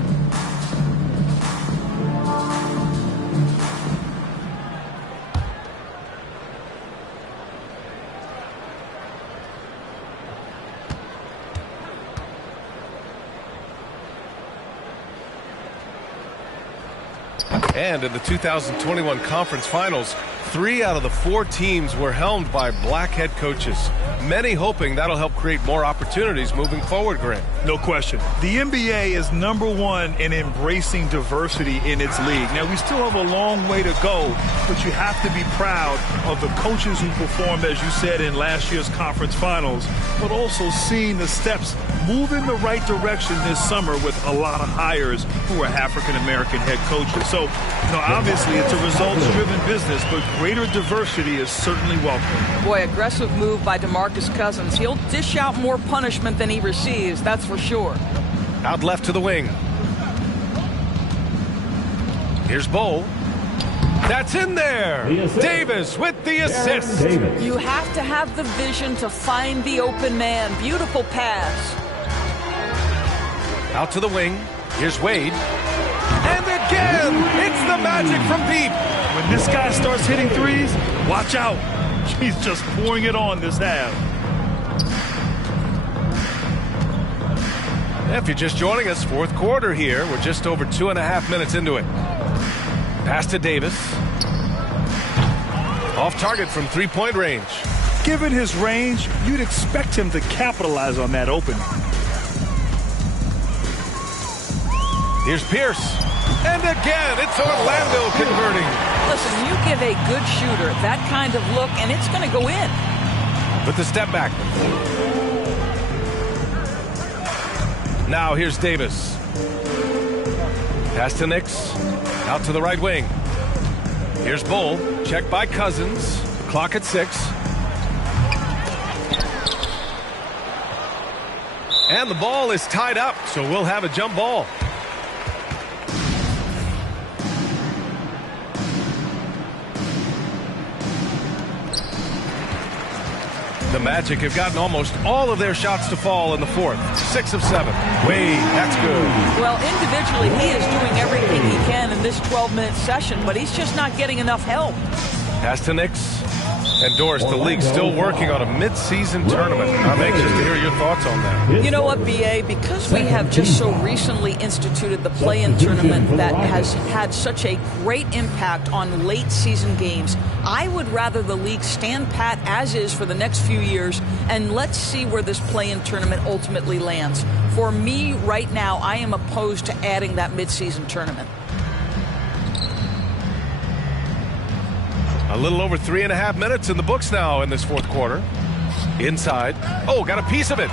And in the 2021 Conference Finals, 3 out of the 4 teams were helmed by black head coaches. Many hoping that'll help create more opportunities moving forward, Grant. No question. The NBA is #1 in embracing diversity in its league. Now, we still have a long way to go, but you have to be proud of the coaches who performed, as you said, in last year's Conference Finals, but also seeing the steps move in the right direction this summer with a lot of hires who are African-American head coaches. So, obviously it's a results-driven business, but greater diversity is certainly welcome. Boy, aggressive move by DeMarcus Cousins. He'll dish out more punishment than he receives, that's for sure. Out left to the wing. Here's Bowl. That's in there. Davis with the assist. You have to have the vision to find the open man. Beautiful pass. Out to the wing. Here's Wade. And again, it's the Magic from deep. When this guy starts hitting threes, watch out. He's just pouring it on this half. If you're just joining us, fourth quarter here. We're just over 2.5 minutes into it. Pass to Davis. Off target from three-point range. Given his range, you'd expect him to capitalize on that opening. Here's Pierce. And again, it's Orlando converting. Listen, you give a good shooter that kind of look, and it's going to go in. With the step back. Now here's Davis. Pass to Nix. Out to the right wing. Here's Bull. Checked by Cousins. Clock at 6. And the ball is tied up, so we'll have a jump ball. The Magic have gotten almost all of their shots to fall in the fourth. 6 of 7. Wade, that's good. Well, individually, he is doing everything he can in this 12-minute session, but he's just not getting enough help. Pass to Nix. And Doris, the league's still working on a mid-season tournament. I'm anxious to hear your thoughts on that. You know what, B.A.? Because we have just so recently instituted the play-in tournament that has had such a great impact on late-season games, I would rather the league stand pat as is for the next few years, and let's see where this play-in tournament ultimately lands. For me, right now, I am opposed to adding that mid-season tournament. A little over 3.5 minutes in the books now in this fourth quarter. Inside. Oh, got a piece of it.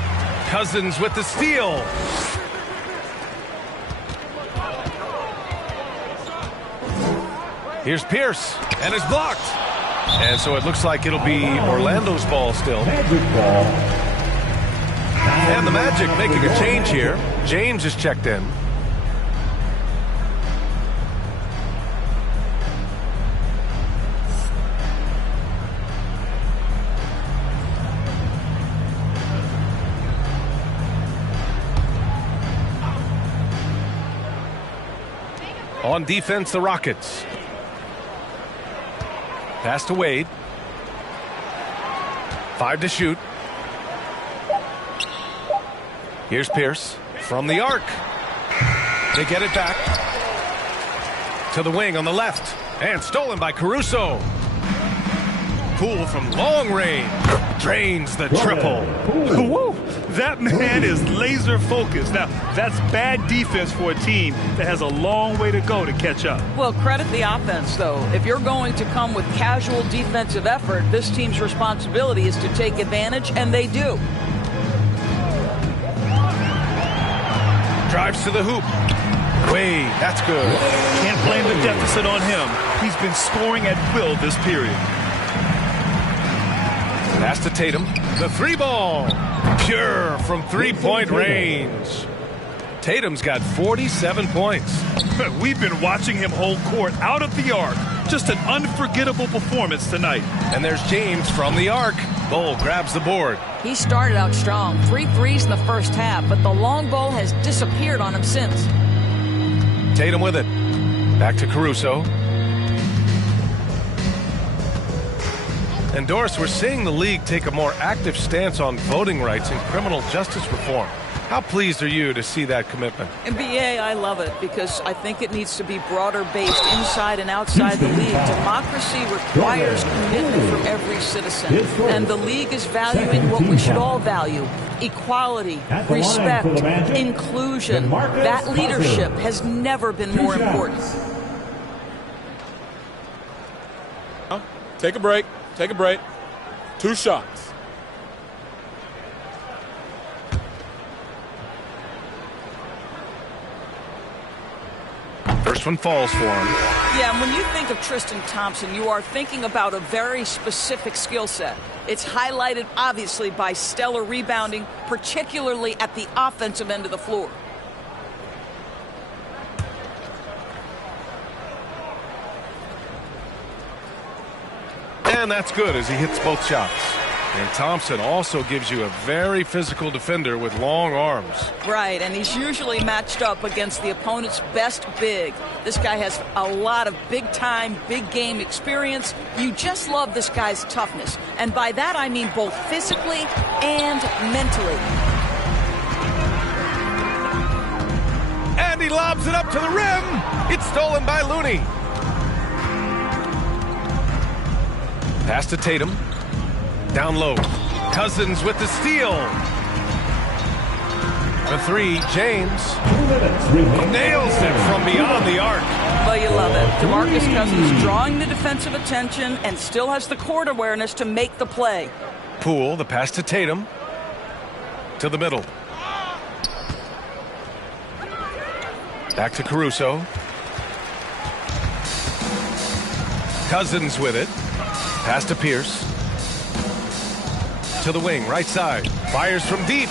Cousins with the steal. Here's Pierce, and it's blocked. And so it looks like it'll be Orlando's ball still. And the Magic making a change here. James is checked in. On defense, the Rockets. Pass to Wade. 5 to shoot. Here's Pierce from the arc. They get it back to the wing on the left. And stolen by Caruso. Poole from long range drains the triple. Woo! That man is laser focused. Now, that's bad defense for a team that has a long way to go to catch up. Well, credit the offense, though. If you're going to come with casual defensive effort, this team's responsibility is to take advantage, and they do. Drives to the hoop. Wade, that's good. Can't blame the deficit on him. He's been scoring at will this period. Pass to Tatum. The three ball. Pure from three-point range. Tatum's got 47 points. We've been watching him hold court out of the arc. Just an unforgettable performance tonight. And there's James from the arc. Bull grabs the board. He started out strong. 3 threes in the first half, but the long ball has disappeared on him since. Tatum with it. Back to Caruso. And Doris, we're seeing the league take a more active stance on voting rights and criminal justice reform. How pleased are you to see that commitment? NBA, I love it because I think it needs to be broader based inside and outside the league. Democracy requires commitment from every citizen. And the league is valuing what we should all value. Equality, respect, inclusion. That leadership has never been more important. Take a break. Take a break. 2 shots. First one falls for him. Yeah, and when you think of Tristan Thompson, you are thinking about a very specific skill set. It's highlighted, obviously, by stellar rebounding, particularly at the offensive end of the floor. And that's good as he hits both shots. And Thompson also gives you a very physical defender with long arms. Right, and he's usually matched up against the opponent's best big. This guy has a lot of big-time, big-game experience. You just love this guy's toughness. And by that, I mean both physically and mentally. And he lobs it up to the rim. It's stolen by Looney. Pass to Tatum. Down low. Cousins with the steal. The three, James. Nails it from beyond the arc. Well, you love it. DeMarcus Cousins drawing the defensive attention and still has the court awareness to make the play. Poole, the pass to Tatum. To the middle. Back to Caruso. Cousins with it. Pass to Pierce. To the wing, right side. Fires from deep.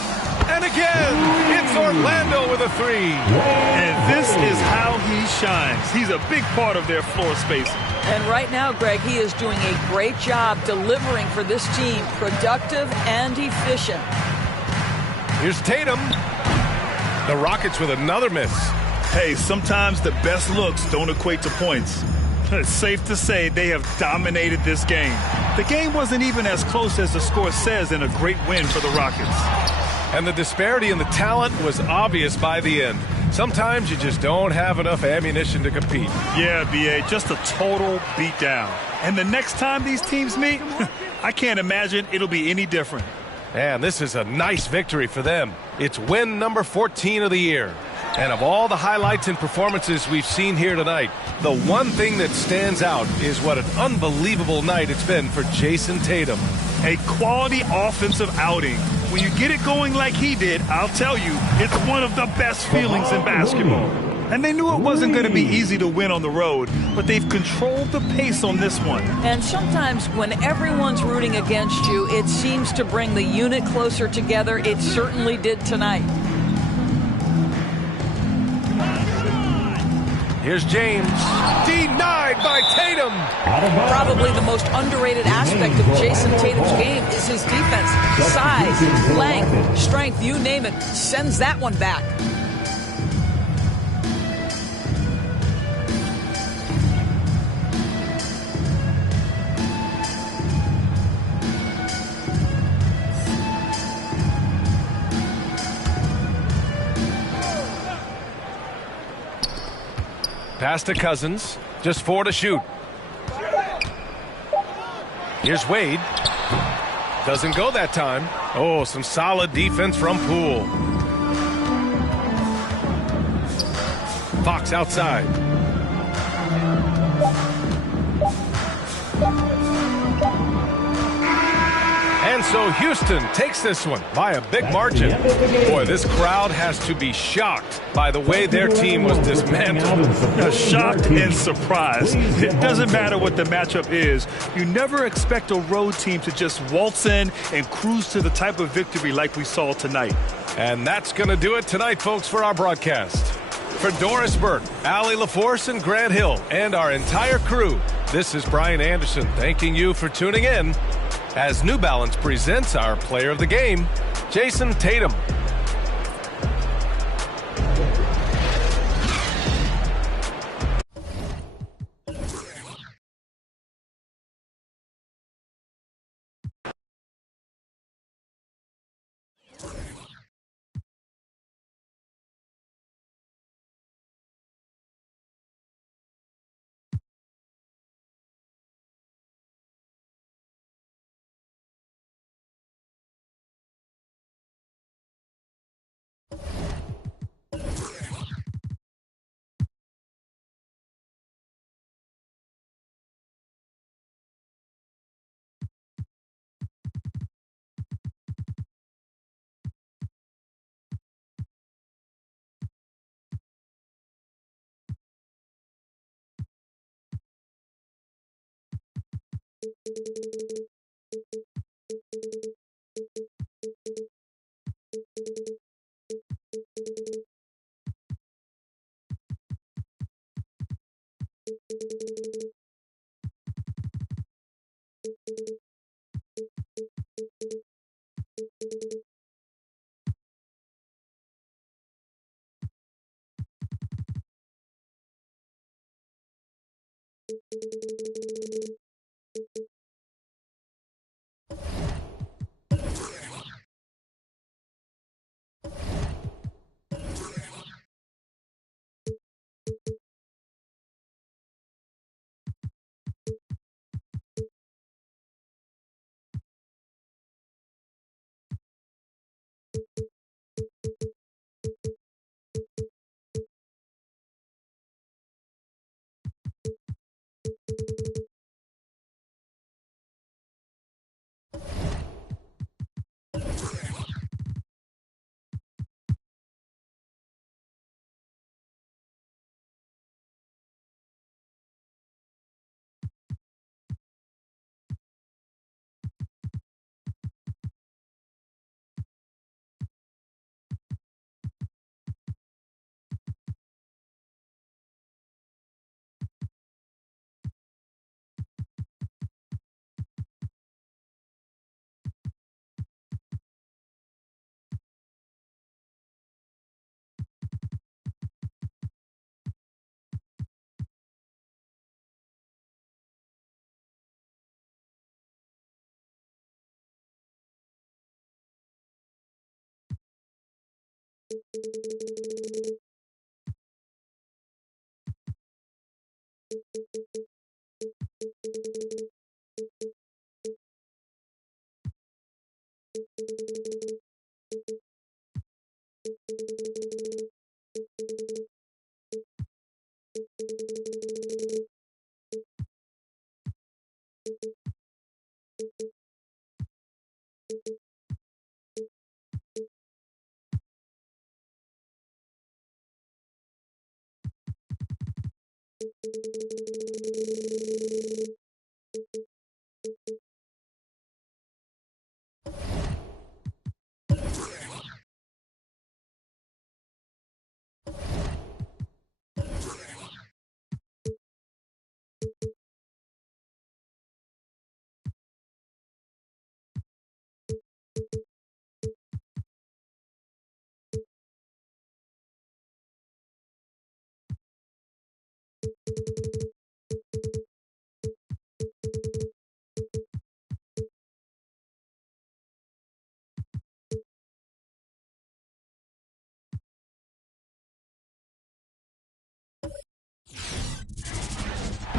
And again, it's Orlando with a three. And this is how he shines. He's a big part of their floor spacing. And right now, Greg, he is doing a great job delivering for this team, productive and efficient. Here's Tatum. The Rockets with another miss. Hey, sometimes the best looks don't equate to points. It's safe to say they have dominated this game. The game wasn't even as close as the score says in a great win for the Rockets. And the disparity in the talent was obvious by the end. Sometimes you just don't have enough ammunition to compete. Yeah, B.A., just a total beatdown. And the next time these teams meet, I can't imagine it'll be any different. And this is a nice victory for them. It's win number 14 of the year. And of all the highlights and performances we've seen here tonight, the one thing that stands out is what an unbelievable night it's been for Jason Tatum. A quality offensive outing. When you get it going like he did, I'll tell you, it's one of the best feelings in basketball. And they knew it wasn't going to be easy to win on the road, but they've controlled the pace on this one. And sometimes when everyone's rooting against you, it seems to bring the unit closer together. It certainly did tonight. Here's James. Denied by Tatum. Probably the most underrated aspect of Jason Tatum's game is his defense. Size, length, strength, you name it. Sends that one back. Pass to Cousins. Just 4 to shoot. Here's Wade. Doesn't go that time. Oh, some solid defense from Poole. Fox outside. And so Houston takes this one by a big margin. Boy, this crowd has to be shocked by the way their team was dismantled. Shocked and surprised. It doesn't matter what the matchup is. You never expect a road team to just waltz in and cruise to the type of victory like we saw tonight. And that's going to do it tonight, folks, for our broadcast. For Doris Burke, Allie LaForce, and Grant Hill, and our entire crew, this is Brian Anderson thanking you for tuning in as New Balance presents our player of the game, Jason Tatum.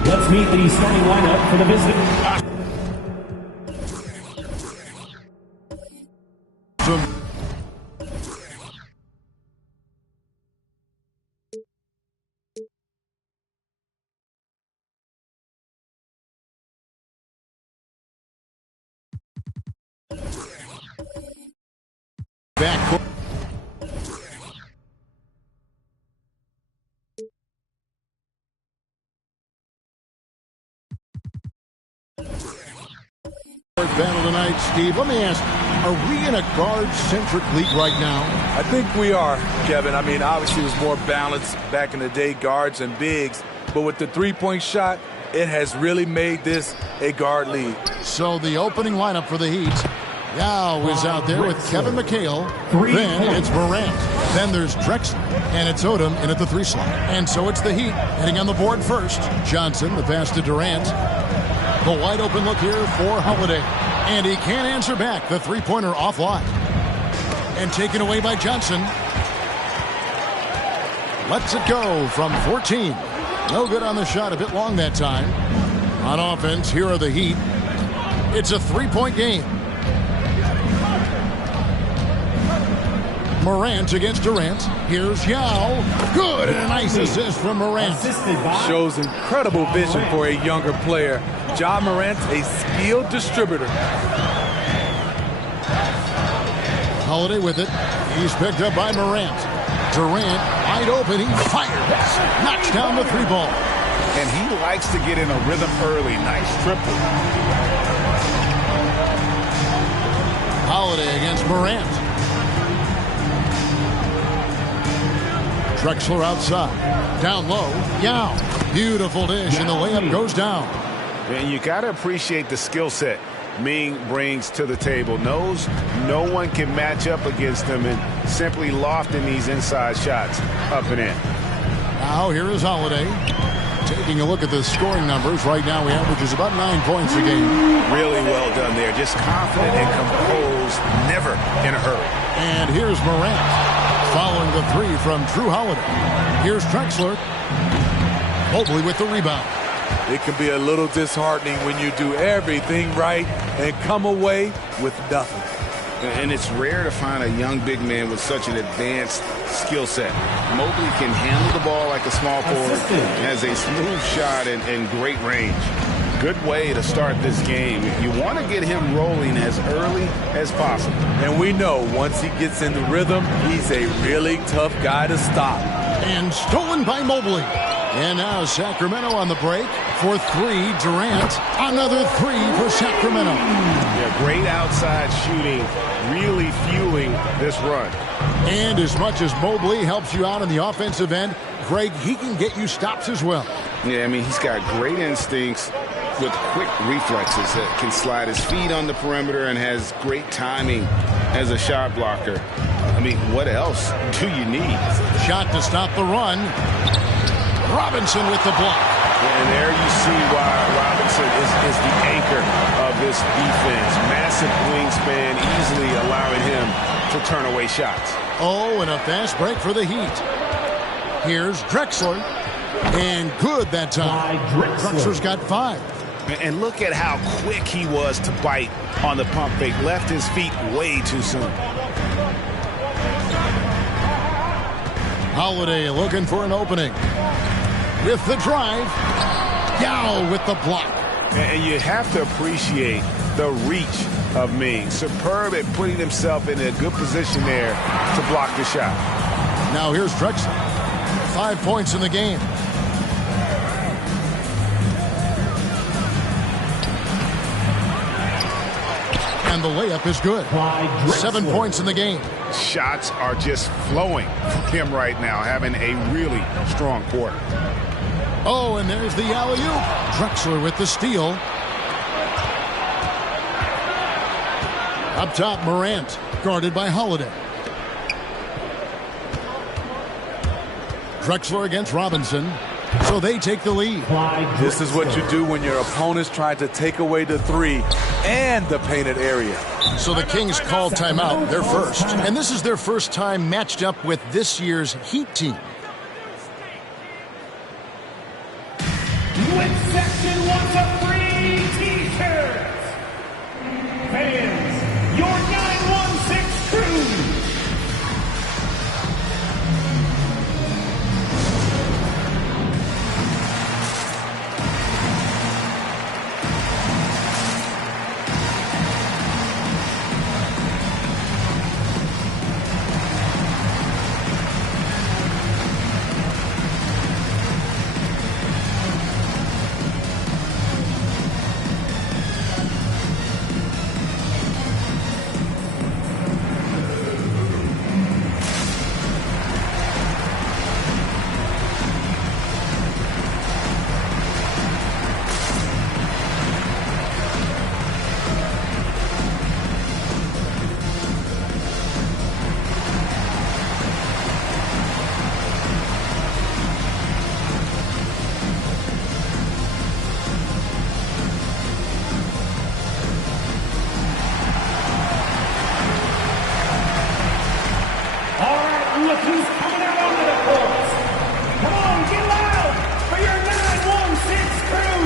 Let's meet the starting lineup for the visitors. Back. Battle tonight, Steve. Let me ask, are we in a guard-centric league right now? I think we are, Kevin. I mean, obviously it was more balanced back in the day, guards and bigs. But with the three-point shot, it has really made this a guard league. So the opening lineup for the Heat. Yao is out there with Kevin McHale. Then it's Morant. Then there's Drexler. And it's Odom in at the 3 slot. And so it's the Heat heading on the board first. Johnson, the pass to Durant. The wide open look here for Holiday. And he can't answer back. The three-pointer offline. And taken away by Johnson. Lets it go from 14. No good on the shot. A bit long that time. On offense, here are the Heat. It's a 3-point game. Morant against Durant. Here's Yao. Good, and a nice assist from Morant. Shows incredible vision for a younger player. Ja Morant's a skilled distributor. Holiday with it. He's picked up by Morant. Durant wide open. He fires. Knocks down the 3-ball. And he likes to get in a rhythm early. Nice triple. Holiday against Morant. Drexler outside. Down low. Yao. Beautiful dish, and the layup goes down. And you got to appreciate the skill set Ming brings to the table. Knows no one can match up against him and simply lofting these inside shots up and in. Now here is Holiday. Taking a look at the scoring numbers. Right now he averages about 9 points a game. Really well done there. Just confident and composed. Never in a hurry. And here's Morant. Following the 3 from Drew Holiday. Here's Drexler. Mobley with the rebound. It can be a little disheartening when you do everything right and come away with nothing. And it's rare to find a young big man with such an advanced skill set. Mobley can handle the ball like a small forward, has a smooth shot and great range. Good way to start this game. You want to get him rolling as early as possible. And we know once he gets in the rhythm, he's a really tough guy to stop. And stolen by Mobley. And now Sacramento on the break for 3. Durant. Another 3 for Sacramento. Yeah, great outside shooting, really fueling this run. And as much as Mobley helps you out on the offensive end, Greg, he can get you stops as well. Yeah, I mean, he's got great instincts with quick reflexes that can slide his feet on the perimeter and has great timing as a shot blocker. I mean, what else do you need? Shot to stop the run. Robinson with the block. And there you see why Robinson is the anchor of this defense. Massive wingspan, easily allowing him to turn away shots. Oh, and a fast break for the Heat. Here's Drexler. And good that time. Drexler's got 5. And look at how quick he was to bite on the pump fake. Left his feet way too soon. Holiday looking for an opening. With the drive. Yao with the block. And you have to appreciate the reach of Ming. Superb at putting himself in a good position there to block the shot. Now here's Drexler. 5 points in the game. And the layup is good. 7 points in the game. Shots are just flowing from him right now, having a really strong quarter. Oh, and there's the alley-oop. Drexler with the steal. Up top, Morant, guarded by Holiday. Drexler against Robinson. So they take the lead. This is what you do when your opponent's trying to take away the 3 and the painted area. So the Kings called timeout. They're first. And this is their first time matched up with this year's Heat team. When section wants a free t-shirt. Fans, your 916 crew. look who's coming out onto the court. Come on, get loud for your 916 crew.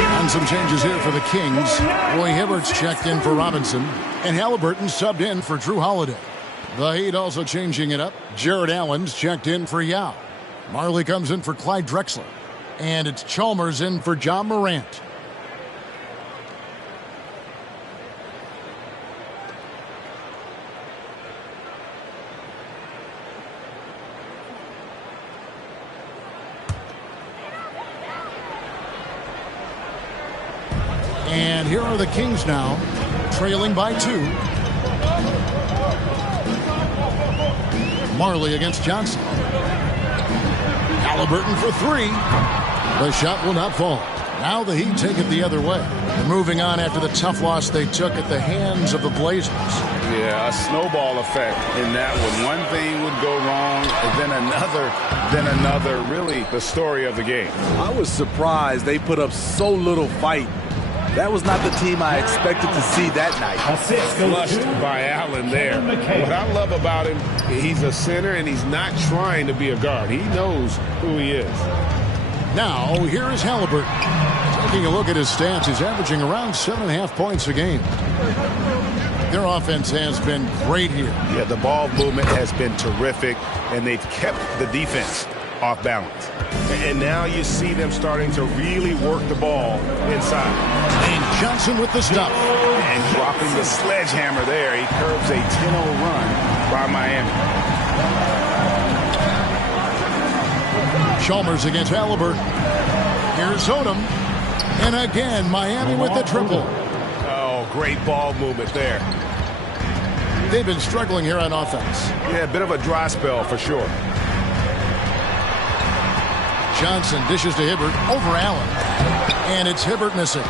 And some changes here for the Kings. Roy Hibbert's checked in for Robinson, and Halliburton subbed in for Drew Holiday. The Heat also changing it up. Jared Allen's checked in for Yao. Marley comes in for Clyde Drexler. And it's Chalmers in for John Morant. And here are the Kings now, trailing by 2. Marley against Johnson. Halliburton for 3. The shot will not fall. Now the Heat take it the other way. They're moving on after the tough loss they took at the hands of the Blazers. Yeah, a snowball effect in that one. One thing would go wrong, and then another. Really, the story of the game. I was surprised they put up so little fight. That was not the team I expected to see that night. Flushed by Allen there. What I love about him, he's a center and he's not trying to be a guard. He knows who he is. Now, here is Halliburton. Taking a look at his stats, he's averaging around 7.5 points a game. Their offense has been great here. Yeah, the ball movement has been terrific, and they've kept the defense off balance. And now you see them starting to really work the ball inside. And Johnson with the stop. And dropping the sledgehammer there. He curbs a 10-0 run by Miami. Chalmers against Halliburton. Here's Odom. And again, Miami with the triple. Oh, great ball movement there. They've been struggling here on offense. Yeah, a bit of a dry spell for sure. Johnson dishes to Hibbert over Allen. And it's Hibbert missing.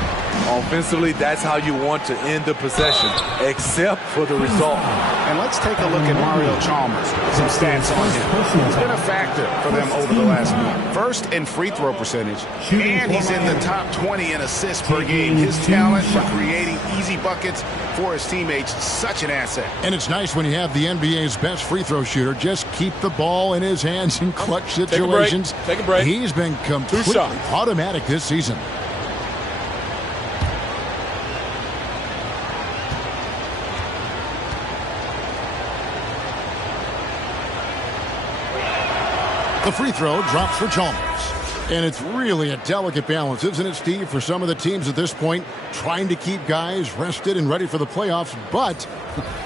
Offensively, that's how you want to end the possession, except for the result. And let's take a look at Mario Chalmers. Some stats on him. He's been a factor for them over the last month. First in free throw percentage, and he's in the top 20 in assists per game. His talent for creating easy buckets for his teammates, such an asset. And it's nice when you have the NBA's best free throw shooter just keep the ball in his hands in clutch situations. Take a break. He's been completely automatic this season. The free throw drops for Chalmers. And it's really a delicate balance, isn't it, Steve, for some of the teams at this point, trying to keep guys rested and ready for the playoffs, but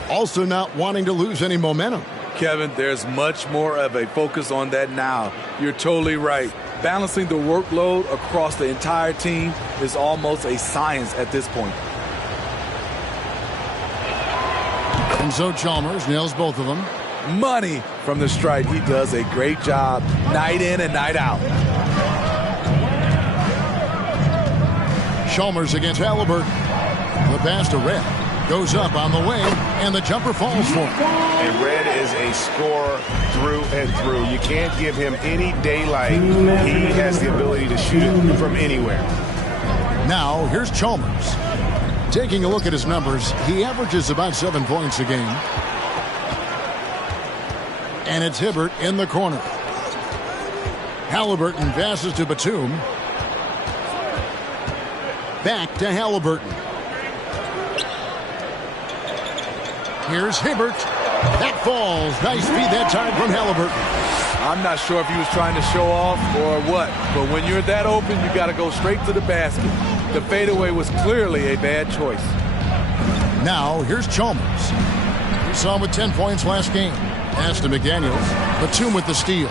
also not wanting to lose any momentum. Kevin, there's much more of a focus on that now. You're totally right. Balancing the workload across the entire team is almost a science at this point. And so Chalmers nails both of them. Money from the stripe. He does a great job night in and night out. Chalmers against Halliburton. The pass to Red. Goes up on the wing, and the jumper falls for him. And Red is a scorer through and through. You can't give him any daylight. He has the ability to shoot it from anywhere. Now, here's Chalmers. Taking a look at his numbers, he averages about 7 points a game. And it's Hibbert in the corner. Halliburton passes to Batum. Back to Halliburton. Here's Hibbert. That falls. Nice feed that time from Halliburton. I'm not sure if he was trying to show off or what, but when you're that open, you got to go straight to the basket. The fadeaway was clearly a bad choice. Now, here's Chalmers. We saw him with 10 points last game. Pass to McDaniels. Batum with the steal.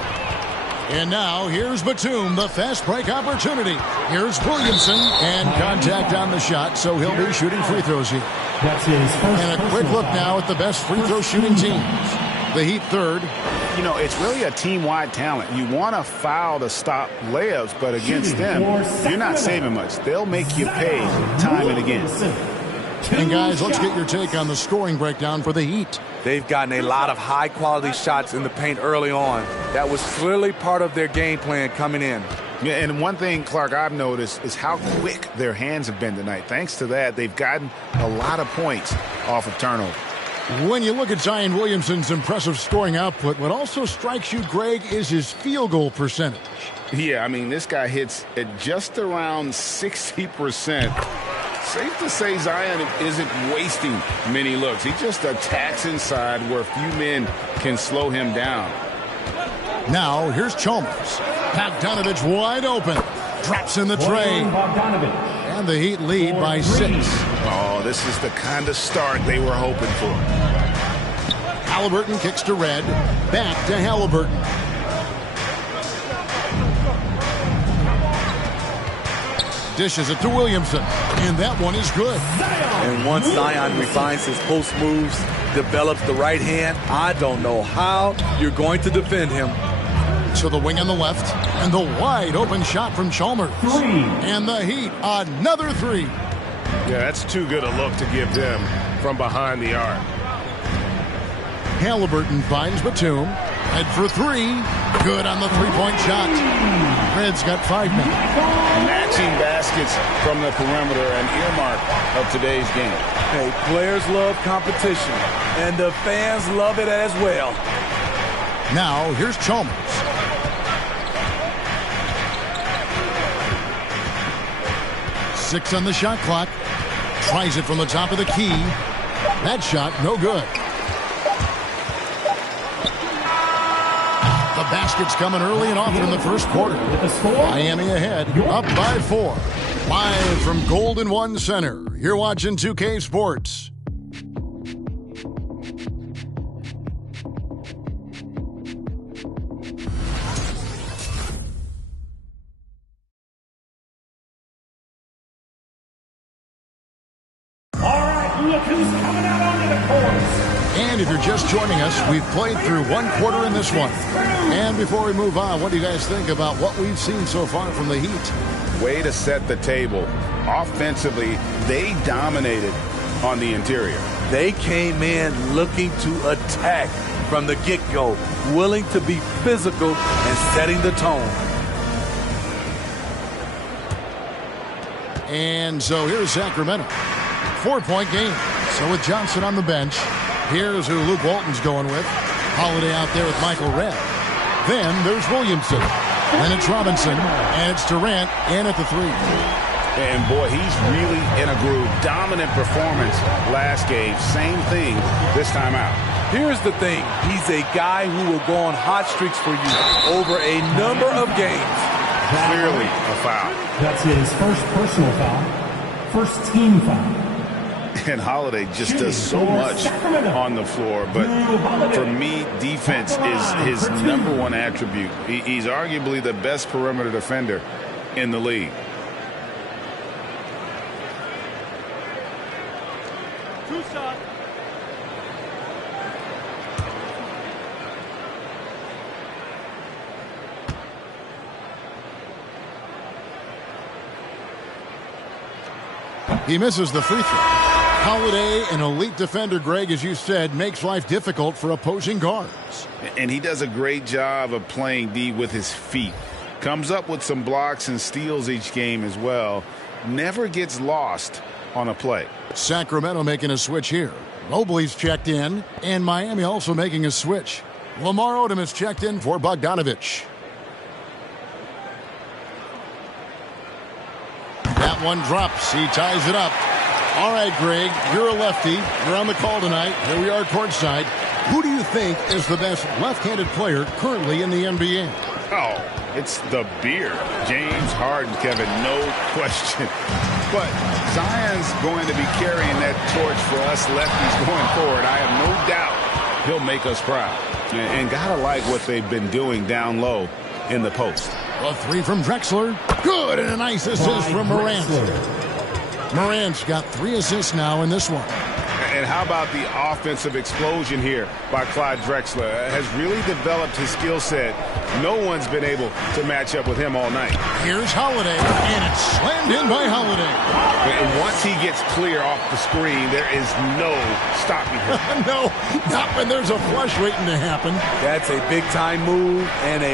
And now, here's Batum, the fast break opportunity. Here's Williamson, and contact on the shot, so he'll be shooting free throws here. And a quick look now at the best free throw shooting teams. The Heat third. You know, it's really a team-wide talent. You want to foul to stop layups, but against them, you're not saving much. They'll make you pay time and again. And guys, let's get your take on the scoring breakdown for the Heat. They've gotten a lot of high-quality shots in the paint early on. That was clearly part of their game plan coming in. Yeah, and one thing, Clark, I've noticed is how quick their hands have been tonight. Thanks to that, they've gotten a lot of points off of turnover. When you look at Zion Williamson's impressive scoring output, what also strikes you, Greg, is his field goal percentage. Yeah, I mean, this guy hits at just around 60%. Safe to say Zion isn't wasting many looks. He just attacks inside where few men can slow him down. Now, here's Chalmers. Bogdanovich wide open. Drops in the tray. And the Heat lead by 6. Oh, this is the kind of start they were hoping for. Halliburton kicks to Red. Back to Halliburton. Dishes it to Williamson. And that one is good. And once Zion refines his post moves, develops the right hand, I don't know how you're going to defend him. To the wing on the left, and the wide open shot from Chalmers. 3. And the Heat, another 3. Yeah, that's too good a look to give them from behind the arc. Halliburton finds Batum. Head for 3. Good on the three-point shot. Red's got 5 now. Matching baskets from the perimeter, an earmark of today's game. Hey, players love competition, and the fans love it as well. Now, here's Chalmers. Six on the shot clock. Tries it from the top of the key. That shot, no good. The basket's coming early and often in the first quarter. Miami ahead, up by 4. Live from Golden One Center. You're watching 2K Sports. Look who's coming out onto the court. And if you're just joining us, we've played through one quarter in this one. And before we move on, what do you guys think about what we've seen so far from the Heat? Way to set the table. Offensively, they dominated on the interior. They came in looking to attack from the get-go, willing to be physical and setting the tone. And so here's Sacramento. 4-point game. So with Johnson on the bench, here's who Luke Walton's going with. Holiday out there with Michael Redd. Then there's Williamson. Then it's Robinson. And it's Durant in at the 3. And boy, he's really in a groove. Dominant performance last game. Same thing this time out. Here's the thing. He's a guy who will go on hot streaks for you over a number of games. Clearly a foul. That's his first personal foul. First team foul. And Holiday just does so much on the floor. But for me, defense is his number one attribute. He's arguably the best perimeter defender in the league. Two shot. He misses the free throw. Holiday, an elite defender, Greg, as you said, makes life difficult for opposing guards. And he does a great job of playing D with his feet. Comes up with some blocks and steals each game as well. Never gets lost on a play. Sacramento making a switch here. Mobley's checked in, and Miami also making a switch. Lamar Odom is checked in for Bogdanovich. That one drops. He ties it up. All right, Greg, you're a lefty. You're on the call tonight. Here we are courtside. Who do you think is the best left-handed player currently in the NBA? Oh, it's the beard. James Harden, Kevin, no question. But Zion's going to be carrying that torch for us lefties going forward. I have no doubt he'll make us proud. And gotta like what they've been doing down low in the post. A 3 from Drexler. Good, and a nice assist from Morant. Morant's got 3 assists now in this one. And how about the offensive explosion here by Clyde Drexler? Has really developed his skill set. No one's been able to match up with him all night. Here's Holiday, and it's slammed in by Holiday. And once he gets clear off the screen, there is no stopping him. No, not when there's a flush waiting to happen. That's a big-time move and a